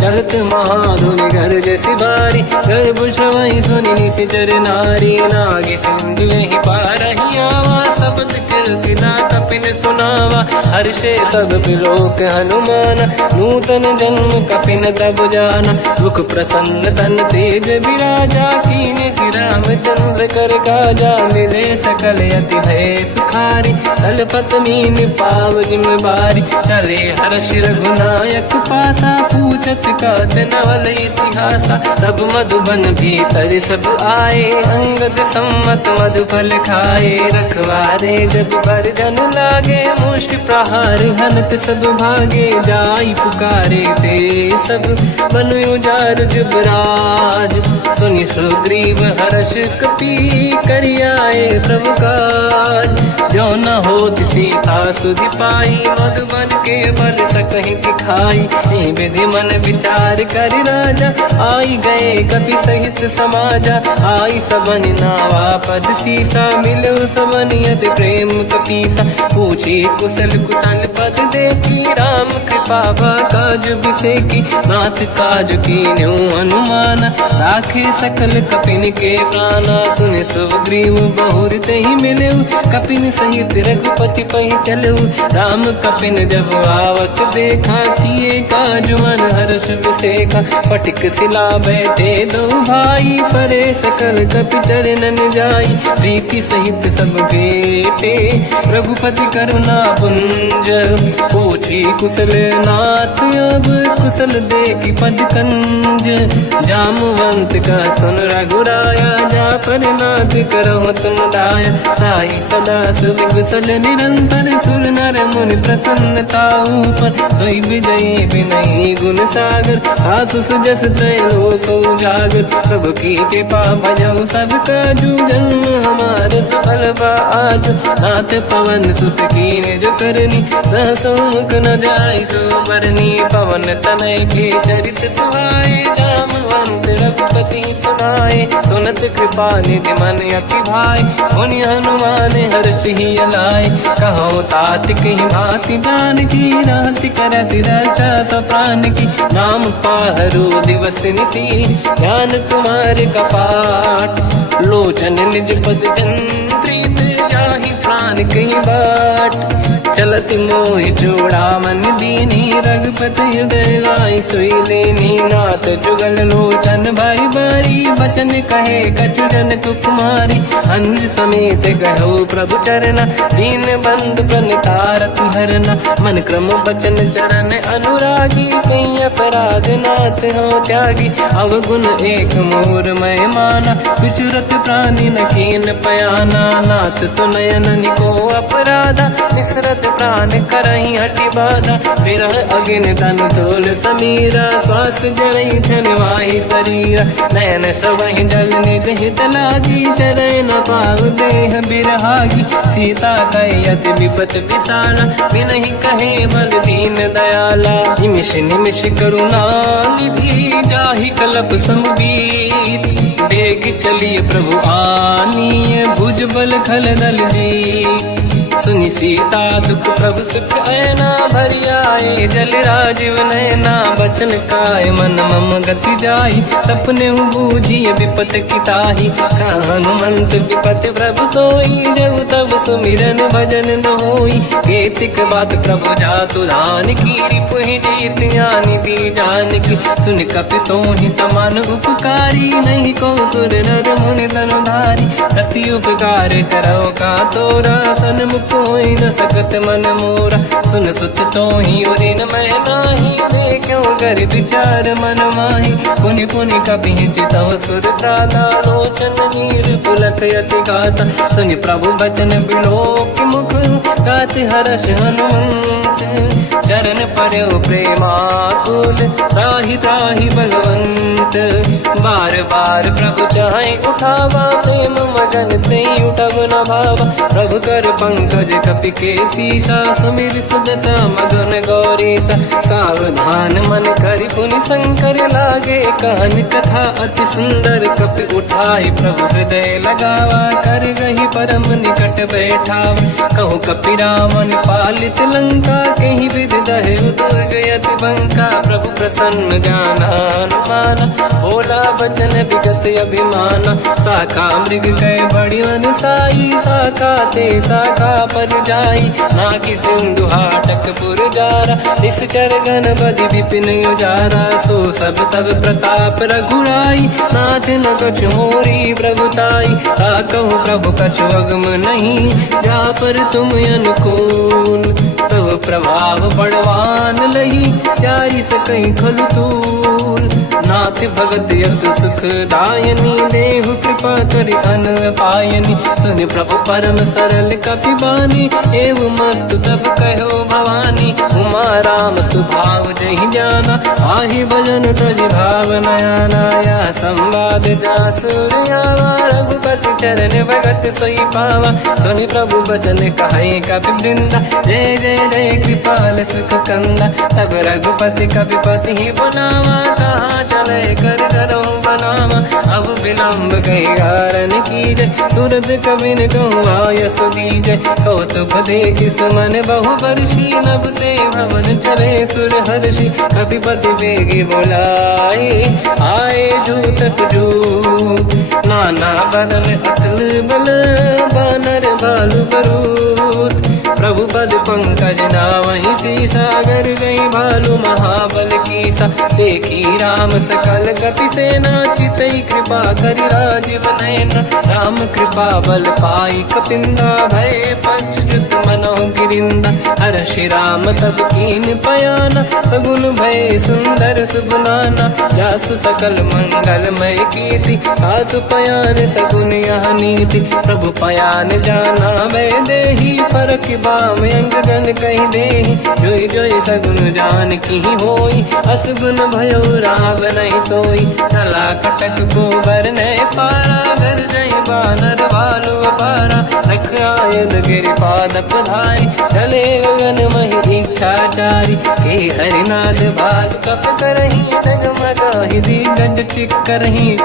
चलत महाधुनि गरज बारी गर्भ श्रवई सुनि निशिचर नारी नागे सिंधु ही पारही आवा शब्द कीर्तिना कपिन सुनावा हर्षे सब बिलोक हनुमान नूतन जन्म कपिन तब जाना दुख प्रसन्न तन तेज विराजा कीने श्री रामचंद्र कर काजा मिले सकल यति भय सुखारी तलपत मीन पाव जिम्मेवारी चले हर्ष रघुनायक पासा पूछत कात नवल इतिहासा तब मधुबन भीतर सब आए अंगद सम्मत मधुफल खाए रखवारे जब बरगन लागे मुष्टि प्रहार हनत सब भागे जाई पुकारे ते सब बनु उजार जुबराज सुनि सुग्रीव हर्ष कपि करियाए प्रभु काज जो न होत सीता सुधि पाई मधुबन के बल सकहि दिखाई विधि मन विचार कर राजा आई गए कपि सहित समाजा आई सबन नावा पद सीसा मिलो सबन यदि प्रेम कपीसा पूछी कुशल कुशल पद देखी राम कृपा काज बिसेकी नाथ काज की न्यू अनुमान राखे सकल कपिन के प्राणा सुने सुग्रीव बहुर ही मिले कपिन सहित रघुपति पहि चलऊ राम कपिन जब आवत देखा किए काज मन हर्ष विसेखा पटिक सिला बैठे दो भाई परे सकल कपि चरणन जाई प्रीति सहित सब बेटे रघुपति करुणा पुंज पूछी कुशल नाथ अब कुशल देखी पद कंज जामवंत का सुन रघुराया जा पर नाथ करो तुम दाया ताई सदा सुख कुशल निरंतर सुर नर मुनि प्रसन्नता ऊपर सोई विजयी विनयी गुण सागर आसु सुजस त्रैलोक उजागर प्रभु की कृपा भजऊ सब काजू जन्म हमार सफल आज नाथ पवन सुत कीने जो करनी सहसोमुख न जाय सो मरनी पवन तनय के चरित सुहाए जामवंत रघुपति सुनाए सुनत कृपा निधि मन अति भाई मुनि हनुमान हर्ष ही अलाए कहो तात कहीं भांति जान की राति करत रचा सप्रान की नाम पाहरो दिवस निसी ध्यान तुम्हारे कपाट लोचन निज पद जंत्रित जाहि प्राण कहीं बाट चलत मोहि चूड़ा मन दीनी रघुपति हृदय लाई सोई लेनी नाथ जुगल लोचन भाई बारी बचन कहे कछु जन कुमारी अंज समेत कहो प्रभु चरना दीन बंधु प्रणितारत हरना मन क्रम बचन चरण अनुरागी कहीं अपराध नाथ हो त्यागी अवगुण एक मोर मैं माना विचुरत प्राणी न कीन पयाना नाथ सुनयन निको अपराधा निसरत प्राण करही हटि बाधा विरह अगिन तन तोल समीरा श्वास जरई छन वाही शरीरा नयन सबहि जल निज हित लागी चरय न पाव देह बिरहागी सीता कहि अति विपत विसाला बिनहि कहे बल दीन दयाला निमिष निमिष करुणा निधि जाहि कलप संबीत देख चलिए प्रभु आनीय भुज बल खल दल जी सुनि सीता दुख प्रभु सुख ऐना भरि आए जल राजीव नैना बचन काय मन मम गति जाई सपने बूझिए विपत किताही हनुमंत विपत प्रभु सोई जब तब सुमिरन भजन न होई केतिक बात प्रभु जातु धान की रिपुहि जीत ज्ञानी दी जान की सुन कपि तो ही समान उपकारी नहीं को सुर नर मुनि धनुधारी प्रति उपकार करो का तोरा सन्मुख कोई न सकत मन मोरा सुन सुत तो ही उरिन मैं नाही देखो कर विचार मन माही पुनि पुनि कपि चितव सुर त्राता लोचन नीर पुलक यति गाता सुनि प्रभु बचन बिलोक मुख गात हर्ष हनुमंत चरण पर्यो प्रेमाकुल त्राहि त्राहि भगवंत बार बार प्रभु चाहे उठावा प्रेम मगन ते उठब न भावा प्रभु कर पंकज कपि के सीसा सुमिर सुदशा मगन गौरीसा सावधान मन करि पुनि शंकर लागे कहन कथा अति सुंदर कपि उठाई प्रभु हृदय लगावा कर गही परम निकट बैठावा कहु कपि रावण पालित लंका कहीं विधि अति दहे दुर्ग यति बंका प्रभु प्रसन्न जाना अनुमाना बोला बचन विगत अभिमाना शाखा मृग कह बड़ी वन साई शाखा ते शाखा पर जाई ना कि सिंधु हाटक पुर जारा इस चरगन बदि विपिन उजारा सो सब तब प्रताप रघुराई नाथ न कछु मोरी प्रभुताई कहूँ प्रभु कछु अगम नहीं जा पर तुम अनुकूल तब प्रभाव बड़वान लही चारि सकई खलु तूल नाथ भगत यत सुख दायनी देहु कृपा करि अन पायनी सुन प्रभु परम सरल कपि बानी एव मस्त तब कहो भवानी उमा राम सुभाव जहि जाना आहि भजन तजि भाव नयाना या संवाद जासुर आवा रघुपति चरण भगत सोई पावा सुनि प्रभु बचन कहे कपि वृंदा जय जय जय कृपाल सुख कंदा तब रघुपति कपिपति ही बनावा कहाँ चले कर करो बनावा अब विलम्ब कही कारण कीजय तुरंत कबिन कहूँ आयस दीजय कौतुक देखि सुमन बहु वर्षी नभ ते भवन चले सुर हर्षि कपिपति बेगी बोलाए आए जूतक जूत नाना बदन अतल बल बानर बालु बरूत प्रभु पद पंकज नावहि सीसागर गई भालू महाबल कीसा देखी राम सकल कपि सेना चितई कृपा करि राजीव नयन राम कृपा बल पाई कपिंदा भय पंचजुत मनो गिरिंदा हर्षि राम तब कीन पयाना सगुन भय सुंदर सुबनाना जासु सकल मंगलमय कीर्ति आसु पयान सगुन यह नीति प्रभु पयान जाना भय देहि परख बाम अंगदन कहि देहि जोई जोई सगुन जान की होई असगुन भयो राव नहीं सोई चला कटक गोबर ने पारा घर जय बानर बालु पारा लख आयद गिरिपाद पधारी चले गगन महि इच्छाचारी हे हरिनाथ भाल कप करही जगमगाहि दिग्गज चिक्करही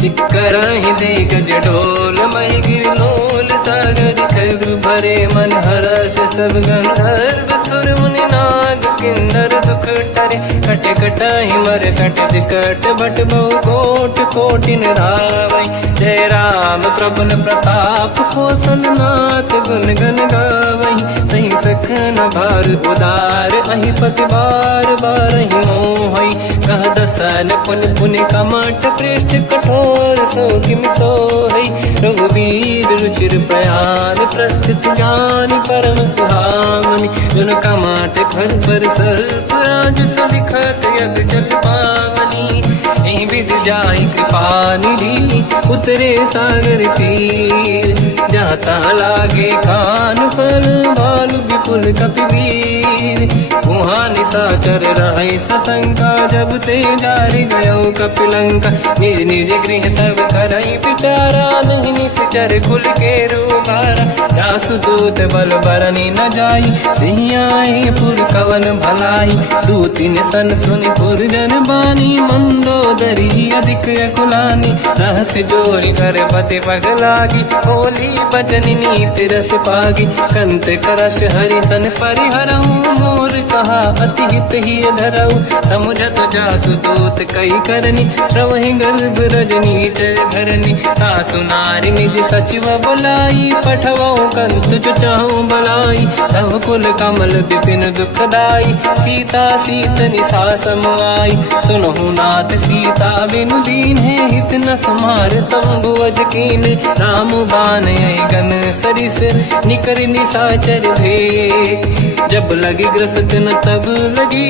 चिक्करहि दिग्गज ढोल महि गिरलोल सागर खर भरे मन हर्ष सब गंधर्व सुर मुनि नाग किन्नर दुख टरे कट कटाहि मर कट विकट भट बहु कोट कोटिन रावै जय राम प्रबल प्रताप कोसन नाथ गुण गन गावै नहीं सकन भार उदार अहि पति बार बार ही मोहै कह दसन पुन पुन कमट पृष्ठ कठोर सो किम सोहै रघुवीर रुचिर प्रयाण प्रस्थित ज्ञान परम सुहामनि जुन कमाट फल पर सर्प राज सलिखत यग जल पावनी एहि विधि जाहि कृपा निधि उतरे सागर तीर जाता लागे कान पर भालु विपुल कपिवीर वहाँ निशाचर रहे सशंका जब ते जारि गयो कपिलंका निज निज गृह सब करई विचारा नहीं निश्चर कुल के रूबारा जासु दूत बल बरनी न जाई दियाई पुर कवन भलाई दूतिन सन सुनि पुर जन बानी मंदोदरी अधिक कुलानी रहस्य जोरी कर पति पगलागी होली बचनी नीति रस पागी कंत करश हरि सन परिहरहूँ मोर कहा अति हित ही धरऊ समुझत जासु दूत कई करनी श्रवहि गर्भ रजनी धरनी सासु नारी निज सचिव बुलाई पठवऊ कंत जो चाहूं बलाई तव कुल कमल विपिन दुखदाई सीता सीत निशा समाई सुनहु नाथ सीता बिनु दीन है हित न समार शंभुवज कीन राम बान गन सरिस निकर निशाचर भेद जब लगी ग्रस्त न तब लगी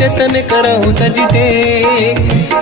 जतन करहु तज टेक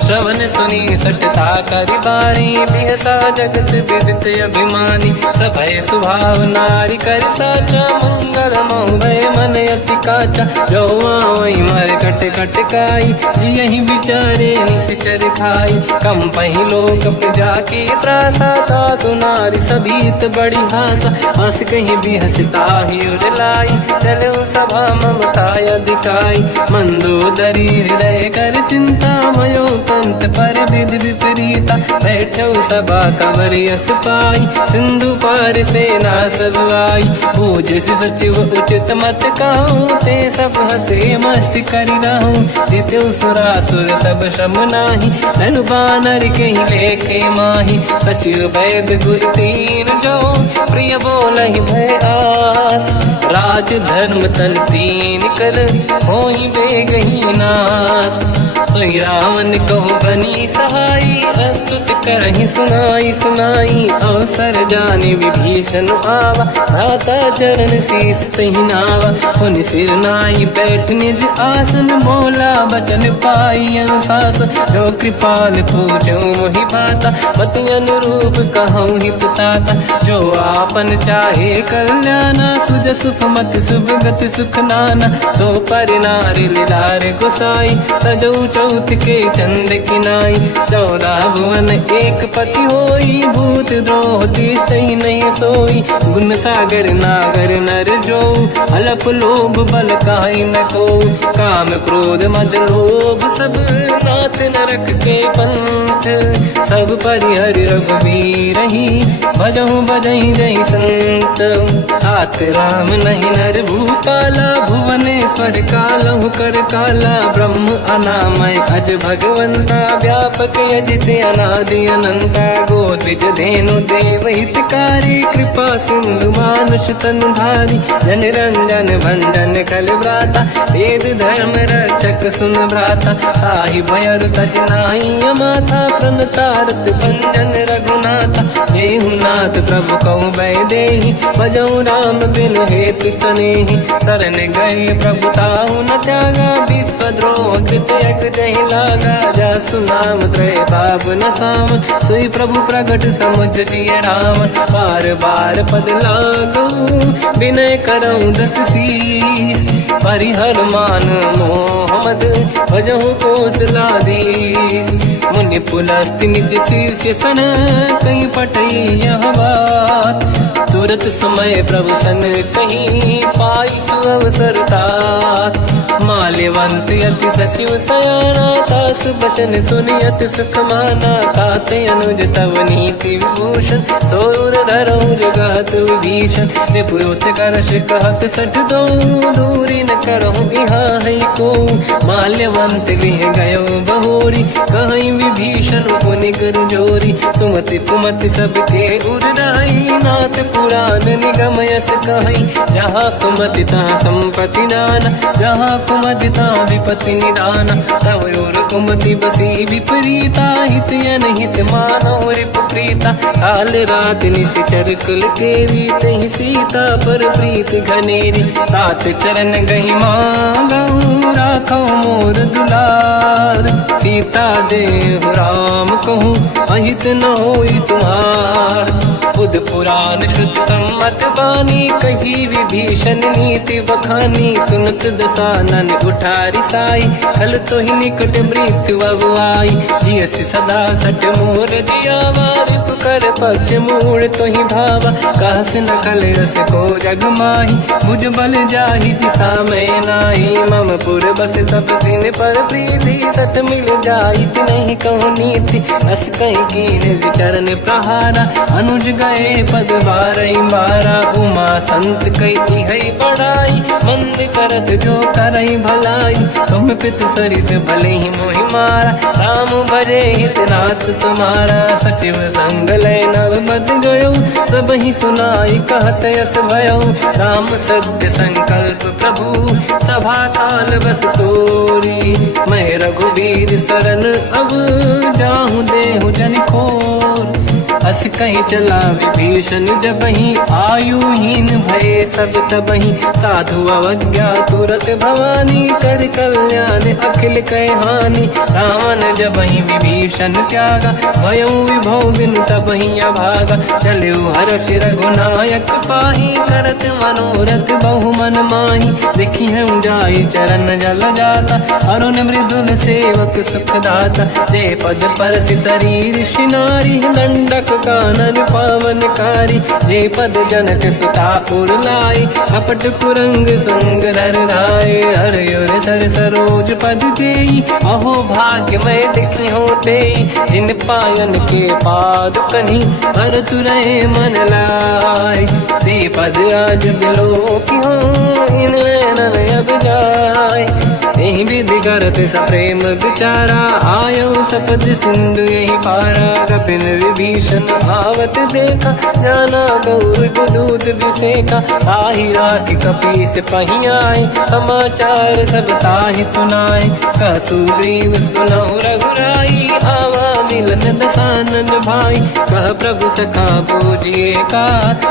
श्रवण सुनी सटता करि बारी बिहसा जगत विदित अभिमानी सभय स्वभाव नारी कर साचा मंगल मऊ भय मन अति काचा जो आवई मर कट कट काई जियहि विचारे निश्चर खाई कम पही लोक जाकी त्रासा तासु नारी सभीत बड़ी हासा, हंस कहीं भी हंसता ही उड़ लाई, चलो सभा ममताया दिखाई, मंदोदरी हृदय कर चिंता, मयो पंत पर विधि विपरीता, बैठो सभा कवर यस पाई, सिंधु पार सेना सब आई, पूज सचिव उचित मत कहूँ, ते सब हंसे मस्त करी रहूं, जित्यो सुरासुर तब शम नाही, धनु बानर के ही लेखे माही, सचिव वैद गुरु तीन जो, प्रिय बोलहि भय आस, राज धर्म तल तीन कर, होई बेगही नास, सोई रावण कहो बनी सहाई, अस्तुत करहि सुनाई सुनाई, अवसर जाने विभीषण आवा, धाता चरण शीस तहि नावा, पुनि सिर नाई बैठ निज आसन, मोला बचन पाई अनुशास, जो कृपाल पूजो मोहि बाता, मति अनुरूप कहूँ हित ताता, जो आपन चाहे कल्याणा, सुजस सुमति सुभगति सुख नाना, तो पर नारी लीलार गोसाई, तजौ चौथ के चंद किनाई, 14 भुवन एक पति होई, भूत द्रोह तिष्ठहि नहीं सोई, गुण सागर नागर नर जो, अलप लोभ बल काहि न को, काम क्रोध मद लोभ सब, नाथ नरक के पंथ, सब परिहरि रघुबीर ही, भजहु बजहि जहि संत, तात राम नहीं नर भूपाला, भुवनेश्वर कालहु कर काला, ब्रह्म अनामय अज भगवंता, व्यापक अजित अनादि अनंता, गोद्विज धेनु देव हितकारी, कृपा सिंधु मानुष तनु धारी, जन रंजन भंजन कल व्राता, वेद धर्म रक्षक सुन भ्राता, ताहि भयर तज नाहि माथा, प्रणतारत भंजन रघुनाथा, जेहु नाथ प्रभु कौ बै देहि, भजऊ राम बिनु हेतु सनेहि, शरण गए प्रभु ताहु न त्यागा, विश्वद्रोह कृत यज्ञ जहि लागा, जासु नाम त्रयताप न साम, सोई प्रभु प्रगट समुझ जिय राम, बार बार पद लागू, विनय करऊँ दस शीस, परिहर मान मोह मद, भजहु कौशलाधीश, मुनि पुलस्त्य निज शीर्ष सन, कहीं पटई यह बात, तुरत समय प्रभु सन कहीं, पाई सुअवसर तात, माल्यवंत अति सचिव सयाना, तास बचन सुनि अति सुख माना, ताते अनुज तव नीति विभूषण, सोर धरऊ जगत विभीषण, निपुत करश कहत सठ दो, दूरी न करहु यहाँ है को, माल्यवंत गृह गयो बहोरी, कहीं विभीषण पुनि कर जोरी, सुमति कुमति सबके उड़ाई, नाथ पुराण निगम यस कहीं, जहाँ सुमति तहाँ संपत्ति नाना, जहाँ कुमति तहाँ विपत्ति निदाना, तव और कुमति बसी विपरीता, हित अनहित मानो रिपु प्रीता, काल रात निशिचर कुल केरी, तहि सीता पर प्रीत घनेरी, तात चरण गहि मांगऊ, राखो मोर दुलार, सीता देहु राम कहूँ, अहित न होई तुम्हार, बुध पुराण शुद्ध सम्मत बानी, कही विभीषण नीति बखानी, सुनत दसानन उठारी साई, खल तो ही निकट मृत्यु अब आई, जियस सदा सट मोर जियावा, रिपु कर पक्ष मूड़ तो ही भावा, कहस न खल रस को जग माही, मुझ बल जाहि जिता मैं नाही, मम पुर बस तपसिन पर प्रीति, सत मिल जाई नहीं कहूँ नीति, अस कहीं कीन विचरण प्रहारा, अनुज गए पद बारई बारा, उमा संत कई है बड़ाई, मंद करत जो करई भलाई, तुम पित सरिस भले ही मोहि मारा, राम भजे हित नाथ तुम्हारा, सचिव संग लय नव मद गयो, सब ही सुनाई कहत यस भयो, राम सत्य संकल्प प्रभु, सभा काल बस तोरी, मैं रघुबीर शरण अब, जाहु देहु जन खोर, अस कहीं चला विभीषण जबहि, आयुहीन भये सब तबहि, साधु अवज्ञा तुरत भवानी, कर कल्याण अखिल कह हानि, रावण जबहि विभीषण त्यागा, भयउ विभव बिनु तबहि अभागा, चलऊ हर्ष रघुनायक पाहि, करत मनोरथ बहु मन माहि, देखि हूँ जाई चरण जल जाता, अरुण मृदुल सेवक सुख दाता, जे पद पर सितरी ऋषि नारी, दंडक कानन पावनकारी, जे पद जनक सुता उरलाई, कपट कुरंग संग धर धाये, हर युर सर सरोज पद जेई, अहो भाग्य मैं दिखी होते, जिन पायन के पाद कहीं हर तुरहे मन लाय, ते पद आज बिलो की हो इन नैनन अब जाय, यही विधि करत सप्रेम विचारा, आयो सपद सिंधु यही पारा, कपिन विभीषण आवत देखा, जाना गौर दूत विसेखा, ताहि राखी कपीस पही आए, समाचार सब ताहि सुनाए, कह सुग्रीव सुनहु रघुराई, आवा मिलन दसानन भाई, कह प्रभु सखा पूजिए का,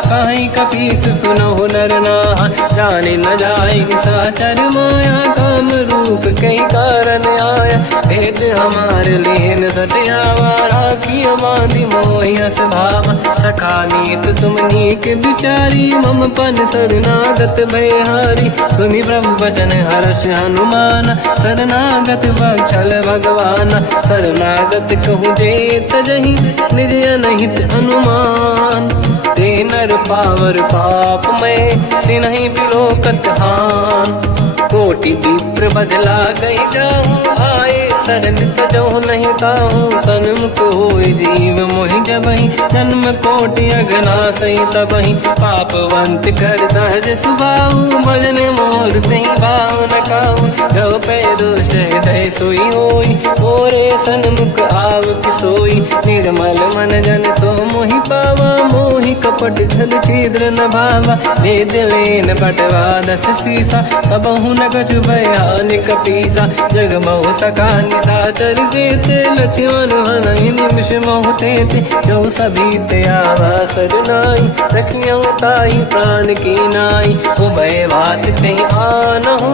कहीं कपीस सुनहु नर नाहा, जाने न जाएगी साचर माया, काम रूप कई कारण आया, भेद हमार लेन सटियावा, राखी बांधी मोहियस भावा, सखा नीत तुम नीक बिचारी, मम पन शरणागत भयहारी, सुनि प्रभु वचन हर्ष हनुमान, शरणागत बक्षल भगवान, शरणागत कहूँ जे तजहि निज अनहित अनुमान, ते नर पावर पाप में तिन्हि बिलोकत हान, कोटि विप्र बदला गई जाऊँ, आए शरण तजहु नहीं ताहूँ, सन्मुख होय जीव मोहि जबहि, जन्म कोटि अगना सही तबहि, पापवंत कर सहज सुभाऊ, भजन मोर तहि भाव न काहू, जो पै दुष्ट हृदय सोई होई, मोरे सन्मुख आव किसोई, निर्मल मन जन सो मोहि पावा, मोहि कपट छल छिद्र न भावा, भेद लेन बटवा दस सीसा, सबहु न कछु भयानि कपीसा, जग महु सका निशाचर जेते, लक्ष्मण हनहि निमिष महु तेते, जो सभी ते आवा सरनाई, रखियौ ताहि प्राण की नाई, उभय बात ते आनहु,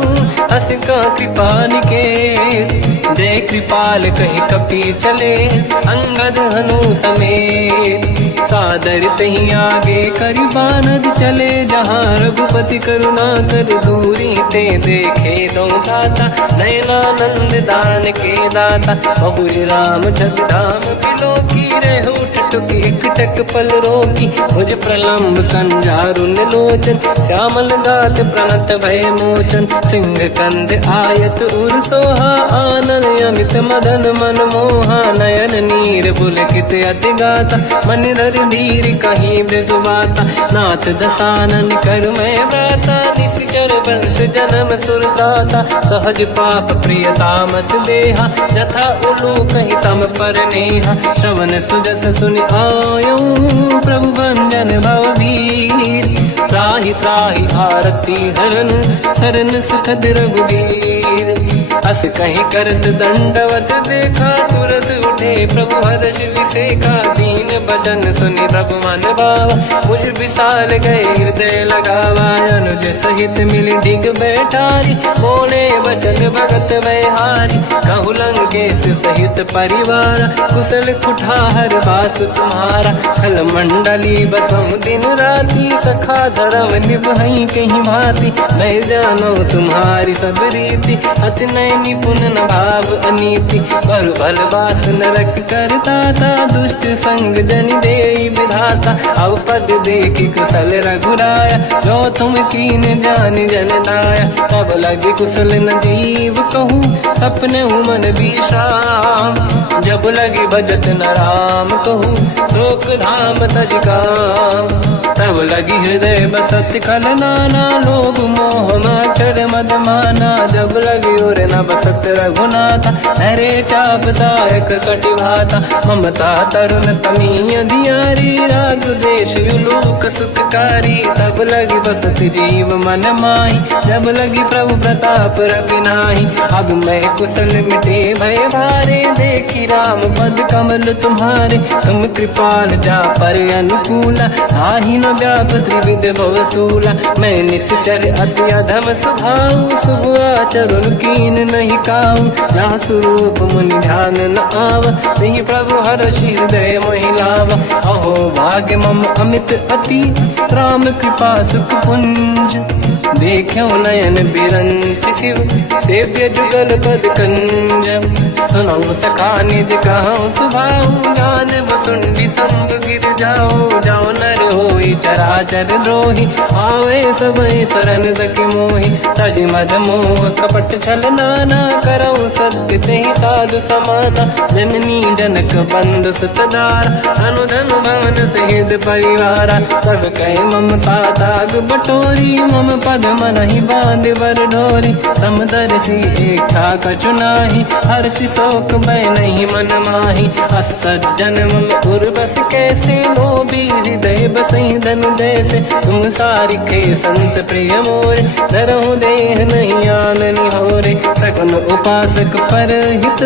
हस का कृपा निकेत, जय कृपाल कहि कपि चले, अंगद हनु समेत, सादर तही आगे करि बानद चले, जहाँ रघुपति करुणा कर दूरी ते देखे दो दाता, नयनानंद दान के दाता, बहुज राम जगधाम बिलो की, रेहु टुक एक टक पल रोकी, भुज प्रलम्ब कंजारुन लोचन, श्यामल गात प्रणत भय मोचन, सिंह कंद आयत उर सोहा, आनंद अमित मदन मन मोहा, नयन नीर पुलकित अति गाता, मन धर धीर कहीं मृदु बाता, नाथ दसानन कर मैं व्राता, निश्चर वंश जन्म सुरताता, सहज पाप प्रिय तामस देहा, यथा उलू कहीं तम पर नेहा, श्रवण सुजस सुनि आयो, प्रभु भंजन भवभीर, त्राहि त्राहि आरती हरन, शरण सुखद रघुवीर, अस कहीं करत दंडवत देखा, तुरत उठे प्रभु हर्ष विसेखा, दीन बचन सुनि प्रभु मन भावा, मुझ विशाल गए हृदय लगावा, अनुज सहित मिल डिग बैठारी, बोले वचन भगत वैहारी, कहु लंकेश सहित परिवार, कुशल कुठार बास तुम्हारा, खल मंडली बसहु दिन राती, सखा धर्म निभहि कहीं भांति, मैं जानो तुम्हारी सब रीति, अति नय निपुण न भाव अनीति, पर भल बास नरक करता था, दुष्ट संग जन देई विधाता, अब पद देखी कुशल रघुराया, जो तुम कीन जान जन दाया, तब लगे कुशल न जीव कहूँ, सपने मन विश्राम, जब लगे भजत न राम कहूँ, शोक धाम तज काम, तब लगी हृदय बसत खल नाना, लोभ मोह मच्छर मद माना, जब लगी और न बसत रघुनाथा, हरे चाप सायक कटिभाता, ममता तरुण तमी अधियारी, राग देश युलूक सुखकारी, तब लगी बसत जीव मन माही, जब लगी प्रभु प्रताप रविनाही, अब मैं कुशल मिटे भय भारे, देखी राम पद कमल तुम्हारे, तुम कृपाल जा पर अनुकूला, आही न व्याप त्रिविध भवसूला, मैं निश्चर अति अधम स्वभाव, शुभ आचरण कीन नहीं काऊ, जहाँ स्वरूप मुनि ध्यान न आवा, नहीं प्रभु हर्ष हृदय महिलावा, अहो भाग्य मम अमित अति, राम कृपा सुख पुंज, देखो नयन बिरंच शिव, सेव्य जुगल पद कंज, सुनो सखा निज कहूँ सुभाऊ, ज्ञान वसुंडी भी संग गिर जाओ, जाओ नर होई चराचर द्रोही, आवे सबई शरण दकी मोही। तज मद मोह कपट छल नाना, करऊ सत्य तेहि साधु समाना। जननी जनक बंधु सुतदार, धनु धनु भवन सहित परिवारा। सब कहे ममता ताग बटोरी, मम पद मनहि बांध बर डोरी। समदर्शी इच्छा कछु नाही, हर्षि शोक भय नहीं मन माही। असज्जन मम उर बस कैसे, लोभी हृदय बसहि धन जैसे। तुम सारिखे संत प्रिय मोरे, धरहु देह नहीं आननि होरे। सगुन उपासक परहित,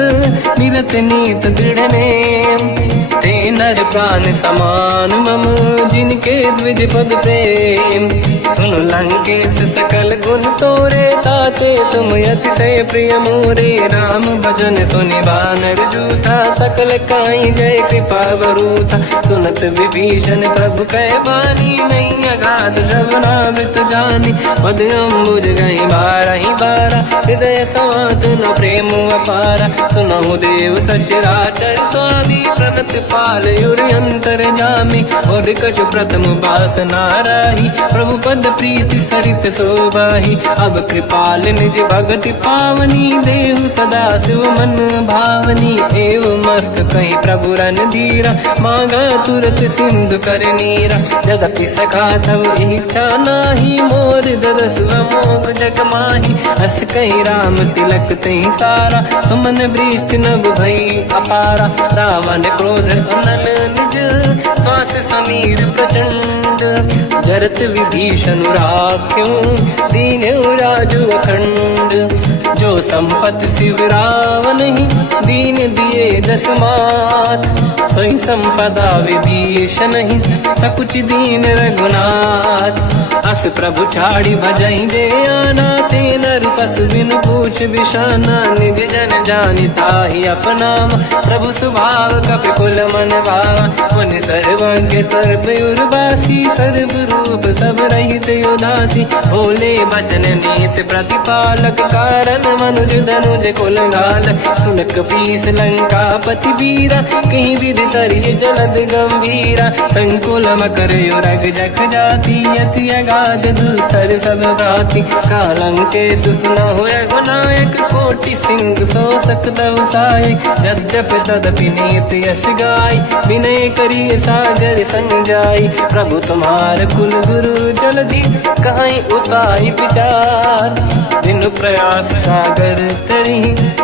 निरत नीत दृढ़ नेम। ते नर प्राण समान मम, जिनके द्विज पद प्रेम। सुन लंकेश सकल गुण तोरे, ताते तुम अतिशय प्रिय मोरे। राम भजन सुनि बानर जूथा, सकल काई जय कृपा बरूथा। सुनत विभीषण प्रभु कह बानी, नहीं अगाध श्रवणामृत जानी। पद अम्बुज गई बारहि बारा, हृदय समात न प्रेम अपारा। सुनहु देव सचराचर स्वामी, प्रणत पाल युरि अंतर जामी। और कछु प्रथम बास नाराही, प्रभु पद प्रीति सरित शोभाही। अब कृपाल निज भगति पावनी, देहु सदा शिव मन भावनी। एव मस्त कहीं प्रभु रन धीरा, मांगा तुरत सिंधु कर नीरा। जगति सखा तब इच्छा नाही, मोर दरस मोग जग माही। हस कहीं राम तिलक तही सारा, सुमन वृष्ट नभ भई अपारा। रावण क्रोध अनल निज, श्वास समीर प्रचंड। जरत विभीषण राख्यों, दीन राजु अखंड। जो संपत शिव रावण ही, दीन दिए दस मात। सोई संपदा विभीषण ही, सकुच दीन रघुनाथ। अस प्रभु छाड़ी भजई दे आना, ते नर पस बिन पूछ बिशाना। निज जन जानि ताहि अपनाम, प्रभु स्वभाव कपि कुल मन भावा। मुनि सर्वज्ञ सर्व उर्वासी, सर्व रूप सब रहित उदासी। भोले बचन नीत प्रतिपालक, कारण मनुज धनुज कुल घालक। सुन कपीस लंका पति वीरा, कहीं विधि तरिय जलद गंभीरा। संकुल मकर युरग जख जाति, अति अगाध दुस्तर सब भाति। कालंकेश सुनहु रघुनायक, कोटि सिंह सो सकदहु सहायक। यद्यप तदपि नीत यस गाय, विनय करिय सागर संग जाई। प्रभु तुम्हार कुल गुरु जलधि, कहीं उपाय विचार। दिन प्रयास सागर तरी,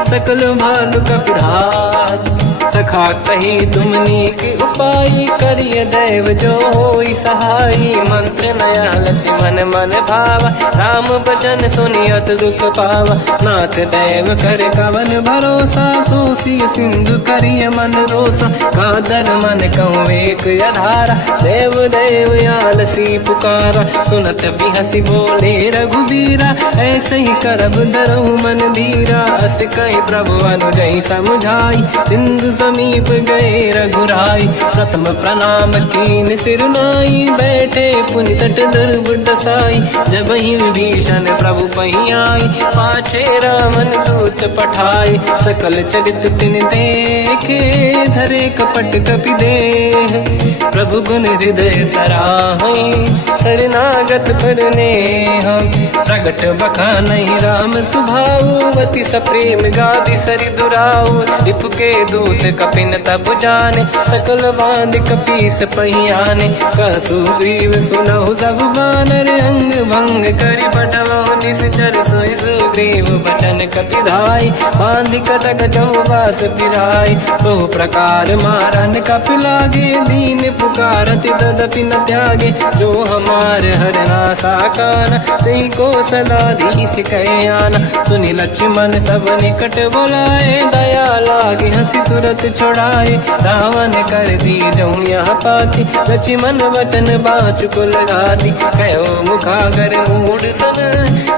सकल भालु कपिधार। सखा कही तुमनी के उपाय, करिय दैव जो होई सहाई। मंत्र नया लक्ष्मण मन भावा, राम भजन सुनियत दुख पावा। नाथ दैव कर कवन भरोसा, सोसी सिंधु करिय मन रोसा। कादर मन कहूँ एक अधारा, देव देव आलसी पुकारा। सुनत बिहसी बोले रघुबीरा, ऐसे ही करब धरहु मन धीरा। अस कहीं प्रभु अनुजहि समझाई, सिंधु समीप गए रघुराई। प्रथम प्रणाम कीन सिरुनाई, बैठे पुनि तट दुर्ब दसाई। जब ही विभीषण प्रभु पही आई, पाछे रामन दूत पठाई। सकल चरित तिन देखे, धरे कपट कपि देह। प्रभु गुण हृदय सराहई, शरणागत पर नेह। प्रगट बखानहि राम सुभाऊ, अति सप्रेम गादि सरि दुराऊ। रिपु के दूत कपिन तब जाने, सकल बांध कपीस पहियाने। कह सुग्रीव सुनहु सब बानर, अंग भंग करि पठवहु निश्चर। सोई सुग्रीव बचन कपि धाई, बांधि कटक चौबास फिराई। बहु प्रकार मारन कपि लागे, दीन पुकारत तदपि न त्यागे। जो हमार हरनासा काना, तेहि को सलाधीश कहे आना। सुनि लक्ष्मण सब निकट बोलाए, दया लागे हंसी तुरत छोड़ाए। रावण कर दी जऊँ यहाँ पाती, लक्ष्मण वचन बाचु कुल घाती। कहो मुखागर मूढ़ सन,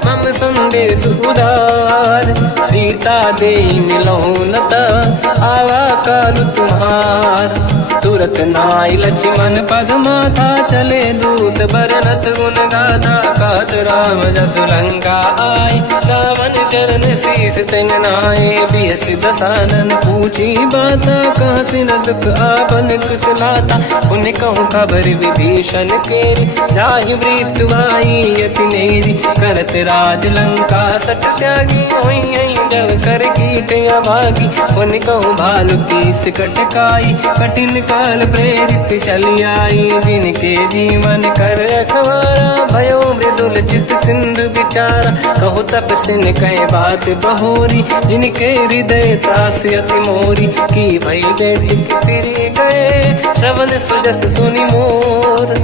मम संदेश उदार। सीता दे मिलहु लता, आवा काल तुम्हार। तुरत नाई लक्ष्मण पद माथा, चले दूत बरनत गुण गाथा। कहत राम जस लंका आई, रावण चरण शीस तिन नाये। बिहस दसानन पूछी बाता, कहसी न दुख आपन कुशलाता। पुन कहूँ खबर विभीषण केरी, जाहि मृत्यु आई यति नेरी। करत राज लंका सट त्यागी, होई जब कर कीट अभागी। पुन कहूँ भालु कीस कटकाई, कठिन काल प्रेरित चली आई। जिनके जीवन कर रखवारा, भयो मृदुल चित सिंधु विचारा। कहु तपसिन कह बात बहोरी, जिनके हृदय त्रास अति मोरी। की भई बेटी फिरी गए, श्रवण सुजस सुनि मोर।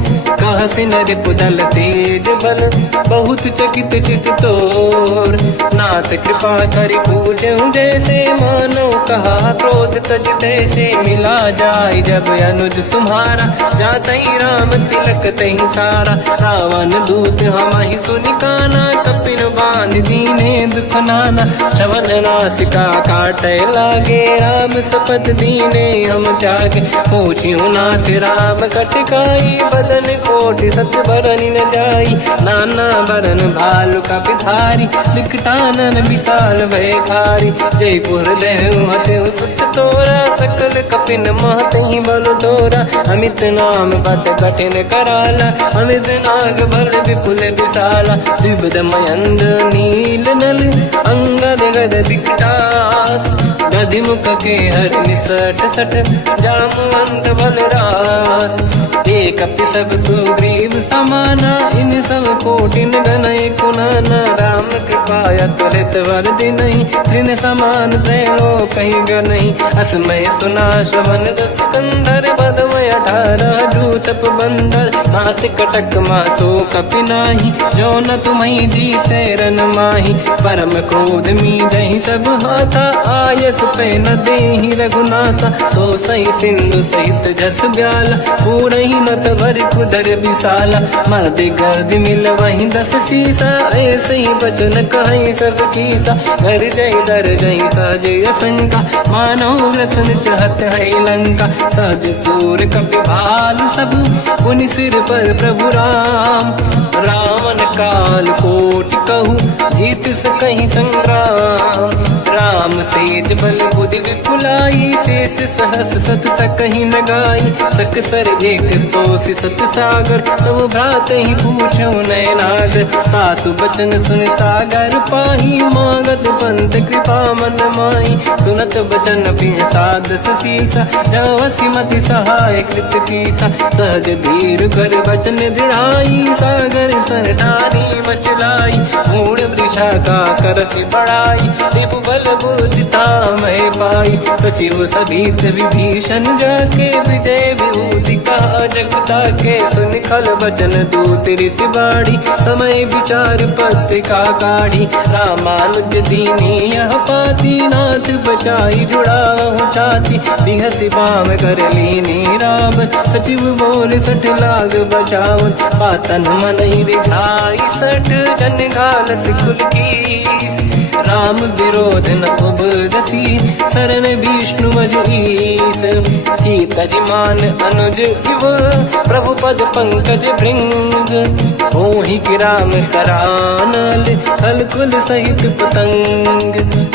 कहसी नर पुदल तेज बल, बहुत चकित चित तोर। नाथ कृपा करि पूजहु जैसे, मानो कहा क्रोध तज तैसे। मिला जाय जब अनुज तुम्हारा, जातहि राम तिलक तहि सारा। रावण दूत हमहि सुनि काना, कपिन बांध दीने दुख नाना। श्रवण नासिका काटे लागे, राम सपथ दीने हम त्यागे। पूछियो नाथ राम कटकाई, बदन कोटि सत बरनि न जाई। नाना बरन भालु कपिधारी, विकटानन विशाल भयखारी। जयपुर लहु हथु सुत तोरा, सकल कपिन महतहि बल तोरा। अमित नाम बट कठिन कराला, अमित नाग बल विपुल विशाला। द्विविध मयंद नील नल, अंगद गद विकटास। गदिमुख के हर निसट सठ, जामवंत बलरास। एक कपि सब सुग्रीव समाना, इन सब कोटिन गनय कुनाना। राम कृपाया त्वरित वर दिनहि, दिन समान त्रैलोकहि गनहि। असमय सुना श्रवण रस कंधर, बदमय 18 दूतप बंदर। नाथ कटक मासो कपि नाही, जो न तुम्हि जीते रन माही। परम क्रोध मीजहि सब हाथा, आयस पे न देहि रघुनाथा। तो सही सिंधु सहित जस ब्याला, पूरहि नत वर कुदर विशाला। मर्द गर्द मिल वहीं 10 सीसा, ऐसे ही बचन कहीं सब कीसा। घर जय दर जय सहज असंका, मानो रसन चहत है लंका। सहज सूर कपि भाल सब, पुनि सिर पर प्रभु राम। रावण काल कोटि कहूँ, जीत सकहि संग्राम। राम तेज बल बुद्धि विपुलाई, शेष सहस सत सकहि न गाई। सकसर एक सोसि सत सागर, तब भ्रात ही पूछो नयनागर। सासु बचन सुन सागर पाही, मांगत पंत कृपा मन माही। सुनत बचन साध सीसा, जवसी मति सहाय कृत कीसा। सहज धीर कर बचन दृढ़ाई, सागर सर ठानी मचलाई। मूढ़ वृषा का करसि बढ़ाई, रिपु बल बुद्धि मैं पाई। सचिव सभीत विभीषण जाके, विजय विभूति का जगता के। सुन खल बचन दूत ऋषि बाड़ी, समय विचार पत्रिका काढ़ी। रामानुज दीनी यह पाती, नाथ बचाई जुड़ाहु छाती। बिहसि बाम कर लीनी राम, सचिव बोल 60 लाग बचावन। पातन मन ही रिझाई 60, जन घाल सिकुल कीस। राम विरोध न उबरसी, शरण विष्णु मज ईस। कीत जिमान अनुज इव, प्रभु पद पंकज भृंग। होहि कि राम सरानल, खल कुल सहित पतंग।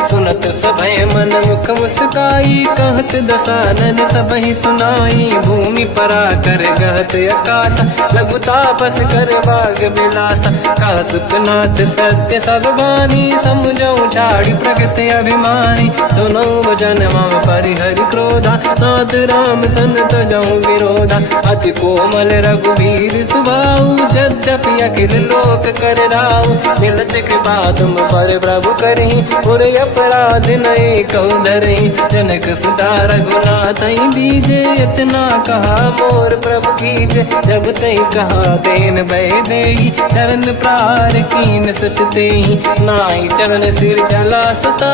सुनत सभय मन मुख मुस्काई, कहत दसानन सबहि सुनाई। भूमि परा कर गहत आकाश, लघु तापस कर बाग विलासा। कह सुखनाथ सत्य सब बानी, समुझौ छाड़ी प्रगति अभिमानी। सुनो भजन मम परिहरि क्रोधा, नाथ राम सन तजहु विरोधा। अति कोमल रघुवीर सुभाऊ, यद्यपि अखिल लोक कर राऊ। मिलत कृपा तुम पर प्रभु करहि, पुर अपराध नये कहु धरहि। जनक सुता रघुनाथ दीजे, इतना कहा मोर प्रभु कीजे। जब तई कहा देन भय देहि, चरण प्रार कीन सत तेहि। नाहि चरण सिर चला सता,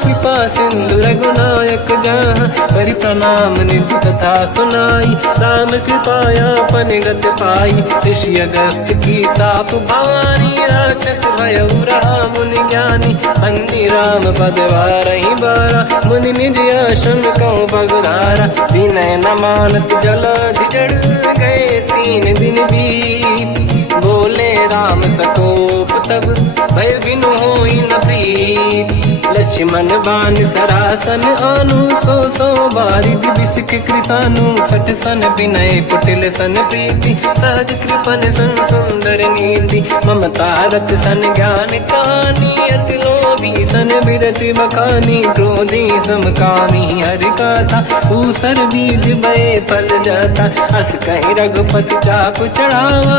कृपा सिंधु रघुनायक जहाँ, करि प्रणाम निधि कथा सुनाई, राम कृपाया पन गत पाई, ऋषि अगस्त की साप भवानी, राक्षस भयउ रहा मुनि ज्ञानी, अन्नी राम पद वारहि बारा, मुनि निज आश्रम कहूँ पगधारा, विनय न मानत जलाधि जड़ गए 3 दिन बीत, बोले राम सकोप तब भय बिनु होई न प्रीत, लक्ष्मण बाण सरासन आनु, 100 बारिद बिसिक कृसानु, 60 सन विनय कुटिल सन प्रीति, सहज कृपन सन सुंदर नीति, ममता रत सन ज्ञान कहानी, अति लोभी सन बिरति बखानी, क्रोधी समकामी हरि कथा, ऊसर बीज बये फल जाता, अस कहीं रघुपति चाप चढ़ावा,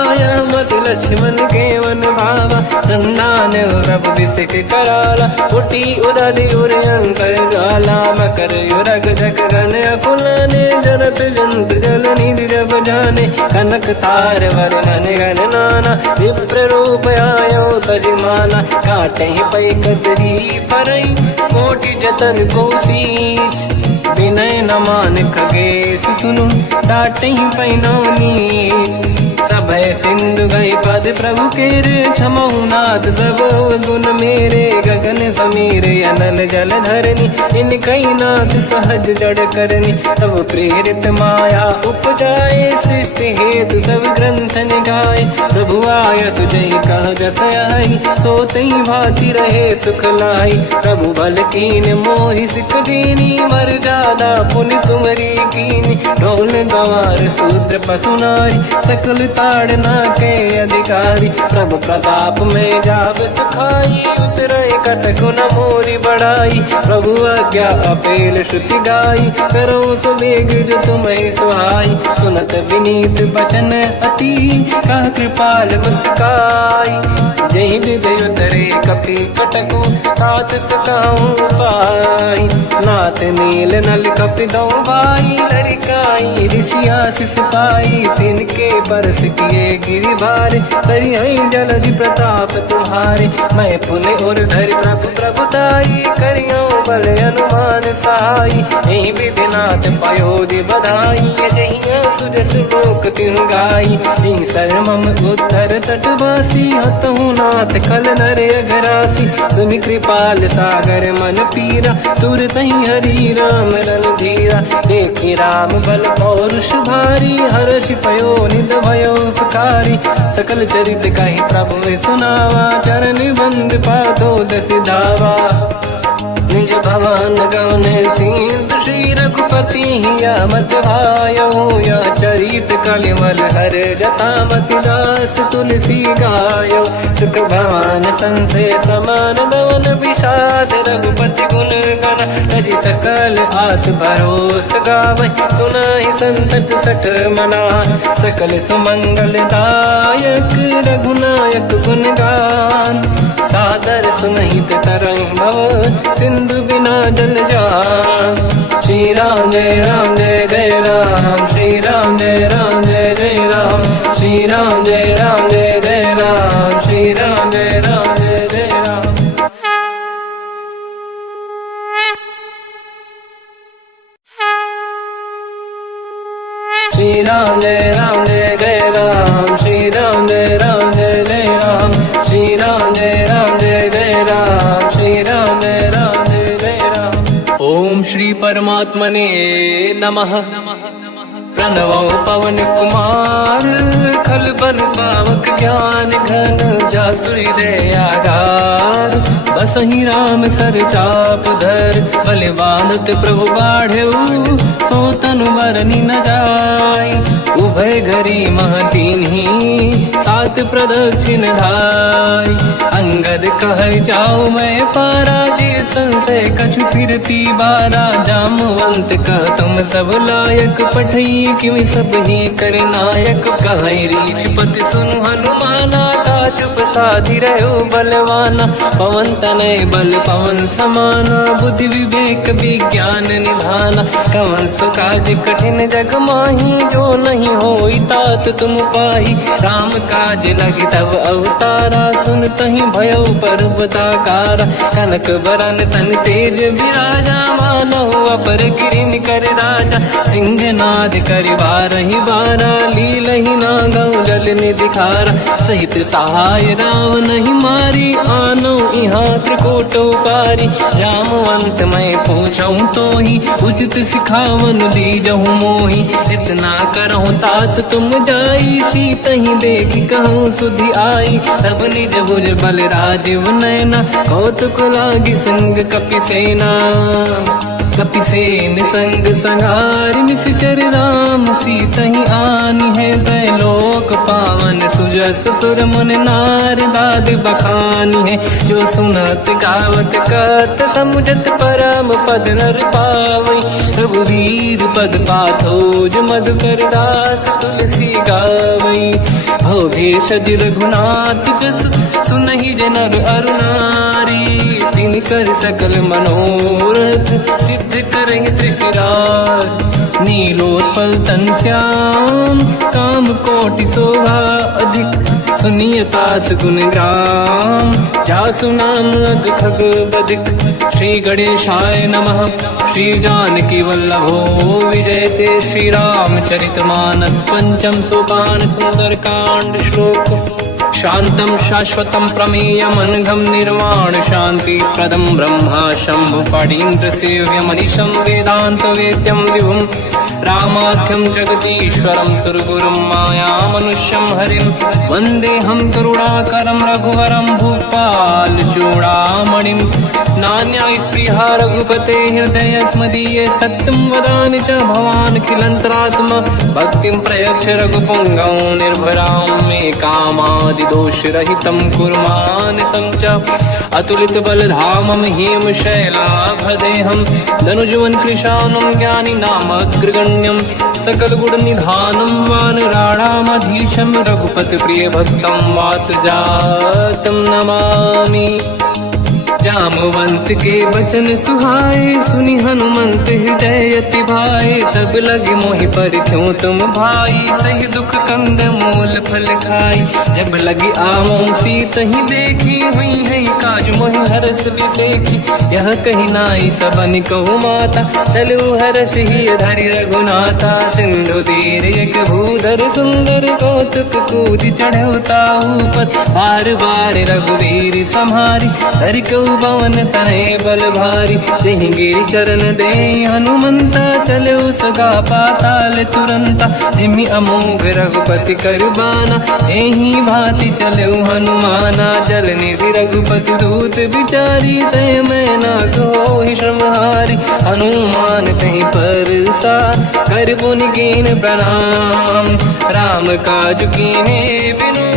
मत लक्ष्मण के वन भावा, संधान प्रभु बिसिक कराला, उठी उदधि उर अंतर ज्वाला, मकर युरग जग गण अकुलाने, जरत जंत जल निधि जब जाने, कनक तार वर्णन गण नाना, विप्र रूप आयो तजमाना, काटे पै कतरी परई, कोटि जतन को सींच, विनय न मान खगेश सुनु, डांटे पैनो नीच, सभय सिंधु गई पद प्रभु केरे, क्षमहु नाथ सब गुण मेरे, गगन समीरे अनल जल धरनी, इन कई नाथ सहज जड़ करनी, तब प्रेरित माया उपजाए, सृष्टि हेतु सब ग्रंथ निगाए, प्रभु आय सुजई कह जस आई, सोतई भांति रहे सुख लाई, प्रभु बल कीन मोहि सिख दीनी, मर जादा पुनि तुमरी कीनी, ढोल गवार शूद्र पशु नारी, सकल ताड़ना के अधिकारी, प्रभु प्रताप में जाब सुखाई, उतरे कटक न मोरी बढ़ाई, प्रभु आज्ञा अपेल श्रुति गाई, करो सुबेग जो तुम्हें सुहाई, सुनत विनीत बचन अति, कह कृपाल मुस्काई, जय विजय उतरे कपि कटकु, तात सकाऊं पाई, नाथ नील नल कपि दो भाई, लरिकाई ऋषि आशीष पाई, तिनके परस किए गिरि भारे, तरिहै जलधि प्रताप तुम्हारे, मैं पुने और धरि प्रभु प्रभुताई, करियो बल अनुमान सहाई, यही विधिनाथ पयोधि बधाई, जहिया सुजस लोक तिहु गाई, सर मम उत्तर तटवासी, हतहु नाथ खल नर अघरासी, तुम कृपाल सागर मन पीरा, तुरत ही हरि राम रन धीरा, देखी राम बल पौरुष भारी, हर्ष पयो निध भयो सुखारी, सकल चरित कहि प्रभु सुनावा, चरण बंद पादो दस धावा, निज भवन गवन सिंधु श्री रघुपति हिया मत भायो, या चरित कलिमल हर जता मति दास तुलसी गायो, सुख भवन संशय समान गवन विषाद, रघुपति गुण गण तजि सकल आस भरोस गावै, सुनाहि संतत सठ मना, सकल सुमंगल दायक रघुनायक गुण गान, सादर सुनहित तरंग भव, सिंधु बिना जल जान, श्री राम जय राम जय जय राम, श्री राम जय राम जय जय राम, श्री राम जय राम जय जय राम, श्री राम जय राम जय जय राम, श्री राम जय राम जय जय राम, श्री राम जय राम जय जय राम, श्री राम जय राम जय जय राम, श्री राम जय राम जय जय राम। ओम श्री परमात्मने नमः। प्रणवो पवन कुमार, खल बन पावक ज्ञान घन, जासुरी दयागार, बसहि राम सर चाप धर, बलवानत प्रभु बाढ़ऊ, सो तनु बरनि न जाय, उभय घरी महतीन्ही, सात प्रदक्षिण धाय, अंगद कह जाऊ मैं पारा, जी संशय कछु फिरती बारा, जामवंत कह तुम सब लायक, पठई किमि सब ही कर नायक, कहीं रीछ पति सुनु हनुमाना, का चुप साधि रहो बलवाना, पवन तनय बल पवन समाना, बुद्धि विवेक विज्ञान निधाना, कवन सु काज कठिन जग माही, जो नहीं हो होई तात तुम पाही। राम काज लगी तब अवतारा, सुन तही भयो पर्वताकारा। कनक बरन तन तेज विराजा, मानो अपर गिरिन कर राजा। सिंहनाद करि बारहि बारा, लीलहि नागौ जल निधिखारा। सहित सहाय रावण ही मारी, आनो इहाँ त्रिकोटो पारी। जामवंत मैं पूछऊँ तो ही, उचित सिखावन लीजहु मोही। इतना करहु तात तुम जाई, सीतहि देखि कहूँ सुधि आई। तब निज भुज बल राजीव नैना, कौतुक लागी संग कपिसेना। कपिसेन संग संहारि निशिचर राम, सीतहि आनि है दैलोक पावन। सुजस सुर मुन नार दाद बखानी है, जो सुनत गावत कहत समुझत परम पद नर पावई। रघुवीर पद पाथोज मधुकर दास तुलसी गावई। हो भेषज रघुनाथ जस, सुनहि जे नर अरु नारी। तिन कर सकल मनोरथ, सिद्ध करहि त्रिशिरार। नीलोत्पल तन श्याम, काम कोटि शोभा अधिक। सुनिय तास गुण ग्राम, जासु नाम अग खग बदिक। श्री गणेशाय नमः। श्री जानकी वल्लभो विजयते। श्री रामचरित मानस पंचम सोपान सुंदर कांड श्लोक। शांतं शाश्वतं प्रमेयमनघं निर्वाण शांति प्रदं ब्रह्मा शंभु फणीन्द्र सेव्य मनीषं वेदांत वेद्यं विभुं। रामाख्यं जगदीश्वरं सुरगुरुं माया मनुष्यं हरिं। वन्देऽहं करुणाकरं रघुवरं भूपाल चूडामणिं। नान्या स्पृहा रघुपते हृदयस्मदीये, सत्यं वदामि च भवान् खिलन्तरात्मा। भक्तिं प्रयच्छ रघुपुङ्गं निर्भरां मे कामादि दोषरहितं कुर्मानसं च। अतुलित बलधामं हेम शैलाभदेहं, धनुजवन कृशानं ज्ञानी नामग्रगण्यं। सकल गुण निधानं वानराणामधीशं, रघुपति प्रिय भक्तं वात जातं नमामि। जामवंत के बचन सुहाए, सुनि हनुमंत हृदय अति भाए। तब लगे मोहि परिख्यों तुम भाई, सही दुख कंद मूल फल खाई। जब लगी आमों सीतहि देखी, हुई है काज मोहि हरस बिसेखी। यह कही नाई सबन कहु माता, चलु हरष ही धरि रघुनाथा। सिंधु तीर एक भूधर सुंदर, कौतुक कूदि चढ़ौता ऊपर। बार बार रघुवीर सम्हारी, धरि कहु पवन तनय बल भारी। जहि गिरि चरण दे हनुमंता, चले सगा पाताल तुरंता। जिमि अमोघ रघुपति कर बाना, एहि भांति चले हनुमाना। जल निधि रघुपति दूत बिचारी, तय मैं ना कोहि श्रमहारी। हनुमान तहि परसा, कर पुनि कीन प्रणाम। राम काज कीन्हे बिनु,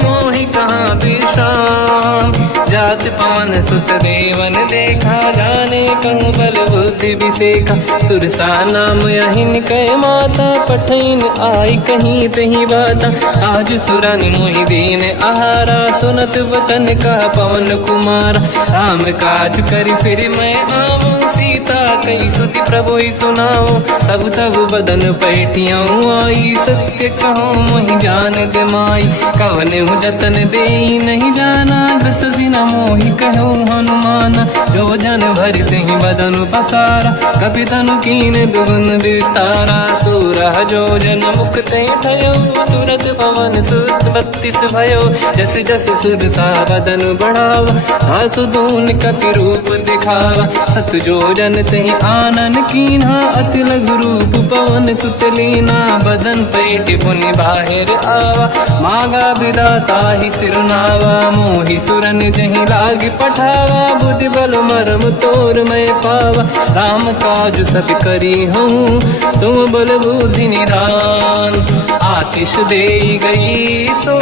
मोहि कहाँ विश्राम। जात पवन सुत देवन देखा, जाने कहूँ बल बुद्धि विसेखा। सुरसा नाम यहिन कै माता, पठैन आई कहीं तही बाता। आज सुरन मोहि दीन आहारा, सुनत वचन का पवन कुमारा। राम काज करि फिर मैं आवूं, सीता कई सुति प्रभु सुनाओ। तब तब बदन पैठियाँ आई, सत्य कहो मोहि जान दे माई। कवने जतन दे नहीं जाना, दस दिन मोहि कहो हनुमाना। जो जन भरि तेहि बदन पसारा, कपि तनु कीन दुगुन विस्तारा। सूरह जो जन मुख ते भयो, तुरत पवन सुत 32 भयो। जस जस सुरसा बदन बढ़ावा, आसु दून कपि रूप दिखावा। सत जो जन तेहि आनन कीन्हा, अति लघु रूप पवन सुत लीना। बदन पैठ पुनि बाहिर आवा, मांगा विधाता ही सिरनावा। मोहि सुरन जहि लाग पठावा, बुद्धि बल मरम तोर मैं पावा। राम काज सब करी हूँ, तुम बल बुद्धि निधान। आशीष दे गई सो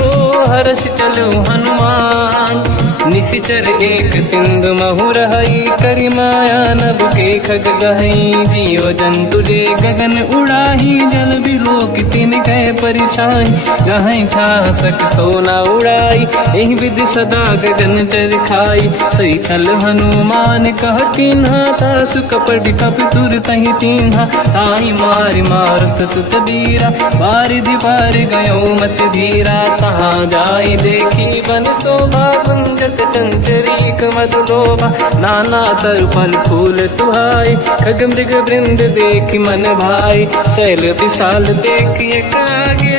हर्ष चलो हनुमान, निशिचर एक सिंधु महु रहई, करि माया नभ के खग गहई। जीव जंतु जे गगन उड़ाही, जल बिलोक तिन कह परिछाई। गहई छासक सोना उड़ाई, एहि विधि सदा गगन चर खाई। सही छल हनुमान कह किन्हा, तासु कपट कपि तुर तहि चिन्हा। ताई मारि मारुत सुत बीरा, बारिधि पार गयो मत धीरा। तहाँ जाई देखी बन शोभा, गुंजत चंचरीक मधु लोभा। नाना तरु फल फूल सुहाई, खग मृग वृंद देखी मन भाई। शैल विशाल देखी एक आगे,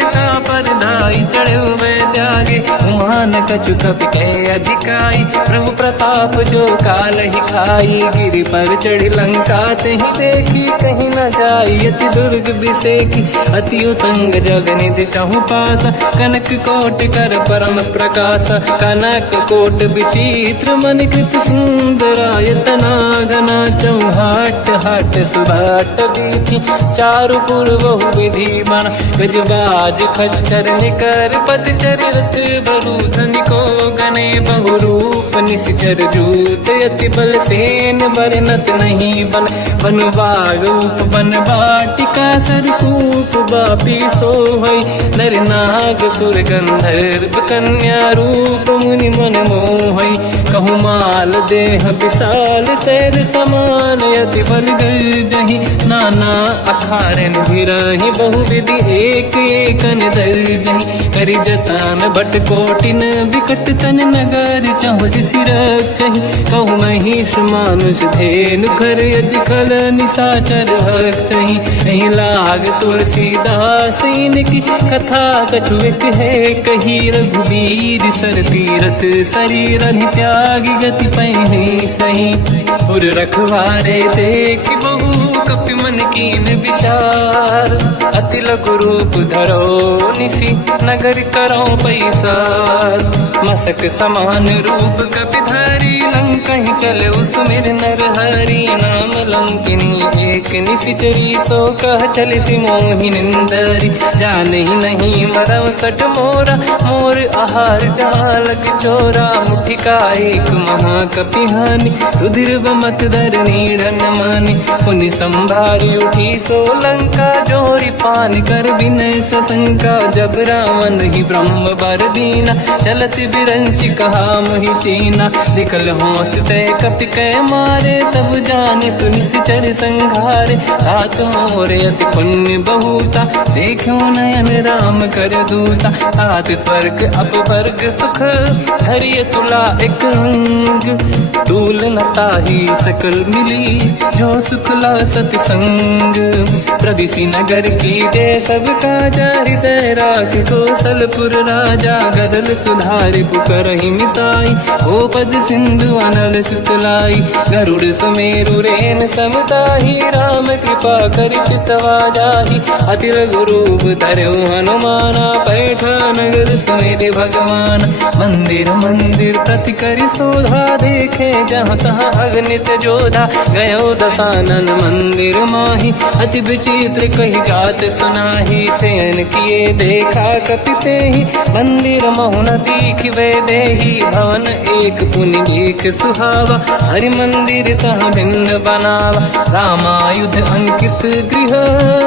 पर धाई चढ़े में त्यागे। उमान कछु कपि के अधिकाई, प्रभु प्रताप जो काल ही खाई। गिरि पर चढ़ी लंका तेहि देखी, कहीं न जाई अति दुर्ग बिसेकी। अति उतंग जग निधि चहु पासा, कनक कोट कर परम प्रकाश। कनक कोट विचित्र मन कृत सुंदरायतना घना। चौहाट हाट सुभाट बीथी, चारु पुर बहु विधि बना। गजबाज खच्चर निकर पतचर, रथ बरु धनिको गने बहु रूप। निशिचर जूत अति बल सेन, बरनत नहीं बल। बन बाग उप बन बाटिका, सरकूप बापी सोहई। नर नाग सुर गंधर्व कन्या, रूप मुनि मन मोहई। कहु माल देह विशाल, शैल समान अति बल गर्जहि। नाना अखारन भिरहि, बहु विधि एक एकन दर्जहि। करि जतान भट कोटिन, विकट तन नगर चहु दिसि रक्षहि। कहु महिष मानुष धेनु, खर यज खल निशाचर भक्षहि। एहि लाग तुलसीदास इनकी, कथा कछु एक है कही। रघुबीर सर तीरथ शरीर, त्यागी गति पैहि सही। उर रखवारे देख बहु, कपि मन कीन विचार। अति लघु रूप धरो निसी, नगर करो पैसार। मसक समान रूप कपि धारी, लंकहि चले उसमिर नर हरि। नाम लंकिनी एक निशिचरी, सो कह चलिसि मोहि निंदरी। जानहि नहीं मरम सट मोरा, मोर आहार जालक चोरा। मुठिका एक महाकपि हानि, रुधिर बमत धरनी ढन मानि। पुनि संभारी उठी सो लंका, जोरी पान कर विनय सशंका। जब रावण ही ब्रह्म बर दीना, चलत बिरंच कहा मोहि चीना। निकल होश तय कपि कै मारे, तब जाने सुनिश्चर संघारे। तात मोरे अति पुण्य बहुता, देखो नयन राम कर दूता। तात स्वर्ग अपवर्ग सुख, धरिय तुला एक अंग। दूल न ताहि सकल मिली, जो सुख ला सतसंग। प्रदिशि नगर की जय सब काजा, हृदय राख कौशलपुर राजा। गदल सुधारि पुकारहि मिताई, ओ पद सिंधु अनल सुतलाई। गरुड़ सुमेरु रेन समताहि, राम कृपा करि चितवा जाहि। अति लघु रूप धरौ हनुमाना, पैठा नगर सुमेरि भगवान। मंदिर मंदिर प्रति करि शोधा, देखे जहाँ तहाँ अगणित जोधा। गयो दशानन मंदिर माहि, अति विचित्र कही गात सुनाहि। शयन किए देखा कपि तेहि, मंदिर महु न दीखिबे देहि। भवन एक पुनि एक सुहावा, हरि मंदिर तहाँ भिन्न बनावा। रामायुध अंकित गृह,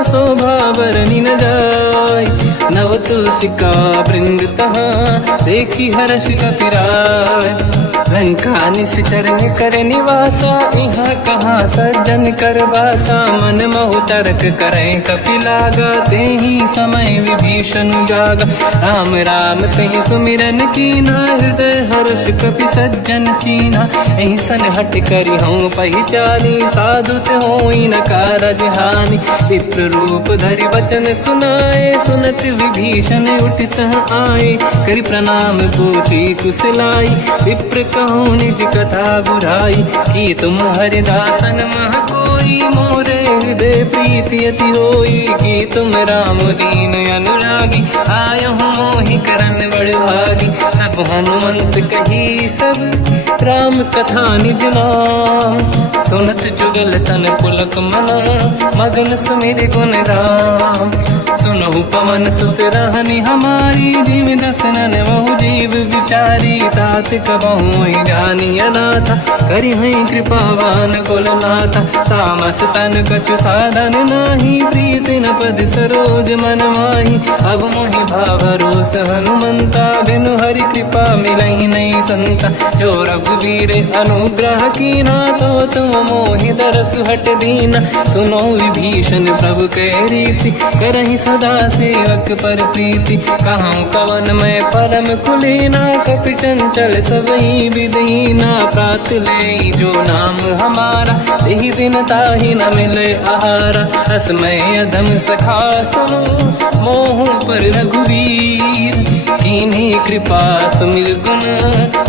शोभा बरनि न जाय। नव तुलसिका वृंद तहाँ, देखी हर्ष कपि राय। लंका निश्चर कर निवासा, यहाँ कहाँ सज्जन कर वासा। मन महु तर्क करें कपि लागा, तेहि समय विभीषण जागा। राम राम कहीं सुमिरन कीना, हृदय हर्ष कपि सज्जन चीना। ऐसन हट करि हूँ पहिचानी, साधु होई न कारज हानि। चित्र रूप धरि वचन सुनाए, सुनत विभीषण उठित आए। करि प्रणाम पूछी कुशलाई, विप्र कहूँ निज कथा बुराई। कि तुम हरिदासन मह को सोई, मोरे हृदय प्रीति अति होई। कि तुम राम दीन अनुरागी, आयो मोहि करन बड़ भागी। तब हनुमंत कही सब राम कथा निज नाम, सुनत जुगल तन पुलक मना, मगन सुमिर गुण राम। सुनहु पवन सुत रहनी हमारी, जीव दसनन महु जीव विचारी। तात कबहु जानी अनाथा, करि हैं कृपावान कुलनाथा। तामस तन कछु साधन नाही, प्रीति न पद सरोज मन माही। अब मोहि भावरोस हनुमंता, बिनु हरि कृपा मिलहि नहीं संता। जो रघुवीर अनुग्रह कीना, तो तुम मोहि दरस हट दीना। सुनो विभीषण प्रभु के रीति, करहि सदा सेवक पर प्रीति। कहूँ कवन मैं परम कुलीना, कपि चंचल सबई विदहीना। प्रात ले जो नाम हमारा, तेहि दिन ताहि न मिले आहारा। रसमय अधम सखा सुनो, मोह पर रघुवीर। कीन्ही कृपा सुमिर गुण,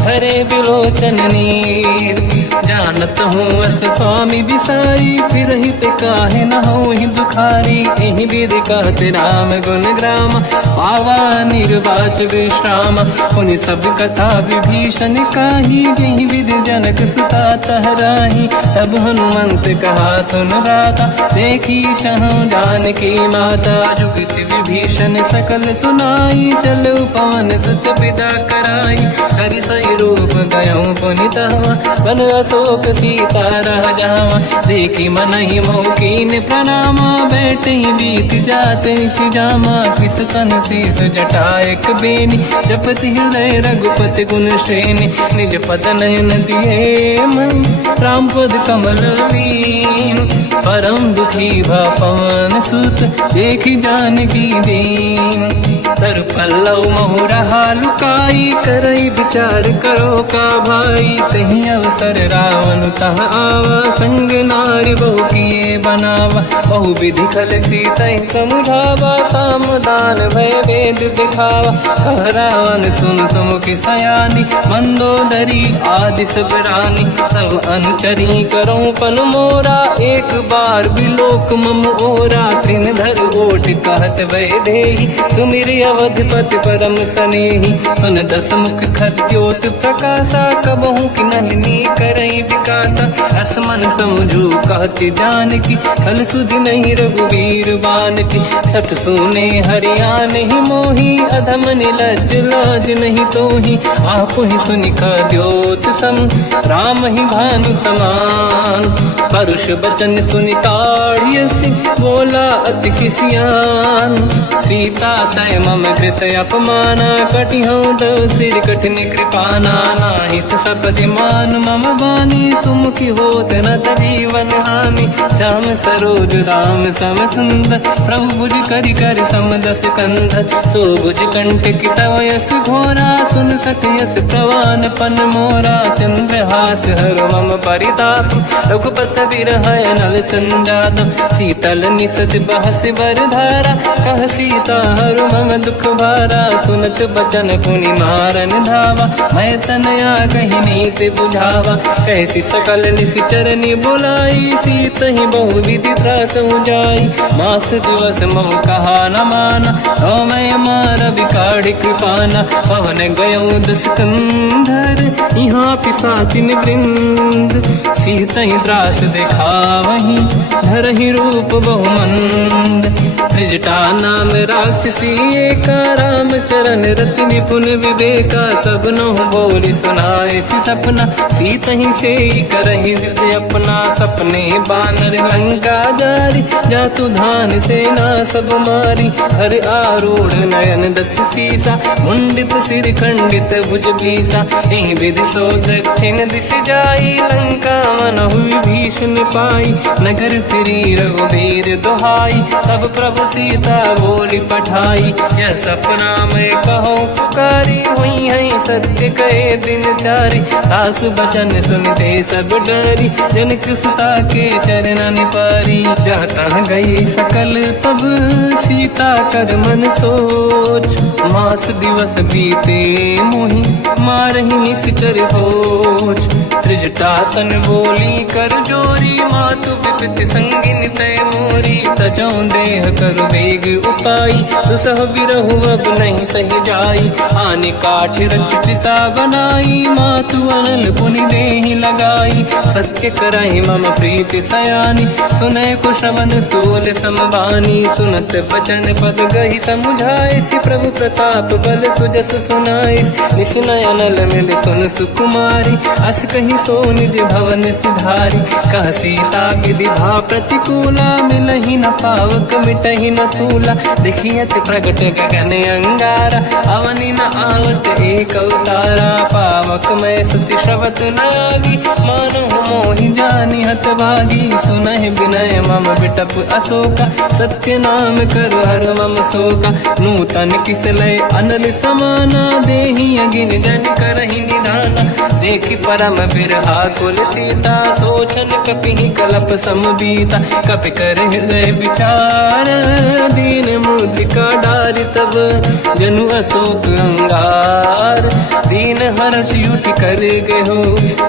हरे बिलोचन नीर। जानत हूँ अस स्वामी बिसाई, फिर हित काहे न हो ही दुखारी। एहि विधि कहत राम गुण ग्राम, पावा निर्वाच विश्राम। उन सब कथा विभीषण काही, यही विधि जनक सुता तहराही। तब हनुमंत कहा सुन राता, देखी चहु जानकी माता। जुगत विभीषण सकल सुनाई, चलो पवन सुत पिता कराई। हरि सही रूप गयो पुनितवा, बन अशोक सीता रह जावा। देखी मनहि मोकीन प्रणामा, बैठे बीत जाते सिजामा। किस तन शेष जटा एक बेनी, जपति हृदय रघुपति गुण श्रेणी। निज पद नयन दिए मन, राम पद कमल लीन। परम दुखी भा पवन सुत, देखी जानकी दीन। तर पल्लव महु रहा लुकाई, करई विचार करो का भाई। तही अवसर रावण तह आवा, संग नारी बहु किए बनावा। बहु विधि खल सीतहि समुझावा, सामदान भय वेद दिखावा। कह रावण सुन सुमुखि सयानी, मंदोदरी आदि सब रानी। तब अनुचरी करो पन मोरा, एक बार बिलोक मम ओरा। त्रिन धर ओठ कहत भय देहि, सुमिर अवधपति परम सनेहि। सुन दस मुख खद्योत प्रकाशा, कबहु कि नलिनी करई विकासा। असमन समझू कहति जानकी, फल सुधि नहीं रघुवीर बानकी। सठ सुने हरिया नहीं मोही, अधम निलज लाज नहीं तोही। आपु ही सुनि खद्योत सम, राम ही भानु समान। परुष बचन सुनि ताड़ियसि, बोला अति किसियान। सीता तय मम कृत अपमाना, कटिहउँ दो सिर कठिन कृपाना। नाहित सपदि मान मम बानी, सुमुखि होत न जीवन हानि। श्याम सरोज राम सम सुंदर, प्रभु भुज करि कर सम दस कंधर। सो भुज कंटक तव यस घोरा, सुन सक यस प्रवान पन मोरा। चंद्रहास हर मम परिताप, रघुपत बिरहय नल संजात। शीतल निसत बहस बर धारा, कह सीता हर मम दुख भारा। सुनत बचन पुनि मारन धावा, मैं तनया कही नीति बुझावा। कैसी सकल निश्चरनि बुलाई, सीतहि बहु विधि त्रासहु जाई। मास दिवस महु कहा न माना, तो मैं मार बिकाढ़ि कृपाना। पवन गयो दस कंधर, यहाँ पिशाचिन वृंद। सीतहि त्रास दिखावहीं, धरहि रूप बहुमंद। त्रिजटा नाम राक्षसी एका, राम चरण रति निपुण विवेका। सब नहुँ बोली सुनाए सि सपना, सीतहि से करहि जित अपना। सपने बानर लंका जारी, जातु धान सेना सब मारी। हर आरूढ़ नयन दस सीसा, मुंडित सिर खंडित भुज बीसा। एहि विधि सो दक्षिण दिश जाई, लंका मनहु विभीषण पाई। नगर फिरी रघुवीर दुहाई, तब प्रभु सीता बोली पठाई। यह सपना मैं कहूँ पुकारी, हुई है सत्य कहे दिन चारी। सास बचन सुनते सब डरी, जनक सुता के चरण पारी। जाता गई सकल तब सीता कर मन सोच, मास दिवस बीते मोहि मारहि निश्चर होच। त्रिजटासन बोली कर जोरी, मातु विपति संगिन तय मोरी। तजौ देह कर वेग उपाई, दुसह बिरहु अब नहीं सही जाई। आने काठ रच चिता बनाई, मातु अनल पुनि देहि लगाई। सत्य करहि मम प्रीति सयानी, सुनय कुशवन सोल समबानी। सुनत बचन पद गहि समुझाए, सि प्रभु प्रताप बल सुजस सुनाई। निसनय अनल मिल सुन सुकुमारी, अस कहि सो निज भवन सिधारी। कह सीता विधि भा प्रतिकूला, मिलहि न पावक मिटहि न सूला। देखियत प्रगट गगन अंगारा, अवनि न आवत एक अवतारा। पावक मैं सुति श्रवत न आगी, मानहु मोहि जानि हत भागी। सुनहि विनय मम बिटप अशोका, सत्य नाम कर हर मम शोका। नूतन किस लय अनल समाना, देहि अगिन जन करहि निधाना। देखि परम बिरहा कुल सीता, सोचन कपिहि कलप समबीता। कपि कर हृदय विचार, दीन मुद्रिका डारि तब जनु अशोक अंगार। दीन हर्ष युट कर गयो,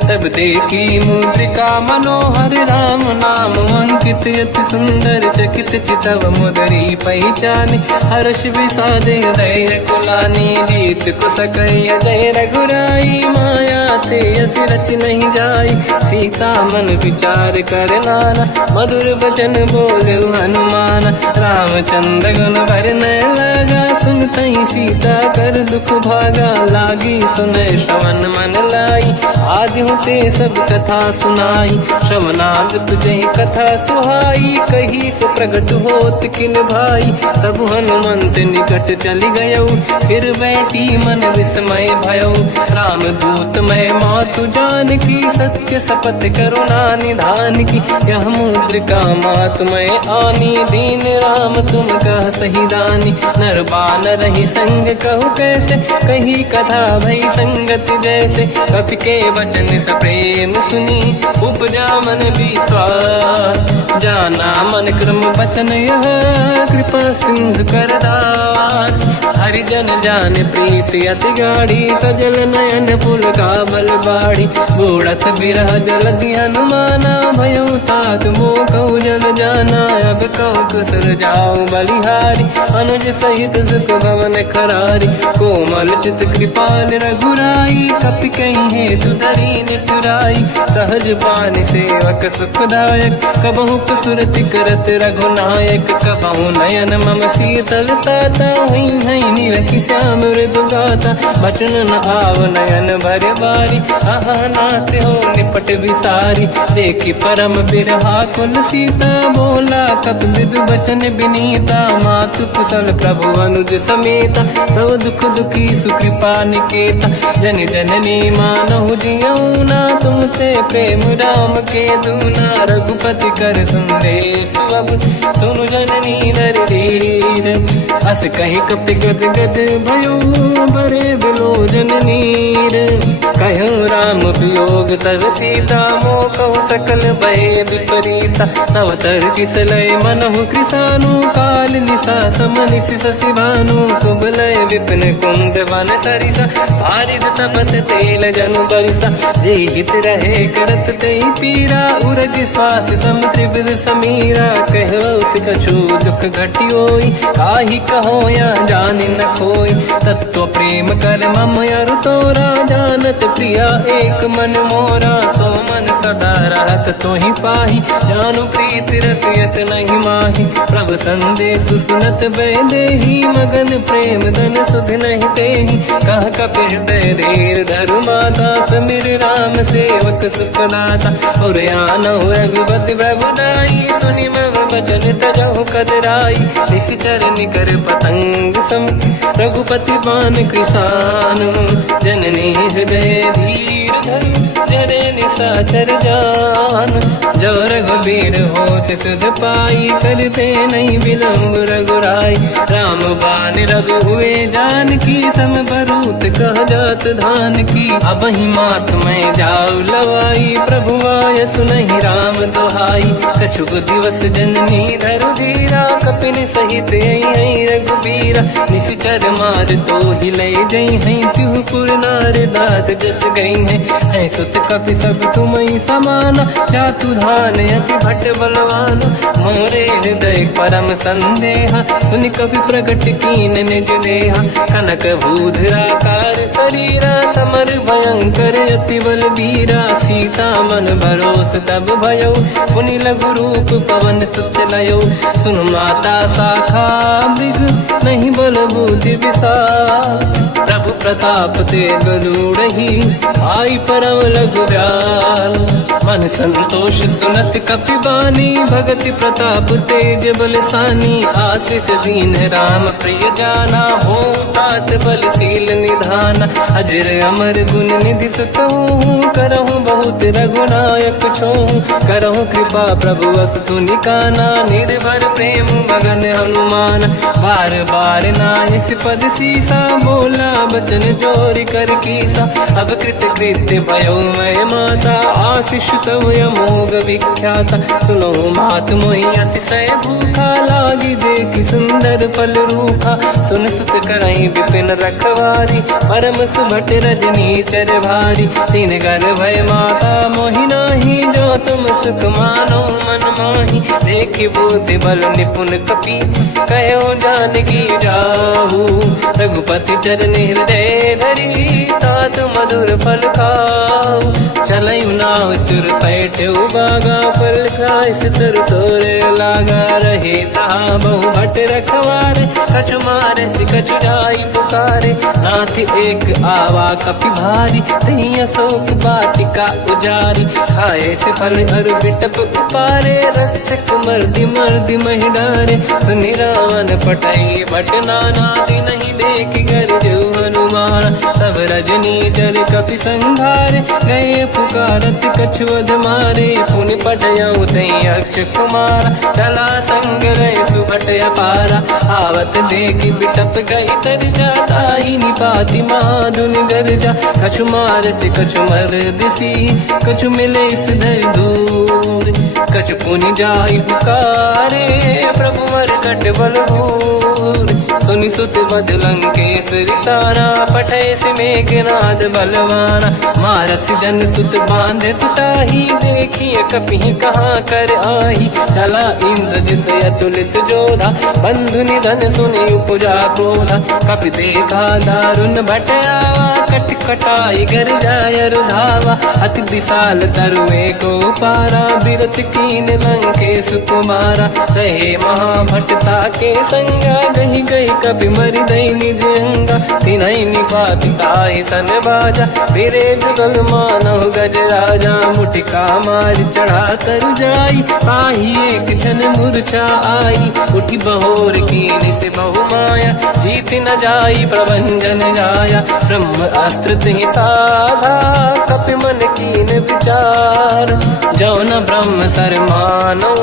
तब देखी मुद्रिका मनोहर। राम नाम अंकित अति सुंदर, चकित चितव मुदरी पहचाने। हर्ष विषाद हृदय कुलानी, जीत कुश कहि जय रघुराई। माया ते अस रच नहीं जाई, सीता मन विचार कर नाना। मधुर बचन बोले हनुमान, रामचंद्र गुण वरनय लगा। सुनतहि सीता कर दुख भागा, लागी सुनय श्रवण मन लाई। आदि ते सब कथा सुनाई, श्रवणाद तुझे कथा सुहाई। कही से प्रगट होत किन भाई, तब हनुमंत निकट चली गयो। फिर बैठी मन विस्मय भयो, राम दूत मैं मातु जानकी। सत्य शपथ करुणा निधान की, यह मुद्रिका मातु मैं आनी। दीन राम तुम कह सही दानी, नर बानर ही संग कहु कैसे। कही कथा भई संगति जैसे, कपि के वचन सप्रेम सुनी। उपजा मन विश्वास, जाना मन क्रम वचन यह। कृपा सिंधु कर दास, हरिजन जान प्रीति अति गाढ़ी। सजल नयन पुल का बल बाढ़ी, बूढ़त बिरह जलधि हनुमाना। भयउ तात मोह कहु जन जाना, अब कहु कुशल जाऊ बलिहारी। अनुज सहित सुख भवन खरारी, कोमल चित कृपाल रघुराई। कपि कहीं हेतु धरी निठुराई, सहज पानि सेवक सुखदायक। कबहु सुरति करत रघुनायक, कबहु नयन मम शीतल ताता। हुई हई निरखि श्याम मृदु गाता, बचन न आव नयन भर बारी। आहा नाथ हो निपट विसारी, देखि परम बिरहा कुल सीता। बोला कपि विदु बचन विनीता, मातु कुशल प्रभु अनुज समेता। सब दुख दुखी सुकृपा निकेता, जन जननी मानहु जियौना। तुम ते प्रेम राम के दूना, रघुपति कर संदेश अब सुनु जननी नर धीर। अस कहि कपि गद गद भयो, बरे बिलोचन नीर। कहो राम वियोग तब सीता, मोह कहु सकल भय विपरीता। तव तर किसलय मनहु कृसानु, काल निशा समनिश शशि भानु। कुबलय विपिन कुंद वन सरिसा, भारिद तपत तेल जनु बरिसा। जे हित रहे करत ते पीरा, उरग श्वास सम त्रिविध समीरा। कहत कछु दुख घटी होई, काहि कहो या जानि न खोई। तत्व प्रेम कर मम अरु तोरा, जानत प्रिया एक मन मोरा। सो मन सदा रहत तोहि पाहि, जानु प्रीति रसियत नहीं माहि। प्रभु संदेश सुनत बैदेहि, मगन प्रेम धन सुध नहीं तेहि। कह कपि हृदय धीर धरु माता, समीर राम सेवक सुखदाता। और आनहु रघुपति प्रभु नाई, सुनि मम वचन तजहु कदराई। निश्चर निकर पतंग सम, रघुपति बान कृसानु। जननी हृदय धीर धरु, जरे निशाचर जान। जो रघुबीर होत सुध पाई, करते नहीं विलम्ब रघुराई। राम बान रघु हुए जानकी तम बरूत कह जात धान की। अब ही मात में जाऊ लवाई प्रभु आय सुनहि राम दोहाई। कछुक दिवस जननी धरु धीरा कपिन सहित आई रघुबीरा। निश्चर मार तो ही ले जई हैं त्युपुर नार दात जस गई हैं। सुत कपि सब तुम ही समाना जातु धान अति भट बलवान। मोरे हृदय परम संदेहा सुनि कपि प्रकट कीन निज देहा। कनक भूधराकार शरीरा समर भयंकर अति बलबीरा। सीता मन भरोस तब भयो पुनि लघु रूप पवन सुत लयो। सुन माता शाखा मृग नहीं बल बुद्धि विशाल। प्रभु प्रताप ते गरुड़हि आई परम लघुब्याल। मन संतोष सुनत कपि बानी भगति प्रताप तेज बलसानी। आशीष दीन राम प्रिय जाना हो तात बलशील निधान। अजर अमर गुण निधि सुतहु करहु बहुत रघुनायक छोहु। करहु कृपा प्रभु अस सुनि काना निर्भर प्रेम मगन हनुमान। बार बार नायस पद सीसा बोला बचन जोरि कर कीसा। अब कृत कृत्य भयो मैं माता आशीष तव अमोघ विख्याता। सुनो मात मोहि अतिशय भूखा लागी देखि सुंदर फल रूखा। सुन सुत करई विपिन रखवारी परम सुभट रजनी चर भारी। तीन घर भय माता मोहि नाही जो तुम सुख मानो मन माही। देखि बुद्धि बल निपुण कपि कहो जानकी जाहू। रघुपति चरण हृदय धरी तात मधुर फल खाऊ। चलऊ नाव सुर पैठऊ बागा फल खाय सितर तोरे लागा। रहे तहाँ बहु भट रखवारे कछु मारे सि कछु जाई पुकारे। नाथ एक आवा कपि भारी तही अशोक वाटिका उजारी। खाए से फल अरु बिटप उपारे रक्षक मर्दि मर्दि महि डारे। सुनि रावण पटई भट नाना नहीं देख कर जो हनुमान। तब रजनी चर कपि संघारे गए पुकारत कछुअध मारे। पुनि पटयऊ तई अक्ष कुमार चला संग रहे सुभट अपारा। आवत देखि बिटप गई तर जाता ही निपाति माधुनि गर्जा। कछु मार से कछु मर दिसी कछु मिले इस धर दूर। कछु पुनि जाई पुकारे प्रभु मरकट बलभूर। सुनि सुत बद लंकेश रिसाना पठय से मेघनाद बलवाना। मारस जन सुत बांधे सुताही देखिए कपि कहाँ कर आही। चला इंद्रजित अतुलित जोधा बंधु निधन सुनि उपजा क्रोधा। कपि देखा दारुण भट आवा कट कटाई गर जाय रुधावा। अति विशाल तरुए को पारा बिरत कीन लंकेश कुमारा। रहे महाभटता के संगा गही गई कपि मरि दई निज अंगा। तिन्हि निपाति ताहि सन बाजा फिरे जुगल मानव गज राजा। मुटिका मार चढ़ा तर जाई ताहि एक क्षण मूर्छा आई। उठी बहोर कीन से बहु माया जीत न जाई प्रभंजन जाया। ब्रह्म अस्त्र तिहि साधा कपि मन कीन विचार। जो न ब्रह्म सर मानो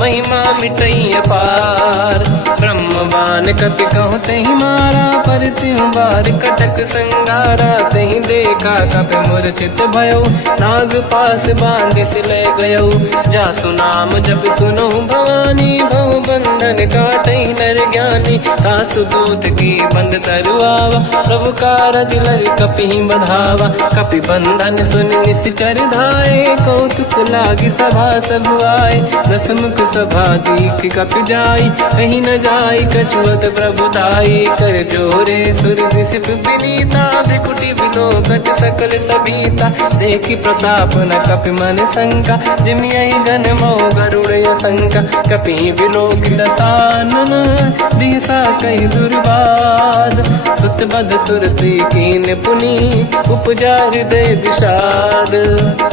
महिमा मिटई अपार। ब्रह्म बान कपि कहु तहि मारा पर त्यों बार कटक संगारा। तहि देखा कपि मूर्छित भयो नाग पास बांधिस ले गयो। जासु नाम जप सुनो भवानी भव बंधन काटई नर ज्ञानी। तासु दूत की बंद तरुआवा प्रभु कारज लग कपि बधावा। कपि बंधन सुन निश्चर धाये कौतुक लागी सभा सब आए। दसमुख सभा दीख कपि जाई कहीं न जाई कछुअत प्रभु दाई। कर जोरे सुर विसिप विनीता बिकुटी बिलोकत सकल सबीता। देखि प्रताप न कपि मन शंका जिमियहि जन मो गरुड़ शंका। कपि बिलोक दसानन दिशा कहि दुर्बाद। सुत बद सुरति कीन पुनि उपजा हृदय विषाद।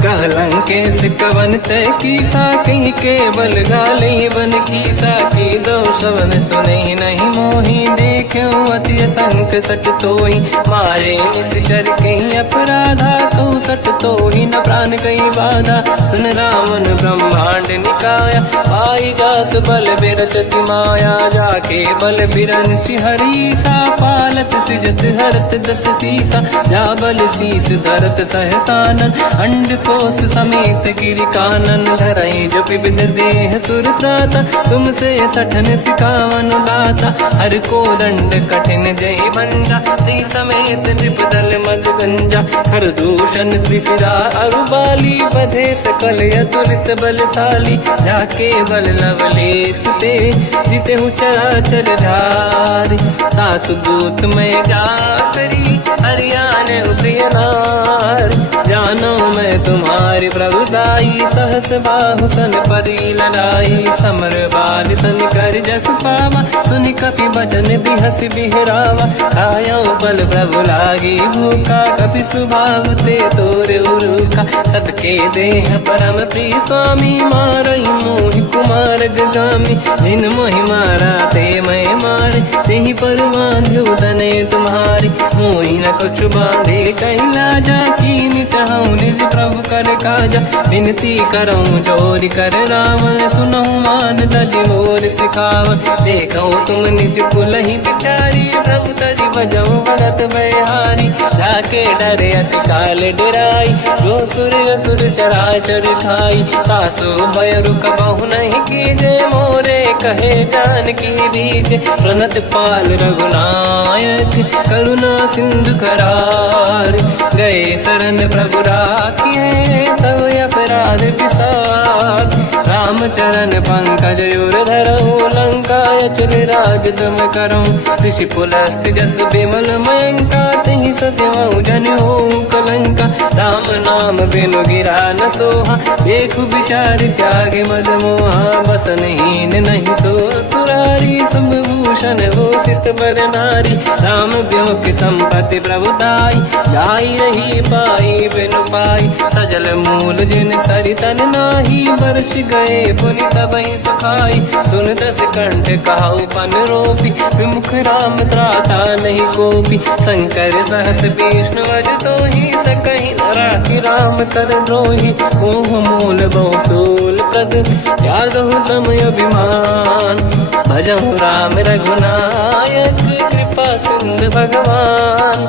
कह लंकेश कवन तय कीसा कहीं केवल गाली बन कीसा। की दो शवन सुनहि नहीं मोहि देखऊँ अति संक सट तोहि। मारे निश्चर कहीं अपराधा तू सट तोहि न प्राण कहीं बाधा। सुन रावण ब्रह्मांड निकाया पाई जास बल बिरचति माया। जाके बल बिरंचि हरि सा पालत बात सृजत हरत दस सीसा, जा बल शीस धरत सहसानन, अंड कोश समेत गिरि कानन, धरई जो विविध देह सुर त्राता, तुमसे सठन सिखावन लाता, हर को दंड कठिन जय बंजा, सी समेत नृपदल मद गंजा, हर दूषण त्रिशिरा अरुबाली, बधे सकल अतुलित बलशाली, जाके बल लवलेश ते जिते हूँ चराचर धारी, सासु दूत में जाकरी हरियाणे प्रिय नार, जानो मैं तुम्हारी प्रभुताई, सहस बाहु सन परी लड़ाई, समर बाल सन कर जस पावा, सुनि कपि बचन बिहस बिहरावा, खायो बल प्रभु लागी भूखा, कपि स्वभाव ते तोरे उरुखा, सबके देह परम प्रिय स्वामी, मारई मोहि कुमार गगामी, जिन मोहि मारा ते मैं मारे, तेहि पर बांधु तने तुम्हारी, मोहि न कुछ बांधे कैला जा, कीन चाहूं निज प्रभु कर काजा, विनती करऊं जोर कर राम, सुनऊं मान तज मोर सिखाव, देखो तुम निज कुलहि बिचारी, प्रभु तज बजऊं भगत बहारी, जाके डरे अति काल डराई, जो सुर असुर चराचर खाई, तासु भय रुक बहु नहीं कीजे, मोरे कहे जानकी दीजे, प्रणत पाल रघुनायक करुणा सिंधु करार, गए शरण प्रभु राखिए तव अपराध विसार, रामचरण पंकज उर धरऊं, लंका अचल राज तुम करऊं, ऋषि पुलस्त जस विमल मयंका, तिहि ससेवऊं जन होऊं कलंका, राम नाम बिनु गिरा न सोहा, देखु विचार त्यागे मद मोहा, बसनहीन नहीं सो सुरारी, शुभ भूषण भूषित बर नारी, राम ब्यों की संपत्ति प्रभुताई, जाई रही पाई बिनु पाई, सजल मूल जिन सरितन नाही, वर्ष गए पुनि तबहि सुखाई, सुन दस कंठ कहाऊ पन रोपी, विमुख राम त्राता नहीं कोपी, शंकर सहस विष्णु अज तोहि, सकहि न राखि राम कर द्रोही, मोह मूल बहु सूल प्रद, त्यागहु तम अभिमान, भजहु राम रघुनायक कृपा सिंधु भगवान,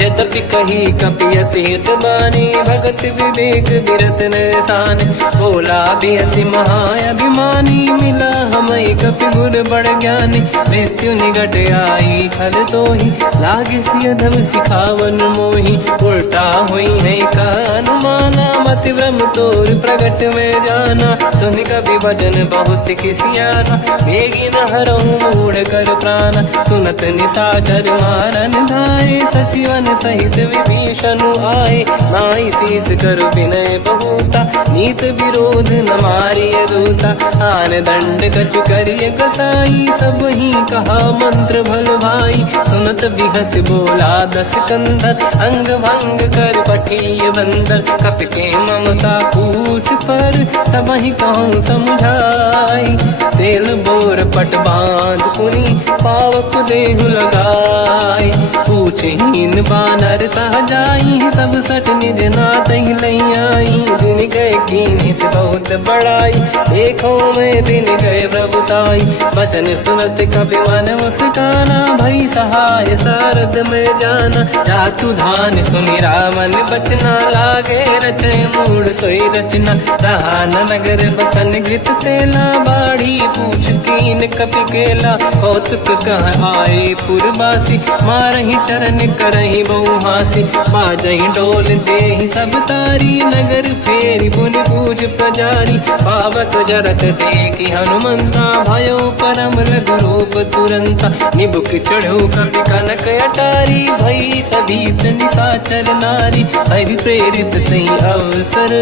यद्यपि कही कपियति हित बानी, भगत विवेक विरत निशान, बोला बिहसी महाअभिमानी, मिला हमें कपि गुर बड़ ज्ञानी, मृत्यु निकट आई खल तोहि, लागे सिय धम सिखावन मोहि, उल्टा हुई है का अनुमाना, मति ब्रह्म तोर प्रगट में जाना, सुनि कपि वचन बहुत किसियाना, बेगी न हरऊं मूढ़ कर प्राण, सुनत निशाचर मारन धाये, सचिवन सहित विभीषण आए, नाई शीस कर विनय बहुता, नीत विरोध न मारिय दूता, आन दंड कछु करिय कसाई, सब ही कहा मंत्र भल भाई, सुनत बिहस बोला दस कंधर, अंग भंग कर पठिय बंदर, कपि के ममता पूछ पर, सब ही कहूँ समझाई, तेल बोर पट बांध पुनि, पावक देहु लगाई, पूछहीन बानर तह जाई, तब सठ निज नाथ ही नहीं आई, दिन गए कीन्ही से बहुत बड़ाई, देखो मैं दिन गए प्रभुताई, वचन सुनत कपि मन मुस्काना, भई सहाय सारद में जाना, जातु धान सुनि रामन बचना, लागे रचे मूड सोई रचना, रहा न नगर बसन घृत तेला, बाढ़ी पूछ कीन कपि केला, कौतुक कह आए पुरबासी, मारहि चरण करहि बहु हासी, बाजहि डोल देहि सब तारी, नगर फेरी पुनि पूज प्रजारी, पावक जरत देखि हनुमंता, भयो परम रघुरूप तुरंता, निबुक चढ़ो कपि कनक अटारी, भई सभीत निशाचर नारी, हरि प्रेरित तहि अवसर,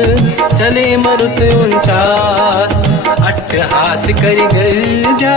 चले मरुत 49, अट्टहास करि गर्जा,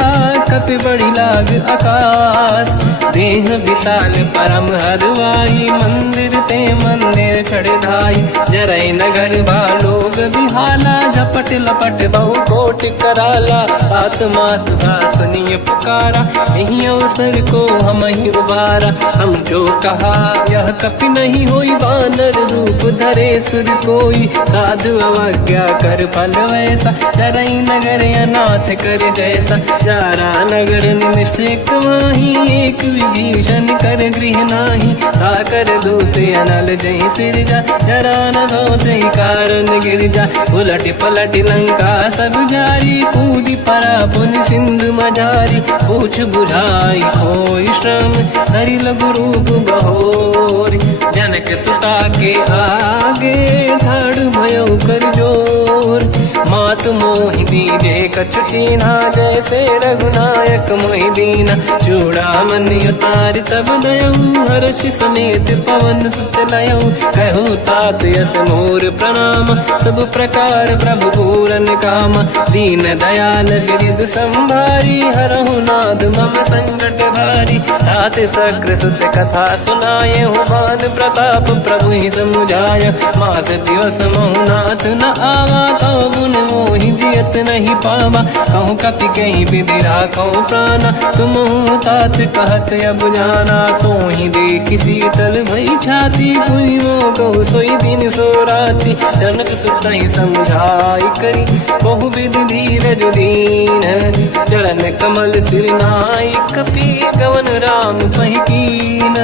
कपि बड़ी लाग आकाश, देह विशाल परम हरवाई, मंदिर ते मंदिर चढ़ धाई, जरई नगर बालोग बिहाला, झपट लपट बहु कोट कराला, बात मात सुनिय पुकारा, यही अवसर को हम ही उबारा, हम जो कहा यह कपि नहीं होई वानर रूप धरे सुर कोई, साधु अवज्ञा कर फल वैसा, डरई नगर अनाथ कर जैसा। जारा नगर निमिषक माही, एक विभीषण कर गृह नाही, ताकर दूत अनल जय सिरजा, जरा न होते कारण गिरजा। उलट पलट लंका सब जारी, कूदी परा पुन सिंधु मजारी, पूछ बुझाई कोई श्रम, धरि लघु रूप बहोरी। जनक सुता के आगे ठाड़ भयो कर जोर, मात मोहि दीजे कछु कीन्हा, जैसे रघुनायक मोहि दीना। चूड़ामन उतार तब दयऊ, हर्ष समेत पवन सुत लयऊ, कहु तात यस मोर प्रणाम, सब प्रकार प्रभु पूरन काम। दीन दयाल बिरद संभारी, हरहु नाद मम संकट भारी। तात सक्र सुत कथा सुनाए, हुमान प्रताप प्रभु ही समुझाय। मास दिवस महु नाथ न आवा, कहो गुण मोहि जियत नहीं पावा। कहूँ कपि कहीं विधि राखो प्राणा, तुम तात कहत अब जाना। तो ही देखी शीतल भई छाती, पुनि मोह कहु सोई दिन सो राति। जनक सुत ही समझाई करी, बहु विधि धीरज दीन, चरण कमल सिर नाई। कपि गवन राम पहि कीन,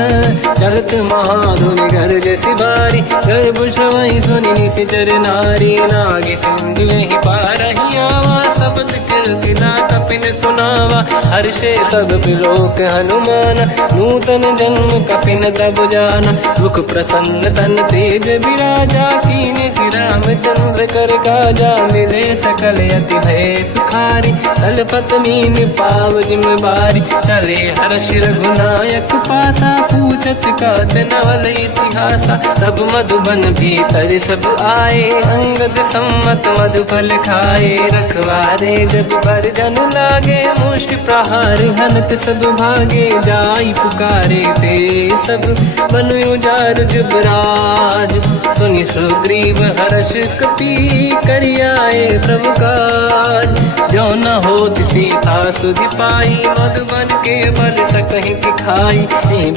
चलत महाधुनि गर्ज सिबारी। गर्भ श्रवई सुनि निशिचर नारी, नागे सिंधु वही पारहि आवा। शब्द कीर्तिना कपिन सुनावा, हर्षे सब बिलोक हनुमान। नूतन जन्म कपिन तब जाना, मुख प्रसन्न तन तेज विराजा। कीने श्री रामचंद्र कर काजा, मिले सकल यति भय सुखारी। तलपत मीन पाव जिम बारी, चले हर्ष रघुनायक पासा। पूछत कात नवल इतिहासा, तब मधुबन भीतर सब आए। अंगद सम्मत मधु फल खाए, रखवारे जब पर जन लागे। मुष्टि प्रहार हनत सब भागे, जाई पुकारे ते सब बन उजार जुबराज। सुनि सुग्रीव हर्ष कपि, करियाए प्रभु काज। जो न होत सीता सुधि पाई, मधुबन के बल सकहि दिखाई।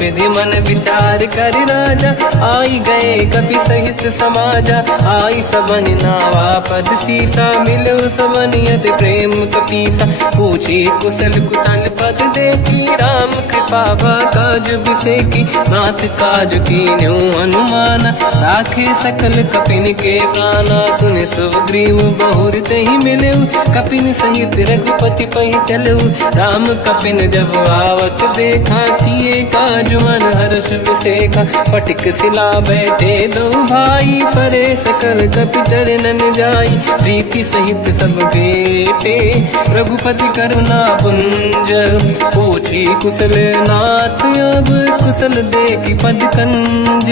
विधि मन विचार कर राजा, आई गए कपि सहित समाजा। आई सबन नावा पद सीसा, मिलो सबन यदि प्रेम कपीसा। पूछी कुशल कुशल पद देखी, राम कृपा काज बिसेकी। नाथ काज कीन्यो अनुमान, राखे सकल कपिन के प्राणा। सुन सुग्रीव बहुर तहि मिलऊ, कपिन सहित रघुपति पहि चलऊ। राम कपिन जब आवत देखा, किए काज मन हर्ष बिसेखा। पटिक सिला बैठे दो भाई, परे सकल कपि चरणन जाई। प्रीति सहित सब बेटे, रघुपति करुणा पुंज। पूछी कुशल नाथ अब, कुशल देखी पद कंज।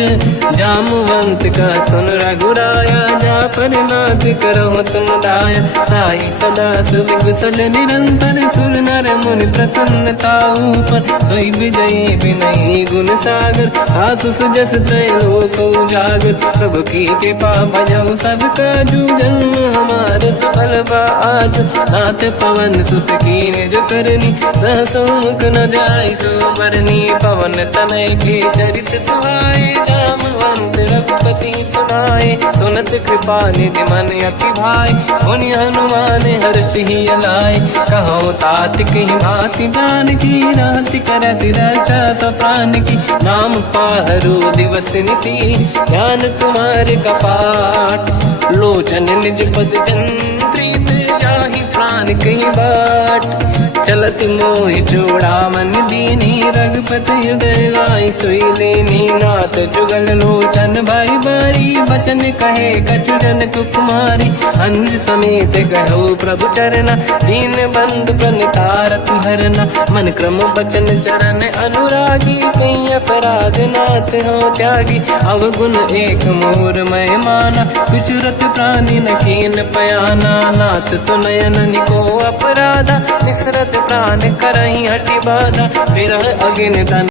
जामवंत का सुन रघुराया, जा पर नाथ करहु तुम दाया। ताई सदा सुख कुशल निरंतर, सुर नर मुनि प्रसन्नता ऊपर। सोई विजयी विनयी गुण सागर, आसु सुजस त्रैलोक उजागर। प्रभु की कृपा भजऊ सब काजू, जन्म हमार सफल बा आज। नाथ पवन सुत कीन्ह जो करनी, सहसो मुख न जाय सो मरनी। पवन तनय के चरित सुहाए, जामवंत रघुपति सुनाए। सुनत कृपा निधि मन अति भाई, मुनि हनुमान हर्ष ही अलाए। कहो तात कहीं भांति जानकी, राति करत रक्षा सप्रान की। नाम पाहरो दिवस निसी, ध्यान तुम्हारे कपाट। लोचन निज पद चंद्रित, जाहि प्राण कहीं बाट। चलत मोहि चूड़ामन दीनी, रघुपति हृदय लाई सोई लेनी। नाथ जुगल लोचन भाई बारी, बचन कहे कछु जनक कुमारी। अंज समेत गहो प्रभु चरना, दीन बंधु प्रणितारत हरना। मन क्रम बचन चरण अनुरागी, कहीं अपराध नाथ हो त्यागी। अवगुण एक मोर मैं माना, विचुरत प्राणी न कीन पयाना। नाथ सुनयन निको अपराधा, निसरत प्राण करहि हटि बाधा। विरह अगिन तन